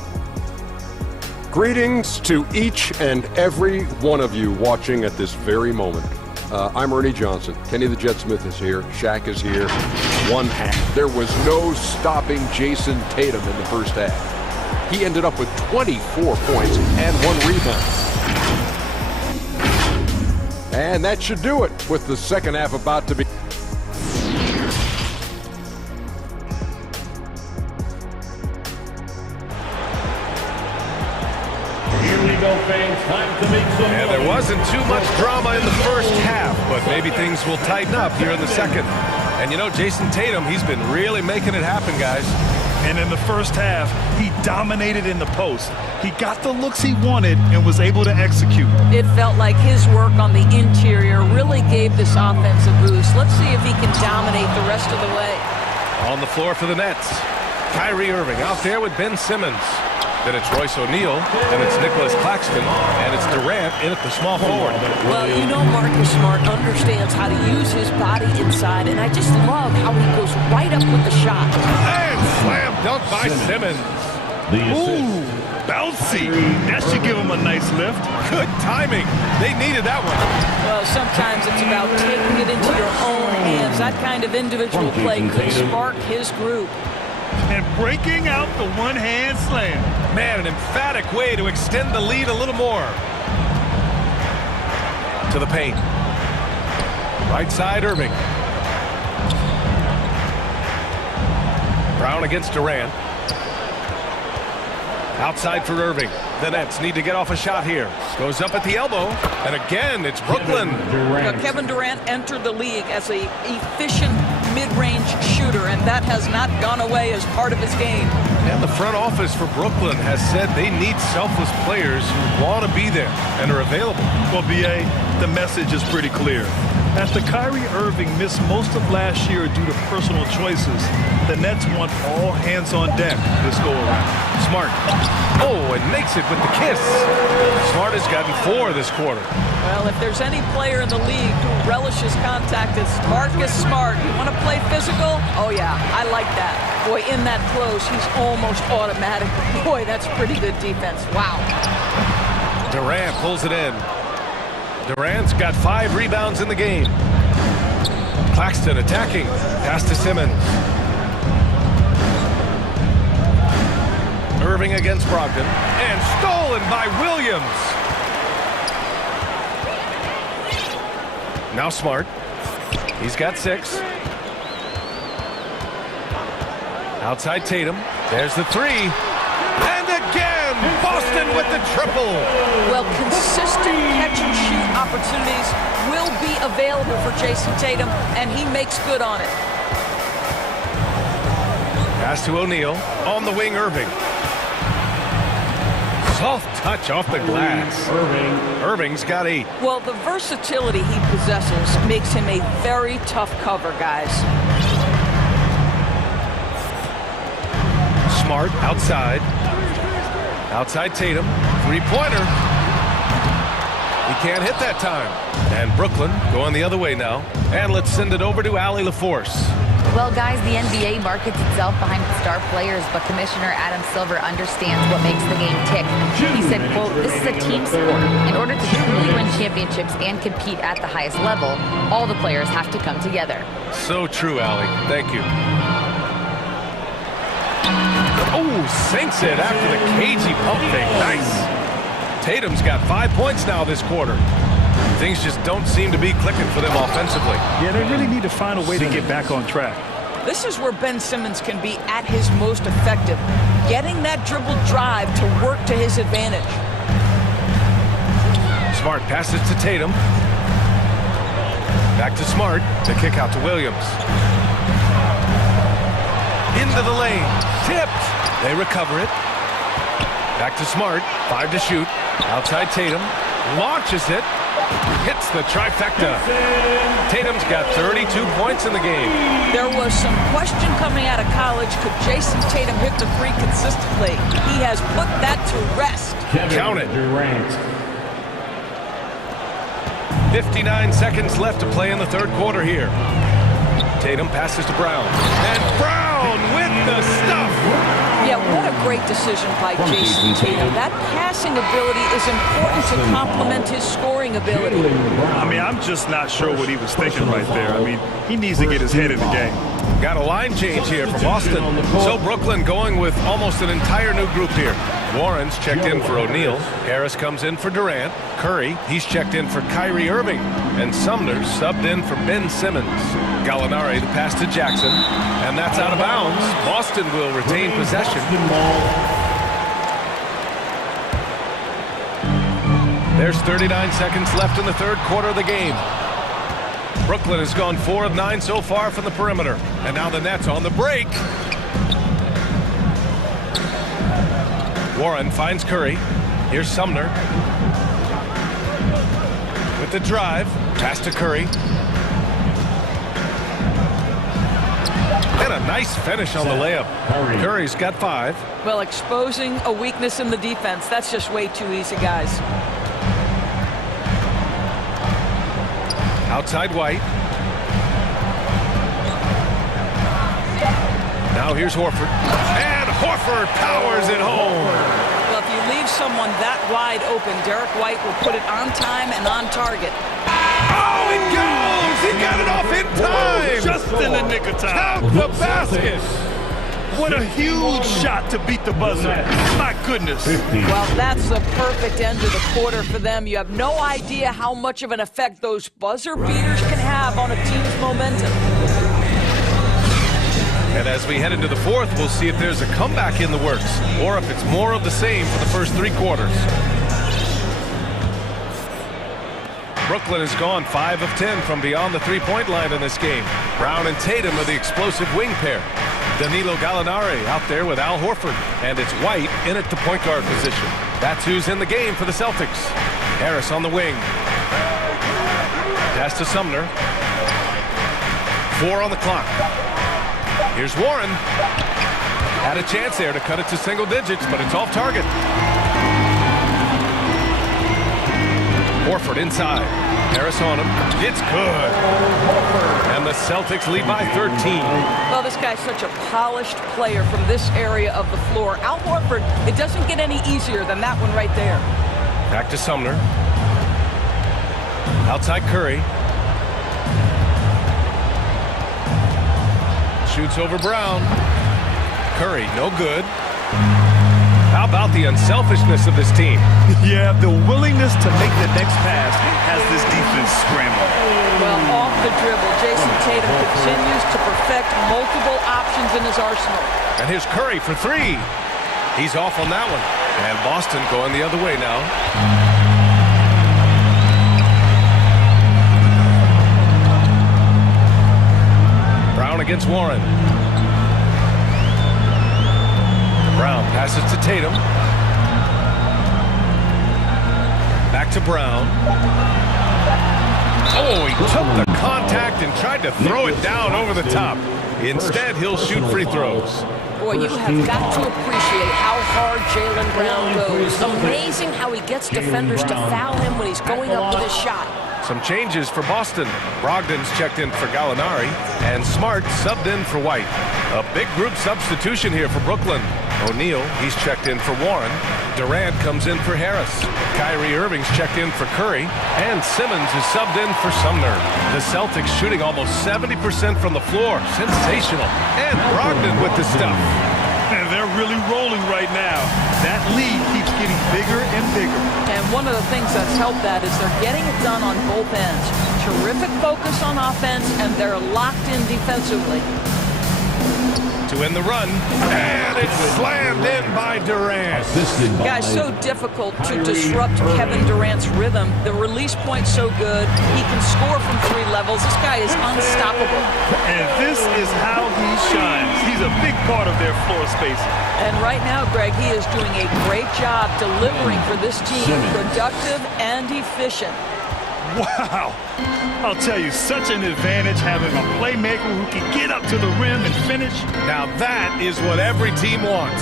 Greetings to each and every one of you watching at this very moment. I'm Ernie Johnson. Kenny the Jet Smith is here. Shaq is here. 1 half. There was no stopping Jason Tatum in the first half. He ended up with 24 points and 1 rebound. And that should do it with the second half about to be. And there wasn't too much drama in the first half, but maybe things will tighten up here in the second. And you know, Jason Tatum, he's been really making it happen, guys. And in the first half, he dominated in the post. He got the looks he wanted and was able to execute. It felt like his work on the interior really gave this offense a boost. Let's see if he can dominate the rest of the way. On the floor for the Nets, Kyrie Irving out there with Ben Simmons. Then it's Royce O'Neal, and it's Nicholas Claxton, and it's Durant in at the small forward. Well, you know Marcus Smart understands how to use his body inside, and I just love how he goes right up with the shot. And slam dunk by Simmons. Ooh, bouncy. That should give him a nice lift. Good timing. They needed that one. Well, sometimes it's about taking it into your own hands. That kind of individual play could spark his group. And breaking out the one-hand slam. Man, an emphatic way to extend the lead a little more. To the paint. Right side, Irving. Brown against Durant. Outside for Irving. The Nets need to get off a shot here. Goes up at the elbow. And again, it's Brooklyn. Kevin Durant entered the league as an efficient mid-range shooter, and that has not gone away as part of his game. And the front office for Brooklyn has said they need selfless players who want to be there and are available. Well, B.A., the message is pretty clear. After Kyrie Irving missed most of last year due to personal choices, the Nets want all hands on deck this go-around. Smart. Oh, and makes it with the kiss. Smart has gotten 4 this quarter. Well, if there's any player in the league who relishes contact, it's Marcus Smart. You want to play physical? Oh, yeah, I like that. Boy, in that close, he's almost automatic. Boy, that's pretty good defense. Wow. Durant pulls it in. Durant's got 5 rebounds in the game. Claxton attacking. Pass to Simmons. Irving against Brogdon. And stolen by Williams. Now Smart. He's got 6. Outside Tatum. There's the 3. And again, Boston with the triple. Well, consistent catch-and-shoot opportunities will be available for Jason Tatum, and he makes good on it. Pass to O'Neal. On the wing, Irving. Soft touch off the glass. Irving's got 8. Well, the versatility he possesses makes him a very tough cover, guys. Smart outside. Outside Tatum. 3-pointer. He can't hit that time. And Brooklyn going the other way now. And let's send it over to Allie LaForce. Well, guys, the NBA markets itself behind star players, but Commissioner Adam Silver understands what makes the game tick. He said, quote, "This is a team sport. In order to truly win championships and compete at the highest level, all the players have to come together." So true, Allie. Thank you. Oh, sinks it after the cagey pump fake. Nice. Tatum's got 5 points now this quarter. Things just don't seem to be clicking for them offensively. Yeah, they really need to find a way to get back on track. This is where Ben Simmons can be at his most effective, getting that dribble drive to work to his advantage. Smart passes to Tatum. Back to Smart. The kick out to Williams. Into the lane. Tipped. They recover it. Back to Smart. 5 to shoot. Outside Tatum. Launches it. Hits the trifecta. Tatum's got 32 points in the game. There was some question coming out of college. Could Jason Tatum hit the 3 consistently? He has put that to rest. Count it. 59 seconds left to play in the third quarter here. Tatum passes to Brown. And Brown with the stuff. Yeah, what a great decision by Jason Tatum. That passing ability is important to complement his scoring ability. I mean, I'm just not sure what he was thinking right there. I mean, he needs to get his head in the game. Got a line change here for Boston. So Brooklyn going with almost an entire new group here. Warren's checked in for O'Neal. Harris comes in for Durant. Curry, he's checked in for Kyrie Irving. And Sumner subbed in for Ben Simmons. Gallinari, the pass to Jackson. And that's out of bounds. Boston will retain possession. There's 39 seconds left in the third quarter of the game. Brooklyn has gone 4 of 9 so far from the perimeter. And now the Nets on the break. Warren finds Curry. Here's Sumner. With the drive. Pass to Curry. And a nice finish on the layup. Curry's got 5. Well, exposing a weakness in the defense, that's just way too easy, guys. Outside White. Now here's Horford. And Horford powers it home. Well, you leave someone that wide open, Derek White will put it on time and on target. Oh, it goes! He got it off in time! Just in the nick of time. Count the basket! What a huge shot to beat the buzzer. My goodness. Well, that's the perfect end of the quarter for them. You have no idea how much of an effect those buzzer beaters can have on a team's momentum. And as we head into the fourth, we'll see if there's a comeback in the works or if it's more of the same for the first 3 quarters. Brooklyn has gone 5 of 10 from beyond the three-point line in this game. Brown and Tatum are the explosive wing pair. Danilo Gallinari out there with Al Horford. And it's White in at the point guard position. That's who's in the game for the Celtics. Harris on the wing. Pass to Sumner. 4 on the clock. Here's Warren. Had a chance there to cut it to single digits, but it's off target. Horford inside. Harris on him. It's good. And the Celtics lead by 13. Well, this guy's such a polished player from this area of the floor. Al Horford, it doesn't get any easier than that one right there. Back to Sumner. Outside Curry. Shoots over Brown. Curry, no good. How about the unselfishness of this team? Yeah, the willingness to make the next pass has this defense scrambling. Well, off the dribble, Jason Tatum continues to perfect multiple options in his arsenal. And here's Curry for 3. He's off on that one. And Boston going the other way now. Brown against Warren. Brown passes to Tatum. Back to Brown. Oh, he took the contact and tried to throw it down over the top. Instead, he'll shoot free throws. Boy, you have got to appreciate how hard Jaylen Brown goes. Amazing how he gets defenders to foul him when he's going up with his shot. Some changes for Boston. Brogdon's checked in for Gallinari, and Smart subbed in for White. A big group substitution here for Brooklyn. O'Neal, he's checked in for Warren. Durant comes in for Harris. Kyrie Irving's checked in for Curry. And Simmons is subbed in for Sumner. The Celtics shooting almost 70% from the floor. Sensational. And Brogdon with the stuff. And they're really rolling right now. That lead keeps getting bigger and bigger. And one of the things that's helped that is they're getting it done on both ends. Terrific focus on offense, and they're locked in defensively. To end the run, and it's slammed in by Durant. Guys, so difficult to disrupt Kevin Durant's rhythm. The release point's so good. He can score from 3 levels. This guy is unstoppable. And this is how he shines. He's a big part of their floor spacing. And right now, Greg, he is doing a great job delivering for this team, productive and efficient. Wow. I'll tell you, such an advantage having a playmaker who can get up to the rim and finish. Now that is what every team wants.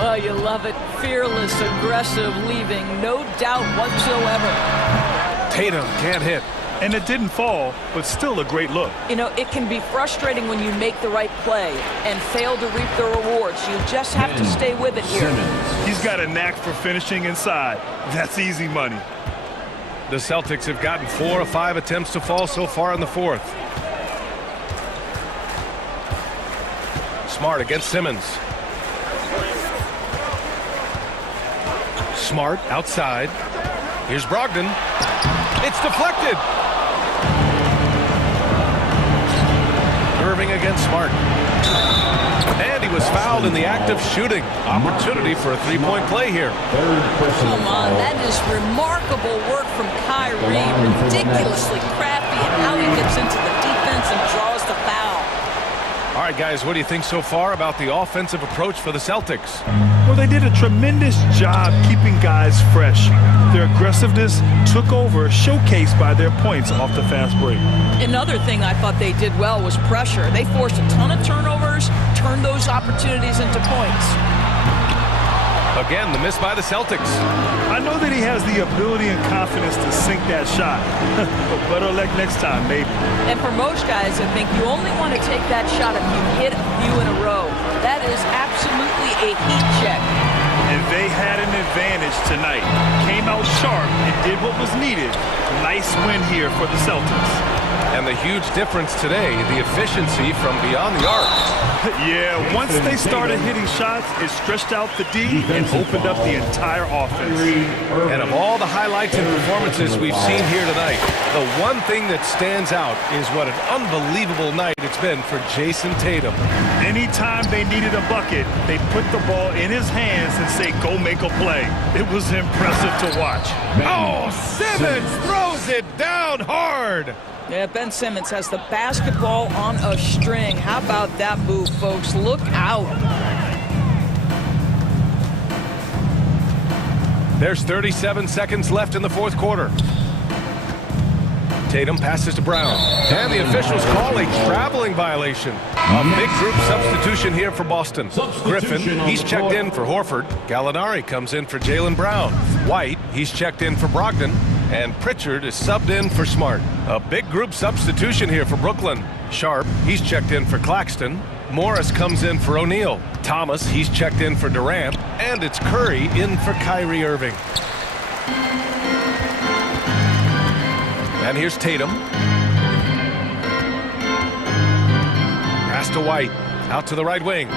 Oh, you love it. Fearless, aggressive, leaving no doubt whatsoever. Tatum can't hit. And it didn't fall, but still a great look. You know, it can be frustrating when you make the right play and fail to reap the rewards. You just have to stay with it here. He's got a knack for finishing inside. That's easy money. The Celtics have gotten 4 of 5 attempts to fall so far in the fourth. Smart against Simmons. Smart outside. Here's Brogdon. It's deflected. Irving against Smart. And he was fouled in the act of shooting. Opportunity for a 3-point play here. Come on, that is remarkable work from Kyrie. Ridiculously crafty in how he gets into the defense and draws the foul. All right, guys, what do you think so far about the offensive approach for the Celtics? Well, they did a tremendous job keeping guys fresh. Their aggressiveness took over, showcased by their points off the fast break. Another thing I thought they did well was pressure. They forced a ton of turnovers, turned those opportunities into points. Again, the miss by the Celtics. I know that he has the ability and confidence to sink that shot. But better luck next time, maybe. And for most guys, I think you only want to take that shot if you hit a few in a row. That is absolutely a heat check. And they had an advantage tonight. Came out sharp and did what was needed. Nice win here for the Celtics. And the huge difference today, the efficiency from beyond the arc. Yeah, once they started hitting shots, it stretched out the D and opened up the entire offense. And of all the highlights and performances we've seen here tonight, the one thing that stands out is what an unbelievable night it's been for Jason Tatum. Anytime they needed a bucket, they put the ball in his hands and say, go make a play. It was impressive to watch. Oh, Simmons throws it down hard. Yeah, Ben Simmons has the basketball on a string. How about that move, folks? Look out. There's 37 seconds left in the fourth quarter. Tatum passes to Brown. And the officials call a traveling violation. A big group substitution here for Boston. Griffin, he's checked in for Horford. Gallinari comes in for Jaylen Brown. White, he's checked in for Brogdon. And Pritchard is subbed in for Smart. A big group substitution here for Brooklyn. Sharp, he's checked in for Claxton. Morris comes in for O'Neal. Thomas, he's checked in for Durant. And it's Curry in for Kyrie Irving. And here's Tatum. Pass to White. Out to the right wing.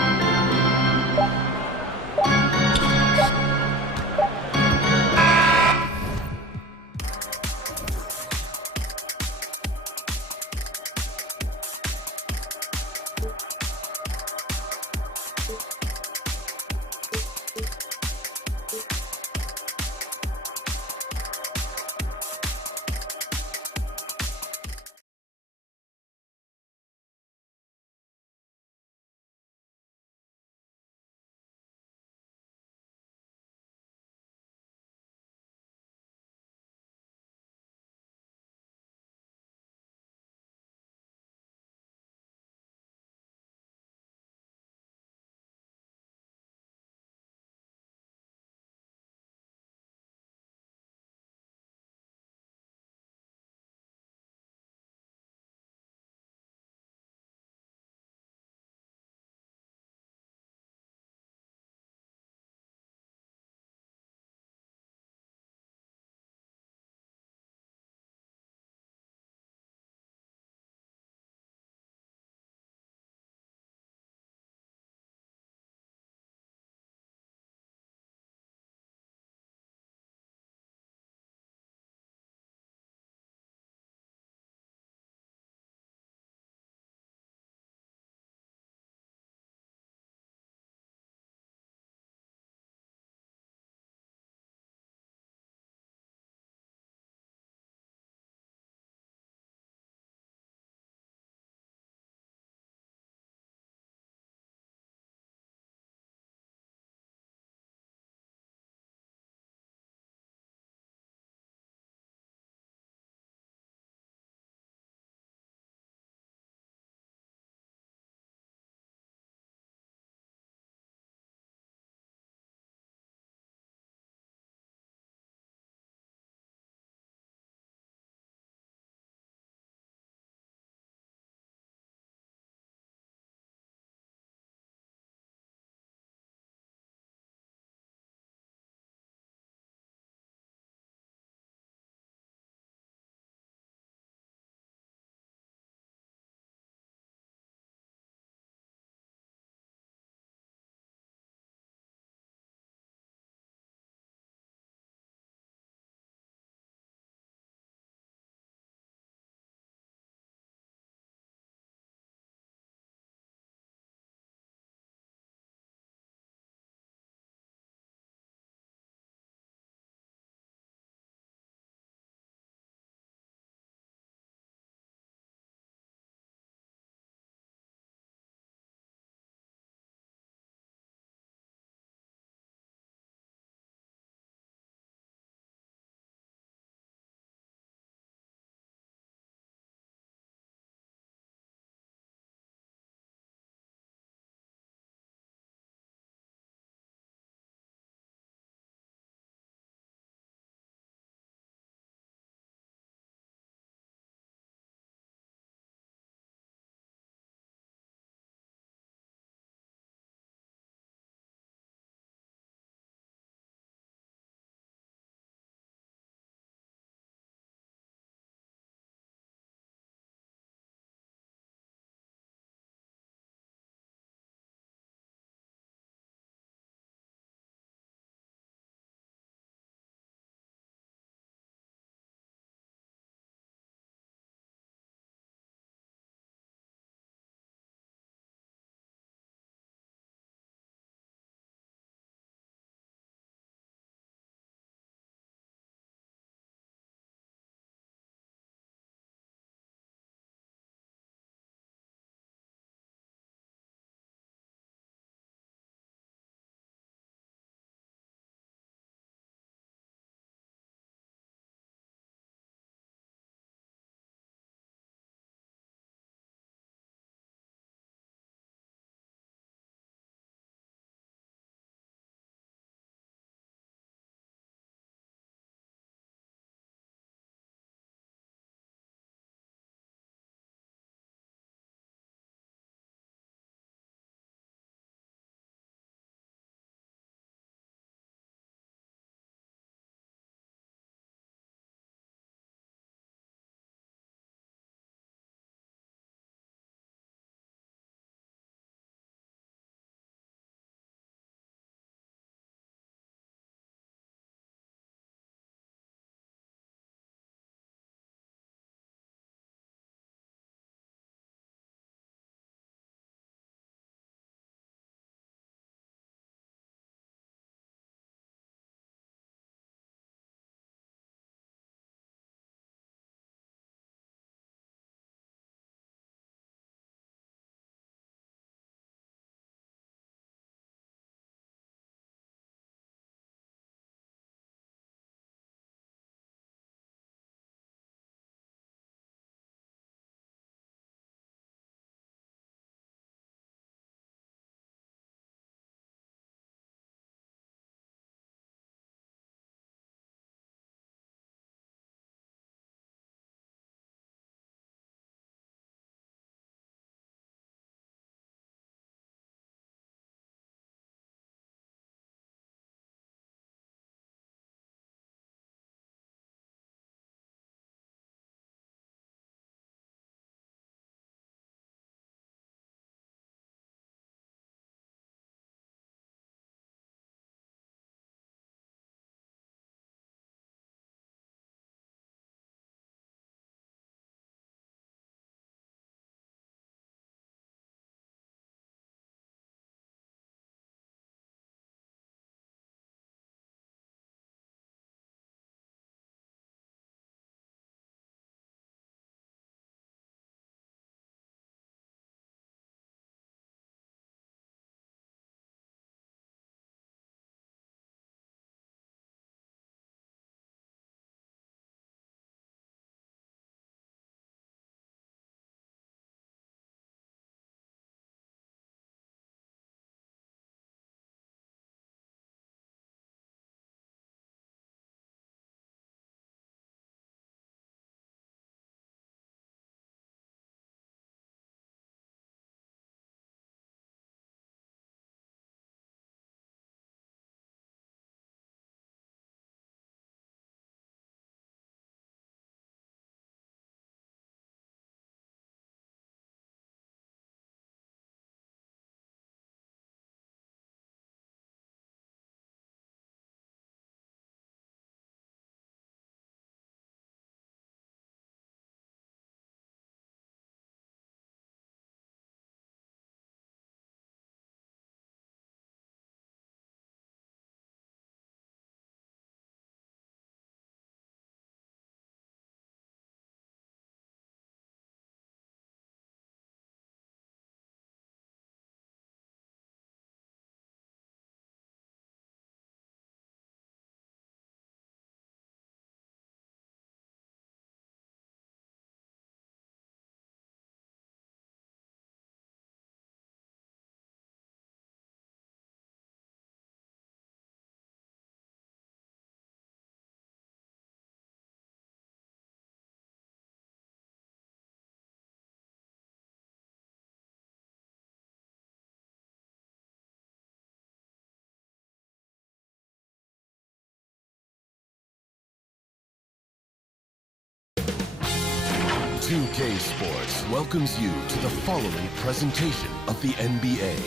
2K Sports welcomes you to the following presentation of the NBA.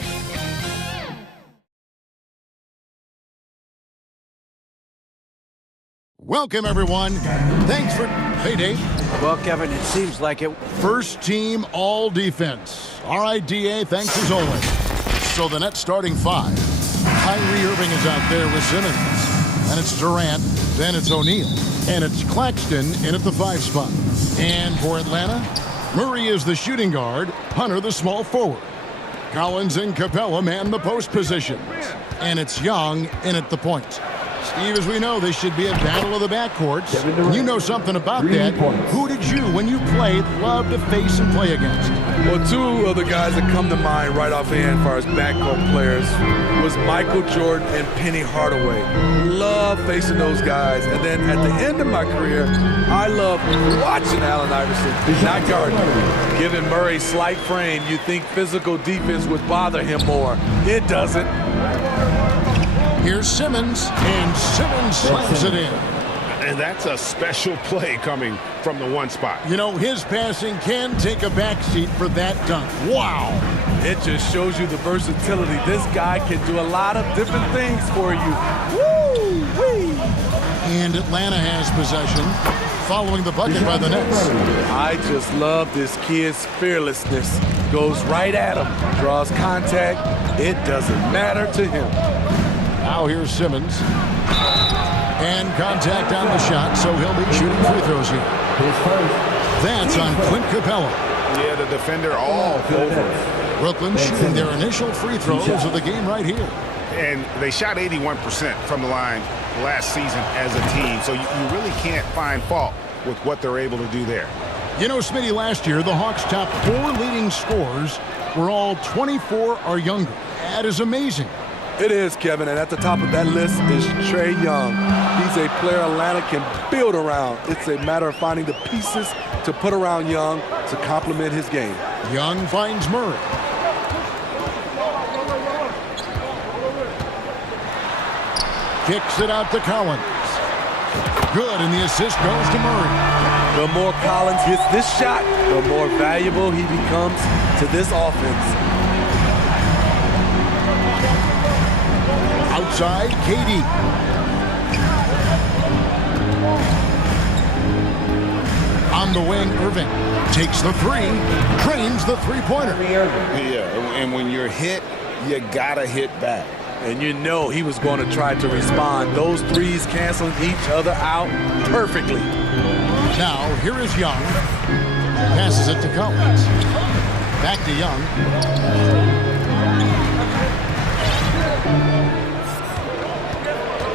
Welcome, everyone. Thanks for... Hey, Dave. Well, Kevin, it seems like it. First team all defense. All right, DA, thanks as always. So the net starting 5. Kyrie Irving is out there with Simmons. And it's Durant. Then it's O'Neal. And it's Claxton in at the 5 spot. And for Atlanta, Murray is the shooting guard. Hunter the small forward. Collins and Capella man the post positions. And it's Young in at the point. Steve, as we know, this should be a battle of the backcourts. You know something about that. Who did you, when you played, love to face and play against? Well, 2 of the guys that come to mind right offhand as far as backcourt players was Michael Jordan and Penny Hardaway. Love facing those guys. And then at the end of my career, I love watching Allen Iverson, not guarding him. Given Murray's slight frame, you'd think physical defense would bother him more. It doesn't. Here's Simmons, and Simmons slams it in. And that's a special play coming from the 1 spot. You know, his passing can take a backseat for that dunk. Wow. It just shows you the versatility. This guy can do a lot of different things for you. Woo-wee. And Atlanta has possession, following the bucket by the Nets. I just love this kid's fearlessness. Goes right at him, draws contact. It doesn't matter to him. Now here's Simmons. And contact on the shot, so he'll be shooting free throws here. That's on Clint Capella. Yeah, the defender all over. Brooklyn shooting their initial free throws of the game right here. And they shot 81% from the line last season as a team, so you really can't find fault with what they're able to do there. You know, Smitty, last year, the Hawks' top 4 leading scorers were all 24 or younger. That is amazing. It is, Kevin, and at the top of that list is Trae Young. He's a player Atlanta can build around. It's a matter of finding the pieces to put around Young to complement his game. Young finds Murray. Kicks it out to Collins. Good, and the assist goes to Murray. The more Collins hits this shot, the more valuable he becomes to this offense. Outside, KD. On the wing, Irving takes the 3, drains the 3-pointer. Yeah, and when you're hit, you gotta hit back. And you know he was going to try to respond. Those 3s canceling each other out perfectly. Now, here is Young. Passes it to Collins. Back to Young.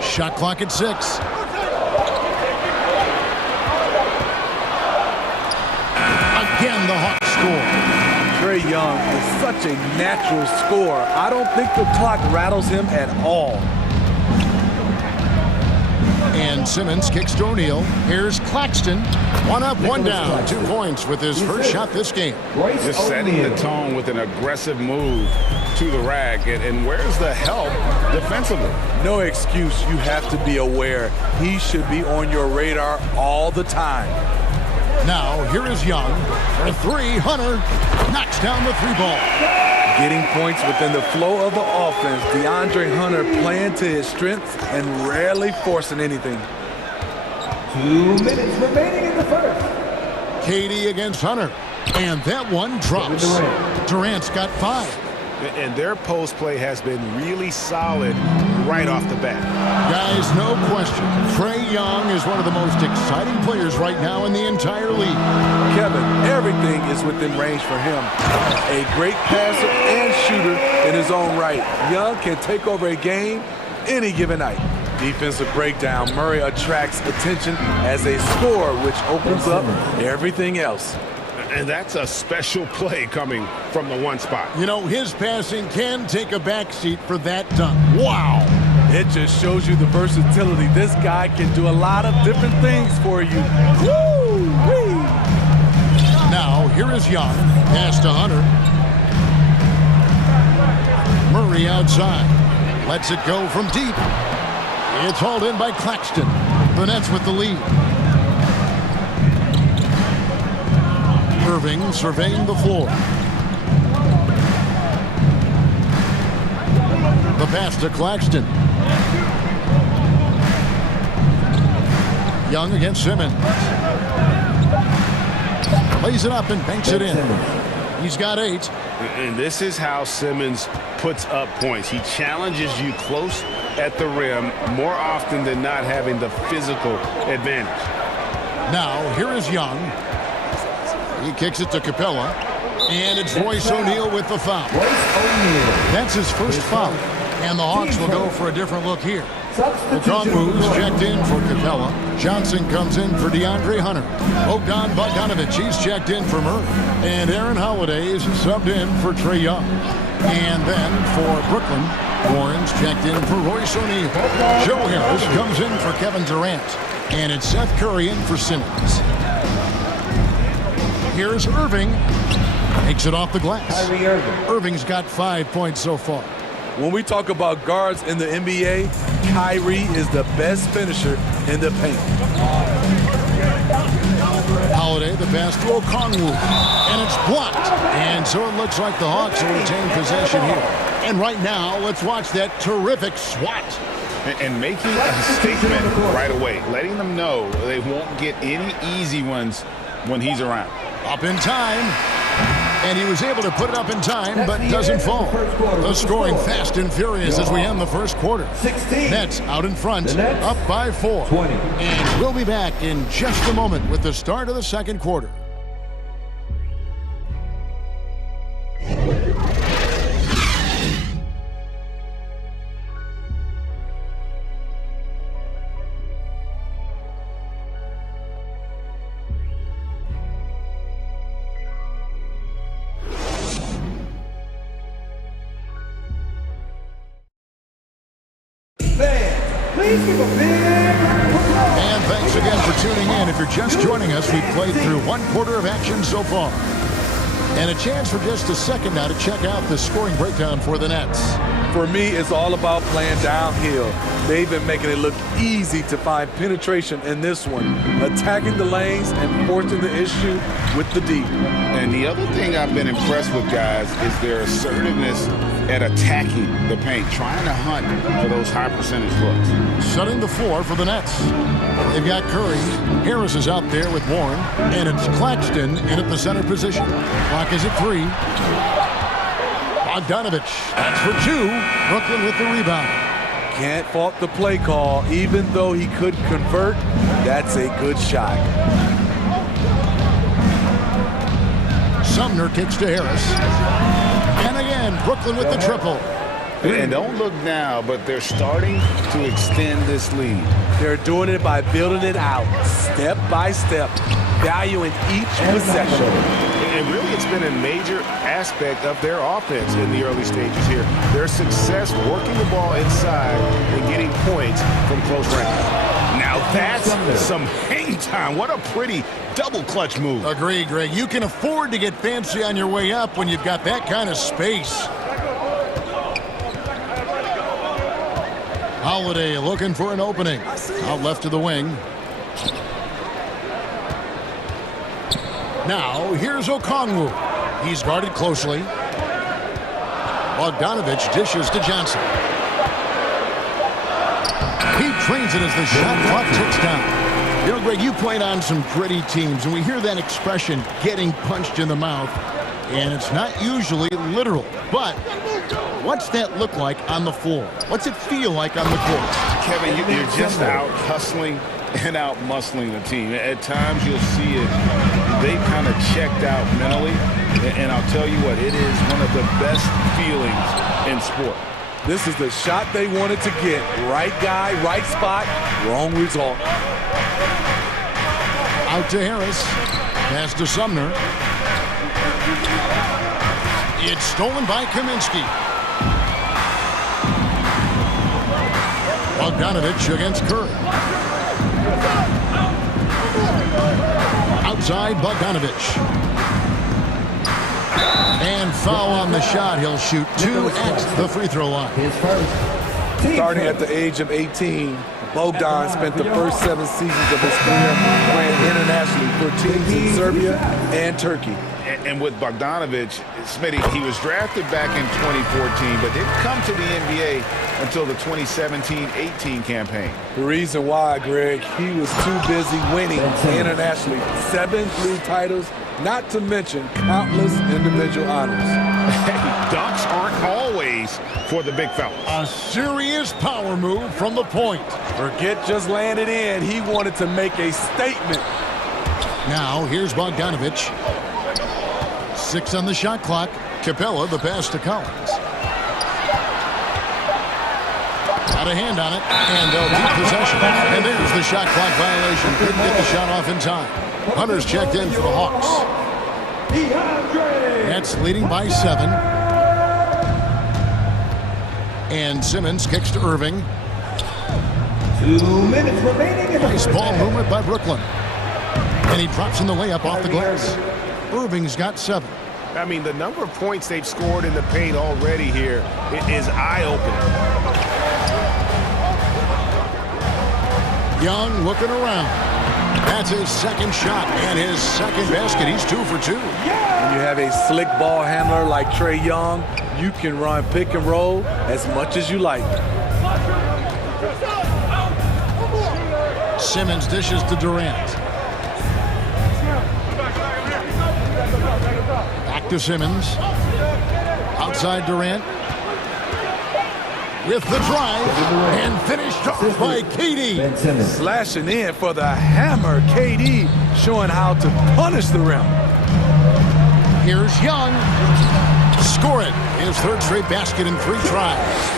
Shot clock at 6. Again, the Hawks score. Trae Young is such a natural scorer. I don't think the clock rattles him at all. And Simmons kicks to O'Neal. Here's Claxton. 1 up, 1 down. 2 points with his first shot this game. Just setting the tone with an aggressive move to the rack. And where's the help defensively? No excuse. You have to be aware. He should be on your radar all the time. Now, here is Young for 3. Hunter knocks down the 3 ball. Getting points within the flow of the offense. DeAndre Hunter playing to his strengths and rarely forcing anything. 2 minutes remaining in the first. KD against Hunter. And that one drops. Durant's got 5. And their post play has been really solid right off the bat. Guys, no question. Trae Young is one of the most exciting players right now in the entire league. Kevin, everything is within range for him. A great passer and shooter in his own right. Young can take over a game any given night. Defensive breakdown. Murray attracts attention as a scorer, which opens up everything else. And that's a special play coming from the 1 spot. You know, his passing can take a backseat for that dunk. Wow. It just shows you the versatility. This guy can do a lot of different things for you. Woo-wee. Now, here is Young. Pass to Hunter. Murray outside. Lets it go from deep. It's hauled in by Claxton. The Nets with the lead. Irving surveying the floor. The pass to Claxton. Young against Simmons. Lays it up and banks it in. He's got 8. And this is how Simmons puts up points. He challenges you close at the rim more often than not, having the physical advantage. Now, here is Young. He kicks it to Capella. And it's Royce O'Neal with the foul. That's his first foul. And the Hawks will go for a different look here. Okongwu's checked in for Capella. Johnson comes in for DeAndre Hunter. Bogdan Bogdanovic, he's checked in for Murray. And Aaron Holiday is subbed in for Trae Young. And then for Brooklyn, Warren's checked in for Royce O'Neal. Joe Harris comes in for Kevin Durant. And it's Seth Curry in for Simmons. Here's Irving. Takes it off the glass. Irving's got 5 points so far. When we talk about guards in the NBA, Kyrie is the best finisher in the paint. Holiday, the pass to Okongwu, and it's blocked. And so it looks like the Hawks will retain possession here. And right now, let's watch that terrific swat. And making a statement right away, letting them know they won't get any easy ones when he's around. Up in time. And he was able to put it up in time, but doesn't fall. The scoring fast and furious as we end the first quarter. Nets out in front, up by 4. And we'll be back in just a moment with the start of the second quarter. And thanks again for tuning in. If you're just joining us, we've played through one quarter of action so far. And a chance for just a second now to check out the scoring breakdown for the Nets. For me, it's all about playing downhill. They've been making it look easy to find penetration in this one, attacking the lanes and forcing the issue with the D. And the other thing I've been impressed with, guys, is their assertiveness at attacking the paint, trying to hunt for those high percentage looks. Setting the floor for the Nets. They've got Curry. Harris is out there with Warren. And it's Claxton in at the center position. Clock is at 3. Bogdanovic. That's for 2. Brooklyn with the rebound. Can't fault the play call. Even though he could convert, that's a good shot. Sumner kicks to Harris. And again, Brooklyn with the triple. And don't look now, but they're starting to extend this lead. They're doing it by building it out, step by step, valuing each possession. And really, it's been a major aspect of their offense in the early stages here. Their success working the ball inside and getting points from close range. Now that's some hang time. What a pretty double clutch move. Agree, Greg. You can afford to get fancy on your way up when you've got that kind of space. Holiday looking for an opening. Out left to the wing. Now, here's Okongwu. He's guarded closely. Bogdanovic dishes to Johnson. He trains it as the shot clock ticks down. You know, Greg, you played on some gritty teams, and we hear that expression, getting punched in the mouth, and it's not usually literal. But what's that look like on the floor? What's it feel like on the court? Kevin, you're just out hustling and out muscling the team. At times you'll see it. They've kind of checked out mentally, and I'll tell you what, it is one of the best feelings in sport. This is the shot they wanted to get. Right guy, right spot, wrong result. Out to Harris. Pass to Sumner. It's stolen by Kaminsky. Bogdanovic against Curry. Outside Bogdanovic. And foul on the shot. He'll shoot 2 at the free throw line. Starting at the age of 18, Bogdan spent the first 7 seasons of his career playing internationally for teams in Serbia and Turkey. And with Bogdanovic, Smitty, he was drafted back in 2014, but didn't come to the NBA until the 2017-18 campaign. The reason why, Greg, he was too busy winning internationally. 7 league titles, not to mention countless individual honors. Dunks aren't always for the big fellas. A serious power move from the point. Forget just landed in. He wanted to make a statement. Now, here's Bogdanovic. 6 on the shot clock. Capella, the pass to Collins. Got a hand on it, and they'll keep possession. And there's the shot clock violation. Couldn't get the shot off in time. Hunter's checked in for the Hawks. Nets leading by 7. And Simmons kicks to Irving. 2 minutes remaining in the nice first ball half. movement by Brooklyn. And he drops in the layup off the glass. Irving's got 7. I mean, the number of points they've scored in the paint already here is eye-opening. Young looking around. That's his second shot and his second basket. He's 2 for 2. When you have a slick ball handler like Trae Young, you can run pick and roll as much as you like. Simmons dishes to Durant. Back to Simmons. Outside Durant. With the drive and finished off by KD. Slashing in for the hammer. KD showing how to punish the rim. Here's Young. Score it. His 3rd straight basket in 3 tries.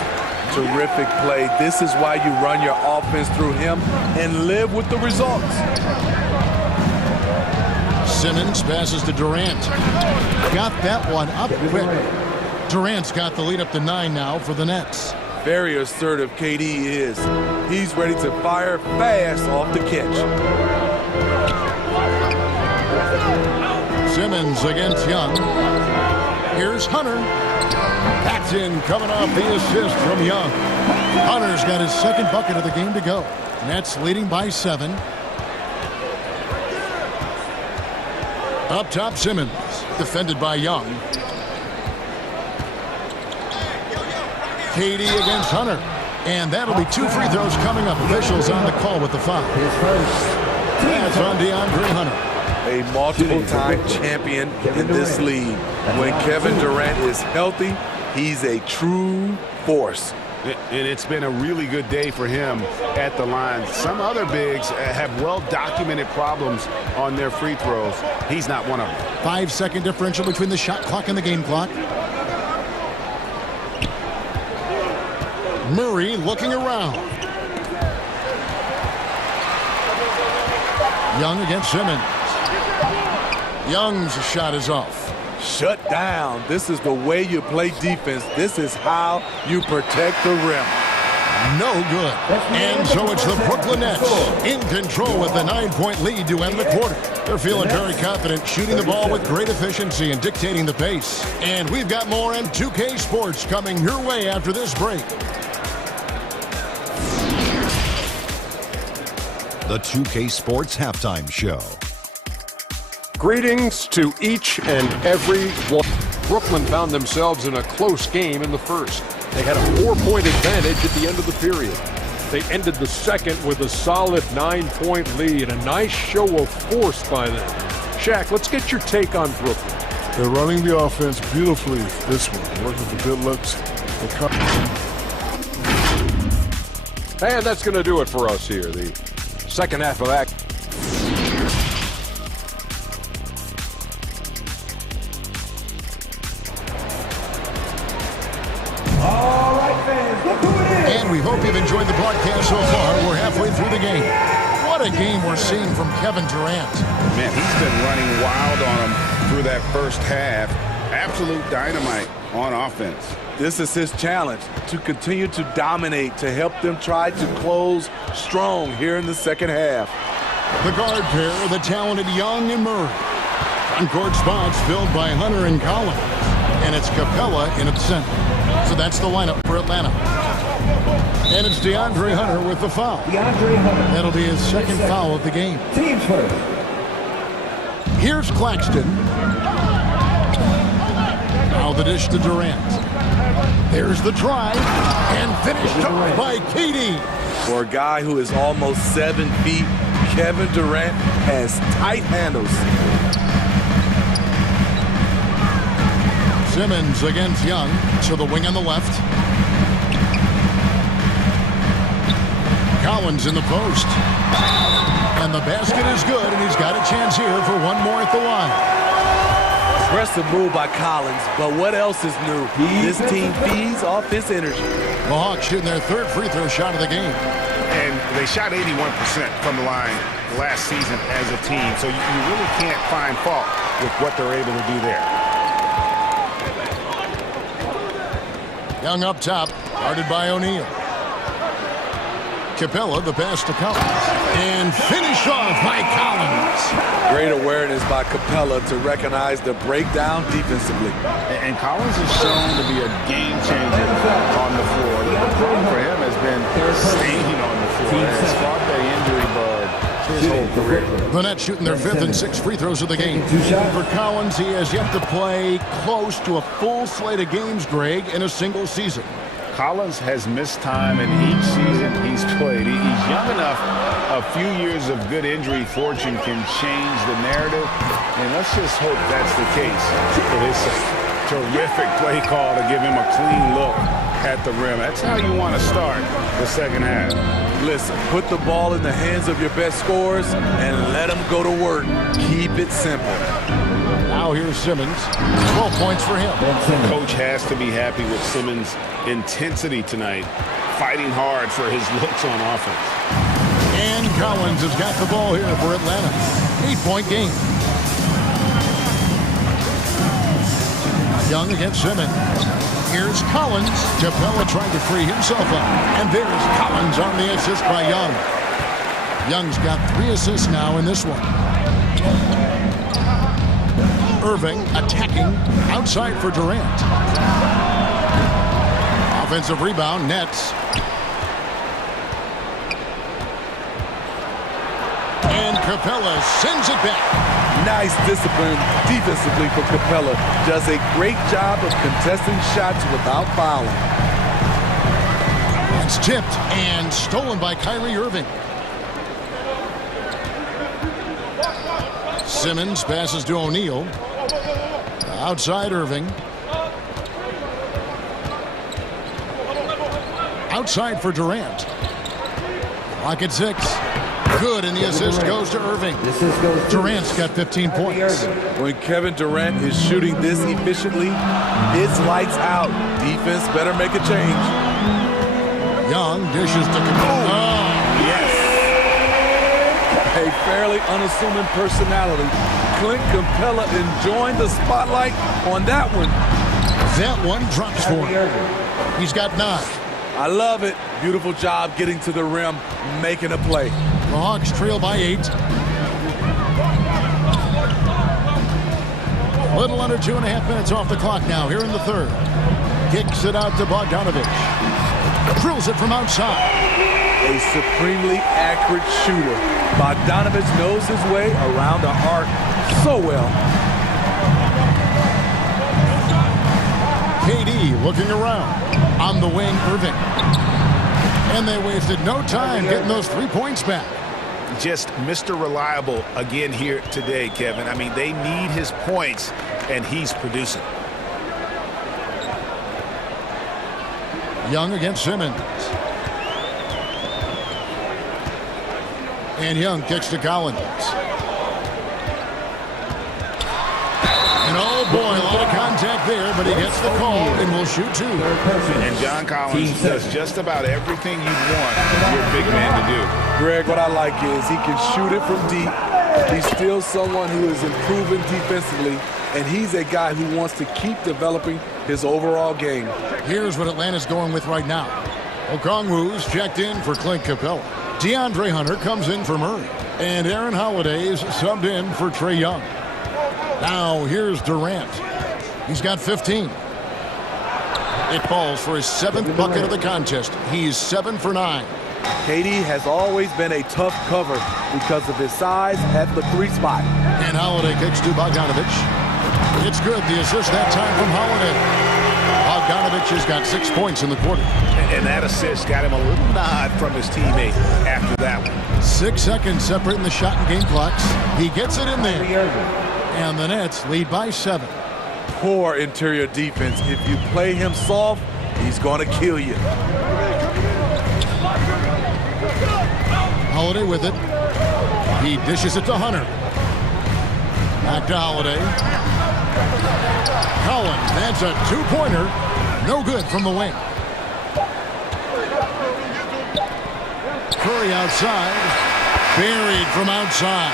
Terrific play. This is why you run your offense through him and live with the results. Simmons passes to Durant. Got that one up quick. Durant's got the lead up to 9 now for the Nets. Very assertive KD is. He's ready to fire fast off the catch. Simmons against Young. Here's Hunter. That's in, coming off the assist from Young. Hunter's got his 2nd bucket of the game to go. Nets leading by 7. Up top, Simmons. Defended by Young. KD against Hunter. And that'll be 2 free throws coming up. Officials on the call with the foul. That's on DeAndre Hunter. A multiple-time champion in this league. When Kevin Durant is healthy, he's a true force. And it's been a really good day for him at the line. Some other bigs have well-documented problems on their free throws. He's not one of them. 5-second differential between the shot clock and the game clock. Murray looking around. Young against Simmons. Young's shot is off. Shut down. This is the way you play defense. This is how you protect the rim. No good. And so it's the Brooklyn Nets in control with the 9-point lead to end the quarter. They're feeling very confident, shooting the ball with great efficiency and dictating the pace. And we've got more M2K Sports coming your way after this break. The 2K Sports Halftime Show. Greetings to each and every one. Brooklyn found themselves in a close game in the first. They had a 4-point advantage at the end of the period. They ended the second with a solid 9-point lead. A nice show of force by them. Shaq, let's get your take on Brooklyn. They're running the offense beautifully this one. Working for good looks. And that's going to do it for us here. The second half of that. All right, fans, look who it is. And we hope you've enjoyed the broadcast so far. We're halfway through the game. What a game we're seeing from Kevin Durant. Man, he's been running wild on him through that first half. Absolute dynamite on offense. This is his challenge, to continue to dominate, to help them try to close strong here in the second half. The guard pair, the talented Young and Murray. On-court spots filled by Hunter and Collins. And it's Capella in its center. So that's the lineup for Atlanta. And it's DeAndre Hunter with the foul. That'll be his second foul of the game. Teams first. Here's Claxton. Now the dish to Durant. There's the drive. And finished off by KD. For a guy who is almost 7 feet, Kevin Durant has tight handles. Simmons against Young to the wing on the left. Collins in the post. And the basket is good, and he's got a chance here for one more at the line. Impressive move by Collins, but what else is new? This team feeds off his energy. The Hawks shooting their third free throw shot of the game. And they shot 81% from the line last season as a team, so you really can't find fault with what they're able to do there. Young up top, guarded by O'Neal. Capella, the pass to Collins. And finish off by Collins. Great awareness by Capella to recognize the breakdown defensively. And Collins is shown to be a game changer on the floor. The problem for him has been staying on the floor. He's fought the injury bug his whole career. The Nets shooting their fifth and sixth free throws of the game. For Collins, he has yet to play close to a full slate of games, Greg, in a single season. Collins has missed time in each season he's played. He's young enough. A few years of good injury fortune can change the narrative, and let's just hope that's the case for his terrific play call to give him a clean look at the rim. That's how you want to start the second half. Listen, put the ball in the hands of your best scorers and let them go to work. Keep it simple. Now here's Simmons. 12 points for him. Coach has to be happy with Simmons' intensity tonight, fighting hard for his looks on offense. And Collins has got the ball here for Atlanta. 8-point game. Young against Simmons. Here's Collins. Capella trying to free himself up. And there's Collins on the assist by Young. Young's got 3 assists now in this one. Irving attacking outside for Durant. Offensive rebound, Nets. And Capella sends it back. Nice discipline defensively for Capella. Does a great job of contesting shots without fouling. It's tipped and stolen by Kyrie Irving. Simmons passes to O'Neal. Outside Irving. Outside for Durant. Clock at 6. Good, and the assist goes to Irving. Durant's got 15 points. When Kevin Durant is shooting this efficiently, it's lights out. Defense better make a change. Young dishes to Capella. Oh, yes. A fairly unassuming personality. Clint Capella enjoying the spotlight on that one. That one drops for him. He's got 9. I love it. Beautiful job getting to the rim, making a play. The Hawks trail by 8. A little under 2.5 minutes off the clock now here in the third. Kicks it out to Bogdanovich. Drills it from outside. A supremely accurate shooter. Bogdanovich knows his way around the arc so well. KD looking around. On the wing, Irving. And they wasted no time getting those 3 points back. Just Mr. Reliable again here today, Kevin. I mean, they need his points, and he's producing. Young against Simmons. And Young kicks to Collins. And oh boy, a lot of contact there, but he gets the call and will shoot 2. And John Collins does just about everything you'd want your big man to do. Greg, what I like is he can shoot it from deep. He's still someone who is improving defensively, and he's a guy who wants to keep developing his overall game. Here's what Atlanta's going with right now. Okongwu's checked in for Clint Capella. DeAndre Hunter comes in for Murray. And Aaron Holiday's subbed in for Trae Young. Now here's Durant. He's got 15. It falls for his 7th bucket of the contest. He's 7 for 9. KD has always been a tough cover because of his size at the 3 spot. And Holiday kicks to Bogdanovich. It's good. The assist that time from Holiday. Bogdanovich has got 6 points in the quarter. And that assist got him a little nod from his teammate after that one. 6 seconds separating the shot and game clocks. He gets it in there. And the Nets lead by 7. Poor interior defense. If you play him soft, he's going to kill you. Holiday with it. He dishes it to Hunter. Back to Holiday. Collins, that's a 2-pointer. No good from the wing. Curry outside. Buried from outside.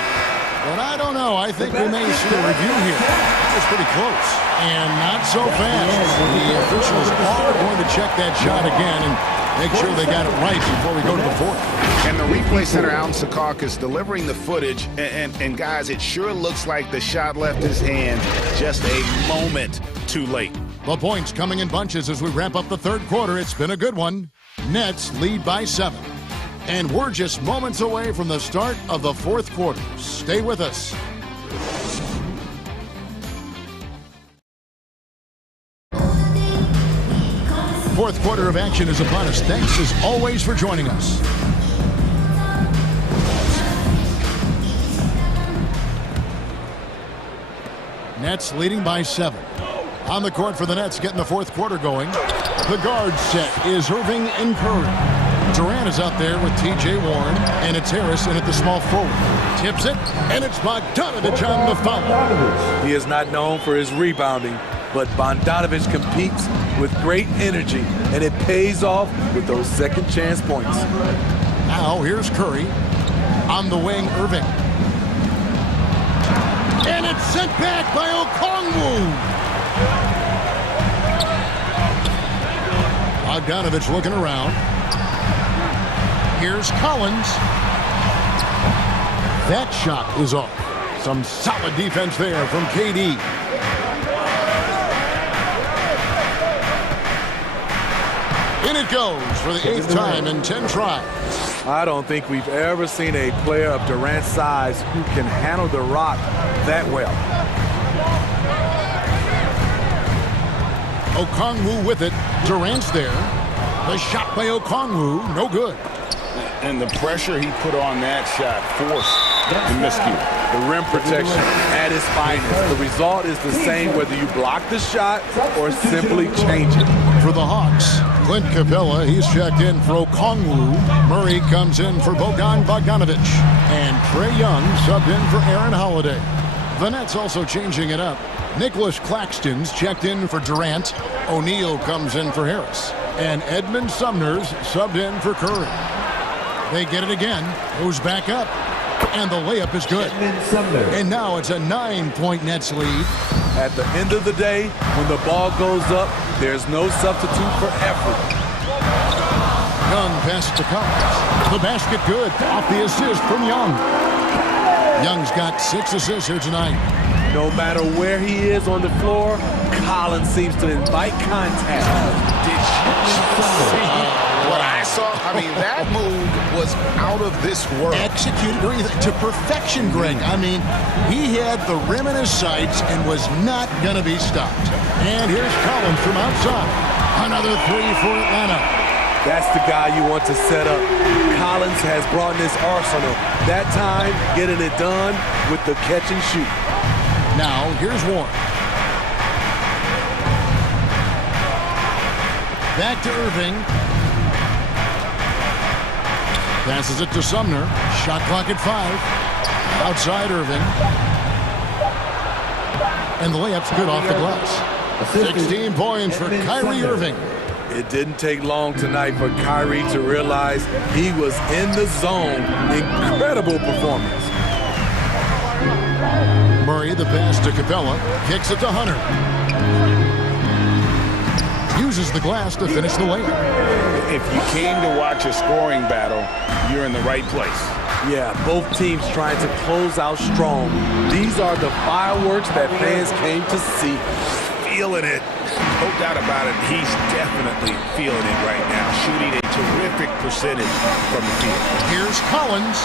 But I don't know. I think we may see a review here. That was pretty close. And not so fast. The officials are going to check that shot again and make sure they got it right before we go to the 4th. And the replay center, Alan Secaucus, delivering the footage. And guys, it sure looks like the shot left his hand just a moment too late. The points coming in bunches as we wrap up the 3rd quarter. It's been a good one. Nets lead by 7. And we're just moments away from the start of the 4th quarter. Stay with us. Fourth quarter of action is upon us. Thanks as always for joining us. Nets leading by 7. On the court for the Nets, getting the 4th quarter going. The guard set is Irving and Curry. Durant is out there with T.J. Warren, and it's Harris in at the small forward. Tips it, and it's Bogdanovich on the foul. He is not known for his rebounding, but Bogdanovich competes with great energy, and it pays off with those second chance points. Now here's Curry. On the wing, Irving. And it's sent back by Okongwu. Bogdanovich looking around. Here's Collins. That shot is off. Some solid defense there from KD. In it goes for the 8th time in 10 tries. I don't think we've ever seen a player of Durant's size who can handle the rock that well. Okongwu with it. Durant's there. The shot by Okongwu, no good. And the pressure he put on that shot forced the miscue. The rim protection at its finest. The result is the same whether you block the shot or simply change it. For the Hawks, Clint Capella, he's checked in for Okongwu. Murray comes in for Bogdanovich. And Trae Young subbed in for Aaron Holiday. The Nets also changing it up. Nicholas Claxton's checked in for Durant. O'Neal comes in for Harris. And Edmund Sumner's subbed in for Curry. They get it again. Goes back up. And the layup is good. And now it's a 9-point Nets lead. At the end of the day, when the ball goes up, there's no substitute for effort. Young passes to Collins. The basket good. Off the assist from Young. Young's got 6 assists here tonight. No matter where he is on the floor, Collins seems to invite contact. Did you see what I saw? I mean, that move was out of this world. Executed to perfection, Greg. I mean, he had the rim in his sights and was not going to be stopped. And here's Collins from outside. Another 3 for Atlanta. That's the guy you want to set up. Collins has brought in his arsenal. That time, getting it done with the catch and shoot. Now, here's Warren. Back to Irving. Passes it to Sumner. Shot clock at 5. Outside Irving. And the layup's good off the glass. 16 points for Kyrie Irving. It didn't take long tonight for Kyrie to realize he was in the zone. Incredible performance. Murray, the pass to Capella. Kicks it to Hunter. Uses the glass to finish the layup. If you came to watch a scoring battle, you're in the right place. Yeah, both teams trying to close out strong. These are the fireworks that fans came to see. Feeling it. No doubt about it, he's definitely feeling it right now, shooting a terrific percentage from the field. Here's Collins.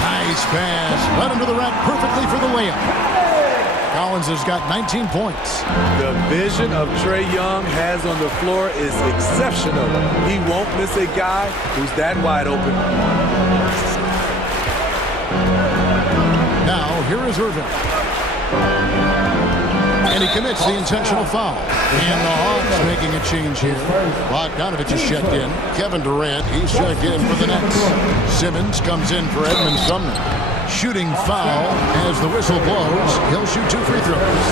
Nice pass. Right under the rack perfectly for the layup. Collins has got 19 points. The vision of Trae Young has on the floor is exceptional. He won't miss a guy who's that wide open. Now, here is Irving. And he commits the intentional foul. And the Hawks making a change here. Bogdanovich is checked in. Kevin Durant, he's checked in for the Nets. Simmons comes in for Edmund Sumner. Shooting foul as the whistle blows. He'll shoot 2 free throws.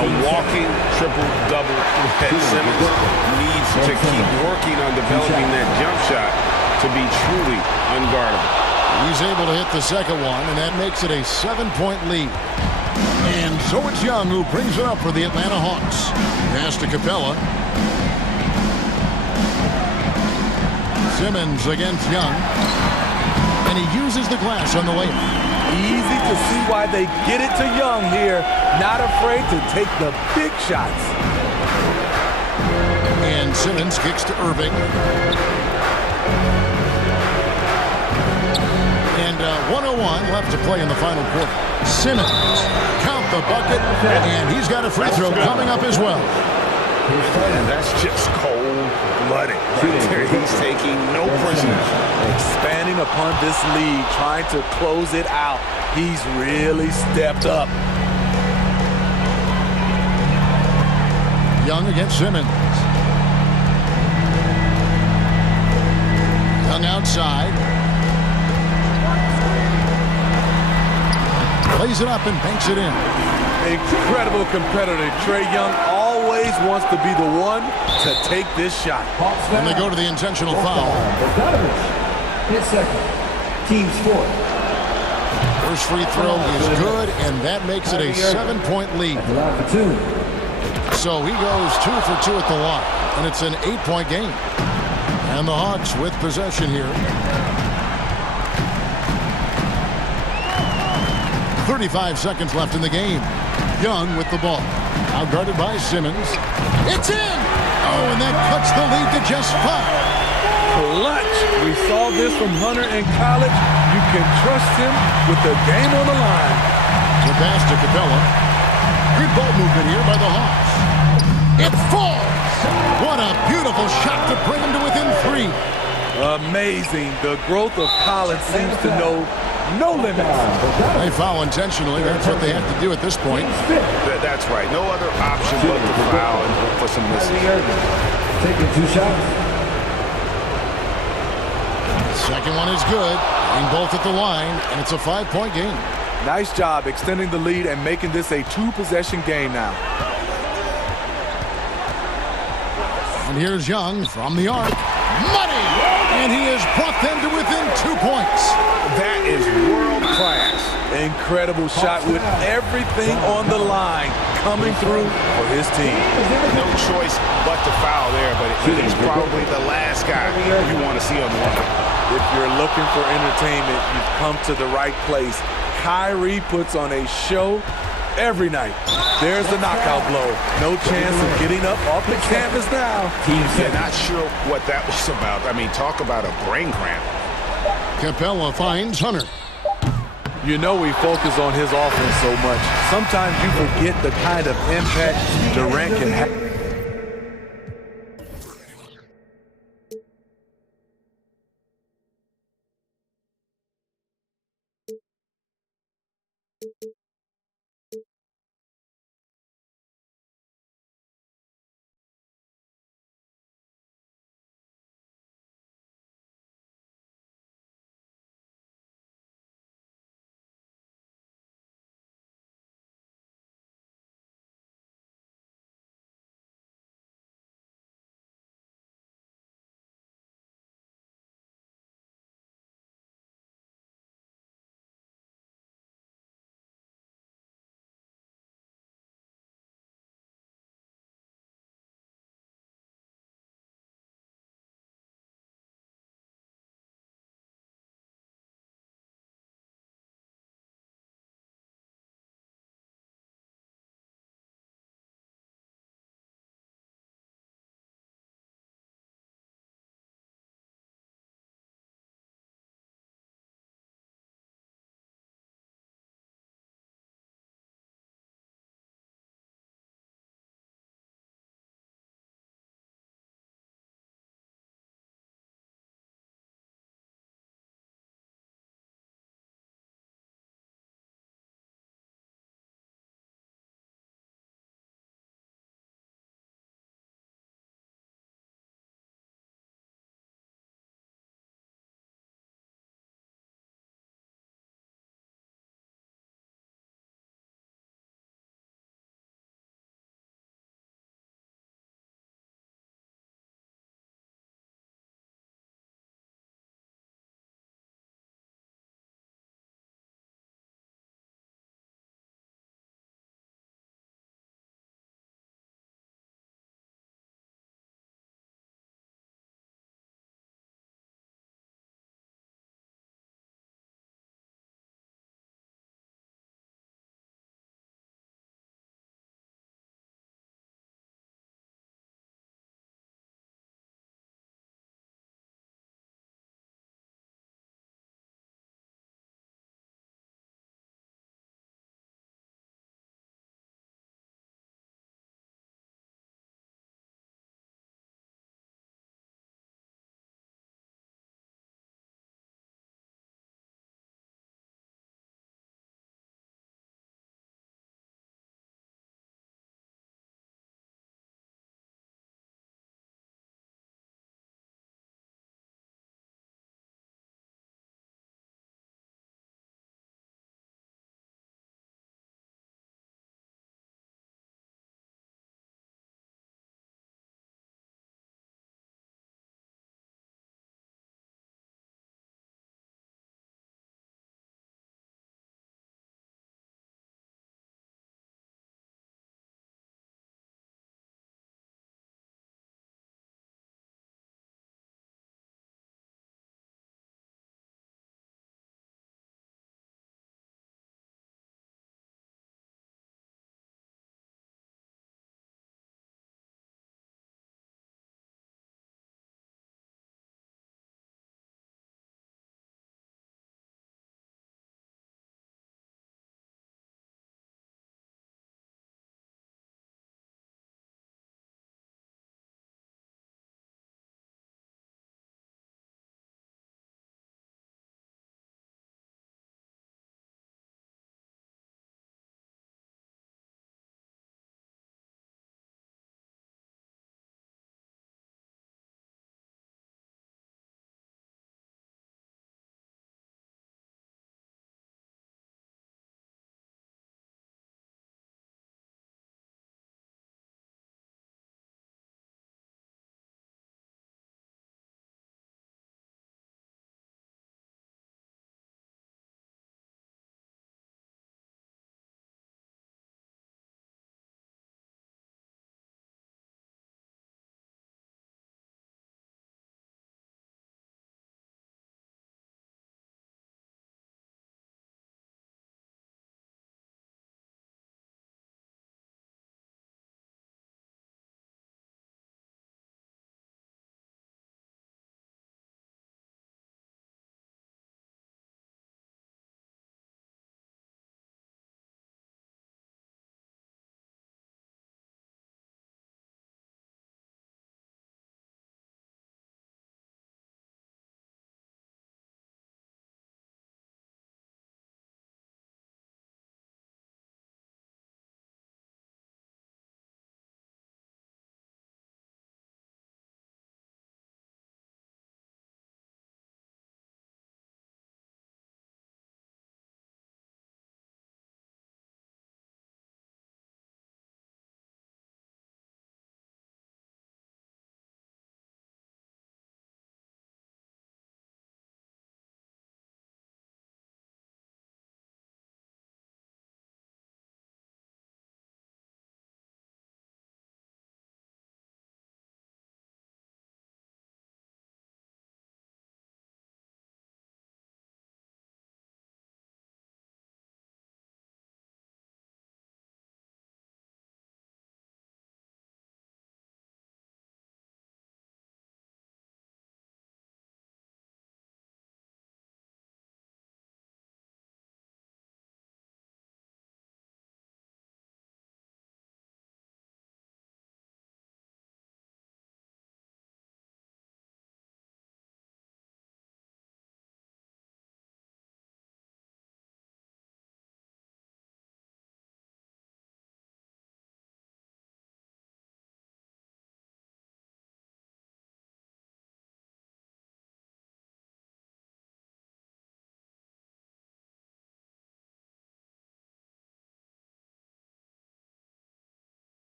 A walking triple-double that Simmons needs to keep working on developing that jump shot to be truly unguardable. He's able to hit the second one, and that makes it a 7-point lead. And so it's Young who brings it up for the Atlanta Hawks. Pass to Capella. Simmons against Young. And he uses the glass on the layup. Easy to see why they get it to Young here. Not afraid to take the big shots. And Simmons kicks to Irving. And 1:01 left to play in the final quarter. Simmons, count the bucket, and he's got a free throw coming up as well. And that's just cold-blooded right there. He's taking no prisoners. Expanding upon this lead, trying to close it out. He's really stepped up. Young against Simmons. Young outside. Plays it up and banks it in. Incredible competitor. Trae Young always wants to be the one to take this shot. And they go to the intentional foul. His second. Team's fourth. First free throw is good, and that makes it a 7-point lead. So he goes 2 for 2 at the line, and it's an 8-point game. And the Hawks with possession here. 35 seconds left in the game. Young with the ball. Now guarded by Simmons. It's in! Oh, and that cuts the lead to just 5. Clutch. We saw this from Hunter in college. You can trust him with the game on the line. The pass to Capella. Good ball movement here by the Hawks. It falls! What a beautiful shot to bring him to within 3. Amazing. The growth of Collins seems to know no limits. They foul intentionally. That's what they have to do at this point. That's right. No other option but to foul and hope for some misses. Taking 2 shots. Second one is good. Being both at the line, and it's a 5-point game. Nice job extending the lead and making this a 2-possession game now. And here's Young from the arc. Money! And he has brought them to within 2 points. That is world class. Incredible shot with everything on the line coming through for his team. No choice but to foul there, but he's probably the last guy you want to see on the line. If you're looking for entertainment, you've come to the right place. Kyrie puts on a show every night. There's the knockout blow. No chance of getting up off the canvas now. Yeah, not sure what that was about. I mean, talk about a brain cramp. Capella finds Hunter. You know we focus on his offense so much. Sometimes you forget the kind of impact Durant can have.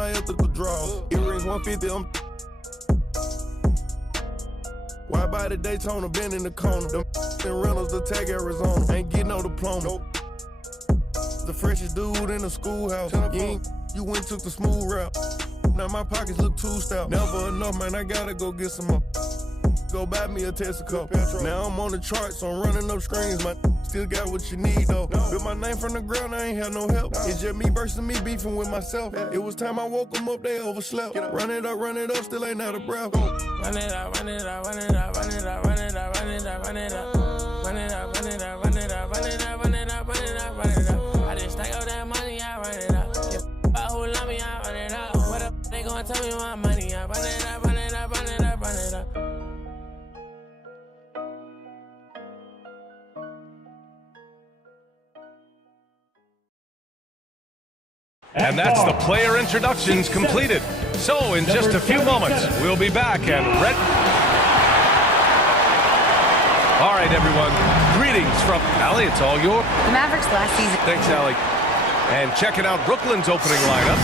my ethical draws. Earrings 150, I'm. Why by the Daytona, been in the corner. Them rentals, the tag Arizona. Ain't getting no diploma. Nope. The freshest dude in the schoolhouse. You went took the smooth route. Now my pockets look too stout. Never enough, man, I gotta go get some more. Go buy me a Texaco. Now I'm on the charts, so I'm running up screens. My still got what you need, though. Built my name from the ground, I ain't had no help. It's just me versus me beefing with myself. It was time I woke them up, they overslept. Run it up, still ain't out of breath. Run it up, run it up, run it up, run it up, run it up, run it up, run it up. Run it up, run it up, run it up, run it up, run it up, run it up, run it up. I just stack up that money, I run it up. About who love me, I run it up. What up, they gonna tell me my money, I run it up, run it up, run it up, run it up. And that's the player introductions completed. So in just a few moments, we'll be back and All right, everyone. Greetings from Allie. It's all yours. The Mavericks last season. Thanks, Allie. And checking out Brooklyn's opening lineup.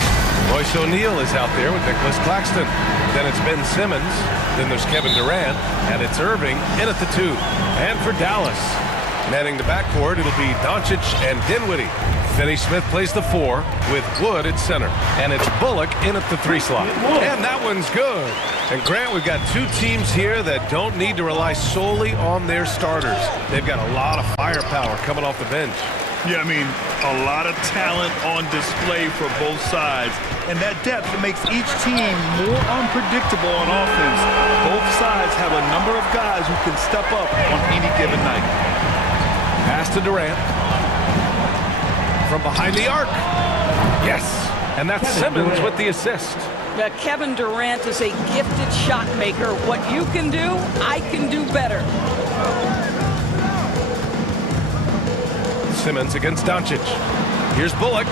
Royce O'Neal is out there with Nicholas Claxton. Then it's Ben Simmons. Then there's Kevin Durant. And it's Irving in at the 2. And for Dallas, manning the backcourt, it'll be Doncic and Dinwiddie. Finney Smith plays the 4 with Wood at center. And it's Bullock in at the 3 slot. And that one's good. And Grant, we've got two teams here that don't need to rely solely on their starters. They've got a lot of firepower coming off the bench. Yeah, I mean, a lot of talent on display for both sides. And that depth makes each team more unpredictable on offense. Both sides have a number of guys who can step up on any given night. Pass to Durant. From behind the arc. Yes. And that's Simmons with the assist. Kevin Durant is a gifted shot maker. What you can do, I can do better. Simmons against Doncic. Here's Bullock.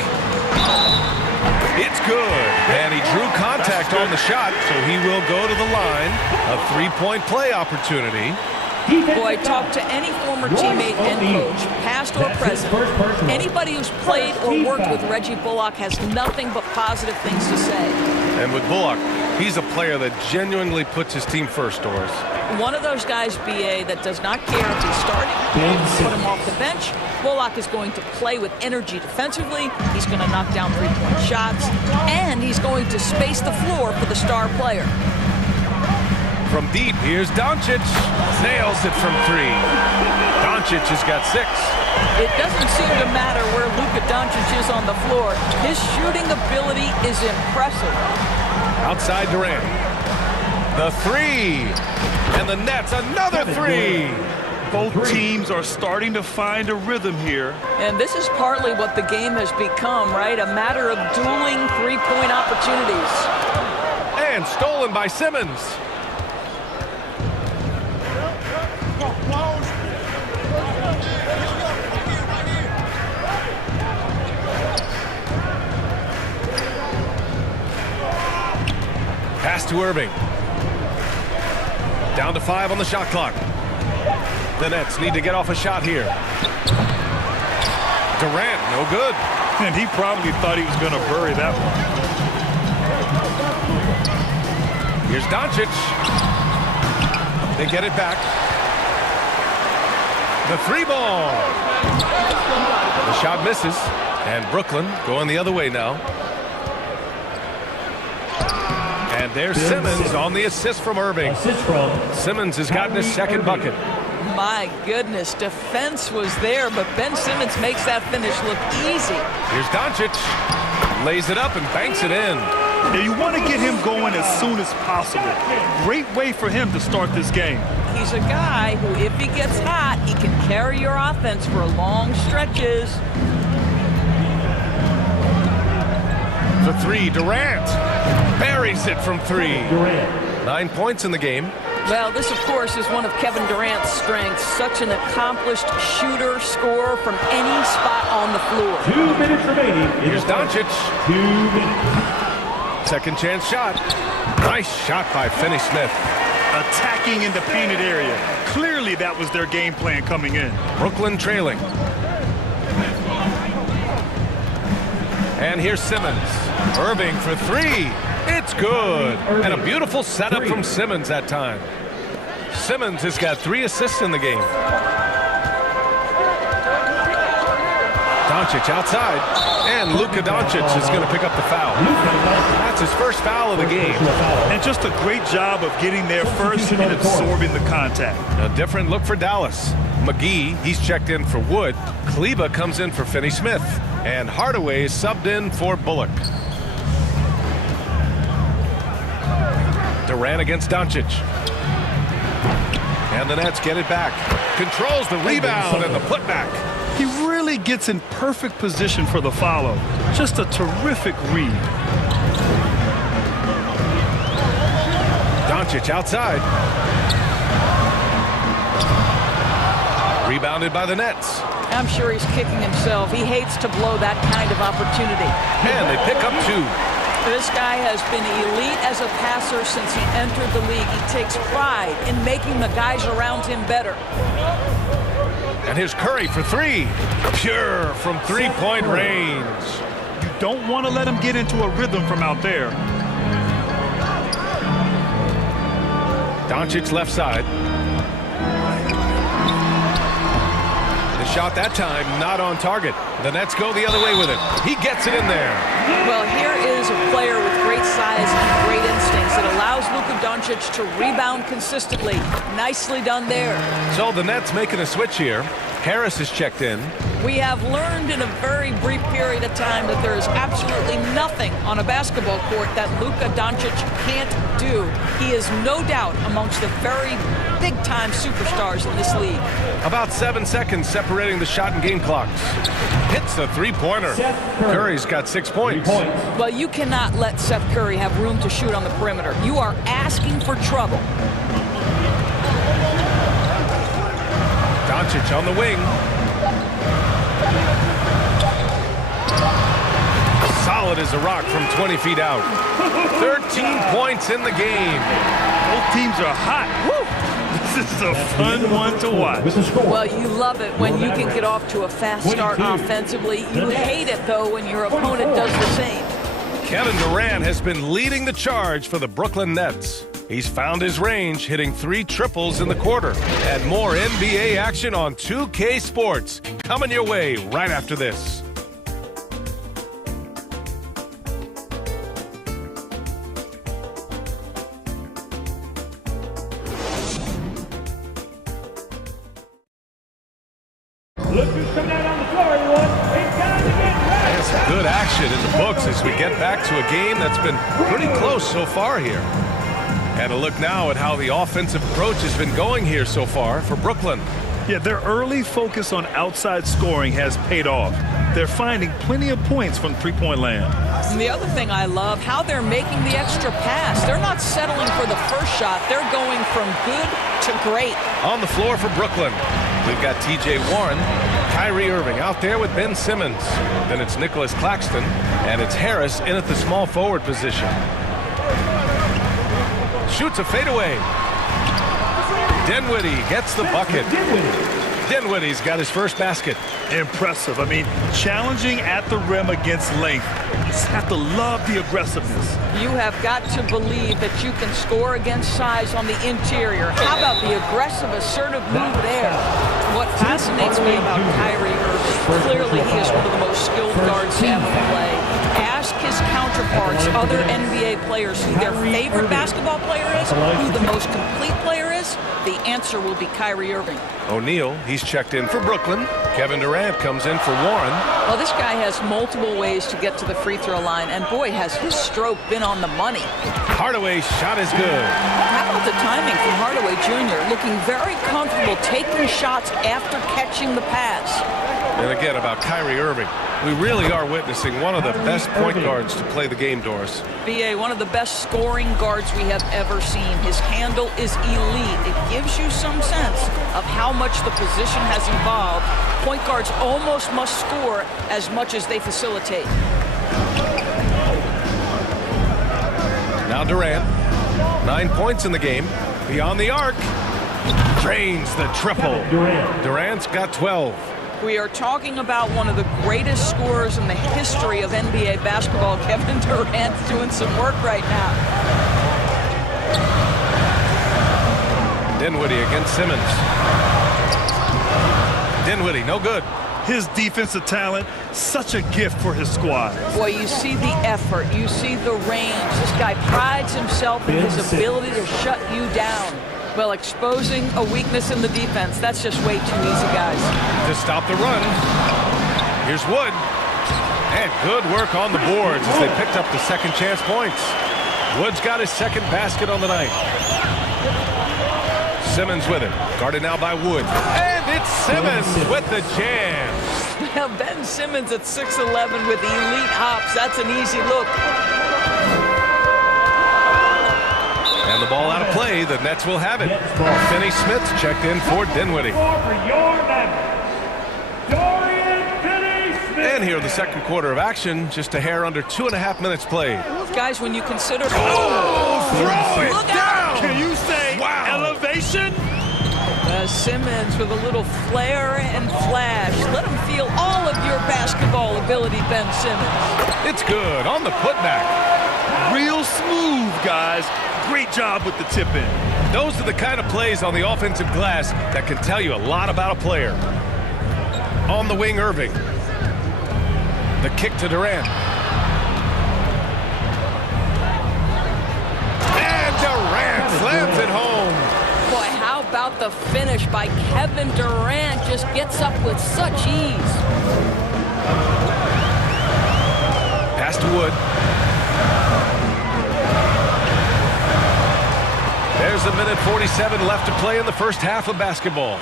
It's good. And he drew contact on the shot, so he will go to the line. A three-point play opportunity. Boy, talk to any former teammate and coach, past or present. Anybody who's played or worked with Reggie Bullock has nothing but positive things to say. And with Bullock, he's a player that genuinely puts his team first, Doris. One of those guys, BA, that does not care if he's starting, put him off the bench. Bullock is going to play with energy defensively. He's going to knock down three-point shots. And he's going to space the floor for the star player. From deep, here's Doncic. Nails it from 3. Doncic has got 6. It doesn't seem to matter where Luka Doncic is on the floor. His shooting ability is impressive. Outside Durant. The 3. And the Nets, another 3. Both teams are starting to find a rhythm here. And this is partly what the game has become, right? A matter of dueling three-point opportunities. And stolen by Simmons. Pass to Irving. Down to 5 on the shot clock. The Nets need to get off a shot here. Durant, no good. And he probably thought he was going to bury that one. Here's Doncic. They get it back. The 3 ball. The shot misses. And Brooklyn going the other way now. And there's Simmons on the assist from Irving. Simmons has gotten his second bucket. My goodness, defense was there, but Ben Simmons makes that finish look easy. Here's Doncic. Lays it up and banks it in. Now you want to get him going as soon as possible. Great way for him to start this game. He's a guy who, if he gets hot, he can carry your offense for long stretches. The 3, Durant. Buries it from 3. 9 points in the game. Well, this, of course, is one of Kevin Durant's strengths. Such an accomplished shooter, scorer from any spot on the floor. 2 minutes remaining. Here's Doncic. 2 minutes. Second chance shot. Nice shot by Finney Smith. Attacking in the painted area. Clearly that was their game plan coming in. Brooklyn trailing. And here's Simmons. Irving for three. It's good. And a beautiful setup from Simmons that time. Simmons has got 3 assists in the game. Doncic outside. And Luka Doncic is going to pick up the foul. That's his first foul of the game. And just a great job of getting there first and absorbing the contact. A different look for Dallas. McGee, he's checked in for Wood. Kleba comes in for Finney-Smith. And Hardaway is subbed in for Bullock. Durant against Doncic. And the Nets get it back. Controls the rebound and the putback. He really gets in perfect position for the follow. Just a terrific read. Doncic outside. Rebounded by the Nets. I'm sure he's kicking himself. He hates to blow that kind of opportunity. And they pick up 2. This guy has been elite as a passer since he entered the league. He takes pride in making the guys around him better. And here's Curry for 3. Pure from 3-point range. You don't want to let him get into a rhythm from out there. Doncic left side. The shot that time not on target. The Nets go the other way with it. He gets it in there. Well, here is a player with great size and great instincts that allows Luka Doncic to rebound consistently. Nicely done there. So the Nets making a switch here. Harris is checked in. We have learned in a very brief period of time that there is absolutely nothing on a basketball court that Luka Doncic can't do. He is no doubt amongst the very big-time superstars in this league. About 7 seconds separating the shot and game clocks. Hits the three-pointer. Curry's got 6 points. Well, you cannot let Seth Curry have room to shoot on the perimeter. You are asking for trouble. Doncic on the wing. Solid as a rock from 20 feet out. 13 points in the game. Both teams are hot. Woo! This is a fun one to watch. Well, you love it when you can get off to a fast start offensively. You hate it, though, when your opponent does the same. Kevin Durant has been leading the charge for the Brooklyn Nets. He's found his range, hitting 3 triples in the quarter. And more NBA action on 2K Sports. Coming your way right after this. Look who's coming out on the floor, everyone. It's time to get ready. And some good action in the books as we get back to a game that's been pretty close so far here. And a look now at how the offensive approach has been going here so far for Brooklyn. Yeah, their early focus on outside scoring has paid off. They're finding plenty of points from three-point land. And the other thing I love, how they're making the extra pass. They're not settling for the first shot. They're going from good to great. On the floor for Brooklyn, we've got T.J. Warren, Kyrie Irving out there with Ben Simmons. Then it's Nicholas Claxton, and it's Harris in at the small forward position. Shoots a fadeaway. Dinwiddie gets the bucket. Dinwiddie's got his first basket. Impressive. I mean, challenging at the rim against length. You just have to love the aggressiveness. You have got to believe that you can score against size on the interior. How about the aggressive, assertive move there? What fascinates me about Kyrie Irving, clearly he is one of the most skilled guards to ever play. Ask his counterparts, other NBA players, who their favorite basketball player is, who the most complete player is. The answer will be Kyrie Irving. O'Neal, he's checked in for Brooklyn. Kevin Durant comes in for Warren. Well, this guy has multiple ways to get to the free throw line, and boy, has his stroke been on the money. Hardaway's shot is good. How about the timing from Hardaway Jr., looking very comfortable taking shots after catching the pass. And again, about Kyrie Irving, we really are witnessing one of the best point guards to play the game, Doris. B.A., one of the best scoring guards we have ever seen. His handle is elite. It gives you some sense of how much the position has evolved. Point guards almost must score as much as they facilitate. Now Durant, 9 points in the game. Beyond the arc, drains the triple. Durant's got 12. We are talking about one of the greatest scorers in the history of NBA basketball. Kevin Durant's doing some work right now. Dinwiddie against Simmons. Dinwiddie, no good. His defensive talent, such a gift for his squad. Boy, you see the effort. You see the range. This guy prides himself in his ability to shut you down. Well, exposing a weakness in the defense, that's just way too easy, guys. To stop the run. Here's Wood. And good work on the boards as they picked up the second chance points. Wood's got his second basket on the night. Simmons with it. Guarded now by Wood. And it's Simmons with the jam. Now Ben Simmons at 6'11" with elite hops. That's an easy look. And the ball out of play. The Nets will have it. Finney Smith checked in for Dinwiddie. And here in the second quarter of action, just a hair under 2.5 minutes played. Guys, when you consider... throw it Look down! Out. Can you say elevation? Simmons with a little flair and flash. Let him feel all of your basketball ability, Ben Simmons. It's good on the putback. Real smooth, guys. Great job with the tip in. Those are the kind of plays on the offensive glass that can tell you a lot about a player. On the wing, Irving. The kick to Durant. And Durant slams it home. Boy, how about the finish by Kevin Durant? Just gets up with such ease. Pass to Wood. There's 1:47 left to play in the first half of basketball.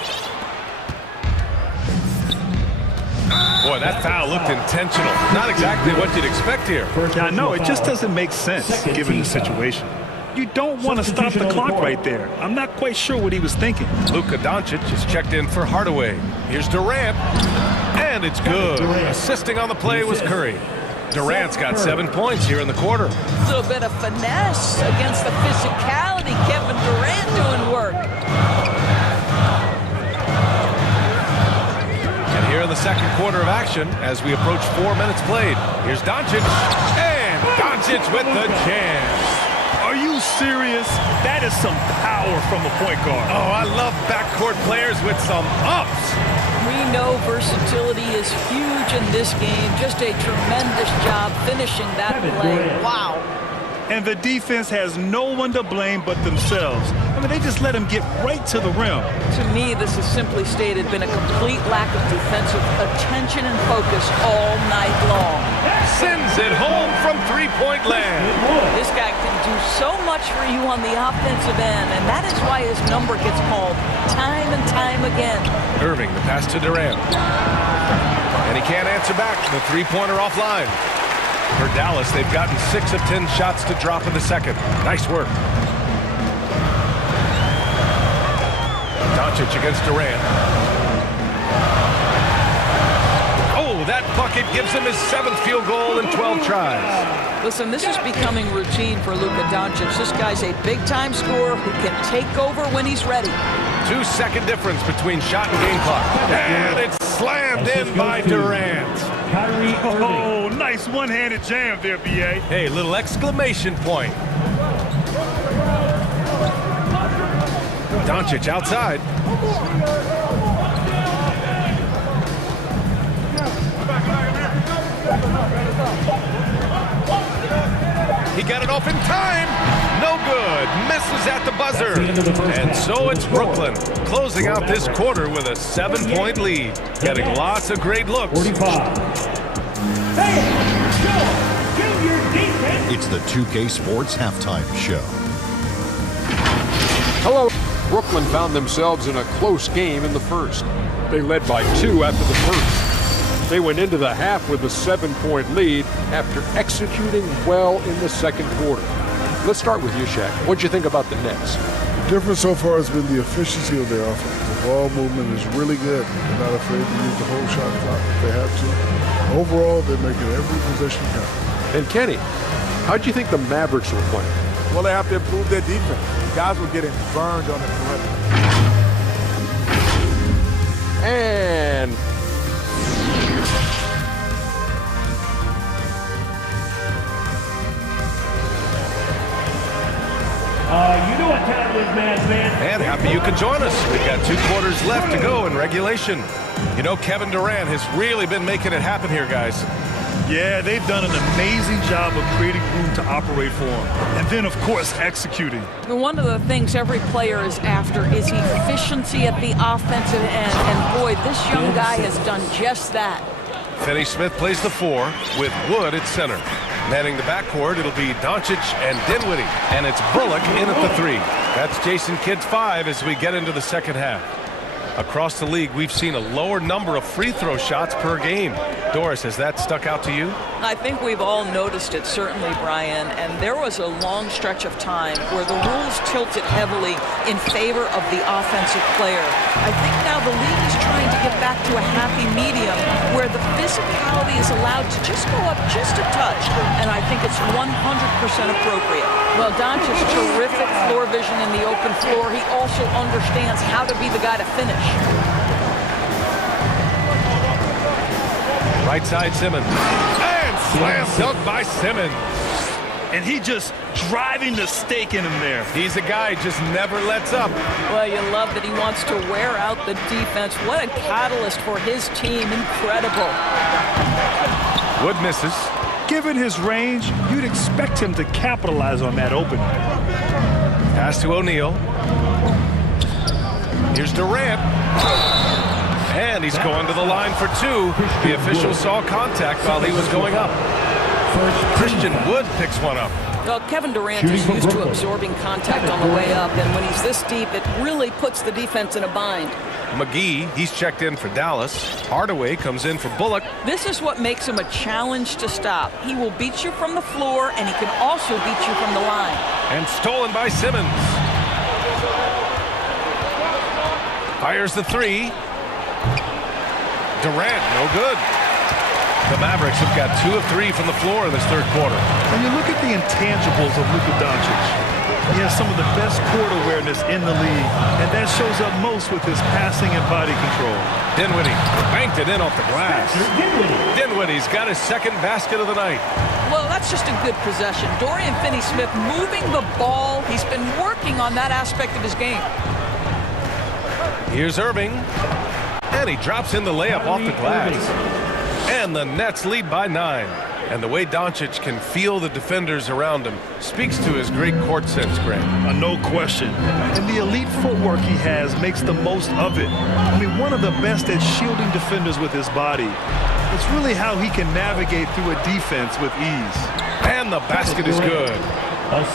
Boy, that foul looked intentional. Not exactly what you'd expect here. Yeah, no, it just doesn't make sense given the situation. You don't want to stop the clock right there. I'm not quite sure what he was thinking. Luka Doncic is checked in for Hardaway. Here's Durant. And it's good. Assisting on the play was Curry. Durant's got 7 points here in the quarter. A little bit of finesse against the physicality. Kevin Durant doing work. And here in the second quarter of action, as we approach 4 minutes played, here's Doncic. And Doncic with the jam. Are you serious? That is some power from a point guard. Oh, I love backcourt players with some ups. We know versatility is huge in this game. Just a tremendous job finishing that play. Wow. And the defense has no one to blame but themselves. I mean, they just let him get right to the rim. To me, this is simply stated been a complete lack of defensive attention and focus all night long. Sends it home from three-point land. This guy can do so much for you on the offensive end, and that is why his number gets called time and time again. Irving, the pass to Durant. And he can't answer back. The three-pointer offline. For Dallas, they've gotten 6 of 10 shots to drop in the second. Nice work. Doncic against Durant. Oh, that bucket gives him his 7th field goal in 12 tries. Listen, this is becoming routine for Luka Doncic. This guy's a big-time scorer who can take over when he's ready. 2-second difference between shot and game clock. And it's slammed in by Durant. Oh, nice one-handed jam there, B.A. Hey, little exclamation point. Doncic outside. He got it off in time. No good. Misses at the buzzer. And so it's Brooklyn closing out this quarter with a 7-point lead. Getting lots of great looks. It's the 2K Sports Halftime Show. Hello. Brooklyn found themselves in a close game in the first. They led by 2 after the first. They went into the half with a 7-point lead after executing well in the second quarter. Let's start with you, Shaq. What'd you think about the Nets? The difference so far has been the efficiency of their offense. The ball movement is really good. They're not afraid to use the whole shot clock if they have to. Overall, they're making every possession count. And Kenny, how'd you think the Mavericks were playing? Well, they have to improve their defense. Guys were getting burned on the perimeter. And You know what time it is, man. And happy you could join us. We've got 2 quarters left to go in regulation. You know, Kevin Durant has really been making it happen here, guys. Yeah, they've done an amazing job of creating room to operate for him. And then, of course, executing. One of the things every player is after is efficiency at the offensive end. And boy, this young guy has done just that. Finney-Smith plays the 4 with Wood at center. Manning the backcourt, it'll be Doncic and Dinwiddie. And it's Bullock in at the 3. That's Jason Kidd's 5 as we get into the second half. Across the league, we've seen a lower number of free throw shots per game. Doris, has that stuck out to you? I think we've all noticed it, certainly, Brian. And there was a long stretch of time where the rules tilted heavily in favor of the offensive player. I think now the league is trying to get back to a happy medium where the physicality is allowed to just go up just a touch. And I think it's 100% appropriate. Well, Doncic's terrific floor vision in the open floor. He also understands how to be the guy to finish. Right side, Simmons. And slam dunk by Simmons. And he just driving the stake in him there. He's a guy just never lets up. Well, you love that he wants to wear out the defense. What a catalyst for his team. Incredible. Wood misses. Given his range, you'd expect him to capitalize on that opening. Pass to O'Neal. Here's Durant. And he's going to the line for 2. The official saw contact while he was going up. Christian Wood picks one up. Well, Kevin Durant is used to absorbing contact on the way up, and when he's this deep, it really puts the defense in a bind. McGee, he's checked in for Dallas. Hardaway comes in for Bullock. This is what makes him a challenge to stop. He will beat you from the floor, and he can also beat you from the line. And stolen by Simmons. Fires the 3. Durant, no good. The Mavericks have got 2 of 3 from the floor in this third quarter. When you look at the intangibles of Luka Doncic, he has some of the best court awareness in the league, and that shows up most with his passing and body control. Dinwiddie banked it in off the glass. Dinwiddie's got his second basket of the night. Well, that's just a good possession. Dorian Finney-Smith moving the ball. He's been working on that aspect of his game. Here's Irving. And he drops in the layup off the glass. And the Nets lead by 9. And the way Doncic can feel the defenders around him speaks to his great court sense, Grant. No question. And the elite footwork he has makes the most of it. I mean, one of the best at shielding defenders with his body. It's really how he can navigate through a defense with ease. And the basket is good.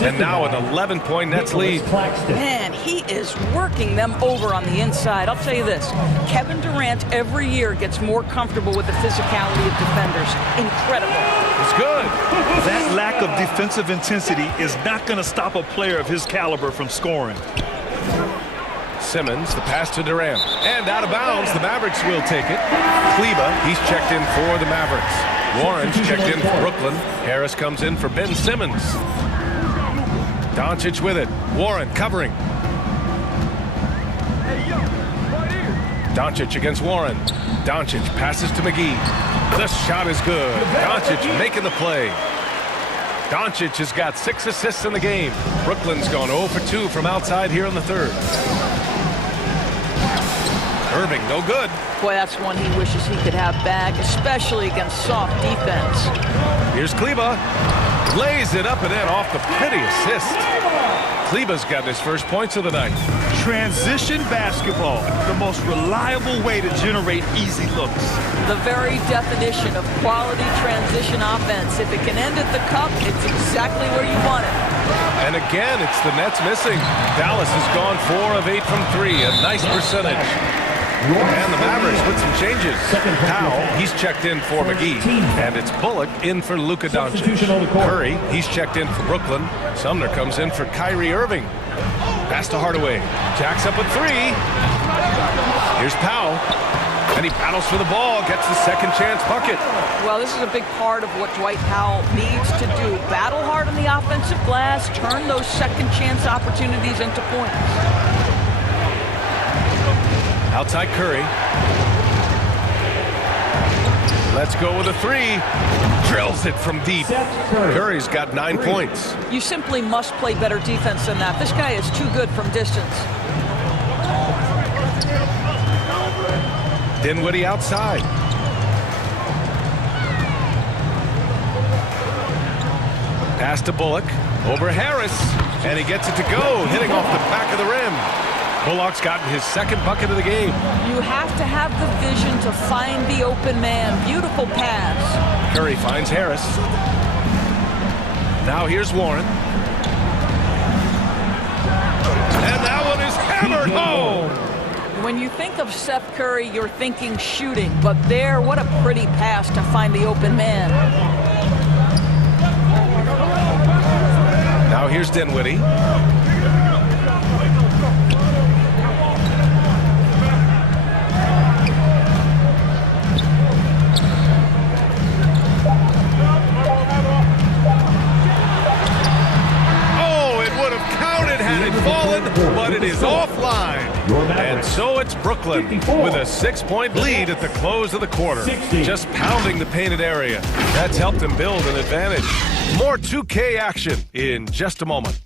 And now an 11-point Nets lead. Man, he is working them over on the inside. I'll tell you this, Kevin Durant every year gets more comfortable with the physicality of defenders. Incredible. It's good. That lack of defensive intensity is not going to stop a player of his caliber from scoring. Simmons, the pass to Durant. And out of bounds, the Mavericks will take it. Kleba, he's checked in for the Mavericks. Warren's checked in for Brooklyn. Harris comes in for Ben Simmons. Doncic with it. Warren covering. Doncic against Warren. Doncic passes to McGee. The shot is good. Doncic making the play. Doncic has got 6 assists in the game. Brooklyn's gone 0 for 2 from outside here in the third. Irving, no good. Boy, that's one he wishes he could have back, especially against soft defense. Here's Kleba. Lays it up and in off the pretty assist. Kleba's got his first points of the night. Transition basketball, the most reliable way to generate easy looks. The very definition of quality transition offense. If it can end at the cup, it's exactly where you want it. And again, it's the Nets missing. Dallas has gone 4 of 8 from 3, a nice percentage. And the Mavericks with some changes. Powell, he's checked in for McGee. And it's Bullock in for Luka Doncic. Curry, he's checked in for Brooklyn. Sumner comes in for Kyrie Irving. Pass to Hardaway. Jacks up a 3. Here's Powell. And he battles for the ball, gets the second chance bucket. Well, this is a big part of what Dwight Powell needs to do. Battle hard on the offensive glass, turn those second chance opportunities into points. Outside Curry. Let's go with a three. Drills it from deep. Curry's got 9 points. You simply must play better defense than that. This guy is too good from distance. Dinwiddie outside. Pass to Bullock. Over Harris. And he gets it to go, hitting off the back of the rim. Bullock's gotten his second bucket of the game. You have to have the vision to find the open man. Beautiful pass. Curry finds Harris. Now here's Warren. And that one is hammered home. When you think of Seth Curry, you're thinking shooting. But there, what a pretty pass to find the open man. Now here's Dinwiddie. But it is offline. And so it's Brooklyn with a 6-point lead at the close of the quarter. Just pounding the painted area. That's helped him build an advantage. More 2K action in just a moment.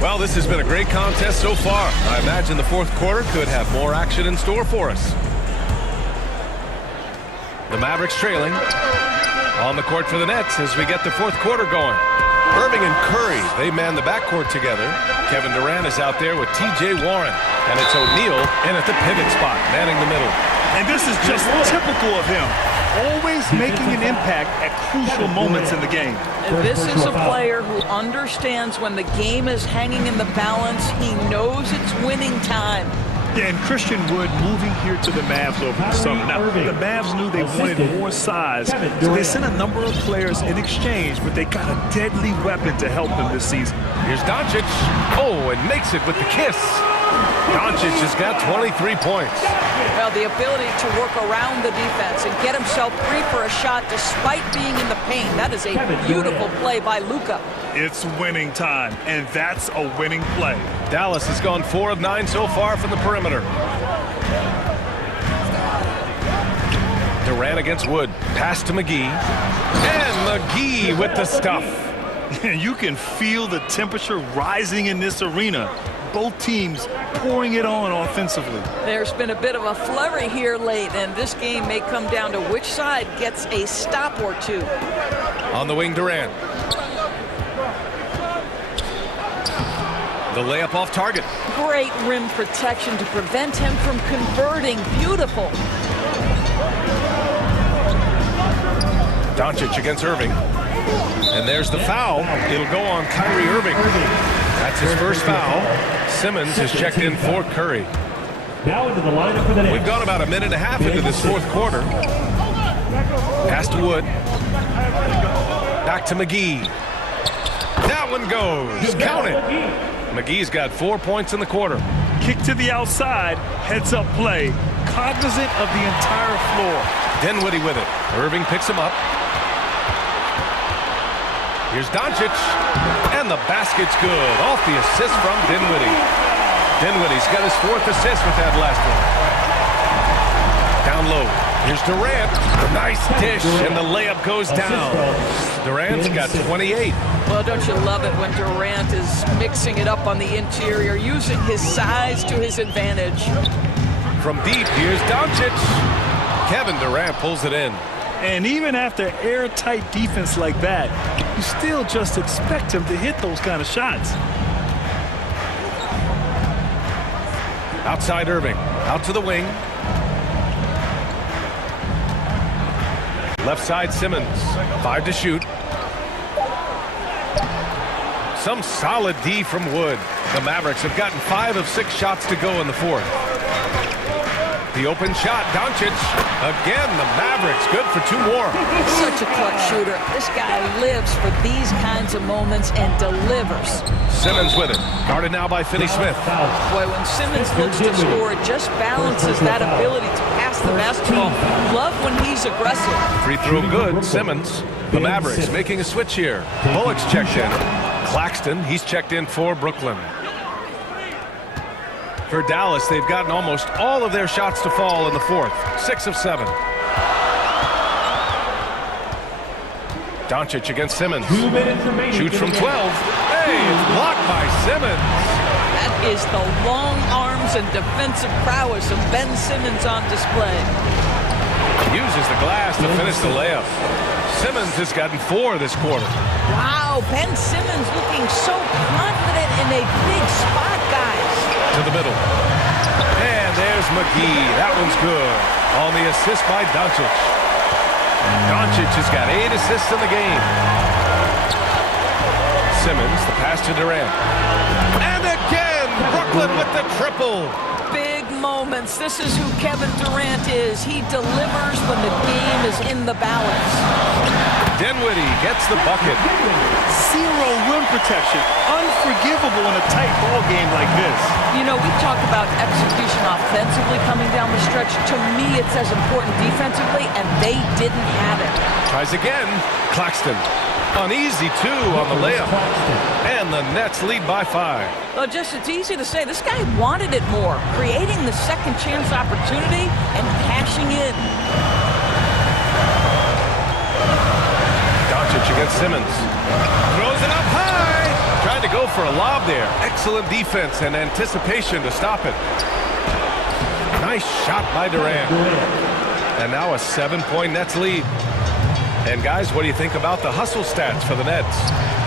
Well, this has been a great contest so far. I imagine the fourth quarter could have more action in store for us. The Mavericks trailing. On the court for the Nets as we get the fourth quarter going. Irving and Curry, they man the backcourt together. Kevin Durant is out there with T.J. Warren. And it's O'Neal in at the pivot spot, manning the middle. And this is just typical of him. Always making an impact at crucial moments in the game. This is a player who understands when the game is hanging in the balance. He knows it's winning time. Yeah, and Christian Wood moving here to the Mavs over the summer. Now, the Mavs knew they wanted more size, so they sent a number of players in exchange, but they got a deadly weapon to help them this season. Here's Doncic. Oh, and makes it with the kiss. Doncic has got 23 points. Well, the ability to work around the defense and get himself free for a shot despite being in the paint. That is a beautiful play by Luka. It's winning time, and that's a winning play. Dallas has gone 4 of 9 so far from the perimeter. Durant against Wood. Pass to McGee. And McGee with the stuff. You can feel the temperature rising in this arena. Both teams pouring it on offensively. There's been a bit of a flurry here late, and this game may come down to which side gets a stop or two. On the wing, Durant. The layup off target. Great rim protection to prevent him from converting. Beautiful. Doncic against Irving. And there's the foul. It'll go on Kyrie Irving. That's his first foul. Simmons has checked in for Curry. Now into the lineup for the Nets. We've gone about a minute and a half into this fourth quarter. Pass to Wood. Back to McGee. That one goes. Count it. McGee's got 4 points in the quarter. Kick to the outside. Heads up play. Cognizant of the entire floor. Dinwiddie with it. Irving picks him up. Here's Doncic. And the basket's good. Off the assist from Dinwiddie. Dinwiddie's got his 4th assist with that last one. Down low. Here's Durant. Nice dish. And the layup goes down. Durant's got 28. Well, don't you love it when Durant is mixing it up on the interior, using his size to his advantage. From deep, here's Doncic. Kevin Durant pulls it in. And even after airtight defense like that, you still just expect him to hit those kind of shots. Outside Irving. Out to the wing. Left side Simmons. 5 to shoot. Some solid D from Wood. The Mavericks have gotten 5 of 6 shots to go in the fourth. The open shot, Doncic. Again, the Mavericks good for 2 more. Such a clutch shooter. This guy lives for these kinds of moments and delivers. Simmons with it. Guarded now by Finney-Smith. Boy, when Simmons looks to score, it just balances that ability to pass the basketball. Love when he's aggressive. Free throw good, Simmons. The Mavericks making a switch here. Bullock's checked in. Claxton, he's checked in for Brooklyn. For Dallas, they've gotten almost all of their shots to fall in the 4th. 6 of 7. Doncic against Simmons. Shoots from 12. Hey, it's blocked by Simmons. That is the long arms and defensive prowess of Ben Simmons on display. Uses the glass to finish the layup. Simmons has gotten 4 this quarter. Wow, Ben Simmons looking so confident in a big spot, guys. To the middle. And there's McGee. That one's good. On the assist by Doncic. Doncic has got 8 assists in the game. Simmons, the pass to Durant. And again, Brooklyn with the triple. Big moments. This is who Kevin Durant is. He delivers when the game is in the balance. Dinwiddie gets the bucket. 0 rim protection. Unforgivable in a tight ball game like this. You know, we talk about execution offensively coming down the stretch. To me, it's as important defensively, and they didn't have it. Tries again. Claxton. Uneasy, too, on the layup. And the Nets lead by 5. Well, just it's easy to say. This guy wanted it more, creating the second chance opportunity and cashing in. Doncic against Simmons. Throws it up high. Trying to go for a lob there. Excellent defense and anticipation to stop it. Nice shot by Durant. And now a 7-point Nets lead. And guys, what do you think about the hustle stats for the Nets?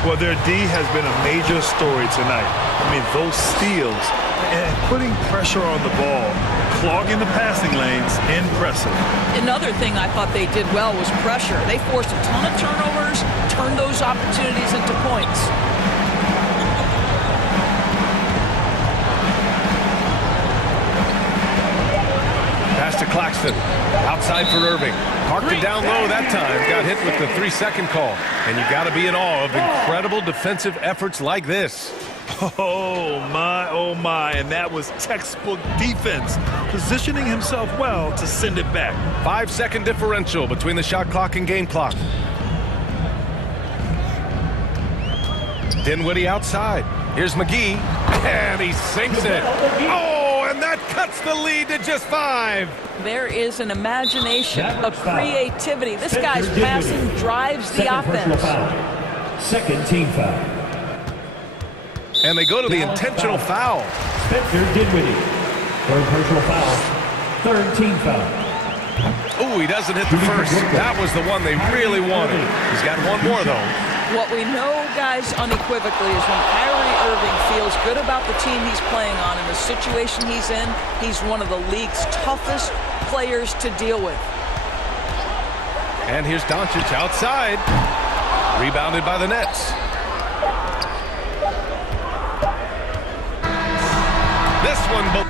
Well, their D has been a major story tonight. I mean, those steals and putting pressure on the ball, clogging the passing lanes, impressive. Another thing I thought they did well was pressure. They forced a ton of turnovers, turned those opportunities into points. Pass to Claxton. Outside for Irving. Parked it down low that time. Got hit with the 3-second call. And you got to be in awe of incredible defensive efforts like this. Oh, my. And that was textbook defense. Positioning himself well to send it back. 5-second differential between the shot clock and game clock. Dinwiddie outside. Here's McGee. And he sinks it. Oh, and that cuts the lead to just 5. There is an imagination, a creativity. This guy's passing drives the offense. Second team foul. And they go to the intentional foul. Spencer Dinwiddie. Third personal foul. Third team foul. Oh, he doesn't hit the first. That was the one they really wanted. He's got one more, though. What we know, guys, unequivocally is when Kyrie Irving feels good about the team he's playing on and the situation he's in, he's one of the league's toughest players to deal with. And here's Doncic outside. Rebounded by the Nets. This one...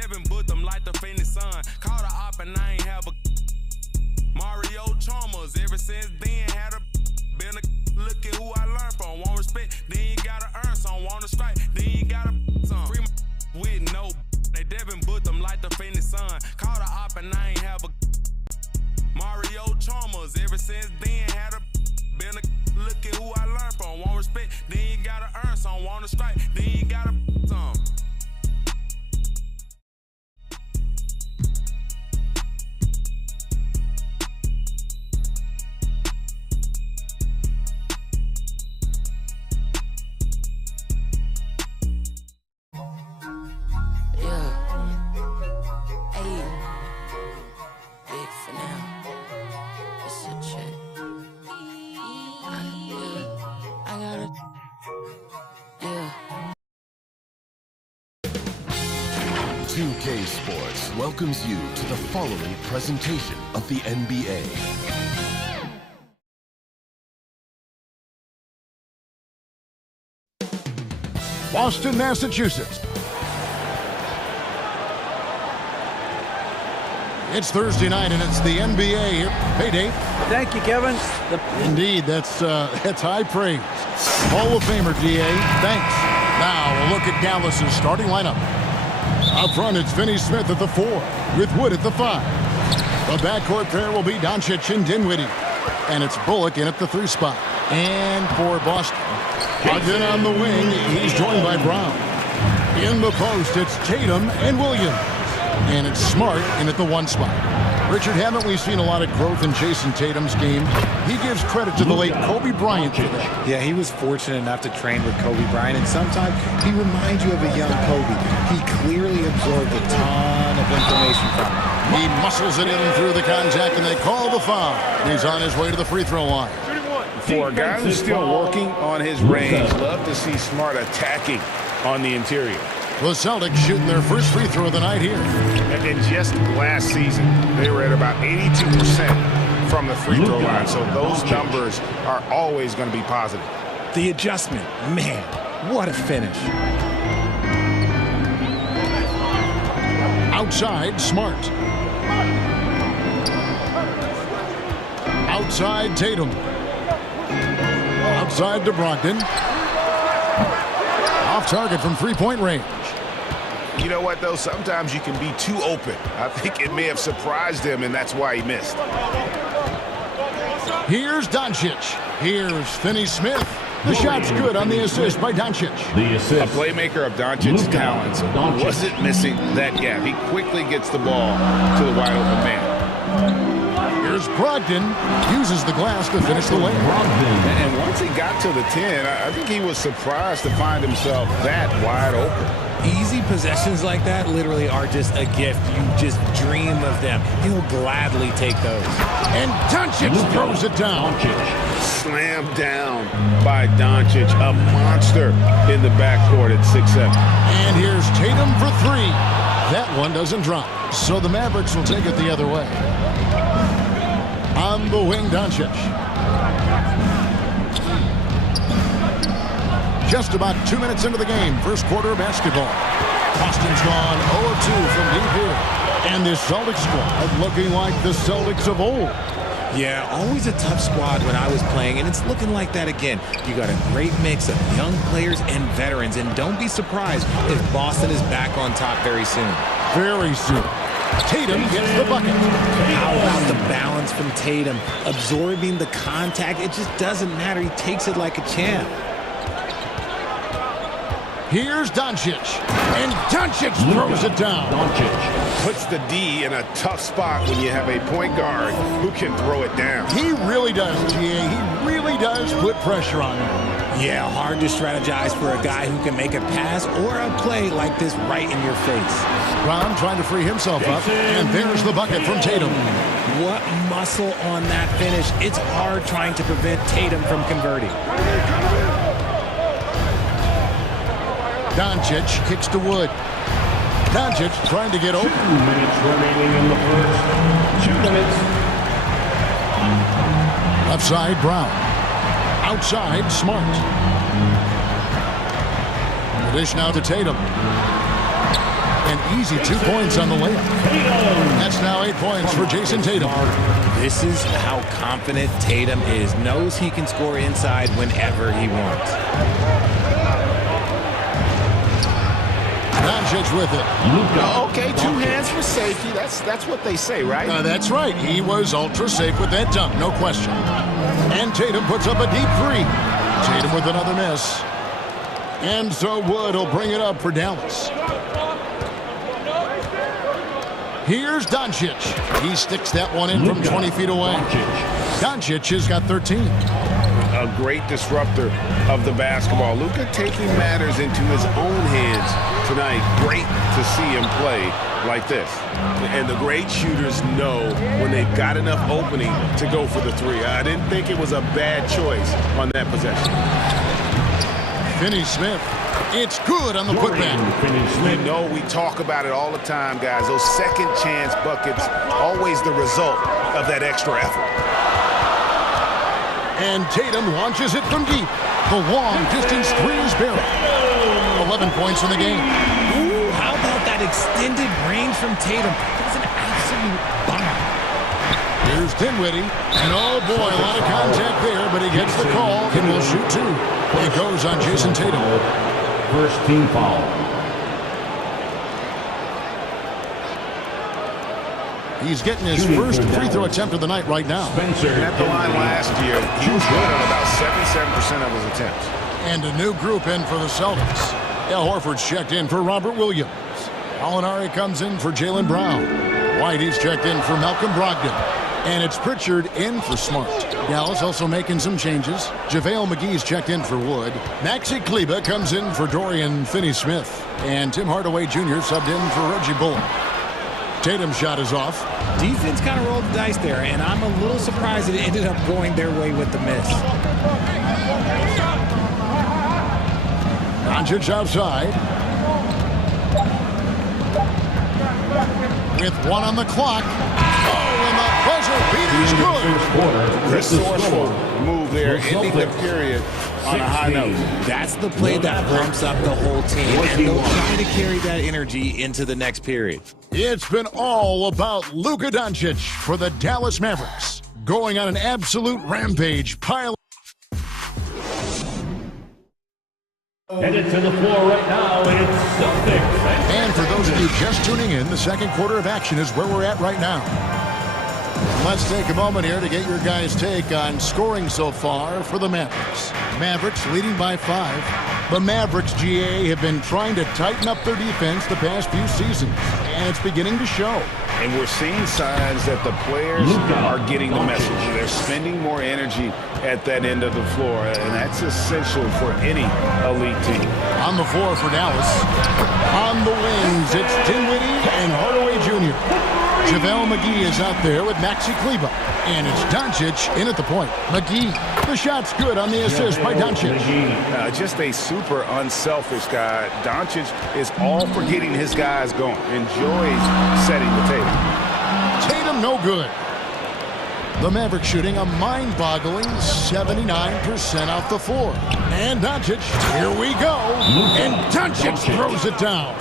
Devin put them like the fading sun. Caught a op and I ain't have a Mario Chalmers. Ever since then, had a been a look at who I learned from. Want respect, then you gotta earn some. Want to strike, then you gotta some. Free my with no. They Devin put them like the fading sun. Caught a op and I ain't have a Mario Chalmers. Ever since then, had a been a look at who I learned from. Want respect, then you gotta earn some. Want to strike, then you gotta some. Sports welcomes you to the following presentation of the NBA. Boston, Massachusetts. It's Thursday night, and it's the NBA here. Hey, Dave. Thank you, Kevin. Indeed, that's high praise. Hall of Famer, D.A. Thanks. Now, a look at Dallas's starting lineup. Up front, it's Finney Smith at the 4, with Wood at the 5. The backcourt pair will be Doncic and Dinwiddie. And it's Bullock in at the 3 spot. And for Boston, again on the wing, he's joined by Brown. In the post, it's Tatum and Williams. And it's Smart in at the 1 spot. Richard, haven't we seen a lot of growth in Jason Tatum's game? He gives credit to the late Kobe Bryant for that. Yeah, he was fortunate enough to train with Kobe Bryant, and sometimes he reminds you of a young Kobe. He clearly absorbed a ton of information from him. He muscles it in through the contact, and they call the foul. He's on his way to the free throw line. For a guy who's still working on his range, love to see Smart attacking on the interior. The Celtics shooting their first free throw of the night here. And just last season, they were at about 82% from the free throw line. So those numbers are always going to be positive. The adjustment, man, what a finish. Outside, Smart. Outside, Tatum. Outside to Brogdon. Off target from three-point range. You know what, though? Sometimes you can be too open. I think it may have surprised him, and that's why he missed. Here's Doncic. Here's Finney Smith. The shot's good on the assist by Doncic. A playmaker of Doncic's talents wasn't missing that gap. He quickly gets the ball to the wide-open man. Here's Brogdon. Uses the glass to finish the layup. And once he got to the 10, I think he was surprised to find himself that wide open. Easy possessions like that literally are just a gift. You just dream of them. He'll gladly take those. And Doncic throws it down. Slammed down by Doncic, a monster in the backcourt at 6'7". And here's Tatum for 3. That one doesn't drop. So the Mavericks will take it the other way. On the wing, Doncic. Just about 2 minutes into the game, first quarter of basketball. Boston's gone 0-2 from deep here. And this Celtics squad looking like the Celtics of old. Yeah, always a tough squad when I was playing, and it's looking like that again. You got a great mix of young players and veterans, and don't be surprised if Boston is back on top very soon. Very soon. Tatum gets the bucket. How about the balance from Tatum? Absorbing the contact, it just doesn't matter. He takes it like a champ. Here's Doncic. And Doncic throws it down. Doncic puts the D in a tough spot when you have a point guard who can throw it down. He really does, GA. He really does put pressure on him. Yeah, hard to strategize for a guy who can make a pass or a play like this right in your face. Brown trying to free himself up. And there's the bucket from Tatum. What muscle on that finish. It's hard trying to prevent Tatum from converting. Doncic kicks to Wood. Doncic trying to get open. 2 minutes remaining in the first. 2 minutes. Left side, Brown. Outside, Smart. The dish now to Tatum. An easy 2 points on the layup. That's now 8 points for Jason Tatum. This is how confident Tatum is. Knows he can score inside whenever he wants. Doncic with it. Okay, 2 hands for safety. That's what they say, right? That's right. He was ultra safe with that dunk, no question. And Tatum puts up a deep 3. Tatum with another miss. And so Wood will bring it up for Dallas. Here's Doncic. He sticks that one in from 20 feet away. Doncic has got 13. A great disruptor of the basketball. Luka taking matters into his own hands tonight. Great to see him play like this. And the great shooters know when they've got enough opening to go for the 3. I didn't think it was a bad choice on that possession. Finney-Smith. It's good on the putback. You know, we talk about it all the time, guys. Those second chance buckets, always the result of that extra effort. And Tatum launches it from deep. The long distance 3 is barely. 11 points in the game. Ooh, how about that extended range from Tatum? It's an absolute bomb. Here's Dinwiddie. And oh boy, a lot of contact there, but he gets the call and will shoot 2. It goes on Jason Tatum. First team foul. He's getting his first free throw attempt of the night right now. At the line last year, he was good on about 77% of his attempts. And a new group in for the Celtics. Al Horford's checked in for Robert Williams. Alinari comes in for Jaylen Brown. Whitey's checked in for Malcolm Brogdon. And it's Pritchard in for Smart. Dallas also making some changes. JaVale McGee's checked in for Wood. Maxi Kleber comes in for Dorian Finney-Smith. And Tim Hardaway Jr. subbed in for Reggie Bullock. Tatum's shot is off. Defense kind of rolled the dice there, and I'm a little surprised it ended up going their way with the miss. Doncic outside. With 1 on the clock. Oh, and the buzzer beater is good. Resourceful move there, ending the period on a high note. That's the play that pumps up the whole team, and they'll try to carry that energy into the next period. It's been all about Luka Doncic for the Dallas Mavericks. Going on an absolute rampage. Headed to the floor right now, it's Celtics. And for those of you just tuning in, the second quarter of action is where we're at right now. Let's take a moment here to get your guys' take on scoring so far for the Mavericks. Mavericks leading by 5. The Mavericks, GA, have been trying to tighten up their defense the past few seasons, and it's beginning to show. And we're seeing signs that the players are getting the message. They're spending more energy at that end of the floor, and that's essential for any elite team. On the floor for Dallas. On the wings, it's Dinwiddie and Hardaway Jr. JaVale McGee is out there with Maxi Kleber. And it's Doncic in at the point. McGee, the shot's good on the assist by Doncic. Just a super unselfish guy. Doncic is all for getting his guys going. Enjoys setting the table. Tatum no good. The Mavericks shooting a mind-boggling 79% off the floor. And Doncic, here we go. And Doncic throws it down.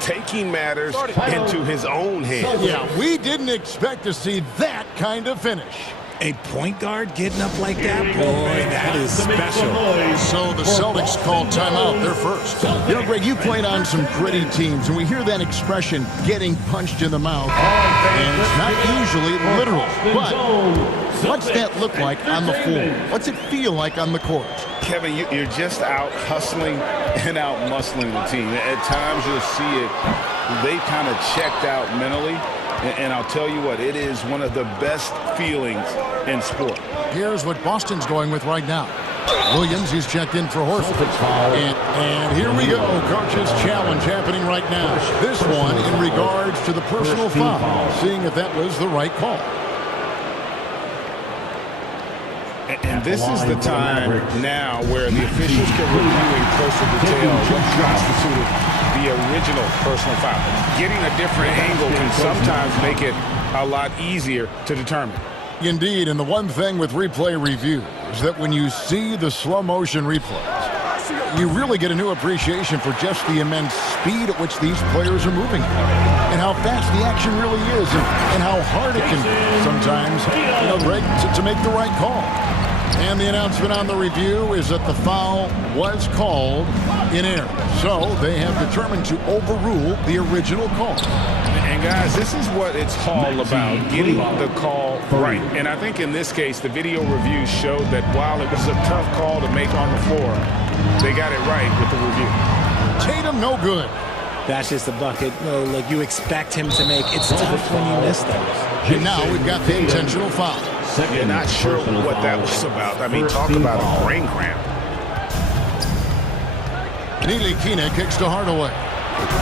Taking matters into his own hands. Yeah, we didn't expect to see that kind of finish. A point guard getting up like that? Boy, that is special. So the Celtics called timeout. They're first. You know, Greg, you played on some gritty teams, and we hear that expression, getting punched in the mouth. And it's not usually literal. But what's that look like on the floor? What's it feel like on the court? Kevin, you're just out hustling and out muscling the team. At times you'll see it. They've kind of checked out mentally. And I'll tell you what, it is one of the best feelings in sport. Here's what Boston's going with right now. Williams, he's checked in for Horford. And here we go. Coach's challenge happening right now. This one in regards to the personal foul, seeing if that was the right call. And this is the time now where the officials can review in closer detail what constituted the original personal foul. Getting a different angle can sometimes make it a lot easier to determine. Indeed, and the one thing with replay review is that when you see the slow motion replays, You really get a new appreciation for just the immense speed at which these players are moving and how fast the action really is and how hard it can be sometimes, Greg, to make the right call. And the announcement on the review is that the foul was called in error. So they have determined to overrule the original call. And guys, this is what it's all about, getting the call right. And I think in this case, the video review showed that while it was a tough call to make on the floor, they got it right with the review. Tatum, no good. That's just a bucket. Look, you expect him to make. It's tough when you miss those. And now we've got the intentional foul. You're not sure what that was about. I mean, talk about a brain cramp. Ntilikina kicks to Hardaway.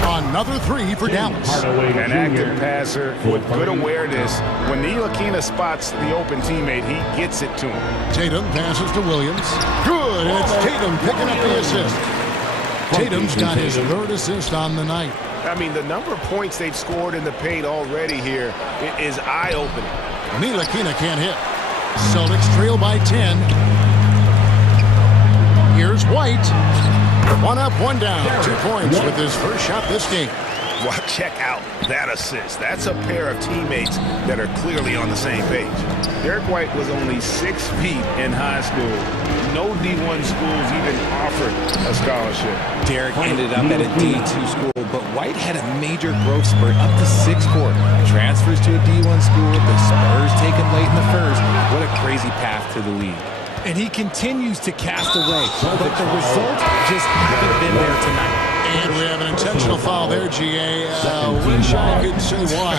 Another three for Dallas. An active passer with good awareness. When Ntilikina spots the open teammate, he gets it to him. Tatum passes to Williams. Good, and it's Tatum picking up the assist. Tatum's got his third assist on the night. I mean, the number of points they've scored in the paint already here is eye-opening. Ntilikina can't hit. Celtics trail by 10. Here's White. One up, one down. 2 points with his first shot this game. Well, check out that assist. That's a pair of teammates that are clearly on the same page. Derek White was only 6 feet in high school. No D1 schools even offered a scholarship. Derek ended up at a D2 school, but White had a major growth spurt up to 6'4". Transfers to a D1 school, the Spurs take him late in the first. What a crazy path to the league. And he continues to cast away, but the results just haven't been there tonight. And we have an intentional foul there, GA. Wish I could say why.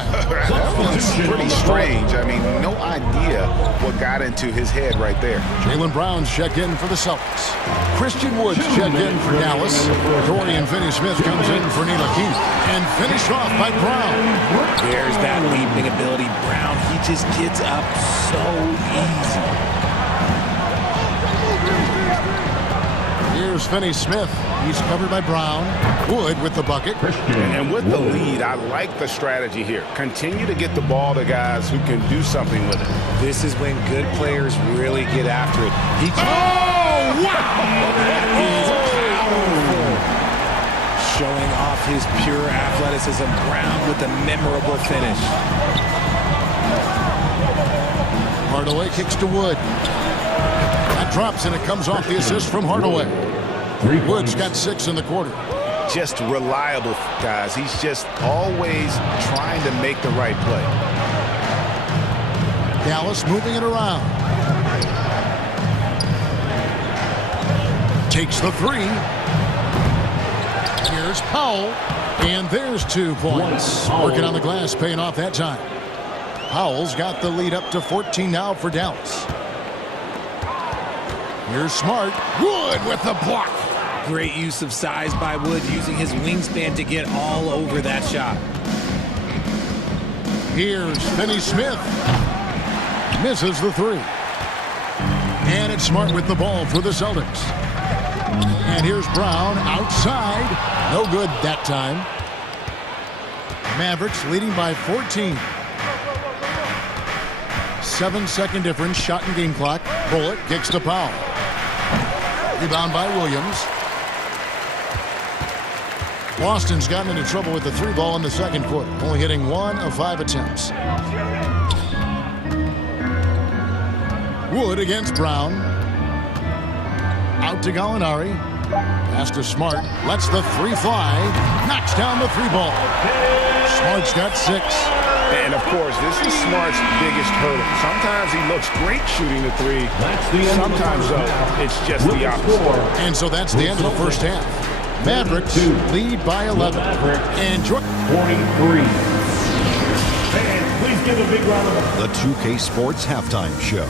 That was pretty strange. I mean, no idea what got into his head right there. Jaylen Brown's check in for the Celtics. Christian Wood's check in for Dallas. Dorian Finney-Smith comes in for Ntilikina. And finished off by Brown. There's that leaping ability. Brown, he just gets up so easy. Here's Finney-Smith. He's covered by Brown. Wood with the bucket. And with the lead, I like the strategy here. Continue to get the ball to guys who can do something with it. This is when good players really get after it. Oh, wow! That is powerful. Showing off his pure athleticism. Brown with a memorable finish. Hardaway kicks to Wood. That drops, and it comes off the assist from Hardaway. Wood's got 6 in the quarter. Just reliable, guys. He's just always trying to make the right play. Dallas moving it around. Takes the 3. Here's Powell. And there's 2 points. Working on the glass, paying off that time. Powell's got the lead up to 14 now for Dallas. Here's Smart. Wood with the block. Great use of size by Wood, using his wingspan to get all over that shot. Here's Finney-Smith. Misses the 3. And it's Smart with the ball for the Celtics. And here's Brown outside. No good that time. Mavericks leading by 14. 7-second difference, shot and game clock. Bullock kicks to Powell. Rebound by Williams. Boston's gotten into trouble with the 3 ball in the second quarter, only hitting 1 of 5 attempts. Wood against Brown. Out to Gallinari. Pass to Smart. Lets the 3 fly. Knocks down the 3 ball. Smart's got 6. And, of course, this is Smart's biggest hurdle. Sometimes he looks great shooting the 3. Sometimes, though, it's just the opposite. And so that's the end of the first half. Mavericks lead by 11. And 43. Fans, please give a big round of applause. The 2K Sports Halftime Show.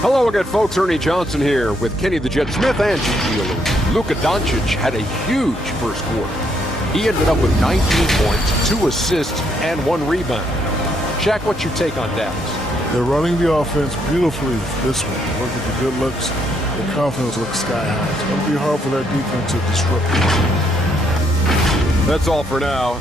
Hello again, folks. Ernie Johnson here with Kenny the Jet Smith and G.G. Luka Doncic had a huge first quarter. He ended up with 19 points, 2 assists, and 1 rebound. Shaq, what's your take on Dallas? They're running the offense beautifully this one. Look at the good looks. The confidence looks sky high. It's going to be hard for that defense to disrupt. That's all for now.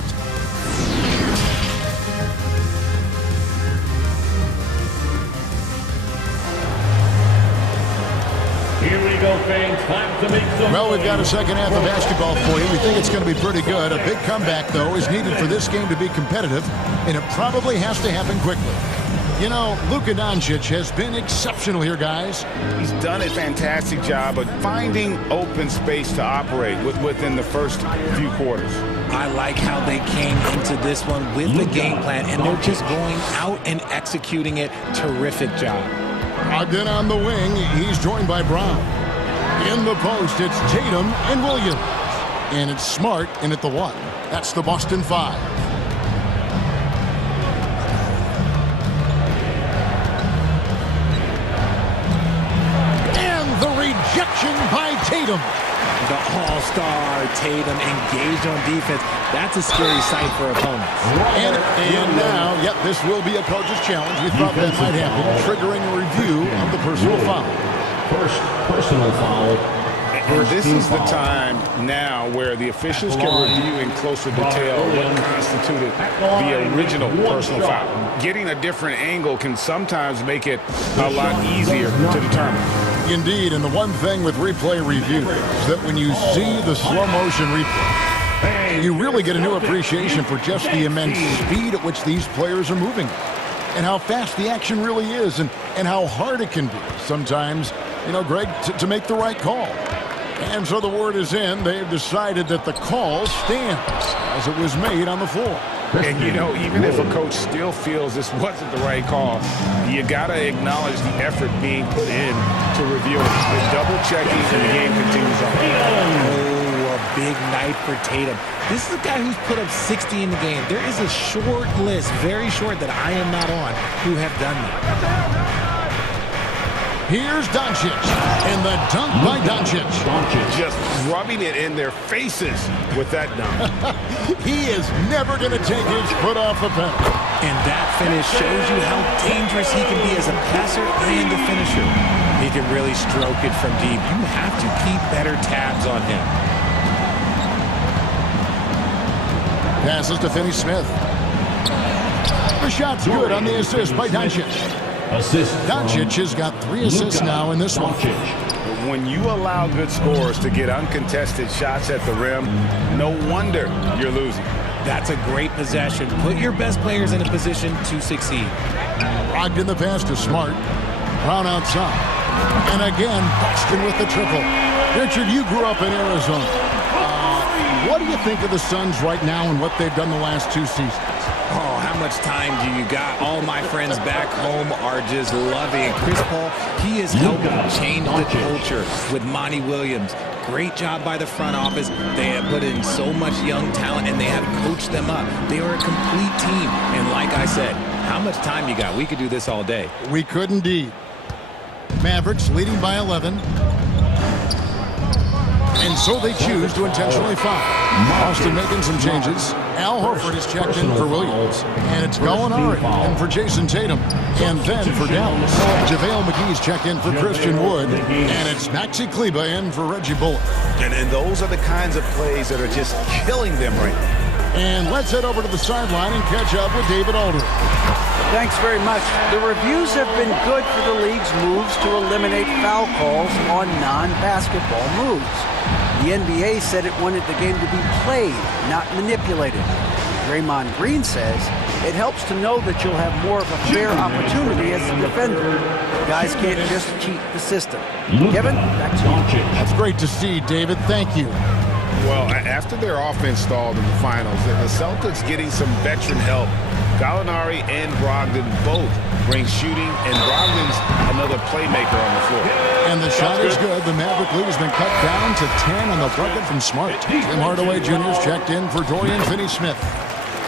Here we go, Well, we've got a second half of basketball for you. We think it's going to be pretty good. A big comeback, though, is needed for this game to be competitive, and it probably has to happen quickly. You know, Luka Doncic has been exceptional here, guys. He's done a fantastic job of finding open space to operate within the first few quarters. I like how they came into this one with the game plan, and they're just going out and executing it. Terrific job. Ogden on the wing. He's joined by Brown. In the post, it's Tatum and Williams. And it's Smart in at the 1. That's the Boston 5. And the rejection by Tatum. The all-star Tatum engaged on defense. That's a scary sight for opponents. And now, yep, this will be a coach's challenge. We thought that might happen, triggering a review of the personal foul. First personal foul. And this is the time now where the officials can review in closer detail what constituted the original personal foul. Getting a different angle can sometimes make it a lot easier to determine. Indeed, and the one thing with replay review is that when you see the slow motion replay, you really get a new appreciation for just the immense speed at which these players are moving and how fast the action really is and how hard it can be sometimes, you know, Greg, to make the right call. And so the word is in. They've decided that the call stands as it was made on the floor. And, you know, even if a coach still feels this wasn't the right call, you got to acknowledge the effort being put in to review it. The double checking and the game continues on. Oh, a big night for Tatum. This is a guy who's put up 60 in the game. There is a short list, very short, that I am not on, who have done that. Here's Doncic, and the dunk by Doncic. Just rubbing it in their faces with that dunk. He is never going to take his foot off the pedal. And that finish shows you how dangerous he can be as a passer and a finisher. He can really stroke it from deep. You have to keep better tabs on him. Passes to Finney-Smith. The shot's good on the assist by Doncic. Doncic has got 3 assists now in this one. When you allow good scorers to get uncontested shots at the rim, no wonder you're losing. That's a great possession. Put your best players in a position to succeed. Brogdon the pass to Smart. Brown outside. And again, Boston with the triple. Richard, you grew up in Arizona. What do you think of the Suns right now and what they've done the last 2 seasons? Oh, how much time do you got? All my friends back home are just loving it. Chris Paul, he has helped change the culture with Monty Williams. Great job by the front office. They have put in so much young talent, and they have coached them up. They are a complete team. And like I said, how much time you got? We could do this all day. We could indeed. Mavericks leading by 11. And so they choose to intentionally foul. Boston making some changes. Al Horford is checked in for Williams. And it's Gallinari in for Jason Tatum. And then for Dallas, JaVale McGee's checked in for Christian Wood. And it's Maxi Kleber in for Reggie Bullock. And those are the kinds of plays that are just killing them right now. And let's head over to the sideline and catch up with David Aldridge. Thanks very much. The reviews have been good for the league's moves to eliminate foul calls on non-basketball moves. The NBA said it wanted the game to be played, not manipulated. Draymond Green says it helps to know that you'll have more of a fair opportunity as a defender. Guys can't just cheat the system. Kevin, back to you. That's great to see, David. Thank you. Well, after their offense stalled in the finals, the Celtics getting some veteran help. Gallinari and Brogdon both bring shooting, and Brogdon's another playmaker on the floor. And the shot is good. The Maverick lead has been cut down to 10 on the bucket from Smart. Tim Hardaway Jr. is checked in for Dorian Finney-Smith.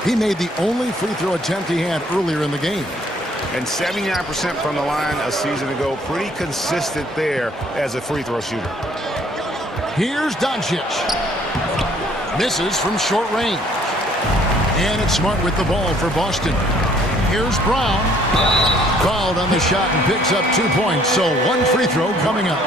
He made the only free throw attempt he had earlier in the game. And 79% from the line a season ago. Pretty consistent there as a free throw shooter. Here's Doncic. Misses from short range. And it's Smart with the ball for Boston. Here's Brown. Fouled on the shot and picks up 2 points. So 1 free throw coming up.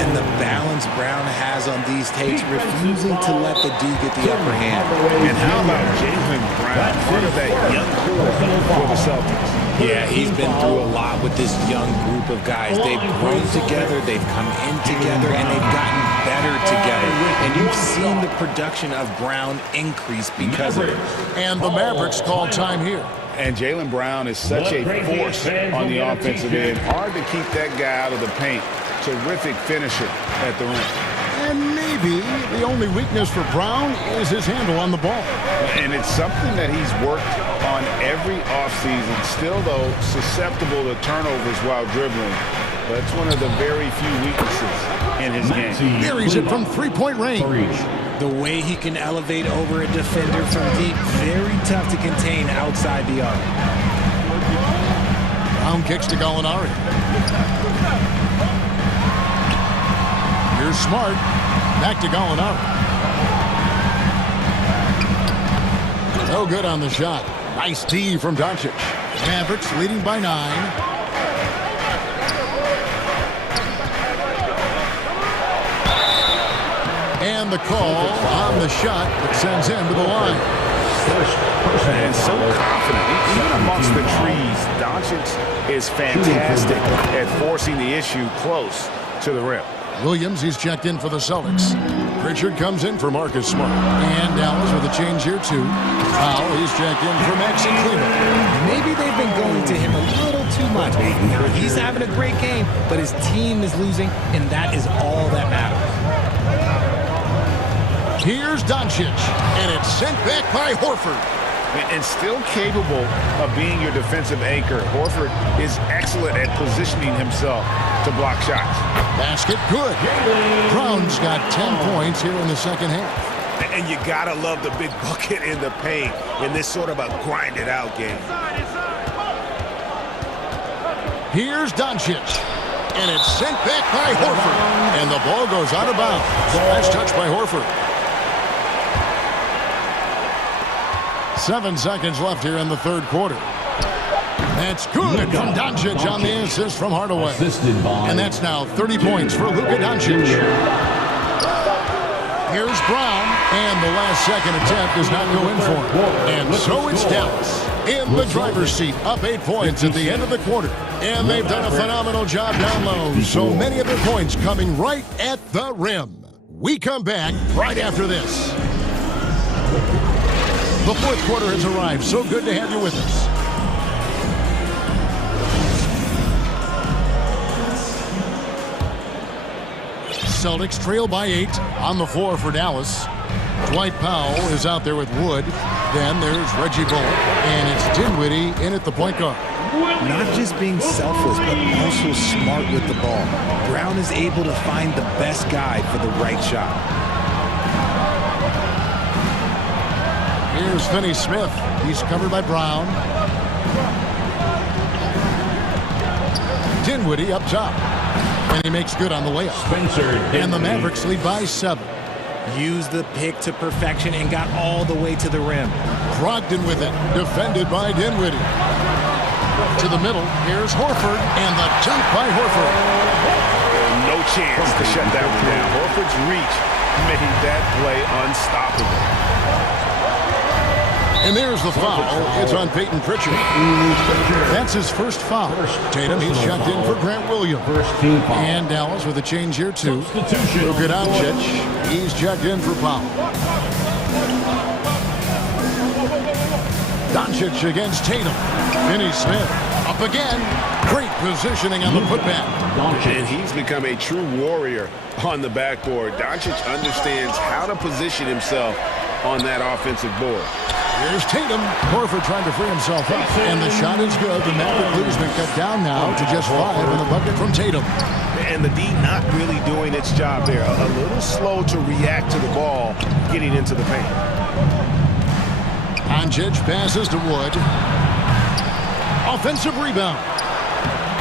And the balance Brown has on these takes, refusing to let the D get the upper hand. And how about Jaylen Brown, part of that young core for the Celtics? Yeah, he's been through a lot with this young group of guys. They've grown together, they've come in together, and they've gotten better together. And you've seen the production of Brown increase because of it. And the Mavericks call time here. And Jaylen Brown is such a force on the offensive end. Hard to keep that guy out of the paint. Terrific finisher at the rim. And maybe the only weakness for Brown is his handle on the ball. And it's something that he's worked on every offseason. Still, though, susceptible to turnovers while dribbling. But it's one of the very few weaknesses in his game. Buries it from three-point range. The way he can elevate over a defender from deep, very tough to contain outside the arc. Brown kicks to Gallinari. Here's Smart. Back to Gallinari. No good on the shot. Nice D from Doncic. Mavericks leading by 9. And the call on the shot that sends him to the line. And so confident. Even amongst the trees, Doncic is fantastic at forcing the issue close to the rim. Williams, he's checked in for the Celtics. Pritchard comes in for Marcus Smart. And Dallas with a change here, too. Powell, he's checked in for Maxi Kleber. Maybe they've been going to him a little too much. He's having a great game, but his team is losing, and that is all that matters. Here's Doncic, and it's sent back by Horford. And still capable of being your defensive anchor. Horford is excellent at positioning himself to block shots. Basket good. Brown's got 10 points here in the second half. And you gotta love the big bucket in the paint in this sort of a grinded-out game. Here's Doncic, and it's sent back by Horford. And the ball goes out of bounds. Nice touch by Horford. 7 seconds left here in the third quarter. That's good from Doncic on the assist from Hardaway. And that's now 30 points for Luka Doncic. Here's Brown, and the last second attempt does not go in for him. And so it's Dallas in the driver's seat, up 8 points at the end of the quarter. And they've done a phenomenal job down low. So many of their points coming right at the rim. We come back right after this. The fourth quarter has arrived. So good to have you with us. Celtics trail by 8 on the floor for Dallas. Dwight Powell is out there with Wood. Then there's Reggie Bullock, and it's Dinwiddie in at the point guard. Not just being selfless, but also smart with the ball. Brown is able to find the best guy for the right shot. Here's Finney-Smith. He's covered by Brown. Dinwiddie up top. And he makes good on the layup. And the Mavericks lead by 7. Used the pick to perfection and got all the way to the rim. Brogdon with it. Defended by Dinwiddie. To the middle. Here's Horford. And the jump by Horford. No chance to shut that one down. Horford's reach made that play unstoppable. And there's the foul. It's on Peyton Pritchard. That's his first foul. Tatum, he's checked in for Grant Williams. And Dallas with a change here, too. Luka Doncic, he's checked in for Powell. Doncic against Tatum. Finney-Smith up again. Great positioning on the putback. And he's become a true warrior on the backboard. Doncic understands how to position himself on that offensive board. Here's Tatum. Horford trying to free himself up. And the shot is good. The Maverick lead has been cut down now to just 5 in the bucket from Tatum. And the D not really doing its job there. A little slow to react to the ball getting into the paint. Doncic passes to Wood. Offensive rebound.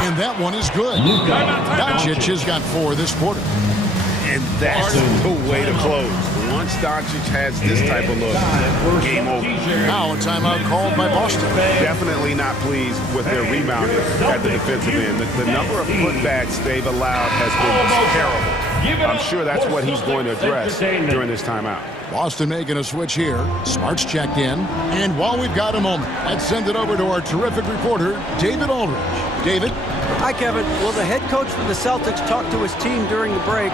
And that one is good. Doncic has got 4 this quarter. And that's the way to close. Once Doncic has this type of look, game over. Now a timeout called by Boston. Definitely not pleased with their rebounding at the defensive end. The number of putbacks they've allowed has been terrible. I'm sure that's what he's going to address during this timeout. Boston making a switch here. Smart's checked in. And while we've got a moment, let's send it over to our terrific reporter, David Aldridge. David? Hi, Kevin. Well, the head coach for the Celtics talked to his team during the break.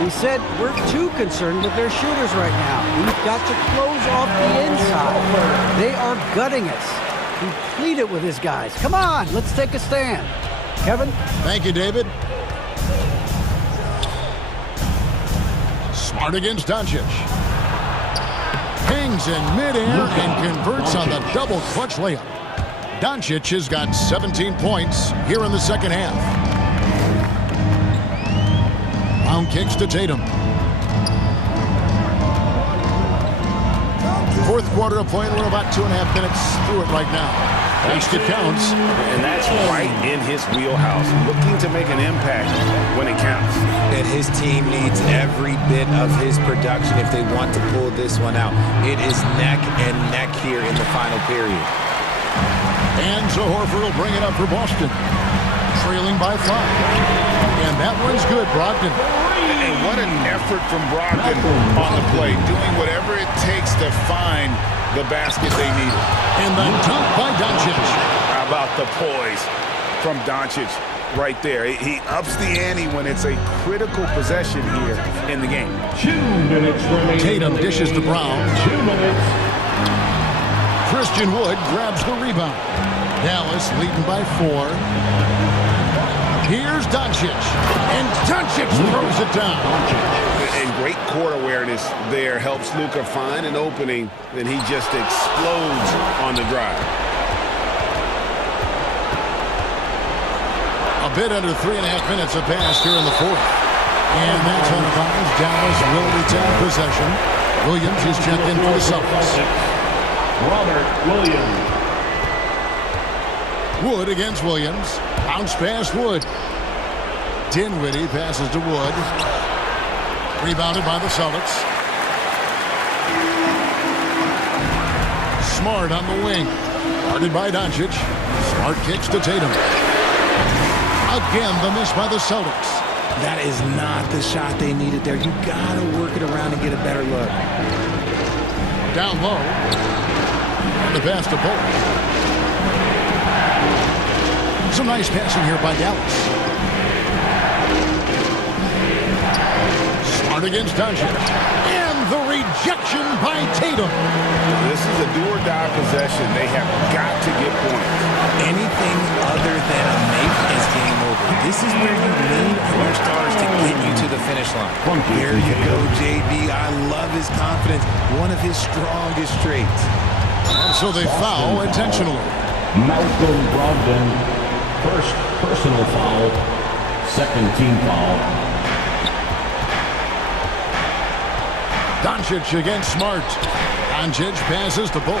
He said, we're too concerned with their shooters right now. We've got to close off the inside. They are gutting us. He pleaded with his guys. Come on, let's take a stand. Kevin? Thank you, David. Smart against Doncic. Hangs in midair and converts on the double clutch layup. Doncic has got 17 points here in the second half. Brown kicks to Tatum. Fourth quarter of play, and we're about 2.5 minutes through it right now. Basket counts. And that's right in his wheelhouse. Looking to make an impact when it counts. And his team needs every bit of his production if they want to pull this one out. It is neck and neck here in the final period. And so Horford will bring it up for Boston. Trailing by 5. And that one's good, Brogdon. And what an effort from Brogdon on the play. Doing whatever it takes to find the basket they needed. And the dunk by Doncic. How about the poise from Doncic right there? He ups the ante when it's a critical possession here in the game. 2 minutes remaining. Tatum dishes to Brown. 2 minutes. Christian Wood grabs the rebound. Dallas leading by 4. Here's Doncic. And Doncic throws it down. And great court awareness there helps Luka find an opening, and he just explodes on the drive. A bit under 3.5 minutes have passed here in the fourth. And that's on the bounds. Dallas will retain possession. Williams is checked in for the Celtics. Robert Williams. Wood against Williams. Bounce past Wood. Dinwiddie passes to Wood. Rebounded by the Celtics. Smart on the wing. Guarded by Doncic. Smart kicks to Tatum. Again, the miss by the Celtics. That is not the shot they needed there. You got to work it around and get a better look. Down low. And the pass to Bolt. Some nice passing here by Dallas. Smart against Doncic. And the rejection by Tatum. This is a do-or-die possession. They have got to get points. Anything other than a make is game over. This is where you need your stars to get you to the finish line. There you go, JB. I love his confidence. One of his strongest traits. And so they foul intentionally. Malcolm Brogdon, first personal foul, second team foul. Doncic against Smart. Doncic passes to Bolt.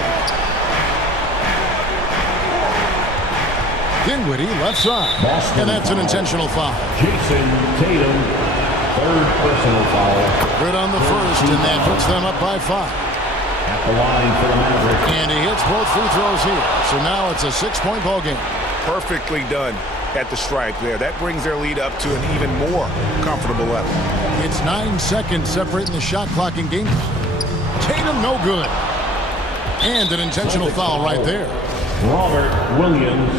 Dinwiddie left side. Boston and that's an intentional foul. Jason Tatum, third personal foul. Good on the first, and that puts them up by 5. At the line for the Mavericks. And he hits both free throws here. So now it's a 6-point ball game. Perfectly done at the strike there. That brings their lead up to an even more comfortable level. It's 9 seconds separating the shot clock and game. Tatum no good. And an intentional foul right there. Robert Williams,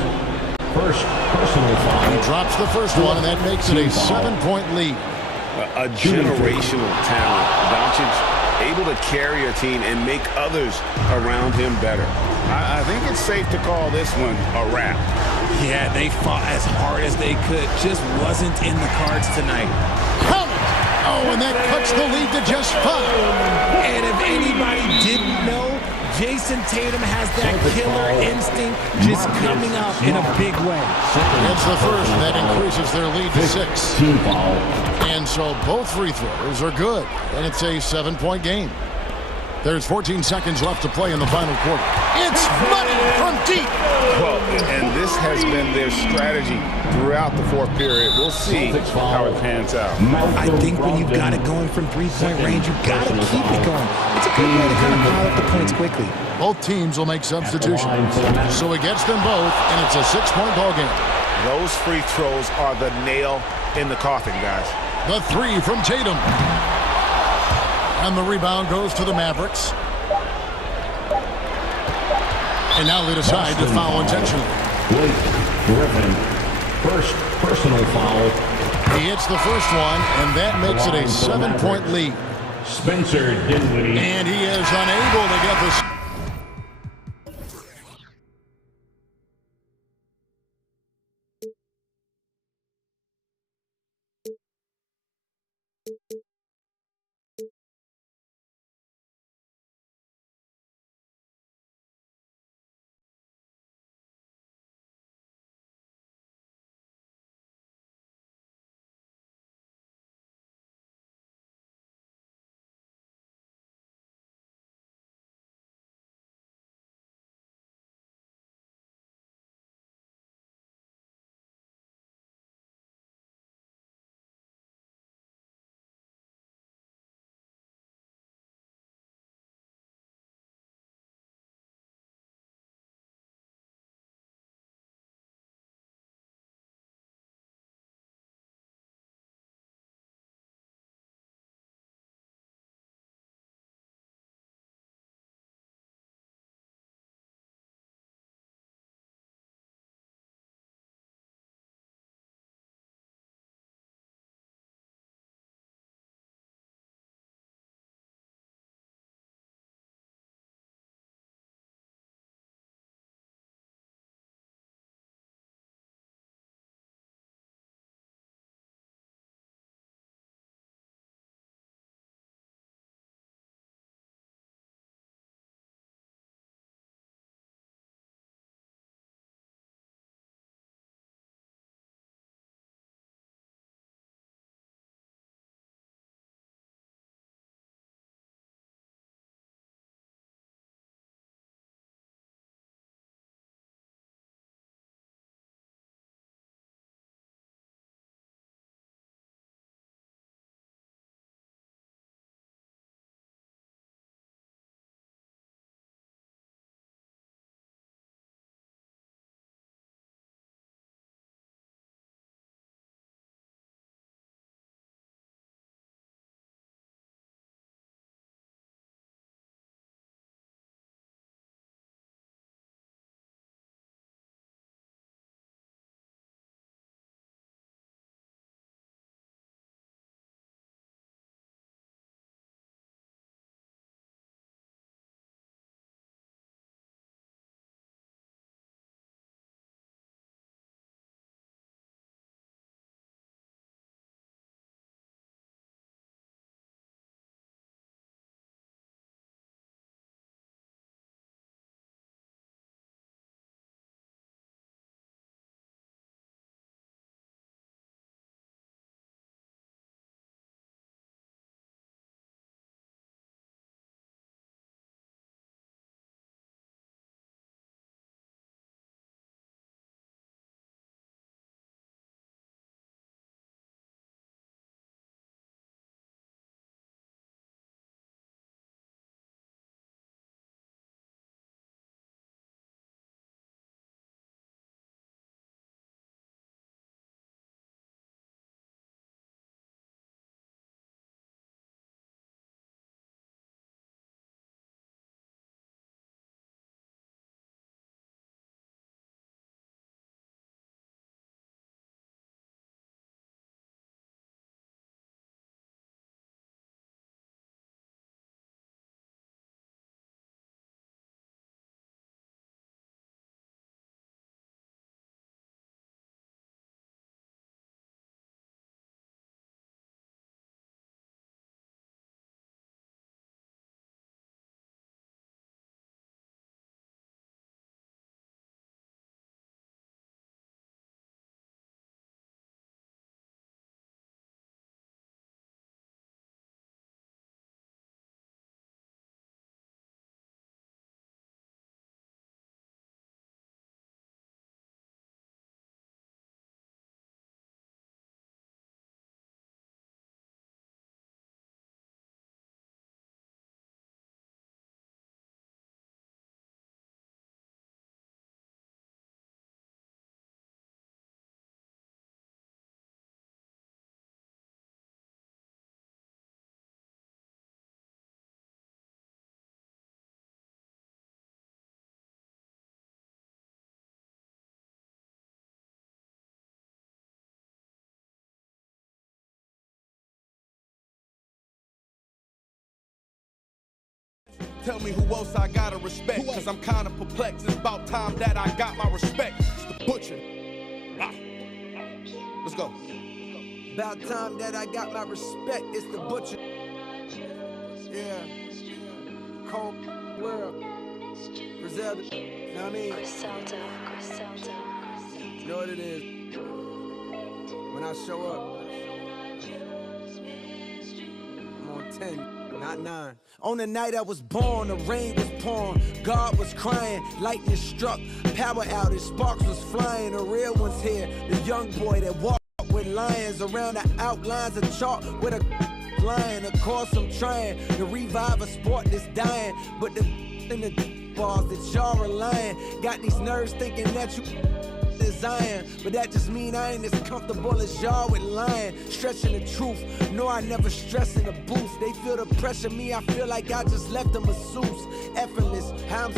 first personal foul. He drops the first one, and that makes it a 7-point lead. A generational talent. Doncic able to carry a team and make others around him better. I think it's safe to call this one a wrap. Yeah, they fought as hard as they could. Just wasn't in the cards tonight. Oh, and that cuts the lead to just 5. And if anybody didn't know, Jason Tatum has that killer instinct just coming out in a big way. It's the first, and that increases their lead to 6. Team foul. And so both free throws are good, and it's a 7-point game. There's 14 seconds left to play in the final quarter. It's money from deep. Well, and this has been their strategy throughout the fourth period. We'll see how it pans out. I think when you've got it going from 3-point range, you've got to keep it going. It's a good way to kind of pile up the points quickly. Both teams will make substitutions. So it gets them both, and it's a 6-point ball game. Those free throws are the nail in the coffin, guys. The three from Tatum. And the rebound goes to the Mavericks. And now they decide to foul intentionally. Blake Griffin, first personal foul. He hits the first one, and that makes it a 7-point lead. Spencer Dinwiddie. And he is unable to get the Tell me who else I gotta respect, cause I'm kinda perplexed. It's about time that I got my respect. It's the butcher. Let's go. About time that I got my respect. It's the butcher. Yeah. Cold world. Griselda. You know what I mean? Griselda. You know what it is? When I show up, I'm on 10, not 9. On the night I was born, the rain was pouring, God was crying, lightning struck, power outage, sparks was flying, the real one's here, the young boy that walked with lions around the outlines of chalk with a lion. Of course I'm trying to revive a sport that's dying, but the in the bars that y'all relying got these nerves thinking that you Zion, but that just mean I ain't as comfortable as y'all with lying, stretching the truth. No, I never stress in the booth. They feel the pressure, me, I feel like I just left a masseuse. Effortless, how I'm.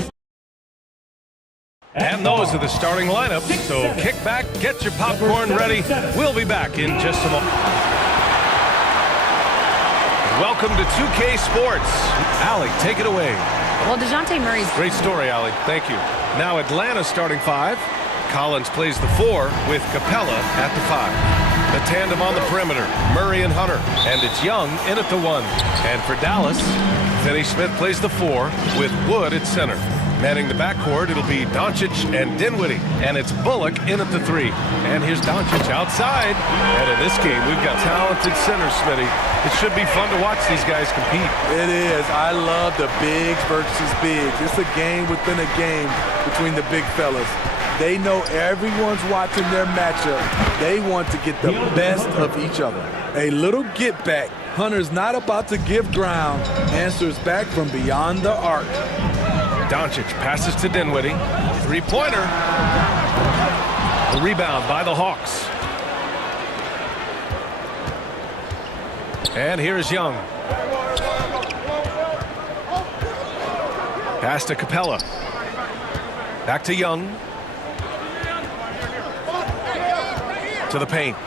And those are the starting lineups, so kick back, get your popcorn ready. We'll be back in just a moment. Welcome to 2K Sports. Allie, take it away. Well, DeJounte Murray's... Great story, Allie. Thank you. Now Atlanta starting 5. Collins plays the 4 with Capella at the 5. The tandem on the perimeter, Murray and Hunter. And it's Young in at the 1. And for Dallas, Finney Smith plays the 4 with Wood at center. Manning the backcourt, it'll be Doncic and Dinwiddie. And it's Bullock in at the 3. And here's Doncic outside. And in this game, we've got talented centers, Smitty. It should be fun to watch these guys compete. It is. I love the bigs versus bigs. It's a game within a game between the big fellas. They know everyone's watching their matchup. They want to get the best of each other. A little get back. Hunter's not about to give ground. Answers back from beyond the arc. Doncic passes to Dinwiddie. Three-pointer. The rebound by the Hawks. And here's Young. Pass to Capella. Back to Young. To the paint.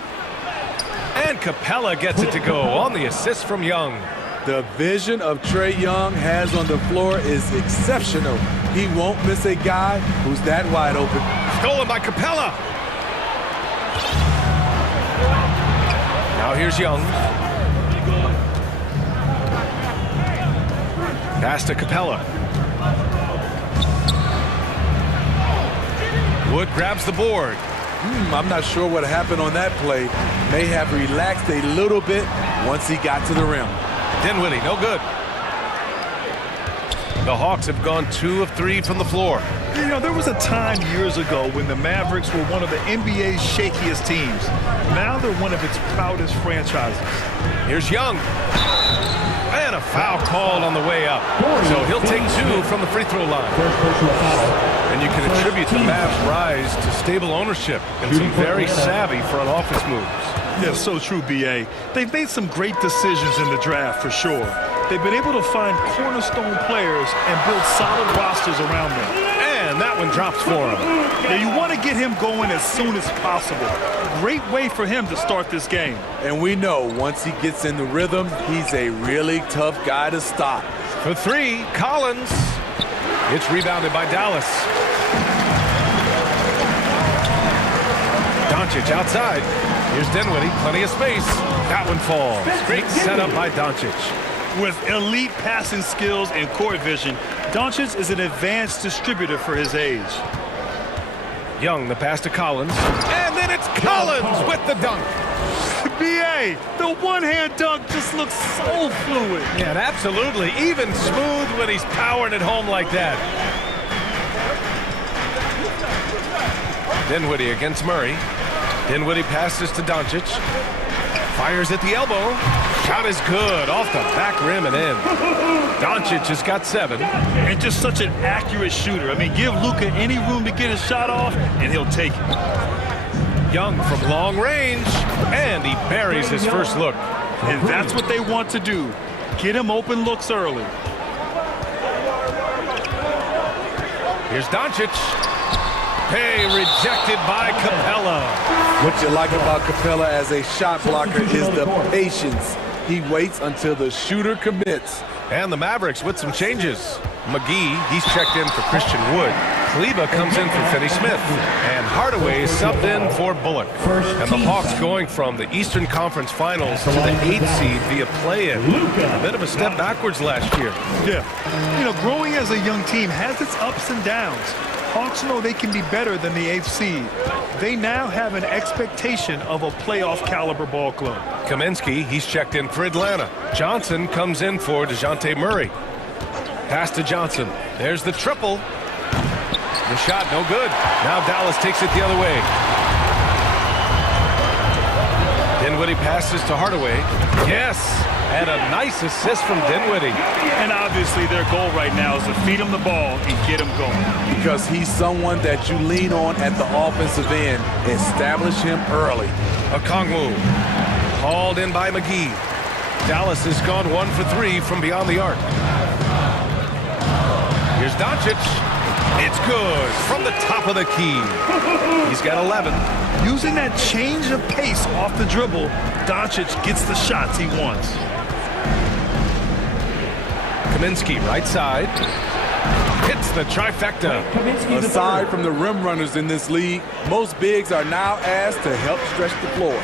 And Capella gets it to go on the assist from Young. The vision of Trae Young has on the floor is exceptional. He won't miss a guy who's that wide open. Stolen by Capella. Now here's Young. Pass to Capella. Wood grabs the board. I'm not sure what happened on that play. May have relaxed a little bit once he got to the rim. Dinwiddie, no good. The Hawks have gone 2 of 3 from the floor. You know, there was a time years ago when the Mavericks were one of the NBA's shakiest teams. Now they're one of its proudest franchises. Here's Young. And a foul called on the way up. So he'll take 2 from the free throw line. And you can attribute the Mavs' rise to stable ownership and some very savvy front office moves. Yeah, so true, B.A. They've made some great decisions in the draft, for sure. They've been able to find cornerstone players and build solid rosters around them. And that one drops for him. Yeah, you want to get him going as soon as possible. Great way for him to start this game. And we know once he gets in the rhythm, he's a really tough guy to stop. For 3, Collins. It's rebounded by Dallas. Doncic outside. Here's Dinwiddie, plenty of space. That one falls. Great setup by Doncic. With elite passing skills and court vision, Doncic is an advanced distributor for his age. Young, the pass to Collins. And then it's Collins with the dunk. B.A., the one-hand dunk just looks so fluid. Yeah, absolutely. Even smooth when he's powering it home like that. Dinwiddie against Murray. Dinwiddie passes to Doncic. Fires at the elbow. Shot is good. Off the back rim and in. Doncic has got 7. And just such an accurate shooter. I mean, give Luka any room to get his shot off, and he'll take it. Young from long range. And he buries his first look. And that's what they want to do. Get him open looks early. Here's Doncic. Hey, rejected by Capella. What you like about Capella as a shot blocker is the patience. He waits until the shooter commits. And the Mavericks with some changes. McGee, he's checked in for Christian Wood. Kleba comes in for Finney Smith. And Hardaway is subbed in for Bullock. And the Hawks going from the Eastern Conference Finals to the 8th seed via play-in. A bit of a step backwards last year. Yeah. You know, growing as a young team has its ups and downs. Hawks know they can be better than the 8th seed. They now have an expectation of a playoff caliber ball club. Kaminsky, he's checked in for Atlanta. Johnson comes in for DeJounte Murray. Pass to Johnson. There's the triple. The shot, no good. Now Dallas takes it the other way. Dinwiddie passes to Hardaway. Yes, and a nice assist from Dinwiddie. And obviously their goal right now is to feed him the ball and get him going. Because he's someone that you lean on at the offensive end. Establish him early. Okongwu, hauled in by McGee. Dallas has gone 1 for 3 from beyond the arc. Here's Doncic. It's good from the top of the key. He's got 11. Using that change of pace off the dribble, Doncic gets the shots he wants. Kaminsky, right side. Hits the trifecta. Aside from the rim runners in this league, most bigs are now asked to help stretch the floor.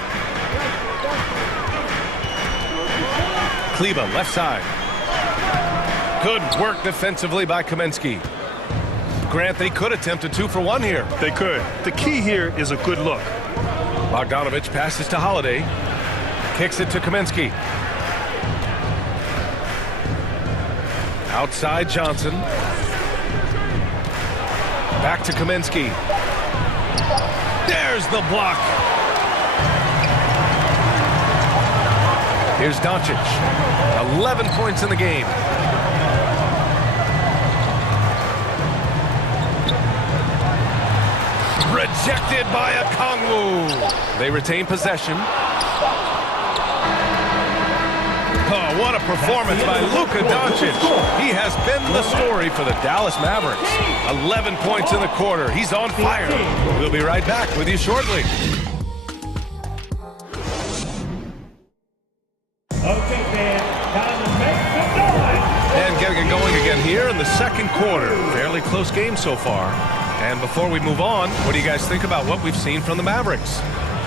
Kleba, left side. Good work defensively by Kaminsky. Grant, they could attempt a 2 for 1 here. They could. The key here is a good look. Bogdanovich passes to Holiday. Kicks it to Kaminsky. Outside Johnson. Back to Kaminsky. There's the block. Here's Doncic. 11 points in the game. Rejected by Okongwu. They retain possession. Oh, what a performance by Luka Doncic. He has been the story for the Dallas Mavericks. 11 points in the quarter. He's on fire. We'll be right back with you shortly. Okay, fans, time to make some noise. And getting it going again here in the second quarter. Fairly close game so far. And before we move on, what do you guys think about what we've seen from the Mavericks?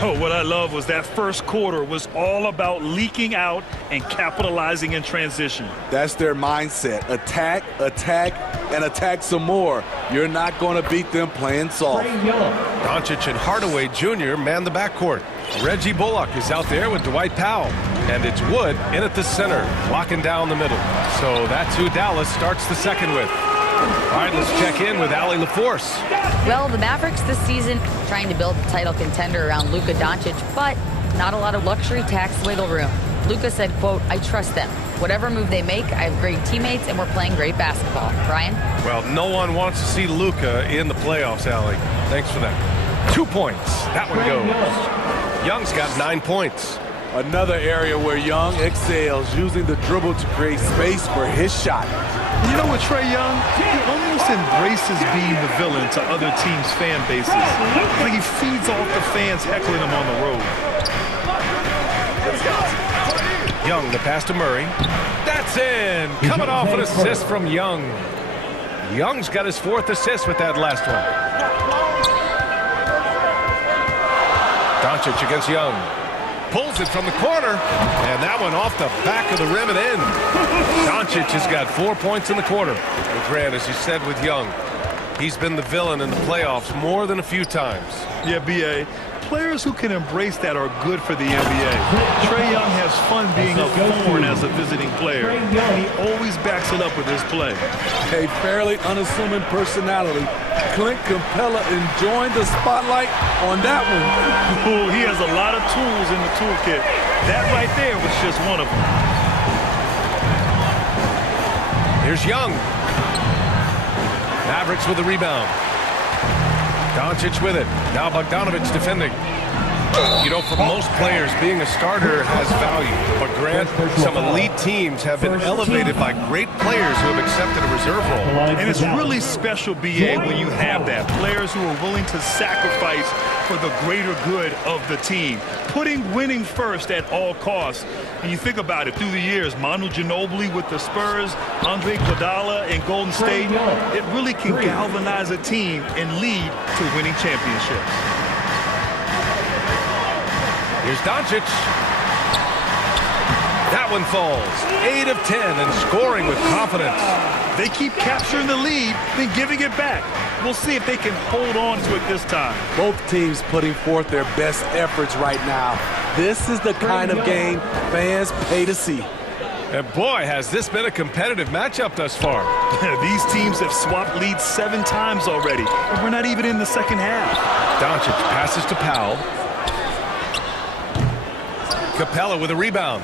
Oh, what I love was that first quarter was all about leaking out and capitalizing in transition. That's their mindset. Attack, attack, and attack some more. You're not going to beat them playing soft. Doncic and Hardaway Jr. man the backcourt. Reggie Bullock is out there with Dwight Powell. And it's Wood in at the center, locking down the middle. So that's who Dallas starts the second with. All right, let's check in with Allie LaForce. Well, the Mavericks this season trying to build a title contender around Luka Doncic, but not a lot of luxury tax wiggle room. Luka said, quote, I trust them. Whatever move they make, I have great teammates, and we're playing great basketball. Brian? Well, no one wants to see Luka in the playoffs, Allie. Thanks for that. 2 points. That one goes. Young's got 9 points. Another area where Young excels, using the dribble to create space for his shot. You know what, Trae Young? He almost embraces being the villain to other teams' fan bases. Like he feeds off the fans heckling him on the road. Young, the pass to Murray. That's in. Coming off an assist from Young. Young's got his 4th assist with that last one. Doncic against Young. Pulls it from the corner, and that one off the back of the rim and in. Doncic has got 4 points in the quarter. And Grant, as you said with Young, he's been the villain in the playoffs more than a few times. Yeah, B.A. Players who can embrace that are good for the NBA. Trae Young has fun being a thorn as a visiting player. He always backs it up with his play. A fairly unassuming personality. Clint Capella enjoying the spotlight on that one. Ooh, he has a lot of tools in the toolkit. That right there was just one of them. Here's Young. Mavericks with the rebound. Doncic with it. Now Bogdanovich defending. You know, for most players, being a starter has value. But Grant, some elite teams have been elevated by great players who have accepted a reserve role. And it's really special, BA, when you have that. Players who are willing to sacrifice for the greater good of the team. Putting winning first at all costs. And you think about it, through the years, Manu Ginobili with the Spurs, Andre Iguodala in Golden State, it really can galvanize a team and lead to winning championships. Here's Doncic. That one falls. 8 of 10 and scoring with confidence. They keep capturing the lead, then giving it back. We'll see if they can hold on to it this time. Both teams putting forth their best efforts right now. This is the kind of game fans pay to see. And boy, has this been a competitive matchup thus far. These teams have swapped leads 7 times already, and we're not even in the second half. Doncic passes to Powell. Capella with a rebound.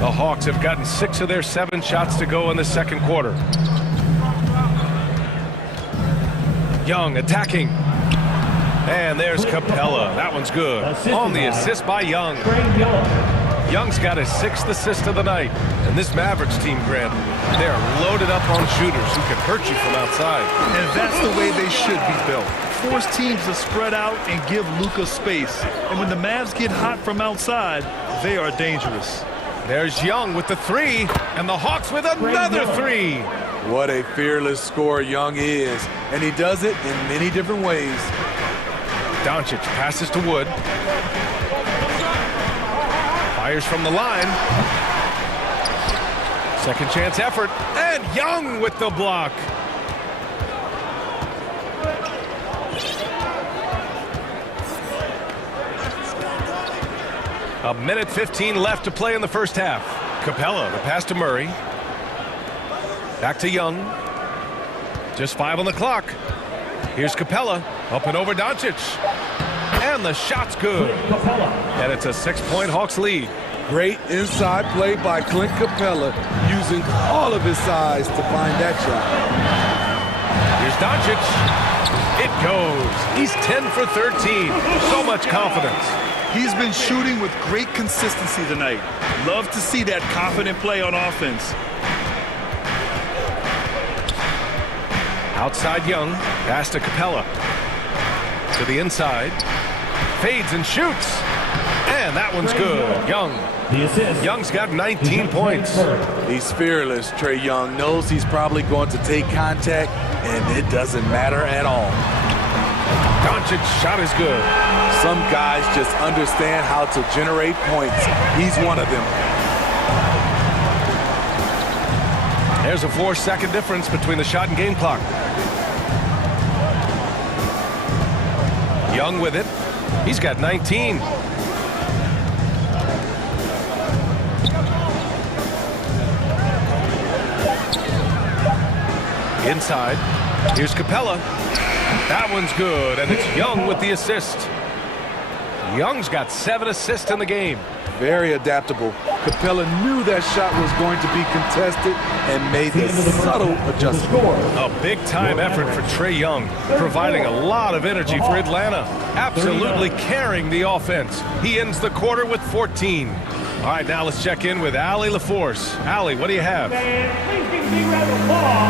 The Hawks have gotten 6 of their 7 shots to go in the second quarter. Young attacking. And there's Capella. That one's good. On the assist by Young. Young's got his 6th assist of the night. And this Mavericks team, Grant, they're loaded up on shooters who can hurt you from outside. And that's the way they should be built. Force teams to spread out and give Luka space. And when the Mavs get hot from outside, they are dangerous. There's Young with the 3, and the Hawks with another 3. What a fearless scorer Young is, and he does it in many different ways. Doncic passes to Wood. Fires from the line. Second chance effort, and Young with the block. A minute 15 left to play in the first half. Capella, the pass to Murray. Back to Young. Just 5 on the clock. Here's Capella, up and over Doncic. And the shot's good. And it's a 6-point Hawks lead. Great inside play by Clint Capella, using all of his size to find that shot. Here's Doncic. It goes. He's 10 for 13. So much confidence. He's been shooting with great consistency tonight. Love to see that confident play on offense. Outside Young, pass to Capella. To the inside. Fades and shoots. And that one's good. Young. Young's got 19 points. He's fearless. Trae Young knows he's probably going to take contact, and it doesn't matter at all. Doncic's shot is good. Some guys just understand how to generate points. He's one of them. There's a 4-second difference between the shot and game clock. Young with it. He's got 19. Inside. Here's Capella. That one's good, and it's Young with the assist. Young's got 7 assists in the game. Very adaptable. Capella knew that shot was going to be contested and made the subtle adjustment. A big-time effort for Trae Young, providing a lot of energy for Atlanta. Absolutely carrying the offense. He ends the quarter with 14. All right, now let's check in with Allie LaForce. Allie, what do you have?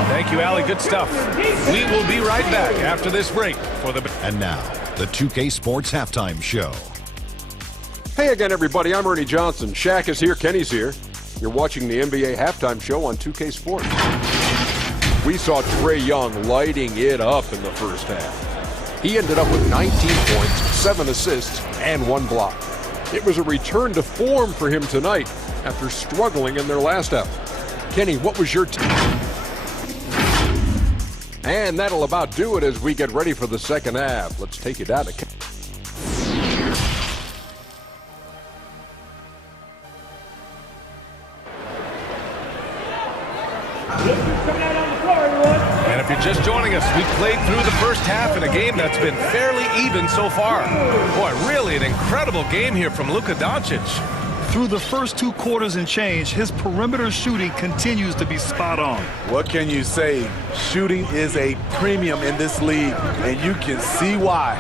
Thank you, Allie. Good stuff. We will be right back after this break for the... And now, the 2K Sports Halftime Show. Hey again, everybody. I'm Ernie Johnson. Shaq is here. Kenny's here. You're watching the NBA Halftime Show on 2K Sports. We saw Trae Young lighting it up in the first half. He ended up with 19 points, 7 assists, and 1 block. It was a return to form for him tonight after struggling in their last effort. Kenny, what was your And that'll about do it as we get ready for the second half. Let's take it out of Kenny. And if you're just joining us, we played through the first half in a game that's been fairly even so far. Boy, really an incredible game here from Luka Doncic. Through the first 2 quarters and change, his perimeter shooting continues to be spot on. What can you say? Shooting is a premium in this league, and you can see why.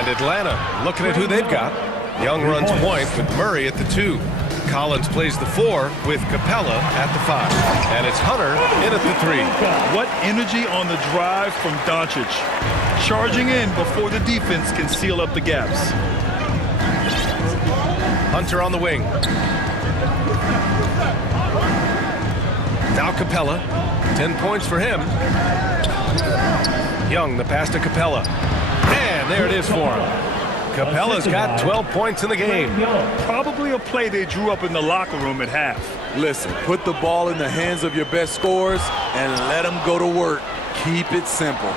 And Atlanta looking at who they've got. Young runs point with Murray at the 2. Collins plays the 4 with Capella at the 5. And it's Hunter in at the 3. What energy on the drive from Doncic. Charging in before the defense can seal up the gaps. Hunter on the wing. Now Capella. 10 points for him. Young, the pass to Capella. And there it is for him. Capella's got 12 points in the game. Probably a play they drew up in the locker room at half. Listen, put the ball in the hands of your best scorers and let them go to work. Keep it simple.